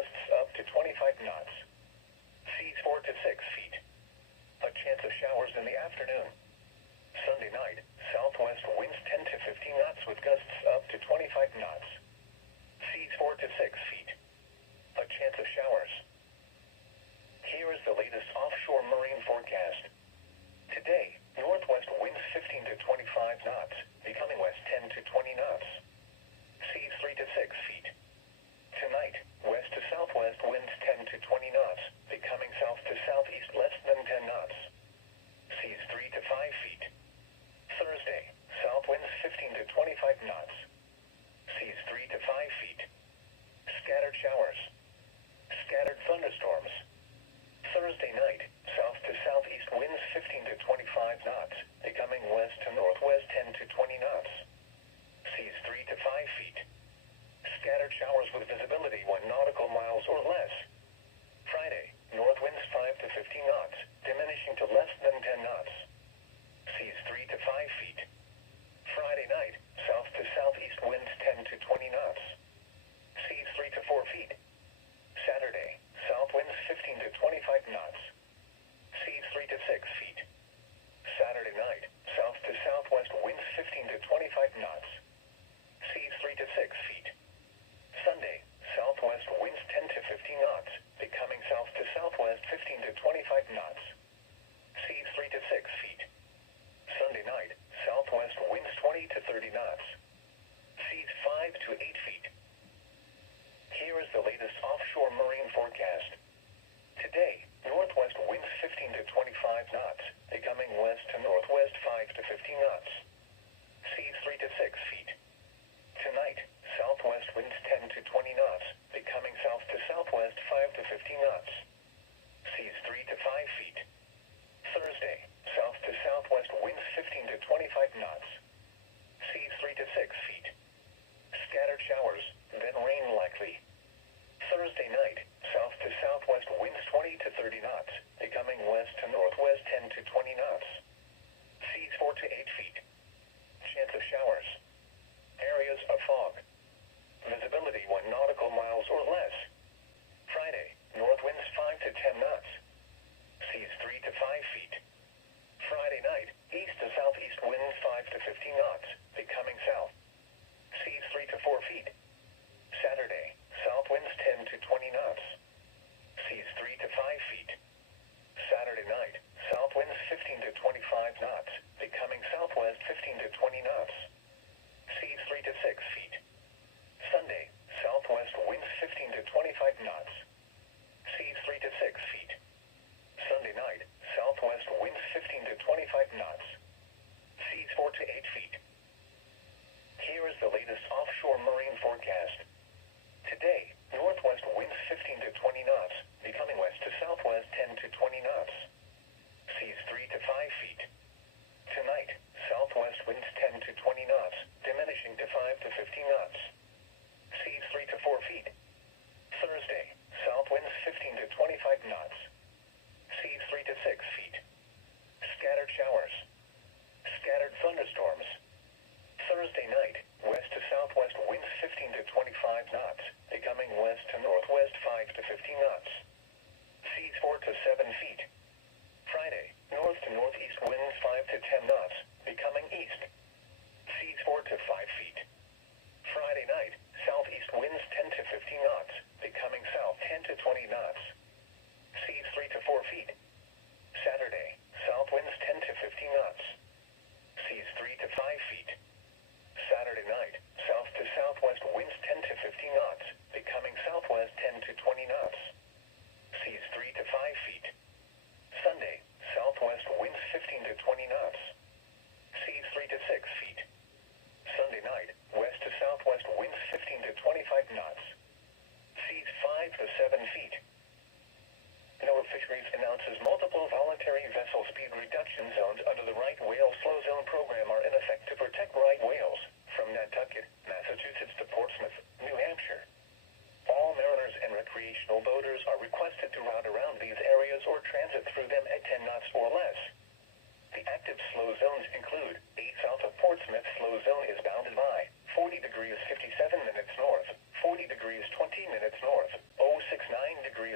gusts up to 25 knots. Seas 4 to 6 feet. A chance of showers in the afternoon. Sunday night, southwest winds 10 to 15 knots with gusts up to 25 knots. Seas 4 to 6 feet. A chance of showers. Here is the latest offshore marine forecast. Today, northwest winds 15 to 25 knots, becoming west 10 to 20 knots. Seas 3 to 6 feet. Tonight, west to southwest winds 10 to 20 knots, becoming south to southeast less than 10 knots. Seas 3 to 5 feet. Thursday, south winds 15 to 25 knots. Seas 3 to 5 feet. Scattered showers. Scattered thunderstorms. Thursday night, south to southeast winds 15 to 25 knots, becoming west to northwest 10 to 20 knots. Seas 3 to 5 feet. Scattered showers with visibility 1 nautical miles or less. Friday, north winds 5 to 15 knots, diminishing to less than 10 knots. Seas 3 to 5 feet. Friday night, south to southeast winds 10 to 20 knots. Seas 3 to 4 feet. Saturday, south winds 15 to 25 knots. Seas 3 to 6 feet. Saturday night, south to southwest winds 15 to 25 knots. Seas 3 to 6 feet. Sunday, southwest winds 10 to 15 knots, becoming south to southwest 15 to 25 knots. Seas 3 to 6 feet. Sunday night, southwest winds 20 to 30 knots. Seas 5 to 8 feet. Here is the latest offshore marine forecast. Today, northwest winds 15 to 25 knots, becoming west to northwest 5 to 15 knots. Seas 3 to 6 feet. Tonight, southwest winds 10 to 20 knots, becoming south to southwest 5 to 15 knots. Seas 3 to 5 feet. Thursday, south to southwest winds 15 to 25 knots. Seas 3 to 6 feet. Scattered showers, then rain likely. Thursday night, south to southwest winds 20 to 30 knots, becoming west to northwest 10 to 20 knots. Seas 4 to 8 feet. Chance of showers. Areas of fog. Visibility 1 nautical miles or less. Friday, north winds 5 to 10 knots. Seas 3 to 5 feet. Friday night, east to southeast winds 5 to 15 knots, becoming south. Seas 3 to 4 feet. Saturday, south winds 10 to 20 knots. Seas 3 to 5 feet. Saturday night, south winds 15 to 25 knots, becoming southwest 15 to 20 knots. Seas 3 to 6 feet. Sunday, southwest winds 15 to 25 knots. Seas 3 to 6 feet. Sunday night, southwest winds 15 to 25 knots. Seas 4 to 8 feet. Here is the latest offshore marine forecast. Today, northwest winds 15 to 20 knots, becoming west to southwest 10 to 20 knots. Seas 3 to 5 feet. Tonight, southwest winds 10 to 20 knots, diminishing to 5 to 15 knots. Seas 3 to 4 feet. Thursday, south winds 15 to 25 knots. Seas 3 to 6 feet. Scattered showers. Scattered thunderstorms. Thursday night, west to southwest winds 15 to 25 knots, becoming west to northwest 5 to 15 knots. Seas 4 to 7 feet. Friday, north to northeast winds 5 to 10 knots, becoming east. Seas 4 to 5 feet. Friday night, southeast winds 10 to 15 knots, becoming south 10 to 20 knots. Seas 3 to 4 feet. Saturday, south winds 10 to 15 knots. Seas 3 to 5 feet. Saturday night, south to southwest winds 10 to 15 knots, becoming southwest 10 to 20 knots. Seas 3 to 5 feet. Sunday, southwest winds 15 to 20 knots. Seas 3 to 6 feet. Sunday night, west to southwest winds 15 to 25 knots. Seas 5 to 7 feet. NOAA Fisheries announces multiple voluntary vessel speed reduction zones under the right whale slow zone program are in effect to protect right whales from Nantucket, Massachusetts to Portsmouth, New Hampshire. All mariners and recreational boaters are requested to route around these areas or transit through them at 10 knots or less. The active slow zones include 8 south of Portsmouth slow zone is bounded by 40 degrees 57 minutes north, 40 degrees 20 minutes north, 06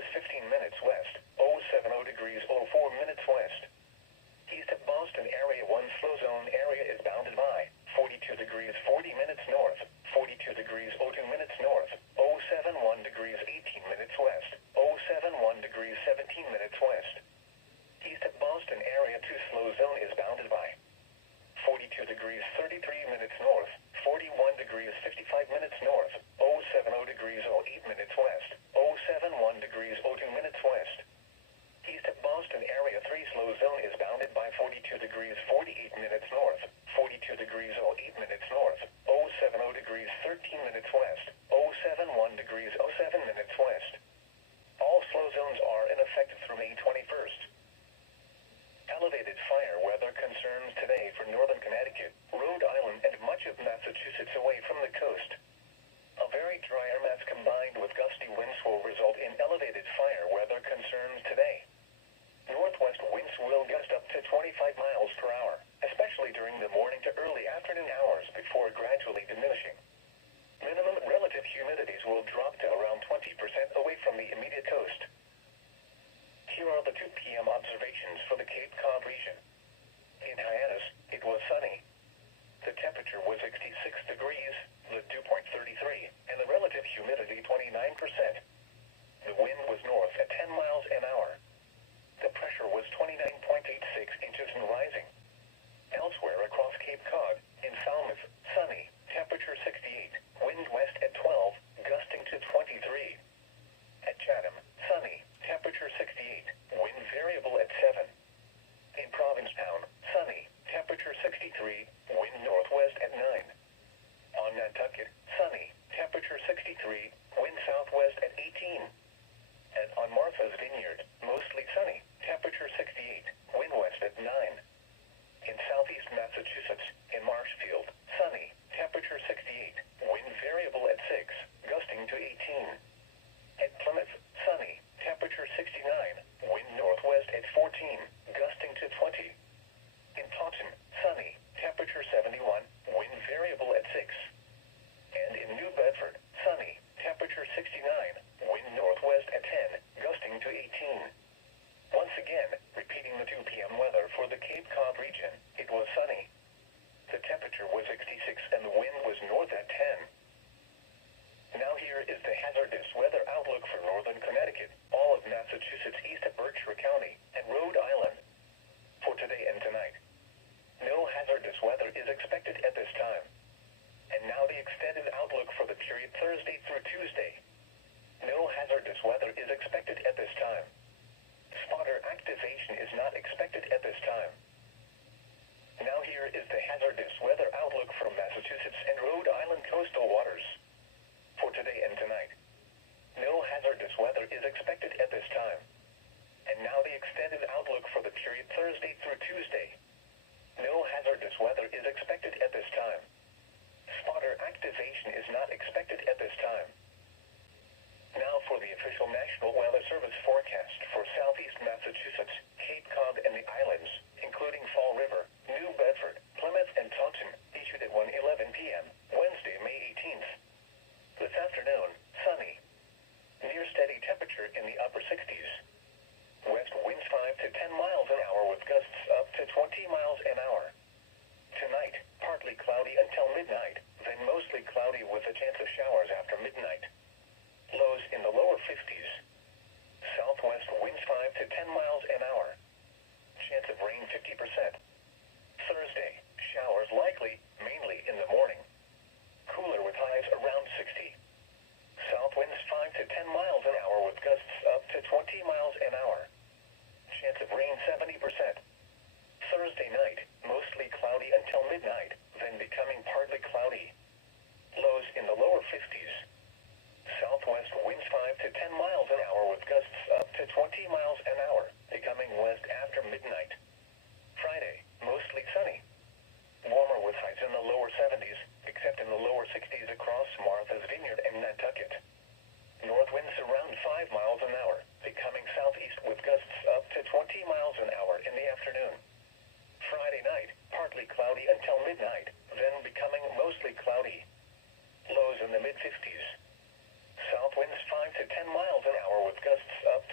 15 minutes west, 070 degrees 04 minutes west. East of Boston area 1 slow zone area is bounded by 42 degrees 40 minutes north, 42 degrees 02 minutes north, 071 degrees 18 minutes west, 071 degrees 17 minutes west. East of Boston area 2 slow zone is bounded by 42 degrees 33 minutes north, 41 degrees 55 minutes north, 070 degrees 08 minutes west, 071 degrees 02 minutes west. East of Boston area 3 slow zone is bounded by 42 degrees 48 minutes north, 42 degrees 08 minutes north, 070 degrees 13 minutes west, 071 degrees 07 minutes west. All slow zones are in effect through May 21st. Elevated fire weather concerns today for northern Connecticut, Rhode Island, and much of Massachusetts away from the coast. A very dry air mass combined with gusty winds will result in elevated fire weather concerns today. Northwest winds will gust up to 25 miles per hour, especially during the morning to early afternoon hours before gradually diminishing. Minimum relative humidities will drop to around 20% away from the immediate coast. Here are the 2 p.m. observations for the Cape Cod region. In Hyannis, it was sunny. The temperature was 66 degrees, the dew point 33, and the relative humidity 29%. The wind was north at 10 miles an hour. The pressure was 29.86 inches and rising. Elsewhere across Cape Cod, in Falmouth, sunny, temperature 68, wind west at 12, gusting to 23. At Chatham, sunny, temperature 68, wind variable at 7. In Provincetown, sunny, temperature 63, wind northwest at 9. On Nantucket, sunny, temperature 63, wind southwest at 18. And on Martha's Vineyard, mostly sunny, temperature 68, wind west at 9. In southeast Massachusetts, in Marshfield, sunny, temperature 68, wind variable at 6, gusting to 18. At Plymouth, sunny, temperature 69, wind northwest at 14, gusting to 20. In Taunton, sunny, temperature 71, wind variable at 6. And in New Bedford, sunny, temperature 69, wind northwest at 10, gusting to 18. Once again, repeating the 2 p.m. weather for the Cape Cod region, it was sunny. The temperature was 66 and the wind was north at 10. Now here is the hazardous weather outlook for northern Connecticut, all of Massachusetts east of Berkshire County, and Rhode Island. For today and tonight, no hazardous weather is expected at this time. And now the extended outlook for the period Thursday through Tuesday. No hazardous weather is expected at this time. Spotter activation is not expected at this time. Now here is the hazardous weather outlook from Massachusetts and Rhode Island coastal waters. For today and tonight, no hazardous weather is expected at this time. And now the extended outlook for the period Thursday through Tuesday. No hazardous weather is expected at this time. Spotter activation is not expected at this time. Now for the official National Weather Service forecast for southeast Massachusetts, Cape Cod, and the islands, including Fall River, New Bedford, Plymouth, and Taunton, issued at 1:11 p.m., Wednesday, May 18th. This afternoon, sunny. Near steady temperature in the upper 60s. West winds 5 to 10 miles an hour with gusts up to 20 miles an hour. Tonight, partly cloudy until midnight, then mostly cloudy with a chance of showers after midnight. Lows in the lower 50s. Southwest winds 5 to 10 miles an hour. Chance of rain 50%. Thursday, showers likely, mainly in the morning. Cooler with highs around 60. South winds 5 to 10 miles an hour with gusts up to 20 miles an hour. Chance of rain 70%. Thursday night, mostly cloudy until midnight, then becoming partly cloudy. Lows in the lower 50s. Southwest winds 5 to 10 miles an hour with gusts up to 20 miles an hour, becoming west after midnight. Friday, mostly sunny. Warmer with highs in the lower 70s, except in the lower 60s across Martha's Vineyard and Nantucket. North winds around 5 miles an hour, becoming southeast with gusts up to 20 miles an hour in the afternoon. Friday night, partly cloudy until midnight, then becoming mostly cloudy. Lows in the mid-50s. South winds 5 to 10 miles an hour with gusts up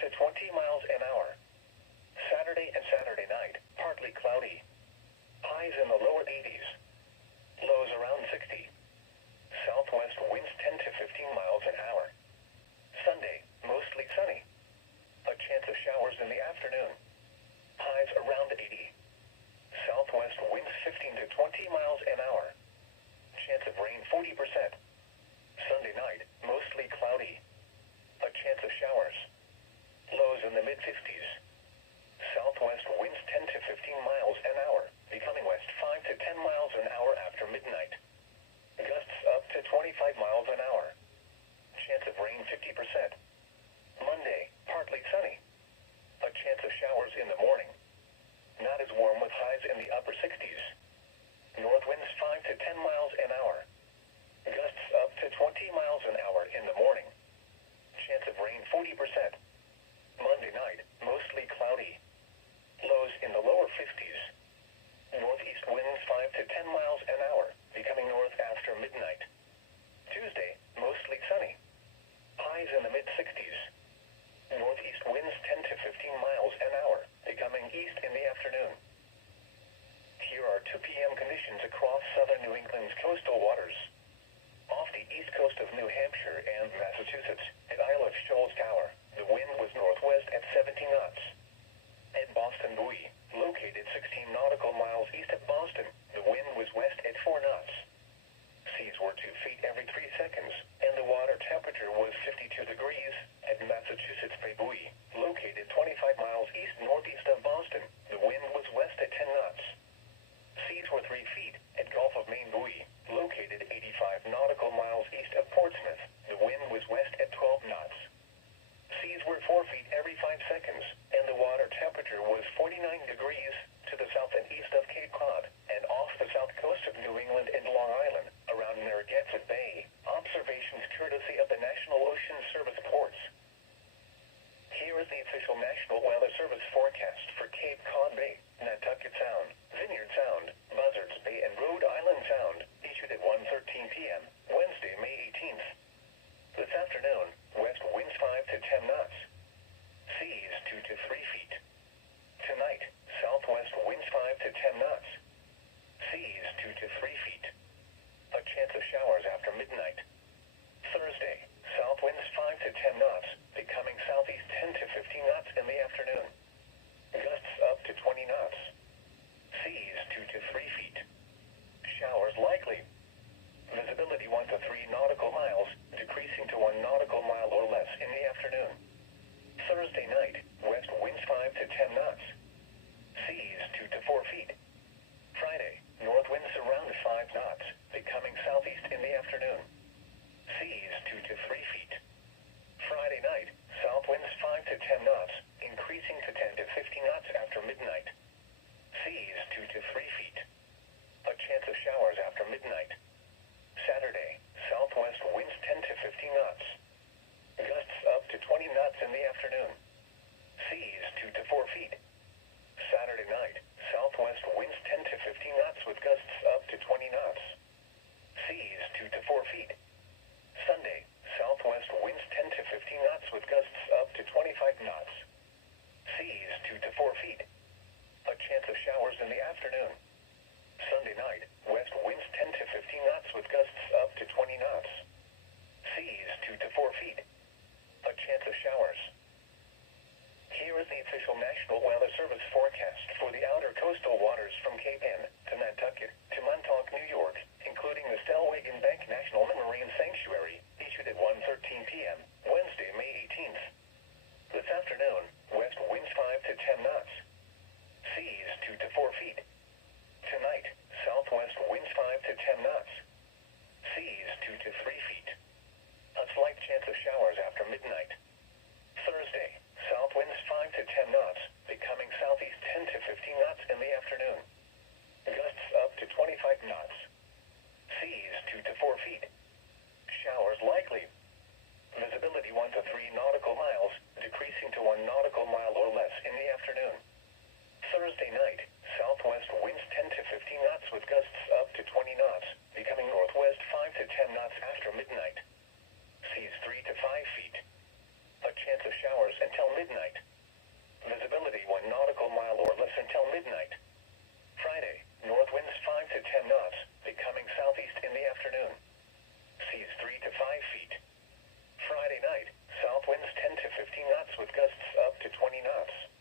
showers in the afternoon. Highs around 80. Southwest winds 15 to 20 miles an hour. Chance of rain 40%. Sunday night, mostly cloudy. A chance of showers. Lows in the mid-50s. Southwest winds 10 to 15 miles an hour, becoming west 5 to 10 miles an hour after midnight. Gusts up to 25 miles an hour. Chance of rain 50%. Monday, partly sunny. A chance of showers in the morning. Not as warm with highs in the upper 60s. North winds 5 to 10 miles an hour. Gusts up to 20 miles an hour in the morning. Chance of rain 40%. Monday night, mostly cloudy. Lows in the lower 50s. Northeast winds 5 to 10 miles an hour, becoming north after midnight. Tuesday, mostly sunny. Highs in the mid-60s. Northeast winds 10 to 15 miles an hour, becoming east in the afternoon. Here are 2 p.m. conditions across southern New England's coastal waters. Off the east coast of New Hampshire and Massachusetts, at Isle of Shoals Tower, the wind was northwest at 17 knots. At Boston Buoy, located 16 nautical miles east of Boston, the wind was west at 4 knots. Seas were 2 feet every 3 seconds, and the water temperature was 52 degrees. At Massachusetts Bay Buoy, located 25 miles east-northeast of Boston, the wind was west at 10 knots. Seas were 3 feet at Gulf of Maine Buoy, located 85 nautical miles east of Portsmouth, the wind was west at 12 knots. Seas were 4 feet every 5 seconds, and the water temperature was 49 degrees to the south and east of Cape Cod, and off the south coast of New England and Long Island, around Narragansett Bay. Observations courtesy of the National Ocean Service ports. Here is the official National Weather Service forecast for Cape Cod Bay, Nantucket Sound, Vineyard Sound, Buzzards Bay, and Rhode Island Sound, issued at 1:13 p.m., Wednesday, May 18th. This afternoon, west winds 5 to 10 knots. Seas 2 to 3 feet. Tonight, southwest winds 5 to 10 knots. Seas 2 to 3 feet. A chance of showers after midnight. Thursday, south winds 5 to 10 knots, becoming southeast 10 to 15 knots in the afternoon. Gusts up to 20 knots. Seas 2 to 3 feet. Showers likely. Visibility 1 to 3 nautical miles, decreasing to 1 nautical mile or less in the afternoon. Thursday night, west winds 5 to 10 knots. Seas 2 to 4 feet. Friday, north winds around 5 knots, becoming southeast in the afternoon. Seas 2 to 3 feet. Friday night, south winds 5 to 10 knots, increasing to 10 to 15 knots after midnight. Seas 2 to 3 feet. A chance of showers after midnight. Saturday, southwest winds 10 to 15 knots. Gusts up to 20 knots in the afternoon. Seas 2 to 4 feet. Saturday night, southwest winds 10 to 15 knots with gusts up to 20 knots. Seas 2 to 4 feet. Sunday, southwest winds 10 to 15 knots with gusts up to 25 knots. Seas 2 to 4 feet. A chance of showers in the afternoon. Sunday night, west winds 10 to 15 knots with gusts up to 20 knots. Seas 2 to 4 feet. A chance of showers. Here is the official National Weather Service forecast for the outer coastal waters from Cape Ann to Nantucket to Montauk, New York, including the Stellwagen Bank National Marine Sanctuary, issued at 1:13 p.m., Wednesday, May 18th. This afternoon, west winds 5 to 10 knots. Seas 2 to 4 feet. Tonight, southwest winds 5 to 10 knots. Seas 2 to 3 feet. A slight chance of showers after midnight. Thursday, south winds 5 to 10 knots, becoming southeast 10 to 15 knots in the afternoon. Gusts up to 25 knots. Seas 2 to 4 feet. Showers likely. Visibility 1 to 3 nautical miles, decreasing to 1 nautical mile or less in the afternoon. Thursday night, southwest winds 10 to 15 knots with gusts up to 20 knots, becoming northwest 5 to 10 knots after midnight. Seas 3 to 5 feet. A chance of showers until midnight. Visibility 1 nautical mile or less until midnight. Friday, north winds 5 to 10 knots, becoming southeast in the afternoon. Seas 3 to 5 feet. Friday night, south winds 10 to 15 knots with gusts up to 20 knots.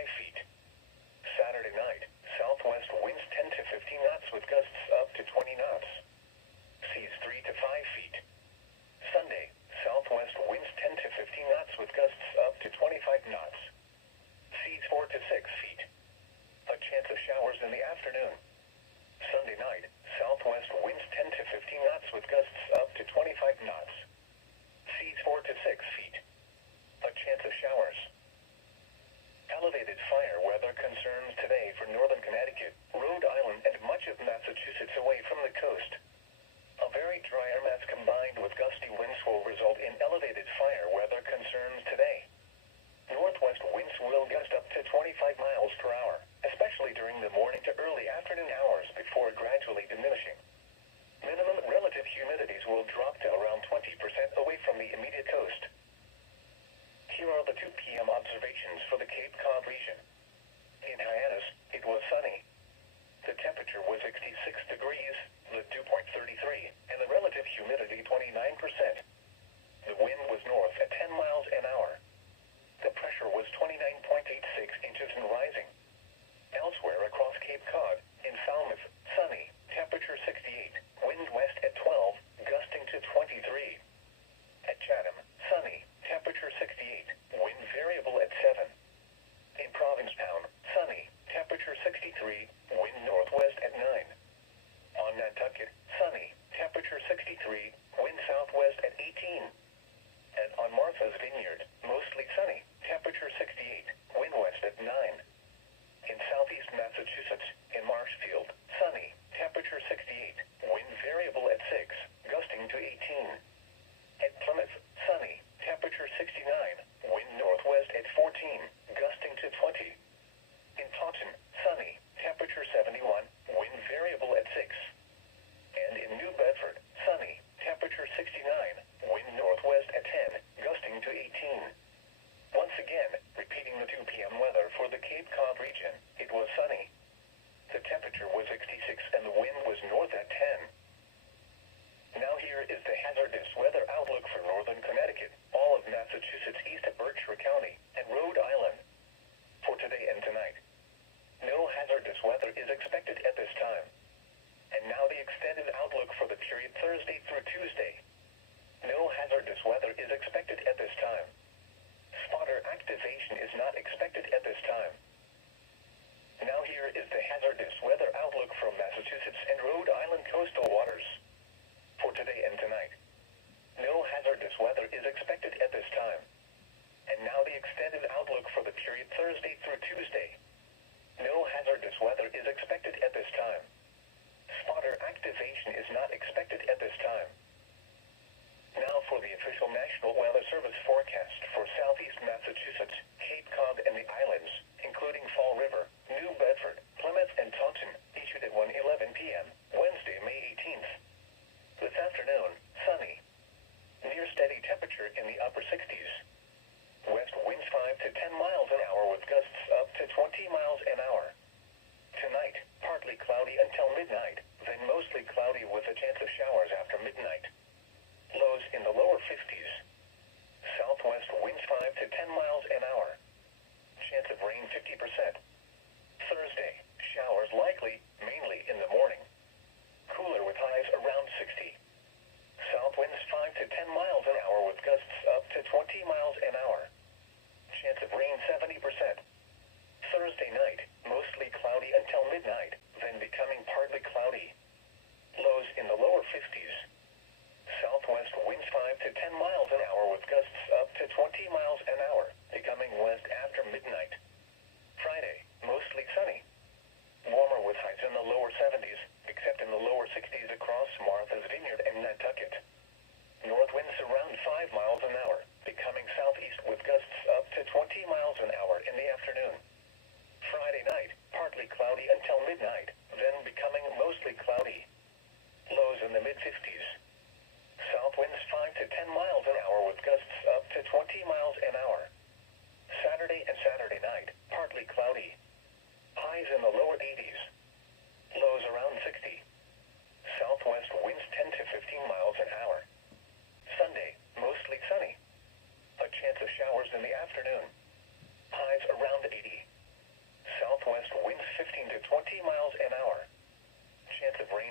feet. Saturday night, southwest winds 10 to 15 knots with gusts up to 20 knots. Seas 3 to 5 feet. Sunday, southwest winds 10 to 15 knots with gusts up to 25 knots. Seas 4 to 6 feet. A chance of showers in the afternoon. Sunday night, southwest winds 10 to 15 knots with gusts up to 25 knots. Seas 4 to 6 feet. A chance of showers. Elevated fire weather concerns today for northern Connecticut, Rhode Island, and much of Massachusetts away from the coast. A very dry air mass combined with gusty winds will result in elevated fire weather concerns today. Northwest winds will gust up to 25 miles per hour, especially during the morning to early afternoon hours before gradually diminishing. Minimum relative humidities will drop to around 20% away from the immediate coast. Here are the 2 p.m. observations for the Cape Cod region. In Hyannis, it was sunny. The temperature was 66 degrees, the dew point 33, and the relative humidity 29%. The wind was north at 10 miles an hour. The pressure was 29.86 inches and rising. Elsewhere across Cape Cod, in Falmouth, sunny, temperature 68, wind west at 12, gusting to 23. At Chatham, sunny, temperature 68, wind variable at 7. In Provincetown, sunny, temperature 63, wind northwest at 9. On Nantucket, sunny, temperature 63, wind southwest at 18. And on Martha's Vineyard, mostly sunny, temperature 68, wind west at 9. In southeast Massachusetts, in Marshfield, sunny, temperature 68, wind variable at 6, gusting to 18. At Plymouth, sunny, temperature 69, wind northwest at 14, gusting to 20. In Taunton, sunny, temperature 71, wind variable at 6. And in New Bedford, sunny, temperature 69, wind northwest at 10, gusting to 18. Once again, repeating the 2 p.m. weather for the Cape Cod region, it was sunny. The temperature was 66 and the wind was north at 10. Now here is the hazardous weather outlook for northern Connecticut, all of Massachusetts east of Berkshire County, and Rhode Island. For today and tonight, no hazardous weather is expected at this time. And now the extended outlook for the period Thursday through Tuesday. No hazardous weather is expected at this time. Spotter activation is not expected at this time. Now here is the hazardous weather outlook from Massachusetts and Rhode Island coastal waters. For today and tonight, no hazardous weather is expected at this time. And now the extended outlook for the period Thursday through Tuesday. No hazardous weather is expected at this time. Spotter activation is not expected at this time. Now for the official National Weather Service forecast for southeast Massachusetts, Cape Cod, and the islands, including Fall River, New Bedford, Plymouth, and Taunton, issued at 1:11 p.m., Wednesday, May 18th. This afternoon, sunny. Near steady temperature in the upper 60s. West winds 5 to 10 miles an hour with gusts up to 20 miles an hour. Tonight, partly cloudy until midnight, then mostly cloudy with a chance of showers after midnight. Lows in the lower 50s. Southwest winds 5 to 10 miles an hour. Chance of rain 50%. Thursday, showers likely, mainly in the morning. Cooler with highs around 60. South winds 5 to 10 miles an hour with gusts up to 20 miles an hour. Chance of rain 70%. Thursday night, mostly cloudy until midnight, then becoming partly cloudy. Lows in the lower 50s. Southwest winds 5 to 10 miles an hour with gusts up to 20 miles an hour, becoming west after midnight. Friday, mostly sunny. Warmer with highs in the lower 70s, except in the lower 60s across Martha's Vineyard and Nantucket. North winds around 5 miles an hour, becoming southeast with gusts up to 20 miles an hour in the afternoon. Friday night, partly cloudy until midnight, then becoming mostly cloudy. Lows in the mid-50s. South winds 5 to 10 miles an hour with gusts up to 20 miles an hour. Saturday and Saturday night, partly cloudy. Highs in the lower 80s. Lows around 60. Southwest winds 10 to 15 miles an hour. Sunday, mostly sunny. A chance of showers in the afternoon. Highs around 80.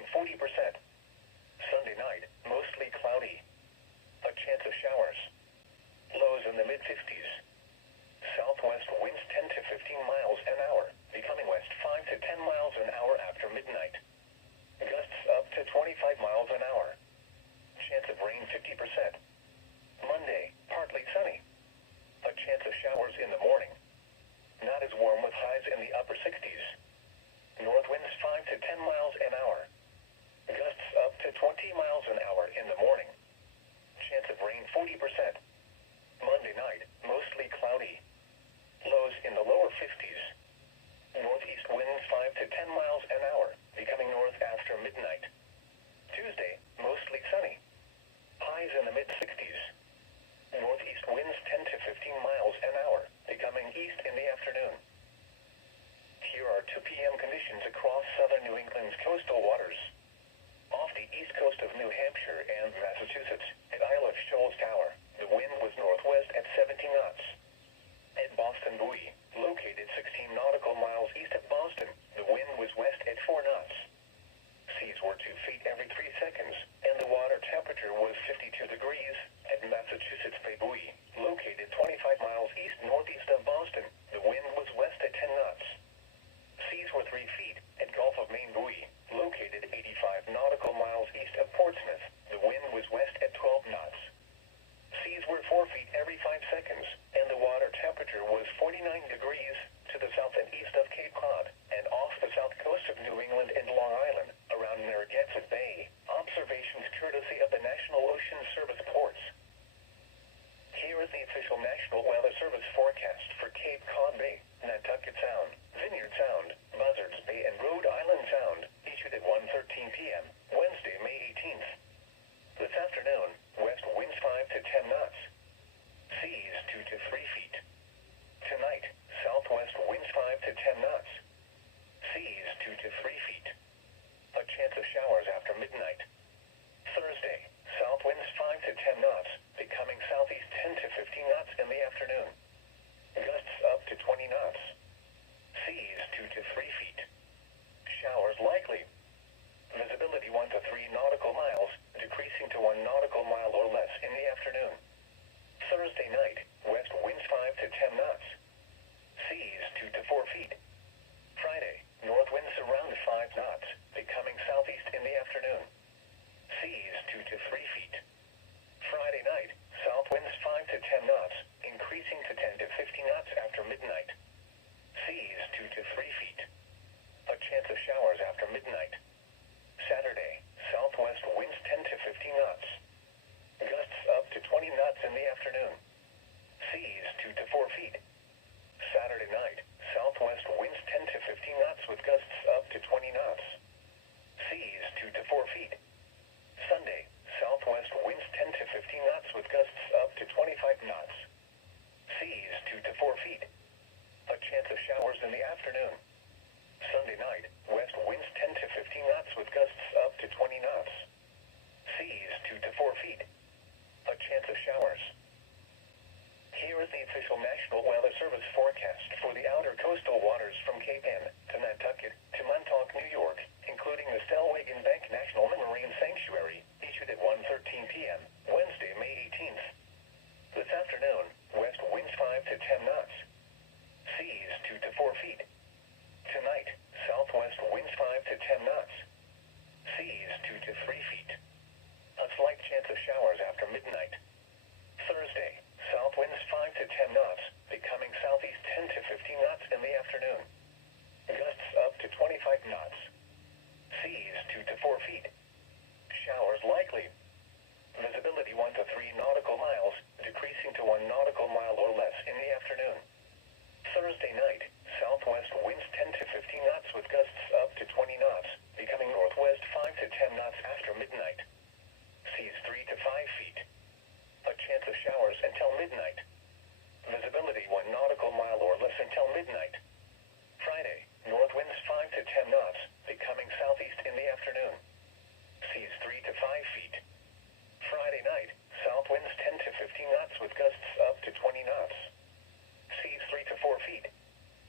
40%. Sunday night, mostly cloudy. A chance of showers. Lows in the mid-50s. Southwest winds 10 to 15 miles an hour, becoming west 5 to 10 miles an hour after midnight. Gusts up to 25 miles an hour. Chance of rain 50%. Monday, partly sunny. A chance of showers in the morning. Not as warm with highs in the upper 60s. North winds 5 to 10 miles an hour. Gusts up to 20 miles an hour in the morning. Chance of rain 40%. Monday night, mostly cloudy. Lows in the lower 50s. Northeast winds 5 to 10 miles an hour, becoming north after midnight. Tuesday, mostly sunny. Highs in the mid-60s. Northeast winds 10 to 15 miles an hour, becoming east in the afternoon. Here are 2 p.m. conditions across southern New England's coastal waters. Off the east coast of New Hampshire and Massachusetts, at Isle of Shoals Tower, the wind was northwest at 17 knots. At Boston Buoy, located 16 nautical miles east of Boston, the wind was west at 4 knots. Seas were 2 feet every 3 seconds, and the water temperature was 52 degrees. At Massachusetts Bay Buoy, located 25 miles east-northeast of Boston, the wind was west at 10 knots. Seas were 3 feet at Gulf of Maine Buoy, located 85 nautical miles east of Portsmouth, the wind was west at 12 knots. Seas were 4 feet every 5 seconds, and the water temperature was 49 degrees to the south and east of Cape Cod, and off the south coast of New England and Long Island, around Narragansett Bay. Observations courtesy of the National Ocean Service ports. Here is the official National Weather Service forecast for Cape Cod Bay, Nantucket Sound, Vineyard Sound, Buzzards Bay, and Rhode Island Sound, issued at 1:13 p.m., Wednesday, May 18th. This afternoon, west winds 5 to 10 knots. Seas 2 to 3 feet. Tonight, southwest winds 5 to 10 knots. Seas 2 to 3 feet. A chance of showers after midnight. Thursday, south winds 5 to 10 knots, becoming southeast 10 to 15 knots in the afternoon. Gusts up to 20 knots. Seas 2 to 3 feet. Showers likely. Visibility 1 to 3 nautical miles, decreasing to 1 nautical mile or less in the afternoon. Thursday night, west winds 5 to 10 knots. Seas 2 to 4 feet. Friday, north winds around 5 knots, becoming southeast in the afternoon. Seas 2 to 3 feet. Friday night, south winds 5 to 10 knots, increasing to 10 to 15 knots after midnight. Seas 2 to 3 feet. A chance of showers after midnight. Saturday, southwest winds 10 to 15 knots. Gusts up to 20 knots in the afternoon. Seas 2 to 4 feet. Saturday night, southwest winds 10 to 15 knots with gusts up to 20 knots. Seas 2 to 4 feet. Sunday, southwest winds 10 to 15 knots with gusts up to 25 knots. Seas 2 to 4 feet. A chance of showers in the afternoon. Sunday night, west winds 10 to 15 knots with gusts up to 20 knots. Seas 2 to 4 feet. A chance of showers. Here is the official National Weather Service forecast for the outer coastal waters from Cape Ann to Nantucket to Montauk, New York, including the Stellwagen Bank National Marine Sanctuary, issued at 1:13 p.m., Wednesday, May 18th. This afternoon, west winds 5 to 10 knots. Seas 2 to 4 feet. Tonight, southwest winds 5 to 10 knots. Seas 2 to 3 feet. A slight chance of showers after midnight. Thursday, south winds 5 to 10 knots, becoming southeast 10 to 15 knots in the afternoon. Gusts up to 25 knots. Seas 2 to 4 feet. Showers likely. Visibility 1 to 3 nautical miles, decreasing to 1 nautical mile or less in the afternoon. Thursday night, southwest winds 10 to 15 knots with gusts up to 20 knots, becoming northwest 5 to 10 knots after midnight. Seas 3 to 5 feet. A chance of showers until midnight. Visibility 1 nautical mile or less until midnight. Friday, north winds 5 to 10 knots, becoming southeast in the afternoon. Seas 3 to 5 feet. Friday night, south winds 10 to 15 knots with gusts up to 20 knots. Seas 3 to 4 feet.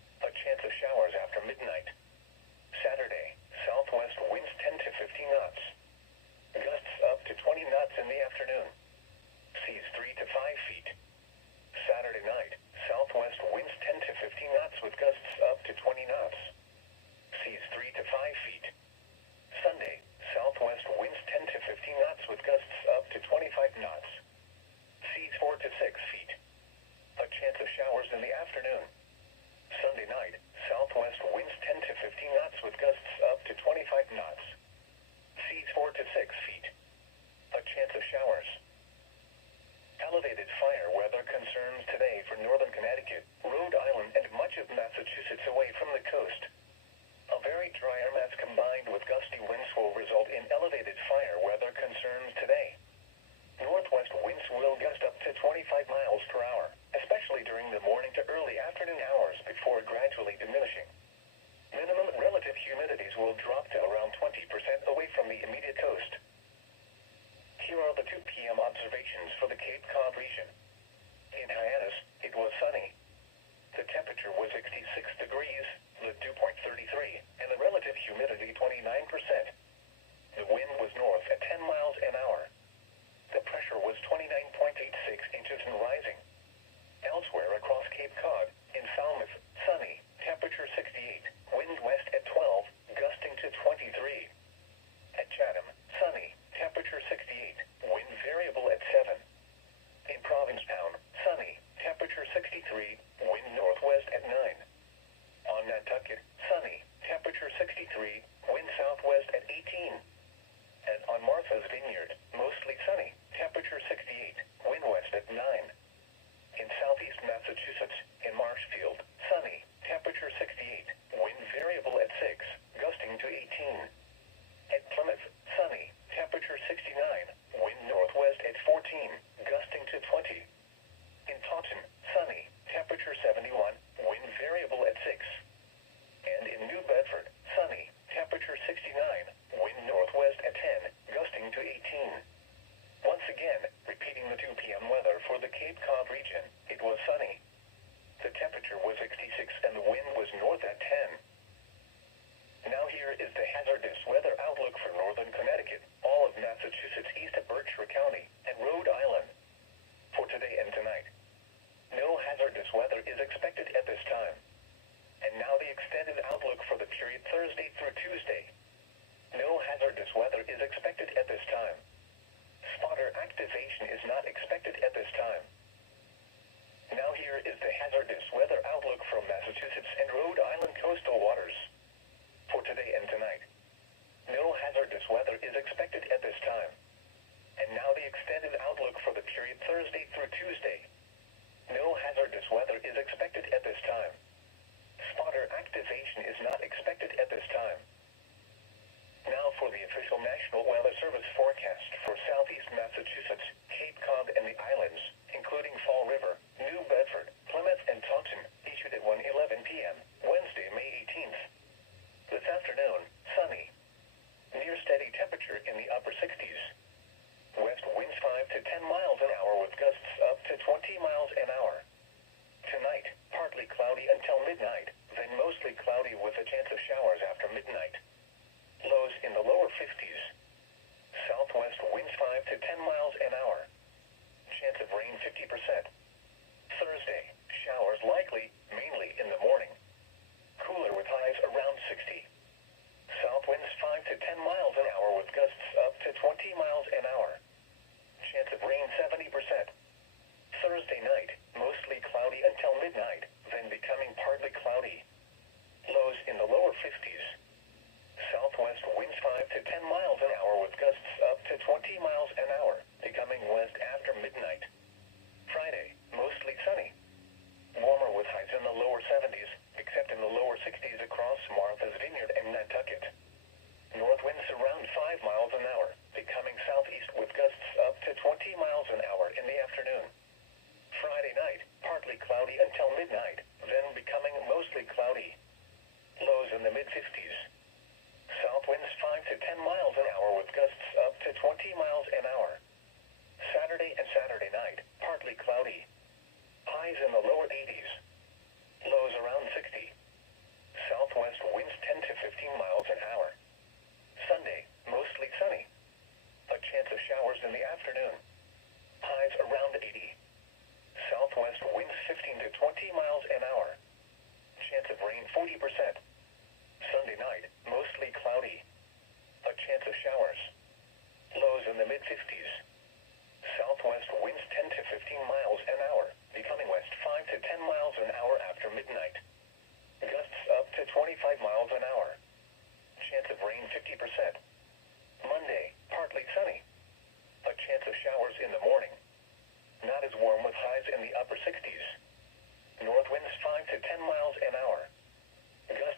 from the coast. A very dry air mass combined with gusty winds will result in elevated fire weather concerns today. Northwest winds will gust up to 25 miles per hour, especially during the morning to early afternoon hours before gradually diminishing. Minimum relative humidities will drop to around 20% away from the immediate coast. Here are the 2 p.m. observations for the Cape Cod region. In Hyannis, it was sunny. The temperature was 66 degrees, the dew point 33, and the relative humidity 29%. The wind was north at 10 miles an hour. The pressure was 29.86 inches and rising. Elsewhere across Cape Cod, in Falmouth, sunny, temperature 68, wind west at 12, gusting to 23. At Chatham, sunny, temperature 68, wind variable at 7. In Provincetown, sunny, temperature 63, wind northwest at 9. On Nantucket, sunny, temperature 63, wind southwest at 18. And on Martha's Vineyard, mostly sunny, temperature 68, wind west at 9. In southeast Massachusetts, in Marshfield, sunny, temperature 68, wind variable at 6, gusting to 18. At Plymouth, sunny, temperature 69, wind northwest at 14, gusting to 20. In Taunton, sunny, temperature 71, wind variable at 6. And in New Bedford, sunny, temperature 69, wind northwest at 10, gusting to 18. Once again, repeating the 2 p.m. weather for the Cape Cod region, it was sunny. The temperature was 66 and the wind was north at 10. Now here is the hazardous weather outlook for northern Connecticut, all of Massachusetts east of Berkshire County, and Rhode Island. For today and tonight, no hazardous weather is expected at this time. And now the extended outlook for the period Thursday through Tuesday. No hazardous weather is expected at this time. Spotter activation is not expected at this time. Now here is the hazardous weather outlook from Massachusetts and Rhode Island coastal waters. For today and tonight, no hazardous weather is expected at this time. And now the extended outlook for the period Thursday through Tuesday. No hazardous weather is expected at this time. Spotter activation is not expected at this time. Now for the official National Weather Service forecast for southeast Massachusetts, Cape Cod and the islands, including Fall River, New Bedford, Plymouth and Taunton, issued at 1:11 p.m., Wednesday, May 18th. This afternoon, sunny. Near steady temperature in the upper 60s. West winds 5 to 10 miles an hour with gusts up to 20 miles an hour. Tonight, partly cloudy until midnight, then mostly cloudy with a chance of showers after midnight. Lows in the lower 50s. Southwest winds 5 to 10 miles an hour. Chance of rain 50%. Thursday, showers likely, mainly in the morning. Cooler with highs around 60. South winds 5 to 10 miles an hour with gusts up to 20 miles an hour. Chance of rain 70%. Thursday night, mostly cloudy until midnight, then becoming partly cloudy. Lows in the lower 50s. Southwest winds 5 to 10 miles an hour with gusts up to 20 miles an hour, becoming west after midnight. Friday, mostly sunny. Warmer with highs in the lower 70s, except in the lower 60s across Martha's Vineyard and Nantucket. North winds around 5 miles an hour, becoming southeast with gusts up to 20 miles an hour in the afternoon. Friday night, partly cloudy until midnight, then becoming mostly cloudy. Lows in the mid-50s. South winds 5 to 10 miles an hour with gusts up to 20 miles an hour. Saturday and Saturday night, partly cloudy. Highs in the lower 80s. Lows around 60. Southwest winds 10 to 15 miles an hour. Sunday, mostly sunny. A chance of showers in the afternoon. Highs around 80. Southwest winds 15 to 20 miles an hour. Chance of rain 40%. Sunday night, mostly cloudy. A chance of showers. Lows in the mid-50s. Southwest winds 10 to 15 miles an hour, becoming west 5 to 10 miles an hour after midnight. Gusts up to 25 miles an hour. Chance of rain 50%. Monday, partly sunny. A chance of showers in the morning. Not as warm with highs in the upper 60s. North winds 5 to 10 miles an hour.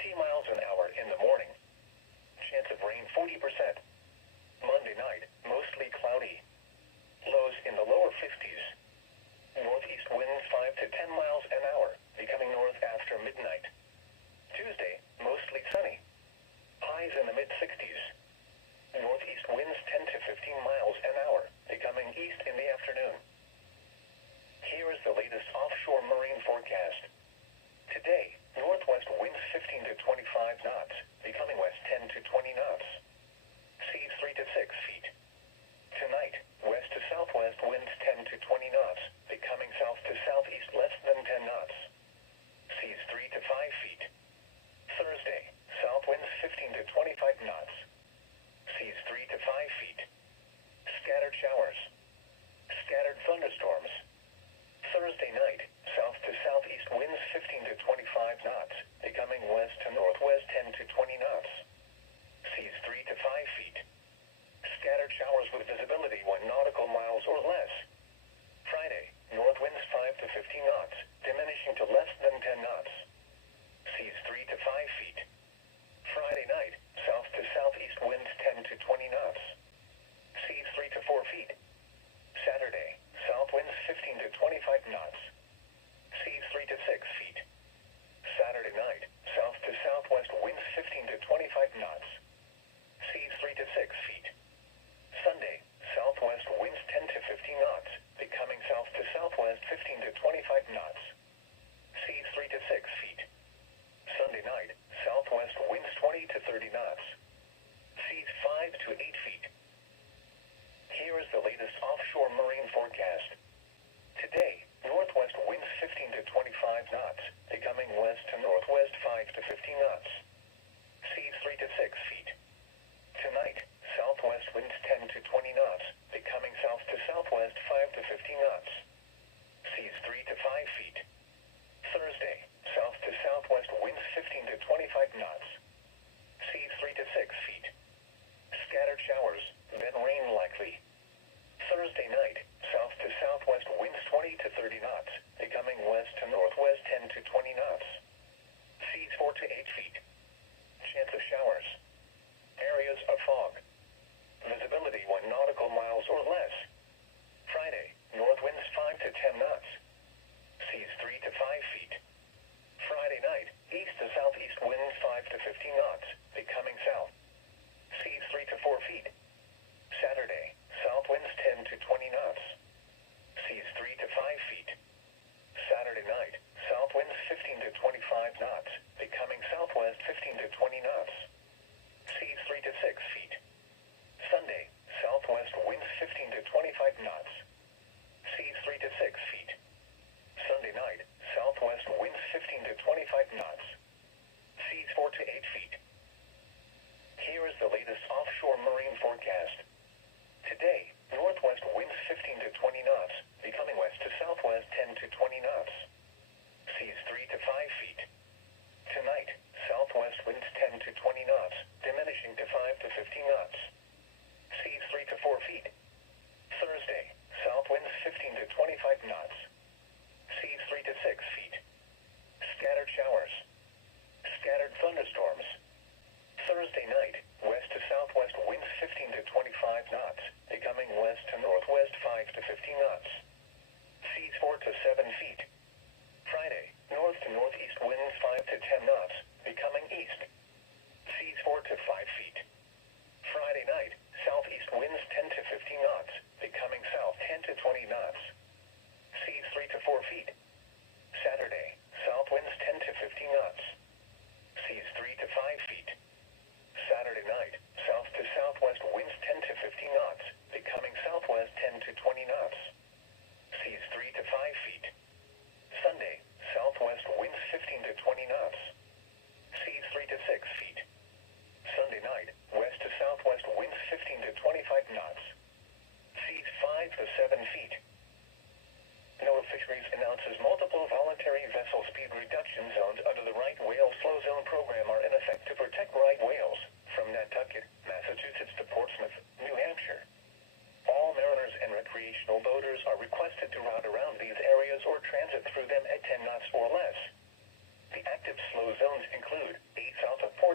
50 miles an hour in the morning. Chance of rain 40%. Monday night, mostly cloudy. Lows in the lower 50s. Northeast winds 5 to 10 miles an hour, becoming north after midnight. Tuesday, mostly sunny. Highs in the mid-60s. Northeast winds 10 to 15 miles an hour, becoming east in the afternoon. Here is the latest offshore marine forecast. Today, northwest winds 15 to 25 knots, becoming west 10 to 20 knots. Seas 3 to 6 feet. Tonight, west to southwest winds 10 to 20 knots, becoming south to southeast less than 10 knots. Seas 3 to 5 feet. Thursday, south winds 15 to 25 knots. Seas 3 to 5 feet. Scattered showers. Scattered thunderstorms. Thursday night, south to southeast winds 15 to 25 knots, becoming west to northwest 10 to 20 knots. Seas 3 to 5 feet. Scattered showers with visibility 1 nautical miles or less. Friday, north winds 5 to 15 knots, diminishing to less than 10 knots. Seas 3 to 5 feet. Friday night, south to southeast winds 10 to 20 knots. Seas 3 to 4 feet. Saturday, south winds 15 to 25 knots. Seas 3 to 6 feet. Saturday night, south to southwest winds 15 to 25 knots. Seas 3 to 6 feet. Sunday, southwest winds 10 to 15 knots, becoming south to southwest 15 to 25 knots. Seas 3 to 6 feet. Sunday night, southwest winds 20 to 30 knots. Seas 5 to 8 feet. Here is the latest offshore marine forecast. Today, northwest winds 15 to 25 knots, becoming west to northwest 5 to 15 knots. Seas 3 to 6 feet. Tonight, southwest winds 10 to 20 knots, becoming south to southwest 5 to 15 knots. Seas 3 to 5 feet. Thursday, south to southwest winds 15 to 25 knots. Seas 3 to 6 feet. Scattered showers, then rain likely. Thursday night, south to southwest winds 20 to 30 knots, becoming west to northwest 10 to 20 knots. Seas 4 to 8 feet. Chance of showers. Areas of fog. Visibility 1 nautical miles or less. Friday, north winds 5 to 10 knots. Seas 3 to 5 feet. Friday night, east to southeast winds 5 to 15 knots, becoming south. Seas 3 to 4 feet. Saturday, south winds 10 to 20 knots. Seas 3 to 5 feet. Saturday night, south winds 15 to 25 knots, becoming southwest 15 to 20 knots. Seas 3 to 6 feet. Sunday, southwest winds 15 to 25 knots. Seas 3 to 6 feet. Sunday night, southwest winds 15 to 25 knots. Seas 4 to 8 feet. Here is the latest offshore marine forecast. Today, northwest winds 15 to 20 knots, becoming west to southwest 10 to 20 knots. Seas 3 to 5 feet. Tonight, southwest winds 10 to 20 knots, diminishing to 5 to 15 knots. Seas 3 to 4 feet. Thursday, south winds 15 to 25 knots. Seas 3 to 6 feet. Scattered showers. Scattered thunderstorms. Thursday night, west to southwest winds 15 to 25 knots, becoming west to northwest 5 to 15 knots. Seas 4 to 7 feet. Friday, north to northeast winds 5 to 10 knots, becoming east. Seas 4 to 5 feet. Friday night, southeast winds 10 to 15 knots, becoming south 10 to 20 knots. Seas 3 to 4 feet. Saturday, south winds 10 to 15 knots. Seas 3 to 5 feet. Saturday night, south to southwest winds 10 to 15 knots, becoming southwest 10 to 20 knots. Seas 3 to 5 feet. Sunday, southwest winds 15 to 20 knots. Seas 3 to 6 feet. Sunday night, west to southwest winds 15 to 25 knots. Seas 5 to 7 feet. NOAA Fisheries announces multiple voluntary vessel speed reduction zones under the right whale slow zone program are in effect to protect right whales from Nantucket, Massachusetts to Portsmouth, New Hampshire. All mariners and recreational boaters are requested to route around these areas or transit through them at 10 knots or less. The active slow zones include 8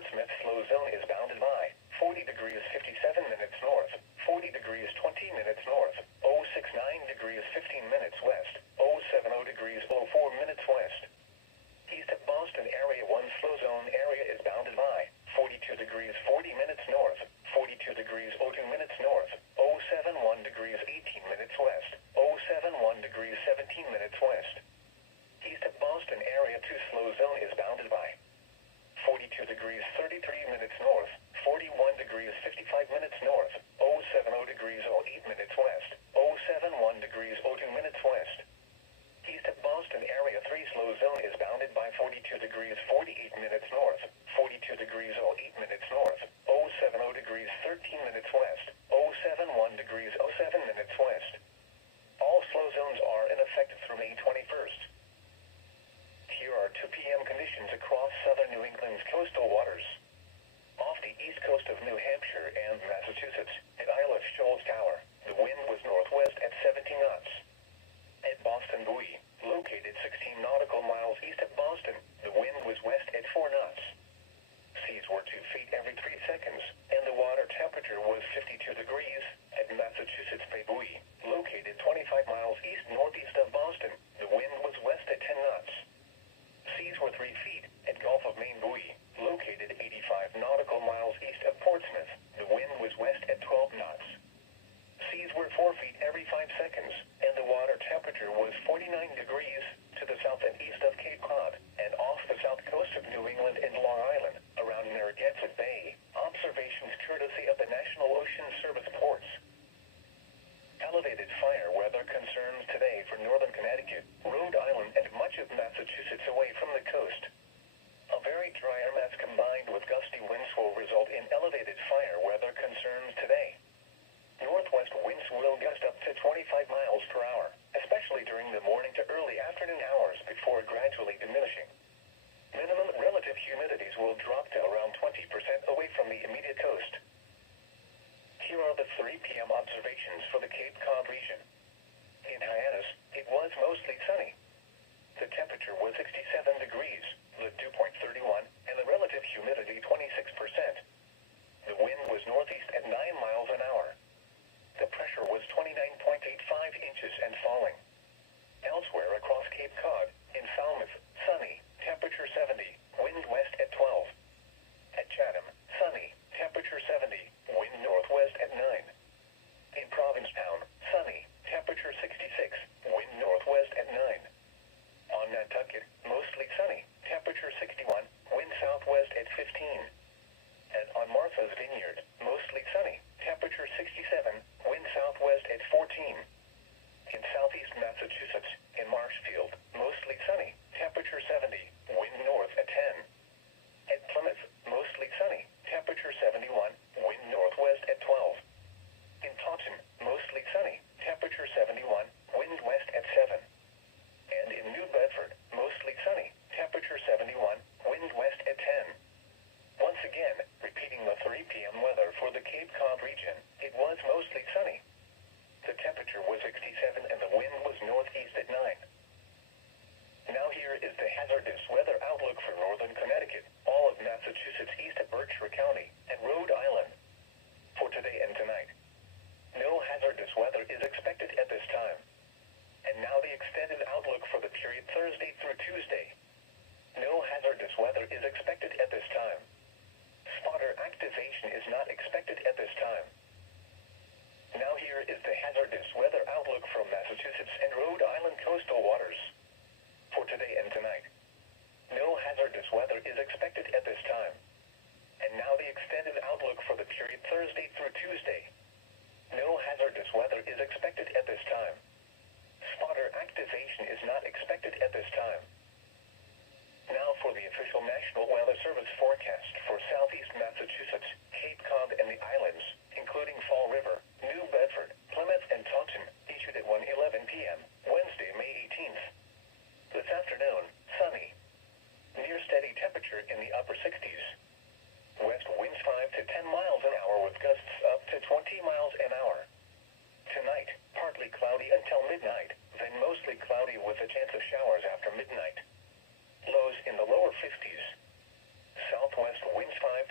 Portsmouth slow zone is bounded by 40 degrees 57 minutes north, 40 degrees 20 minutes north, 069 degrees 15 minutes west, 070 degrees 04 minutes west. East of Boston area 1 slow zone area is bounded by 42 degrees 40 minutes north, 42 degrees 02 minutes north, 071 degrees 18 minutes west, 071 degrees 17 minutes west. East of Boston area 2 slow zone is bounded by 42 degrees 33 minutes north, 41 degrees 55 minutes north, 070 degrees 08 minutes west, 071 degrees 02 minutes west. East of Boston area 3 slow zone is bounded by 42 degrees 48 minutes north, 42 degrees 08 minutes north, 070 degrees 13 minutes west, 071 degrees 07 minutes west. All slow zones are in effect through May 21st. Here are 2 p.m. conditions across southern New England's coastal waters. Off the east coast of New Hampshire and Massachusetts, at Isle of Shoals Tower, the wind was northwest at 17 knots. At Boston Buoy, located 16 nautical miles east of Boston, the wind was west at 4 knots. Seas were 2 feet every 3 seconds, and the water temperature was 52 degrees. At Massachusetts Bay Buoy, located 25 miles east-northeast of Boston, the wind was west at 10 knots. Seas were 3 feet at Gulf of Maine Buoy, located 85 nautical miles east of Portsmouth. The wind was west at 12 knots. Seas were 4 feet every 5 seconds, and the water temperature was 49 degrees to the south and east of Cape Cod, and off the south coast of New England and Long Island, around Narragansett Bay. Observations courtesy of the National Ocean Service ports. Elevated fire weather concerns today for northern Connecticut, Rhode Island, and much of Massachusetts away from the coast. A very dry air mass combined with gusty winds will result in elevated fire weather concerns today. Northwest winds will gust up to 25 miles per hour, especially during the morning to early afternoon hours before gradually diminishing. Minimum relative humidities will drop to around 20% away from the immediate coast. Here are the 3 p.m. observations for the Cape Cod region. In Hyannis, it was mostly sunny. The temperature was 67 degrees, the dew point 31, and the relative humidity 26%. The wind was northeast at 9 miles an hour. The pressure was 29.85 inches and falling. Elsewhere across Cape Cod, in Falmouth, sunny, temperature 70, wind west at 12. At Chatham, sunny, temperature 70, wind northwest at 9. In Provincetown, sunny, temperature 66, wind northwest at 9. On Nantucket, mostly sunny, temperature 61, wind southwest at 15. And on Martha's Vineyard, mostly sunny, temperature 67, wind southwest at 14. In southeast Massachusetts, in Marshfield, mostly sunny, temperature 70, wind north at 10. At Plymouth, mostly sunny, temperature 71, wind northwest at 12. In Taunton, mostly sunny, temperature 71, wind west at 7. And in New Bedford, mostly sunny, temperature 71, wind west at 10. Once again, repeating the 3 p.m. weather for the Cape Cod region, it was mostly sunny. The temperature was 67 and the wind was northeast at 9. Now here is the hazardous weather outlook for northern Connecticut, all of Massachusetts east of Berkshire County, and Rhode Island. For today and tonight, no hazardous weather is expected at this time. And now the extended outlook for the period Thursday through Tuesday. No hazardous weather is expected at this time. Spotter activation is not expected at this time. Now here is the hazardous weather outlook from Massachusetts and Rhode Island coastal waters. For today and tonight, no hazardous weather is expected at this time. And now the extended outlook for the period Thursday through Tuesday. No hazardous weather is expected at this time. Spotter activation is not expected at this time. Now for the official National Weather Service forecast for southeast Massachusetts, Cape Cod, and the islands, including Fall River, New Bedford, Plymouth, and Taunton, issued at 1:11 p.m., Wednesday, May 18th. This afternoon, sunny. Near steady temperature in the upper 60s. West winds 5 to 10 miles an hour with gusts up to 20 miles an hour. Tonight, partly cloudy until midnight, then mostly cloudy with a chance of showers after midnight. Lows in the lower 50s. Southwest winds 5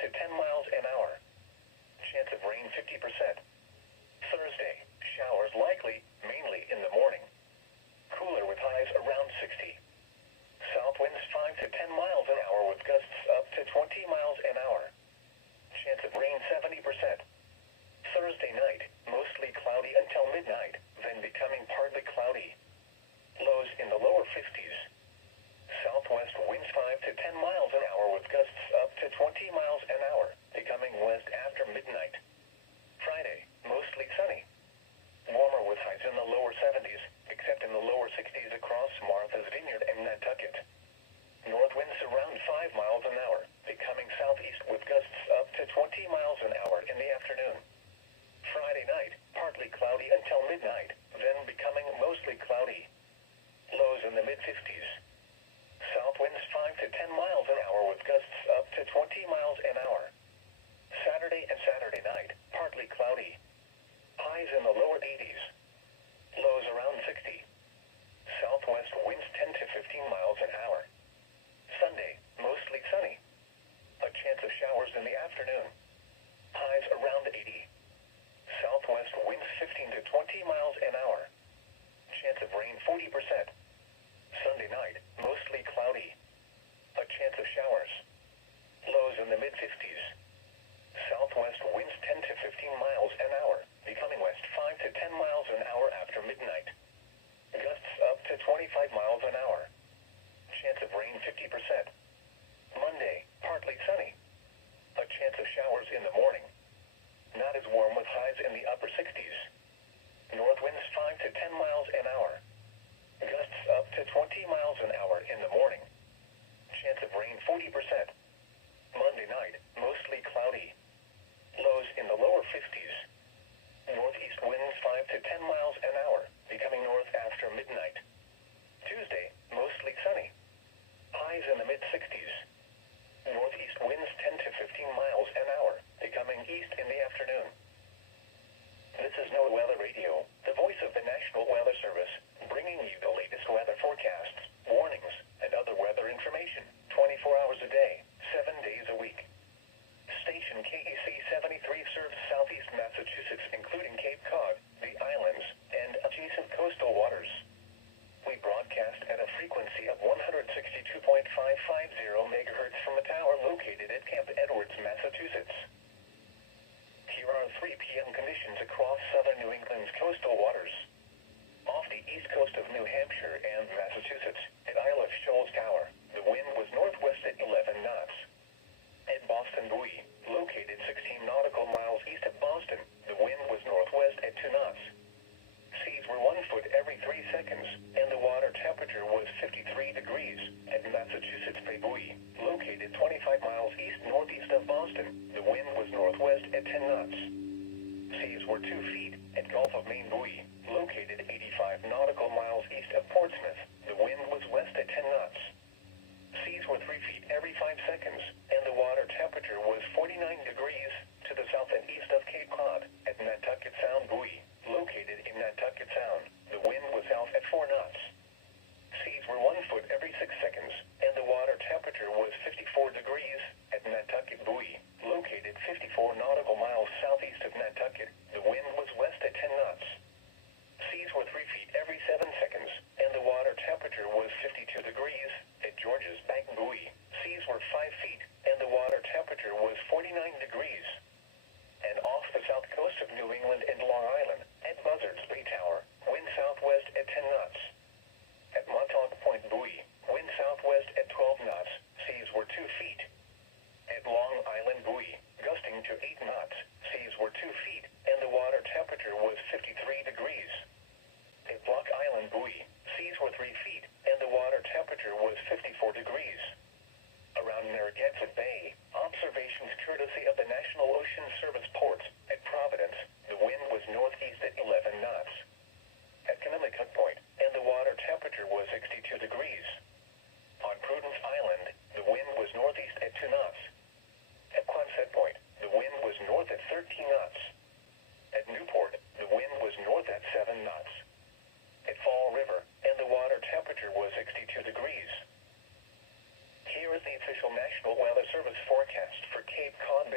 to 10 miles an hour. Chance of rain 50%. Thursday, showers likely, mainly in the morning. Cooler with highs around 60. South winds 5 to 10 miles an hour with gusts up to 20 miles an hour. Chance of rain 70%. Thursday night, mostly cloudy until midnight, then becoming partly cloudy. Lows in the lower 50s. Southwest winds 5 to 10 miles an hour with gusts up to 20 miles an hour, becoming west after midnight. Friday, mostly sunny. Warmer with highs in the lower 70s, except in the lower 60s across Martha's Vineyard and Nantucket. North winds around 5 miles an hour, becoming southeast with gusts up to 20 miles an hour in the afternoon. Friday night, partly cloudy until midnight, then becoming mostly cloudy. Lows in the mid-50s. South winds 5 to 10 miles an hour with gusts up to 20 miles an hour. Saturday and Saturday night, partly cloudy. Highs in the lower 80s. Lows around 60. Southwest winds 10 to 15 miles an hour. Sunday, mostly sunny. A chance of showers in the afternoon. Highs around 80. Southwest winds 15 to 20 miles an hour. Chance of rain 40%. Sunday night, mostly cloudy. A chance of showers. Lows in the mid-50s. Southwest winds 10 to 15 miles an hour, becoming west 5 to 10 miles an hour after midnight. Gusts up to 25 miles an hour. Chance of rain 50%. Monday, partly sunny. A chance of showers in the morning. Not as warm with highs in the upper 60s. North winds 5 to 10 miles an hour. Gusts up to 20 miles an hour in the morning. Chance of rain 40%. Monday night, mostly cloudy. Lows in the lower 50s. Northeast winds 5 to 10 miles an hour, becoming north after midnight. Tuesday, mostly sunny. Highs in the mid-60s. Northeast winds 10 to 15 miles an hour, becoming east in the afternoon. This is NOAA Weather Radio, the voice of the National Weather Service, bringing you the latest weather forecasts, warnings, and other weather information, 24 hours a day, 7 days a week. Station KEC73 serves southeast Massachusetts, including Cape Cod, the islands, and adjacent coastal waters. We broadcast at a frequency of 162.550 MHz from a tower located at Camp Edwards, Massachusetts. Here are 3 p.m. conditions across southern New England's coastal waters. Off the east coast of New Hampshire and Massachusetts, at Isle of Shoals Tower, the wind was northwest at 11 knots. At Boston Buoy, located 16 nautical miles east of Boston, the wind was northwest at 2 knots. Seas were 1 foot every 3 seconds, and the water temperature was 53 degrees. At Massachusetts Bay Buoy, located 25 miles east-northeast of Boston, the wind was northwest at 10 knots. Seas were 2 feet. At Gulf of Maine Buoy, located 85 nautical miles east of Portsmouth, the wind was west at 10 knots. Seas were 3 feet every 5 seconds, and the water temperature was 49 degrees to the south and east of Cape Cod. At Nantucket Sound Buoy, located in Nantucket Sound, the wind was south at 4 knots. Seas were 1 foot every 6 seconds, and the water temperature was 54 degrees. At Nantucket Buoy, located 54 nautical miles southeast of Nantucket, the wind was west at 10 knots. Seas were 3 feet every 7 seconds, and the water temperature was 52 degrees. At George's Bank Buoy, seas were 5 feet, and the water temperature was 49 degrees. And off the south coast of New England and Long Island, at Buzzards Bay Tower, wind southwest at 10 knots. At Montauk Point Buoy, wind southwest at 12 knots, seas were 2 feet. At Long Island Buoy, gusting to 8 knots, seas were 2 feet, and the water temperature was 53 degrees. At Block Island Buoy, seas were 3 feet, and the water temperature was 54 degrees. Around Narragansett Bay, observations courtesy of the National Ocean Service ports. At Providence, the wind was northeast at 11 knots. At Connecticut Point, and the water temperature was 62 degrees. On Prudence Island, the wind was northeast at 2 knots. At Quonset Point, the wind was north at 13 knots. At Newport, the wind was north at 7 knots. At Fall River, and the water temperature was 62 degrees. Here is the official National Weather Service forecast for Cape Cod,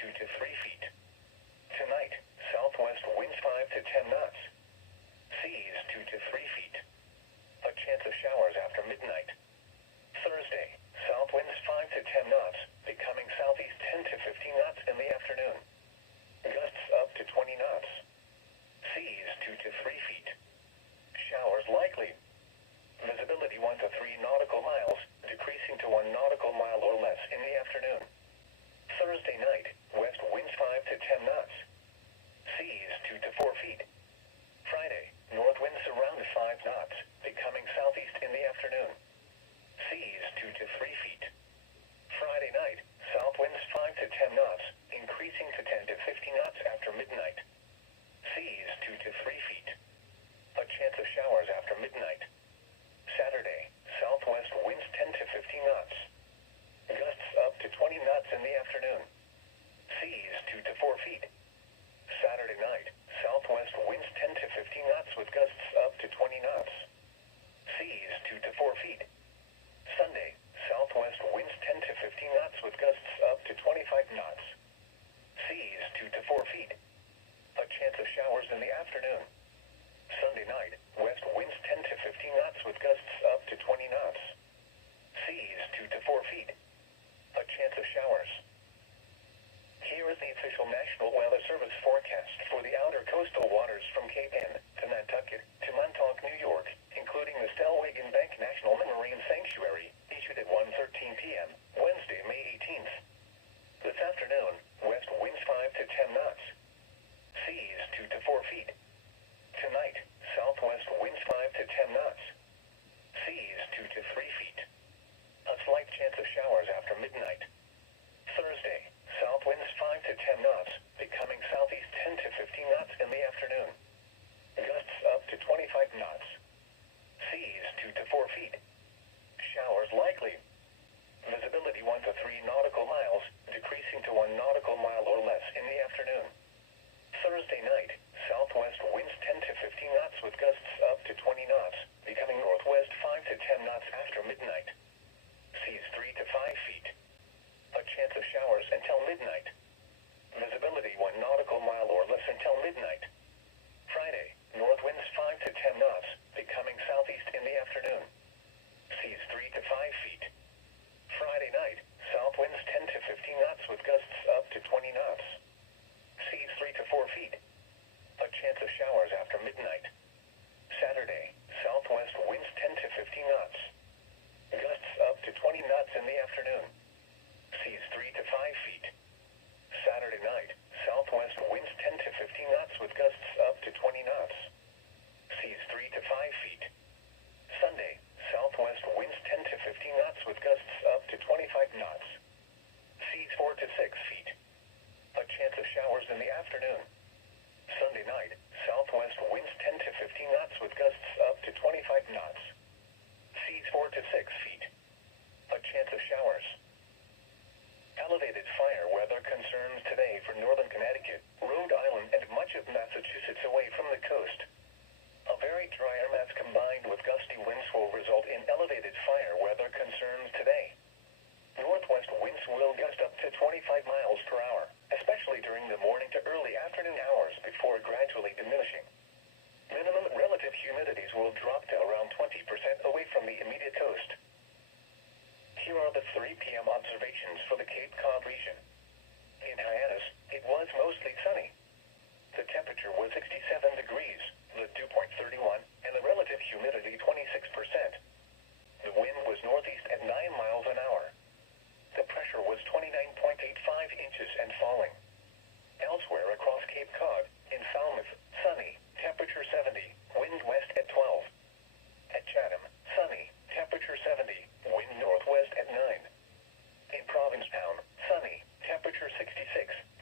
2 to 3 feet. Tonight, southwest winds 5 to 10 knots. Seas 2 to 3 feet. A chance of showers after midnight. Thursday, south winds 5 to 10 knots, becoming southeast 10 to 15 knots in the afternoon. Gusts up to 20 knots. Seas 2 to 3 feet. Showers likely. Visibility 1 to 3 nautical miles, decreasing to 1 nautical mile or less in the afternoon. Thursday night, west winds 5 to 10 knots. Seas 2 to 4 feet. Friday, north winds around 5 knots, becoming southeast in the afternoon. Seas 2 to 3 feet. Friday night, south winds 5 to 10 knots, increasing to 10 to 15 knots after midnight. Seas 2 to 3 feet. A chance of showers after midnight. Saturday, southwest winds 10 to 15 knots. Gusts up to 20 knots in the afternoon. Seas 2 to 4 feet. Saturday night, southwest winds 10 to 15 knots with gusts up to 20 knots. Seas 2 to 4 feet. Sunday, southwest winds 10 to 15 knots with gusts up to 25 knots. Seas 2 to 4 feet. A chance of showers in the afternoon. Sunday night, west winds 10 to 15 knots with gusts up to 20 knots. Seas 2 to 4 feet. A chance of showers. Here is the official National Weather Service forecast for the outer coastal waters from Cape Ann to Nantucket to Montauk, New York, including the Stellwagen Bank National Marine Sanctuary, issued at 1:13 p.m., Wednesday, May 18th. This afternoon, west winds 5 to 10 knots. Seas 2 to 4 feet. Tonight, southwest winds 5 to 10 knots. Seas 2 to 3 feet. A slight chance of showers after midnight. Thursday, south winds 5 to 10 knots, becoming southeast 10 to 15 knots in the afternoon. Gusts up to 25 knots. Seas 2 to 4 feet. Showers likely. Visibility 1 to 3 nautical miles, decreasing to 1 nautical mile or less in the afternoon. Thursday night, southwest winds 10 to 15 knots with gusts up to 20 knots, becoming northwest 5 to 10 knots after midnight. Seas 3 to 5 feet. A chance of showers until midnight. Visibility 1 nautical mile or less until midnight. Friday, north winds 5 to 10 knots, becoming southeast in the afternoon. Seas 3 to 5 feet. Friday night, south winds 10 to 15 knots with gusts up to 20 knots. Seas 3 to 4 feet. A chance of showers after midnight. Saturday, southwest winds 10 to 15 knots. Gusts up to 20 knots in the afternoon. Seas 3 to 5 feet. Saturday night, southwest winds 10 to 15 knots with gusts up to 20 knots. Seas 3 to 5 feet. Sunday, southwest winds 10 to 15 knots with gusts up to 25 knots. Seas 4 to 6 feet. A chance of showers in the afternoon. Sunday night, southwest winds 10 to 15 knots with gusts up to 25 knots. Seas 4 to 6 feet. A chance of showers. Elevated fire weather concerns today for northern Connecticut, Rhode Island, and much of Massachusetts away from the coast. A very dry air mass combined with gusty winds will result in elevated fire weather concerns today. Northwest winds will gust up to 25 miles per hour, especially during the morning to early afternoon hours before gradually diminishing. Minimum relative humidities will drop to around 20% away from the immediate coast. Here are the 3 p.m. observations for the Cape Cod region. In Hyannis, it was mostly sunny. The temperature was 67 degrees, the dew point 31, and the relative humidity 26%. The wind was northeast at 9 miles an hour. The pressure was 29.85 inches and falling. Elsewhere across Cape Cod, in Falmouth, sunny, temperature 70, wind west at 12. At Chatham, sunny, temperature 70, wind northwest at 9. In Provincetown, sunny, temperature 66,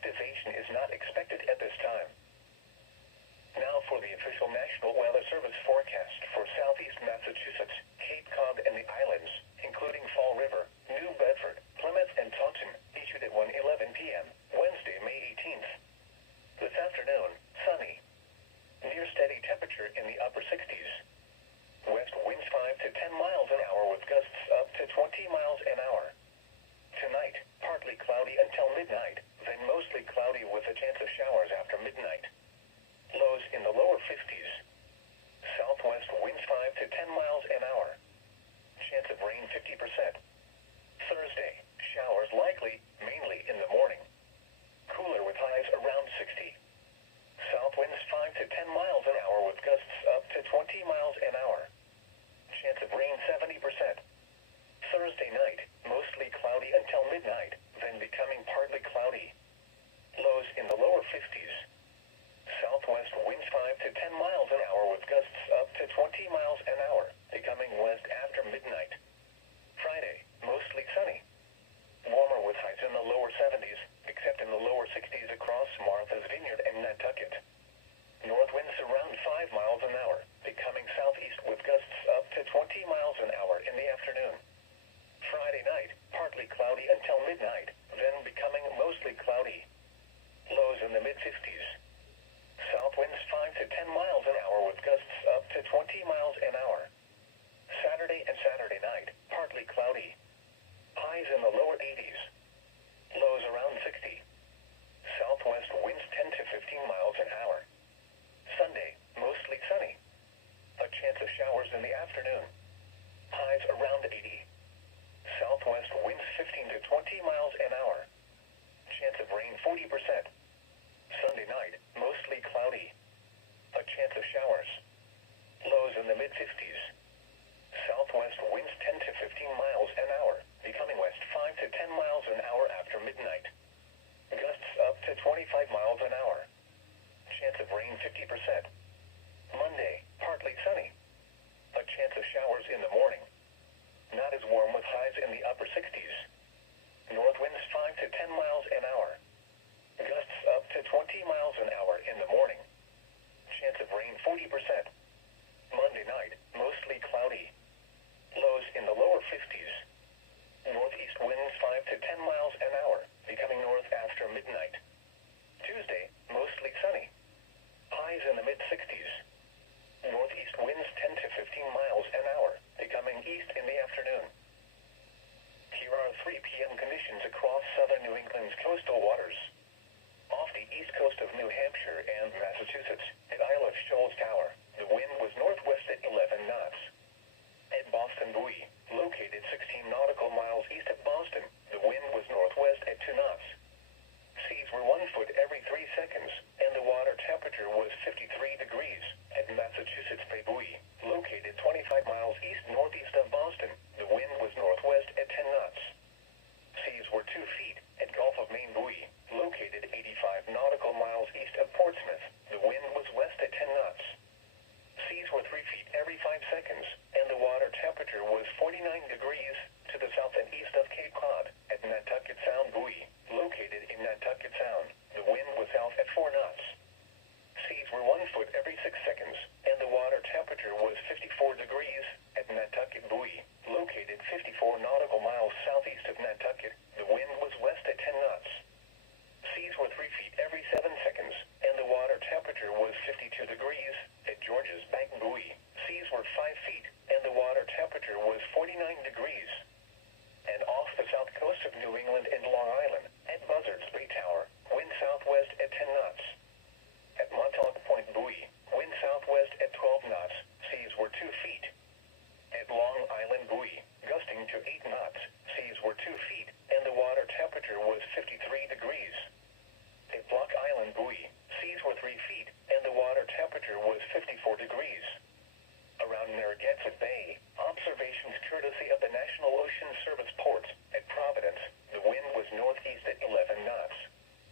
activation is not expected at this time. Now for the official National Weather Service forecast for southeast Massachusetts, Cape Cod, and the islands, including Fall River, New Bedford, Plymouth, and Taunton, issued at 1:11 p.m., Wednesday, May 18th. This afternoon, sunny. Near steady temperature in the upper 60s. West winds 5 to 10 miles an hour with gusts up to 20 miles an hour. Tonight, partly cloudy until midnight, then mostly cloudy with a chance of showers after midnight. Lows in the lower 50s. Southwest winds 5 to 10 miles an hour. Chance of rain 50%. Thursday, showers likely, mainly in the morning. Cooler with highs around 60. South winds 5 to 10 miles an hour with gusts up to 20 miles an hour. Chance of rain 70%. Thursday night, mostly cloudy until midnight, then becoming partly cloudy. Lows in the lower 50s. Southwest winds 5 to 10 miles an hour with gusts up to 20 miles an hour, becoming west after midnight. Friday, mostly sunny. Warmer with highs in the lower 70s, except in the lower 60s across Martha's Vineyard and Nantucket. North winds around 5 miles an hour, becoming southeast with gusts up to 20 miles an hour in the afternoon. Friday night, partly cloudy until midnight, then becoming mostly cloudy. Lows in the mid-50s. South winds 5 to 10 miles an hour with gusts up to 20 miles an hour. Saturday and Saturday night, partly cloudy. Highs in the lower 80s. Lows around 60. Southwest winds 10 to 15 miles an hour. Sunday, mostly sunny. A chance of showers in the afternoon. Highs around 80. Southwest winds 15 to 20 miles an hour. Chance of rain 40%. Sunday night, mostly cloudy. A chance of showers. Lows in the mid-50s. Southwest winds 10 to 15 miles an hour, becoming west 5 to 10 miles an hour after midnight. Gusts up to 25 miles an hour. Chance of rain 50%. Monday, partly sunny. A chance of showers in the morning. Not as warm with highs in the upper 60s. North winds 5 to 10 miles an hour. Gusts up to 20 miles an hour in the morning. Chance of rain 40%. Monday night, mostly cloudy. Lows in the lower 50s. Northeast winds 5 to 10 miles an hour, becoming north after midnight. Tuesday, mostly sunny. Highs in the mid-60s. Northeast winds 10 to 15 miles an hour, becoming east in the afternoon. Here are 3 p.m. conditions across southern New England's coastal waters. Off the east coast of New Hampshire and Massachusetts, at Isle of Shoals Tower, the wind was northwest at 11 knots. At Boston Buoy, located 16 nautical miles east of Boston, the wind was northwest at 2 knots. Seas were 1 foot every 3 seconds, and the water temperature was 53 degrees. At Massachusetts Bay Buoy, located 25 miles east-northeast of Boston, the wind was northwest at 10 knots. Seas were 2 feet at Gulf of Maine Buoy, located 85 nautical miles east of Portsmouth, the wind was west at 10 knots. Seas were 3 feet every 5 seconds, and the water temperature was 49 degrees to the south and east of Cape Cod. At Nantucket Sound Buoy, located in Nantucket Sound, the wind was south at 4 knots. Seas were 1 foot every 6 seconds, and the water temperature was 54 degrees. At Nantucket Buoy, located 54 nautical miles southeast of Nantucket, the wind was west at 10 knots. Seas were 3 feet every 7 seconds, and the water temperature was 52 degrees. At George's Bank Buoy, seas were 5 feet, and the water temperature was 49 degrees. And off the south coast of New England and Long Island, at Buzzards Bay Tower, wind southwest at 10 knots. At Montauk Point Buoy, wind southwest at 12 knots, seas were 2 feet. At Long Island Buoy, gusting to 8 knots, seas were 2 feet, and the water temperature was 53 degrees. At Block Island Buoy, seas were 3 feet, and the water temperature was 54 degrees. Around Narragansett Bay, observations courtesy of the National Ocean Service ports. At Providence, the wind was northeast at 11 knots.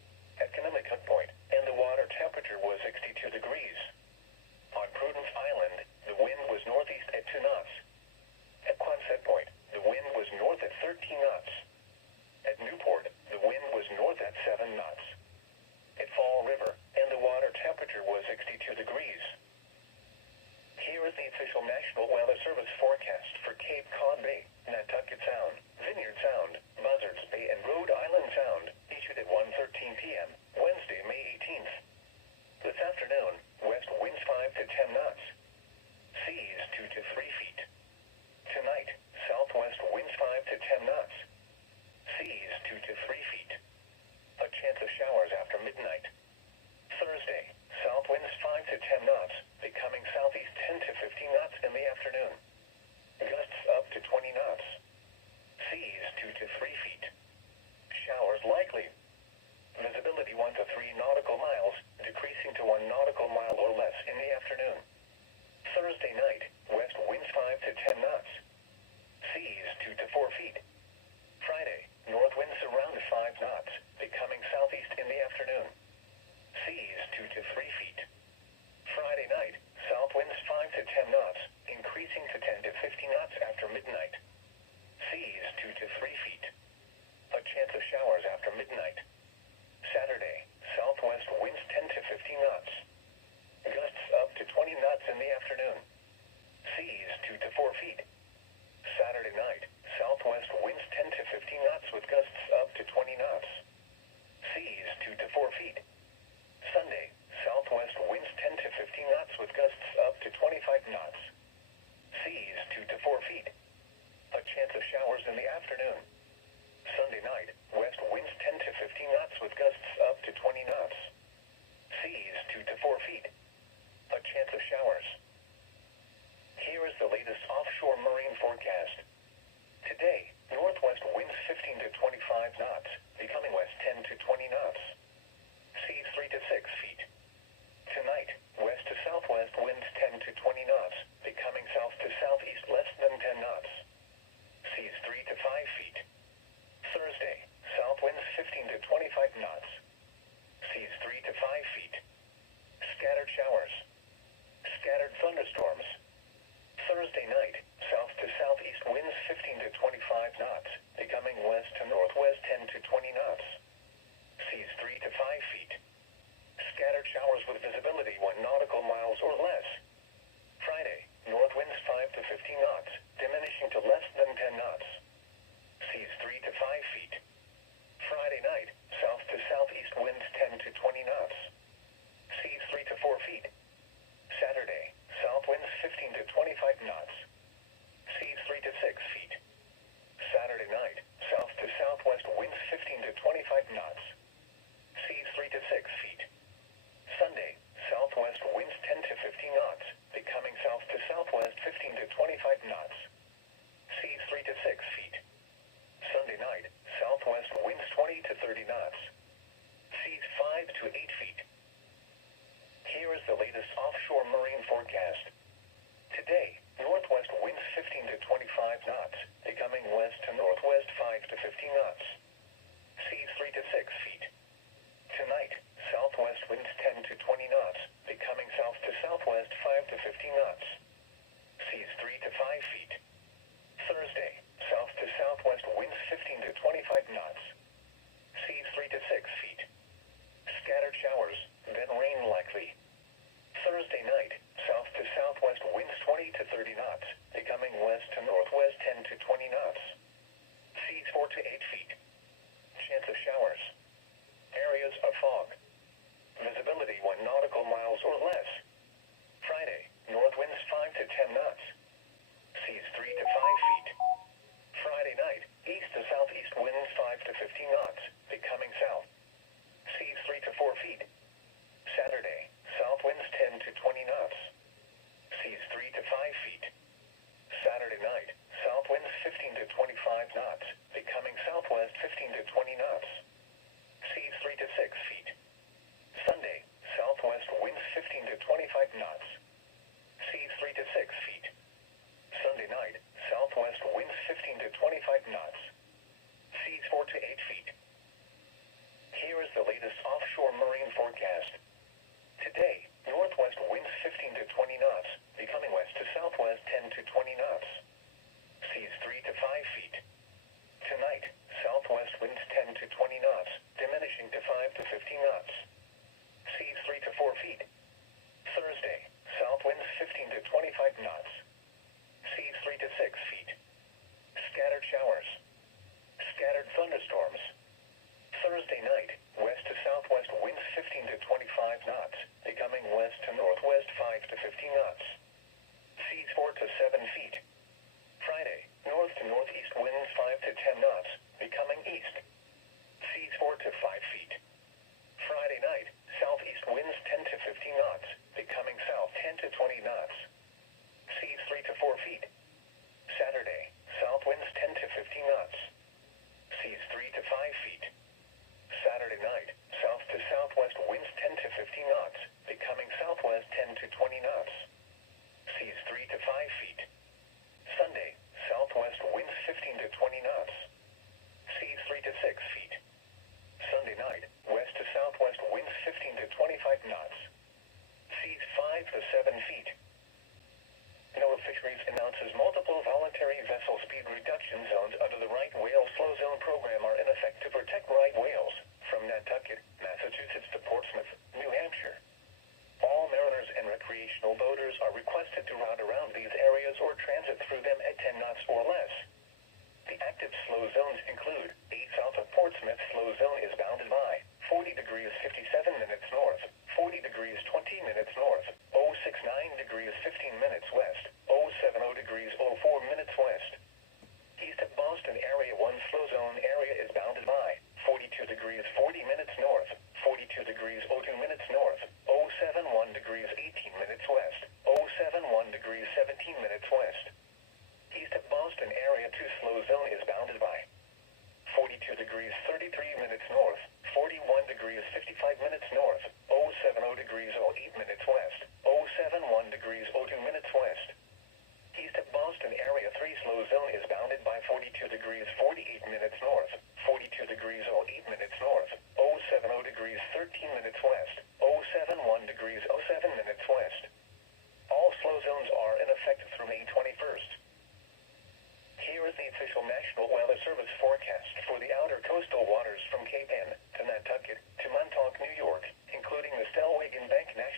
with visibility 1 nautical miles or less. Friday, north winds 5 to 15 knots, diminishing to less than 10 knots. Seas 3 to 5 feet. Friday night, south to southeast winds 10 to 20 knots. Seas 3 to 4 feet. Saturday, south winds 15 to 25 knots. Seas 3 to 6 feet. Saturday night, south to southwest winds 15 to 25 knots. Seas 3 to 6 feet. Sunday, southwest winds 10 to 15 knots, becoming south to southwest 15 to 25 knots. Seas 3 to 6 feet. Sunday night, southwest winds 20 to 30 knots. Seas 5 to 8 feet. Here is the latest offshore marine forecast. Today, northwest winds 15 to 25 knots, becoming west to northwest 5 to 15 knots. Seas 3 to 6 feet. Tonight, southwest winds 10 to 20 knots, becoming south to southwest 5 to 15 knots. Seas 3 to 5 feet. Thursday, south to southwest winds 15 to 25 knots. Seas 3 to 6 feet. Scattered showers, then rain likely. Thursday night, south to southwest winds 20 to 30 knots, becoming west to northwest 10 to 20 knots. Seas 4 to 8 feet. Chance of showers. Areas of fog. Visibility 1 nautical miles or less. Friday, north winds 5 to 10 knots. Seas 3 to 5 feet. Friday night, east to southeast winds 5 to 15 knots, becoming south. Seas 3 to 4 feet. Saturday, south winds 10 to 20 knots. Seas 3 to 5 feet. Saturday night, south winds 15 to 25 knots, becoming southwest 15 to 20 knots. Seas 3 to 6 feet. Sunday, southwest winds 15 to 25 knots. Seas 3 to 6 feet. Sunday night, southwest winds 15 to 25 knots. Seas 4 to 8 feet. Here is the latest offshore marine forecast. Today, northwest winds 15 to 20 knots, becoming west to southwest 10 to 20 knots. Seas 3 to 5 feet. Tonight, southwest winds 10 to 20 knots, diminishing to 5 to 15 knots. Seas 3 to 4 feet. Thursday, south winds 15 to 25 knots. Seas 3 to 6 feet. Scattered showers. Scattered thunderstorms. Thursday night, west to southwest winds 15 to 25 knots, becoming west to northwest 5 to 15 knots. Seas 4 to 7 feet. Friday, north to northeast winds 5 to 10 knots, becoming east. Seas 4 to 5 feet. Friday night, southeast winds 10 to 15 knots, becoming south 10 to 20 knots. Seas 3 to 4 feet. Saturday, south winds 10 to 15 knots. Seas 3 to 5 feet. Saturday night, south to southwest winds 10 to 15 knots, becoming southwest 10 to 20 knots. Seas 3 to 5 feet. Sunday, southwest winds 15 to 20 knots. Seas 3 to 6 feet. Sunday night, west to southwest winds 15 to 25 knots. Seas 5 to 7 feet. NOAA Fisheries announces multiple voluntary vessel speed reduction zones under the right whale slow zone program are in effect to protect right whales from Nantucket, Massachusetts to Portsmouth, New Hampshire. All mariners and recreational boaters are requested to route around these areas or transit through them at 10 knots or less. The active slow zones include 8 south of Portsmouth slow zone is bounded by 40 degrees 57 minutes north, 40 degrees 20 minutes north, 069 degrees 15 minutes west, 070 degrees 04 minutes west. East of Boston area 1 slow zone area is bounded by 42 degrees 40 minutes north, 42 degrees 02 minutes north, 071 degrees 18 minutes west, 071 degrees 17 minutes west. East of Boston area 2 slow zone is bounded by 42 degrees 33 minutes north, 41 degrees 55 minutes north, 070 degrees 08 minutes west, 071 degrees 02 minutes west. East of Boston area 3 slow zone is bounded by 42 degrees 48 minutes north, 42 degrees 08 minutes north, 070 degrees 13 minutes west, 071 degrees 07 minutes west. All slow zones are in effect through May 21st. Here is the official National Weather Service forecast for the outer coastal waters from Cape Ann to Nantucket to Montauk, New York, including the Stellwig and Bank National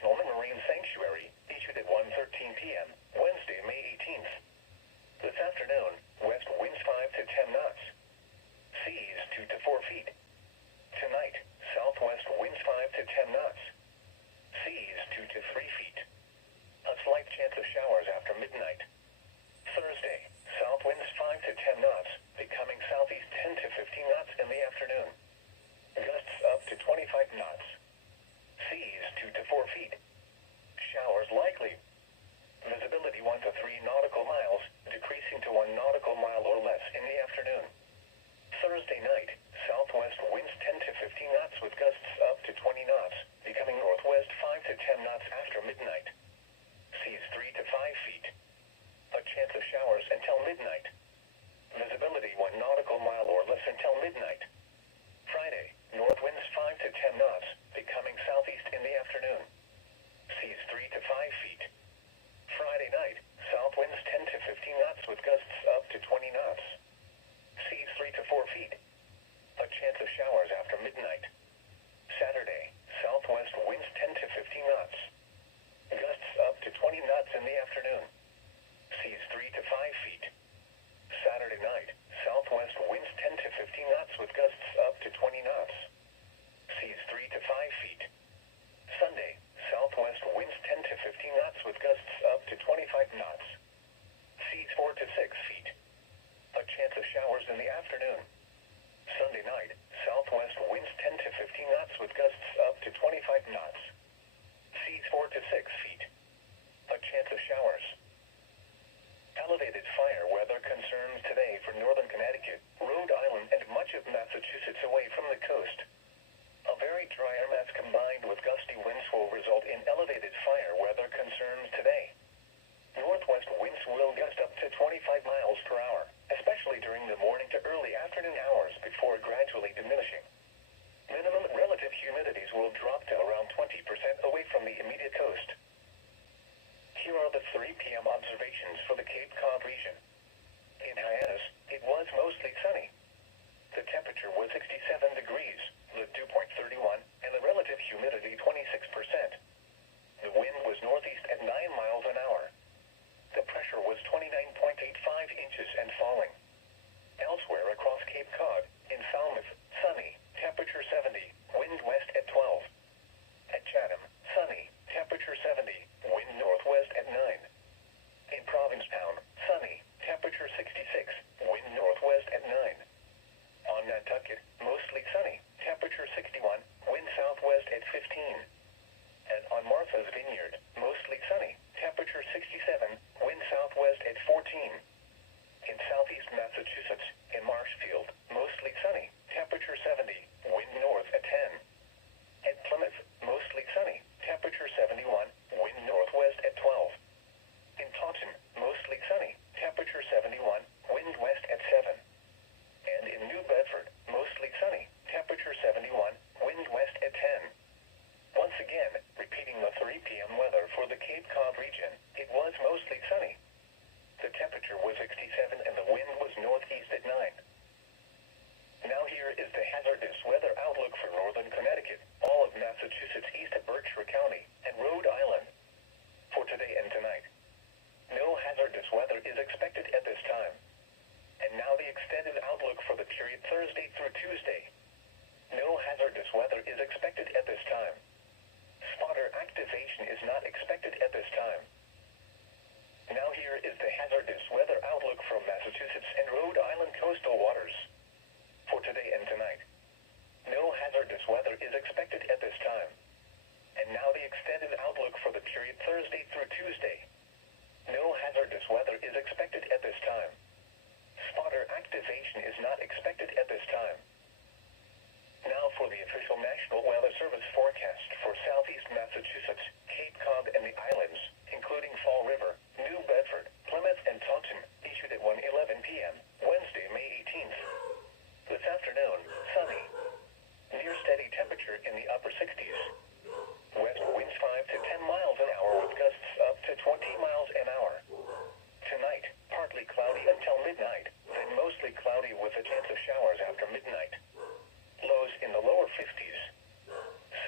10 knots. Seas 2 to 3 feet. A slight chance of showers after midnight. Thursday, south winds 5 to 10 knots, becoming southeast 10 to 15 knots in the afternoon. Gusts up to 25 knots. Seas 2 to 4 feet. Showers likely. Visibility 1 to 3 nautical miles, decreasing to 1 nautical mile or less in the afternoon. Thursday night, southwest winds 10 to 15 knots with gusts up to 20 knots, becoming northwest 5 to 10 knots after midnight. Seas 3 to 5 feet. A chance of showers until midnight. Visibility 1 nautical mile or less until midnight. Friday, north winds 5 to 10 knots, becoming southeast in the afternoon. Seas 3 to 5 feet. Friday night, south winds 10 to 15 knots with gusts up to 20 knots. Seas 3 to 4 feet. A chance of showers after midnight. Saturday, southwest winds 10 to 15 knots. Gusts up to 20 knots in the afternoon. Seas 3 to 5 feet. Saturday night, southwest winds 10 to 15 knots with gusts up to 20 knots. Seas 3 to 5 feet. Sunday, southwest winds 10 to 15 knots with gusts up to 25 knots. Seas 4 to 6 feet. A chance of showers in the afternoon. Sunday night, southwest winds 10 to 15 knots with gusts up to 25 knots. Seas 4 to 6 feet. A chance of showers. Elevated fire weather concerns today for northern Connecticut, Rhode Island, and much of Massachusetts away from the coast. A very dry air mass combined with gusty winds will result in elevated fire weather concerns today. Northwest winds will gust up to 25 miles per hour, especially during the morning to early afternoon hours before gradually diminishing. Minimum relative humidities will drop to around 20% away from the immediate coast. Here are the 3 p.m. observations for the Cape Cod region. In Hyannis, it was mostly sunny. The temperature was 67 degrees, the dew point 31, and the relative humidity 26%. The wind was northeast at 9 miles an hour. The pressure was 29.85 inches and falling. Elsewhere across Cape Cod, in Falmouth, sunny, temperature 70, wind west at 12. At Chatham, sunny, temperature 70, wind northwest at 9. In Provincetown, sunny, temperature 66, wind northwest at 9. On Nantucket, mostly sunny, temperature 61, wind southwest at 15. And on Martha's Vineyard, mostly sunny, temperature 67, wind southwest at 14. In southeast Massachusetts, in Marshfield, mostly sunny, temperature 70, wind north at 10. At Plymouth, mostly sunny, temperature 71, wind northwest at 12. In Taunton, mostly sunny, temperature 71, wind west at 7. And in New Bedford, mostly sunny, temperature 71, wind west at 10. Once again, repeating the 3 p.m. weather for the Cape Cod region, it was mostly sunny. The temperature was 67 and the wind was northeast at 9. Now here is the hazardous weather outlook for northern Connecticut, all of Massachusetts east of Berkshire County, and Rhode Island. For today and tonight, no hazardous weather is expected at this time. And now the extended outlook for the period Thursday through Tuesday. No hazardous weather is expected at this time. Spotter activation is not expected at this time. Now here is the hazardous weather outlook from Massachusetts and Rhode Island coastal waters. For today and tonight, no hazardous weather is expected at this time. And now the extended outlook for the period Thursday through Tuesday. No hazardous weather is expected at this time. Spotter activation is not expected at this time. Now for the official National Weather Service forecast for southeast Massachusetts, Cape Cod, and the islands, including Fall River, New Bedford, Plymouth, and Taunton, issued at 1:11 p.m., Wednesday, May 18th. This afternoon, sunny. Near steady temperature in the upper 60s. West winds 5 to 10 miles an hour with gusts up to 20 miles an hour. Tonight, partly cloudy until midnight, then mostly cloudy with a chance of showers after midnight. Lows in the lower 50s.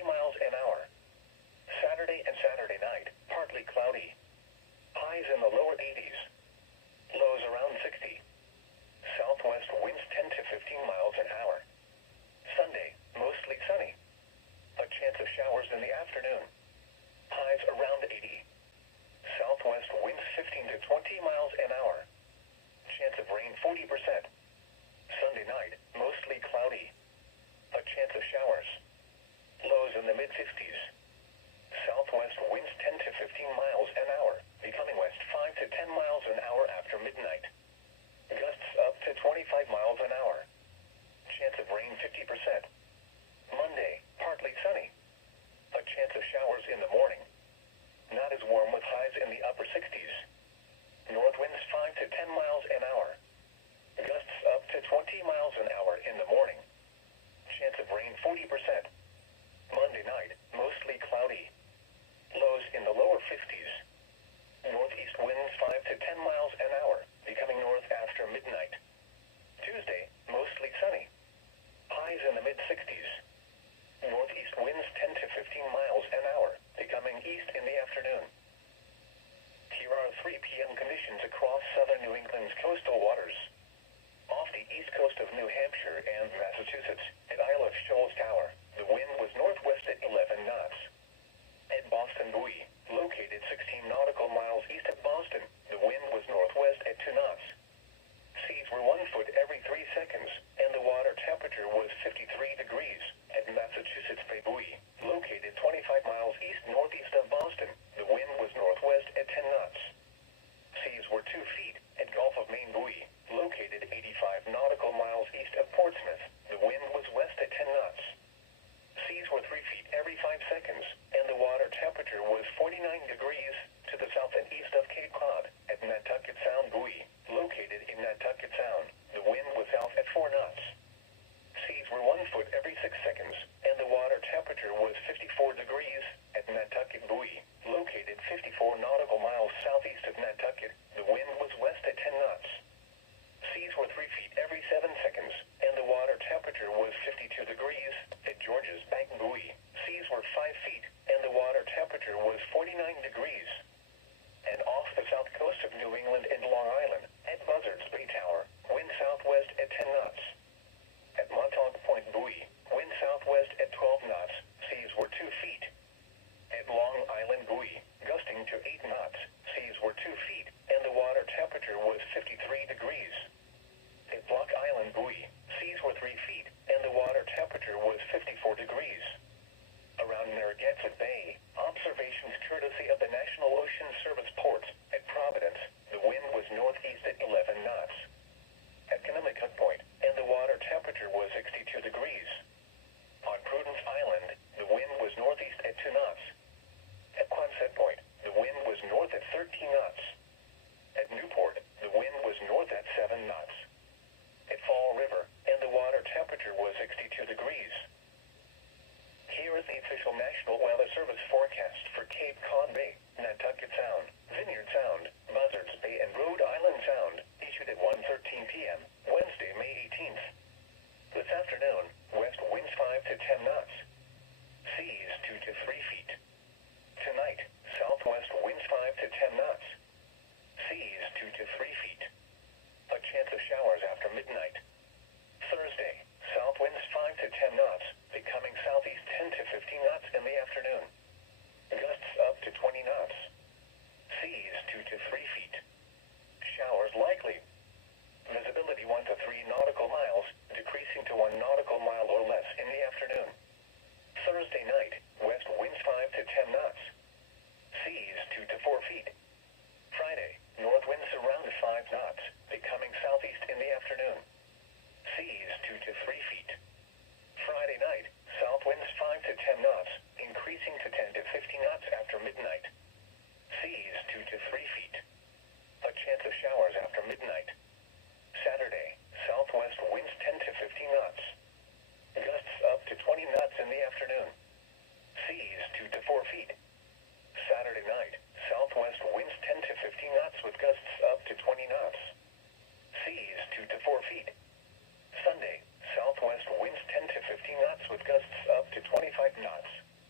miles an hour. Saturday and Saturday night, partly cloudy. Highs in the lower 80s. Lows around 60. Southwest winds 10 to 15 miles an hour. Sunday, mostly sunny. A chance of showers in the afternoon. Highs around 80. Southwest winds 15 to 20 miles an hour. Chance of rain 40%. Sunday night, mostly cloudy. A chance of showers. Lows in the mid-60s. Southwest winds 10 to 15 miles an hour, becoming west 5 to 10 miles an hour after midnight. Gusts up to 25 miles an hour. Chance of rain 50%. Monday, partly sunny. A chance of showers in the morning. Not as warm with highs in the upper 60s. North winds 5 to 10 miles an hour. Gusts up to 20 miles an hour in the morning. Chance of rain 40%. Monday night, mostly cloudy. Lows in the lower 50s. Northeast winds 5 to 10 miles an hour, becoming north after midnight. Tuesday, mostly sunny. Highs in the mid-60s. Northeast winds 10 to 15 miles an hour, becoming east in the afternoon. Here are 3 p.m. conditions across southern New England's coastal waters. Off the east coast of New Hampshire and Massachusetts, at Isle of Shoals Tower, the wind was northwest at 11 knots. At Boston Buoy, located 16 nautical miles east of Boston, the wind was northwest at 2 knots. Seas were 1 foot every 3 seconds, and the water temperature was 53 degrees. At Massachusetts Bay Buoy, located 25 miles east-northeast of Boston, the wind was northwest at 10 knots. Seas were 2 feet. At Gulf of Maine Buoy, located 85 nautical miles east of Portsmouth, the wind was west at 10 knots. Seas were 3 feet every 5 seconds, and the water temperature was 49 degrees to the south and east of Cape Cod. At Nantucket Sound Buoy, located in Nantucket Sound, the wind was south at 4 knots. Seas were 1 foot every 6 seconds, and the water temperature was 54 degrees. At Nantucket Buoy, located 54 nautical miles southeast of Nantucket, the wind was west at 10 knots. Seas were 3 feet every 7 seconds, and the water temperature was 52 degrees. At George's Bank Buoy, seas were 5 feet, and the water temperature was 49 degrees. And off the south coast of New England and Long Island, at Buzzards Bay Tower, wind southwest at 10 knots. At Montauk Point Buoy, wind southwest at 12 knots, seas were 2 feet. At Long Island Buoy, gusting to 8 knots, seas were 2 feet, and the water temperature was 53 degrees. At Block Island Buoy, seas were 3 feet, and the water temperature was 54 degrees. Around Narragansett Bay, observations courtesy of the National Ocean Service ports. At Providence, the wind was northeast at 11 knots. At Conemaugh Point, and the water temperature was 62 degrees. On Prudence Island, the wind was northeast at 2 knots. At Quonset Point, the wind was north at 13 knots. At Newport, the wind was north at 7 knots. At Fall River, and the water temperature was 62 degrees. Here is the official National Weather Service forecast for Cape Cod Bay, Nantucket Sound, Vineyard Sound, Buzzards Bay, and Rhode Island Sound, issued at 1:13 p.m., Wednesday, May 18th. This afternoon, west winds 5 to 10 knots. Seas 2 to 3 feet. Tonight, southwest winds 5 to 10 knots. Seas 2 to 3 feet. A chance of showers after midnight. Thursday, south winds 5 to 10 knots, becoming southeast 10 to 15 knots in the afternoon. Gusts up to 20 knots. Seas 2 to 3 feet. Showers likely. Visibility 1 to 3 nautical miles, decreasing to 1 nautical mile or less in the afternoon. Thursday night, west winds 5 to 10 knots. Seas 2 to 4 feet. Friday, north winds around 5 knots, becoming southeast in the afternoon. Seas 2 to 3 feet. Friday night, south winds 5 to 10 knots, increasing to 10 to 15 knots after midnight. Seas 2 to 3 feet. A chance of showers after midnight. Saturday, southwest winds 10 to 15 knots. Gusts up to 20 knots in the afternoon. Seas 2 to 4 feet. Saturday night, southwest winds 10 to 15 knots with gusts up to 20 knots. Seas 2 to 4 feet. Sunday, southwest winds 10 to 15 knots with gusts up to 25 knots.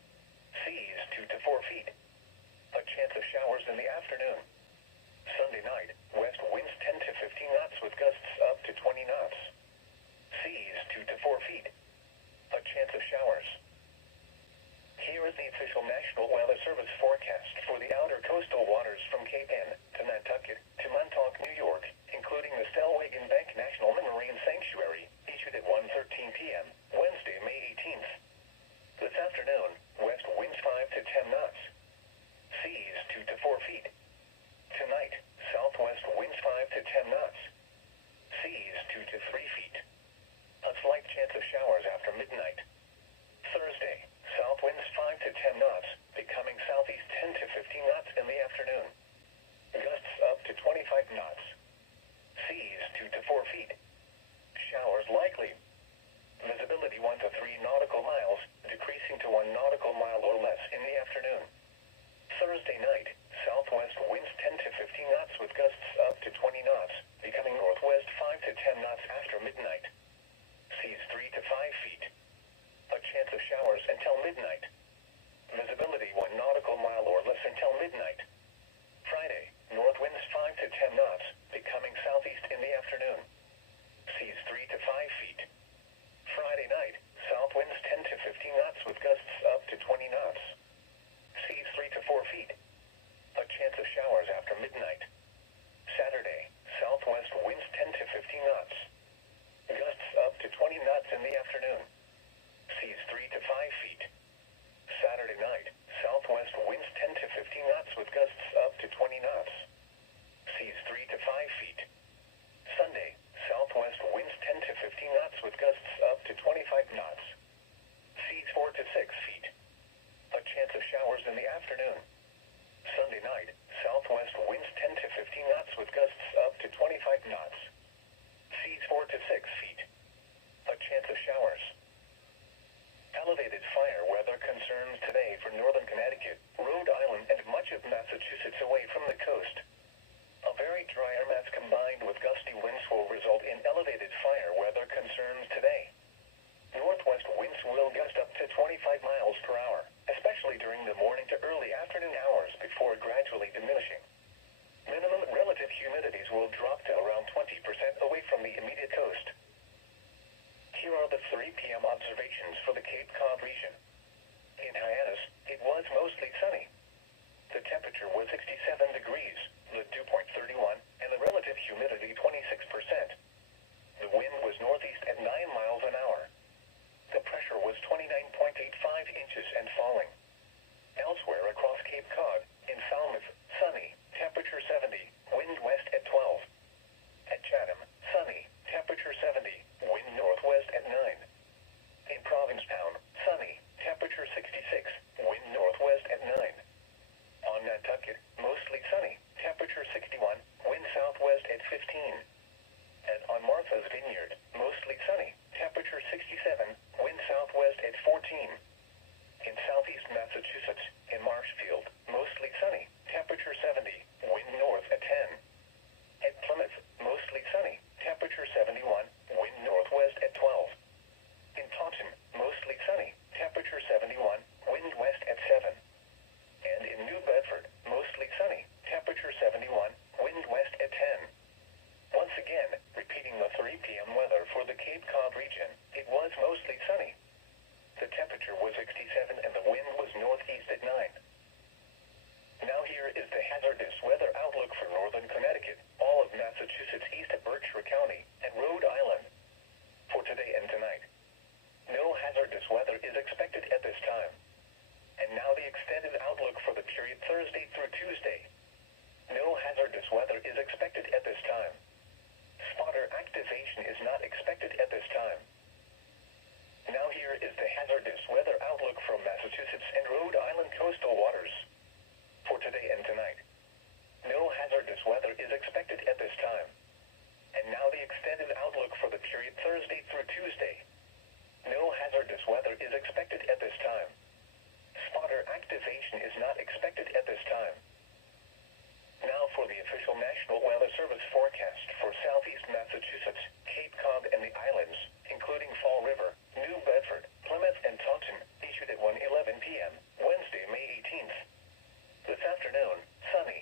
showers in the afternoon. Sunday night, west winds 10 to 15 knots with gusts up to 20 knots. Seas 2 to 4 feet. A chance of showers. Here is the official National Weather Service forecast for the outer coastal waters from Cape Ann to Nantucket to Montauk, New York, including the Stellwagen Bank National Marine Sanctuary, issued at 1:13 p.m., Wednesday, May 18th. This afternoon, west winds 5 to 10 knots. Seas 2 to 4 feet. Tonight, southwest winds 5 to 10 knots. Seas 2 to 3 feet. A slight chance of showers after midnight. Thursday, south winds 5 to 10 knots, becoming southeast 10 to 15 knots in the afternoon. Gusts up to 25 knots. Seas 2 to 4 feet. Showers likely. Visibility 1 to 3 nautical miles, decreasing to 1 nautical mile or less in the afternoon. Thursday night, southwest winds 10 to 15 knots with gusts up to 20 knots, becoming northwest 5 to 10 knots after midnight. Seas 3 to 5 feet. A chance of showers until midnight. Visibility 1 nautical mile or less until midnight. Friday, north winds 5 to 10 knots, becoming southeast in the afternoon. Seas 3 to 5 feet. Friday night, south winds 10 to 15 knots with gusts up to 20 knots. Seas 3 to 4 feet. A chance of showers after midnight. Saturday, southwest winds 10 to 15 knots. Gusts up to 20 knots in the afternoon. Seas 3 to 5 feet. Saturday night, southwest winds 10 to 15 knots with gusts up to 20 knots. Seas 3 to 5 feet. Sunday, southwest winds 10 to 15 knots with gusts up to 25 knots. Seas 4 to 6 feet. A chance of showers in the afternoon. Sunday night, southwest winds 10 to 15 knots with gusts up to 25 knots. Seas 4 to 6 feet. A chance of showers. Elevated fire weather concerns today for northern Connecticut, Rhode Island, and much of Massachusetts away from the coast. A very dry air mass combined with gusty winds will result in elevated fire weather concerns today. Northwest winds will gust up to 25 miles per hour, especially during the morning to early afternoon hours before gradually diminishing. Minimum relative humidities will drop to around 20% away from the immediate coast. Here are the 3 p.m. observations for the Cape Cod region. In Hyannis, it was mostly sunny. The temperature was 67 degrees, the dew point 31, and the relative humidity 26%. The wind was northeast at 9 miles an hour. The pressure was 29.85 inches and falling. Elsewhere across Cape Cod, in Falmouth, sunny, temperature 70, wind west at 12. At Chatham, sunny, temperature 70, wind northwest at 9. In Provincetown, sunny, temperature 66, wind northwest at 9. On Nantucket, mostly sunny, temperature 61, wind southwest at 15. And on Martha's Vineyard, mostly sunny, temperature 67, wind southwest at 14. In southeast Massachusetts, in Marshfield, mostly sunny, temperature 70, wind north at 10. At Plymouth, mostly sunny, temperature 71, wind northwest at 12. In Taunton, mostly sunny, temperature 71, wind west at 7. And in New Bedford, mostly sunny, temperature 71, wind west at 10. Once again, repeating the 3 p.m. weather for the Cape Cod region, it was mostly sunny. The temperature was 67 and the wind was northeast at 9. Now here is the hazardous weather outlook for northern Connecticut, all of Massachusetts east of Berkshire County, and Rhode Island. For today and tonight, no hazardous weather is expected at this time. And now the extended outlook for the period Thursday through Tuesday. No hazardous weather is expected at this time. Spotter activation is not expected at this time. Now here is the hazardous weather outlook from Massachusetts and Rhode Island coastal waters. For today and tonight, no hazardous weather is expected at this time. And now the extended outlook for the period Thursday through Tuesday. No hazardous weather is expected at this time. Spotter activation is not expected at this time. Now for the official National Weather Service forecast for southeast Massachusetts, Cape Cod, and the islands, including Fall River, New Bedford, Plymouth, and Taunton, issued at 1:11 p.m., Wednesday, May 18th. This afternoon, sunny,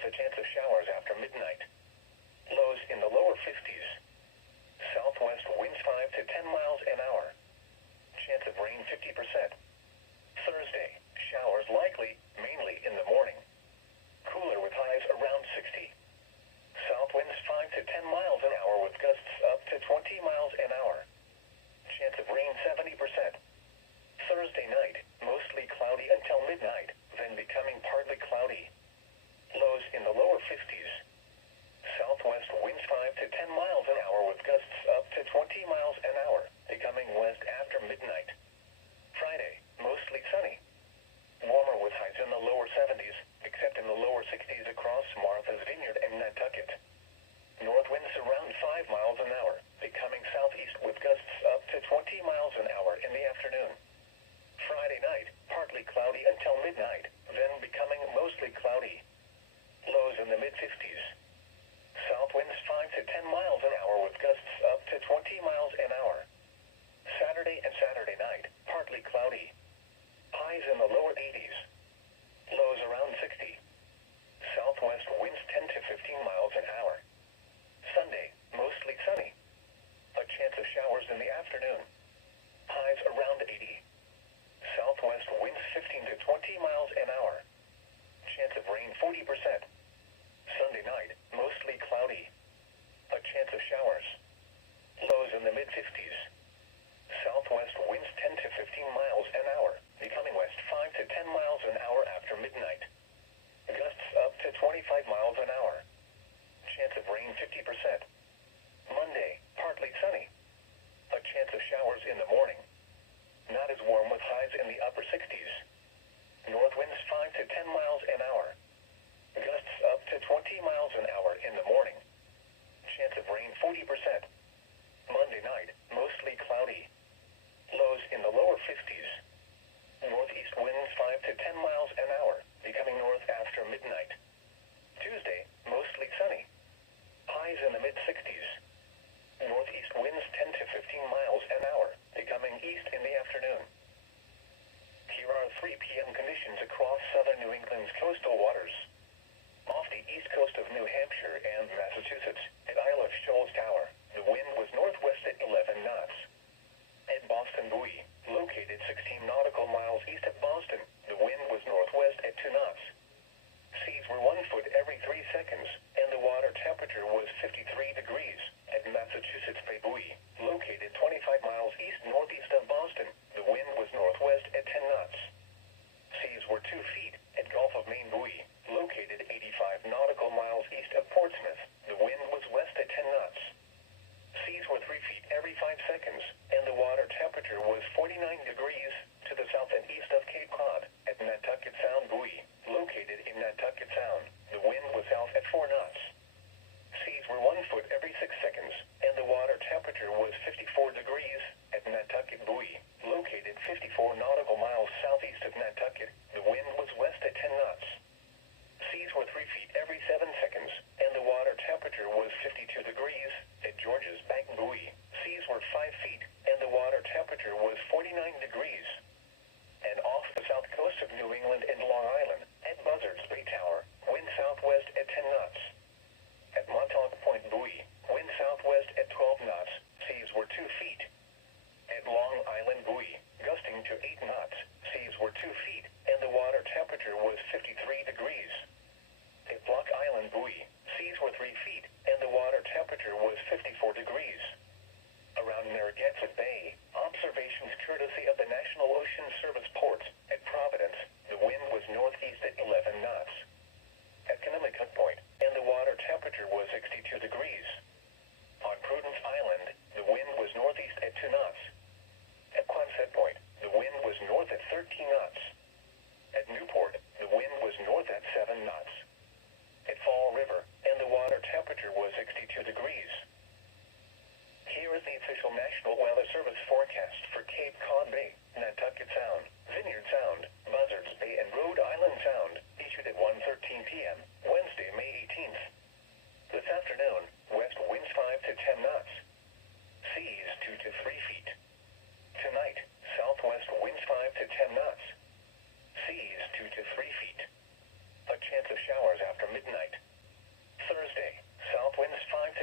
with a chance of showers after midnight. Lows in the lower 50s. Southwest winds 5 to 10 miles an hour. Chance of rain 50%. Thursday, showers likely, mainly in the morning. Cooler with highs around 60. South winds 5 to 10 miles an hour with gusts up to 20 miles an hour. Chance of rain 70%. Thursday night, mostly cloudy until midnight, then becoming partly cloudy. Lows in the lower 50s. Southwest winds 5 to 10 miles an hour with gusts up to 20 miles an hour, becoming west after midnight. Friday, mostly sunny. Warmer with highs in the lower 70s, except in the lower 60s across Martha's Vineyard and Nantucket. North winds around 5 miles an hour, becoming southeast with gusts up to 20 miles an hour in the afternoon. Friday night, partly cloudy until midnight, then becoming mostly cloudy. Lows in the mid-50s. South winds 5 to 10 miles an hour with gusts up to 20 miles an hour. Saturday and Saturday night, partly cloudy. Highs in the lower 80s. Lows around 60. Southwest winds 10 to 15 miles an hour. Sunday, mostly sunny. A chance of showers in the afternoon. Highs around 80. Southwest winds 15 to 20 miles an hour. Chance of rain 40%. Sunday night, mostly cloudy. A chance of showers. Lows in the mid-50s. Southwest winds 10 to 15 miles an hour, becoming west 5 to 10 miles an hour after midnight. Gusts up to 25 miles an hour. Chance of rain 50%. Monday, partly sunny. A chance of showers in the morning. Not as warm with highs in the upper 60s. North winds 5 to 10 miles an hour. Gusts up to 20 miles an hour in the morning. Chance of rain 40%. Monday night, mostly cloudy. Lows in the lower 50s. Northeast winds 5 to 10 miles an hour, becoming north after midnight. Tuesday, mostly sunny. Highs in the mid-60s. Northeast winds 10 to 15 miles an hour, becoming east in the afternoon. Here are 3 p.m. conditions across southern New England's coastal waters. Off the east coast of New Hampshire and Massachusetts, at Isle of Shoals Tower, the wind was northwest at 11 knots. At Boston Buoy, located 16 nautical miles east of Boston, the wind was northwest at 2 knots. Seas were 1 foot every 3 seconds, and the water temperature was 53 degrees. At Massachusetts Bay Buoy, located 25 miles east-northeast of Boston, the wind was northwest at 10 knots. Seas were 2 feet at Gulf of Maine Buoy, located 85 nautical miles east of Portsmouth, the wind was west at 10 knots. Seas were 3 feet every 5 seconds, and the water temperature was 49 degrees to the south and east of Cape Cod. At Nantucket Sound Buoy, located in Nantucket Sound, the wind was south at 4 knots. Seas were 1 foot every 6 seconds, and the water temperature was 54 degrees. At Nantucket Buoy, located 54 nautical miles southeast of Nantucket, the wind was west at 10 knots. Seas were 3 feet every 7 seconds, and the water temperature was 52 degrees. At George's Bank Buoy, seas were 5 feet, and the water temperature was 49 degrees. And off the south coast of New England and Long Island, at Buzzards Bay Tower, wind southwest at 10 knots. At Montauk Point Buoy, wind southwest at 12 knots, seas were 2 feet. At Long Island Buoy, gusting to 8 knots, seas were 2 feet, and the water temperature was 53 degrees. At Block Island Buoy, seas were 3 feet, and the water temperature was 54 degrees. Around Narragansett Bay, observations courtesy of the National Ocean Service ports. At Providence, the wind was northeast at 11 knots. At Conemaugh Point, and the water temperature was 62 degrees. On Prudence Island, the wind was northeast at 2 knots. At Quonset Point, the wind was north at 13 knots. At Newport, the wind was north at 7 knots. At Fall River, and the water temperature was 62 degrees. Here is the official National Weather Service forecast for Cape Cod Bay, Nantucket Sound, Vineyard Sound, Buzzards Bay, and Rhode Island Sound, issued at 1:13 p.m., Wednesday, May 18th. This afternoon, west winds 5 to 10 knots. Seas 2 to 3 feet. Tonight, southwest winds 5 to 10 knots. Seas 2 to 3 feet. A chance of showers after midnight.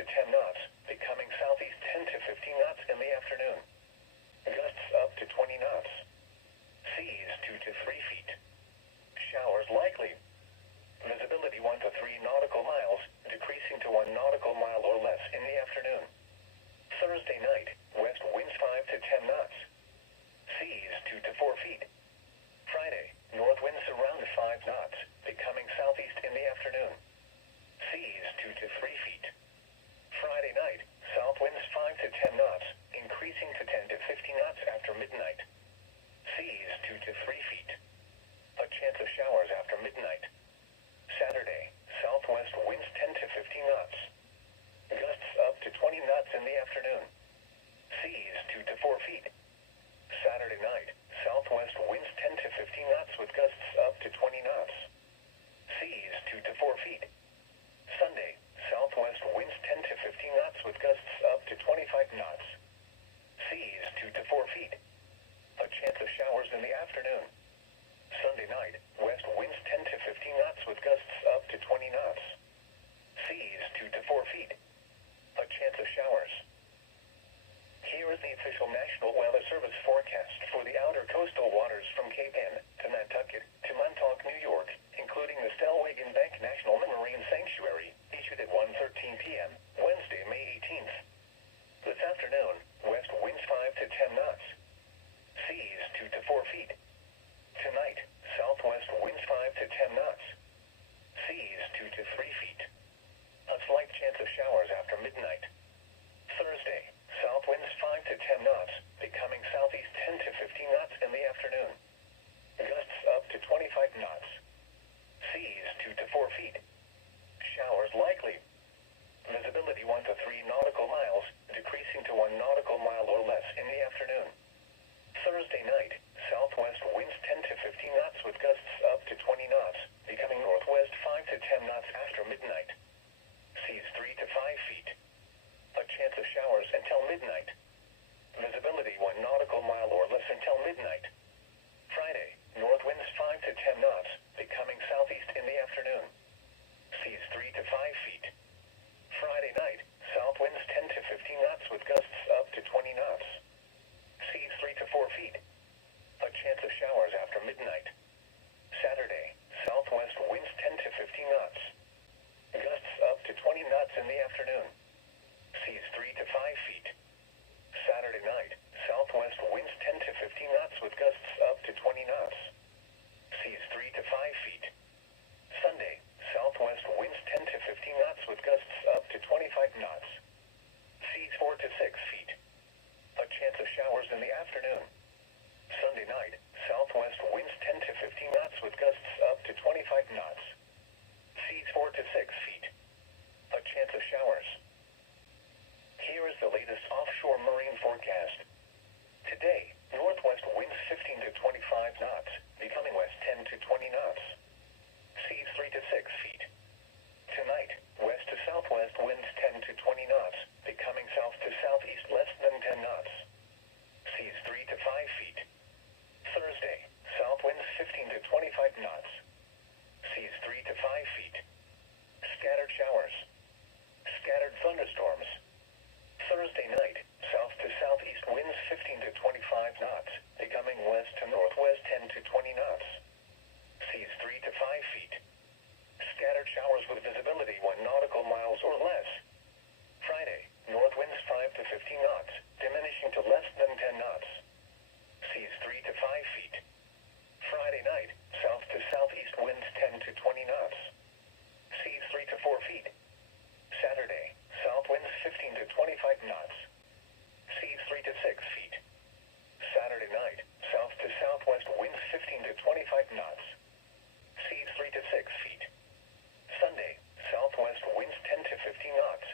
10 knots, becoming southeast 10 to 15 knots in the afternoon. Gusts up to 20 knots. Seas 2 to 3 feet. Showers likely. Visibility 1 to 3 nautical miles, decreasing to 1 nautical mile or less in the afternoon. Thursday night, west winds 5 to 10 knots. Seas 2 to 4 feet. Friday, north winds around 5 knots, becoming southeast in the afternoon. Seas 2 to 3 feet. Friday night, south winds 5 to 10 knots, increasing to 10 to 15 knots after midnight. Seas 2 to 3 feet. A chance of showers after midnight. Saturday, southwest winds 10 to 15 knots. Gusts up to 20 knots in the afternoon. Seas 2 to 4 feet. Saturday night, southwest winds 10 to 15 knots with gusts up to 20 knots. Seas 2 to 4 feet. Sunday, southwest winds 10 to 15 knots with gusts up to 25 knots. Seas 2 to 4 feet. A chance of showers in the afternoon. Sunday night, west winds 10 to 15 knots with gusts up to 20 knots. Seas 2 to 4 feet. A chance of showers. Here is the official National Weather Service forecast for the outer coastal waters from Cape Ann to Nantucket to Montauk, New York, including the Stellwagen Bank National Marine Sanctuary, issued at 1:13 p.m., Wednesday, May 18th. This afternoon, west winds 5 to 10 knots. Seas 2 to 4 feet. Tonight, southwest winds 5 to 10 knots. Seas 2 to 3 feet. A slight chance of showers after midnight. Thursday, south winds 5 to 10 knots, becoming southeast 10 to 15 knots in the afternoon. Gusts up to 25 knots. Seas 2 to 4 feet. Showers likely. Visibility 1 to 3 nautical miles, decreasing to 1 nautical mile or less in the afternoon. Thursday night, southwest winds 10 to 15 knots with gusts up to 20 knots, becoming northwest 5 to 10 knots after midnight. Seas 3 to 5 feet. A chance of showers until midnight. Visibility 1 nautical mile or less until midnight. Friday, north winds 5 to 10 knots, becoming southeast in the afternoon. Seas 3 to 5 feet. Friday night, south winds 10 to 15 knots with gusts up to 20 knots. Seas 3 to 4 feet. A chance of showers after midnight. Saturday, southwest winds 10 to 15 knots. Gusts up to 20 knots in the afternoon. Seas 3 to 5 feet. Saturday night, southwest winds 10 to 15 knots with gusts up to 20 knots. Seas 3 to 5 feet. Sunday, southwest winds 10 to 15 knots with gusts up to 25 knots. Seas 4 to 6 feet. A chance of showers in the afternoon. Sunday night, southwest winds 10 to 15 knots with gusts up to 25 knots. Seas 4 to 6 feet. A chance of showers. Here is the latest offshore marine forecast. Today, northwest winds 15 to 25 knots, becoming west 10 to 20 knots. Seas 3 to 6 feet. Tonight, west to southwest winds 10 to 20 knots, becoming south to southeast less than 10 knots. Seas 3 to 5 feet. Thursday, south winds 15 to 25 knots. Seas 3 to 5 feet. Scattered showers. Scattered thunderstorms. Thursday night, south to southeast winds 15 to 25 knots, becoming west to northwest 10 to 20 knots. Seas 3 to 5 feet. Scattered showers with visibility 1 nautical miles or less. Friday, north winds 5 to 15 knots, diminishing to less than 10 knots. Seas 3 to 5 feet. Friday night, south to southeast winds 10 to 20 knots. Seas 3 to 4 feet. Saturday, south winds 15 to 25 knots. Seas 3 to 6 feet. Saturday night, south to southwest winds 15 to 25 knots. Seas 3 to 6 feet. Sunday, southwest winds 10 to 15 knots.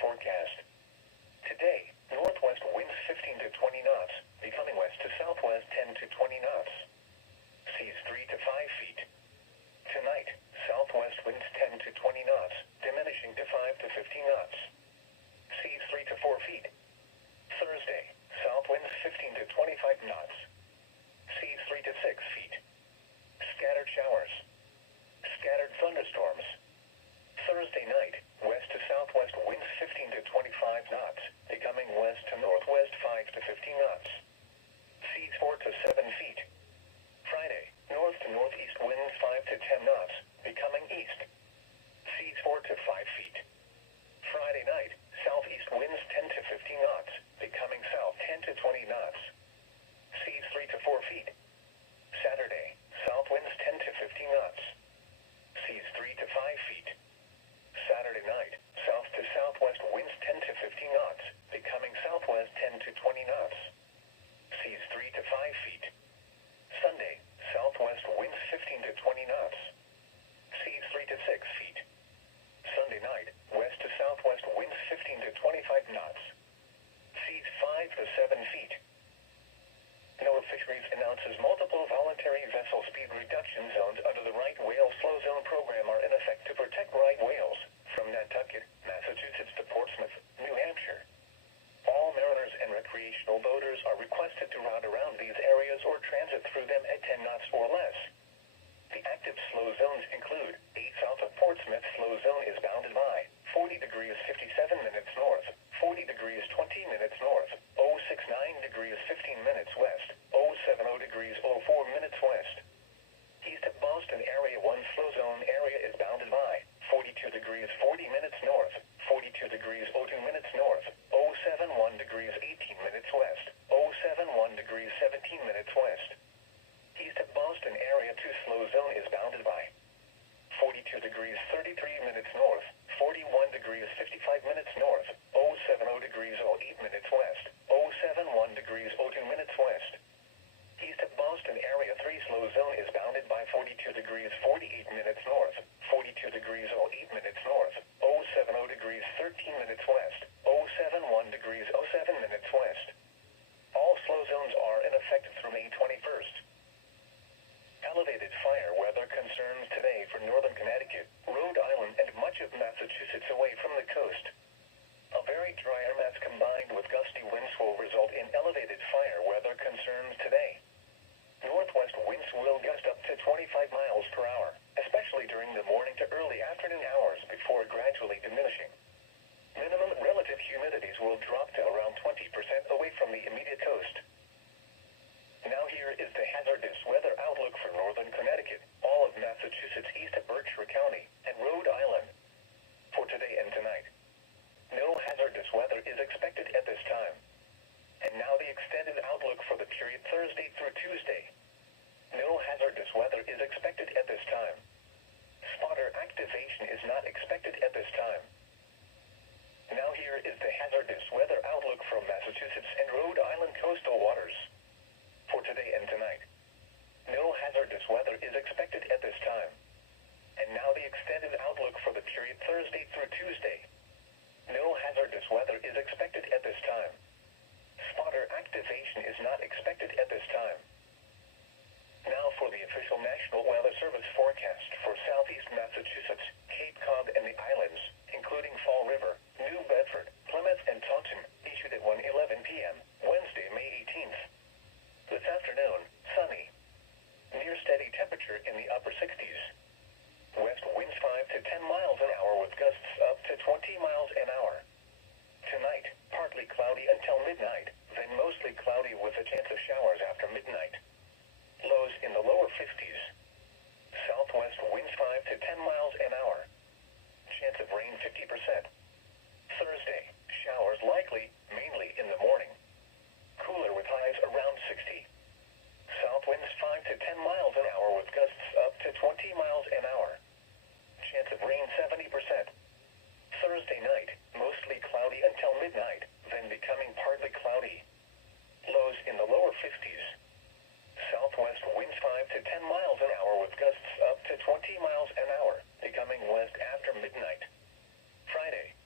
forecast. Today, northwest winds 15 to 20 knots, becoming west to southwest 10 to 20 knots. Seas 3 to 5 feet. Tonight, southwest winds 10 to 20 knots, diminishing to 5 to 15 knots. Seas 3 to 4 feet. Thursday, south winds 15 to 25 knots. Seas 3 to 6 feet. Scattered showers. Scattered thunderstorms. Thursday night, west to southwest winds 15 to 25 knots, becoming west to northwest 5 to 15 knots. Seas 4 to 7 feet. Friday, north to northeast winds 5 to 10 knots, becoming east. Seas 4 to 5 feet. Friday night, southeast winds 10 to 15 knots, becoming south 10 to 20 knots. Seas 3 to 4 feet. Saturday, south winds 10 to 15 knots. Seas 3 to 5 feet. Saturday night, south to southwest winds 10 to 15 knots, becoming southwest 10 to 20 knots. Seas 3 to 5 feet. Sunday, southwest winds 15 to 20 knots. Seas 3 to 6 feet. Sunday night, west to southwest winds 15 to 25 knots. Seas 5 to 7 feet. NOAA Fisheries announces multiple voluntary vessel speed reduction zones under the right whale slow zone program are in effect to protect right whales from Nantucket, Massachusetts to Portsmouth, New Hampshire. All mariners and recreational boaters are requested to route around these areas or transit through them at 10 knots or less. The active slow zones include 8 south of Portsmouth slow zone is bounded by 40 degrees 57 minutes north, 40 degrees 20 minutes north, 069 degrees 15 minutes west, 070 degrees 04 minutes west. East of Boston Area 1 slow zone area is bounded by 42 degrees 40 minutes north, 42 degrees 02 minutes north, 071 degrees 18 minutes west, 071 degrees 17 minutes west. East of Boston Area 2 slow zone is bounded by 42 degrees 33 minutes north, 41 degrees 55 minutes north, 070 degrees 08 minutes west, 071 degrees 02 minutes west. East of Boston Area 3 slow zone is bounded by 42 degrees 48 minutes north, 42 degrees 08 minutes north, 070 degrees 13 minutes west, 071 degrees 07 minutes west. All slow zones are in effect through May 21st. Elevated fire weather concerns today for northern Connecticut, Rhode Island, and much of Massachusetts away from the coast. A very dry air mass combined with gusty winds will result in elevated fire weather concerns today. Northwest winds will gust up to 25 miles per hour, especially during the morning to early afternoon hours before gradually diminishing. Minimum relative humidities will drop to around 20% away from the immediate coast. Now here is the hazardous weather outlook for northern Connecticut, all of Massachusetts east of Berkshire County, and Rhode Island. For today and tonight, no hazardous weather is expected at this time. And now the extended outlook for the period Thursday through Tuesday. No hazardous weather is expected at this time. Spotter activation is not expected at this time. Now here is the hazardous weather outlook from Massachusetts and Rhode Island coastal waters. For today and tonight, no hazardous weather is expected at this time. And now the extended outlook for the period Thursday through Tuesday. No hazardous weather is expected at this time. Spotter activation is not expected at this time. Now for the official National Weather Service forecast for southeast Massachusetts, Cape Cod, and the islands, including Fall River, New Bedford, Plymouth, and Taunton, issued at 1:11 p.m., Wednesday, May 18th. This afternoon, sunny. Near steady temperature in the upper 60s. West winds 5 to 10 miles an hour with gusts up to 20 miles an hour. Tonight, partly cloudy until midnight, then mostly cloudy with a chance of showers after midnight. Lows in the lower 50s. Southwest winds 5 to 10 miles an hour. Chance of rain 50%. Thursday, showers likely, mainly in the morning. Cooler with highs around 60. South winds 5 to 10 miles an hour with gusts up to 20 miles an hour. Chance of rain 70%. Thursday night, mostly cloudy until midnight, then becoming partly cloudy. Lows in the lower 50s. Southwest winds 5 to 10 miles an hour with gusts up to 20 miles an hour, becoming west after midnight. Friday,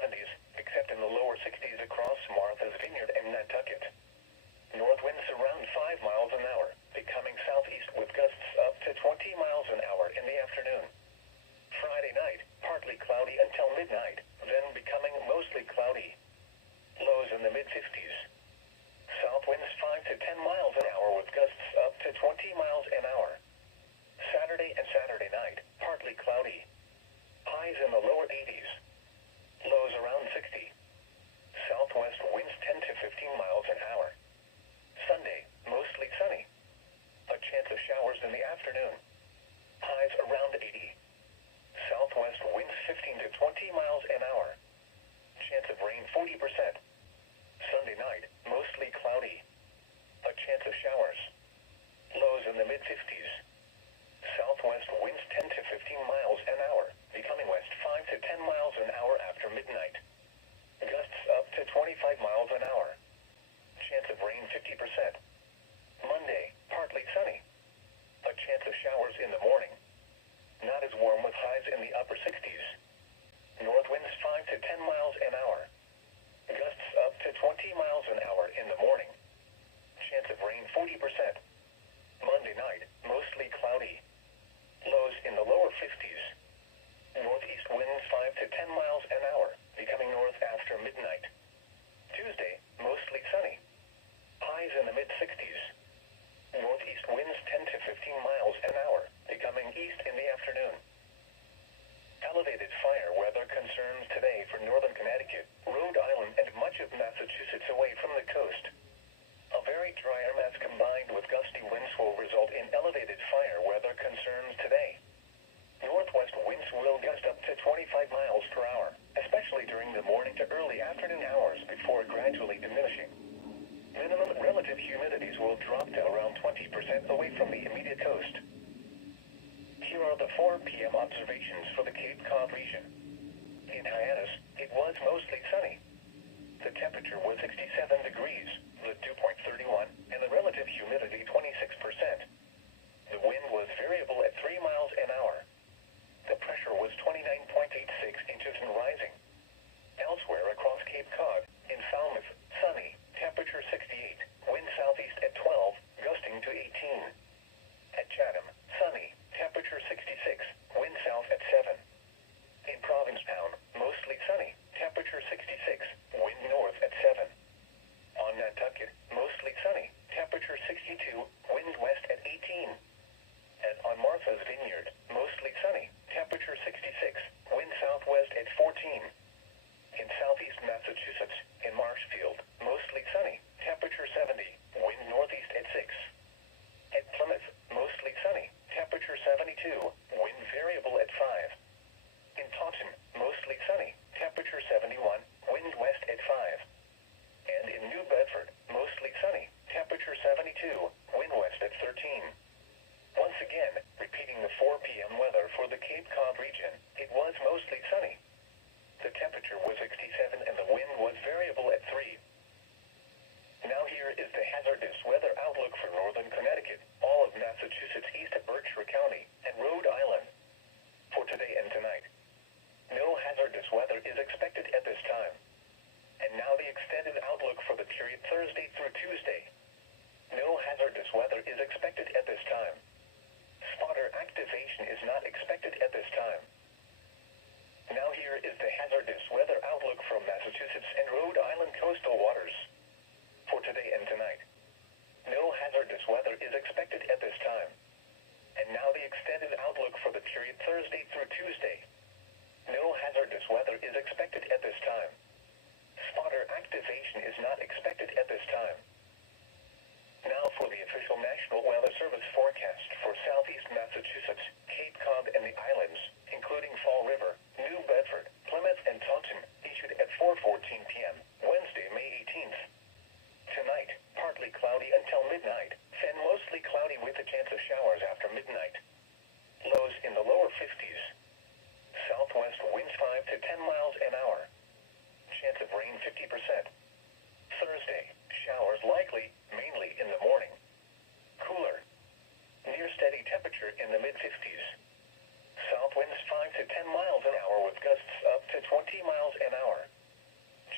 70s, except in the lower 60s across Martha's Vineyard and Nantucket. North winds around 5 miles an hour, becoming southeast with gusts up to 20 miles an hour in the afternoon. Friday night, partly cloudy until midnight, then becoming mostly cloudy. Lows in the mid-50s. South winds 5 to 10 miles an hour with gusts up to 20 miles an hour. Saturday and Saturday night, partly cloudy. Highs in the lower 80s. Lows around 60. Southwest winds 10 to 15 miles an hour. Sunday, mostly sunny. A chance of showers in the afternoon. Highs around 80. Southwest winds 15 to 20 miles an hour. Chance of rain 40%. Sunday night, mostly cloudy. A chance of showers. Lows in the mid-50s. Southwest winds 10 to 15 miles an hour, becoming west 5 to 10 miles an hour after midnight. Gusts up to 25 miles an hour. Chance of rain 50%. Monday, partly sunny. A chance of showers in the morning. Not as warm with highs in the upper 60s. North winds 5 to 10 miles an hour. Gusts up to 20 miles an hour in the morning. Chance of rain 40%. Monday night, mostly cloudy. Lows in the lower 50s. Northeast winds 5 to 10 miles an hour, becoming north after midnight. Tuesday, mostly sunny. Highs in the mid-60s. Northeast winds 10 to 15 miles an hour, becoming east in the afternoon. Elevated fire weather concerns today for northern Connecticut, Rhode Island, and much of Massachusetts away from the coast. A very dry air mass combined with gusty winds will result in elevated fire weather concerns today. Northwest winds will gust up to 25 miles per hour, especially during the morning to early afternoon hours before gradually diminishing. Minimum relative humidities will drop to around 20% away from the immediate coast. Here are the 4 p.m. observations for the Cape Cod region. In Hyannis, it was mostly sunny. The temperature was 67 degrees, the dew point 31, and the relative humidity 26%. The wind was variable at 3 miles an hour. The pressure was 29.86 inches and rising. Elsewhere across Cape Cod, in Falmouth, sunny, temperature 68, wind southeast at 12, gusting to 18. At Chatham, sunny, temperature 66, wind south at 7. In Provincetown, mostly sunny, temperature 66, wind north at 7. On Nantucket, mostly sunny, temperature 62, wind west at 18. And on Martha's Vineyard, mostly sunny, temperature 66, wind southwest at 14. In southeast Massachusetts, in Marshfield, mostly sunny, temperature 70, wind northeast at 6. At Plymouth, mostly sunny, temperature 72, wind variable at 5. In Taunton, mostly sunny, temperature 71, wind west at 5. And in New Bedford, mostly sunny, temperature 72, wind west at 13. Once again, repeating the 4 p.m. weather for the Cape Cod region, it was mostly sunny. The temperature was 67 and the wind was variable at 3. Now here is the hazardous weather outlook for northern Connecticut, all of Massachusetts east of Berkshire County, and Rhode Island. For today and tonight, no hazardous weather is expected at this time. And now the extended outlook for the period Thursday through Tuesday. No hazardous weather is expected at this time. Spotter activation is not expected at this time. Now here is the hazardous weather outlook from Massachusetts and Rhode Island coastal waters. For today and tonight, no hazardous weather is expected at this time. And now the extended outlook for the period Thursday through Tuesday. No hazardous weather is expected at this time. Spotter activation is not expected at this time. Now for the official National Weather Service forecast for southeast Massachusetts, Cape Cod, and the islands, including Fall River, New Bedford, Plymouth, and Taunton, issued at 4:14 p.m., Wednesday, May 18th. Tonight, partly cloudy until midnight, then mostly cloudy with a chance of showers after midnight. Lows in the lower 50s. Southwest winds 5 to 10 miles an hour. Chance of rain 50%. Thursday, showers likely, mainly in the morning. Cooler. Near steady temperature in the mid-50s. South winds 5 to 10 miles an hour with gusts up to 20 miles an hour.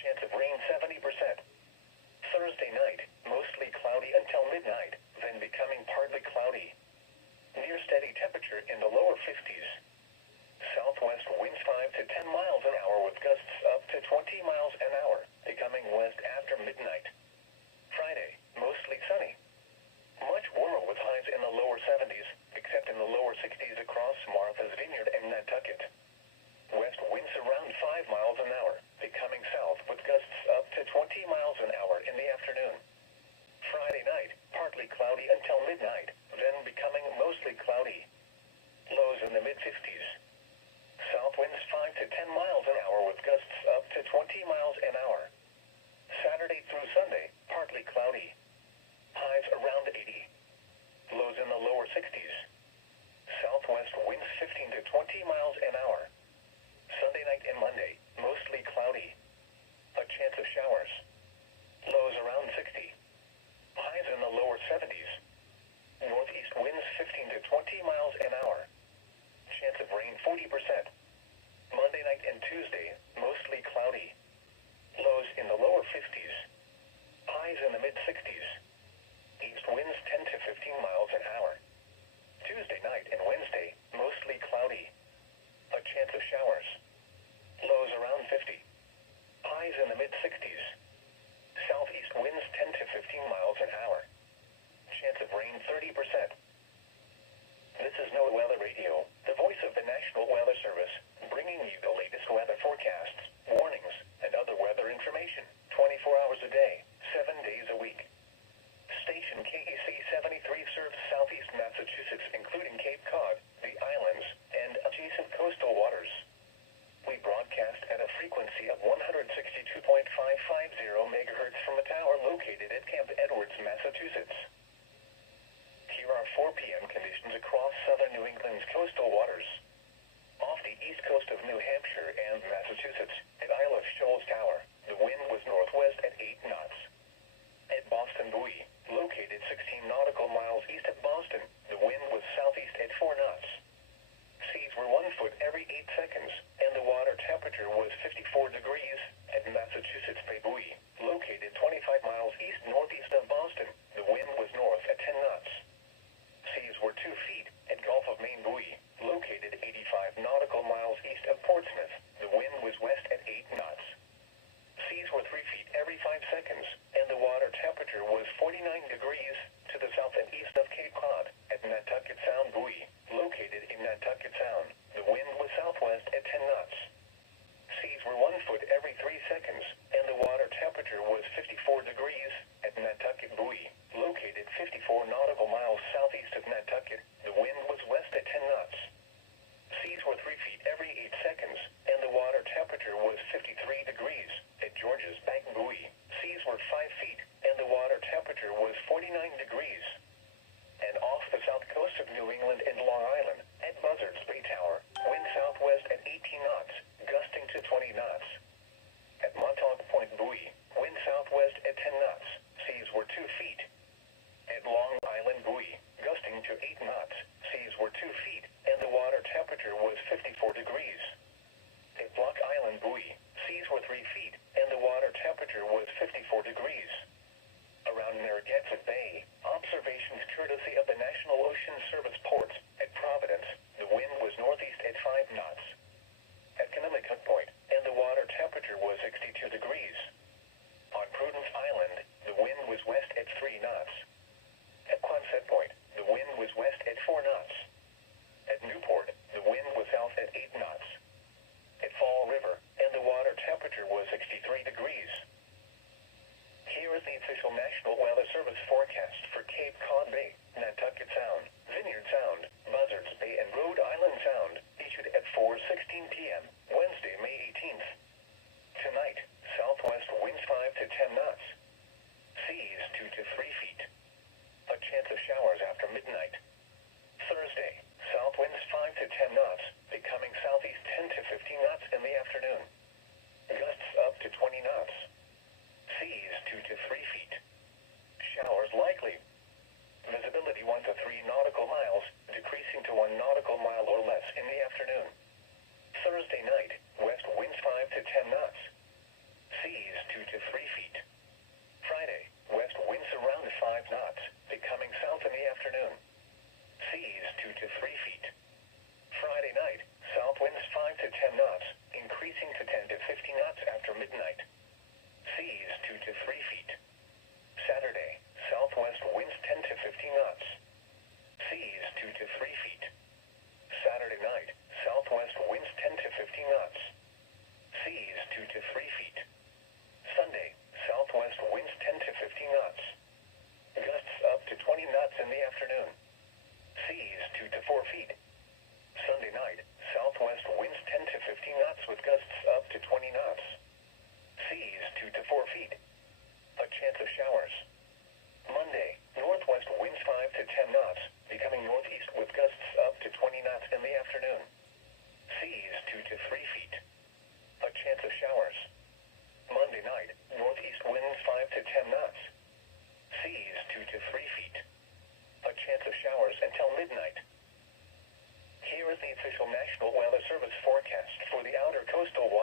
chance of rain 70%. Thursday night, mostly cloudy until midnight, then becoming partly cloudy. Near steady temperature in the lower 50s. Southwest winds 5 to 10 miles an hour with gusts up to 20 miles an hour, becoming west after midnight. Friday, mostly sunny. Much warmer with highs in the lower 70s, except in the lower 60s across Martha's Vineyard and Nantucket. West winds around 5 miles an hour, becoming south with gusts up to 20 miles an hour in the afternoon. Friday night, partly cloudy until midnight, then becoming mostly cloudy. Lows in the mid-50s. South winds 5 to 10 miles an hour with gusts up to 20 miles an hour. Saturday through Sunday, partly cloudy. Highs around 80. Lows in the lower 60s. Southwest winds 15 to 20 miles an hour. Sunday night and Monday, mostly cloudy. A chance of showers. Lows around 60. Highs in the lower 70s. Northeast winds 15 to 20 miles an hour. Chance of rain 40%. Monday night and Tuesday, mostly cloudy. Lows in the lower 50s. Highs in the mid-60s. East winds 10 to 15 miles an hour. Tuesday night and Wednesday, mostly cloudy. A chance of showers. Lows around 50. Highs in the mid-60s. Southeast winds 10 to 15 miles an hour. Chance of rain 30%. This is NOAA Weather Radio, the voice of the National Weather Service, bringing you the latest weather forecasts, warnings, and other weather information, 24 hours a day, 7 days a week. Station KEC73 serves southeast Massachusetts, including Cape Cod, the islands, and adjacent coastal waters. We broadcast at a frequency of 162.550 MHz from a tower located at Camp Edwards, Massachusetts. Here are 4 p.m. conditions across southern New England's coastal waters. Off the east coast of New Hampshire and Massachusetts, at Isle of Shoals Tower, the wind was northwest at 8 knots. At Boston Buoy, located 16 nautical miles east of Boston, the wind was southeast at 4 knots. Seas were 1 foot every 8 seconds, and the water temperature was 54 degrees at Massachusetts Bay Buoy, located 25 miles east-northeast of Boston. The wind was north at 10 knots. Seas were 2 feet at Gulf of Maine Buoy, located 85 nautical miles east of Portsmouth. The wind was west at 8 knots. Seas were 3 feet every 5 seconds, and the water temperature was 49 degrees to the south and east of Cape Cod at Nantucket Sound Buoy, located in Nantucket Sound. The wind was southwest at 10 knots. Seas were 1 foot every 3 seconds, and the water temperature was 54 degrees at Nantucket Buoy, located 54 nautical miles southeast of Nantucket. The wind was west at 10 knots. Seas were 3 feet every 8 seconds, and the water temperature was 53 degrees at George's Bank Buoy. Seas were 5 feet, and the water temperature was 49 degrees. And off the south coast of New England and Long Island, at Buzzards Bay Tower, wind southwest at 18 knots, gusting to 20 knots. At Montauk Point Buoy, wind southwest at 10 knots, seas were 2 feet. At Long Island Buoy, gusting to 8 knots, seas were 2 feet, and the water temperature was 54 degrees. At Block Island Buoy, seas were 3 feet, and the water temperature was 54 degrees. Around Narragansett Bay, observations courtesy of the National Ocean Service ports. At Providence, the wind was northeast at 5 knots. At Connemucca Point, and the water temperature was 62 degrees. On Prudence Island, the wind was west at 3 knots. At Quonset Point, the wind was west at 4 knots. At Newport, the wind was south at 8 knots. At Fall River, and the water temperature was 63 degrees. Here is the official National Weather Service forecast for Cape Cod Bay, Nantucket Sound, Vineyard Sound, Buzzards Bay, and Rhode Island Sound, issued at 4:16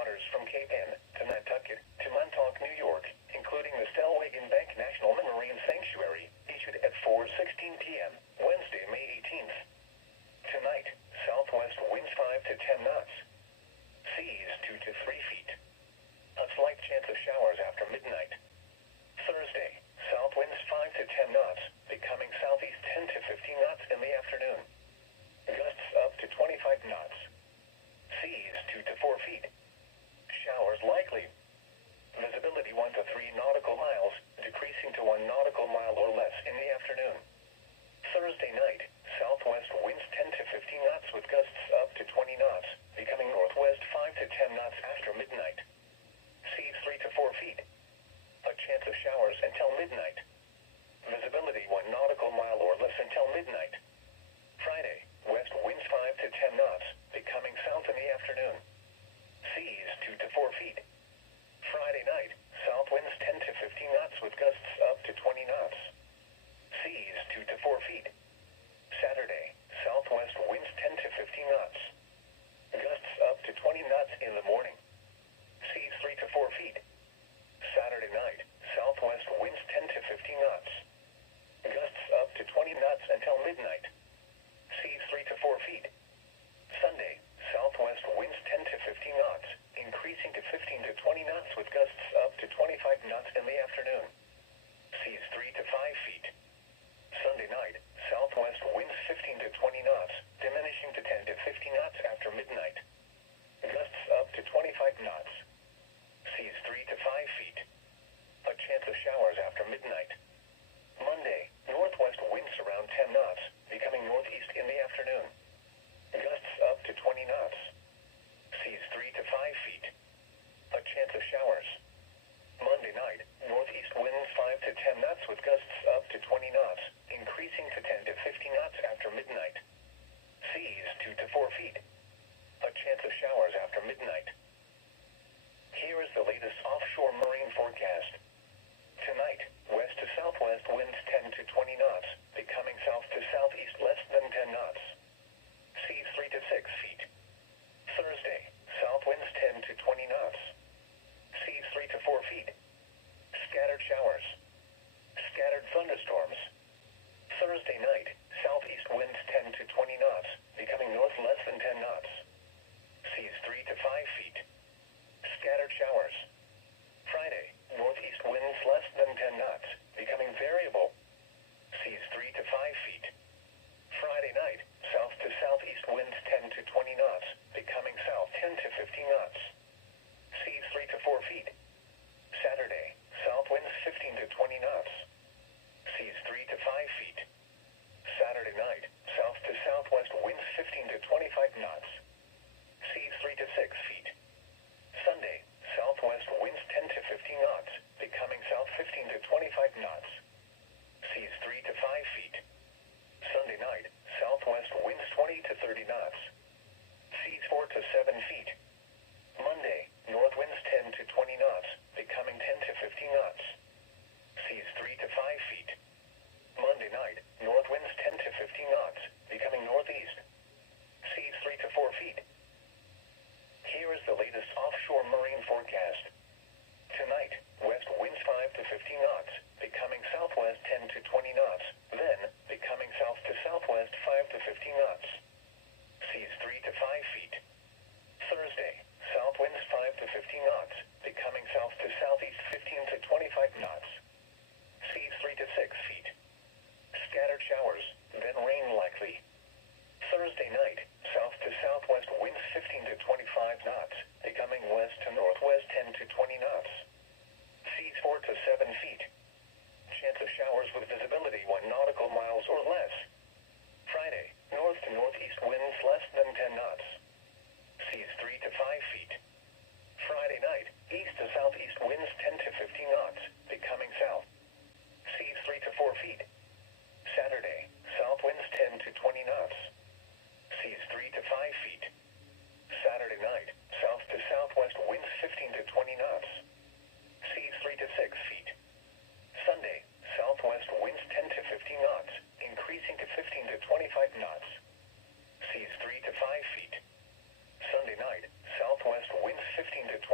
waters from Cape Ann to Nantucket to Montauk, New York, including the Stellwagen Bank National Marine Sanctuary, issued at 4:16 p.m., Wednesday, May 18th. Tonight, southwest winds 5 to 10 knots. Seas 2 to 3 feet. A slight chance of showers after midnight. Thursday, south winds 5 to 10 knots, becoming southeast 10 to 15 knots in the afternoon. Gusts up to 25 knots. Seas 2 to 4 feet. Showers likely. Visibility 1 to 3 nautical miles, decreasing to 1 nautical mile or less in the afternoon. Thursday night, southwest winds 10 to 15 knots with gusts up to 20 knots, becoming northwest 5 to 10 knots after midnight. Seas 3 to 4 feet. A chance of showers until midnight. Visibility 1 nautical mile or less until midnight. Friday, west winds 5 to 10 knots, becoming south in the afternoon. Seas 2 to 4 feet. Friday night, south winds 10 to 15 knots with gusts up to 20 knots. Seas 2 to 4 feet. Saturday, southwest winds 10 to 15 knots. Gusts up to 20 knots in the morning. Seas 3 to 4 feet. Saturday night, southwest winds 10 to 15 knots. Gusts up to 20 knots until midnight. Seas 3 to 4 feet. Sunday, southwest winds 10 to 15 knots, increasing to 15 to 20 knots with gusts up to 25 knots in the afternoon. Seas 3 to 5 feet. Sunday night, southwest winds 15 to 20 knots, diminishing to 10 to 15 knots after midnight. Gusts up to 25 knots. Seas 3 to 5 feet. A chance of showers after midnight. Monday, northwest winds around 10 knots, becoming northeast in the afternoon. Gusts up to 20 knots. Seas 3 to 5 feet. A chance of showers. Monday night, northeast winds 5 to 10 knots with gusts up to 20 knots, increasing to 10 to 15 knots after midnight. Seas 2 to 4 feet. A chance of showers after midnight. Here is the latest offshore marine forecast. Tonight, west to southwest winds 10 to 20 knots, becoming south to southeast less than 10 knots. Seas 3 to 6 feet. Thursday, south winds 10 to 20 knots. Seas 3 to 4 feet. Scattered showers. Scattered thunderstorms. Thursday night, southeast winds 10 to 20 knots, becoming north less than 10 knots. Seas 3 to 5 feet. Scattered showers. Friday, northeast winds less than 10 knots, becoming variable. Seas 3 to 5 feet. Friday night, south to southeast winds 10 to 20 knots, becoming south 10 to 15 knots. Seas 3 to 4 feet. Saturday, south winds 15 to 20 knots. Seas 3 to 5 feet. Saturday night, south to southwest winds 15 to 25 knots. Seas 3 to 6 feet. Sunday, southwest winds 10 to 15 knots, becoming south 15 to 25 knots. Seas 3 to 5 feet. Sunday night, southwest winds 20 to 30 knots. Seas 4 to 7 feet. Monday, north winds 10 to 20 knots, becoming 10 to 15 knots. Seas 3 to 5 feet. Monday night, north winds 10 to 15 knots, becoming northeast. Seas 3 to 4 feet. Here is the latest offshore marine forecast. Tonight, west winds 5 to 15 knots, becoming southwest 10 to 20 knots, then becoming south to southwest 5 to 15 knots. Seas 3 to 5 feet. Thursday, south winds 5 to 15 knots, becoming south to southeast 15 to 25 knots. Seas 3 to 6 feet. Scattered showers, then rain likely. Thursday night, south to southwest winds 15 to 25 knots, becoming west to northwest 10 to 20 knots. Seas 4 to 7 feet. Chance of showers with visibility 1 nautical miles or less. Friday, north to northeast winds less than 10 knots. Seas 3 to 5 feet. Friday night, east to southeast winds 10 to 15 knots, becoming south. Seas 3 to 4 feet. Saturday, south winds 10 to 20 knots. Seas 3 to 5 feet. Saturday night, south to southwest winds 15 to 20 knots. Seas 3 to 6 feet. Sunday, southwest winds 10 to 15 knots, increasing to 15 to 25 knots. Seas 3 to 5 feet. Sunday night, southwest winds 15 to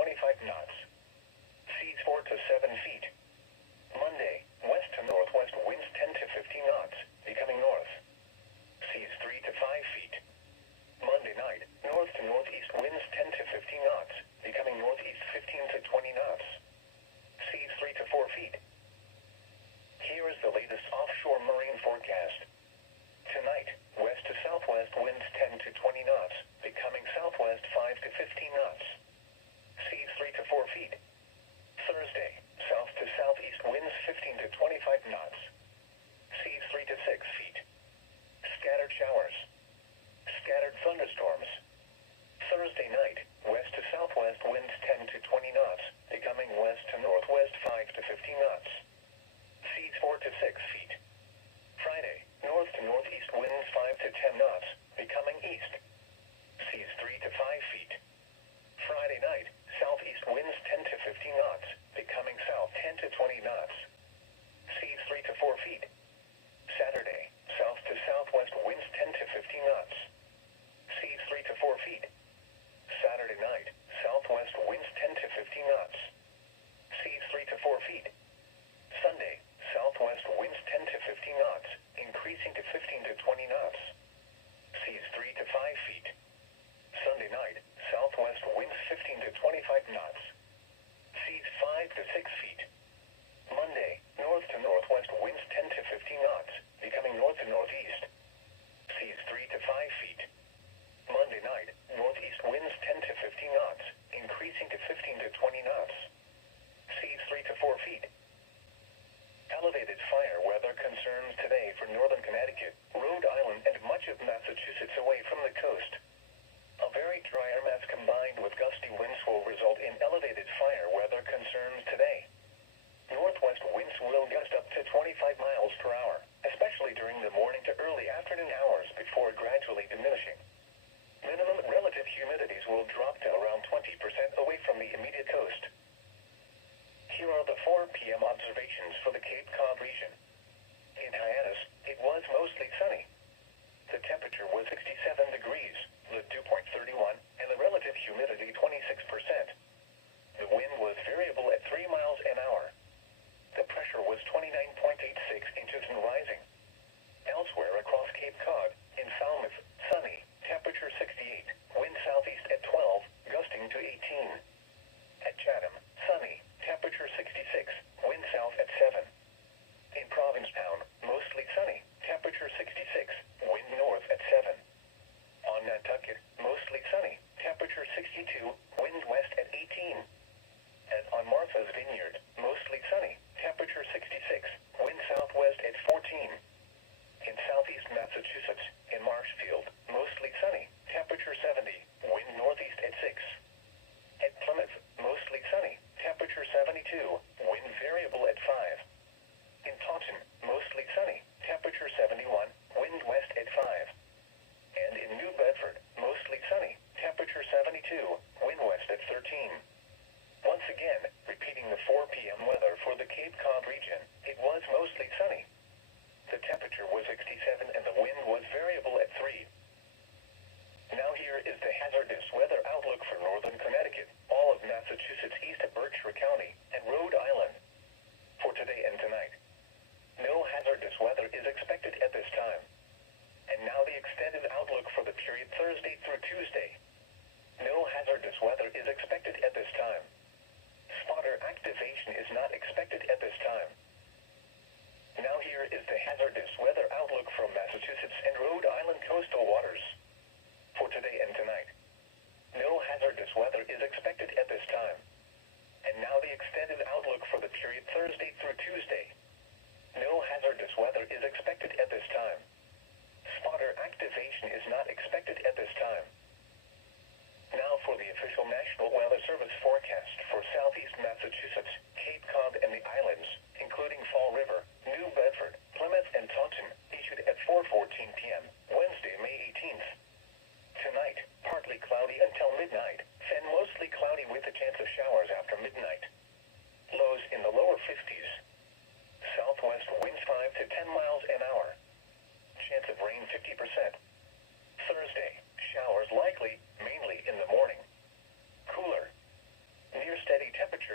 25 knots. Seas 4 to 7 feet. Monday, west to northwest winds 10 to 15 knots, becoming north. Seas 3 to 5 feet. Monday night, north to northeast winds 10 to 15 knots, becoming northeast 15 to 20 knots. Seas 3 to 4 feet. Here is the latest offshore marine forecast. Tonight, west to southwest winds 10 to 20 knots, becoming southwest 5 to 15 knots. Seas 3 to 4 feet. Thursday, south to southeast winds 15 to 25 knots. Seas 3 to 6 feet. Scattered showers. Scattered thunderstorms. Thursday night, west to southwest winds 10 to 20 knots, becoming west to northwest 5 to 15 knots. Seas 4 to 6 feet. Friday, north to northeast winds 5 to 10 knots, becoming east. Seas 3 to 5 feet. Friday night, southeast winds 10 to 15 knots, becoming south 10 to 20 knots. Seas 3 to 4 feet. Saturday, south to southwest winds 10 to 15 knots. Seas 3 to 4 feet. Saturday night, southwest winds 10 to 15 knots. Seas 3 to 4 feet. Sunday, southwest winds 10 to 15 knots, increasing to 15 to 20 knots. Seas 3 to 5 feet. Sunday night, southwest winds 15 to 25 knots. Seas 5 to 6 feet. Monday, north to northwest winds 10 to 15 knots, becoming north to northeast. Seas 3 to 5 feet. Monday night, northeast winds 10 to 15 knots, increasing to 15 to 20 knots. Seas 3 to 4 feet. Elevated fire weather concerns today for northern Connecticut, Rhode Island, and much of Massachusetts away from the coast. A very dry air mass combined with gusty winds will result in elevated fire weather concerns today. Northwest winds will gust up to 25 miles per hour, especially during the morning to early afternoon hours before gradually diminishing. Minimum relative humidities will drop to around 20% away from the immediate coast. Here are the 4 p.m. observations for the Cape Cod region. In Hyannis, it was mostly sunny. The temperature was 67 degrees, the dew point 31, and the relative humidity 26%. The wind was variable at 3 miles an hour. The pressure was 29.86 inches and rising. Elsewhere across Cape Cod, in Falmouth, sunny, temperature 68, wind southeast at 12, gusting to 18. At Chatham, sunny, temperature 66, wind south at 7. In Provincetown, mostly sunny, temperature 66, wind north at 7. On Nantucket, mostly sunny, temperature 62, wind west at 18. And on Martha's Vineyard, mostly sunny, temperature 66, wind southwest at 14. In southeast Massachusetts, in Marshfield, mostly sunny, temperature 70, wind northeast at 6. At Plymouth, mostly sunny, temperature 72, wind variable at 5. In Taunton, mostly sunny, temperature 71, wind west at 5. And in New Bedford, mostly sunny, temperature 72, wind west at 13. Once again, repeating the 4 p.m. weather for the Cape Cod region, it was mostly sunny. The temperature was 67 and the wind was variable at 3. Now here is the hazardous weather outlook for northern Connecticut, all of Massachusetts east of Berkshire County, and Rhode Island. For today and tonight, no hazardous weather is expected at this time. And now the extended outlook for the period Thursday through Tuesday. No hazardous weather is expected at this time. Spotter activation is not expected at this time. Now here is the hazardous weather outlook from Massachusetts and Rhode Island coastal waters. For today and tonight, no hazardous weather is expected at this time. And now the extended outlook for the period Thursday through Tuesday. No hazardous weather is expected at this time. Spotter activation is not expected at this time. Now for the official National Weather Service forecast for southeast Massachusetts, Cape Cod, and the islands, including Fall River, New Bedford, Plymouth, and Taunton, issued at 4:14 p.m., Wednesday, May 18th. Tonight, partly cloudy until midnight, then mostly cloudy with a chance of showers after midnight. Lows in the lower 50s. Southwest winds 5 to 10 miles an hour. Chance of rain 50%. Thursday, showers likely, mainly in the morning. Cooler.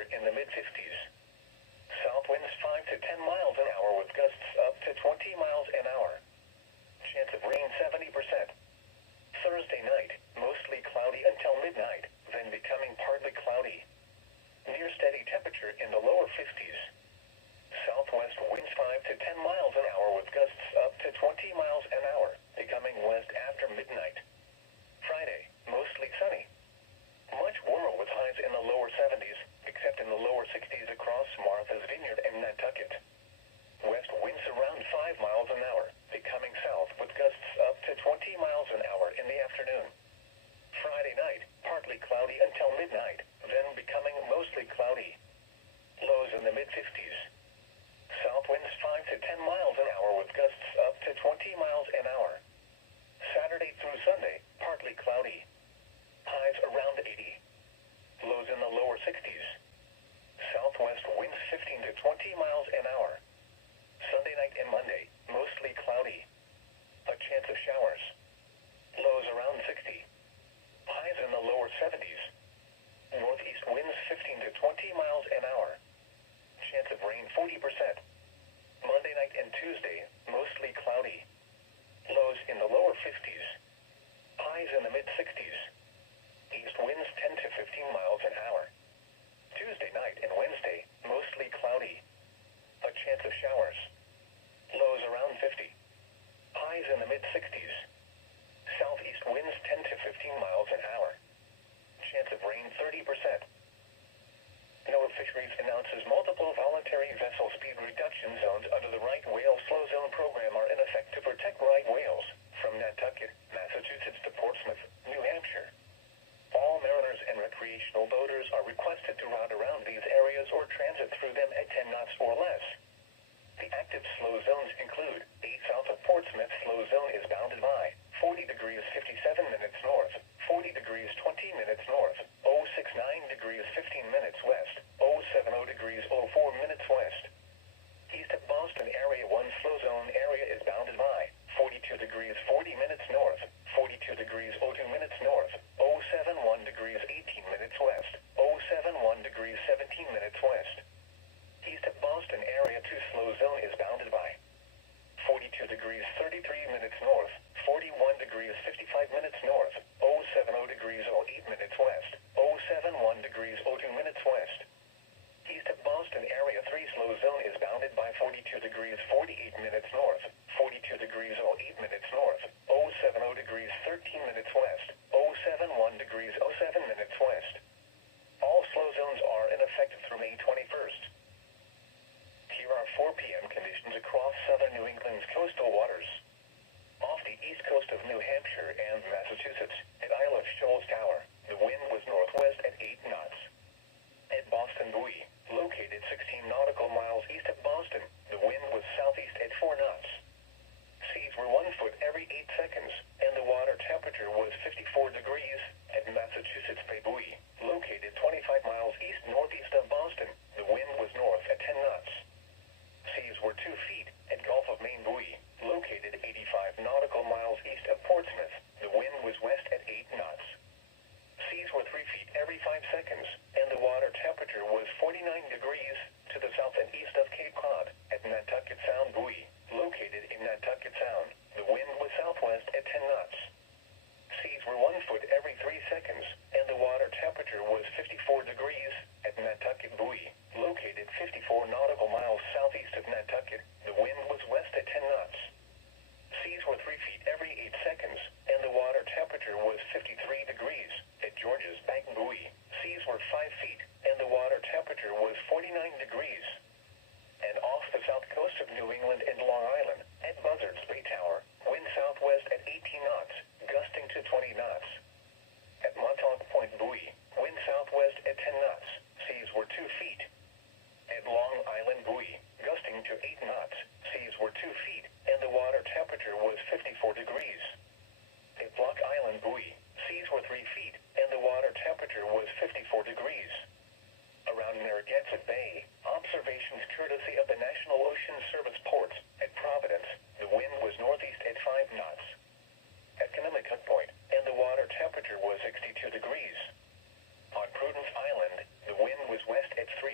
temperature in the mid-50s. South winds 5 to 10 miles an hour with gusts up to 20 miles an hour. Chance of rain 70%. Thursday night, mostly cloudy until midnight, then becoming partly cloudy. Near steady temperature in the lower 50s. Southwest winds 5 to 10 miles an hour with gusts up to 20 miles an hour, becoming west after midnight. Friday, mostly sunny. Much warmer with highs in the lower 70s, except in the lower 60s across Martha's Vineyard and Nantucket. West winds around 5 miles an hour, becoming south with gusts up to 20 miles an hour in the afternoon. Friday night, partly cloudy until midnight, then becoming mostly cloudy. Lows in the mid-50s. South winds 5 to 10 miles an hour with gusts up to 20 miles an hour. Saturday through Sunday, partly cloudy. Highs around 80. Lows in the lower 60s. Southwest winds 15 to 20 miles an hour. Sunday night and Monday, mostly cloudy. A chance of showers. Lows around 60. Highs in the lower 70s. Northeast winds 15 to 20 miles an hour. Chance of rain 40%. Monday night and Tuesday, mostly cloudy. Lows in the lower 50s. Highs in the mid-60s. East winds 10 to 15 miles an hour. Tuesday night and Wednesday, mostly cloudy. A chance of showers. Lows around 50. Highs in the mid-60s. Southeast winds 10 to 15 miles an hour. Chance of rain 30%. NOAA Fisheries announces multiple voluntary vessel speed reduction zones under the right whale slow zone program are in effect to protect right whales from Nantucket, Massachusetts to Portsmouth, New Hampshire. All mariners and recreational boaters are requested to route around these areas or transit through them at 10 knots or less. The active slow zones include 8 south of Portsmouth slow zone is bounded by 40 degrees 57 minutes north, 40 degrees 20 minutes north, 069 degrees 15 minutes west, 070 degrees 04 minutes west. East of Boston Area 1 slow zone area is bounded by 42 degrees 40 minutes north, 42 degrees 02 minutes north, 071 degrees 18 minutes west, 071 degrees 17 minutes west. East of Boston Area 2 slow zone is bounded by 42 degrees 33 minutes north, 41 degrees 55 minutes north, 070 degrees 08 minutes west, 071 degrees 02 minutes west. East of Boston Area 3 slow zone is bounded by 42 degrees 48 minutes north, 42 degrees 08 minutes north, 070 degrees 13 minutes west, 071 degrees 07 minutes west. All slow zones are in effect through May 21st. Here are 4 p.m. conditions across southern New England's coastal waters. Off the east coast of New Hampshire and Massachusetts, at Isle of Shoals Tower, the wind was northwest at 8 knots. At Boston Buoy, located 16 nautical miles east of Boston, the wind was southeast at 4 knots. Seas were 1 foot every 8 seconds, and the water temperature was 54 degrees at Massachusetts Bay Buoy, located 25 miles east-northeast of Boston. The wind was north at 10 knots. Seas were 2 feet at Gulf of Maine Buoy, located 85 nautical miles east of Portsmouth. The wind was west at 8 knots. Seas were 3 feet every 5 seconds, and the water temperature was 49 degrees to the south and east of Cape Cod at Nantucket Sound Buoy, located in Nantucket Sound. The wind was southwest at 10 knots. Seas were 1 foot every 3 seconds, and the water temperature was 54 degrees at Nantucket Buoy, located 54 nautical miles southeast of Nantucket. The wind was west at 10 knots. Seas were 3 feet every 8 seconds, and the water temperature was 53 degrees at George's Bank Buoy. Seas were 5 feet, and the water temperature was 49 degrees. And off the south coast of New England and Long Island, at Buzzards Bay Tower, wind southwest at 18 knots, gusting to 20 knots. At Montauk Point Buoy, wind southwest at 10 knots, seas were 2 feet. At Long Island Buoy, gusting to 8 knots, seas were 2 feet, and the water temperature was 54 degrees. At Block Island Buoy, seas were 3 feet, and the water temperature was 54 degrees. Around Narragansett Bay, observations courtesy of the National Ocean Service ports. At Providence, the wind was northeast at 5 knots. At Connemucca Point, and the water temperature was 62 degrees. On Prudence Island, the wind was west at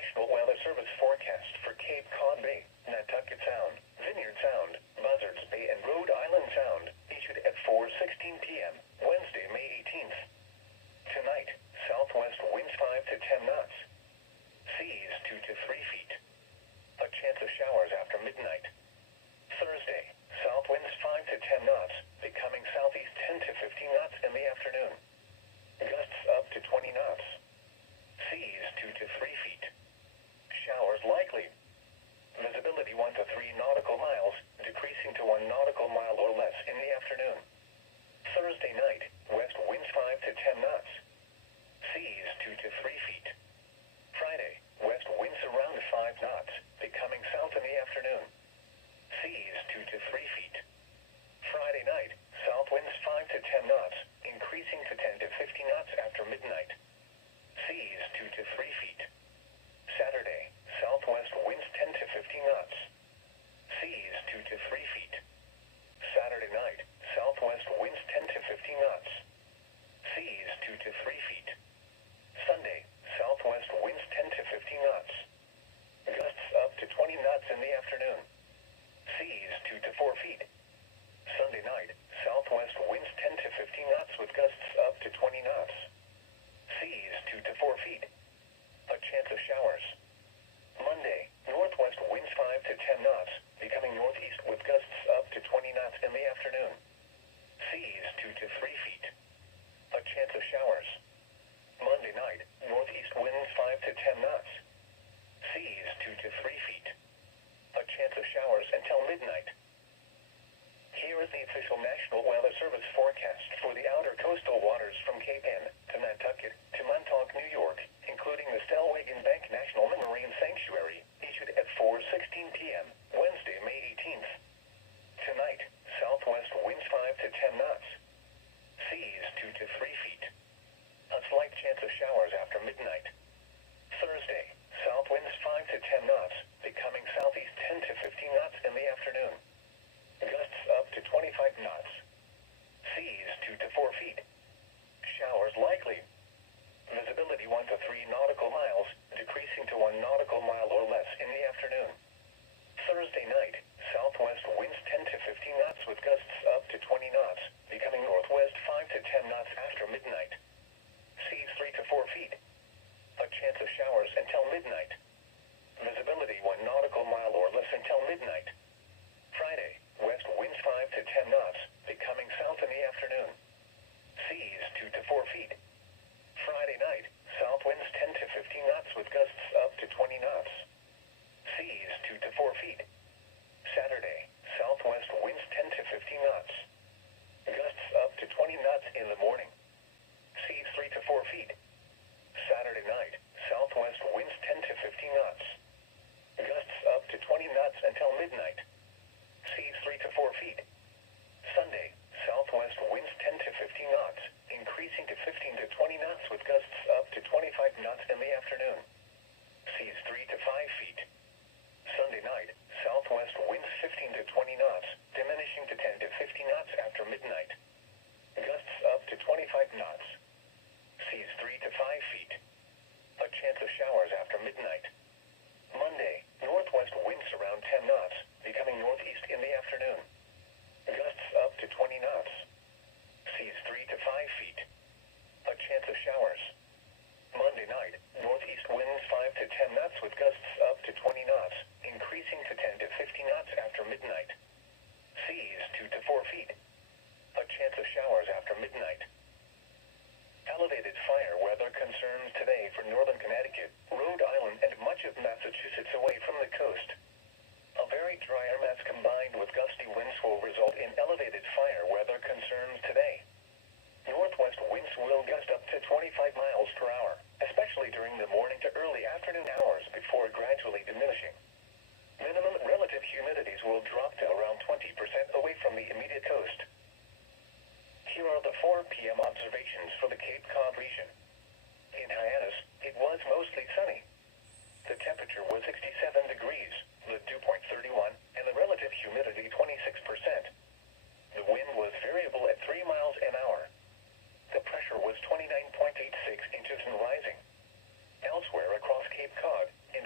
National Weather Service forecast for Cape Cod Bay, Nantucket Sound, Vineyard Sound, Buzzards Bay, and Rhode Island Sound, issued at 4:16 p.m., Wednesday, May 18th. Tonight, southwest winds 5 to 10 knots. Seas 2 to 3 feet. A chance of showers after midnight. Thursday, south winds 5 to 10 knots, becoming southeast 10 to 15 knots in the afternoon. Gusts up to 20 knots. Seas 2 to 3 feet. Showers likely. Visibility 1 to 3 nautical miles, decreasing to 1 nautical mile or less in the afternoon. Thursday night, west winds 5 to 10 knots. Seas 2 to 3 feet. Friday, west winds around 5 knots, becoming south in the afternoon. Seas 2 to 3 feet. Friday night, south winds 5 to 10 knots, increasing to 10 to 15 knots after midnight. Seas 2 to 3 feet. Saturday, southwest winds 10 to 15 knots. Seas 2 to 3 feet. Saturday night, southwest winds 10 to 15 knots. Seas 2 to 3 feet. Sunday, southwest winds 10 to 15 knots. Gusts up to 20 knots in the afternoon. Seas 2 to 4 feet. Sunday night, southwest winds 10 to 15 knots with gusts up to 20 knots. Seas 2 to 4 feet. A chance of showers. Monday, northwest winds 5 to 10 knots, becoming northeast with gusts up to 20 knots in the afternoon. Seas 2 to 3 feet. A chance of showers. Monday night, northeast winds 5 to 10 knots. Seas 2 to 3 feet. A chance of showers until midnight. Here is the official National Weather Service forecast for the outer coastal waters from Cape Ann to Nantucket to Montauk, New York, including the Stellwagen Bank National Marine Sanctuary, issued at 4:16 p.m., Wednesday, May 18th. Tonight, southwest winds 5 to 10 knots. Seas 2 to 3 feet. A slight chance of showers after midnight. Thursday, south winds 5 to 10 knots, becoming southeast 10 to 15 knots in the afternoon. Gusts up to 25 knots. Seas 2 to 4 feet. Showers likely. Visibility 1 to 3 nautical miles, decreasing to 1 nautical mile or less in the afternoon. Thursday night, southwest winds 10 to 15 knots with gusts up to 20 knots, becoming northwest 5 to 10 knots after midnight. Seas 3 to 4 feet. A chance of showers until midnight. Visibility 1 nautical mile or less until midnight. Friday, west winds 5 to 10 knots, becoming south in the afternoon. Seas 2 to 4 feet. Friday night, south winds 10 to 15 knots with gusts up to 20 knots. Seas 2 to 4 feet. Saturday, southwest winds 10 to 15 knots. Gusts up to 20 knots in the morning. Seas 3 to 4 feet. Saturday night, southwest winds 10 to 15 knots. Gusts up to 20 knots until midnight. Seas 3 to 4 feet. Sunday, southwest winds 10 to 15 knots, increasing to 15 to 20 knots with gusts up to 25 knots in the afternoon. Seas 3 to 5 feet. Sunday night, southwest winds 15 to 20 knots, diminishing to 10 to 15 knots after midnight. Gusts up to 25 knots. Seas 3 to 5 feet. A chance of showers after midnight. Monday, northwest winds around 10 knots, becoming northeast in the afternoon. Gusts up to 20 knots. Seas 3 to 5 feet. A chance of showers. Monday night, northeast winds 5 to 10 knots with gusts up to 20 knots, increasing to 10 to 15 knots after midnight. Seas 2 to 4 feet. A chance of showers after midnight. Elevated fire weather concerns today for northern Connecticut, Rhode Island, and much of Massachusetts away from the coast. A very dry air mass combined with gusty winds will result in elevated fire weather concerns today. Northwest winds will gust up to 25 miles per hour, especially during the morning to early afternoon hours before gradually diminishing. Minimum relative humidities will drop to around 20% away from the immediate coast. Here are the 4 p.m. observations for the Cape Cod region. In Hyannis, it was mostly sunny. The temperature was 67 degrees, the dew point 31, and the relative humidity 26%. The wind was variable at 3 miles an hour. The pressure was 29.86 inches and rising. Elsewhere across Cape Cod, in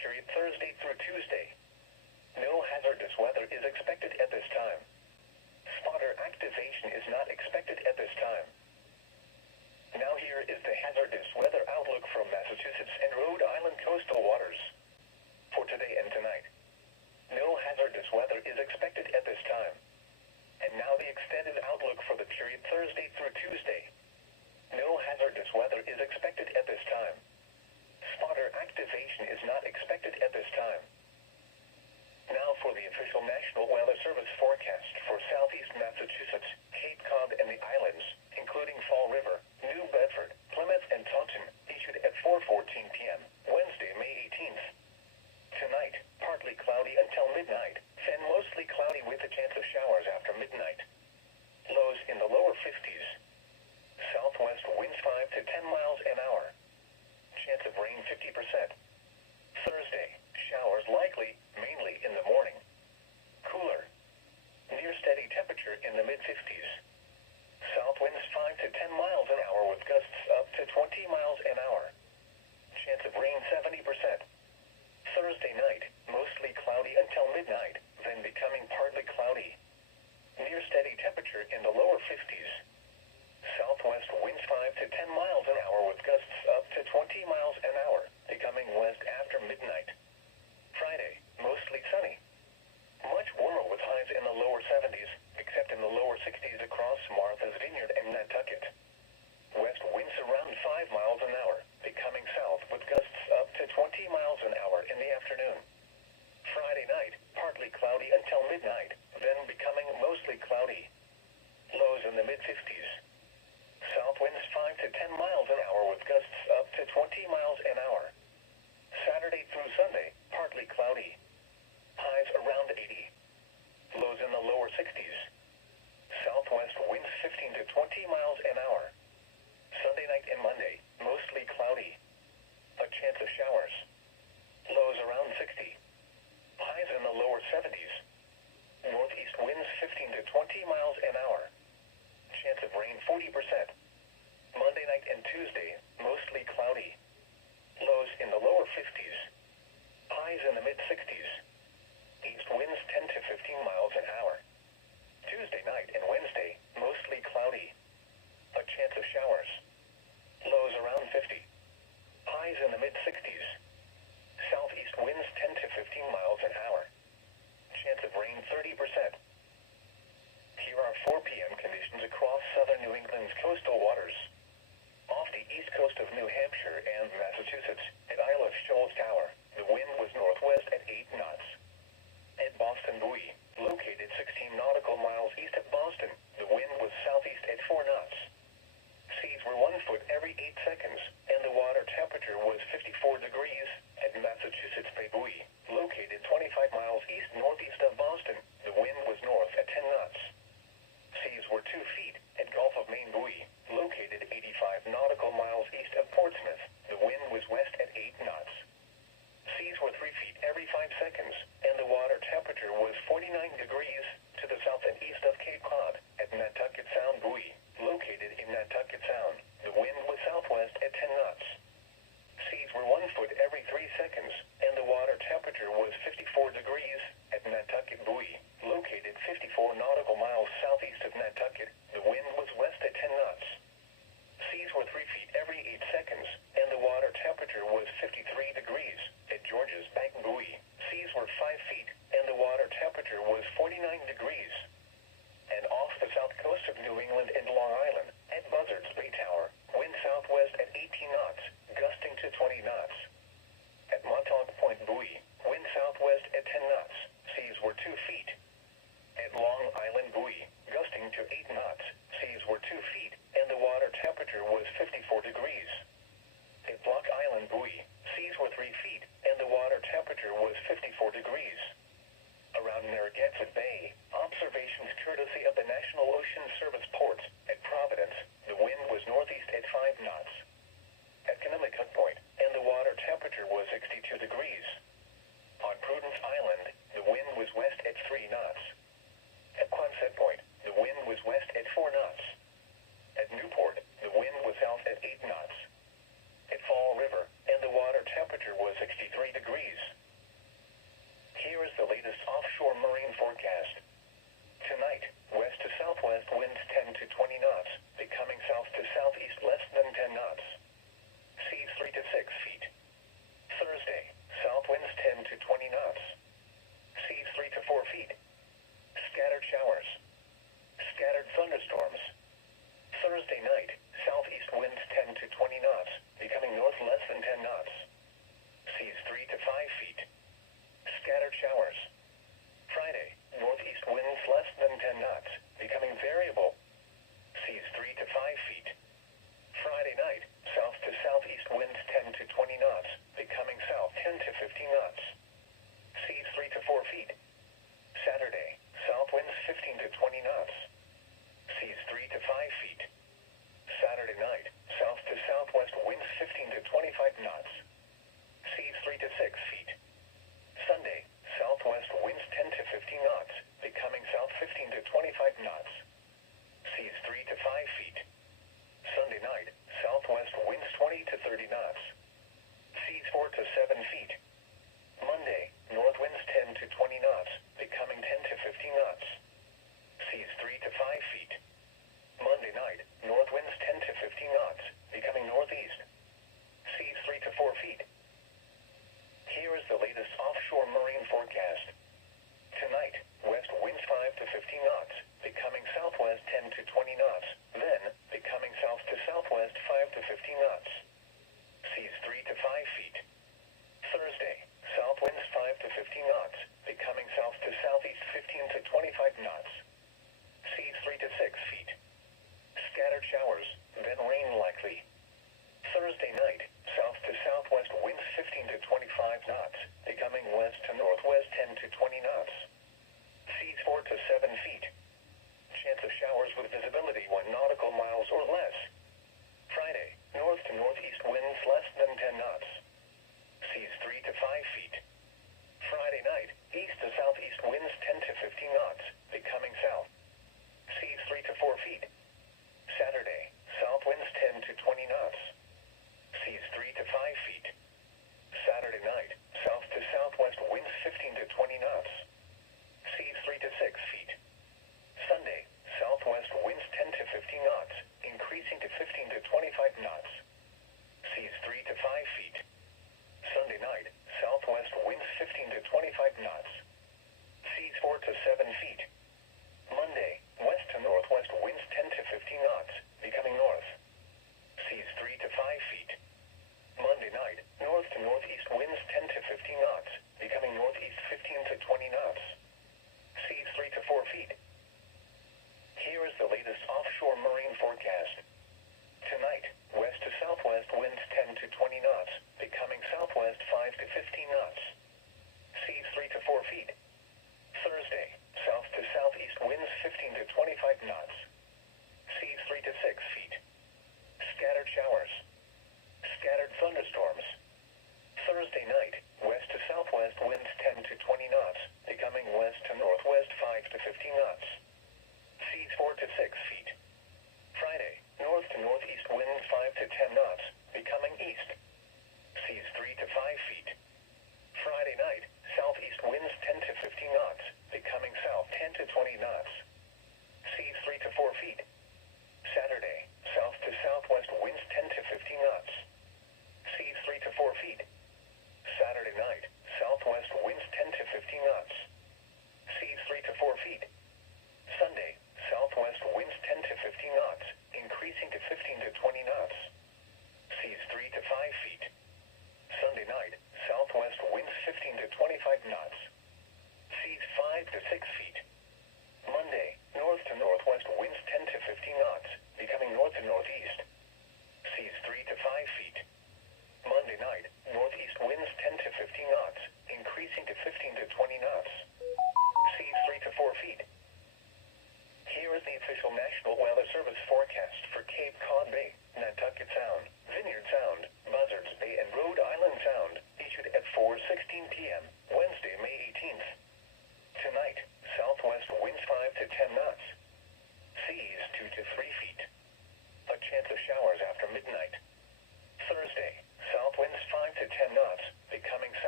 period Thursday through Tuesday. No hazardous weather is expected at this time. Spotter activation is not expected at this time. Now here is the hazardous weather outlook from Massachusetts and Rhode Island coastal waters. For today and tonight, no hazardous weather is expected at this time. And now the extended outlook for the period Thursday through Tuesday. No hazardous weather is expected at this time. Spotter activation is not expected at this time. Now for the official National Weather Service forecast for southeast Massachusetts, Cape Cod and the islands, including Fall River, New Bedford, Plymouth and Taunton, issued at 4:14 p.m., Wednesday, May 18th. Tonight, partly cloudy until midnight, then mostly cloudy with a chance of showers after midnight. Lows in the lower 50s. Southwest winds 5 to 10 miles an hour. Chance of rain 50%. Thursday, showers likely, mainly in the morning. Cooler. Near steady temperature in the mid-50s. South winds 5 to 10 miles an hour with gusts up to 20 miles an hour. Chance of rain 70%. Thursday night, mostly cloudy until midnight, then becoming partly cloudy. Near steady temperature in the lower 50s. Southwest winds 5 to 10 miles an hour with gusts up to 20 miles an hour, becoming west after midnight. Friday, mostly sunny. Much warmer with highs in the lower 70s, except in the lower 60s across Martha's Vineyard and Nantucket. West winds around 5 miles an hour, becoming south with gusts up to 20 miles an hour in the afternoon. Friday night, partly cloudy until midnight, then becoming mostly cloudy. Lows in the mid-50s. South winds 5 to 10 miles an hour with gusts up to 20 miles an hour. Saturday through Sunday, partly cloudy. Highs around 80. Lows in the lower 60s. Southwest winds 15 to 20 miles an hour. Sunday night and Monday, mostly cloudy. A chance of showers. Lows around 60. Highs in the lower 70s. Northeast winds 15 to 20 miles an hour. Chance of rain 40%. Monday night and Tuesday, mostly cloudy. Lows in the lower 50s. Highs in the mid-60s. East winds 10 to 15 miles an hour. Tuesday night and Wednesday, mostly cloudy. A chance of showers. Lows around 50. Highs in the mid-60s. Southeast winds 10 to 15 miles an hour. Chance of rain 30%. Here are 4 p.m. conditions across southern New England's coastal waters. Off the east coast of New Hampshire and Massachusetts, at Isle of Shoals Tower, the wind was northwest at 8 knots. At Boston Buoy, located 16 nautical miles east of Boston, the wind was southeast at 4 knots. Seas were 1 foot every 8 seconds, and the water temperature was 54 degrees at Massachusetts Bay Buoy, located 25 miles east-northeast of Boston. The wind was north at 10 knots. Seas were 2 feet at Gulf of Maine Buoy, located 85 nautical miles east of Portsmouth. The wind was west at 8 knots. Seas were 3 feet every 5 seconds, and the water temperature was 49 degrees to the south and east of Cape Cod at Nantucket Sound Buoy, located in Nantucket Sound. The wind was southwest at 10 knots. Seas were 1 foot every 3 seconds, and the water temperature was 54 degrees at Nantucket Buoy, located 54 nautical miles southeast of Nantucket. The wind was west at 10 knots. Seas were 3 feet every 8 seconds, and the water temperature was 53 degrees at George's Bank Buoy. Seas were 5 feet, and the water temperature was 49 degrees. And off the south coast of New England and Long Island, at Buzzards Bay Tower, wind southwest at 18 knots, gusting to 20 knots. At Montauk Point Buoy, wind southwest at 10 knots, seas were 2 feet. At Long Island Buoy, gusting to 8 knots, seas were 2 feet, and the water temperature was 54 degrees. At Block Island Buoy, seas were 3 feet, and the water temperature was 54 degrees. Around Narragansett Bay, observations courtesy of the National Ocean Service ports. At Providence, the wind was northeast at 5 knots. At Conemaugh Point, and the water temperature was 62 degrees. On Prudence Island, the wind was west at 3 knots. At Quonset Point, the wind was west at 4 knots. At Newport, the wind was south at 8 knots. At Fall River, and the water temperature was 62 63 degrees. Here is the latest offshore marine forecast. Tonight, west to southwest winds 10 to 20 knots, becoming south to southeast less than 10 knots. Seas 3 to 6 feet. Thursday, south winds 10 to 20 knots. Seas 3 to 4 feet. Scattered showers. Scattered thunderstorms. Thursday night, southeast winds 10 to 20 knots, becoming north less than 10 knots. Seas 3 to 5 feet. Scattered showers. Friday, northeast winds less than 10 knots, becoming variable. Seas 3 to 5 feet. Friday night, south to southeast winds 10 to 20 knots, becoming south 10 to 15 knots. Seas 3 to 4 feet. Saturday, south winds 15 to 20 knots. Seas 3 to 5 feet. Saturday night, south to southwest winds 15 to 25 knots. Seas 3 to 6 feet. Sunday, southwest winds 10 to 15 knots, becoming south 15 to 25 knots. Seas 3 to 5 feet. Sunday night, southwest winds 20 to 30 knots. Seas 4 to 7 feet. Monday, north winds 10 to 20 knots, becoming 10 to 15 knots. Seas 3 to 5 feet. Monday night, north winds 10 to 15 knots, becoming northeast. Seas 3 to 4 feet. Here is the latest offshore marine forecast. Tonight, west winds 5 to 15 knots, becoming southwest 10 to 20 knots, then becoming south to southwest 5 to 15 knots. Seas 3 to 5 feet. Thursday, south winds 5 to 15 knots, becoming south to southeast 15 to 25 knots. Seas 3 to 6 feet. Scattered showers, then rain likely. Thursday night, south to southwest winds 15 to 25 knots, becoming west to northwest 10 to 20 knots. Seas 4 to 7 feet. Chance of showers with visibility 1 nautical miles or less. Friday, north to northeast winds less than 10 knots. Seas 3 to 5 feet. Friday night, east to southeast winds 10 to 15 knots, becoming south. Seas 3 to 4 feet. Saturday, south winds 10 to 20 knots. Seas 3 to 5 feet. Saturday night, south to southwest winds 15 to 20 knots. Seas 3 to 6 feet. Sunday, southwest winds 10 to 15 knots, increasing to 15 to 25 knots. Seas 3 to 5 feet. Sunday night, southwest winds 15 to 25 knots. Seas 4 to 7 feet. Monday, west to northwest winds 10 to 15 knots, becoming north. Seas 3 to 5 feet. Monday night, north to northeast winds 10 to 15 knots, becoming northeast 15 to 20 knots. Seas 3 to 4 feet. Here is the latest offshore marine forecast. Tonight, west to southwest winds 10 to 20 knots, becoming southwest 5 to 15 knots. Seas 3 to 4 feet. Thursday, south to southeast winds 15 to 25 knots. Seas 3 to 6 feet. Scattered showers. Scattered thunderstorms. Thursday night, west to southwest winds 10 to 20 knots, becoming west to northwest 5 to 15 knots. Seas 4 to 6 feet. Friday, north to northeast winds 5 to 10 knots, becoming east. Seas 3 to 5 feet. Friday night, southeast winds 10 to 15 knots, becoming south 10 to 20 knots. Seas 3 to 4 feet. Saturday, south to southwest winds 10 to 15 knots. Seas 3 to 4 feet. Saturday night, southwest winds 10 to 15 knots. Seas 3 to 4 feet. Sunday, southwest winds 10 to 15 knots, increasing to 15 to 20 knots. Seas 3 to 5 feet. Sunday night, southwest winds 15 to 25 knots. Seas 5 to 6 feet. Monday, north to northwest winds 10 to 15 knots, becoming north to northeast. Seas 3 to 5 feet. Monday night, northeast winds 10 to 15 knots, increasing to 15 to 20 knots. Seas 3 to 4 feet. Here is the official National Weather Service forecast for Cape Cod Bay, Nantucket Sound, Vineyard Sound, Buzzards Bay, and Rhode Island Sound, issued at 4:16 p.m., Wednesday, May 18th. Tonight, southwest winds 5 to 10 knots. Seas 2 to 3 feet. A chance of showers after midnight. Thursday, south winds 5 to 10 knots, becoming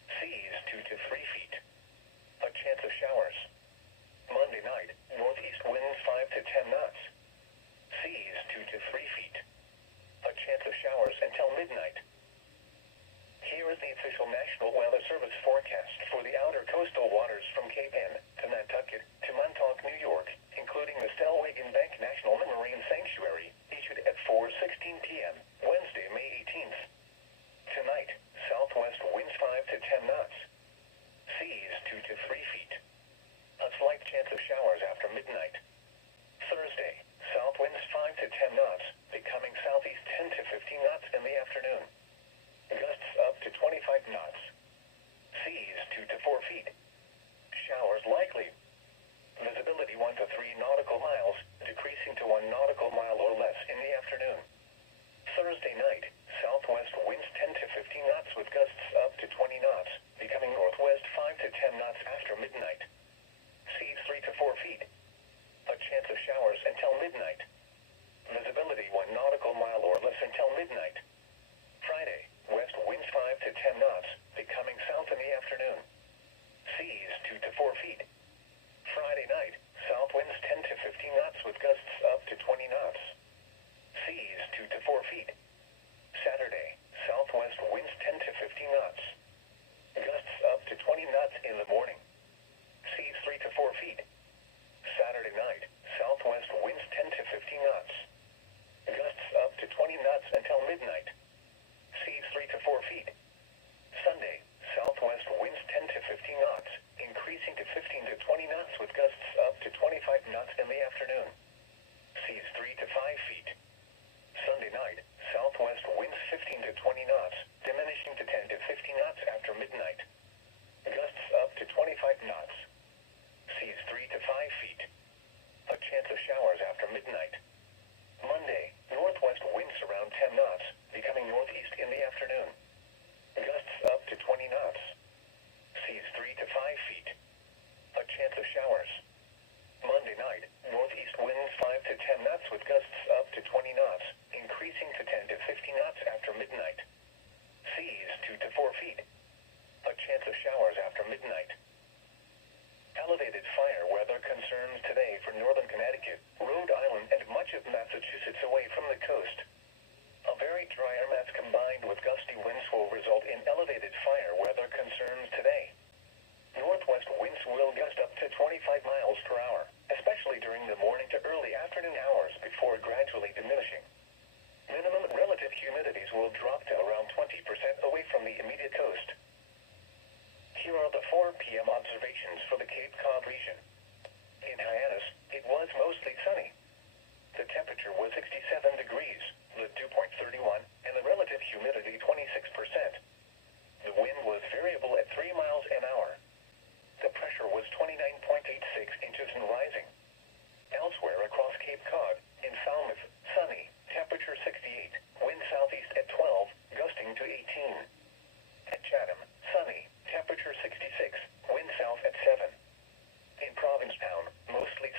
Seas 2 to 3 feet. A chance of showers. Monday night, northeast winds 5 to 10 knots. Seas 2 to 3 feet. A chance of showers until midnight. Here is the official National Weather Service forecast for the outer coastal waters from Cape Ann to Nantucket to Montauk, New York, including the Stellwagen Bank National Marine Sanctuary, issued at 4:16 p.m., Wednesday, May 18th. Tonight, southwest winds 5 to 10 knots. Seas 2 to 3 feet. A slight chance of showers after midnight. Thursday, south winds 5 to 10 knots, becoming southeast 10 to 15 knots in the afternoon. Gusts up to 25 knots. Seas 2 to 4 feet. Showers likely. Visibility 1 to 3 nautical miles, decreasing to 1 nautical mile or less in the afternoon. Thursday night, southwest winds 10 to 15 knots with gusts up to 20 knots, becoming northwest 5 to 10 knots after midnight. Seas 3 to 4 feet. A chance of showers until midnight. Visibility 1 nautical mile or less until midnight. Friday, west winds 5 to 10 knots, becoming south in the afternoon. Seas 2 to 4 feet. Friday night, south winds 10 to 15 knots with gusts up to 20 knots. Seas 2 to 4 feet. Saturday, southwest winds 10 to 15 knots. Gusts up to 20 knots in the morning. Seas 3 to 4 feet. Saturday night, southwest winds 10 to 15 knots. Gusts up to 20 knots until midnight. Seas 3 to 4 feet. Sunday, southwest winds 10 to 15 knots, increasing to 15 to 20 knots with gusts up to 25 knots in the afternoon. Seas 3 to 5 feet. Sunday night, southwest winds 15 to 20 knots, diminishing to 10 to 15 knots after midnight. Gusts up to 25 knots. Seas 3 to 5 feet. A chance of showers after midnight. Monday, northwest winds around 10 knots, becoming northeast in the afternoon. Gusts up to 20 knots. Seas 3 to 5 feet. A chance of showers. Monday night, northeast winds 5 to 10 knots with gusts up to 20 knots, increasing to 10 to 15 knots after midnight. Seas 2 to 4 feet. A chance of showers after midnight. Elevated fire weather concerns today for northern Connecticut, Rhode Island, and much of Massachusetts away from the coast. A very dry air mass combined with gusty winds will result in elevated fire weather concerns today. Northwest winds will gust up to 25 miles per hour, especially during the morning to early afternoon hours before gradually diminishing. Minimum relative humidities will drop to around 20% away from the immediate coast. Here are the 4 p.m. observations for the Cape Cod region. In Hyannis, it was mostly sunny. The temperature was 67 degrees, the dew point 31, and the relative humidity 26%. The wind was variable at 3 miles an hour. The pressure was 29.86 inches and rising. Elsewhere across Cape Cod, in Falmouth, sunny, temperature 68, wind southeast at 12, gusting to 18. At Chatham, sunny, temperature 66, wind south at 7. In Provincetown, mostly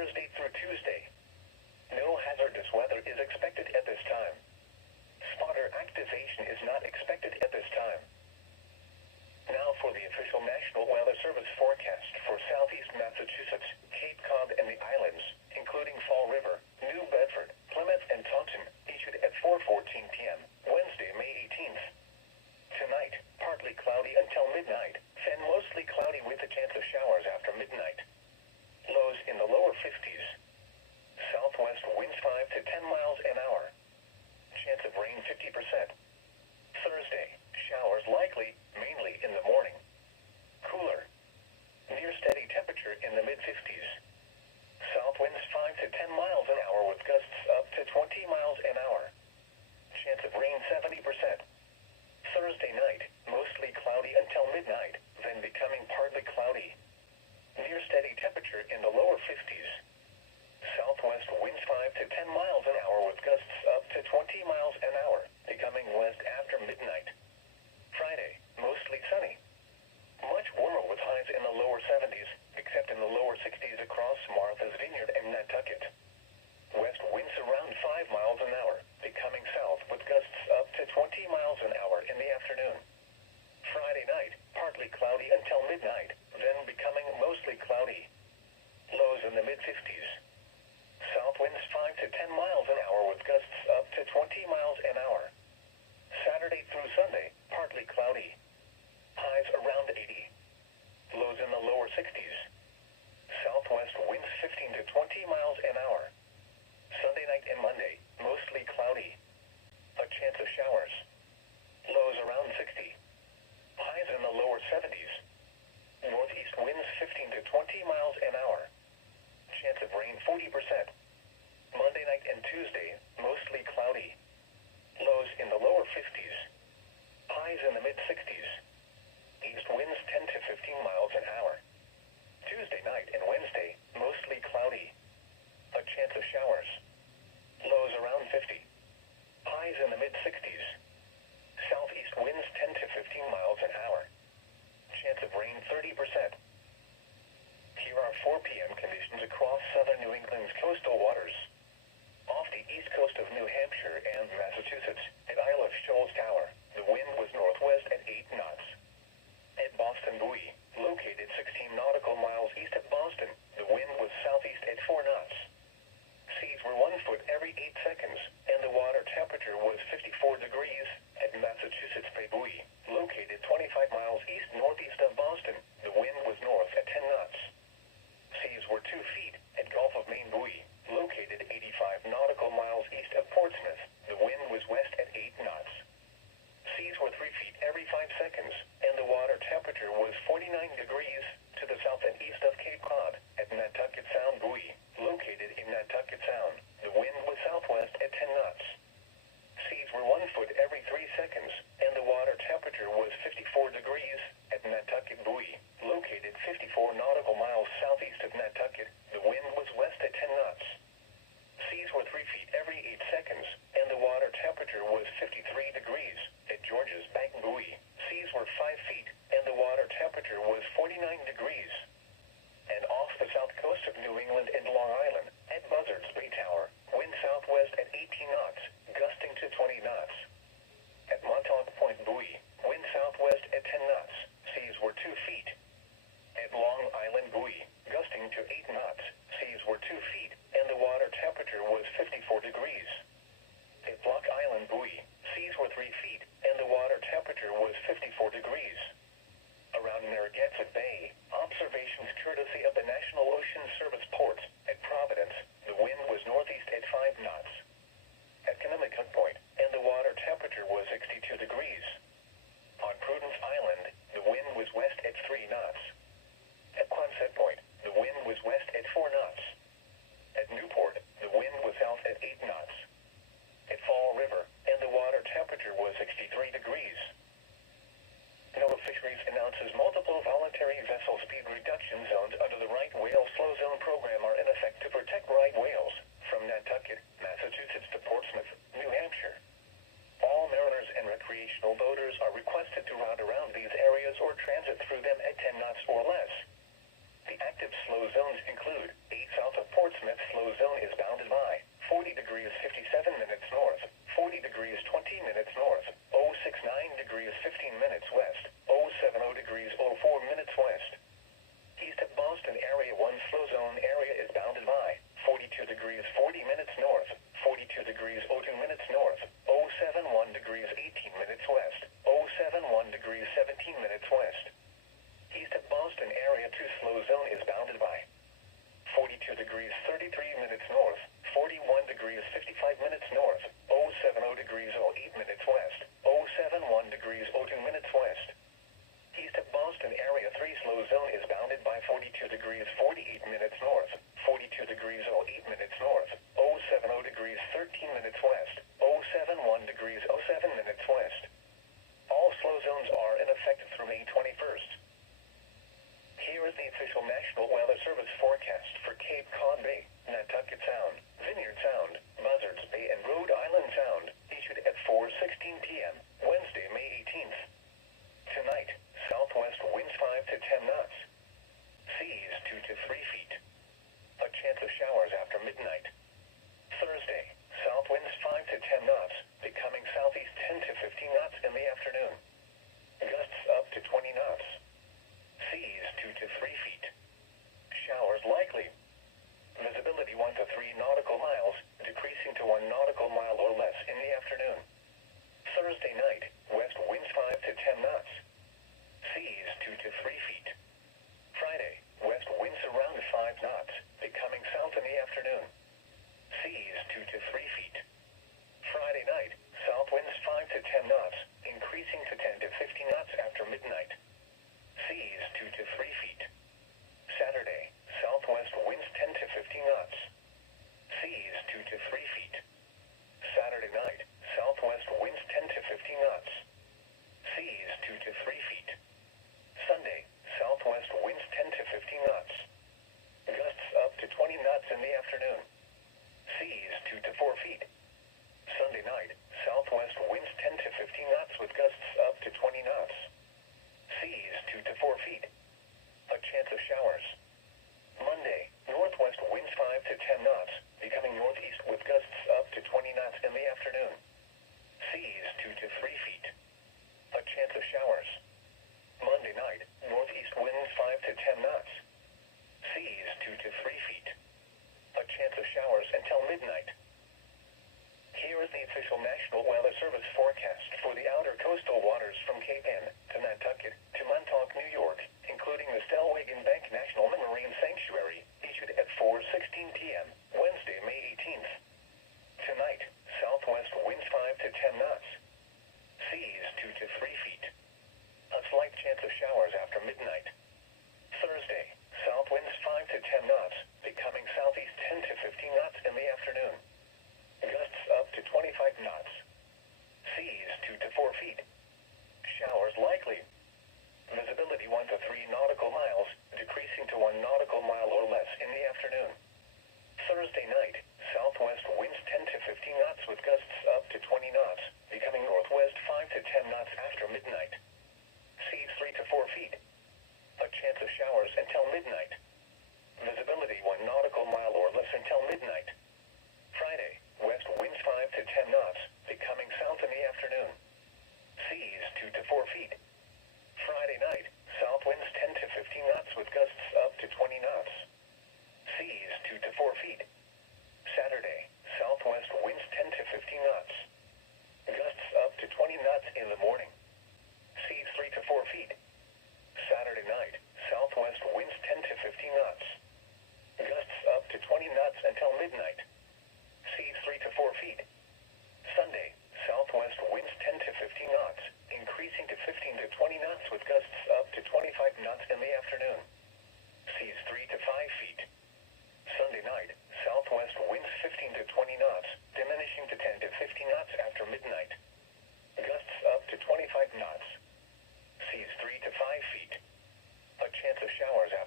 Thursday through Tuesday. No hazardous weather is expected at this time. Spotter activation is not expected at this time. Now for the official National Weather Service forecast for southeast Massachusetts, Cape Cod and the islands, including Fall River, New Bedford, Plymouth and Taunton, issued at 4:14 p.m., Wednesday, May 18th. Tonight, partly cloudy until midnight, then mostly cloudy with a chance of showers after midnight. Lows in the lower 50s. Southwest winds 5 to 10 miles an hour. Chance of rain 50%. Thursday, showers likely, mainly in the morning. Cooler. Near steady temperature in the mid-50s. South winds 5 to 10 miles an hour with gusts up to 20 miles an hour. Chance of rain 70%. Thursday night, mostly cloudy until midnight, then becoming partly cloudy. Near steady temperature in the lower 50s. Southwest winds 5 to 10 miles an hour with gusts up to 20 miles an hour, becoming west after midnight. Friday, mostly sunny. Much warmer with highs in the lower 70s, except in the lower 60s across Martha's Vineyard and Nantucket. West winds around 5 miles an hour, becoming south with gusts up to 20 miles an hour in the afternoon. Friday night, partly cloudy until midnight, then becoming mostly cloudy. Lows in the mid-50s. South winds 5 to 10 miles an hour with gusts up to 20 miles an hour. Saturday through Sunday, partly cloudy. Highs around 80. Lows in the lower 60s. Southwest winds 15 to 20 miles an hour. Sunday night and Monday, mostly cloudy. A chance of showers. Lows around 60. Highs in the lower 70s. Northeast winds 15 to 20 miles an hour. Chance of rain 40%. Monday night and Tuesday, mostly cloudy. Lows in the lower 50s. Highs in the mid-60s. East winds 10 to 15 miles an hour. Tuesday night and Wednesday, mostly cloudy. A chance of showers. Lows around 50. Highs in the mid-60s. Southeast winds 10 to 15 miles an hour. Chance of rain 30%. Here are 4 p.m. conditions across southern New England's coastal waters. Off the east coast of New Hampshire and Massachusetts, at Isle of Shoals Tower, the wind was northwest at 8 knots. At Boston Buoy, located 16 nautical miles east of Boston, the wind was southeast at 4 knots. Seas were 1 foot every 8 seconds, and the water temperature was 54 degrees at Massachusetts Bay Buoy, located 25 miles east-northeast of Boston. The wind was north at 10 knots. Seas were 2 feet at Gulf of Maine Buoy, located 85 nautical miles east of Portsmouth. The wind was west at 8 knots. Seas were 3 feet every 5 seconds, and the water temperature was 49 degrees to the south and east of Cape Cod at Nantucket Sound Buoy, located in Nantucket Sound. The wind was southwest at 10 knots. Seas were 1 foot every 3 seconds, and the water temperature was 54 degrees at Nantucket Buoy, located 54 nautical miles southeast of Nantucket. The wind was west at 10 knots. Seas were 3 feet every 8 seconds, and the water temperature was 53 degrees at George's Bank Buoy. Seas were 5 feet, and the water temperature was 49 degrees. And off the south coast of New England and Long Island, at Buzzards Bay Tower, wind southwest at 18 knots, gusting to 20 knots. At Montauk Point Buoy, wind southwest at 10 knots, seas were 2 feet. At Long Island Buoy, gusting to 8 knots, seas were 2 feet, and the water temperature was 54 degrees. At Block Island Buoy, seas were 3 feet, and the water temperature was 54 degrees. Around Narragansett Bay, observations courtesy of the National Ocean Service ports. At Providence, the wind was northeast at 5 knots. At Connemucca Point, and the water temperature was 62 degrees. On Prudence Island, the wind was west at 3 knots. At Quonset Point, the wind was west at 4 knots. At Newport, the wind was south at 8 knots. At Fall River, and the water temperature was 63 degrees. NOAA Fisheries announces multiple voluntary vessel speed reduction zones under the right whale slow zone program are in effect to protect right whales from Nantucket, Massachusetts to Portsmouth, New Hampshire. All mariners and recreational boaters are requested to route around these areas or transit through them at 10 knots or less. The active slow zones include 8 south of Portsmouth slow zone is bounded by 40 degrees 57 minutes north, 40 degrees 20 minutes north, 069 degrees 15 minutes west, 070 degrees 04 minutes west. East of Boston area 1 slow zone area is bounded by 42 degrees 40 minutes north, 42 degrees 02 minutes north, 071 degrees 18 minutes west, 071 degrees 17 minutes west. East of Boston area 2 slow zone is bounded by 42 degrees 33 minutes north, 41 degrees 55 minutes north, 070 degrees 08 minutes west, 071 degrees 02 minutes west. East of Boston area 3 slow zone is bounded by 42 degrees 48 minutes north, 42 degrees 08 minutes north, 070 degrees 13 minutes west, 071 degrees 07 minutes west. All slow zones are in effect through May 21st. Here is the official National Weather Service forecast for Cape Cod Bay, Nantucket Sound, Vineyard Sound, Buzzards Bay and Rhode Island Sound, issued at 4:16 p.m., Wednesday, May 18th. Tonight, southwest winds 5 to 10 knots. Seas 2 to 3 feet. A chance of showers after midnight. Thursday, south winds 5 to 10 knots, becoming southeast 10 to 15 knots in the afternoon. Gusts up to 20 knots. Seas 2 to 3 feet. Showers likely. Visibility 1 to 3 nautical miles, decreasing to 1 nautical mile or less in the afternoon. Thursday night, west winds 5 to 10 knots. Seas 2 to 3 feet. Friday, west winds around 5 knots, becoming south in the afternoon. Seas 2 to 3 feet. Friday night, south winds 5 to 10 knots, increasing to 10 to 15 knots after midnight. Seas 2 to 3 feet. Saturday, southwest winds 10 to 15 knots. Seas 2 to 3 feet. Saturday night, southwest winds 10 to 15 knots. Seas 2 to 3 feet. Sunday, southwest winds 10 to 15 knots. Gusts up to 20 knots in the afternoon. Seas 2 to 4 feet. Sunday night, southwest winds 10 to 15 knots with gusts up to 20 knots. Seas 2 to 4 feet. A chance of showers. Monday, northwest winds 5 to 10 knots, becoming northeast with gusts up to 20 knots in the afternoon. Seas 2 to 3 feet. A chance of showers. Monday night, northeast winds 5 to 10 knots. Seas 2 to 3 feet. A chance of showers until midnight. Here is the official National Weather Service forecast for the outer coastal waters from Cape Ann to Nantucket to Montauk, New York, including the Stellwagen Bank National Marine Sanctuary, issued at 4:16 p.m., Wednesday, May 18th. Tonight, southwest winds 5 to 10 knots. Seas 2 to 3 feet. A slight chance of showers after midnight. Thursday, south winds 5 to 10 knots, becoming southeast 10 to 15 knots in the afternoon. Gusts up to 25 knots. Seas 2 to 4 feet. Showers likely. Visibility 1 to 3 nautical miles, decreasing to 1 nautical mile or less in the afternoon. Thursday night, southwest winds 10 to 15 knots with gusts up to 20 knots, becoming northwest 5 to 10 knots after midnight. Seas 3 to 4 feet. A chance of showers until midnight. Visibility 1 nautical mile or less until midnight. Friday, west winds 5 to 10 knots, becoming south in the afternoon. Seas 2 to 4 feet. Friday night, south winds 10 to 15 knots with gusts up to 20 knots. Seas 2 to 4 feet. Saturday, southwest winds 10 to 15 knots. Gusts up to 20 knots in the morning. Seas 3 to 4 feet. Saturday night, southwest winds 10 to 15 knots. Gusts up to 20 knots until midnight. Seas 3 to 4 feet. Sunday, southwest winds 10 to 15 knots, increasing to 15 to 20 knots with gusts up to 25 knots in the afternoon. Seas 3 to 5 feet. Sunday night, southwest winds 15 to 20 knots, diminishing to 10 to 15 knots after midnight. Gusts up to 25 knots. Seas 3 to 5 feet. A chance of showers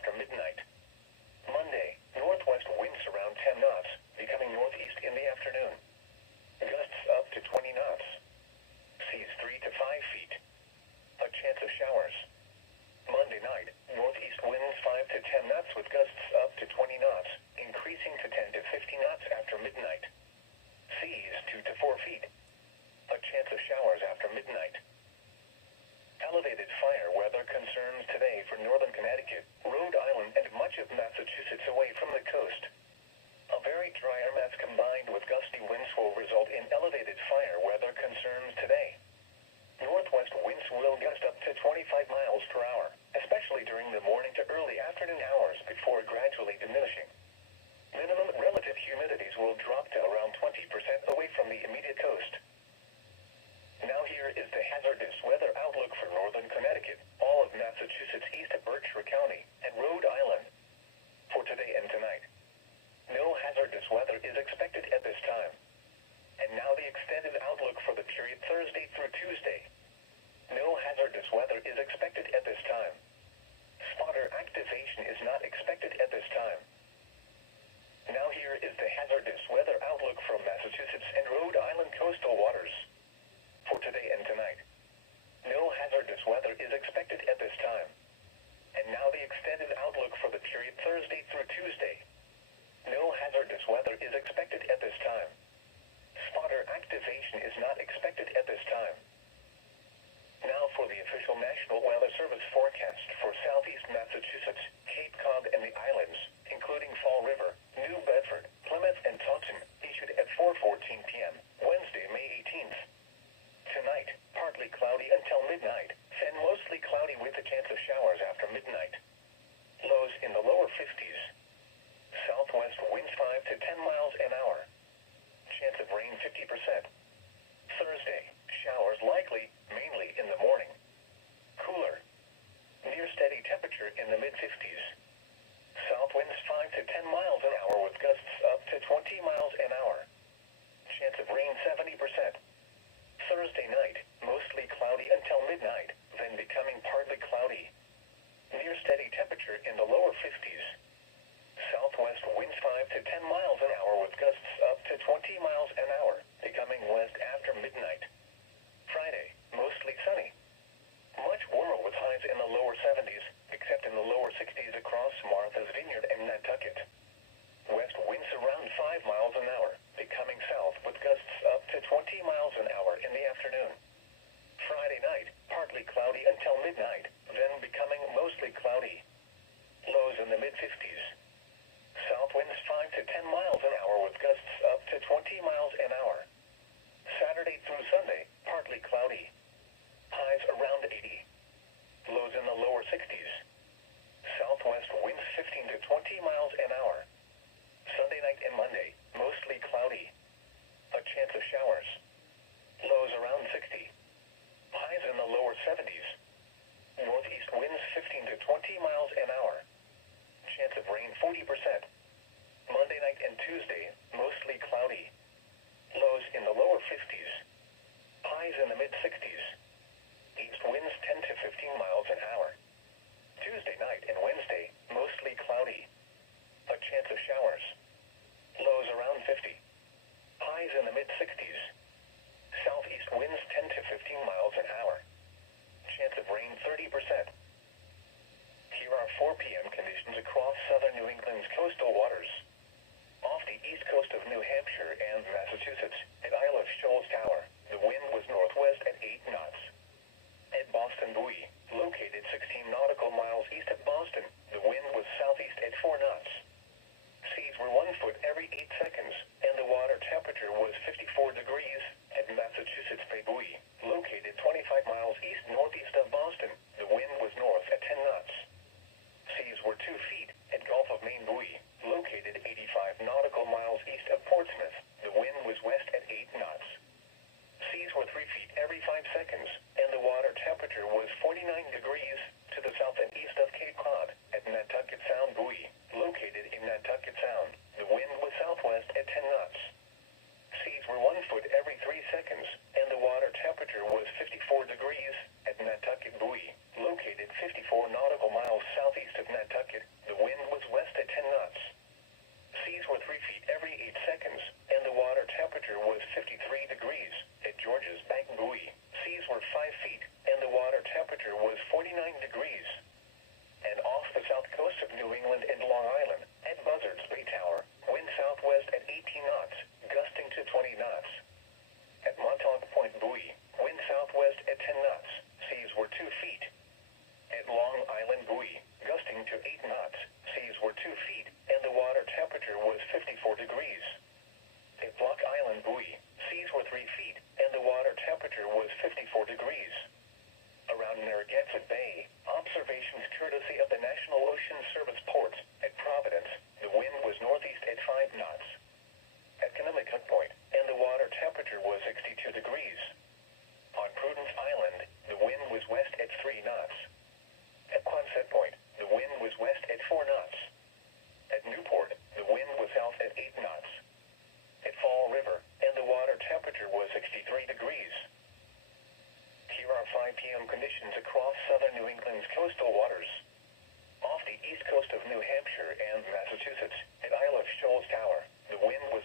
hazardous weather outlook from Massachusetts and Rhode Island coastal waters. For today and tonight, no hazardous weather is expected at this time. And now the extended outlook for the period Thursday through Tuesday. No hazardous weather is expected at this time. Spotter activation is not expected at this time. Now for the official National Weather Service forecast for southeast Massachusetts, Cape Cod and the islands, including Fall River, New Bedford, Plymouth and Taunton, issued at 4:14 p.m., Wednesday, May 18th. Tonight, partly cloudy until midnight, then mostly cloudy with a chance of showers after midnight. Lows in the lower 50s. Southwest winds 5 to 10 miles an hour. Chance of rain 50%. Thursday, showers likely, mainly in the morning. Cooler. Near steady temperature in the mid-50s. South winds 5 to 10 miles an hour with gusts up to 20 miles an hour. Chance of rain 70%. Thursday night, mostly cloudy until midnight, then becoming partly cloudy. Near steady temperature in the lower 50s. Southwest winds 5 to 10 miles an hour with gusts up to 20 miles an hour, becoming west after midnight. Friday, mostly sunny. Much warmer with highs in the lower 70s, except in the lower 60s across Martha's Vineyard and Nantucket. West winds around 5 miles an hour, becoming south with gusts up to 20 miles an hour in the afternoon. Friday night, partly cloudy until midnight, then becoming mostly cloudy. Lows in the mid-50s. South winds 5 to 10 miles an hour with gusts up to 20 miles an hour. Saturday through Sunday, partly cloudy. Highs around 80. Lows in the lower 60s. Southwest winds 15 to 20 miles an hour. Sunday night and Monday, mostly cloudy. A chance of showers. Lows around 60. Highs in the lower 70s. Northeast winds 15 to 20 miles an hour. Chance of rain 40%. Monday night and Tuesday, mostly cloudy. Lows in the lower 50s. Highs in the mid-60s. East winds 10 to 15 miles an hour. Tuesday night and Wednesday, mostly cloudy. A chance of showers. Lows around 50. Highs in the mid-60s. Southeast winds 10 to 15 miles an hour. Chance of rain 30%. Here are 4 p.m. conditions across southern New England's coastal waters. Off the east coast of New Hampshire and Massachusetts, at Isle of Shoals Tower, the wind was northwest at 8 knots. At Boston Buoy, located 16 nautical miles east of Boston, the wind was southeast at 4 knots. Seas were 1 foot every 8 seconds, and the water temperature was 54 degrees at Massachusetts Bay Buoy, located 25 miles east-northeast of Boston. The wind was north at 10 knots. Seas were 2 feet at Gulf of Maine Buoy, located 85 nautical miles east of Portsmouth. The wind was west at 8 knots. Seas were 3 feet every 5 seconds, and the water temperature was 49 degrees to the south and east of Cape Cod at Nantucket Sound Buoy, located in Nantucket Sound. The wind was southwest at 10 knots. Seas were 1 foot every 3 seconds, and the water temperature was 54 degrees at Nantucket Buoy, located 54 nautical miles southeast of Nantucket. The wind was west at 10 knots. Seas were 3 feet every 8 seconds, and the water temperature was 53 degrees at George's Bank Buoy. Seas were 5 feet, and the water temperature was 49 degrees. And off the south coast of New England and Long Island, at Buzzards Bay Tower, wind southwest at 18 knots, gusting to 20 knots. At Montauk Point Buoy, wind southwest at 10 knots, seas were 2 feet. At Long Island Buoy, gusting to 8 knots, seas were 2 feet, and the water temperature was 54 degrees. At Block Island Buoy, seas were 3 feet, and the water temperature was 54 degrees. Around Narragansett Bay, observations courtesy of the National Ocean Service ports. At Providence, the wind was northeast at 5 knots. At Connemucca Point, and the water temperature was 62 degrees. On Prudence Island, the wind was west at 3 knots. At Quonset Point, the wind was west at 4 knots. At Newport, the wind was south at 8 knots. At Fall River, and the water temperature was 63 degrees. Here are 5 p.m. conditions across southern New England's coastal waters. Off the east coast of New Hampshire and Massachusetts, at Isle of Shoals Tower, the wind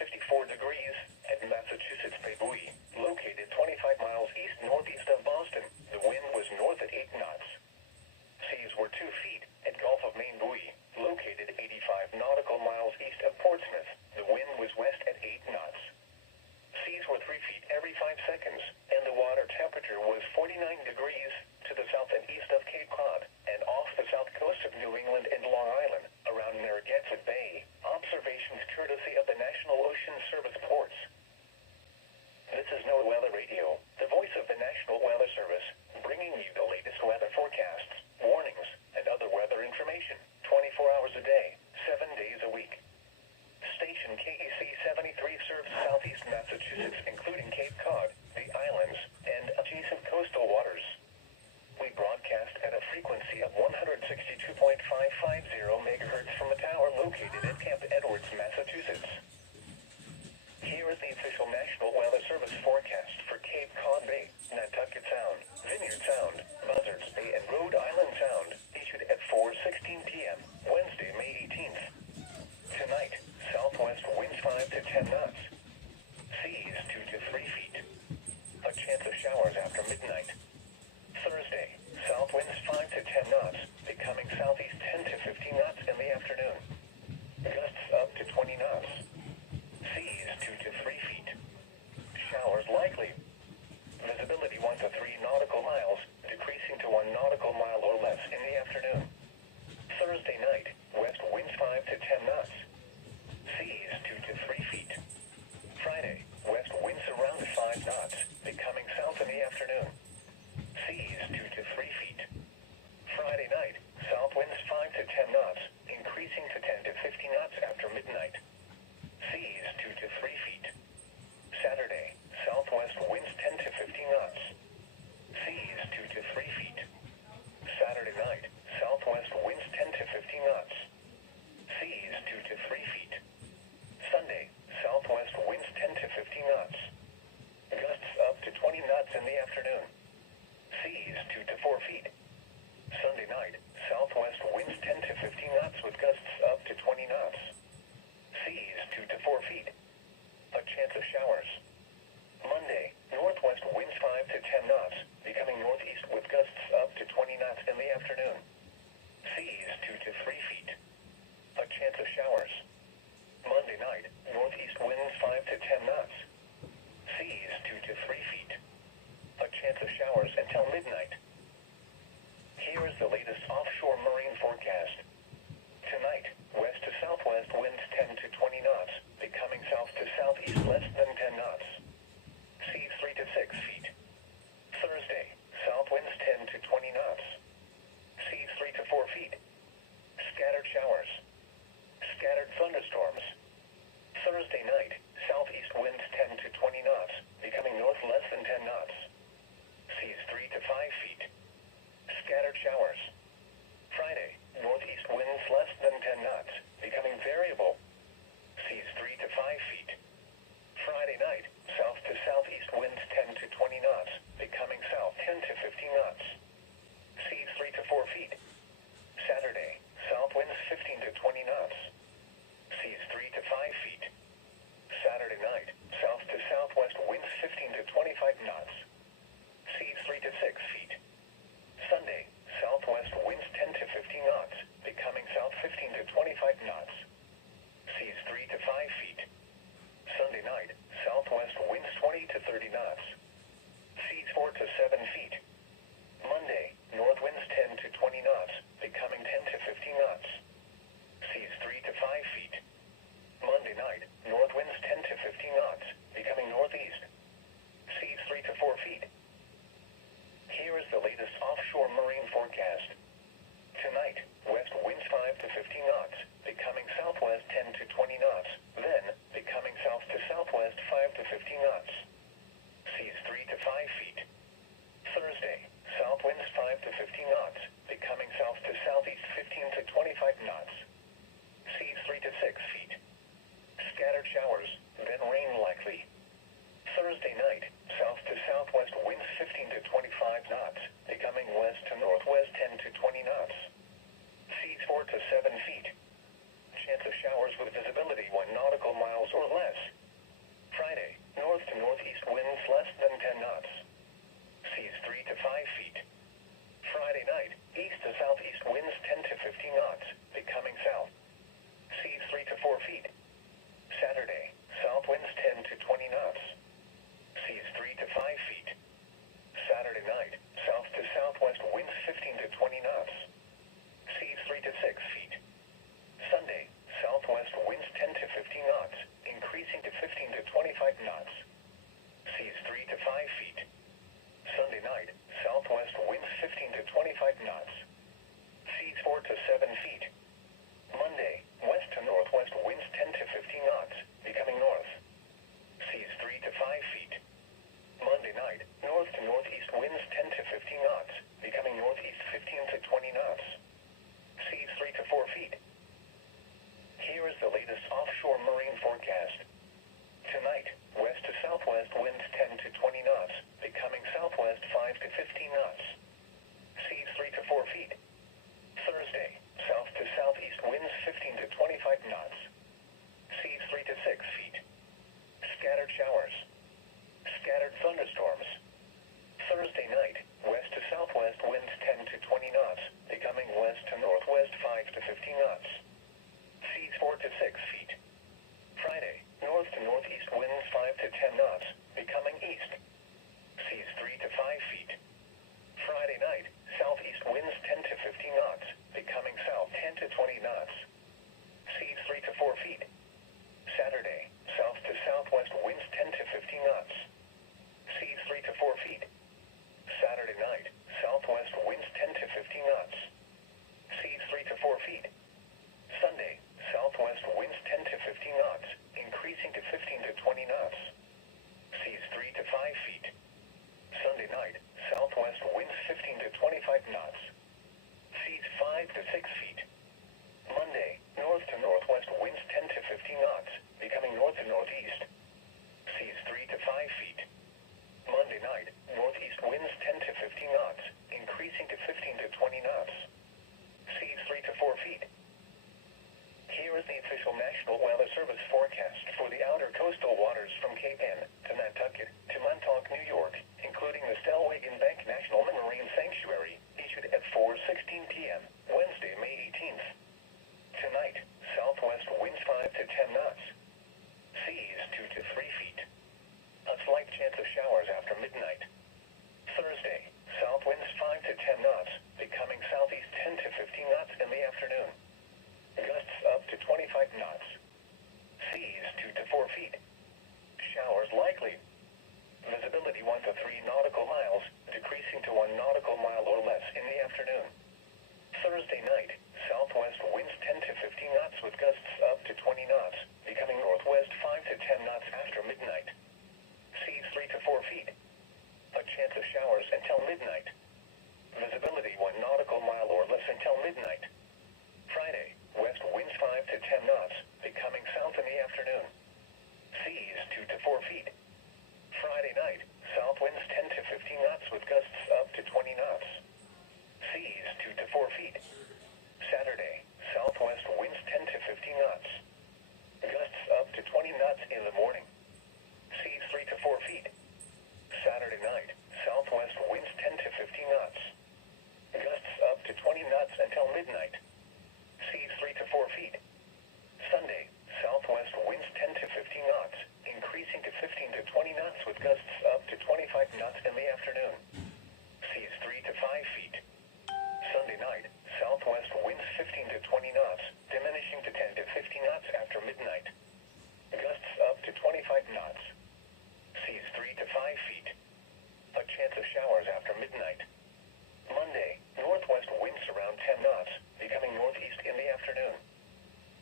54 degrees at Massachusetts Bay Buoy, located 25 miles east-northeast of Boston. The wind was north at 8 knots. Seas were 2 feet at Gulf of Maine Buoy, located 85 nautical miles east of Portsmouth. The wind was west at 8 knots. Seas were 3 feet every 5 seconds, and the water temperature was 49 degrees to the south and east of Cape Cod, and off the south coast of New England and Long Island, around Narragansett Bay. Observations courtesy of the National Ocean Service ports. This is NOAA Weather Radio, the voice of the National Weather Service, bringing you the latest weather forecasts, warnings, and other weather information, 24 hours a day, 7 days a week. Station KEC73 serves southeast Massachusetts, including Cape Cod, the islands, and adjacent coastal waters. We broadcast at a frequency of 162.550 MHz from the tower located at Camp Edwards, Massachusetts. Here is the official National Weather Service forecast for Cape Cod Bay, Nantucket Sound, Vineyard Sound, Buzzards Bay, and Rhode Island Sound, issued at 4:16 p.m., Wednesday, May 18th. Tonight, southwest winds 5 to 10 knots. Seas 2 to 3 feet. A chance of showers after midnight. Thursday, south winds 5 to 10 knots, becoming southeast 10 to 15 knots in the afternoon. Gusts up to 20 knots. Seas 2 to 3 feet. Showers likely. Visibility 1 to 3 nautical miles, decreasing to 1 nautical mile or less in the afternoon. Thursday night, west winds 5 to 10 knots. Seas 2 to 3 feet. Friday, west winds around 5 knots, becoming south in the afternoon. Seas 2 to 3 feet. Friday night, south winds 5 to 10 knots, increasing to 10 to 15 knots after midnight. Seas 2 to 3 feet. Saturday, southwest winds 10 to 15 knots. Seas 2 to 3 feet. Saturday night, southwest winds 10 to 15 knots. Seas 2 to 3 feet. Sunday, southwest winds 10 to 15 knots. Gusts up to 20 knots in the afternoon. Seas 2 to 4 feet. Sunday night, southwest winds 10 to 15 knots with gusts up to 20 knots. Seas 2 to 4 feet. A chance of showers. Monday, northwest winds 5 to 10 knots, becoming northeast with gusts up to 20 knots in the afternoon. Seas 2 to 3 feet. A chance of showers. Monday night, northeast winds 5 to 10 knots. Seas 2 to 3 feet. A chance of showers until midnight. Here is the latest offshore marine forecast. Tonight, west to southwest winds 10 to 20 knots, becoming south to southeast less than 10 knots. Seas 3 to 6 feet. Thursday, south winds 10 to 20 knots. Seas 3 to 4 feet. Scattered showers. Scattered thunderstorms. Thursday night, southeast winds 10 to 20 knots, becoming north less than 10 knots. Seas 3 to 5 feet. Scattered showers. Friday, northeast winds less than 10 knots, becoming variable. Seas 3 to 5 feet. Friday night, south to southeast winds 10 to 20 knots, becoming south 10 to 15 knots. Seas 3 to 4 feet. Saturday, south winds 15 to 20 knots. Seas 3 to 5 feet. Saturday night, south to southwest winds 15 to 25 knots. Seas 3 to 6 feet. Sunday, southwest winds 10 to 15 knots, becoming south 15 to 25 knots. Seas 3 to 5 feet. Sunday night, southwest winds 20 to 30 knots. Seas 4 to 7 feet. Monday, north winds 10 to 20 knots, becoming 10 to 15 knots. Seas 3 to 5 feet. Monday night, north winds 10 to 15 knots, becoming northeast. Seas 3 to 4 feet. Here is the latest offshore marine forecast. Tonight, west winds 5 to 15 knots, becoming southwest 10 to 20 knots, then becoming south to southwest 5 to 15 knots. Seas 3 to 5 feet. Thursday, south winds 5 to 15 knots, becoming south to southeast 15 to 25 knots. Seas 3 to 6 feet. Scattered showers, then rain likely. Thursday night, south to southwest winds 15 to 25 knots, becoming west to northwest 10 to 20 knots. Seas 4 to 7 feet. chance of showers with visibility 1 nautical miles or less. Friday, north to northeast winds less than 10 knots. Seas 3 to 5 feet. Friday night, east to southeast winds 10 to 15 knots, becoming south. Seas 3 to 4 feet. Saturday, south winds 10 to 20 knots. Seas 3 to 5 feet. Saturday night, south to southwest winds 15 to 20 knots. Seas 3 to 6 feet. Sunday, southwest winds 10 to 15 knots, increasing to 15 to 25 knots. Seas 3 to 5 feet. Sunday night, southwest winds 15 to 25 knots. Seas 4 to 7 feet. Monday, west to northwest winds 10 to 15 knots, becoming north. Seas 3 to 5 feet. Monday night, north to northeast winds 10 to 15 knots, becoming northeast 15 to 20 knots. Seas 3 to 4 feet. Here is the latest offshore marine forecast. Tonight, west to southwest winds 10 to 20 knots, becoming southwest 5 to 15 knots. Seas 3 to 4 feet. Thursday, south to southeast winds 15 to 25 knots. Seas 3 to 6 feet. Scattered showers. Scattered thunderstorms. Thursday night, west to southwest winds 10 to 20 knots, becoming west to northwest 5 to 15 knots. Seas 4 to 6 feet. Friday, north to northeast winds 5 to 10 knots, becoming east. Seas 3 to 5 feet. Friday night, southeast winds 10 to 15 knots, becoming south 10 to 20 knots. Seas 3 to 4 feet. Saturday, south to southwest winds 10 to 15 knots. Seas 3 to 4 feet. Saturday night, southwest winds 10 to 15 knots. Seas 3 to 4 feet. Sunday, southwest winds 10 to 15 knots, increasing to 15 to 20 knots. Seas 3 to 5 feet. Sunday night, southwest winds 15 to 25 knots. Seas 5 to 6 feet. Monday, north to northwest winds 10 to 15 knots, becoming north to northeast. Seas 3 to 5 feet. Monday night, northeast winds 10 to 15 knots, increasing to 15 to 20 knots. Seas 3 to 4 feet. Here is the official National Weather Service forecast for the outer coastal waters from Cape Ann to Nantucket to Montauk, New York, including the Stellwagen Bank National Marine Sanctuary, issued at 4:16 p.m., Wednesday, May 18th. Tonight, southwest winds 5 to 10 knots. Seas 2 to 3 feet. A slight chance of showers after midnight. Thursday, south winds 5 to 10 knots, becoming southeast 10 to 15 knots in the afternoon. Gusts up to 25 knots. Seas 2 to 4 feet. Showers likely. Visibility 1 to 3 nautical miles, decreasing to 1 nautical mile or less in the afternoon. Thursday night, southwest winds 10 to 15 knots with gusts up to 20 knots, becoming northwest 5 to 10 knots after midnight. Seas 3 to 4 feet. A chance of showers until midnight. Visibility 1 nautical mile or less until midnight. Friday, west winds 5 to 10 knots, becoming south in the afternoon. Seas 2 to 4 feet. Friday night, south winds 10 to 15 knots with gusts up to 20 knots. Seas 2 to 4 feet. Saturday, southwest winds 10 to 15 knots. Gusts up to 20 knots in the morning. Seas 3 to 4 feet. Saturday night, southwest winds 10 to 15 knots. Gusts up to 20 knots until midnight. Seas 3 to 4 feet. Sunday, southwest winds 10 to 15 knots, increasing to 15 to 20 knots with gusts up to 25 knots in the afternoon. Seas 3 to 5 feet. Sunday night, southwest winds 15 to 20 knots, diminishing to 10 to 15 knots after midnight. Gusts up to 25 knots. Seas 3 to 5 feet. A chance of showers after midnight. Monday, northwest winds around 10 knots, becoming northeast in the afternoon.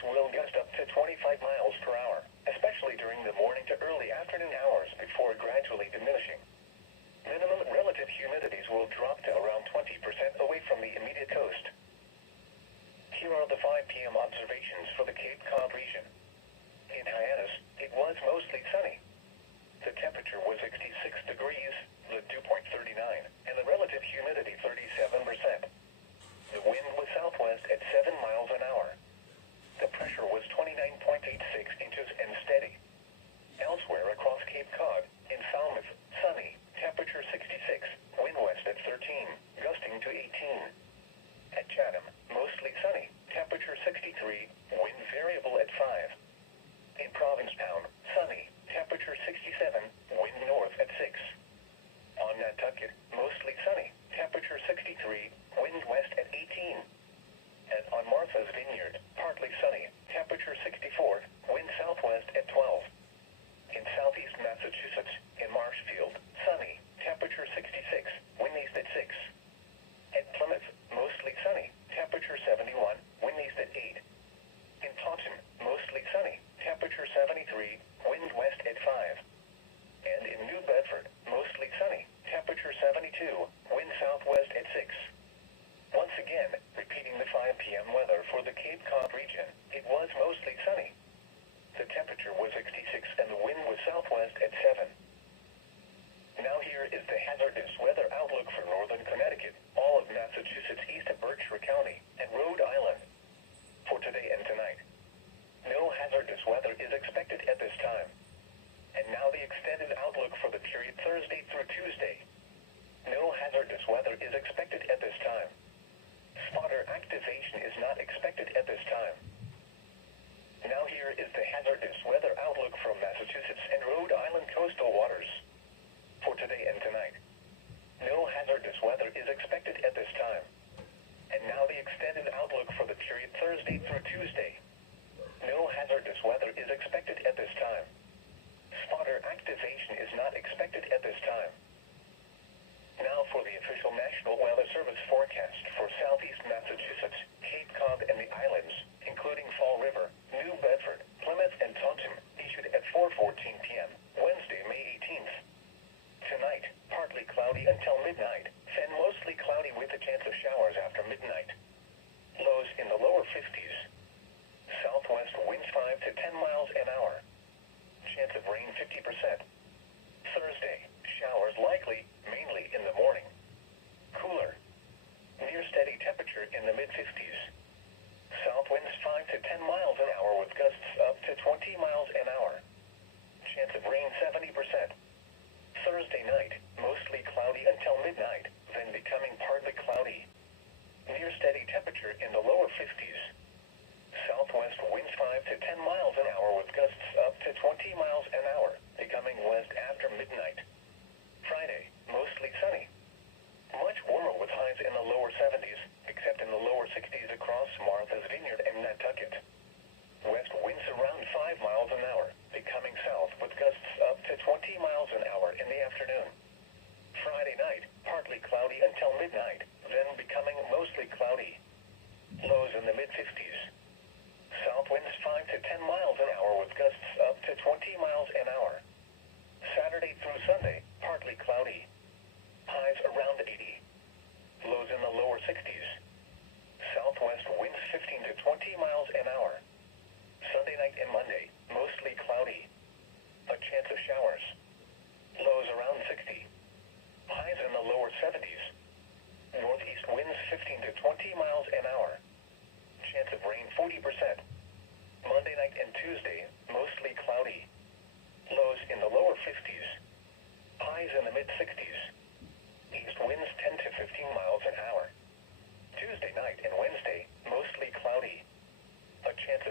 will gust up to 25 miles per hour, especially during the morning to early afternoon hours before gradually diminishing. Minimum relative humidities will drop to around 20% away from the immediate coast. Here are the 5 p.m. observations for the Cape Cod region. In Hyannis, it was mostly sunny. The temperature was 66 degrees, the dew point 39, and the relative humidity 37%. The wind was southwest at 7 miles an hour. The pressure was 29.86 inches and steady. Elsewhere across Cape Cod, in Falmouth, sunny, temperature 66, wind west at 13, gusting to 18. At Chatham, mostly sunny, temperature 63, wind variable at 5. In Provincetown, sunny, temperature 67, wind north at 6. On Nantucket, mostly sunny, temperature 63, wind west at 18. And on Martha's Vineyard, partly sunny, temperature 64, wind southwest at 12. In southeast Massachusetts, in Marshfield, sunny, temperature 66, wind east at 6. At Plymouth, mostly sunny, temperature 71, wind east at 8. In Taunton, mostly sunny, temperature 73, wind west at 5. And in New Bedford, mostly sunny, temperature 72, wind southwest at 6. Once again, repeating the 5 p.m. weather for the Cape Cod region, it was mostly sunny. The temperature was 66 and the wind was southwest at 7. Now here is the hazardous weather outlook for northern Connecticut, all of Massachusetts east of Berkshire County, and Rhode Island. For today and tonight, no hazardous weather is expected at this time. And now the extended outlook for the period Thursday through Tuesday. No hazardous weather is expected at this time. Spotter activation is not expected at this time. Now here is the hazardous weather outlook from Massachusetts and Rhode Island coastal waters. For today and tonight, no hazardous weather is expected at this time. And now the extended outlook for the period Thursday through Tuesday. No hazardous weather is expected at this time. Spotter activation is not expected at this time. Now for the official National Weather Service forecast for southeast Massachusetts, Cape Cod and the islands, including Fall River, New Bedford, Plymouth and Taunton, issued at 4:14 p.m., Wednesday, May 18th. Tonight, partly cloudy until midnight, then mostly cloudy with a chance of showers after midnight. Lows in the lower 50s. Southwest winds 5 to 10 miles an hour. Chance of rain 50%. Thursday, showers likely, mainly in the morning. Cooler. Near steady temperature in the mid-50s. South winds 5 to 10 miles an hour with gusts up to 20 miles an hour. Chance of rain 70%. Thursday night, mostly cloudy until midnight, then becoming partly cloudy. Near steady temperature in the lower 50s. Southwest winds 5 to 10 miles an hour with gusts up to 20 miles an hour, becoming west after midnight. Friday, mostly sunny. Much warmer with highs in the lower 70s, except in the lower 60s across Martha's Vineyard and Nantucket. West winds around 5 miles an hour, becoming south with gusts up to 20 miles an hour in the afternoon. Friday night, partly cloudy until midnight, then becoming mostly cloudy. Lows in the mid-50s. South winds 5 to 10 miles an hour with gusts up to 20 miles an hour. Saturday through Sunday, partly cloudy. Highs around 80. Lows in the lower 60s. Southwest winds 15 to 20 miles an hour. Sunday night and Monday, mostly cloudy. A chance of showers. Lows around 60. Highs in the lower 70s. Northeast winds 15 to 20 miles an hour. Chance of rain 40%. Monday night and Tuesday, mostly cloudy. Lows in the lower 50s. Highs in the mid-60s. East winds 10 to 15 miles an hour. Tuesday night and Wednesday, mostly cloudy. A chance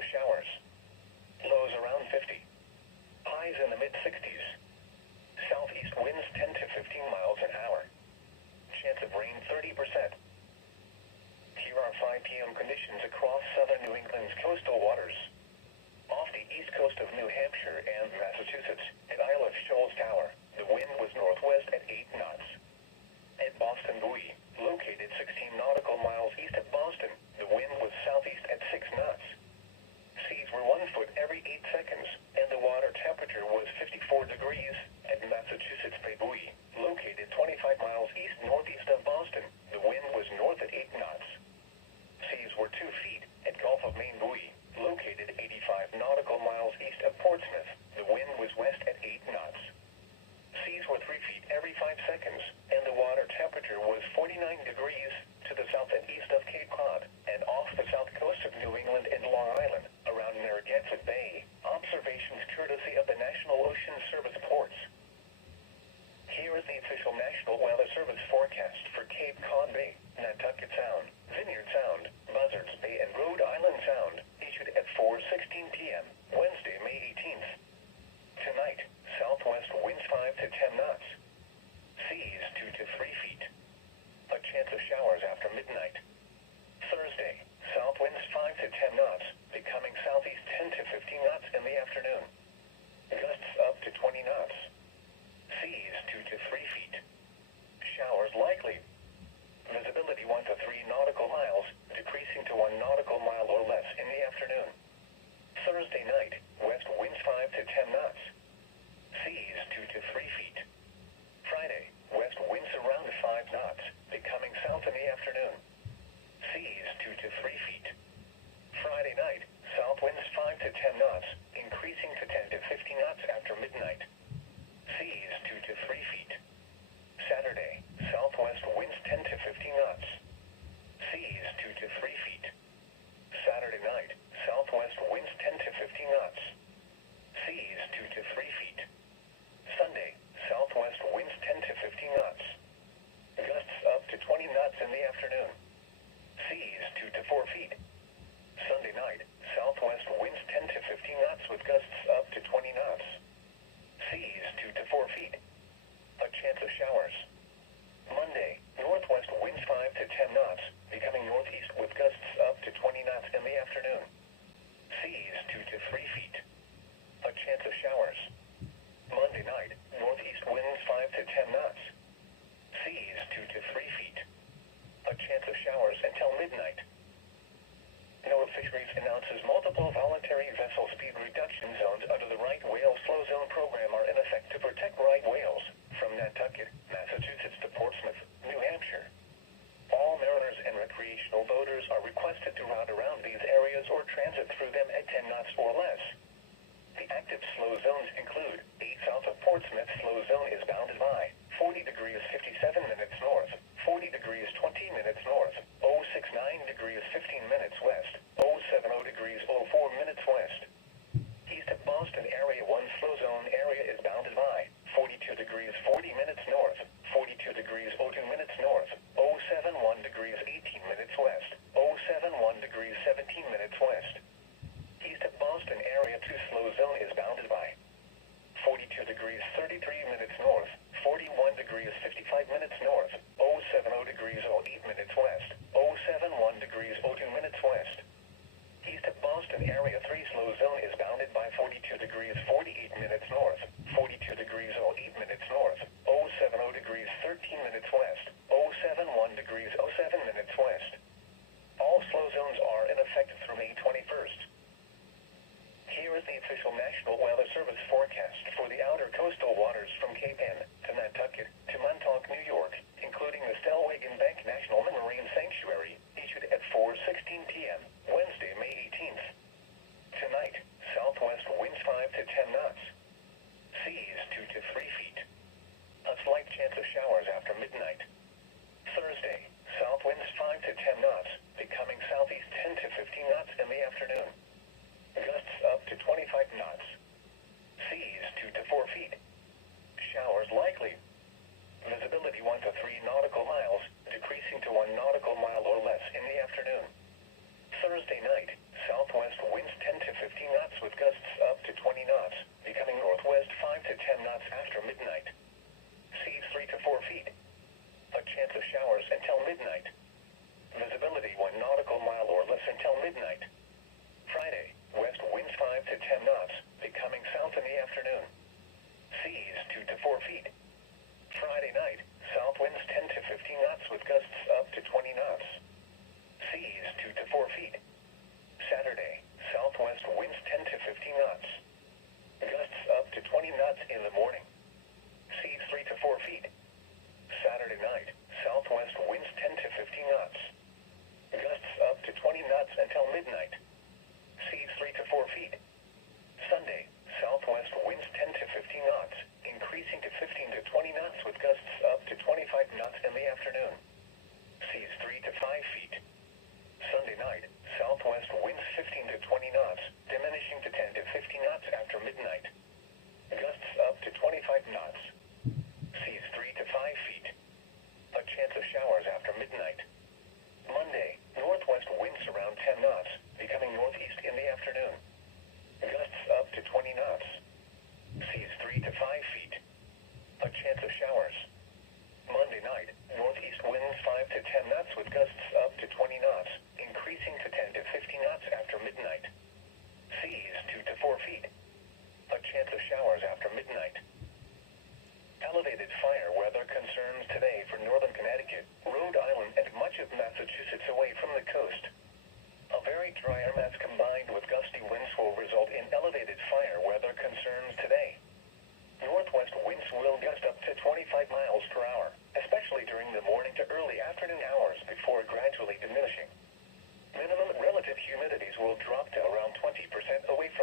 to 10 knots, increasing to 10 to 15 knots after midnight. Seas 2 to 3 feet. Saturday, southwest winds 10 to 15 knots. Seas 2 to 3 feet. Saturday night, southwest winds 10 to 15 knots. Seas 2 to 3 feet. Sunday, southwest winds 10 to 15 knots. Gusts up to 20 knots in the afternoon. Seas 2 to 4 feet. Sunday night, southwest winds 10 to 15 knots with gusts up to 20 knots. Seas 2 to 4 feet. A chance of showers. Monday, northwest winds 5 to 10 knots, becoming northeast with gusts up to 20 knots in the afternoon. Seas 2 to 3 feet. A chance of showers. Monday night, northeast winds 5 to 10 knots. Seas 2 to 3 feet. A chance of showers until midnight. NOAA Fisheries announces multiple voluntary vessel speed reduction zones under the right whale slow zone program are in effect to protect right whales from Nantucket, Massachusetts to Portsmouth, New Hampshire. All mariners and recreational boaters are requested to route around these areas or transit through them at 10 knots or less. The active slow zones include 8 south of Portsmouth slow zone is bounded by 40 degrees 57 minutes north, 40 degrees 20 minutes north, 069 degrees 15 minutes west, 070 degrees 04 minutes west. East of Boston Area 1 slow zone area is bounded by 42 degrees 40 minutes north, 42 degrees 02 minutes north, 071 degrees 18 minutes west, 071 degrees 17 minutes west. East of Boston Area 2 slow zone is bounded by 42 degrees 33 minutes north, 41 degrees 55 minutes north, 070 degrees 08 minutes west, 071 degrees 02 minutes west. East of Boston Area 3 slow zone is bounded by 42 degrees 48 minutes north, 42 degrees 08 minutes north, 070 degrees 13 minutes west, 071 degrees 07 minutes west. All slow zones are in effect through May 21st. Here is the official National Weather Service forecast for the outer coastal waters from Cape Ann to Nantucket to Montauk, New York, including the Stellwagen Bank National Marine Sanctuary, issued at 4:16 p.m., Wednesday, May 18th. Tonight, southwest winds 5 to 10 knots. Seas 2 to 3 feet. A slight chance of showers after midnight. Thursday, south winds 5 to 10 knots, becoming southeast 10 to 15 knots in the afternoon. Gusts up to 25 knots. Seas 2 to 4 feet. Showers likely. Visibility 1 to 3 nautical miles, decreasing to 1 nautical mile or less in the afternoon. Thursday night, southwest winds 10 to 15 knots with gusts up to 20 knots, becoming northwest 5 to 10 knots after midnight. Seas 3 to 4 feet. A chance of showers until midnight. Visibility 1 nautical mile or less until midnight. Friday, west winds 5 to 10 knots, becoming south in the afternoon. Seas 2 to 4 feet. Friday night, south winds 10 to 15 knots with gusts up to 20 knots. Seas 2 to 4 feet. Saturday, southwest winds 10 to 15 knots. Gusts up to 20 knots in the morning. Seas 3 to 4 feet. Saturday night, southwest winds 10 to 15 knots. Gusts up to 20 knots until midnight. Seas 3 to 4 feet. Sunday, southwest winds 10 to 15 knots, increasing to 15 to 20 knots with gusts up to 25 knots in the afternoon. Seas 3 to 5 feet. Sunday night, southwest winds 15 to 20 knots, diminishing to 10 to 15 knots after midnight. Gusts up to 25 knots. Seas 3 to 5 feet. A chance of showers after midnight. Monday, northwest winds around 10 knots, becoming northeast in the afternoon. Gusts up to 20 knots. Seas 3 to 5 feet. A chance of showers. Monday night, northeast winds 5 to 10 knots with gusts up to 20 knots, increasing to 10 to 15 knots after midnight. Seas 2 to 4 feet. A chance of showers after midnight. Elevated fire weather concerns today for northern Connecticut, Rhode Island, and much of Massachusetts away from the coast. A very dry air mass combined with gusty winds will result in elevated fire weather concerns today. Northwest winds will gust up to 25 miles per hour, especially during the morning to early afternoon hours before gradually diminishing. Minimum relative humidities will drop to around 20% away from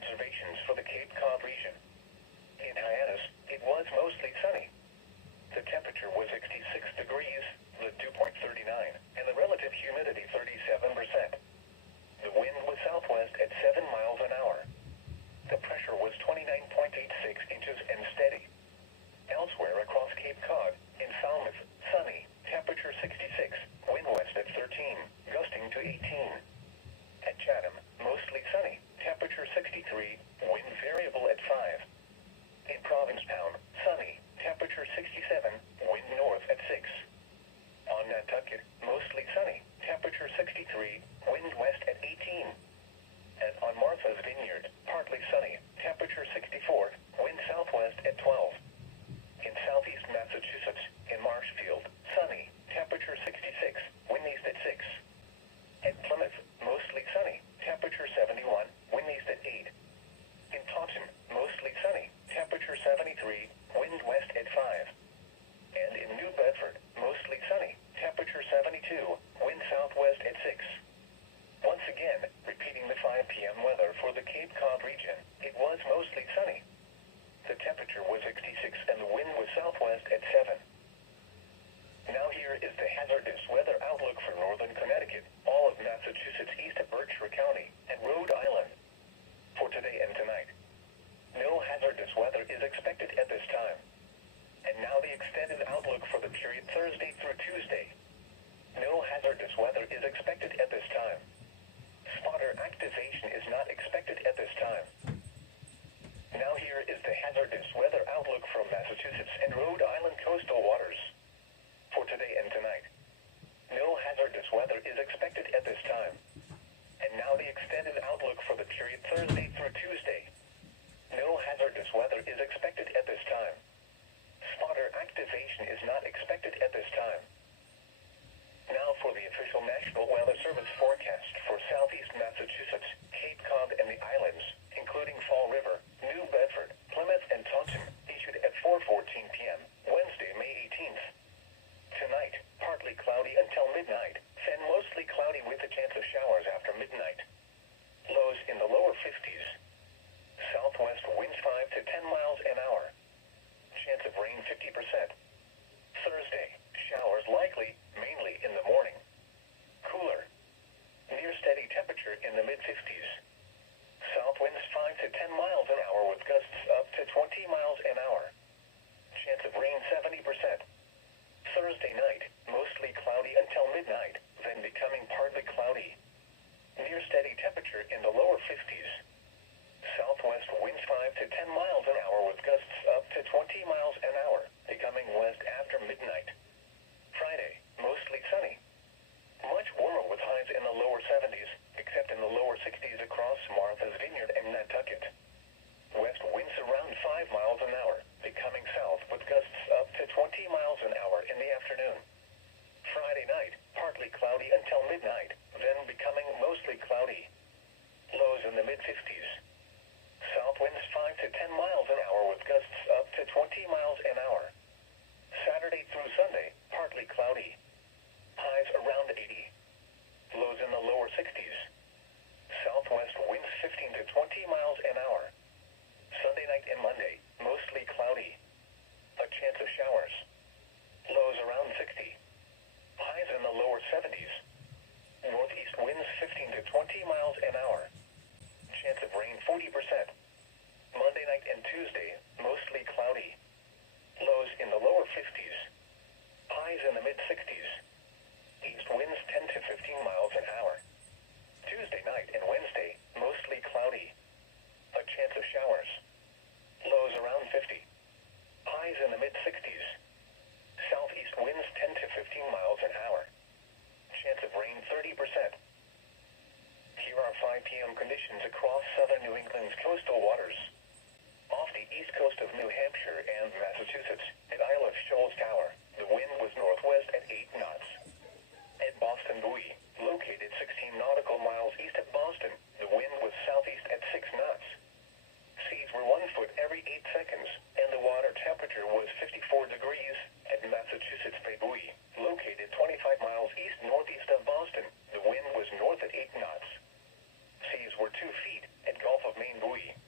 observations for the Cape Cod region. In Hyannis, it was mostly sunny. The temperature was 66 degrees, the dew point 39, and the relative humidity 37%. The wind was southwest at 7 miles an hour. The pressure was 29.86 inches and steady. Elsewhere across Cape Cod, in Falmouth, sunny, temperature 66, wind west at 13, gusting to 18. At Chatham, mostly sunny, temperature 63, wind variable at 5. In Provincetown, sunny, temperature 67, wind north at 6. On Nantucket, mostly sunny, temperature 63, wind west at 18. And on Martha's Vineyard, partly sunny, temperature 64, wind southwest at 12. In southeast Massachusetts, in Marshfield, sunny, temperature 66, wind east at 6. At Plymouth, mostly sunny, temperature 71, wind east at 8. In Taunton, mostly sunny, temperature 73, wind west at 5. And in New Bedford, mostly sunny, temperature 72, wind southwest at 6. Once again, repeating the 5 p.m. weather for the Cape Cod region, it was mostly sunny. The temperature was 66 and the wind was southwest at 7. Now here is the hazardous weather outlook for northern Connecticut, all of Massachusetts east of Berkshire County, and Rhode Island. For today and tonight, no hazardous weather is expected at this time. And now the extended outlook for the period Thursday through Tuesday. No hazardous weather is expected at this time. Spotter activation is not expected at this time. Now here is the hazardous weather outlook from Massachusetts and Rhode Island coastal waters. For today and tonight, no hazardous weather is expected at this time. And now the extended outlook for the period Thursday through Tuesday. No hazardous weather is expected at this time. Spotter activation is not expected at this time. Now for the official National Weather Service forecast for southeast Massachusetts, Cape Cod and the islands, including Fall River, New Bedford, Plymouth and Taunton, issued at 4:14 p.m., Wednesday, May 18th. Tonight, partly cloudy until midnight, then mostly cloudy with a chance of showers after midnight. Lows in the lower 50s. Southwest winds 5 to 10 miles an hour. Chance of rain 50%. Thursday, showers likely, mainly in the morning. Cooler. Near steady temperature in the mid-50s. South winds 5 to 10 miles an hour with gusts up to 20 miles an hour. Chance of rain 70%. Thursday night, mostly cloudy until midnight, then becoming partly cloudy. Near steady temperature in the lower 50s. Southwest winds 5 to 10 miles an hour with gusts up to 20 miles an hour, becoming west after midnight. Friday, mostly sunny. Much warmer with highs in the lower 70s, except in the lower 60s across Martha's Vineyard and Nantucket. West winds around 5 miles an hour, becoming south with gusts up to 20 miles an hour in the afternoon. Friday night, partly cloudy until midnight, then becoming mostly cloudy. Lows in the mid-50s. South winds 5 to 10 miles an hour with gusts up to 20 miles an hour. Saturday through Sunday, partly cloudy. Highs around 80. Lows in the lower 60s. Southwest winds 15 to 20 miles an hour. Sunday night and Monday, mostly cloudy. A chance of showers. Lows around 60. Highs in the lower 70s. Northeast winds 15 to 20 miles an hour. Chance of rain 40%. Monday night and Tuesday, mostly cloudy. Lows in the lower 50s. Highs in the mid-60s. East winds 10 to 15 miles an hour. Tuesday night and Wednesday, mostly cloudy. A chance of showers. Lows around 50. Highs in the mid-60s. Southeast winds 10 to 15 miles an hour. Chance of rain 30%. Here are 5 p.m. conditions across southern New England's coastal waters. Off the east coast of New Hampshire and Massachusetts, at Isle of Shoals Tower, the wind was northwest at 8 knots. At Boston Buoy, located 16 nautical miles east of Boston, the wind was southeast at 6 knots. Seas were 1 foot every 8 seconds, and the water temperature was 54 degrees at Massachusetts Bay Buoy, located 25 miles east-northeast of Boston. The wind was north at 8 knots. Seas were 2 feet at Gulf of Maine Buoy,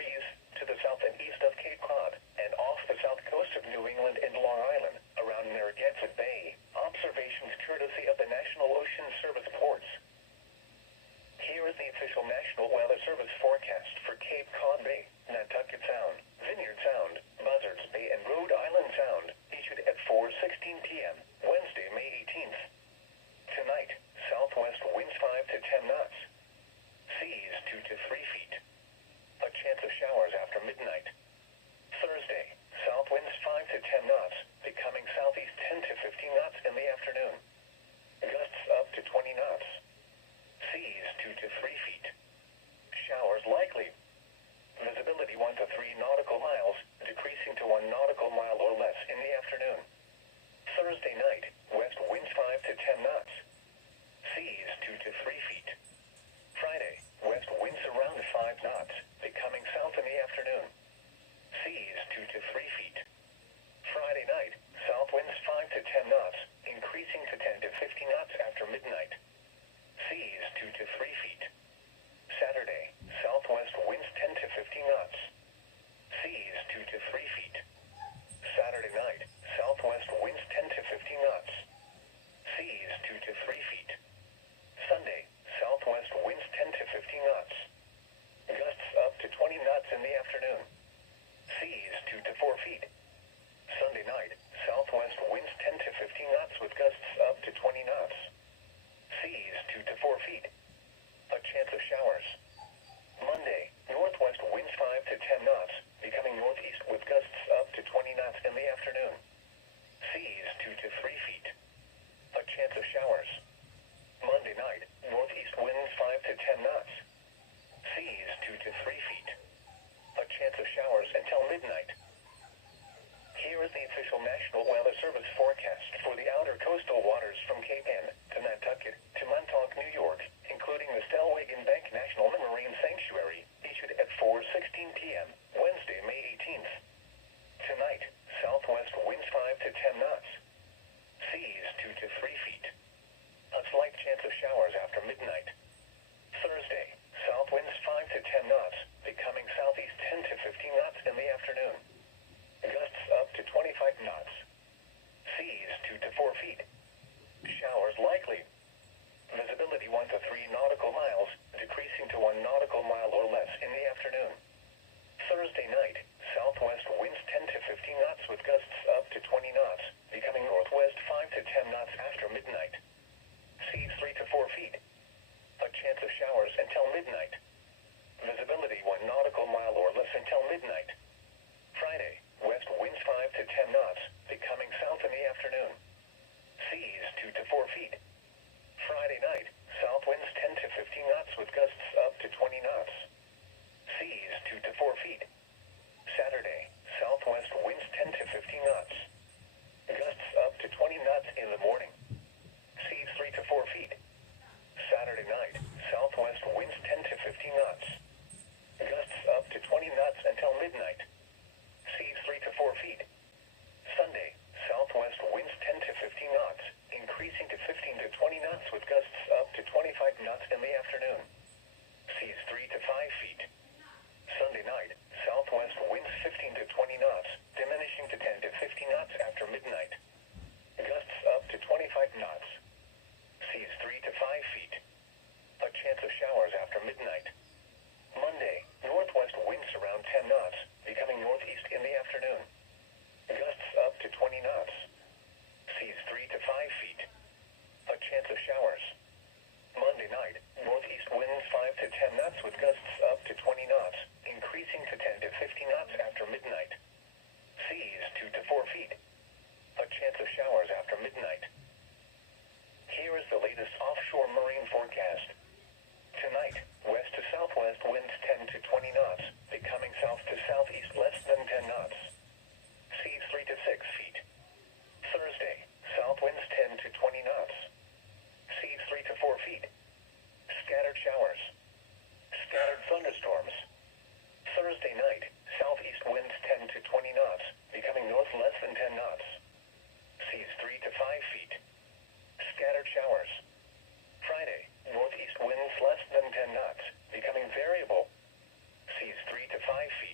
breeze to the south and east of Cape Cod, and off the south coast of New England and Long Island, around Narragansett Bay. Observations courtesy of the National Ocean Service ports. Here is the official National Weather Service forecast for Cape Cod Bay, Nantucket Sound, Vineyard Sound, Buzzards Bay, and Rhode Island Sound, issued at 4:16 p.m., Wednesday, May 18th. Tonight, southwest winds 5 to 10 knots. Seas 2 to 3 feet. A chance of showers after midnight. Thursday, south winds 5 to 10 knots, becoming southeast 10 to 15 knots in the afternoon. Gusts up to 20 knots. Seas 2 to 3 feet. Showers likely. Visibility 1 to 3 nautical miles, decreasing to 1 nautical mile or less in the afternoon. Thursday night, west winds 5 to 10 knots. Seas 2 to 3 feet. Friday, west winds around 5 knots, becoming south in the afternoon. Seas 2 to 3 feet. Friday night, south winds 5 to 10 knots, increasing to 10 to 15 knots after midnight. Seas 2 to 3 feet. Saturday, southwest winds 10 to 15 knots. Seas 2 to 3 feet. Saturday night, southwest winds 10 to 15 knots. Seas 2 to 3 feet. Sunday, southwest winds 10 to 15 knots. Gusts up to 20 knots in the afternoon. Seas 2 to 4 feet. Sunday night, southwest winds 10 to 15 knots with gusts up to 20 knots. Seas 2 to 4 feet. A chance of showers. Monday, northwest winds 5 to 10 knots, becoming northeast with gusts up to 20 knots in the afternoon. Seas 2 to 3 feet. A chance of showers. Monday night, northeast winds 5 to 10 knots. Seas 2 to 3 feet. A chance of showers until midnight. Here is the official National Weather Service forecast for the outer coastal waters from Cape Ann to Nantucket to Montauk, New York, including the Stellwagen Bank National Marine Sanctuary, issued at 4:16 p.m., Wednesday, May 18th. Tonight, southwest winds 5 to 10 knots. Seas 2 to 3 feet. A slight chance of showers after midnight. Thursday, south winds 5 to 10 knots, becoming southeast 10 to 15 knots in the afternoon. Gusts up to 25 knots. Seas 2 to 4 feet. Showers likely. Visibility 1 to 3 nautical miles, decreasing to 1 nautical mile or less in the afternoon. Thursday night, southwest winds 10 to 15 knots with gusts up to 20 knots, becoming northwest 5 to 10 knots after midnight. Seas 3 to 4 feet. A chance of showers until midnight. Visibility 1 nautical mile or less until midnight. Friday, west winds 5 to 10 knots, becoming south in the afternoon. Seas 2 to 4 feet. Friday night, south winds 10 to 15 knots with gusts up to 20 knots. Seas 2 to 4 feet. Saturday, southwest winds 10 to 15 knots. Gusts up to 20 knots in the morning. Seas 3 to 4 feet. Saturday night, southwest winds 10 to 15 knots. Gusts up to 20 knots until midnight. Seas 3 to 4 feet. Sunday, southwest winds 10 to 15 knots, increasing to 15 to 20 knots with gusts up to 25 knots in the afternoon. Seas 3 to 5 feet. Sunday night, southwest winds 15 to 20 knots, diminishing to 10 to 15 knots after midnight. Gusts up to 25 knots. Seas 3 to 5 feet. A chance of showers after midnight. Monday, northwest winds around 10 knots, becoming northeast in the afternoon. Gusts up to 20 knots. Seas 3 to 5 feet. A chance of showers. Monday night, northeast winds 5 to 10 knots with gusts up to 20 knots, increasing to 10 to 15 knots after midnight. Seas 2 to 4 feet. A chance of showers after midnight. Here is the latest offshore marine forecast. Tonight, west to southwest winds 10 to 20 knots, becoming south to southeast less than 10 knots. Seas 3 to 6 feet. Thursday, south winds 10 to 20 knots. Seas 3 to 4 feet. Scattered showers. Scattered thunderstorms. Thursday night, southeast winds 10 to 20 knots, becoming north less than 10 knots. Seas 3 to 5 feet. Scattered showers. Friday, northeast winds less than 10 knots, becoming variable. Seas 3 to 5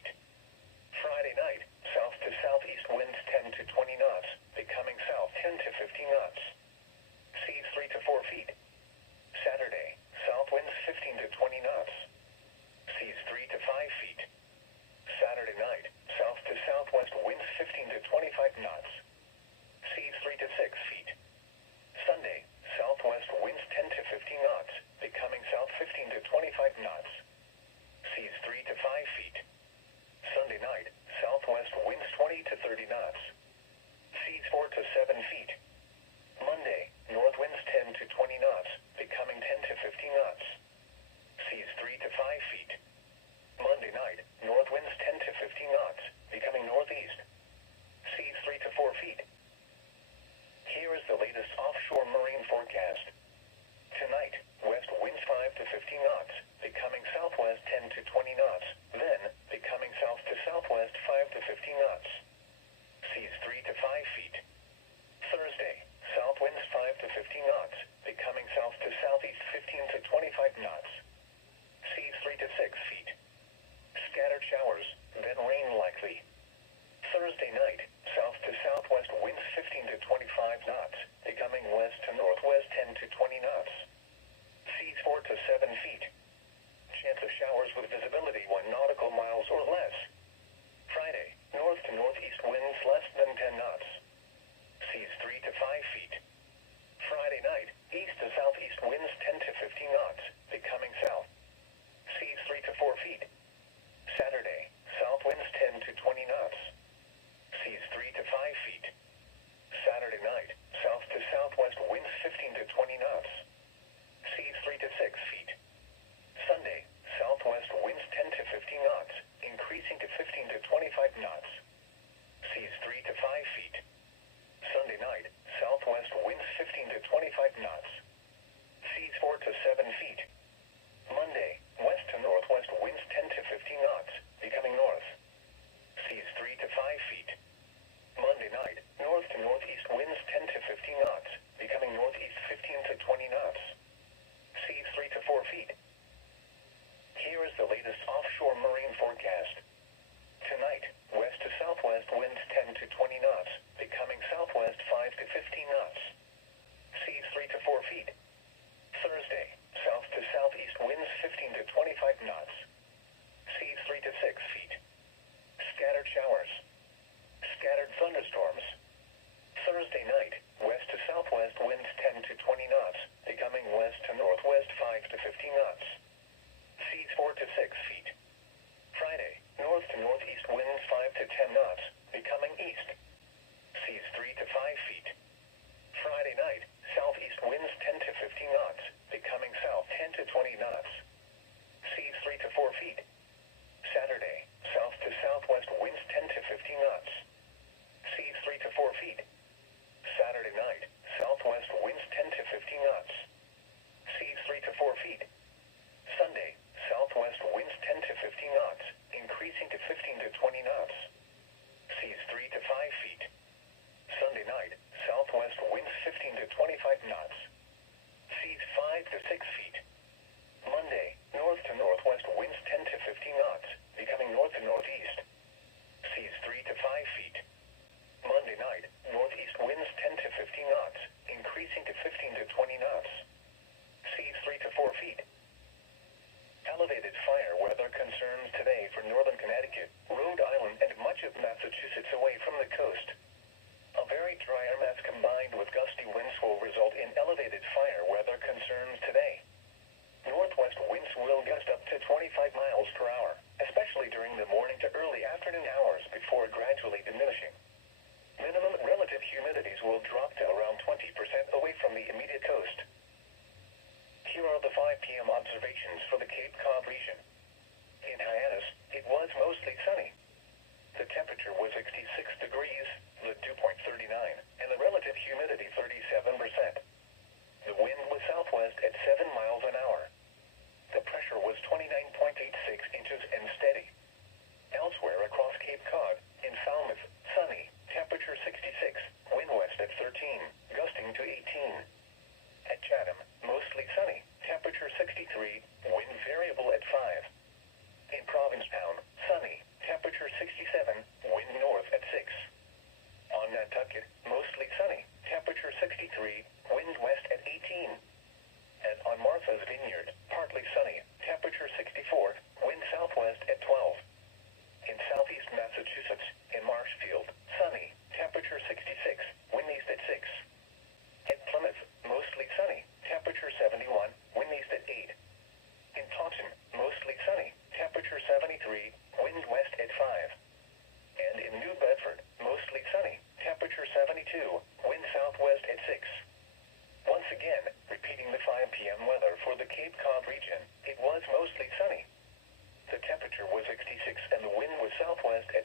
30 knots. Seas 4 to 7 feet. Monday, north winds 10 to 20 knots, becoming 10 to 15 knots. Seas 3 to 5 feet. Monday night, north winds 10 to 15 knots, becoming northeast. Seas 3 to 4 feet. Here is the latest offshore marine forecast. Tonight, west winds 5 to 15 knots, becoming southwest 10 to 20 knots, then becoming south to southwest 5 to 15 knots. Seas 3 to 5 feet. Thursday, south winds 5 to 15 knots, becoming south to southeast 15 to 25 knots. Seas 3 to 6 feet. Scattered showers, then rain likely. Thursday night, south to southwest winds 15 to 25 knots, becoming west to northwest 10 to 20 knots. Seas 4 to 7 feet. Chance of showers with visibility 1 nautical miles or less. Friday, north to northeast winds less than 10 knots. Seas 3 to 5 feet. Friday night, east to southeast winds 10 to 15 knots, becoming south. Seas 3 to 4 feet. Saturday, south winds 10 to 20 knots. Seas 3 to 5 feet. Saturday night, south to southwest winds 15 to 20 knots. Seas 3 to 6 feet. Sunday, southwest winds 10 to 15 knots, increasing to 15 to 25 knots. Seas 3 to 5 feet. Sunday night, southwest winds 15 to 25 knots. Seas 4 to 7 feet. Monday, west to northwest winds 10 to 15 knots, becoming north. Seas 3 to 5 feet. Monday night, north to northeast winds 10 to 15 knots, becoming northeast 15 to 20 knots. Seas 3 to 4 feet. Here is the latest offshore marine forecast. Tonight, west to southwest winds 10 to 20 knots, becoming southwest 5 to 15 knots. Seas 3 to 4 feet. Thursday, south to southeast winds 15 to 25 knots. Seas 3 to 6 feet. Scattered showers. Scattered thunderstorms. Thursday night, west to southwest winds 10 to 20 knots, becoming west to northwest 5 to 15 knots. Seas 4 to 6 feet. Friday, north to northeast winds 5 to 10 knots, becoming east. Seas 3 to 5 feet. Friday night, southeast winds 10 to 15 knots, becoming south 10 to 20 knots. Seas 3 to 4 feet. Saturday, south to southwest winds 10 to 15 knots. Seas 3 to 4 feet. Saturday night, southwest winds 10 to 15 knots. Seas 3 to 4 feet. Sunday, southwest winds 10 to 15 knots, increasing to 15 to 20 knots. Seas 3 to 5 feet. Sunday night, southwest winds 15 to 25 knots. Seas 5 to 6 feet. Monday, north to northwest winds 10 to 15 knots, becoming north to northeast. Seas 3 to 5 feet. Monday night, northeast winds 10 to 15 knots, increasing to 15 to 20 knots. Seas 3 to 4 feet. Elevated fire weather concerns today for northern Connecticut, Rhode Island, and much of Massachusetts away from the coast. A very dry air mass combined with gusty winds will result in elevated fire weather concerns today. Northwest winds will gust up to 25 miles per hour, especially during the morning to early afternoon hours before gradually diminishing. Minimum relative humidities will drop to around 20% away from the immediate coast. Here are the 5 p.m. observations for the Cape Cod region. In Hyannis, it was mostly sunny. The temperature was 66 degrees, the dew point 39, and the relative humidity 37%. The wind was southwest at 7 miles an hour. The pressure was 29.86 inches and steady. Elsewhere across Cape Cod, in Falmouth, sunny, temperature 66, wind west at 13, gusting to 18. At Chatham, mostly sunny, temperature 63, wind variable at 5. In Provincetown, sunny, temperature 67, wind north at 6. On Nantucket, mostly sunny, temperature 63, wind west at 18. And on Martha's Vineyard, partly sunny, temperature 64, wind southwest at 12. In southeast Massachusetts,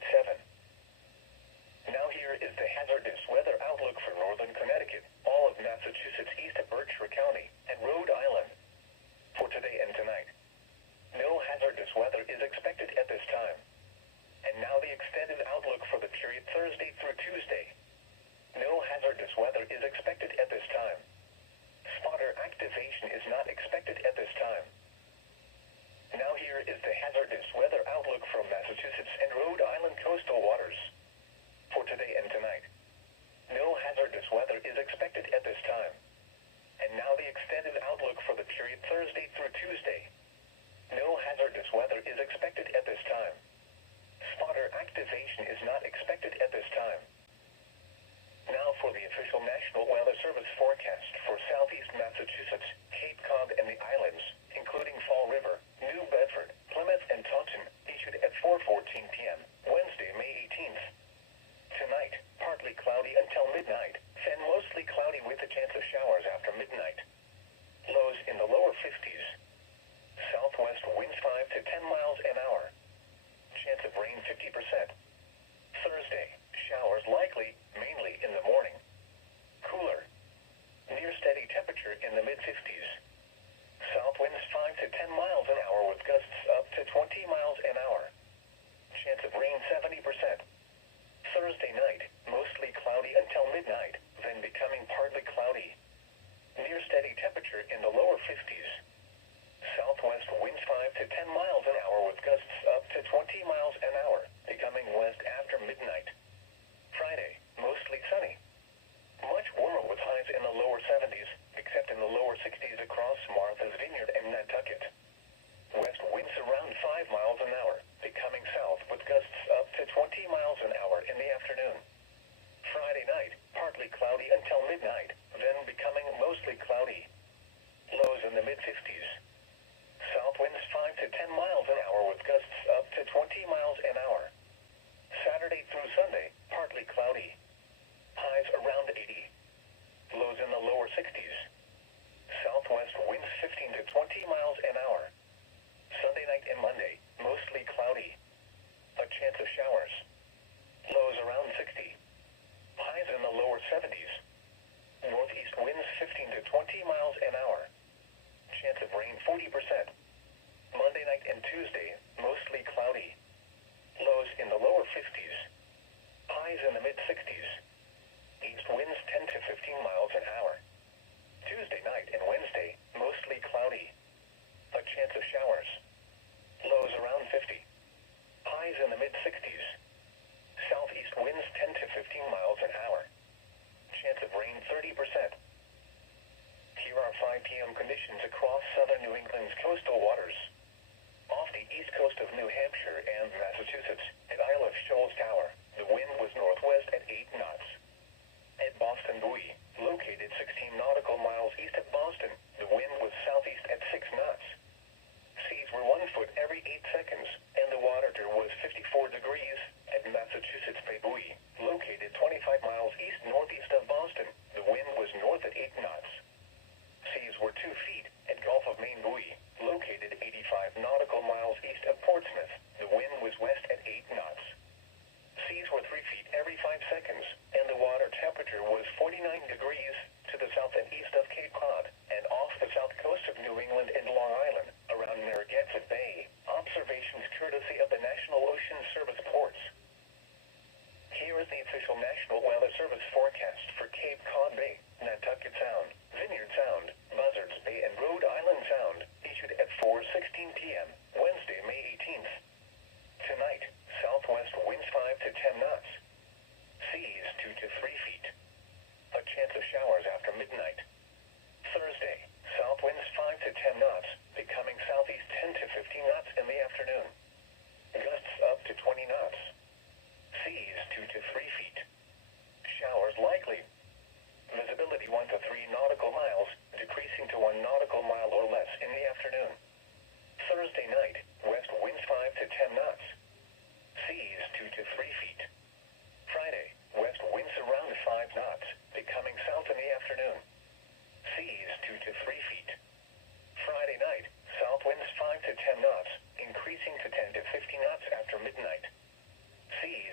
at 7. Now here is the hazardous weather outlook for northern Connecticut, all of Massachusetts east of Berkshire County, and Rhode Island. For today and tonight, no hazardous weather is expected at this time. And now the extended outlook for the period Thursday through Tuesday. No hazardous weather is expected at this time. Spotter activation is not expected at this time. Now here is the hazardous weather outlook from Massachusetts and Rhode Island coastal waters. For today and tonight, no hazardous weather is expected at this time. And now the extended outlook for the period Thursday through Tuesday. No hazardous weather is expected at this time. Spotter activation is not expected at this time. Now for the official National Weather Service forecast for southeast Massachusetts, Cape Cod and the islands, including Fall River, New Bedford, Plymouth and Taunton, issued at 4:14 p.m., Wednesday, May 18th. Tonight, partly cloudy until midnight, then mostly cloudy with a chance of showers after midnight. Lows in the lower 50s. Southwest winds 5 to 10 miles an hour. Chance of rain 50%. Thursday, showers likely, mainly in the morning. Cooler. Near steady temperature in the mid-50s. South winds 5 to 10 miles an hour with gusts up to 20 miles an hour. Chance of rain 70%. Thursday night, mostly cloudy until midnight, then becoming partly cloudy. Near steady temperature in the lower 50s. Southwest winds 5 to 10 miles an hour with gusts up to 20 miles an hour, becoming west after midnight. Friday, mostly sunny. Much warmer with highs in the lower 70s, except in the lower 60s across Martha's Vineyard and Nantucket. West winds around 5 miles an hour, becoming south with gusts up to 20 miles an hour in the afternoon. Friday night, partly cloudy until midnight, then becoming mostly cloudy. Lows in the mid-50s. South winds 5 to 10 miles an hour with gusts up to 20 miles an hour. Saturday through Sunday, partly cloudy. Highs around 80. Lows in the lower 60s. Southwest winds 15 to 20 miles an hour. Sunday night and Monday, mostly cloudy. A chance of showers. Lows around 60. Highs in the lower 70s. Northeast winds 15 to 20 miles an hour. Chance of rain 40%. Monday night and Tuesday, mostly cloudy. Lows in the lower 50s. Highs in the mid-60s. East winds 10 to 15 miles an hour. Tuesday night and Wednesday, mostly cloudy. A chance of showers. Lows around 50. Highs in the mid-60s. Southeast winds 10 to 15 miles an hour. Chance of rain 30%. Here are 5 p.m. conditions across southern New England's coastal waters. Off the east coast of New Hampshire and Massachusetts, at Isle of Shoals Tower, the wind was northwest at 8 knots. At Boston Buoy, located 16 nautical miles east of Boston, the wind was southeast at 6 knots. Seas were 1 foot every 8 seconds, and the water was 54 degrees. At Massachusetts Bay Buoy, located 25 miles east-northeast of Boston, the wind was north at 8 knots. Seas were 2 feet at Gulf of Maine Buoy, located 85 nautical miles east of Portsmouth, the wind was west at 8 knots. Seas were 3 feet every 5 seconds, and the water temperature was 49 degrees to the south and east of Cape Cod, and off the south coast of New England and Long Island, around Narragansett Bay. Observations courtesy of the National Ocean Service ports. Here is the official National Weather Service forecast for Cape Cod Bay, Nantucket Sound, Vineyard Sound, Buzzards Bay and Rhode Island Sound, issued at 4:16 p.m., Wednesday, May 18th. Tonight, southwest winds 5 to 10 knots. Seas 2 to 3 feet. A chance of showers after midnight. Thursday, south winds 5 to 10 knots, becoming southeast 10 to 15 knots in the afternoon. Gusts up to 20 knots. Seas 2 to 3 feet. Showers likely. Visibility 1 to 3 nautical miles, decreasing to 1 nautical mile or less in the afternoon. Thursday night, west winds 5 to 10 knots. Seas 2 to 3 feet. Friday, west winds around 5 knots, becoming south in the afternoon. Seas 2 to 3 feet. Friday night, south winds 5 to 10 knots, increasing to 10 to 15 knots after midnight. Seas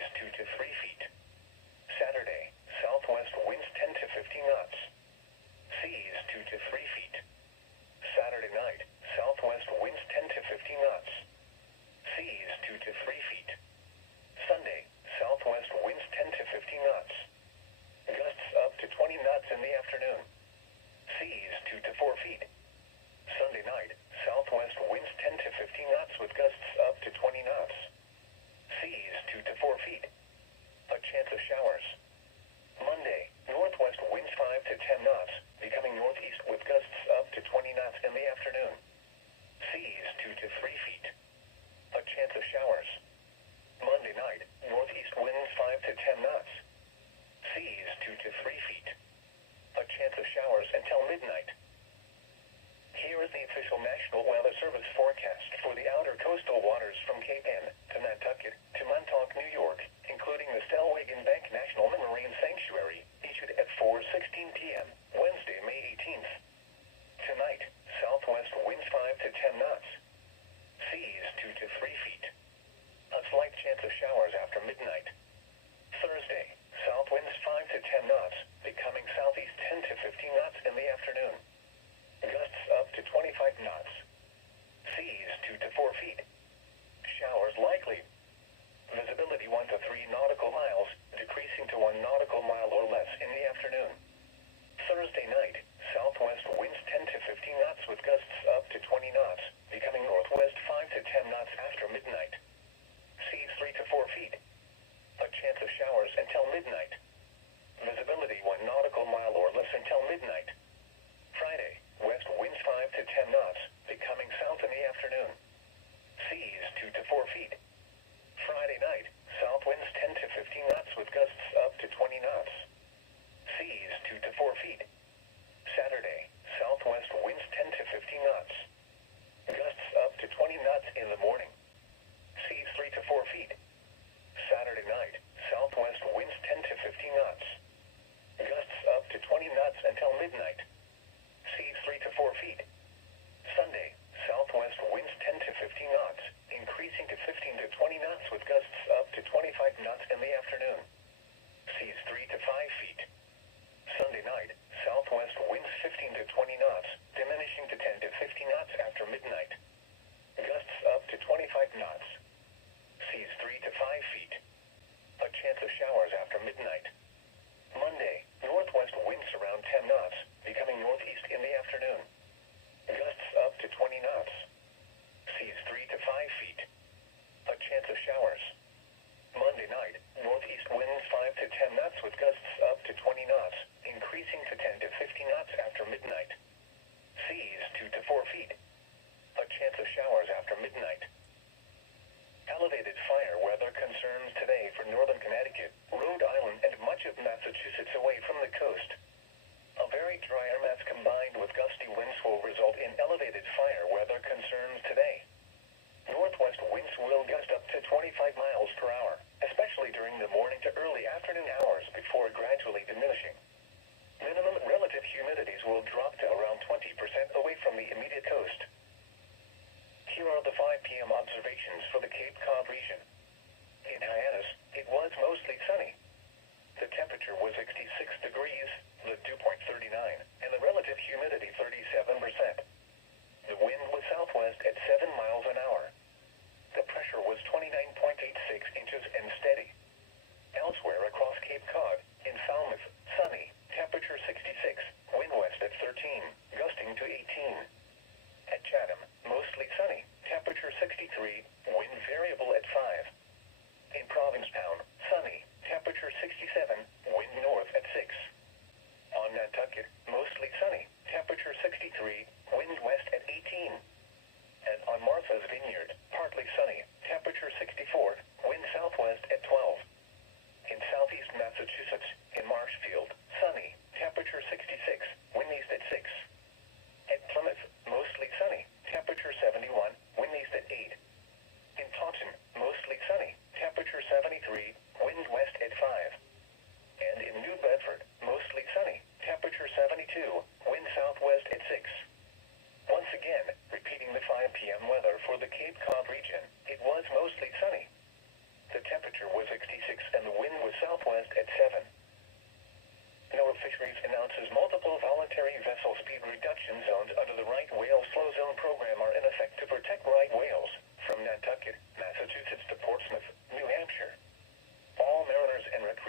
2 to 3 feet. Saturday, southwest winds 10 to 15 knots. Seas 2 to 3 feet. Saturday night, southwest winds 10 to 15 knots. Seas 2 to 3 feet. Sunday, southwest winds 10 to 15 knots. Gusts up to 20 knots in the afternoon. Seas 2 to 4 feet. Sunday night, southwest winds 10 to 15 knots with gusts up to 20 knots. Seas 2 to 4 feet. A chance of showers. Monday, northwest winds 5 to 10 knots, becoming northeast with gusts up to 20 knots in the afternoon. Seas 2 to 3 feet. A chance of showers. Monday night, northeast winds 5 to 10 knots. Seas 2 to 3 feet. A chance of showers until midnight. Here is the official National Weather Service forecast for the outer coastal waters from Cape Ann to Nantucket to Montauk, New York, including the Stellwagen Bank National Marine Sanctuary, issued at 4:16 p.m., Wednesday, May 18th. Tonight, southwest winds 5 to 10 knots. Seas 2 to 3 feet. A slight chance of showers after midnight. Thursday, south winds 5 to 10 knots, becoming southeast 10 to 15 knots in the afternoon. Gusts up to 25 knots. Seas 2 to 4 feet. Showers likely. Visibility 1 to 3 nautical miles, decreasing to 1 nautical mile or less in the afternoon. Thursday night, southwest winds 10 to 15 knots with gusts up to 20 knots, becoming northwest 5 to 10 knots after midnight. Seas 3 to 4 feet. A chance of showers until midnight. Visibility 1 nautical mile or less until midnight. Friday, west winds 5 to 10 knots, becoming south in the afternoon. Seas 2 to 4 feet. Friday night, south winds 10 to 15 knots with gusts up to 20 knots. Seas 2 to 4 feet. Saturday, southwest winds 10 to 15 knots. Gusts up to 20 knots in the morning. Seas 3 to 4 feet. Saturday night, southwest winds 10 to 15 knots. Gusts up to 20 knots until midnight. Seas 3 to 4 feet. Sunday, southwest winds 10 to 15 knots, increasing to 15 to 20 knots with gusts up to 25 knots in the afternoon. Seas 3 to 5 feet. Sunday night, southwest winds 15 to 20 knots, diminishing to 10 to 15 knots after midnight. Gusts up to 25 knots. Seas 3 to 5 feet. A chance of showers after midnight. Monday, northwest winds around 10 knots, becoming northeast in the afternoon. Gusts up to 20 knots. Seas 3 to 5 feet. A chance of showers. Monday night, northeast winds 5 to 10 knots with gusts up to 20 knots, increasing to 10 to 15 knots after midnight. Seas 2 to 4 feet. A chance of showers after midnight. Elevated fire weather concerns today for northern Connecticut, Rhode Island, and much of Massachusetts away from the coast. A very dry air mass combined with gusty winds will result in elevated fire weather concerns today. Northwest winds will gust up to 25 miles per hour, especially during the morning to early afternoon hours before gradually diminishing. Minimum relative humidities will drop to around 20% away from the immediate coast. Here are the 5 p.m. observations for the Cape Cod region. In Hyannis, it was mostly sunny. The temperature was 66 degrees, the dew point 39, and the relative humidity 37%. The wind was southwest at 7 miles an hour. The pressure was 29.86 inches and steady. Elsewhere across Cape Cod, in Falmouth, sunny, temperature 66, wind west at 13, gusting to 18. At Chatham, mostly sunny, temperature 63, wind variable at 5. In Provincetown, sunny, temperature 67, wind north at 6. On Nantucket, mostly sunny, temperature 63, wind west at 18. And on Martha's Vineyard, partly sunny, temperature 64, wind southwest at 12. In southeast Massachusetts, in Marshfield, sunny, temperature 66, wind east at 6. At Plymouth, mostly sunny, temperature 71, wind east at 8. In Taunton, mostly sunny, temperature 73, wind west at 5. And in New Bedford, mostly sunny, temperature 72, wind southwest at 6. Once again, repeating the 5 p.m. weather for the Cape Cod region, it was mostly sunny. The temperature was 66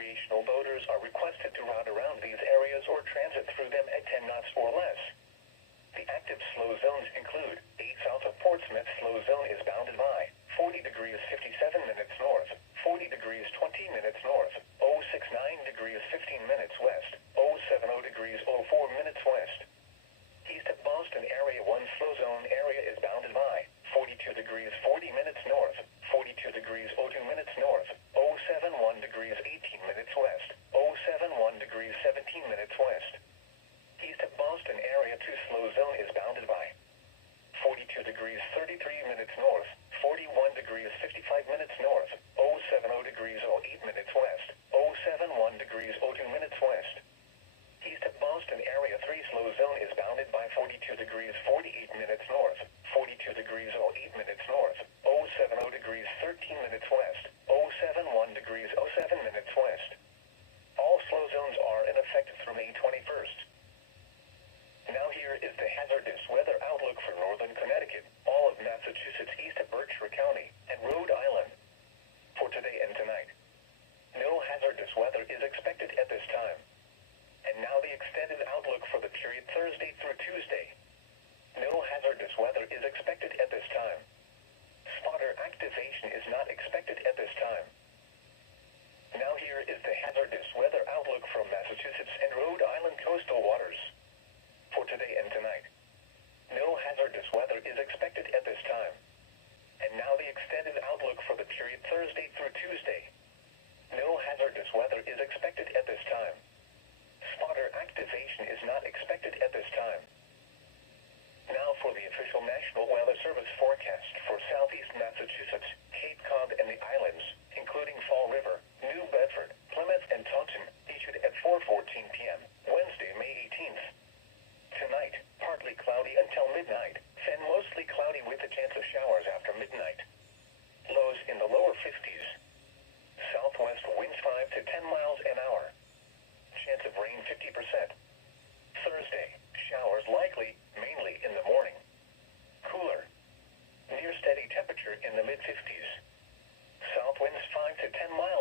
recreational boaters are requested to route around these areas or transit through them at 10 knots or less. The active slow zones include 8 south of Portsmouth. Slow zone is bounded by 40 degrees 57 minutes north, 40 degrees 20 minutes north, 069 degrees 15 minutes west, 070 degrees 04 minutes west. East of Boston area 1 slow zone area is bounded by 42 degrees 40 minutes north, 42 degrees 02 minutes north, 071 degrees 18 minutes west, 071 degrees 17 minutes west. East of Boston area 2 slow zone is bounded by 42 degrees 33 minutes north, 41 degrees 55 minutes north, 070 degrees 08 minutes west, 071 degrees 02 minutes west. East of Boston area 3 slow zone is bounded by 42 degrees 48 minutes north, 42 degrees 08 minutes north, 070 degrees 13 minutes west, 071 degrees 07 minutes west. All slow zones are in effect through May 21st. Now here is the hazardous weather outlook for northern Connecticut, all of Massachusetts east of Berkshire County, and Rhode Island. For today and tonight, no hazardous weather is expected at this time. And now the extended outlook for the period Thursday through Tuesday. No hazardous weather is expected at this time. Spotter activation is not expected at this time. Now here is the hazardous weather outlook from Massachusetts and Rhode Island coastal waters. For today and tonight, no hazardous weather is expected at this time. And now the extended outlook for the period Thursday through Tuesday. No hazardous weather is expected at this time. Spotter activation is not expected at this time. Now for the official National Weather Service forecast for southeast Massachusetts, Cape Cod and the islands, including Fall River, New Bedford, Plymouth and Taunton, issued at 4:14 p.m., Wednesday, May 18th. Tonight, partly cloudy until midnight, then mostly cloudy with a chance of showers after midnight. Lows in the lower 50s. Southwest winds 5 to 10 miles an hour. Chance of rain 50%. Thursday, showers likely, mainly in the morning. Cooler. Near steady temperature in the mid-50s. South winds 5 to 10 miles